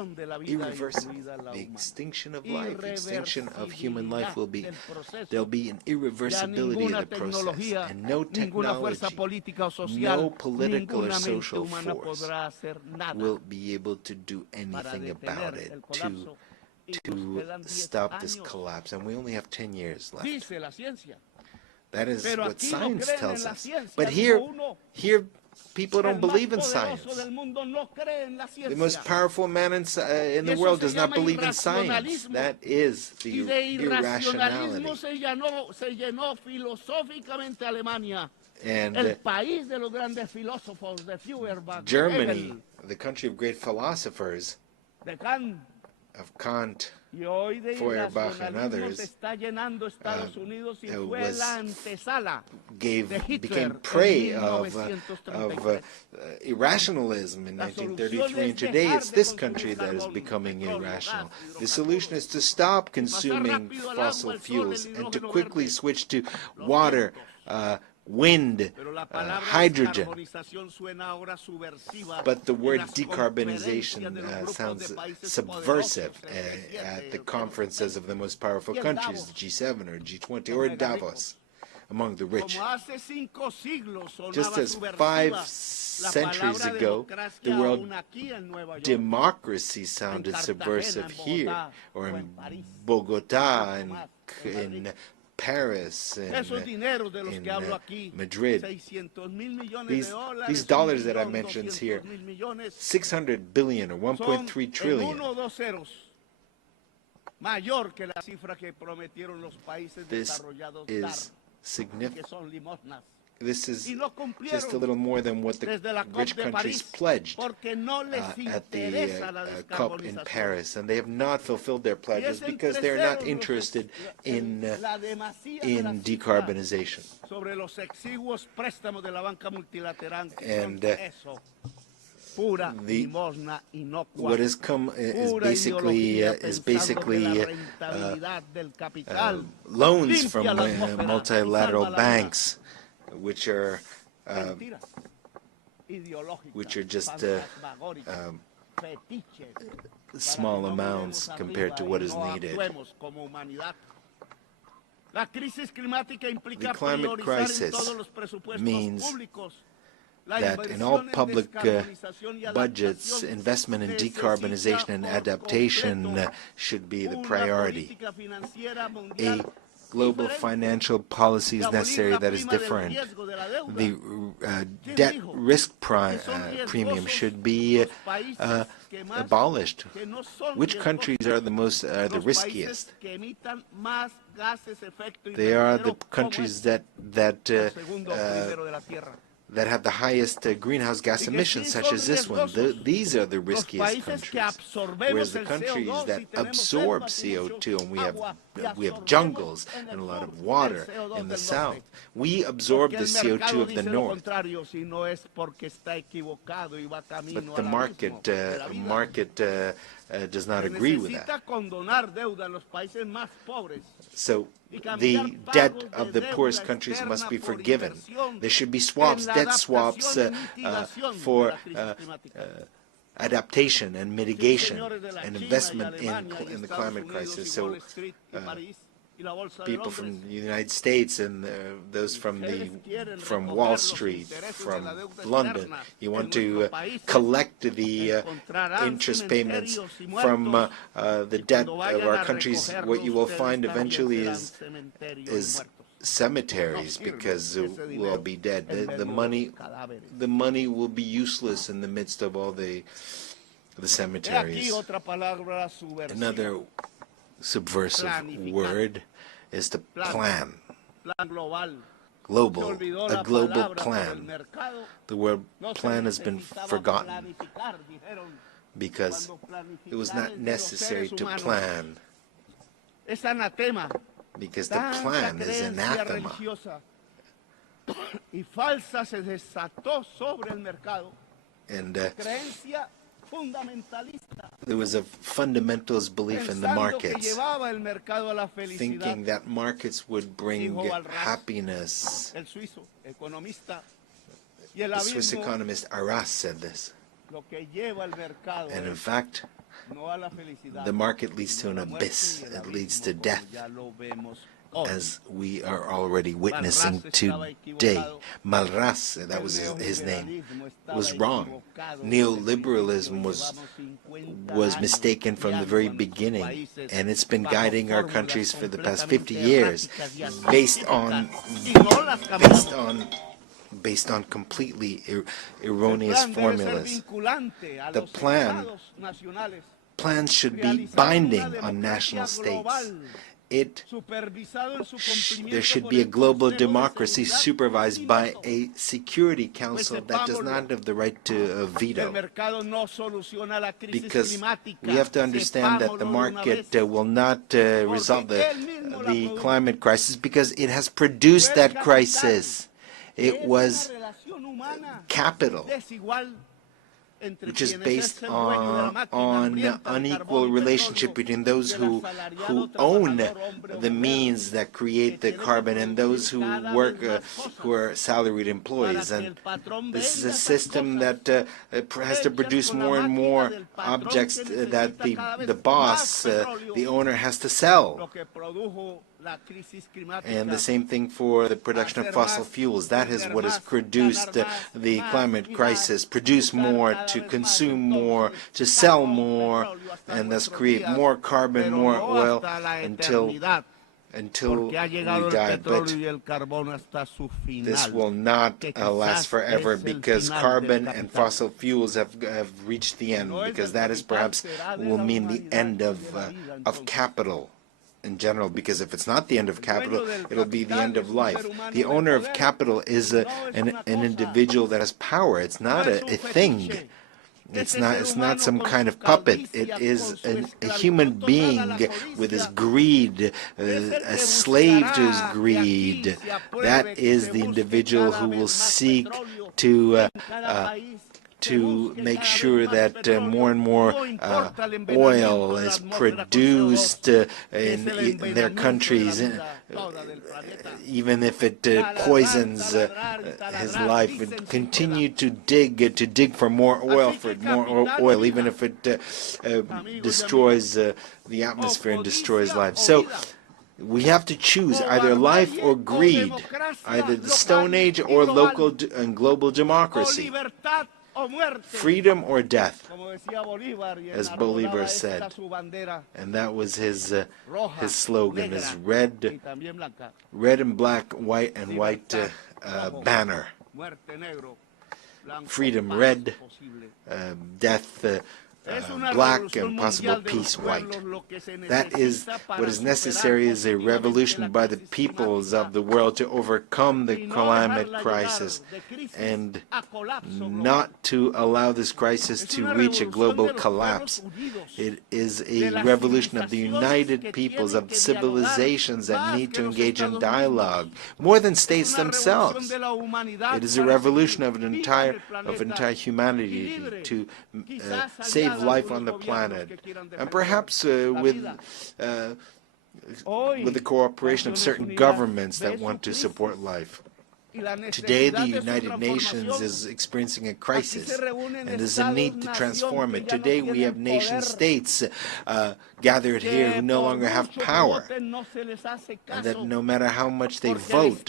irreversible. The extinction of life, the extinction of human life will be, there'll be an irreversibility of the process, and no technology, no political or social force will be able to do anything about it to stop this collapse. And we only have 10 years left. That is what science tells us. But here people don't believe in science. The most powerful man in the world does not believe in science. That is the irrationality. And Germany, the country of great philosophers, of Kant, Feuerbach, and others, became prey of irrationalism in 1933, and today it's this country that is becoming irrational. The solution is to stop consuming fossil fuels and to quickly switch to water, wind, hydrogen. But the word decarbonization sounds subversive at the conferences of the most powerful countries, the G7 or G20 or Davos, among the rich. Just as 5 centuries ago, the word democracy sounded subversive here, or in Bogota, in Paris, in Madrid. These dollars that I mentioned here, 600 billion or 1.3 trillion. This is significant. This is just a little more than what the rich countries pledged at the COP in Paris, and they have not fulfilled their pledges because they're not interested in decarbonization. And what has come is basically loans from multilateral banks, which are just small amounts compared to what is needed. The climate crisis means that in all public budgets, investment in decarbonization and adaptation should be the priority. A global financial policy is necessary that is different. The debt risk premium should be abolished. Which countries are the riskiest? They are the countries that have the highest greenhouse gas emissions, such as this one. These are the riskiest countries. Whereas the countries that absorb CO2, and we have jungles and a lot of water in the south, we absorb the CO2 of the north. But the market does not agree with that. So the debt of the poorest countries must be forgiven. There should be debt swaps for adaptation and mitigation and investment in the climate crisis. So people from the United States and those from Wall Street, from London, you want to collect the interest payments from the debt of our countries. What you will find eventually is cemeteries, because we'll all be dead. The money will be useless in the midst of all the cemeteries. Another subversive word is to plan. A global plan. The word plan has been forgotten because it was not necessary to plan, because the plan is anathema. And there was a fundamentalist belief in the markets, thinking that markets would bring happiness. The Swiss economist Arras said this. And in fact, the market leads to an abyss. It leads to death, as we are already witnessing today. Malras, that was his name, was wrong. Neoliberalism was mistaken from the very beginning, and it's been guiding our countries for the past 50 years based on completely erroneous formulas. The plans should be binding on national states. There should be a global democracy supervised by a Security Council that does not have the right to veto. Because we have to understand that the market will not resolve the climate crisis, because it has produced that crisis. It was capital, which is based on unequal relationship between those who own the means that create the carbon and those who work, who are salaried employees. And this is a system that has to produce more and more objects that the boss, the owner, has to sell. And the same thing for the production of fossil fuels. That is what has produced the climate crisis. Produce more, to consume more, to sell more, and thus create more carbon, more oil, until we die. But this will not last forever, because carbon and fossil fuels have reached the end, because that is perhaps will mean the end of capital in general, because if it's not the end of capital, it'll be the end of life. The owner of capital is an individual that has power. It's not a thing. It's not some kind of puppet. It is a human being with his greed, a slave to his greed. That is the individual who will seek to make sure that more and more oil is produced in their countries, even if it poisons his life. And continue to dig for more oil, even if it destroys the atmosphere and destroys life. So we have to choose either life or greed, either the Stone Age or local and global democracy. Freedom or death, as Bolivar said, and that was his slogan, his red and black, white and white banner. Freedom red, death black, and possible peace white. That is what is necessary, is a revolution by the peoples of the world to overcome the climate crisis and not to allow this crisis to reach a global collapse. It is a revolution of the united peoples, of civilizations that need to engage in dialogue, more than states themselves. It is a revolution of entire humanity to save life on the planet, and perhaps with the cooperation of certain governments that want to support life. Today, the United Nations is experiencing a crisis, and there's a need to transform it. Today, we have nation-states gathered here who no longer have power, and that no matter how much they vote,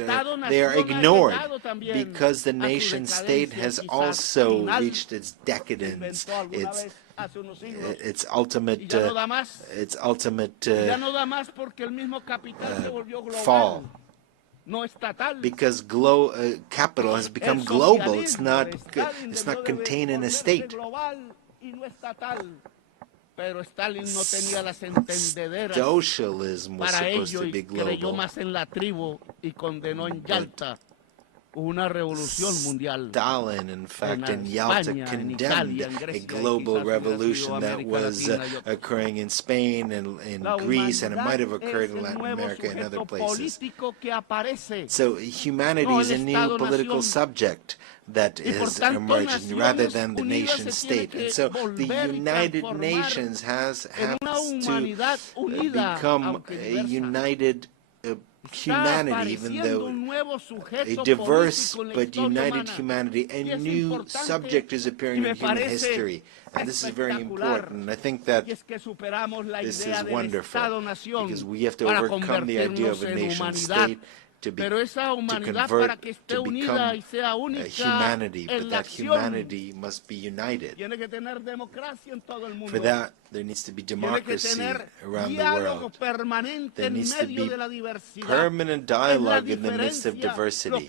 they are ignored, because the nation-state has also reached its decadence, its ultimate fall. Because capital has become global. It's not contained in a state. Socialism was supposed to be global. Stalin, in fact, in Yalta condemned a global revolution that was occurring in Spain and in Greece, and it might have occurred in Latin America and other places. So humanity is a new political subject that is emerging rather than the nation state. And so the United Nations has to become a united humanity, even though a diverse but united humanity, a new subject is appearing in human history. And this is very important. I think that this is wonderful, because we have to overcome the idea of a nation-state to convert, to become humanity, but that humanity must be united. For that, there needs to be democracy around the world. There needs to be permanent dialogue in the midst of diversity.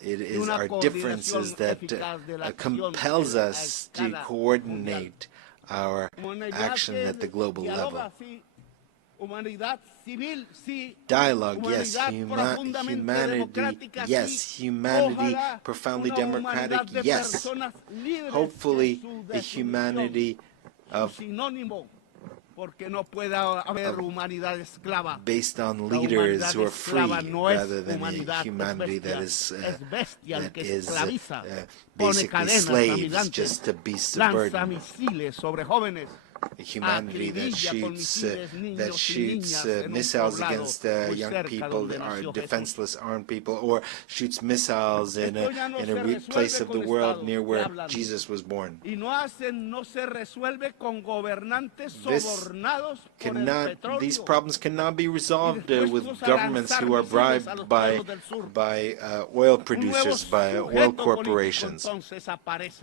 It is our differences that compels us to coordinate our action at the global level. Dialogue, yes. Humanity, yes. Humanity, profoundly democratic, yes. Hopefully, a humanity based on leaders who are free, rather than a humanity that is basically slaves, just to beasts of burden. A humanity that shoots missiles against young people, are defenseless armed people, or shoots missiles in a place of the world near where Jesus was born. These problems cannot be resolved with governments who are bribed by oil producers, by oil corporations.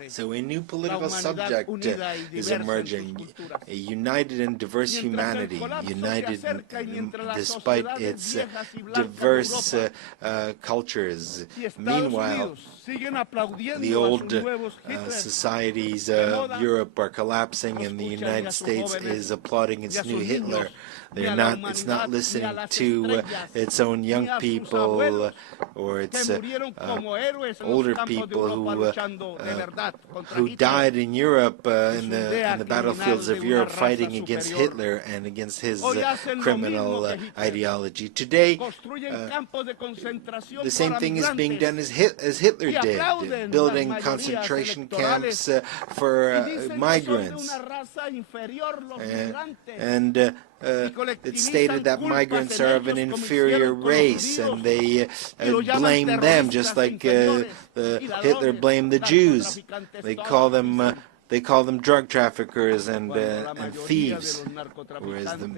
So a new political subject is emerging. A united and diverse humanity, united despite its diverse cultures. Meanwhile, the old societies of Europe are collapsing, and the United States is applauding its new Hitler. It's not listening to its own young people or its older people who died in Europe in the battlefields of Europe, fighting against Hitler and against his criminal ideology. Today, the same thing is being done as Hitler did, building concentration camps for migrants. And it's stated that migrants are of an inferior race, and they blame them, just like Hitler blamed the Jews. They call them drug traffickers and thieves, whereas the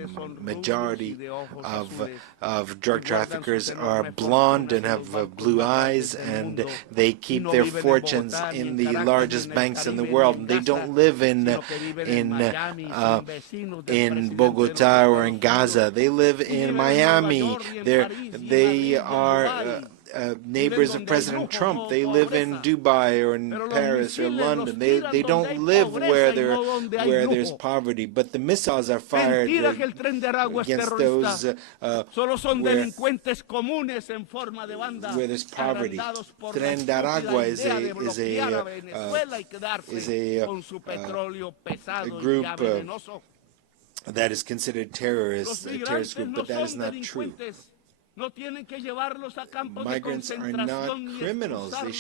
majority of drug traffickers are blonde and have blue eyes, and they keep their fortunes in the largest banks in the world. And they don't live in Bogota or in Gaza. They live in Miami. They are neighbors of President Trump. They live in Dubai or in Paris or London. They don't live where there's poverty, but the missiles are fired against those where there's poverty. Tren de Aragua is a group that is considered a terrorist group, but that is not true. Migrants are not criminals. They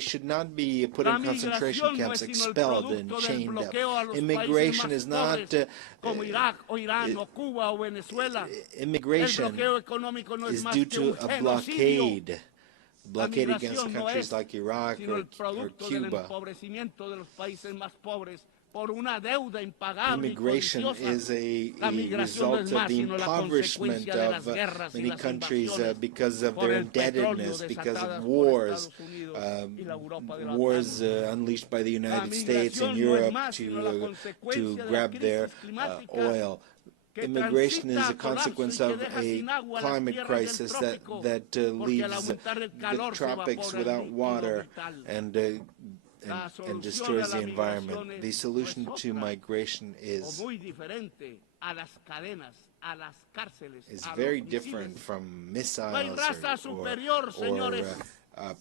should not be put in concentration camps, expelled and chained up. Immigration is not immigration is due to a blockade against countries like Iraq or Cuba. Immigration is a result of the impoverishment of many countries because of their indebtedness, because of wars unleashed by the United States and Europe to grab their oil. Immigration is a consequence of a climate crisis that leaves the tropics without water and destroys the environment. The solution to migration is very different from missiles or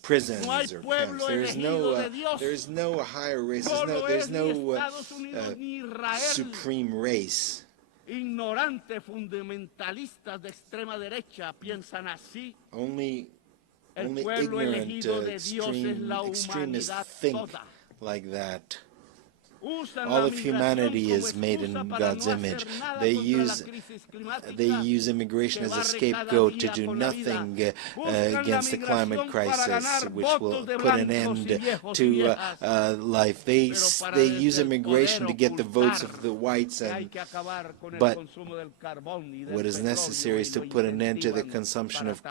prisons or camps. There's no higher race. There's no supreme race. Only ignorant extremists think like that. All of humanity is made in God's image. They use immigration as a scapegoat to do nothing against the climate crisis, which will put an end to life. They use immigration to get the votes of the whites, but what is necessary is to put an end to the consumption of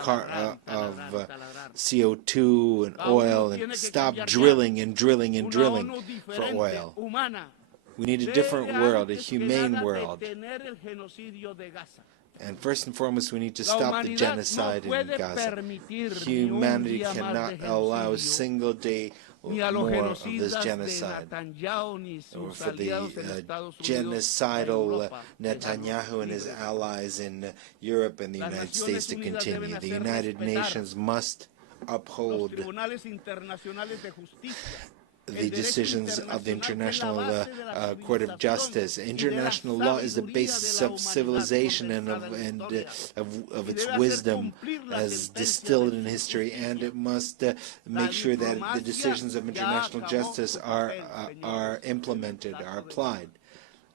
CO2 and oil, and stop drilling and drilling and drilling for oil. We need a different world, a humane world. And first and foremost, we need to stop the genocide in Gaza. Humanity cannot allow a single day more of this genocide, or for the genocidal Netanyahu and his allies in Europe and the United States to continue. The United Nations must uphold the decisions of the International Court of Justice. International law is the basis of civilization and of its wisdom as distilled in history, and it must make sure that the decisions of international justice are implemented, are applied.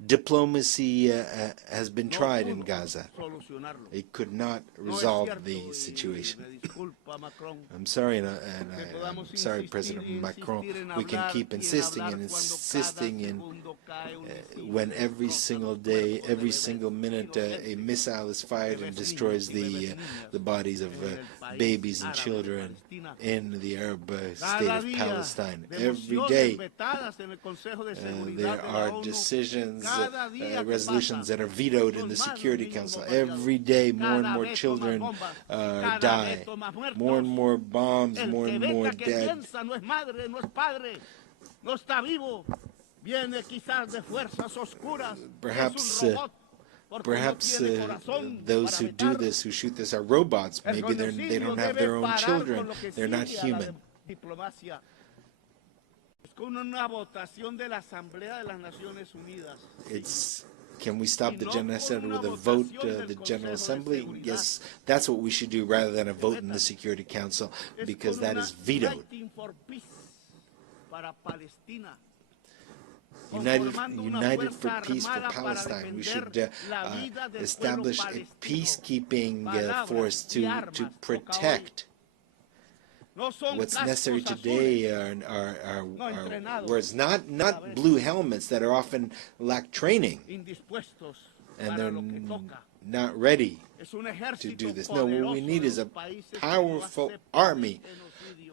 Diplomacy has been tried in Gaza. It could not resolve the situation. I'm sorry, and I'm sorry, President Macron. We can keep insisting and insisting when every single day, every single minute, a missile is fired and destroys the bodies of babies and children in the Arab state of Palestine. Every day, there are decisions, resolutions that are vetoed in the Security Council. Every day, more and more children die. More and more bombs, more and more dead. Perhaps those who do this, who shoot this, are robots. Maybe they don't have their own children. They're not human. Can we stop the genocide with a vote, the General Assembly? Yes, that's what we should do rather than a vote in the Security Council, because that is vetoed. United for peace for Palestine. We should establish a peacekeeping force to protect. What's necessary today are words, not blue helmets that are often lack training, and they're not ready to do this. No, what we need is a powerful army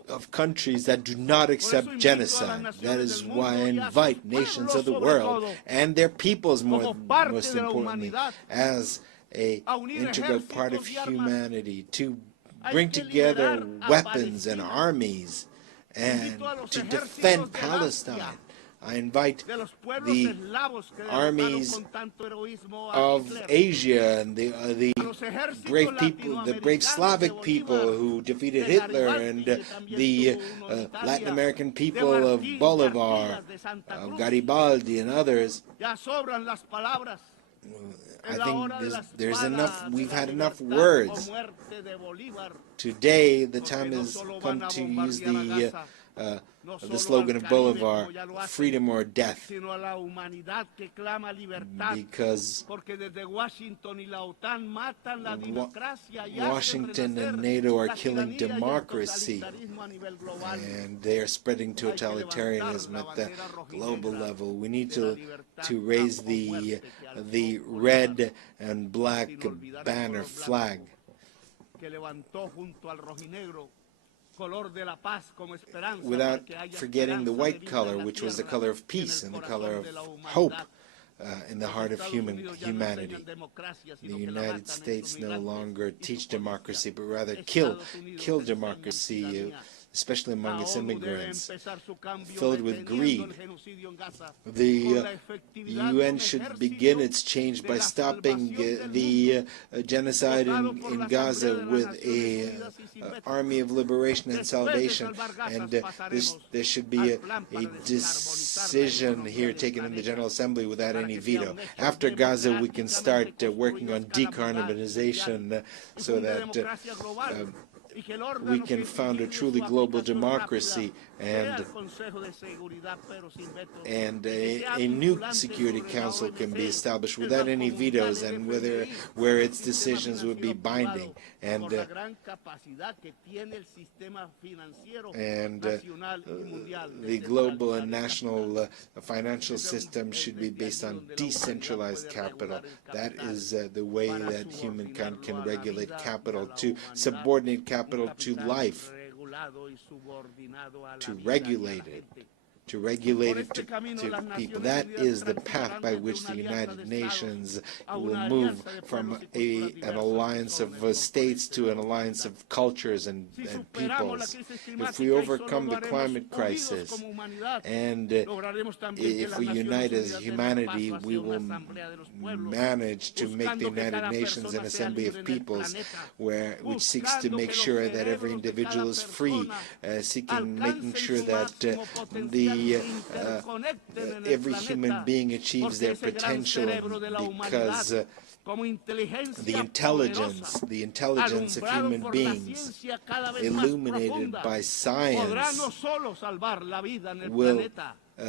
of countries that do not accept genocide. That is why I invite nations of the world and their peoples, most importantly, as an integral part of humanity, to bring together weapons and armies and to defend Palestine. I invite the armies of Asia and the brave people, the brave Slavic people who defeated Hitler, and the Latin American people of Bolivar, of Garibaldi and others. I think there's enough. We've had enough words. Today, the time has come to use the slogan of Bolivar, freedom or death, because Washington and NATO are killing democracy, and they are spreading totalitarianism at the global level. We need to raise the red and black banner flag, without forgetting the white color, which was the color of peace and the color of hope in the heart of humanity. The United States no longer teach democracy, but rather kill democracy, especially among its immigrants, filled with greed. The UN should begin its change by stopping the genocide in Gaza with an army of liberation and salvation, and there should be a decision here taken in the General Assembly without any veto. After Gaza, we can start working on decarbonization so that we can found a truly global democracy and a new Security Council can be established without any vetoes and where its decisions would be binding. And the global and national financial system should be based on decentralized capital. That is the way that humankind can regulate capital, to subordinate capital to life, to regulate it to people. That is the path by which the United Nations will move from an alliance of states to an alliance of cultures and peoples. If we overcome the climate crisis and if we unite as humanity, we will manage to make the United Nations an assembly of peoples which seeks to make sure that every individual is free, making sure that every human being achieves their potential, because the intelligence of human beings, illuminated by science, will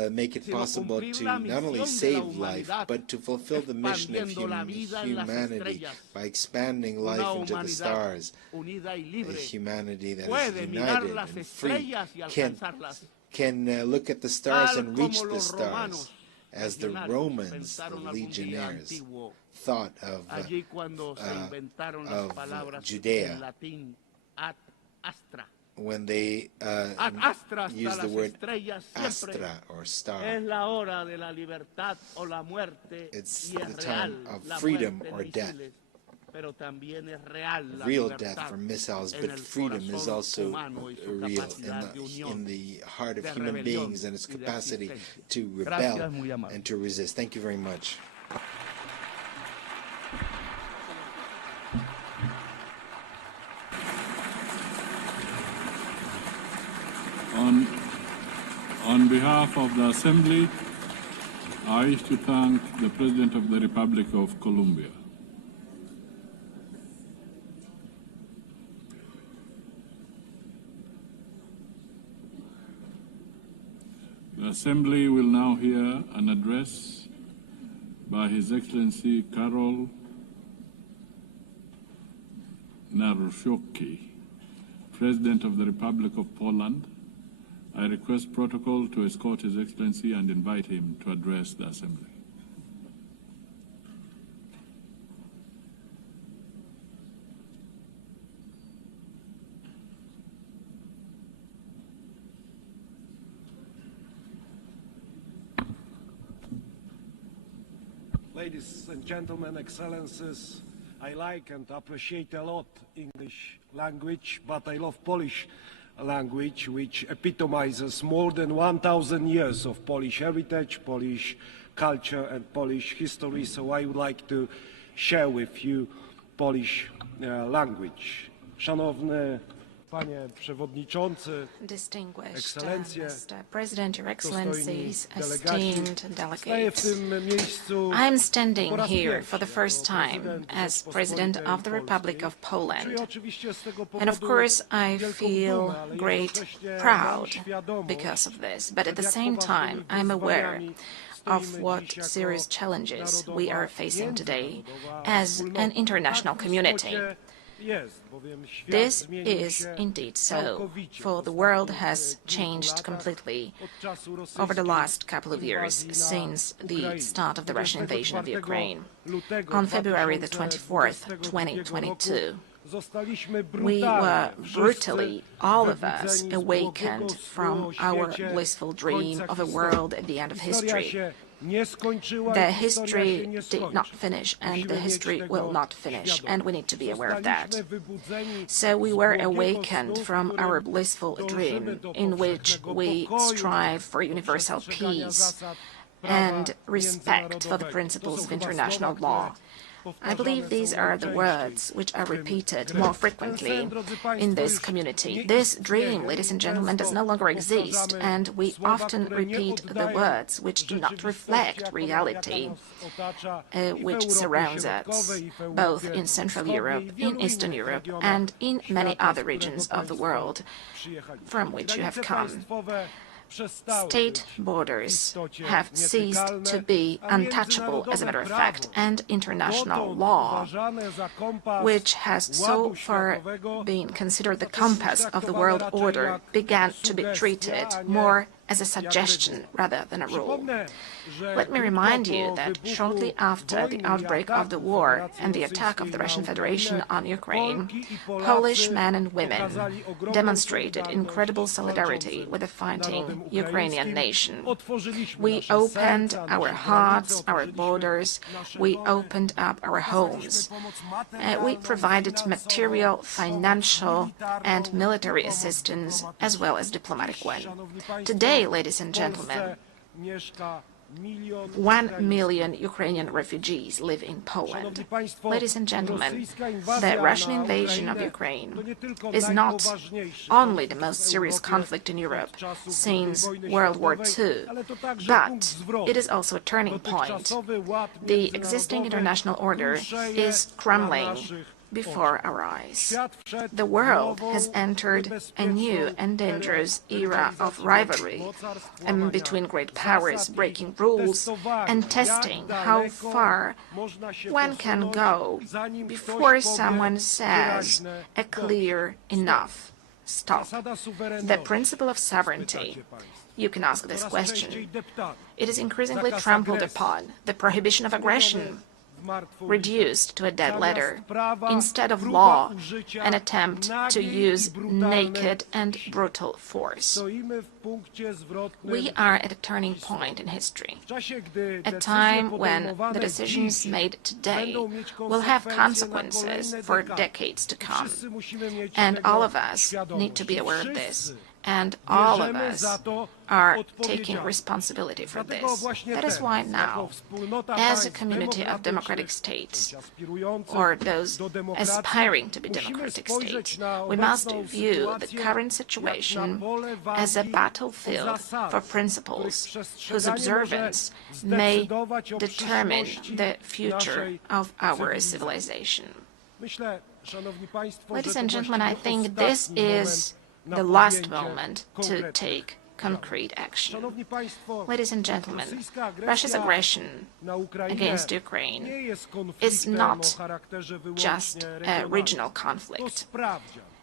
make it possible to not only save life, but to fulfill the mission of humanity by expanding life into the stars. A humanity that is united and free can look at the stars and reach the stars, as the Romans, the legionnaires, thought of Judea when they used the word astra, or star. It's the time of freedom or death. Real death from missiles, but freedom is also real in the heart of human beings and its capacity to rebel and to resist. Thank you very much. On behalf of the Assembly, I wish to thank the President of the Republic of Colombia. The Assembly will now hear an address by His Excellency Karol Nawrocki, President of the Republic of Poland. I request protocol to escort His Excellency and invite him to address the Assembly. Ladies and gentlemen, excellencies, I like and appreciate a lot English language, but I love Polish language, which epitomizes more than 1,000 years of Polish heritage, Polish culture and Polish history, so I would like to share with you Polish language. Szanowny Panie Przewodniczący, Distinguished Mr. President, Your Excellencies, esteemed delegates, I am standing here for the first time as President of the Republic of Poland. And of course, I feel great proud because of this, but at the same time, I'm aware of what serious challenges we are facing today as an international community. This is indeed so, for the world has changed completely over the last couple of years since the start of the Russian invasion of Ukraine. On February the 24th, 2022, we were brutally, all of us, awakened from our blissful dream of a world at the end of history. The history did not finish, and the history will not finish, and we need to be aware of that. So we were awakened from our blissful dream in which we strive for universal peace and respect for the principles of international law. I believe these are the words which are repeated more frequently in this community. This dream, ladies and gentlemen, does no longer exist, and we often repeat the words which do not reflect reality which surrounds us, both in Central Europe, in Eastern Europe, and in many other regions of the world from which you have come. State borders have ceased to be untouchable, as a matter of fact, and international law, which has so far been considered the compass of the world order, began to be treated more as a suggestion rather than a rule. Let me remind you that shortly after the outbreak of the war and the attack of the Russian Federation on Ukraine, Polish men and women demonstrated incredible solidarity with the fighting Ukrainian nation. We opened our hearts, our borders, we opened up our homes. We provided material, financial, and military assistance, as well as diplomatic one. Today, ladies and gentlemen, 1 million Ukrainian refugees live in Poland. Ladies and gentlemen, the Russian invasion of Ukraine is not only the most serious conflict in Europe since World War II, but it is also a turning point. The existing international order is crumbling before our eyes. The world has entered a new and dangerous era of rivalry between great powers, breaking rules and testing how far one can go before someone says a clear enough stop. The principle of sovereignty. You can ask this question. It is increasingly trampled upon. The prohibition of aggression reduced to a dead letter. Instead of law, an attempt to use naked and brutal force. We are at a turning point in history, a time when the decisions made today will have consequences for decades to come. And all of us need to be aware of this. And all of us are taking responsibility for this. That is why now, as a community of democratic states, or those aspiring to be democratic states, we must view the current situation as a battlefield for principles whose observance may determine the future of our civilization. Ladies and gentlemen, I think this is the last moment to take concrete action. Ladies and gentlemen, Russia's aggression against Ukraine is not just a regional conflict.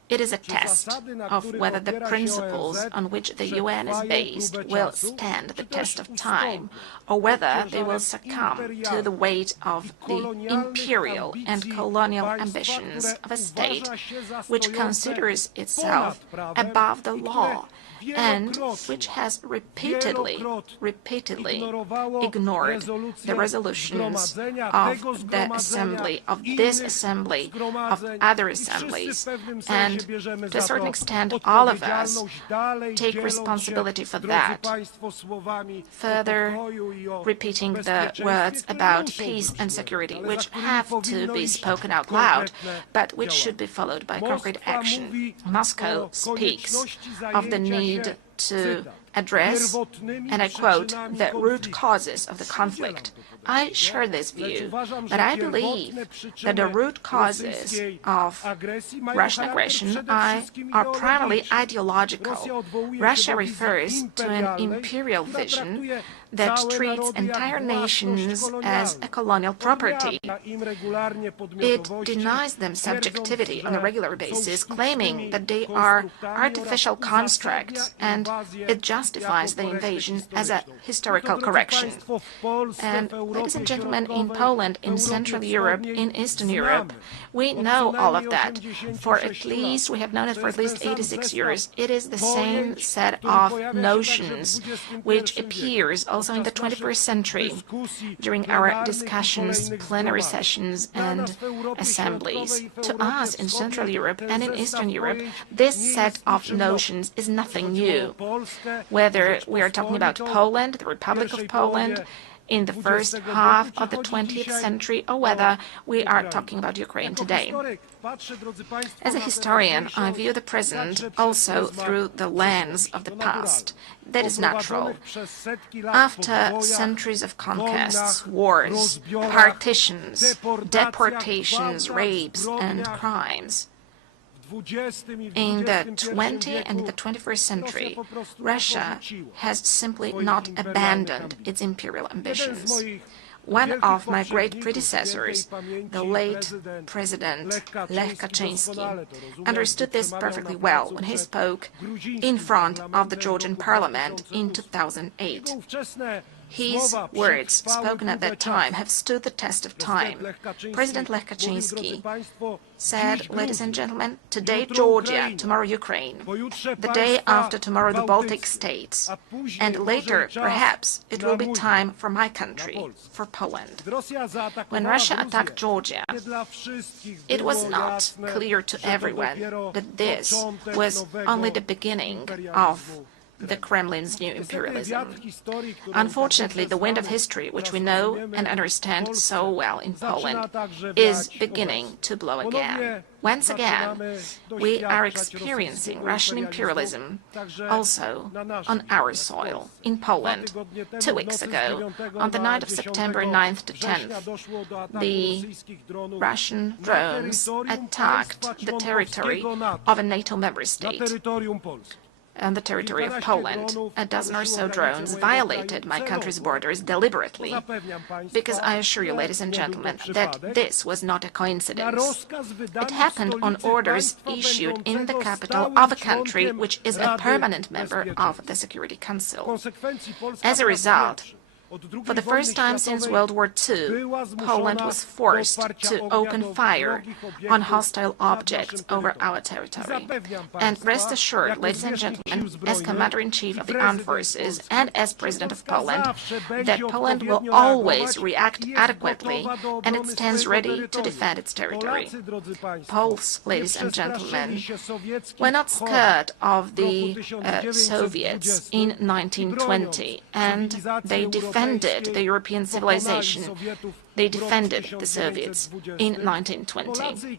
It is a test of whether the principles on which the UN is based will stand the test of time, or whether they will succumb to the weight of the imperial and colonial ambitions of a state which considers itself above the law and which has repeatedly ignored the resolutions of the assembly, of this assembly, of other assemblies, and to a certain extent all of us take responsibility for that. Further repeating the words about peace and security, which have to be spoken out loud, but which should be followed by concrete action. Moscow speaks of the need to address, and I quote, the root causes of the conflict. I share this view, but I believe that the root causes of Russian aggression are primarily ideological. Russia refers to an imperial vision that treats entire nations as a colonial property. It denies them subjectivity on a regular basis, claiming that they are artificial constructs, and it justifies the invasion as a historical correction. And ladies and gentlemen, in Poland, in Central Europe, in Eastern Europe, we know all of that. We have known it for at least 86 years. It is the same set of notions which appears also in the 21st century during our discussions, plenary sessions, and assemblies. To us in Central Europe and in Eastern Europe, this set of notions is nothing new. Whether we are talking about Poland, the Republic of Poland, in the first half of the 20th century, or whether we are talking about Ukraine today. As a historian, I view the present also through the lens of the past. That is natural. After centuries of conquests, wars, partitions, deportations, rapes, and crimes, in the 20th and in the 21st century, Russia has simply not abandoned its imperial ambitions. One of my great predecessors, the late President Lech Kaczyński, understood this perfectly well when he spoke in front of the Georgian parliament in 2008. His words, spoken at that time, have stood the test of time. President Lech Kaczyński said, ladies and gentlemen, today Georgia, tomorrow Ukraine, the day after tomorrow the Baltic states, and later, perhaps, it will be time for my country, for Poland. When Russia attacked Georgia, it was not clear to everyone that this was only the beginning of the Kremlin's new imperialism. Unfortunately, the wind of history, which we know and understand so well in Poland, is beginning to blow again. Once again, we are experiencing Russian imperialism also on our soil, in Poland. 2 weeks ago, on the night of September 9th to 10th, the Russian drones attacked the territory of a NATO member state. On the territory of Poland, a dozen or so drones violated my country's borders deliberately, because I assure you, ladies and gentlemen, that this was not a coincidence. It happened on orders issued in the capital of a country which is a permanent member of the Security Council. As a result, for the first time since World War II, Poland was forced to open fire on hostile objects over our territory. And rest assured, ladies and gentlemen, as Commander-in-Chief of the Armed Forces and as President of Poland, that Poland will always react adequately and it stands ready to defend its territory. Poles, ladies and gentlemen, were not scared of the Soviets in 1920, and they defended the European civilization. They defended the Soviets in 1920.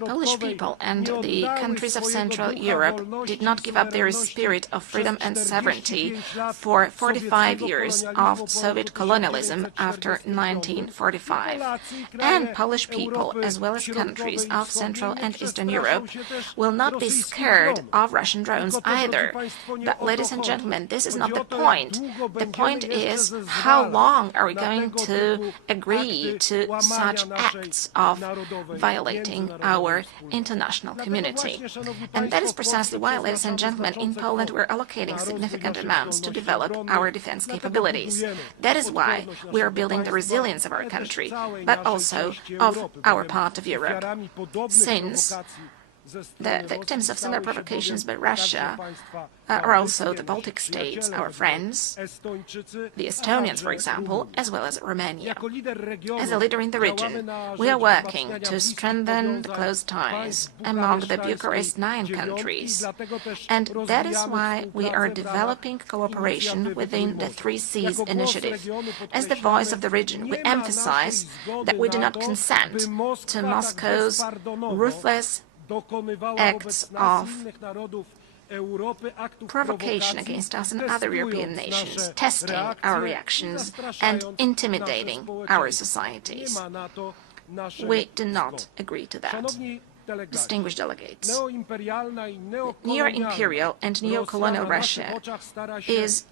Polish people and the countries of Central Europe did not give up their spirit of freedom and sovereignty for 45 years of Soviet colonialism after 1945. And Polish people, as well as countries of Central and Eastern Europe, will not be scared of Russian drones either. But, ladies and gentlemen, this is not the point. The point is, how long are we going to agree to such acts of violating our international community? And that is precisely why, ladies and gentlemen, in Poland we're allocating significant amounts to develop our defense capabilities. That is why we are building the resilience of our country, but also of our part of Europe. Since the victims of similar provocations by Russia are also the Baltic states, our friends, the Estonians, for example, as well as Romania. As a leader in the region, we are working to strengthen the close ties among the Bucharest 9 countries, and that is why we are developing cooperation within the 3 Seas initiative. As the voice of the region, we emphasize that we do not consent to Moscow's ruthless acts of provocation against us and other European nations, testing our reactions and intimidating our societies. We do not agree to that. Distinguished delegates, neo-imperial and neo-colonial Russia is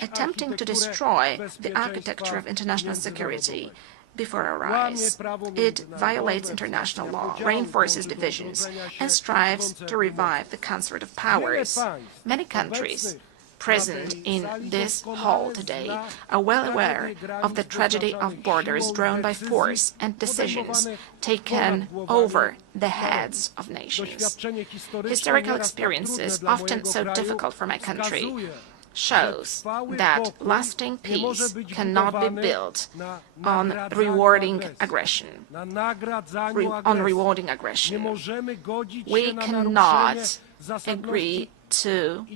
attempting to destroy the architecture of international security before our eyes. It violates international law, reinforces divisions, and strives to revive the concert of powers. Many countries present in this hall today are well aware of the tragedy of borders drawn by force and decisions taken over the heads of nations. Historical experiences, often so difficult for my country, shows that lasting peace cannot be built on rewarding aggression. We cannot agree to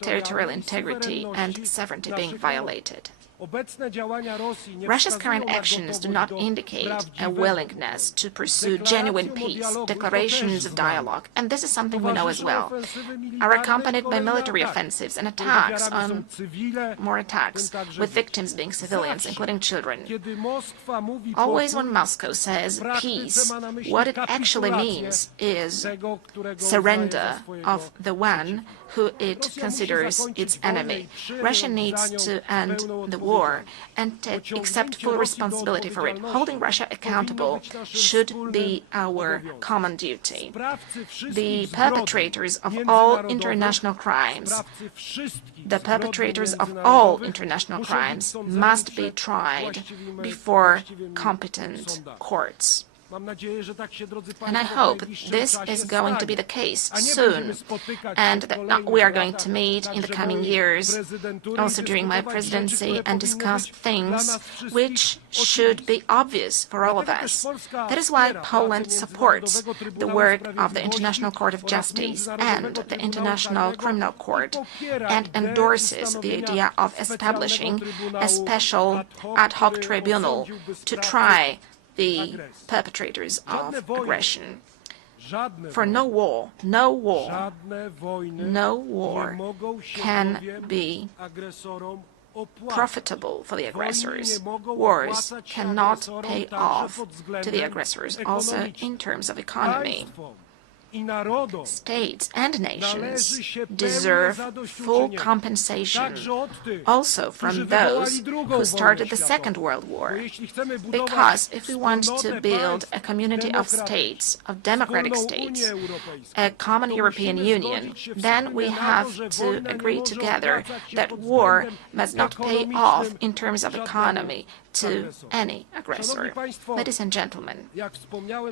territorial integrity and sovereignty being violated. Russia's current actions do not indicate a willingness to pursue genuine peace, declarations of dialogue, and this is something we know as well, are accompanied by military offensives and attacks on more attacks, with victims being civilians, including children. Always when Moscow says peace, what it actually means is surrender of the one who it considers its enemy. Russia needs to end the war and accept full responsibility for it. Holding Russia accountable should be our common duty. The perpetrators of all international crimes, must be tried before competent courts. And I hope this is going to be the case soon, and that we are going to meet in the coming years, also during my presidency, and discuss things which should be obvious for all of us. That is why Poland supports the work of the International Court of Justice and the International Criminal Court, and endorses the idea of establishing a special ad hoc tribunal to try the perpetrators of aggression. For no war can be profitable for the aggressors. Wars cannot pay off to the aggressors, also in terms of economy. States and nations deserve full compensation, also from those who started the Second World War. Because if we want to build a community of states, of democratic states, a common European Union, then we have to agree together that war must not pay off in terms of economy to any aggressor. Ladies and gentlemen,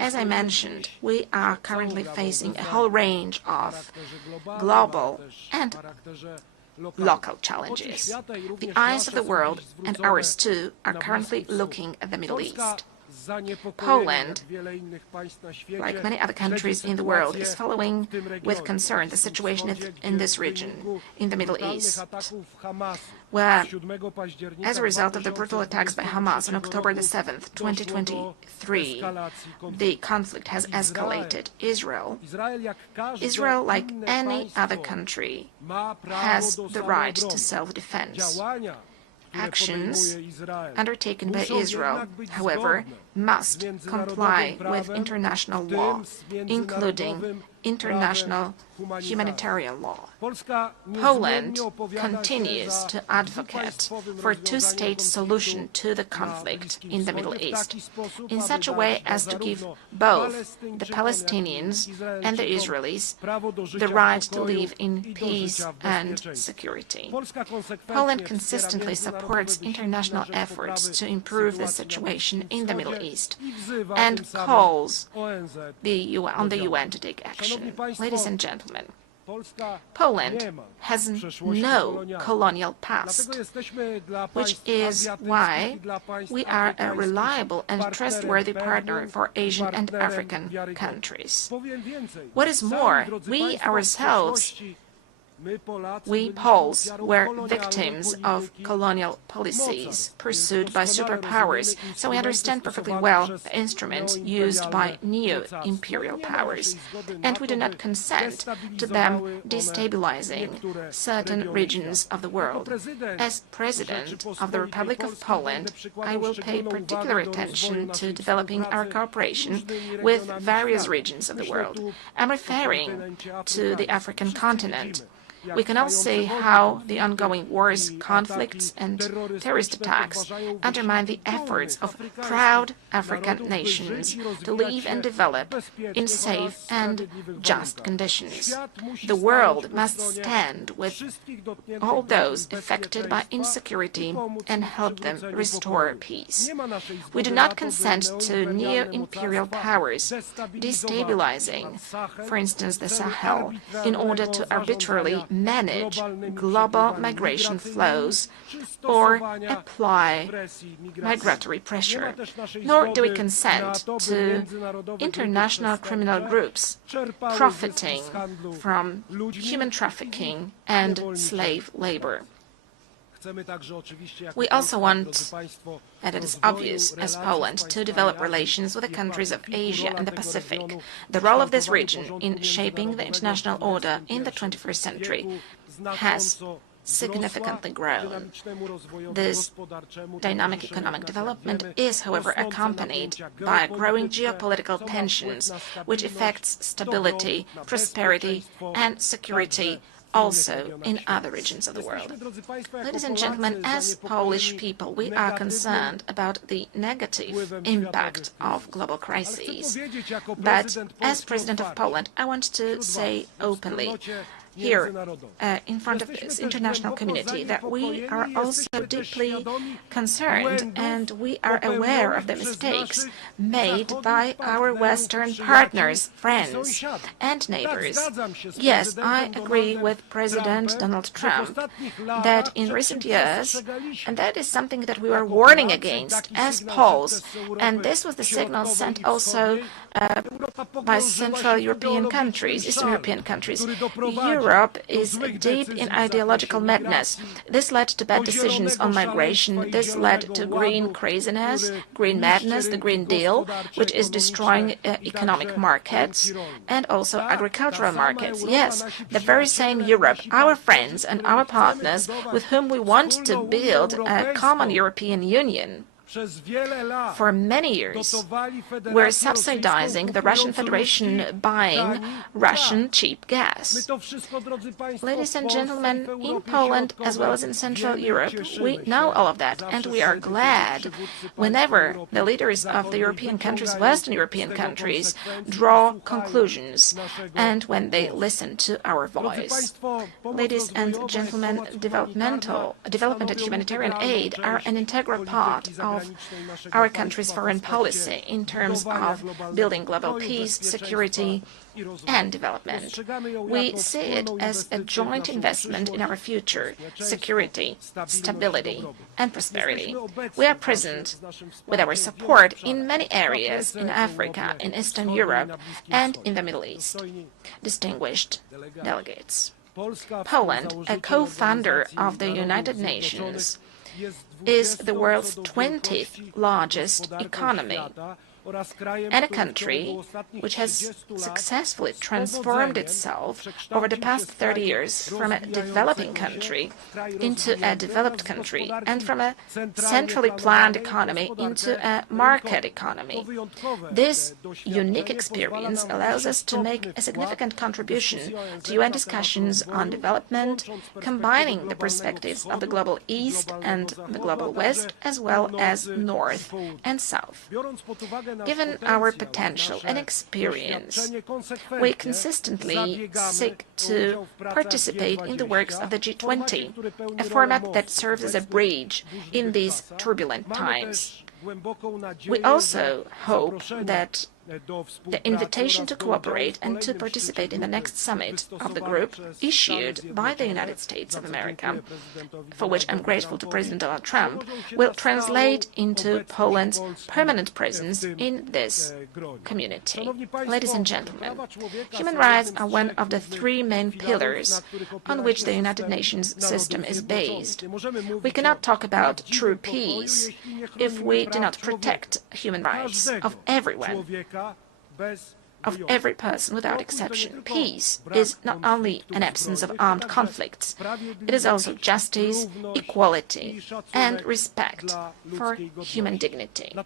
as I mentioned, we are currently facing a whole range of global and local challenges. The eyes of the world, and ours too, are currently looking at the Middle East. Poland, like many other countries in the world, is following with concern the situation in this region, in the Middle East, where, as a result of the brutal attacks by Hamas on October the 7th, 2023, the conflict has escalated. Israel, like any other country, has the right to self-defense. Actions undertaken by Israel, however, must comply with international law, including international humanitarian law. Poland continues to advocate for a two-state solution to the conflict in the Middle East, in such a way as to give both the Palestinians and the Israelis the right to live in peace and security. Poland consistently supports international efforts to improve the situation in the Middle East and calls on the UN to take action. Ladies and gentlemen, Poland has no colonial past, which is why we are a reliable and trustworthy partner for Asian and African countries. What is more, we ourselves, we Poles, were victims of colonial policies pursued by superpowers, so we understand perfectly well the instrument used by neo-imperial powers, and we do not consent to them destabilizing certain regions of the world. As President of the Republic of Poland, I will pay particular attention to developing our cooperation with various regions of the world. I'm referring to the African continent. We can all see how the ongoing wars, conflicts, and terrorist attacks undermine the efforts of proud African nations to live and develop in safe and just conditions. The world must stand with all those affected by insecurity and help them restore peace. We do not consent to neo-imperial powers destabilizing, for instance, the Sahel, in order to arbitrarily manage global migration flows or apply migratory pressure. Nor do we consent to international criminal groups profiting from human trafficking and slave labor. We also want, and it is obvious as Poland, to develop relations with the countries of Asia and the Pacific. The role of this region in shaping the international order in the 21st century has significantly grown. This dynamic economic development is, however, accompanied by growing geopolitical tensions, which affects stability, prosperity, and security also in other regions of the world. Ladies and gentlemen, as Polish people, we are concerned about the negative impact of global crises. But as President of Poland, I want to say openly here in front of this international community that we are also deeply concerned and we are aware of the mistakes made by our Western partners, friends and neighbors. Yes, I agree with President Donald Trump that in recent years, and that is something that we were warning against as Poles, and this was the signal sent also by Central European countries, Eastern European countries. Europe is deep in ideological madness. This led to bad decisions on migration. This led to green craziness, green madness, the Green Deal, which is destroying economic markets and also agricultural markets. Yes, the very same Europe, our friends and our partners with whom we want to build a common European Union. For many years, we're subsidizing the Russian Federation buying Russian cheap gas. Ladies and gentlemen, in Poland as well as in Central Europe, we know all of that, and we are glad whenever the leaders of the European countries, Western European countries, draw conclusions and when they listen to our voice. Ladies and gentlemen, development and humanitarian aid are an integral part of our country's foreign policy in terms of building global peace, security, and development. We see it as a joint investment in our future, security, stability, and prosperity. We are present with our support in many areas in Africa, in Eastern Europe, and in the Middle East. Distinguished delegates, Poland, a co-founder of the United Nations, is the world's 20th largest economy and a country which has successfully transformed itself over the past 30 years from a developing country into a developed country and from a centrally planned economy into a market economy. This unique experience allows us to make a significant contribution to UN discussions on development, combining the perspectives of the global East and the global West, as well as North and South. Given our potential and experience, we consistently seek to participate in the works of the G20, a format that serves as a bridge in these turbulent times. We also hope that the invitation to cooperate and to participate in the next summit of the group issued by the United States of America, for which I'm grateful to President Donald Trump, will translate into Poland's permanent presence in this community. Ladies and gentlemen, human rights are one of the three main pillars on which the United Nations system is based. We cannot talk about true peace if we do not protect human rights of everyone, of every person without exception. Peace is not only an absence of armed conflicts, it is also justice, equality, and respect for human dignity.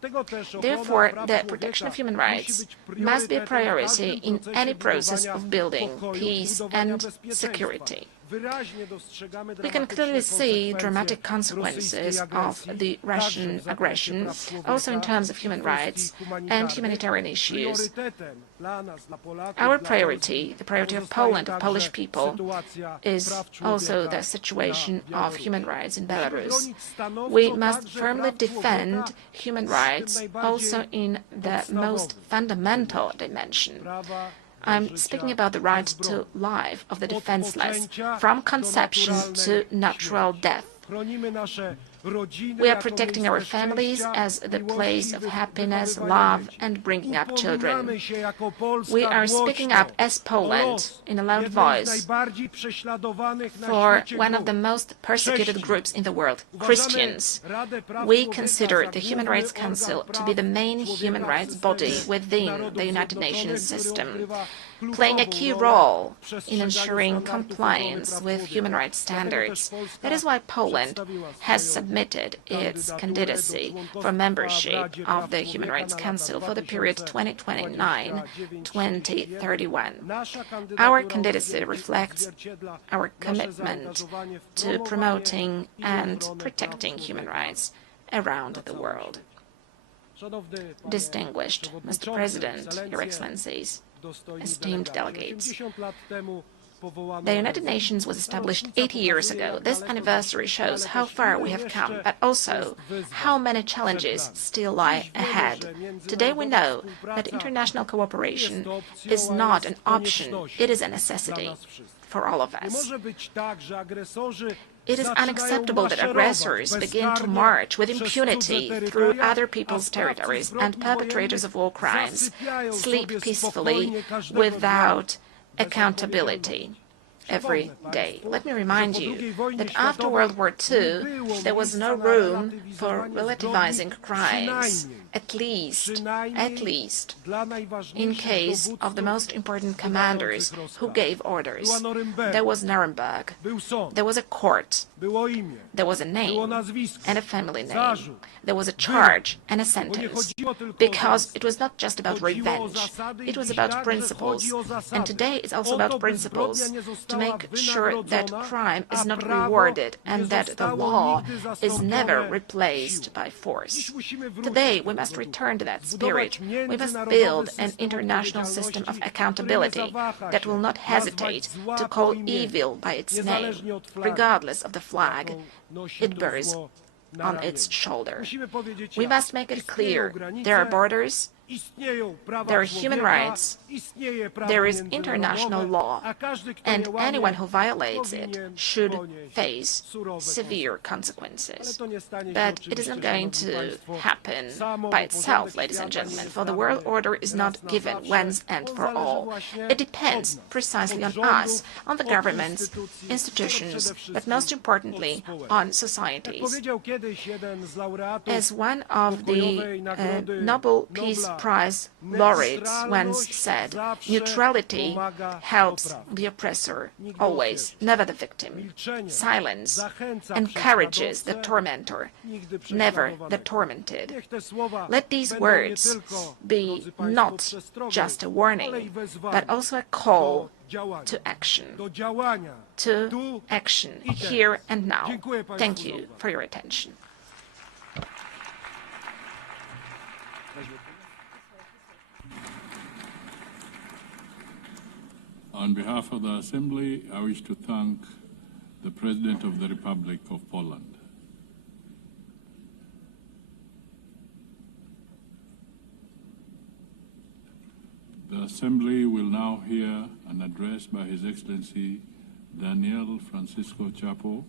Therefore, the protection of human rights must be a priority in any process of building peace and security. We can clearly see dramatic consequences of the Russian aggression, also in terms of human rights and humanitarian issues. Our priority, the priority of Poland, of Polish people, is also the situation of human rights in Belarus. We must firmly defend human rights also in the most fundamental dimension. I'm speaking about the right to life of the defenseless, from conception to natural death. We are protecting our families as the place of happiness, love, and bringing up children. We are speaking up as Poland in a loud voice for one of the most persecuted groups in the world, Christians. We consider the Human Rights Council to be the main human rights body within the United Nations system, playing a key role in ensuring compliance with human rights standards. That is why Poland has submitted its candidacy for membership of the Human Rights Council for the period 2029-2031. Our candidacy reflects our commitment to promoting and protecting human rights around the world. Distinguished Mr. President, Your Excellencies, esteemed delegates, the United Nations was established 80 years ago. This anniversary shows how far we have come, but also how many challenges still lie ahead. Today we know that international cooperation is not an option, it is a necessity for all of us. It is unacceptable that aggressors begin to march with impunity through other people's territories and perpetrators of war crimes sleep peacefully without accountability every day. Let me remind you that after World War II, there was no room for relativizing crimes, at least in case of the most important commanders who gave orders. There was Nuremberg, there was a court, there was a name and a family name, there was a charge and a sentence, because it was not just about revenge, it was about principles, and today it's also about principles to make sure that crime is not rewarded and that the law is never replaced by force. Today we must return to that spirit. We must build an international system of accountability that will not hesitate to call evil by its name, regardless of the flag it bears on its shoulder. We must make it clear there are borders, there are human rights, there is international law, and anyone who violates it should face severe consequences. But it is not going to happen by itself, ladies and gentlemen, for the world order is not given once and for all. It depends precisely on us, on the governments, institutions, but most importantly, on societies. As one of the Nobel Peace Prize laureates once said, neutrality helps the oppressor always, never the victim. Silence encourages the tormentor, never the tormented. Let these words be not just a warning, but also a call to action. To action, here and now. Thank you for your attention. On behalf of the Assembly, I wish to thank the President of the Republic of Poland. The Assembly will now hear an address by His Excellency Daniel Francisco Chapo,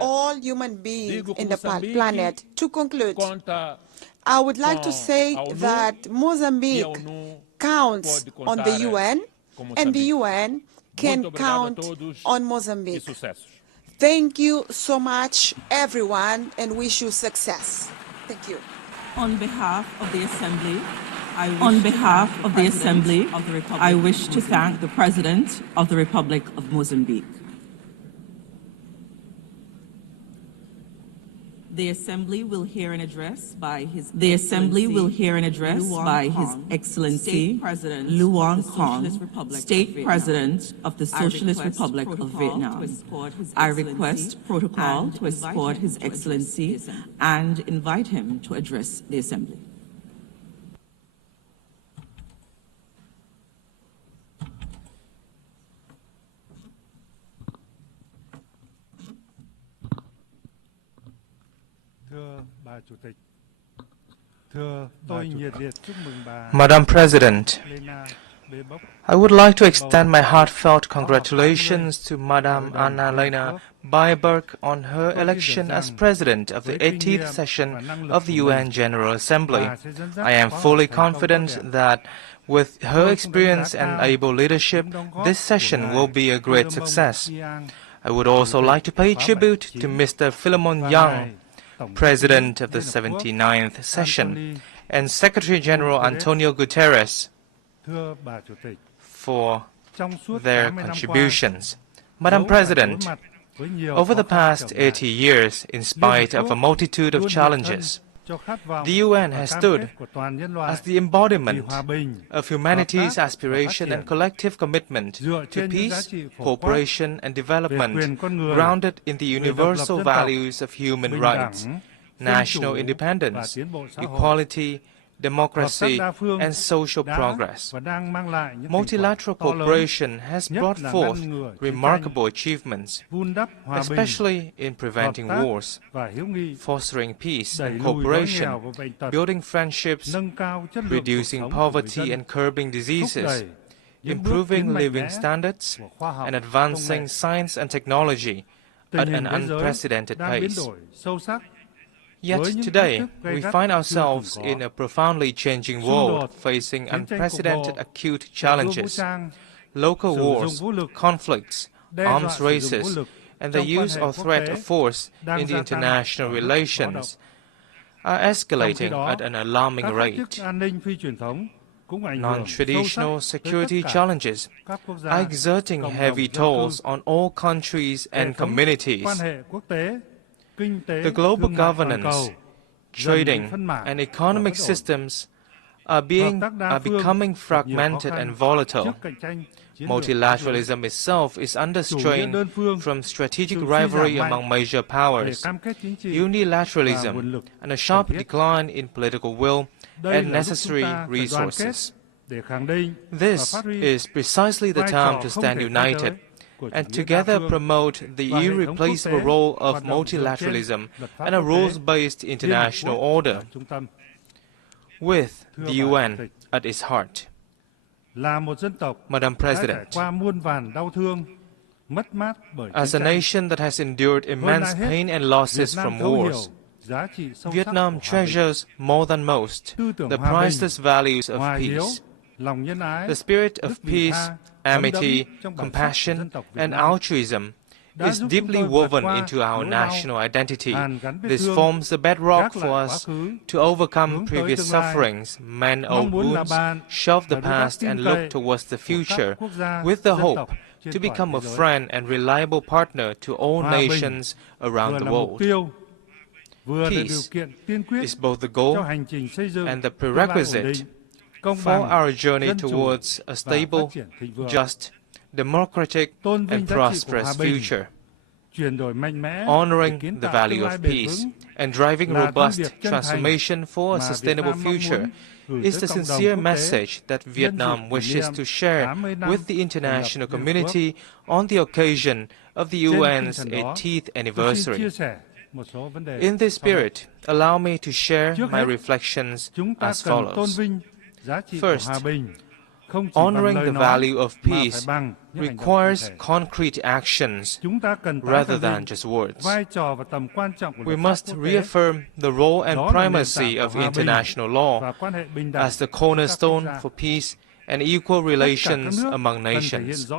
all human beings in the planet. To conclude, I would like to say that Mozambique counts on the UN, and the UN can count on Mozambique. Thank you so much, everyone, and wish you success. Thank you. On behalf of the Assembly, I wish to thank the President of the Republic of Mozambique. The Assembly will hear an address by His Excellency Luong Kong, State President of the Socialist Republic of Vietnam. I request protocol to escort His Excellency and invite him to address the Assembly. Madam President, I would like to extend my heartfelt congratulations to Madam Annalena Baerbock on her election as President of the 80th session of the UN General Assembly. I am fully confident that with her experience and able leadership, this session will be a great success. I would also like to pay tribute to Mr. Philemon Yang, President of the 79th session, and Secretary General Antonio Guterres for their contributions. Madam President, over the past 80 years, in spite of a multitude of challenges, the UN has stood as the embodiment of humanity's aspiration and collective commitment to peace, cooperation, and development, grounded in the universal values of human rights, national independence, equality, democracy, and social progress. Multilateral cooperation has brought forth remarkable achievements, especially in preventing wars, fostering peace and cooperation, building friendships, reducing poverty and curbing diseases, improving living standards, and advancing science and technology at an unprecedented pace. Yet today, we find ourselves in a profoundly changing world, facing unprecedented acute challenges. Local wars, conflicts, arms races, and the use or threat of force in the international relations are escalating at an alarming rate. Non-traditional security challenges are exerting heavy tolls on all countries and communities. The global governance, trading, and economic systems are becoming fragmented and volatile. Multilateralism itself is under strain from strategic rivalry among major powers, unilateralism, and a sharp decline in political will and necessary resources. This is precisely the time to stand united and together promote the irreplaceable role of multilateralism and a rules-based international order, with the UN at its heart. Madam President, as a nation that has endured immense pain and losses from wars, Vietnam treasures more than most the priceless values of peace. The spirit of peace, amity, compassion, and altruism is deeply woven into our national identity. This forms the bedrock for us to overcome previous sufferings, mend old wounds, shove the past, and look towards the future with the hope to become a friend and reliable partner to all nations around the world. Peace is both the goal and the prerequisite for our journey towards a stable, just, democratic, and prosperous future. Honoring the value of peace and driving robust transformation for a sustainable future is the sincere message that Vietnam wishes to share with the international community on the occasion of the UN's 80th anniversary. In this spirit, allow me to share my reflections as follows. First, Honoring the value of peace requires concrete actions rather than just words. We must reaffirm the role and primacy of international law as the cornerstone for peace and equal relations among nations.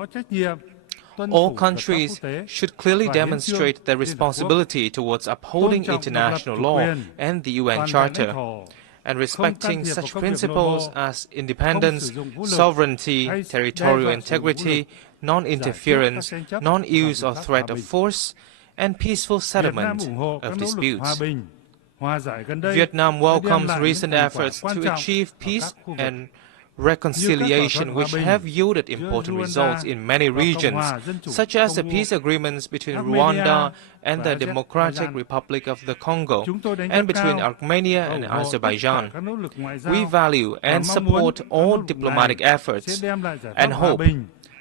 All countries should clearly demonstrate their responsibility towards upholding international law and the UN Charter, and respecting such principles as independence, sovereignty, territorial integrity, non-interference, non-use or threat of force, and peaceful settlement of disputes. Vietnam welcomes recent efforts to achieve peace and reconciliation which have yielded important results in many regions, such as the peace agreements between Rwanda and the Democratic Republic of the Congo, and between Armenia and Azerbaijan. We value and support all diplomatic efforts and hope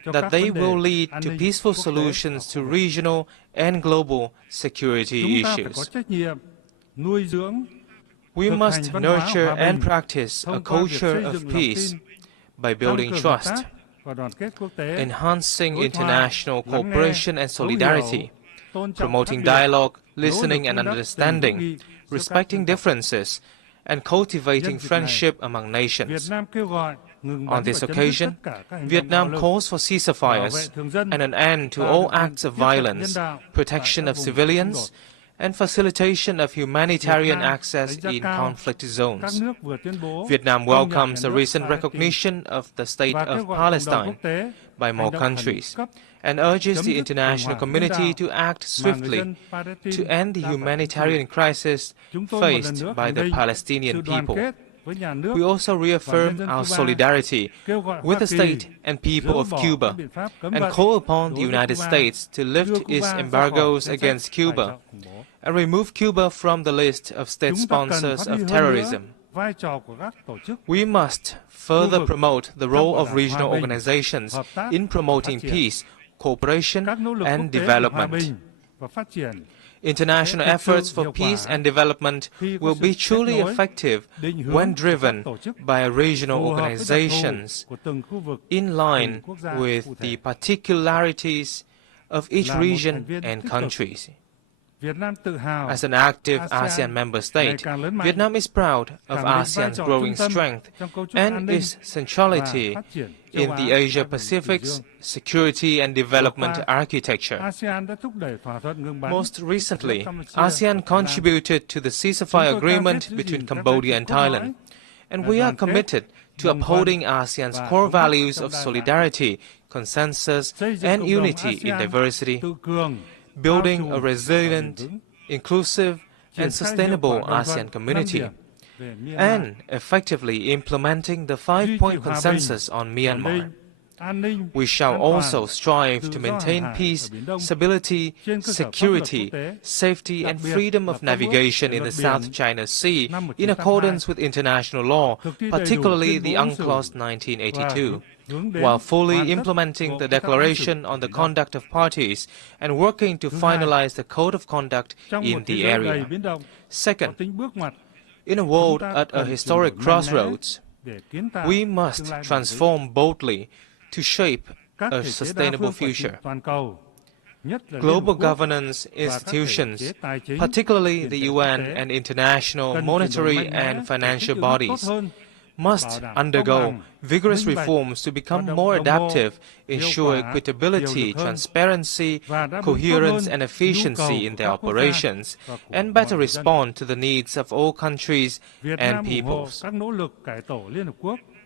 that they will lead to peaceful solutions to regional and global security issues. We must nurture and practice a culture of peace by building trust, enhancing international cooperation and solidarity, promoting dialogue, listening and understanding, respecting differences, and cultivating friendship among nations. On this occasion, Vietnam calls for ceasefires and an end to all acts of violence, protection of civilians, and facilitation of humanitarian access in conflict zones. Vietnam welcomes the recent recognition of the State of Palestine by more countries and urges the international community to act swiftly to end the humanitarian crisis faced by the Palestinian people. We also reaffirm our solidarity with the state and people of Cuba and call upon the United States to lift its embargoes against Cuba and remove Cuba from the list of state sponsors of terrorism. We must further promote the role of regional organizations in promoting peace, cooperation, and development. International efforts for peace and development will be truly effective when driven by regional organizations in line with the particularities of each region and countries. As an active ASEAN member state, Vietnam is proud of ASEAN's growing strength and its centrality in the Asia-Pacific's security and development architecture. Most recently, ASEAN contributed to the ceasefire agreement between Cambodia and Thailand, and we are committed to upholding ASEAN's core values of solidarity, consensus, and unity in diversity, building a resilient, inclusive, and sustainable ASEAN community, and effectively implementing the 5-point consensus on Myanmar. We shall also strive to maintain peace, stability, security, safety, and freedom of navigation in the South China Sea in accordance with international law, particularly the UNCLOS 1982. While fully implementing the Declaration on the Conduct of Parties and working to finalize the Code of Conduct in the area. Second, in a world at a historic crossroads, we must transform boldly to shape a sustainable future. Global governance institutions, particularly the UN and international monetary and financial bodies, must undergo vigorous reforms to become more adaptive, ensure equitability, transparency, coherence, and efficiency in their operations, and better respond to the needs of all countries and peoples.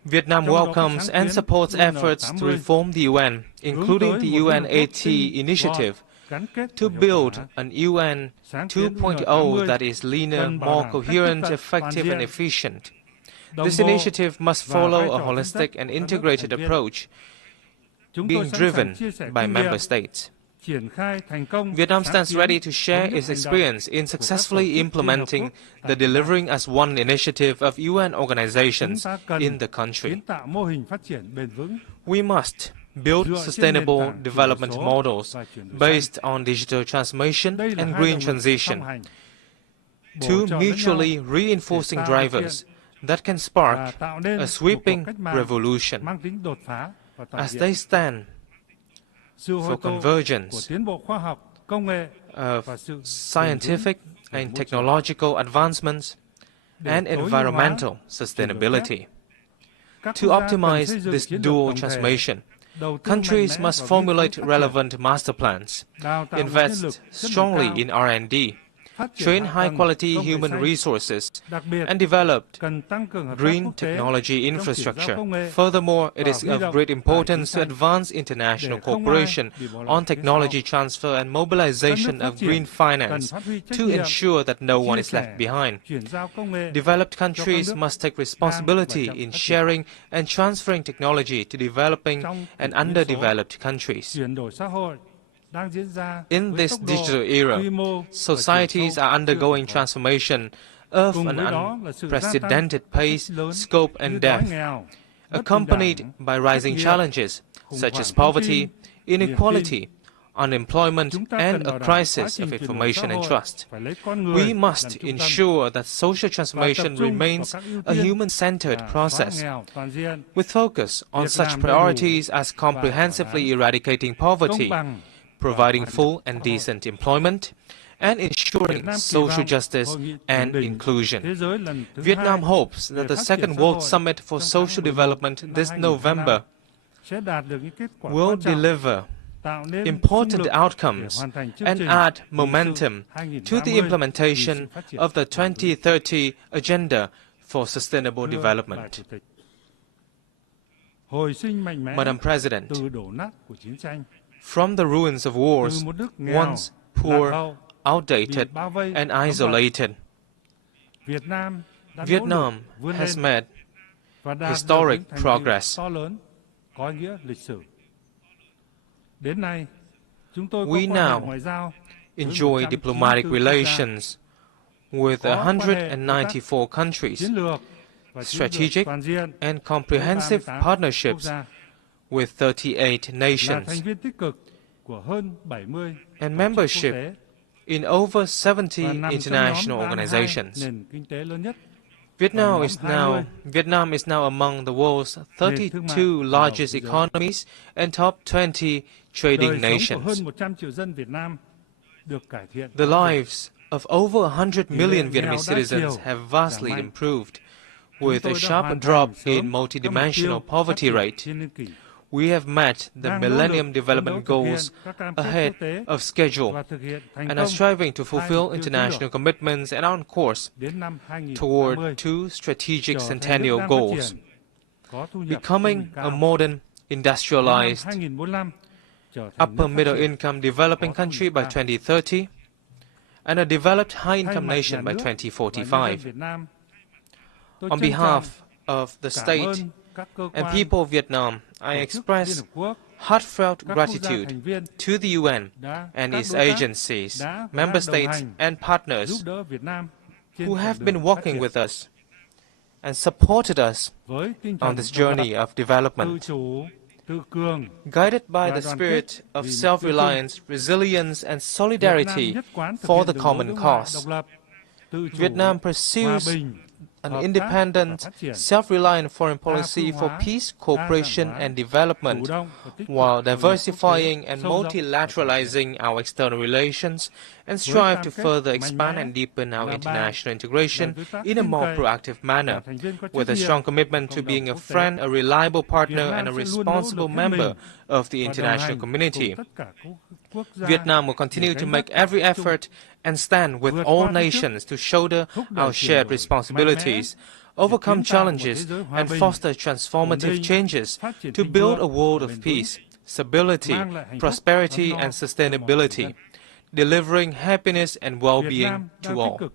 Vietnam welcomes and supports efforts to reform the UN, including the UNAT initiative, to build an UN 2.0 that is leaner, more coherent, effective, and efficient. This initiative must follow a holistic and integrated approach being driven by member states. Vietnam stands ready to share its experience in successfully implementing the Delivering as One initiative of UN organizations in the country. We must build sustainable development models based on digital transformation and green transition, two mutually reinforcing drivers that can spark a sweeping revolution, as they stand for convergence of scientific and technological advancements and environmental sustainability. To optimize this dual transformation, countries must formulate relevant master plans, invest strongly in R&D, train high-quality human resources, and develop green technology infrastructure. Furthermore, it is of great importance to advance international cooperation on technology transfer and mobilization of green finance to ensure that no one is left behind. Developed countries must take responsibility in sharing and transferring technology to developing and underdeveloped countries. In this digital era, societies are undergoing transformation of an unprecedented pace, scope and depth, accompanied by rising challenges such as poverty, inequality, unemployment and a crisis of information and trust. We must ensure that social transformation remains a human-centered process, with focus on such priorities as comprehensively eradicating poverty, providing full and decent employment, and ensuring social justice and inclusion. Vietnam hopes that the Second World Summit for Social Development this November will deliver important outcomes and add momentum to the implementation of the 2030 Agenda for Sustainable Development. Madam President, from the ruins of wars, once poor, outdated, and isolated, Vietnam has made historic progress. We now enjoy diplomatic relations with 194 countries, strategic and comprehensive partnerships with 38 nations, and membership in over 70 international organizations. Vietnam is now among the world's 32 largest economies and top 20 trading nations. The lives of over 100 million Vietnamese citizens have vastly improved, with a sharp drop in multidimensional poverty rate. We have met the Millennium Development Goals ahead of schedule and are striving to fulfill international commitments and are on course toward two strategic centennial goals: becoming a modern, industrialized, upper-middle income developing country by 2030 and a developed high-income nation by 2045. On behalf of the state and people of Vietnam, I express heartfelt gratitude to the UN and its agencies, member states and partners who have been working with us and supported us on this journey of development. Guided by the spirit of self-reliance, resilience and solidarity for the common cause, Vietnam pursues an independent, self-reliant foreign policy for peace, cooperation and development, while diversifying and multilateralizing our external relations, and strive to further expand and deepen our international integration in a more proactive manner, with a strong commitment to being a friend, a reliable partner and a responsible member of the international community. Vietnam will continue to make every effort and stand with all nations to shoulder our shared responsibilities, overcome challenges, and foster transformative changes to build a world of peace, stability, prosperity, and sustainability, delivering happiness and well-being to all.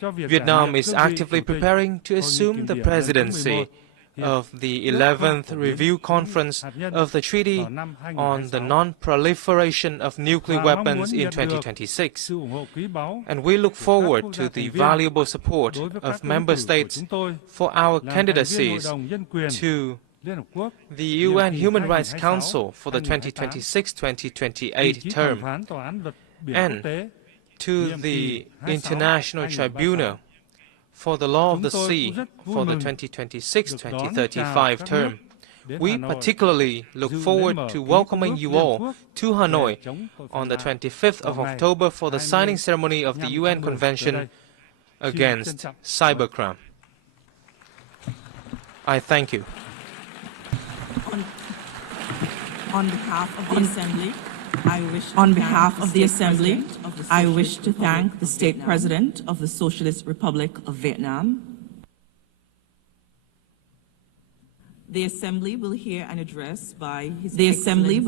Vietnam is actively preparing to assume the presidency of the 11th Review Conference of the Treaty on the Non-Proliferation of Nuclear Weapons in 2026, and we look forward to the valuable support of Member States for our candidacies to the UN Human Rights Council for the 2026-2028 term, and to the International Tribunal for the Law of the Sea for the 2026-2035 term. We particularly look forward to welcoming you all to Hanoi on the 25th of October for the signing ceremony of the UN Convention against Cybercrime. I thank you. On behalf of the Assembly, I wish to thank the State President of the Socialist Republic of Vietnam. The Assembly will hear an address by His Excellency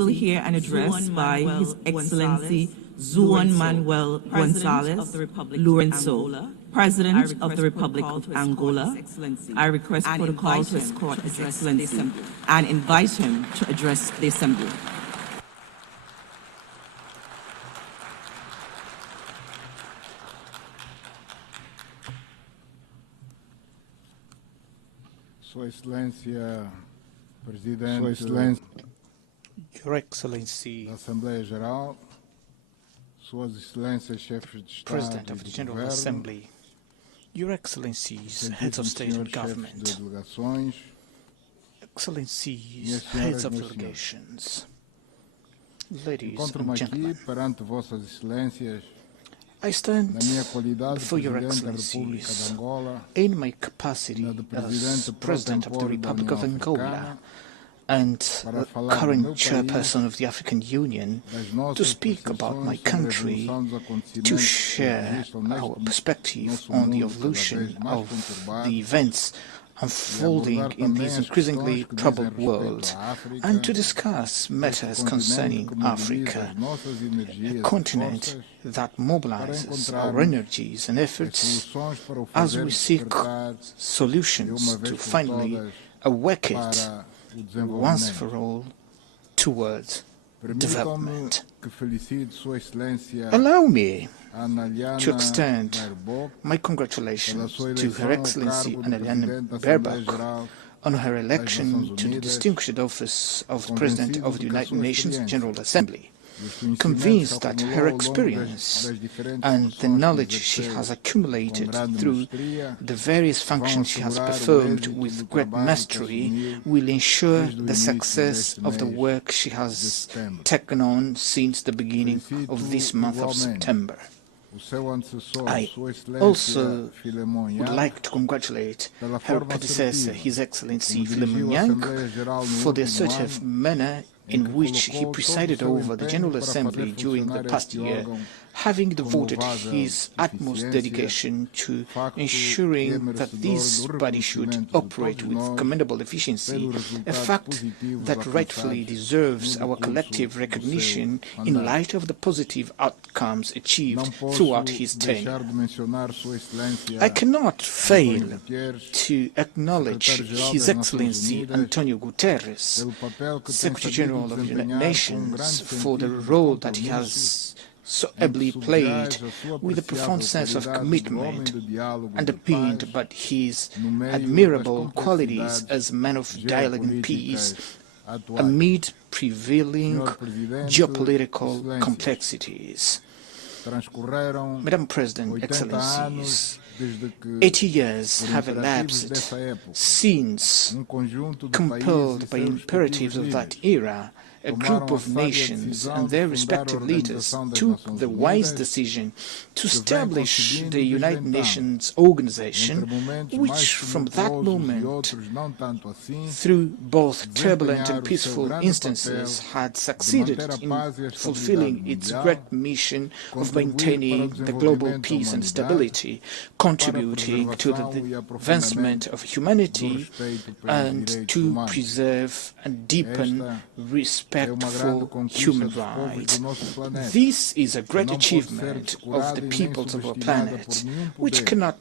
Juan Manuel Gonzalez Lourenço, President of the Republic of Angola. I request protocol to escort His Excellency and invite him to address the Assembly. Sua Excelência, Presidente, Your Excellency, Assembleia Geral, Suas Excelências, Chefes de Estado President of the General Assembly, Your Excellencies, Heads of State and Government, Excellencies, Heads of Delegations, Ladies and Gentlemen, perante Vossas Excelências, I stand before Your Excellencies in my capacity as President of the Republic of Angola and the current chairperson of the African Union to speak about my country, to share our perspective on the evolution of the events unfolding in this increasingly troubled world, and to discuss matters concerning Africa, a continent that mobilizes our energies and efforts as we seek solutions to finally awake it once for all towards development. Allow me to extend my congratulations to Her Excellency Annalena Baerbock on her election to the distinguished office of President of the United Nations General Assembly, convinced that her experience and the knowledge she has accumulated through the various functions she has performed with great mastery will ensure the success of the work she has taken on since the beginning of this month of September. I also would like to congratulate her predecessor, His Excellency Philemon Yang, for the assertive manner in which he presided over the General Assembly during the past year, having devoted his utmost dedication to ensuring that this body should operate with commendable efficiency, a fact that rightfully deserves our collective recognition in light of the positive outcomes achieved throughout his tenure. I cannot fail to acknowledge His Excellency Antonio Guterres, Secretary General of the United Nations, for the role that he has so ably played with a profound sense of commitment, underpinned by his admirable qualities as a man of dialogue and peace amid prevailing geopolitical complexities. Madam President, Excellencies, 80 years have elapsed since, compelled by imperatives of that era, a group of nations and their respective leaders took the wise decision to establish the United Nations organization, which from that moment, through both turbulent and peaceful instances, had succeeded in fulfilling its great mission of maintaining the global peace and stability, contributing to the advancement of humanity and to preserve and deepen respect for human rights. This is a great achievement of the peoples of our planet, which cannot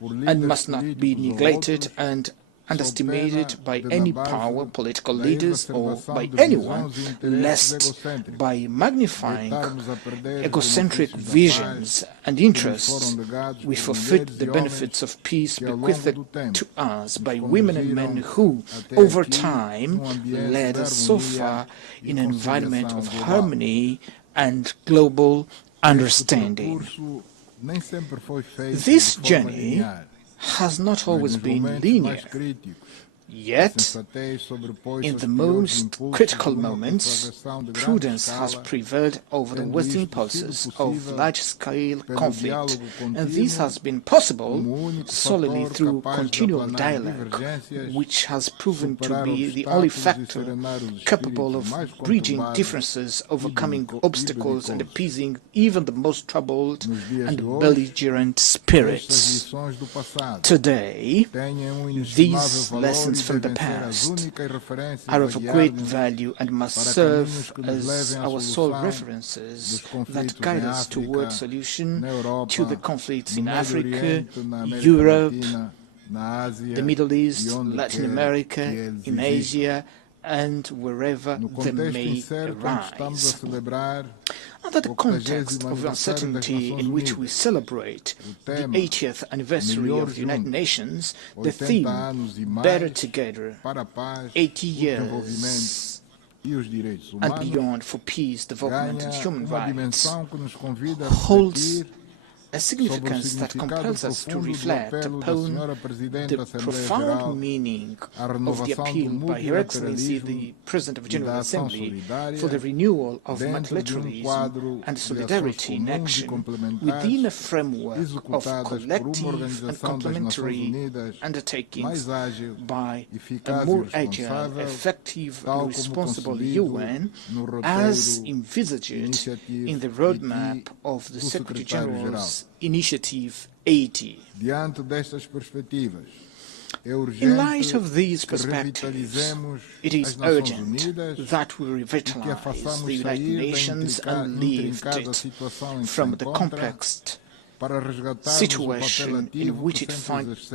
and must not be neglected and underestimated by any power, political leaders, or by anyone, lest by magnifying egocentric visions and interests, we forfeit the benefits of peace bequeathed to us by women and men who, over time, led us so far in an environment of harmony and global understanding. This journey has not always been linear. Yet, in the most critical moments, prudence has prevailed over the Western impulses of large-scale conflict, and this has been possible solely through continual dialogue, which has proven to be the only factor capable of bridging differences, overcoming obstacles, and appeasing even the most troubled and belligerent spirits. Today, these lessons from the past are of great value and must serve as our sole references that guide us toward solution to the conflicts in Africa, Europe, the Middle East, Latin America, in Asia, and wherever they may arise. Under the context of uncertainty in which we celebrate the 80th anniversary of the United Nations, the theme, Better Together, 80 years and beyond for peace, development and human rights, holds a significance that compels us to reflect upon the profound meaning of the appeal by Her Excellency the President of the General Assembly for the renewal of multilateralism and solidarity in action within a framework of collective and complementary undertakings by a more agile, effective and responsible UN as envisaged in the roadmap of the Secretary General's Initiative 80. In light of these perspectives, it is urgent that we revitalize the United Nations and lift it from the complex situation in which it finds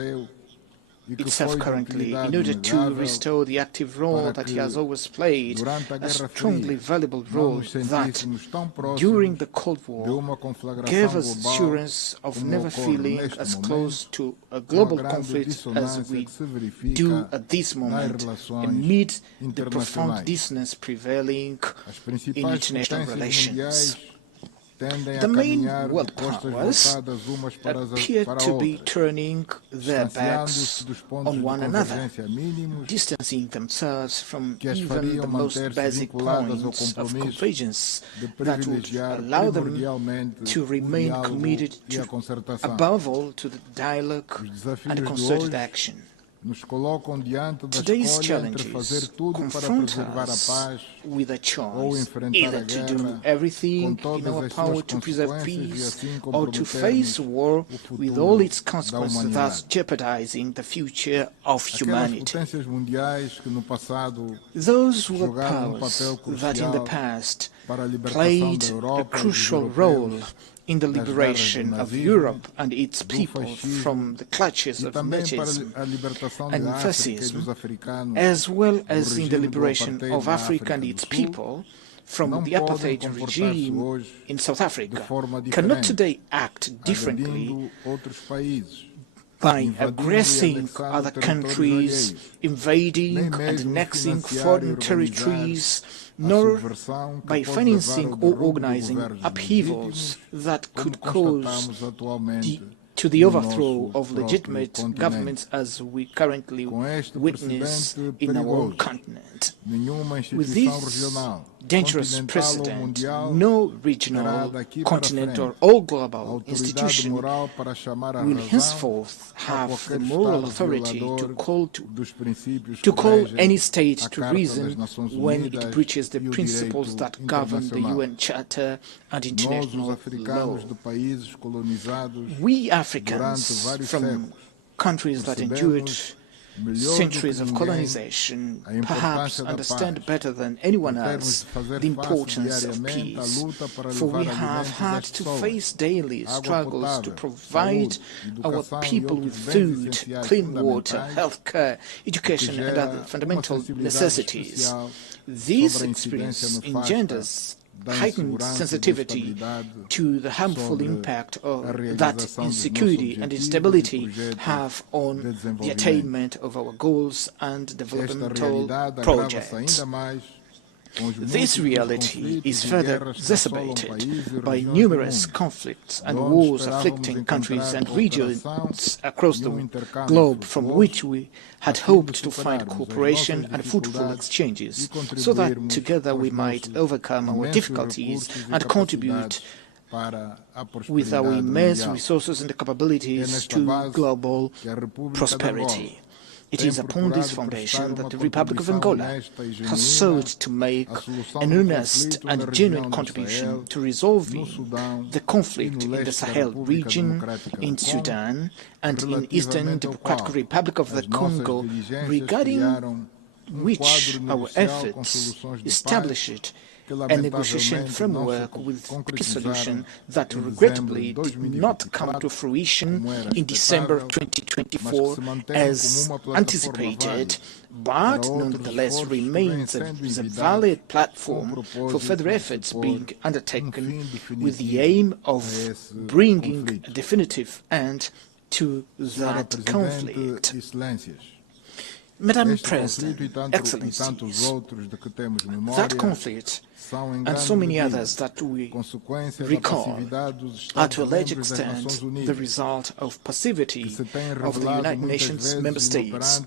itself currently, in order to restore the active role that he has always played, a strongly valuable role that, during the Cold War, gave us assurance of never feeling as close to a global conflict as we do at this moment, amid the profound dissonance prevailing in international relations. The main world powers appear to be turning their backs on one another, distancing themselves from even the most basic points of convergence that would allow them to remain committed to, above all, to the dialogue and concerted action. Today's challenges confront us with a choice, either to do everything in our power to preserve peace or to face war with all its consequences, thus jeopardizing the future of humanity. Those world powers that in the past played a crucial role in the liberation of Europe and its people from the clutches of nazism and fascism, as well as in the liberation of Africa and its people from the apartheid regime in South Africa, cannot today act differently by aggressing other countries, invading and annexing foreign territories, nor by financing or organizing upheavals that could cause the overthrow of legitimate governments as we currently witness in our own continent. With this dangerous precedent, no regional, continental or global institution will henceforth have the moral authority to call any state to reason when it breaches the principles that govern the UN Charter and international law. We Africans from countries that endured centuries of colonization perhaps understand better than anyone else the importance of peace, for we have had to face daily struggles to provide our people with food, clean water, health care, education and other fundamental necessities. This experience engenders heightened sensitivity to the harmful impact that insecurity and instability have on the attainment of our goals and developmental projects. This reality is further exacerbated by numerous conflicts and wars afflicting countries and regions across the globe from which we had hoped to find cooperation and fruitful exchanges, so that together we might overcome our difficulties and contribute with our immense resources and capabilities to global prosperity. It is upon this foundation that the Republic of Angola has sought to make an earnest and genuine contribution to resolving the conflict in the Sahel region, in Sudan, and in Eastern Democratic Republic of the Congo, regarding which our efforts established a negotiation framework with a solution that regrettably did not come to fruition in December 2024 as anticipated, but nonetheless remains a valid platform for further efforts being undertaken with the aim of bringing a definitive end to that conflict. Madam President, Excellencies, that conflict and so many others that we recall are to a large extent the result of passivity of the United Nations member states,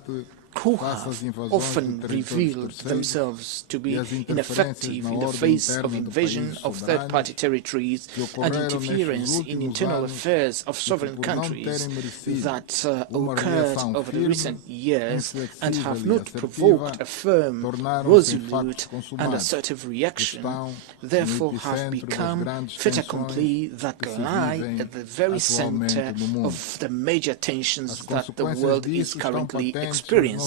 who have often revealed themselves to be ineffective in the face of invasion of third-party territories and interference in internal affairs of sovereign countries that occurred over the recent years and have not provoked a firm, resolute and assertive reaction, therefore have become fait accompli that lie at the very center of the major tensions that the world is currently experiencing.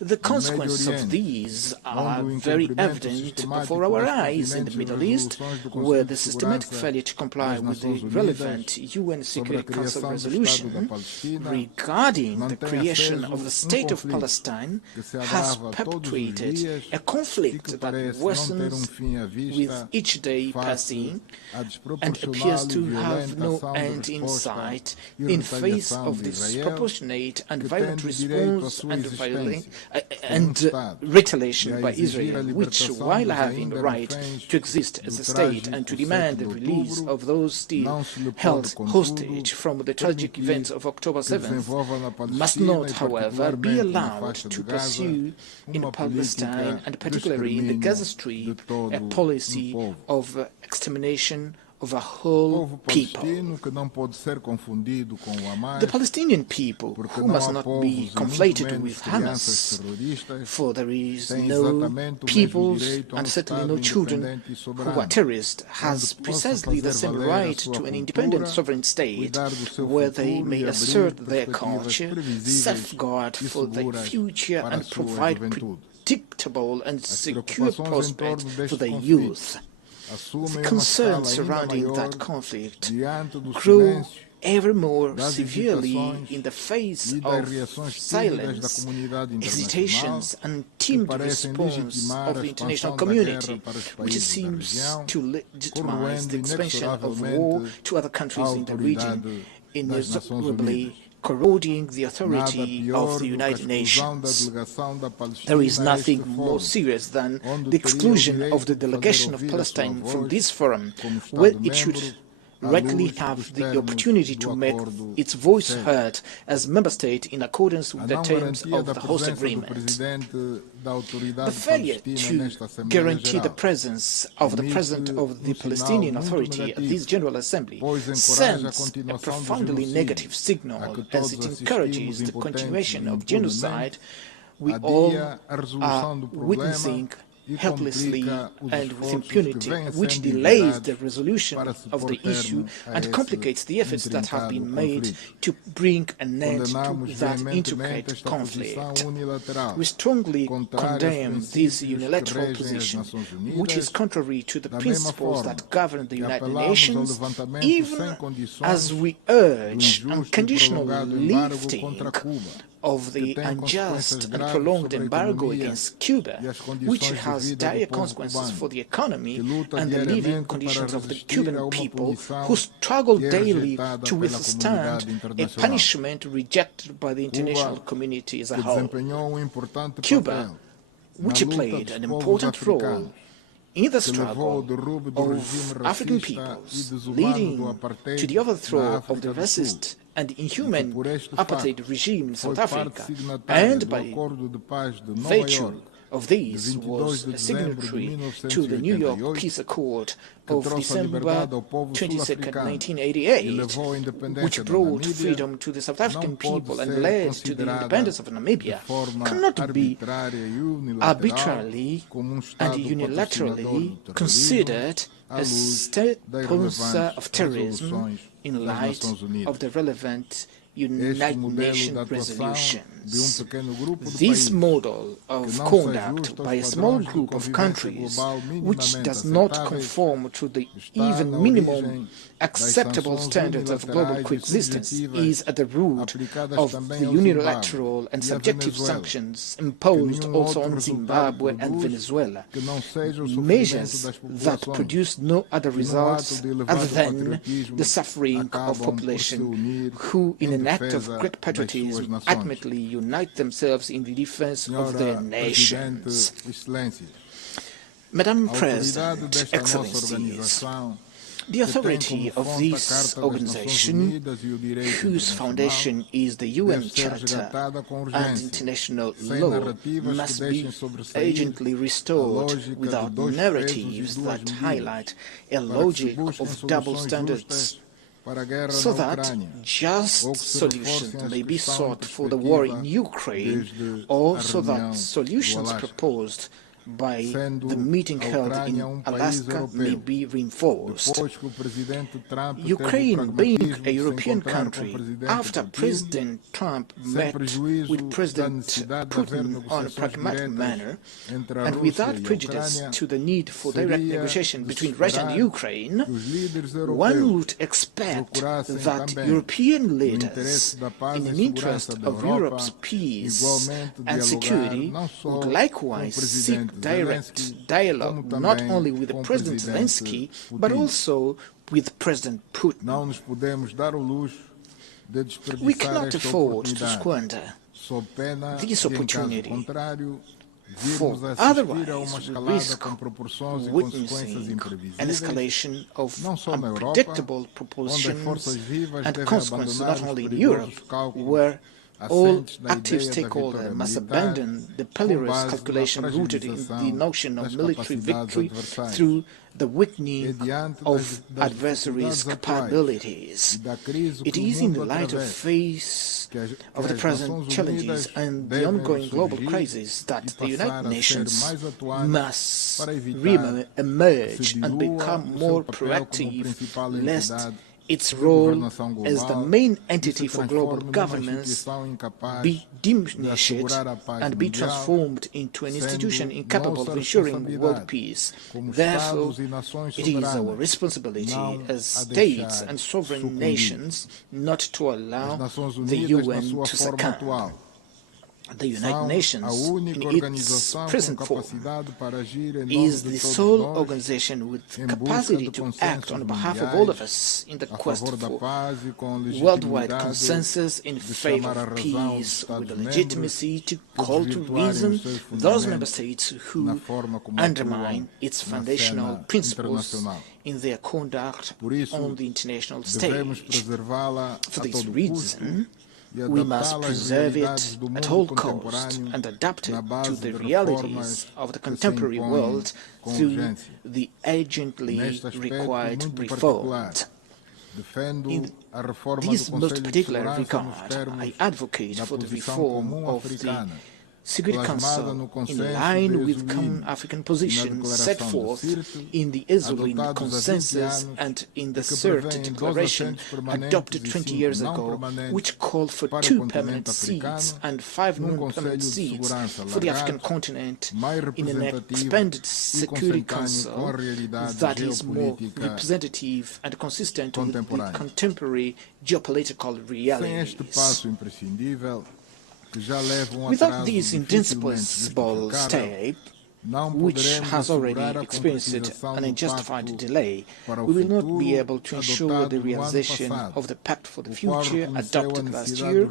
The consequences of these are very evident before our eyes in the Middle East, where the systematic failure to comply with the relevant UN Security Council resolution regarding the creation of the State of Palestine has perpetuated a conflict that worsens with each day passing and appears to have no end in sight in face of this disproportionate and violent response and retaliation by Israel, which, while having the right to exist as a state and to demand the release of those still held hostage from the tragic events of October 7th, must not, however, be allowed to pursue in Palestine, and particularly in the Gaza Strip, a policy of extermination of a whole people. The Palestinian people, who must not be conflated with Hamas, for there is no peoples and certainly no children who are terrorists, has precisely the same right to an independent sovereign state where they may assert their culture, safeguard for their future and provide predictable and secure prospects for their youth. The concerns surrounding that conflict grow ever more severely in the face of silence, hesitations and timid response of the international community, which seems to legitimize the expansion of war to other countries in the region, inexorably corroding the authority of the United Nations. There is nothing more serious than the exclusion of the delegation of Palestine from this forum, where it should rightly have the opportunity to make its voice heard as member state in accordance with the terms of the host agreement. The failure to guarantee the presence of the President of the Palestinian Authority at this General Assembly sends a profoundly negative signal as it encourages the continuation of genocide we all are witnessing helplessly and with impunity, which delays the resolution of the issue and complicates the efforts that have been made to bring an end to that intricate conflict. We strongly condemn this unilateral position, which is contrary to the principles that govern the United Nations, even as we urge unconditional lifting of the unjust and prolonged embargo against Cuba, which has dire consequences for the economy and the living conditions of the Cuban people, who struggle daily to withstand a punishment rejected by the international community as a whole. Cuba which played an important role in the struggle of African peoples, leading to the overthrow of the racist and inhuman apartheid regime in South Africa, and by virtue of this was a signatory to the New York Peace Accord of December 22, 1988, which brought freedom to the South African people and led to the independence of Namibia, cannot be arbitrarily and unilaterally considered a state sponsor of terrorism in light of the relevant United Nations resolutions. This model of conduct by a small group of countries, which does not conform to the even minimum acceptable standards of global coexistence, is at the root of the unilateral and subjective sanctions imposed also on Zimbabwe and Venezuela, measures that produce no other results other than the suffering of population who, in an act of great patriotism, ultimately unite themselves in the defense of their nations. Madam President, Excellencies, the authority of this organization, whose foundation is the UN Charter and international law, must be urgently restored without narratives that highlight a logic of double standards, so that just solutions may be sought for the war in Ukraine, or so that solutions proposed by the meeting held in Alaska may be reinforced. Ukraine being a European country, after President Trump met with President Putin on a pragmatic manner, and without prejudice to the need for direct negotiation between Russia and Ukraine, one would expect that European leaders, in the interest of Europe's peace and security, would likewise seek direct dialogue not only with President Zelensky, but also with President Putin. We cannot afford to squander this opportunity, for otherwise we risk witnessing an escalation of unpredictable proportions and consequences not only in Europe, where all active stakeholders must abandon the precarious calculation rooted in the notion of military victory through the weakening of adversaries' capabilities. It is in the light of face of the present challenges and the ongoing global crisis that the United Nations must re-emerge and become more proactive, lest its role as the main entity for global governance be diminished and be transformed into an institution incapable of ensuring world peace. Therefore, it is our responsibility as states and sovereign nations not to allow the UN to succumb. The United Nations, in its present form, is the sole organization with capacity to act on behalf of all of us in the quest for worldwide consensus in favor of peace, with the legitimacy to call to reason those member states who undermine its foundational principles in their conduct on the international stage. For this reason, we must preserve it at all costs and adapt it to the realities of the contemporary world through the urgently required reforms. In this most particular regard, I advocate for the reform of the Security Council in line with common African positions set forth in the Esalen Consensus and in the CERT Declaration adopted 20 years ago, which called for 2 permanent seats and 5 non-permanent seats for the African continent in an expanded Security Council that is more representative and consistent with the contemporary geopolitical realities. Without this indispensable step, which has already experienced an unjustified delay, we will not be able to ensure the realization of the Pact for the Future adopted last year,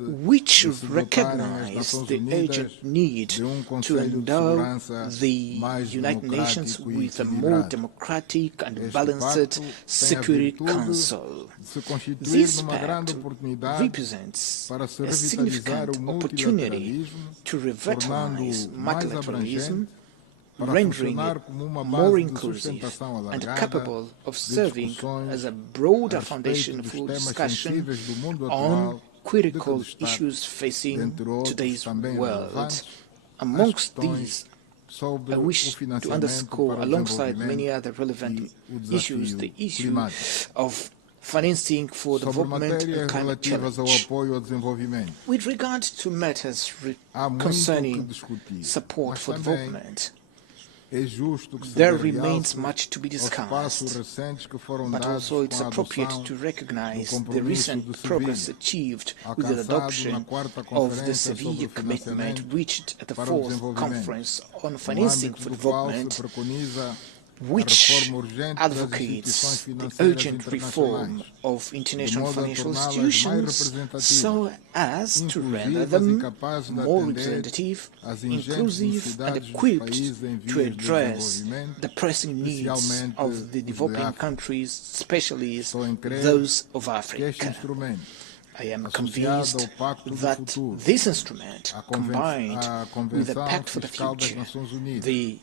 which recognized the urgent need to endow the United Nations with a more democratic and balanced Security Council. This pact represents a significant opportunity to revitalize multilateralism, rendering it more inclusive and capable of serving as a broader foundation for discussion on critical issues facing today's world. Amongst these, I wish to underscore, alongside many other relevant issues, the issue of financing for development and climate challenge. With regard to matters concerning support for development, there remains much to be discussed, but also it's appropriate to recognize the recent progress achieved with the adoption of the Seville commitment reached at the fourth conference on financing for development, which advocates the urgent reform of international financial institutions so as to render them more representative, inclusive and equipped to address the pressing needs of the developing countries, especially those of Africa. I am convinced that this instrument, combined with the Pact for the Future, the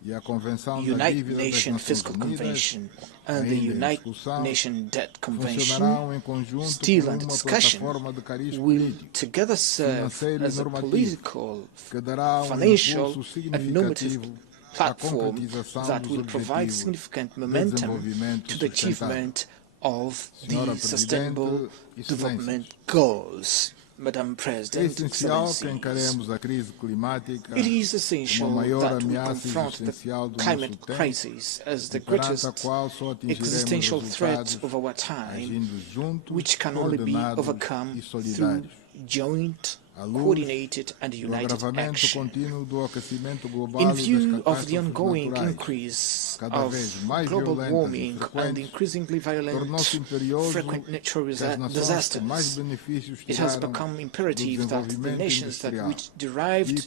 United Nations Fiscal Convention and the United Nations Debt Convention, still under discussion, will together serve as a political, financial and normative platform that will provide significant momentum to the achievement of the Sustainable Development Goals. Madam President, Excellencies, it is essential that we confront the climate crisis as the greatest existential threat of our time, which can only be overcome through joint, coordinated and united action. In view of the ongoing increase of global warming and increasingly violent, frequent natural disasters, it has become imperative that the nations which derived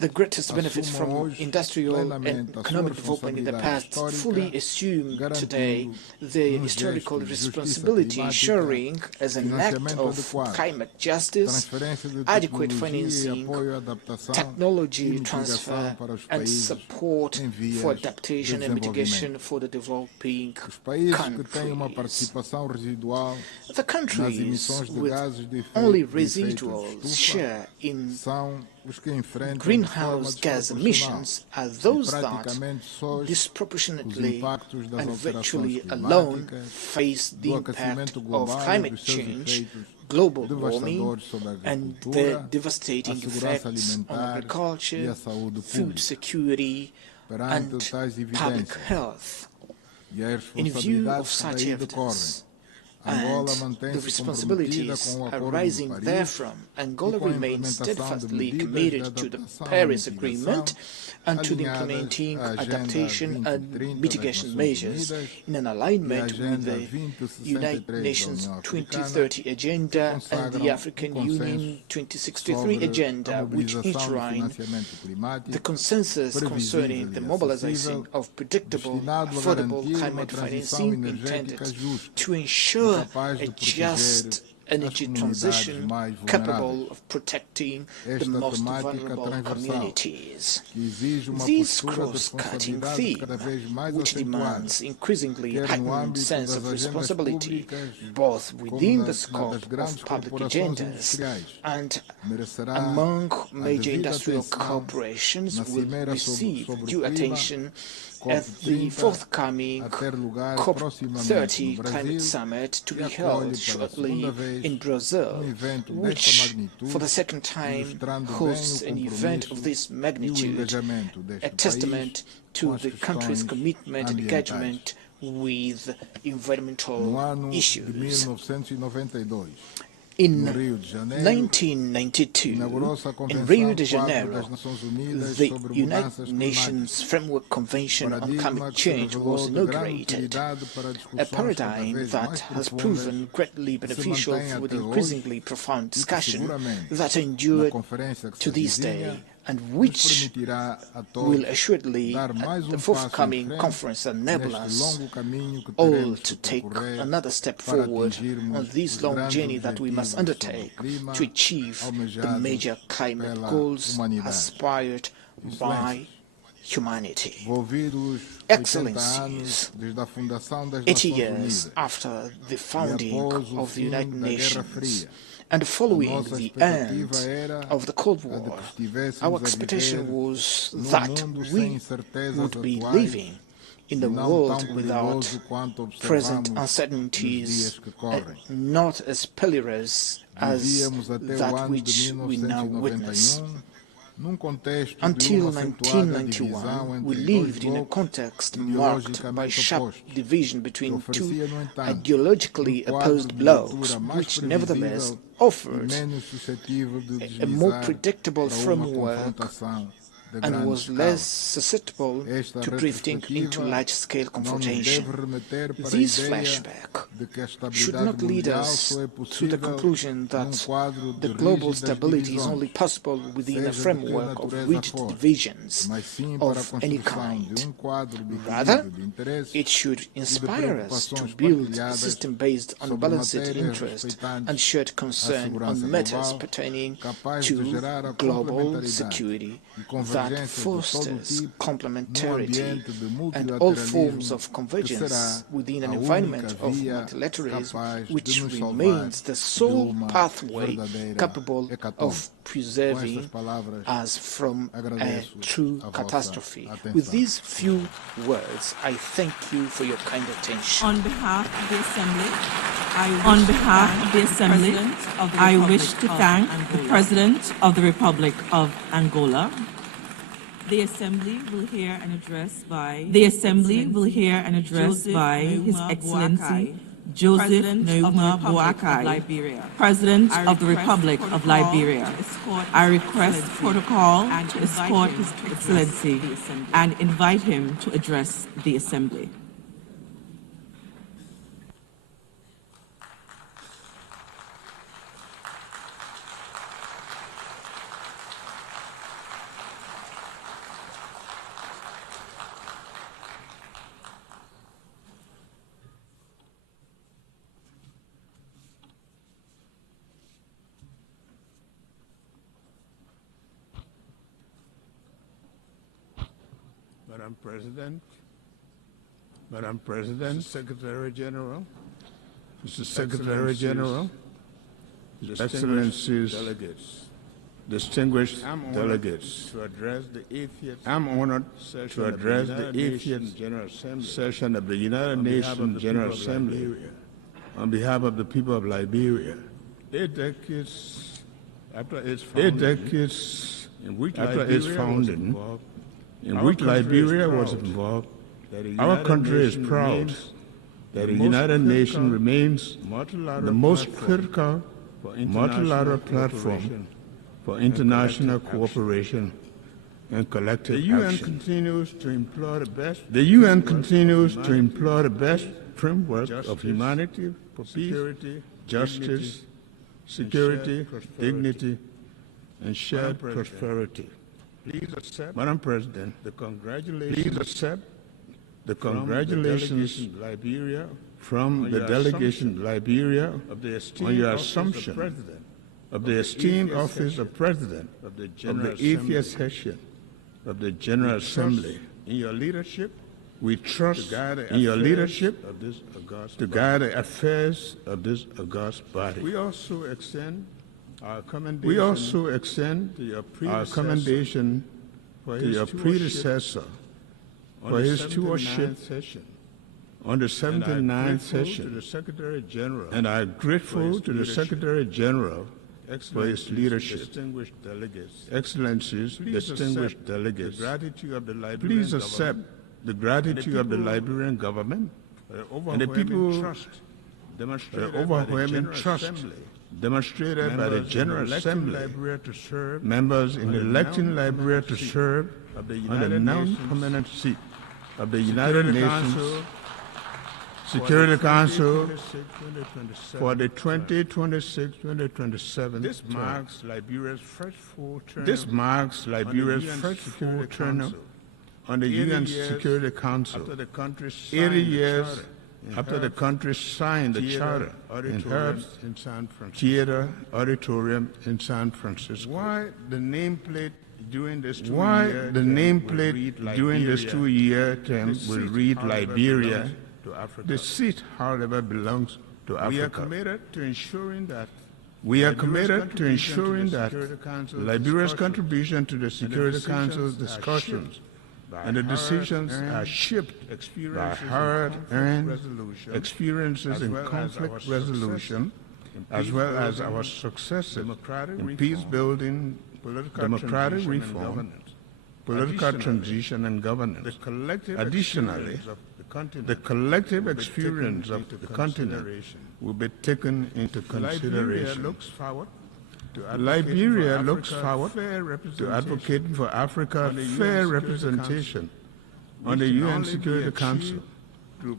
the greatest benefits from industrial and economic development in the past fully assume today the historical responsibility, ensuring as an act of climate justice, adequate financing, technology transfer and support for adaptation and mitigation for the developing countries. The countries with only residual share in greenhouse gas emissions are those that disproportionately and virtually alone face the impact of climate change, global warming and their devastating effects on agriculture, food security and public health. In view of such evidence, and the responsibilities arising therefrom, Angola remains steadfastly committed to the Paris Agreement and to the implementing adaptation and mitigation measures in alignment with the United Nations 2030 Agenda and the African Union 2063 Agenda, which enshrine the consensus concerning the mobilization of predictable, affordable climate financing intended to ensure a just energy transition capable of protecting the most vulnerable communities. This cross-cutting theme, which demands increasingly heightened sense of responsibility, both within the scope of public agendas and among major industrial corporations, will receive due attention at the forthcoming COP30 Climate Summit to be held shortly in Brazil, which for the second time hosts an event of this magnitude, a testament to the country's commitment and engagement with environmental issues. In 1992, in Rio de Janeiro, the United Nations Framework Convention on Climate Change was inaugurated, a paradigm that has proven greatly beneficial with increasingly profound discussion that endured to this day, and which will assuredly, at the forthcoming conference, enable us all to take another step forward on this long journey that we must undertake to achieve the major climate goals aspired by humanity. Excellencies, 80 years after the founding of the United Nations, and following the end of the Cold War, our expectation was that we would be living in a world without present uncertainties, not as perilous as that which we now witness. Until 1991, we lived in a context marked by sharp division between two ideologically opposed blocks, which nevertheless offered a more predictable framework and was less susceptible to drifting into large-scale confrontation. This flashback should not lead us to the conclusion that the global stability is only possible within a framework of rigid divisions of any kind. Rather, it should inspire us to build a system based on balanced interest and shared concern on matters pertaining to global security that fosters complementarity and all forms of convergence within an environment of multilateralism which remains the sole pathway capable of preserving us from a true catastrophe. With these few words, I thank you for your kind attention. On behalf of the Assembly, I wish to thank the President of the Republic of Angola. The Assembly will hear an address by His Excellency Joseph Nouma Boakai, President of the Republic of Liberia. I request protocol to escort His Excellency and invite him to address the Assembly. Madam President, Secretary General, Mr. Secretary General, Excellencies, distinguished delegates, I'm honored to address the 80th session of the United Nations General Assembly on behalf of the people of Liberia. 8 decades after its founding, in which Liberia was involved, our country is proud that the United Nations remains the most critical multilateral platform for international cooperation and collective action. The UN continues to employ the best framework of humanity, peace, justice, security, dignity, and shared prosperity. Please accept, Madam President, the congratulations from the delegation of Liberia on your assumption of the esteemed office of President of the 80th session of the General Assembly. In your leadership, we trust in your leadership to guide the affairs of this august body. We also extend our commendation to your predecessor for his stewardship on the 79th session, and I am grateful to the Secretary General for his leadership. Excellencies, distinguished delegates, please accept the gratitude of the Liberian government and the people, the overwhelming trust demonstrated by the General Assembly, members in electing Liberia to serve on the non-permanent seat of the United Nations Security Council for the 2026-2027. This marks Liberia's first full term on the UN Security Council, 80 years after the country signed the charter in Herbst Theater Auditorium in San Francisco. Why the nameplate during this two-year term will read Liberia? The seat, however, belongs to Africa. We are committed to ensuring that Liberia's contribution to the Security Council's discussions and the decisions are shaped by hard-earned experiences in conflict resolution, as well as our successes in peace-building, democratic reform, political transition, and governance. Additionally, the collective experience of the continent will be taken into consideration. Liberia looks forward to advocating for Africa's fair representation on the UN Security Council,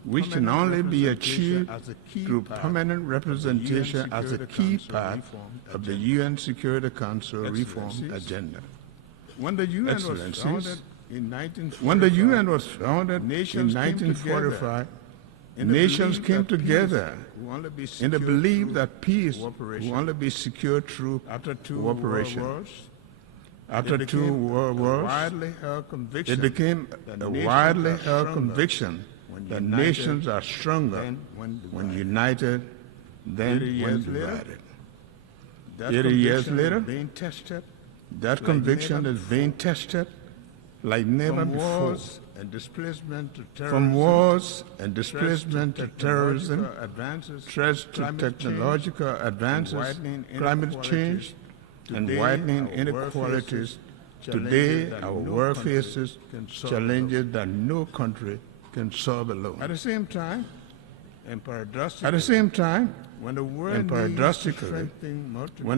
which can only be achieved through permanent representation as a key part of the UN Security Council reform agenda. When the UN was founded in 1945, nations came together in the belief that peace will only be secured through cooperation. After two world wars, it became a widely held conviction that nations are stronger when united than when divided. 80 years later, that conviction is being tested like never before. From wars and displacement to terrorism, threats to technological advances, climate change, and widening inequalities, today our world faces challenges that no country can solve alone. At the same time, when the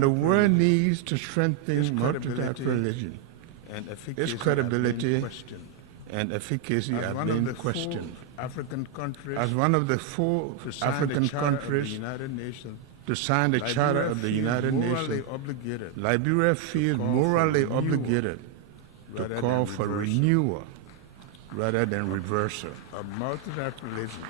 world needs to strengthen multilateralism, its credibility and efficacy have been questioned. As one of the 4 African countries to sign the Charter of the United Nations, Liberia feels morally obligated to call for renewal rather than reversal of multilateralism.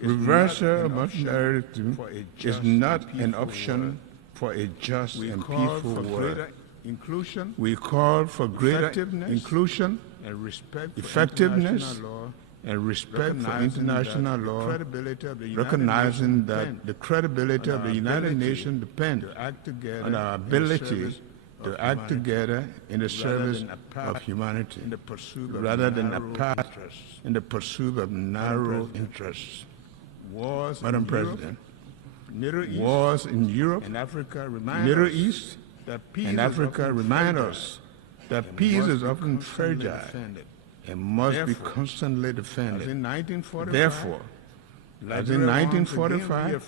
Reversal of multilateralism is not an option for a just and peaceful world. We call for greater inclusion, effectiveness, and respect for international law, recognizing that the credibility of the United Nations depends on our ability to act together in the service of humanity, rather than apart in the pursuit of narrow interests. Madam President, wars in Europe and Middle East and Africa remind us that peace is often fragile and must be constantly defended. Therefore, as in 1945,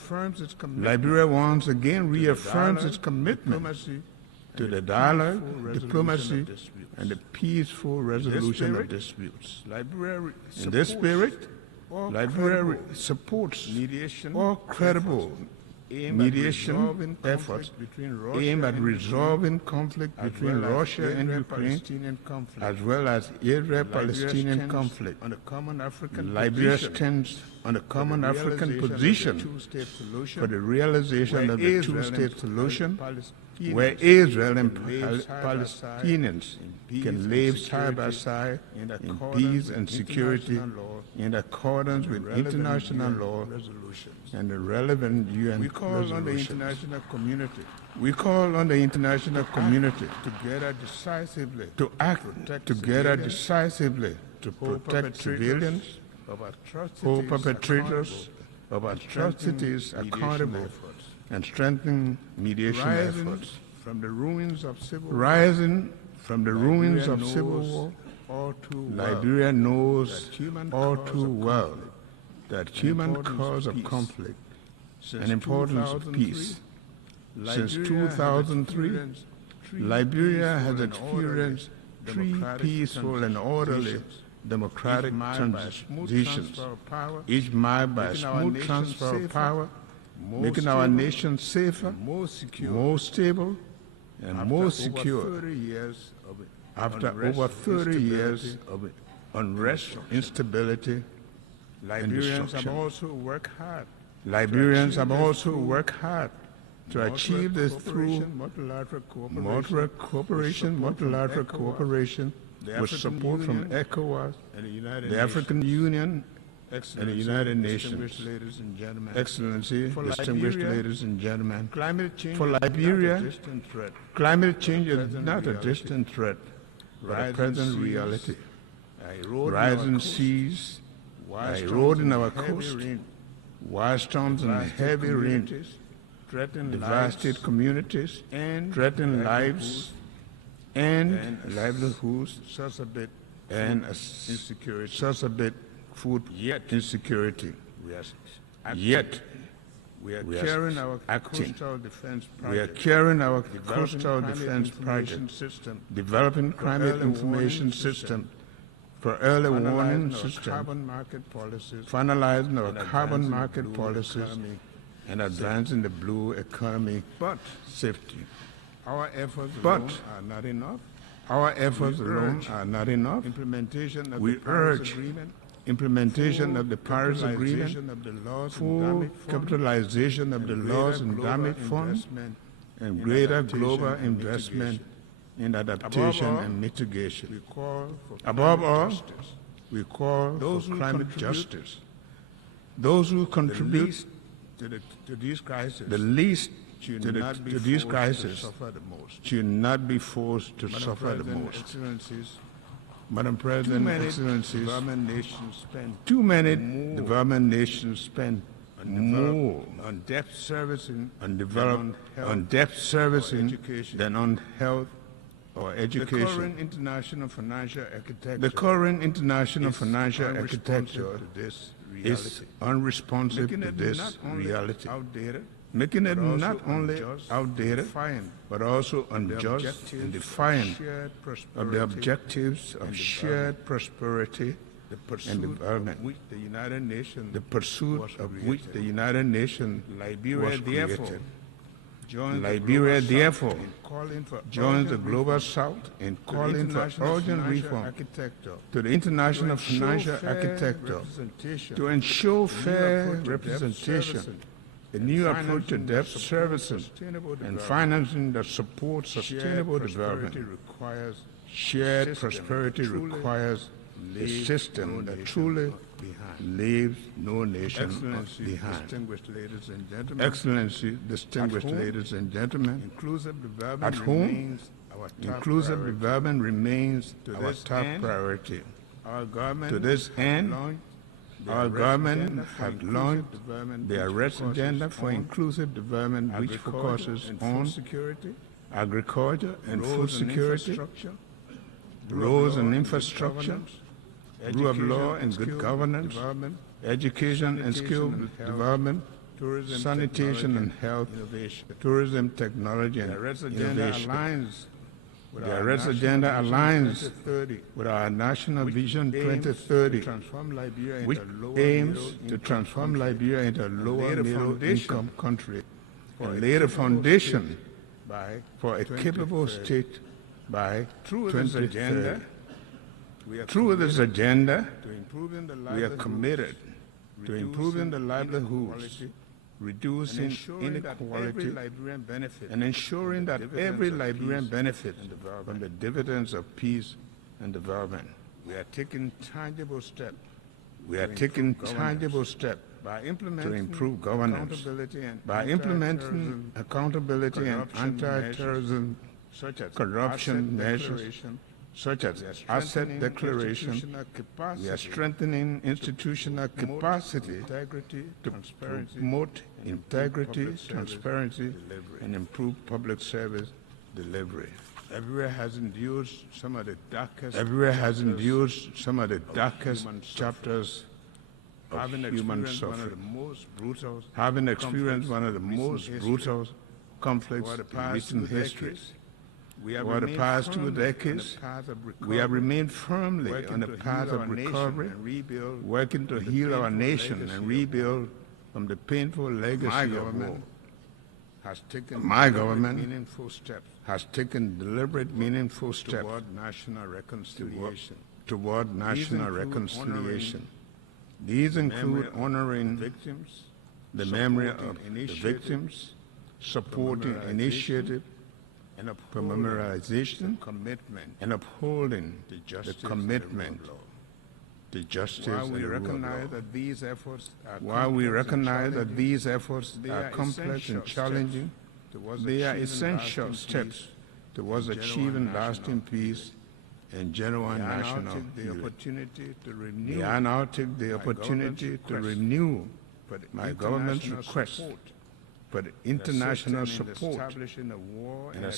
Liberia once again reaffirms its commitment to the dialogue, diplomacy, and the peaceful resolution of disputes. In this spirit, Liberia supports all credible mediation efforts aimed at resolving conflict between Russia and Ukraine, as well as Israel-Palestinian conflict. Liberia stands on a common African position for the realization of the two-state solution, where Israel and Palestinians can live side by side in peace and security in accordance with international law and the relevant UN resolutions. We call on the international community to act together decisively to protect civilians, hold perpetrators of atrocities accountable, and strengthen mediation efforts. Rising from the ruins of civil war, Liberia knows all too well that human cause of conflict and importance of peace. Since 2003, Liberia has experienced 3 peaceful and orderly democratic transitions, each marked by a smooth transfer of power, making our nation safer, more stable, and more secure. After over 30 years of unrest, instability, and destruction. Liberians have also worked hard to achieve this through multilateral cooperation, with support from ECOWAS, the African Union, and the United Nations. Excellency, distinguished ladies and gentlemen, for Liberia, climate change is not a distant threat, but a present reality. Rising seas, eroding our coast, wild storms and heavy rain devastate communities, threaten lives and livelihoods, and exacerbate food insecurity. Yet, we are carrying our coastal defense project, developing climate information system for early warning system, finalizing our carbon market policies, and advancing the blue economy safety. Our efforts alone are not enough. We urge implementation of the Paris Agreement, full capitalization of the loss and damage fund, and greater global investment in adaptation and mitigation. Above all, we call for climate justice. Those who contribute to these crises, the least to these crises, should not be forced to suffer the most. Madam President, Excellencies, too many development nations spend more on debt servicing than on health or education. The current international financial architecture is unresponsive to this reality, making it not only outdated, but also unjust and defiant of the objectives of shared prosperity and development, the pursuit of which the United Nations was created. Liberia, therefore, joins the Global South in calling for urgent reform to the international financial architecture to ensure fair representation, a new approach to debt servicing and financing that supports sustainable development. Shared prosperity requires a system that truly leaves no nation behind. Excellency, distinguished ladies and gentlemen, at home, inclusive development remains our top priority. To this end, our government has launched the Arrest Agenda for Inclusive Development, which focuses on agriculture and food security, roads and infrastructure, rule of law and good governance, education and skill development, sanitation and health, tourism, technology, and innovation. The Arrest Agenda aligns with our National Vision 2030, which aims to transform Liberia into a lower middle-income country and lay the foundation for a capable state by 2030. Through this agenda, we are committed to improving the livelihoods, reducing inequality, and ensuring that every Liberian benefits from the dividends of peace and development. We are taking tangible steps. To improve governance, by implementing accountability and anti-terrorism, corruption measures, such as asset declaration. We are strengthening institutional capacity to promote integrity, transparency, and improve public service delivery. Liberia has endured some of the darkest chapters of human suffering. Having experienced one of the most brutal conflicts in recent history, over the past 2 decades, we have remained firmly on the path of recovery, working to heal our nation and rebuild from the painful legacy of war. My government has taken deliberate, meaningful steps toward national reconciliation. These include honoring the memory of the victims, supporting initiative for memorization, and upholding the commitment to justice. While we recognize that these efforts are complex and challenging, they are essential steps towards achieving lasting peace and genuine national healing. May I now take the opportunity to renew my government's request for the international support in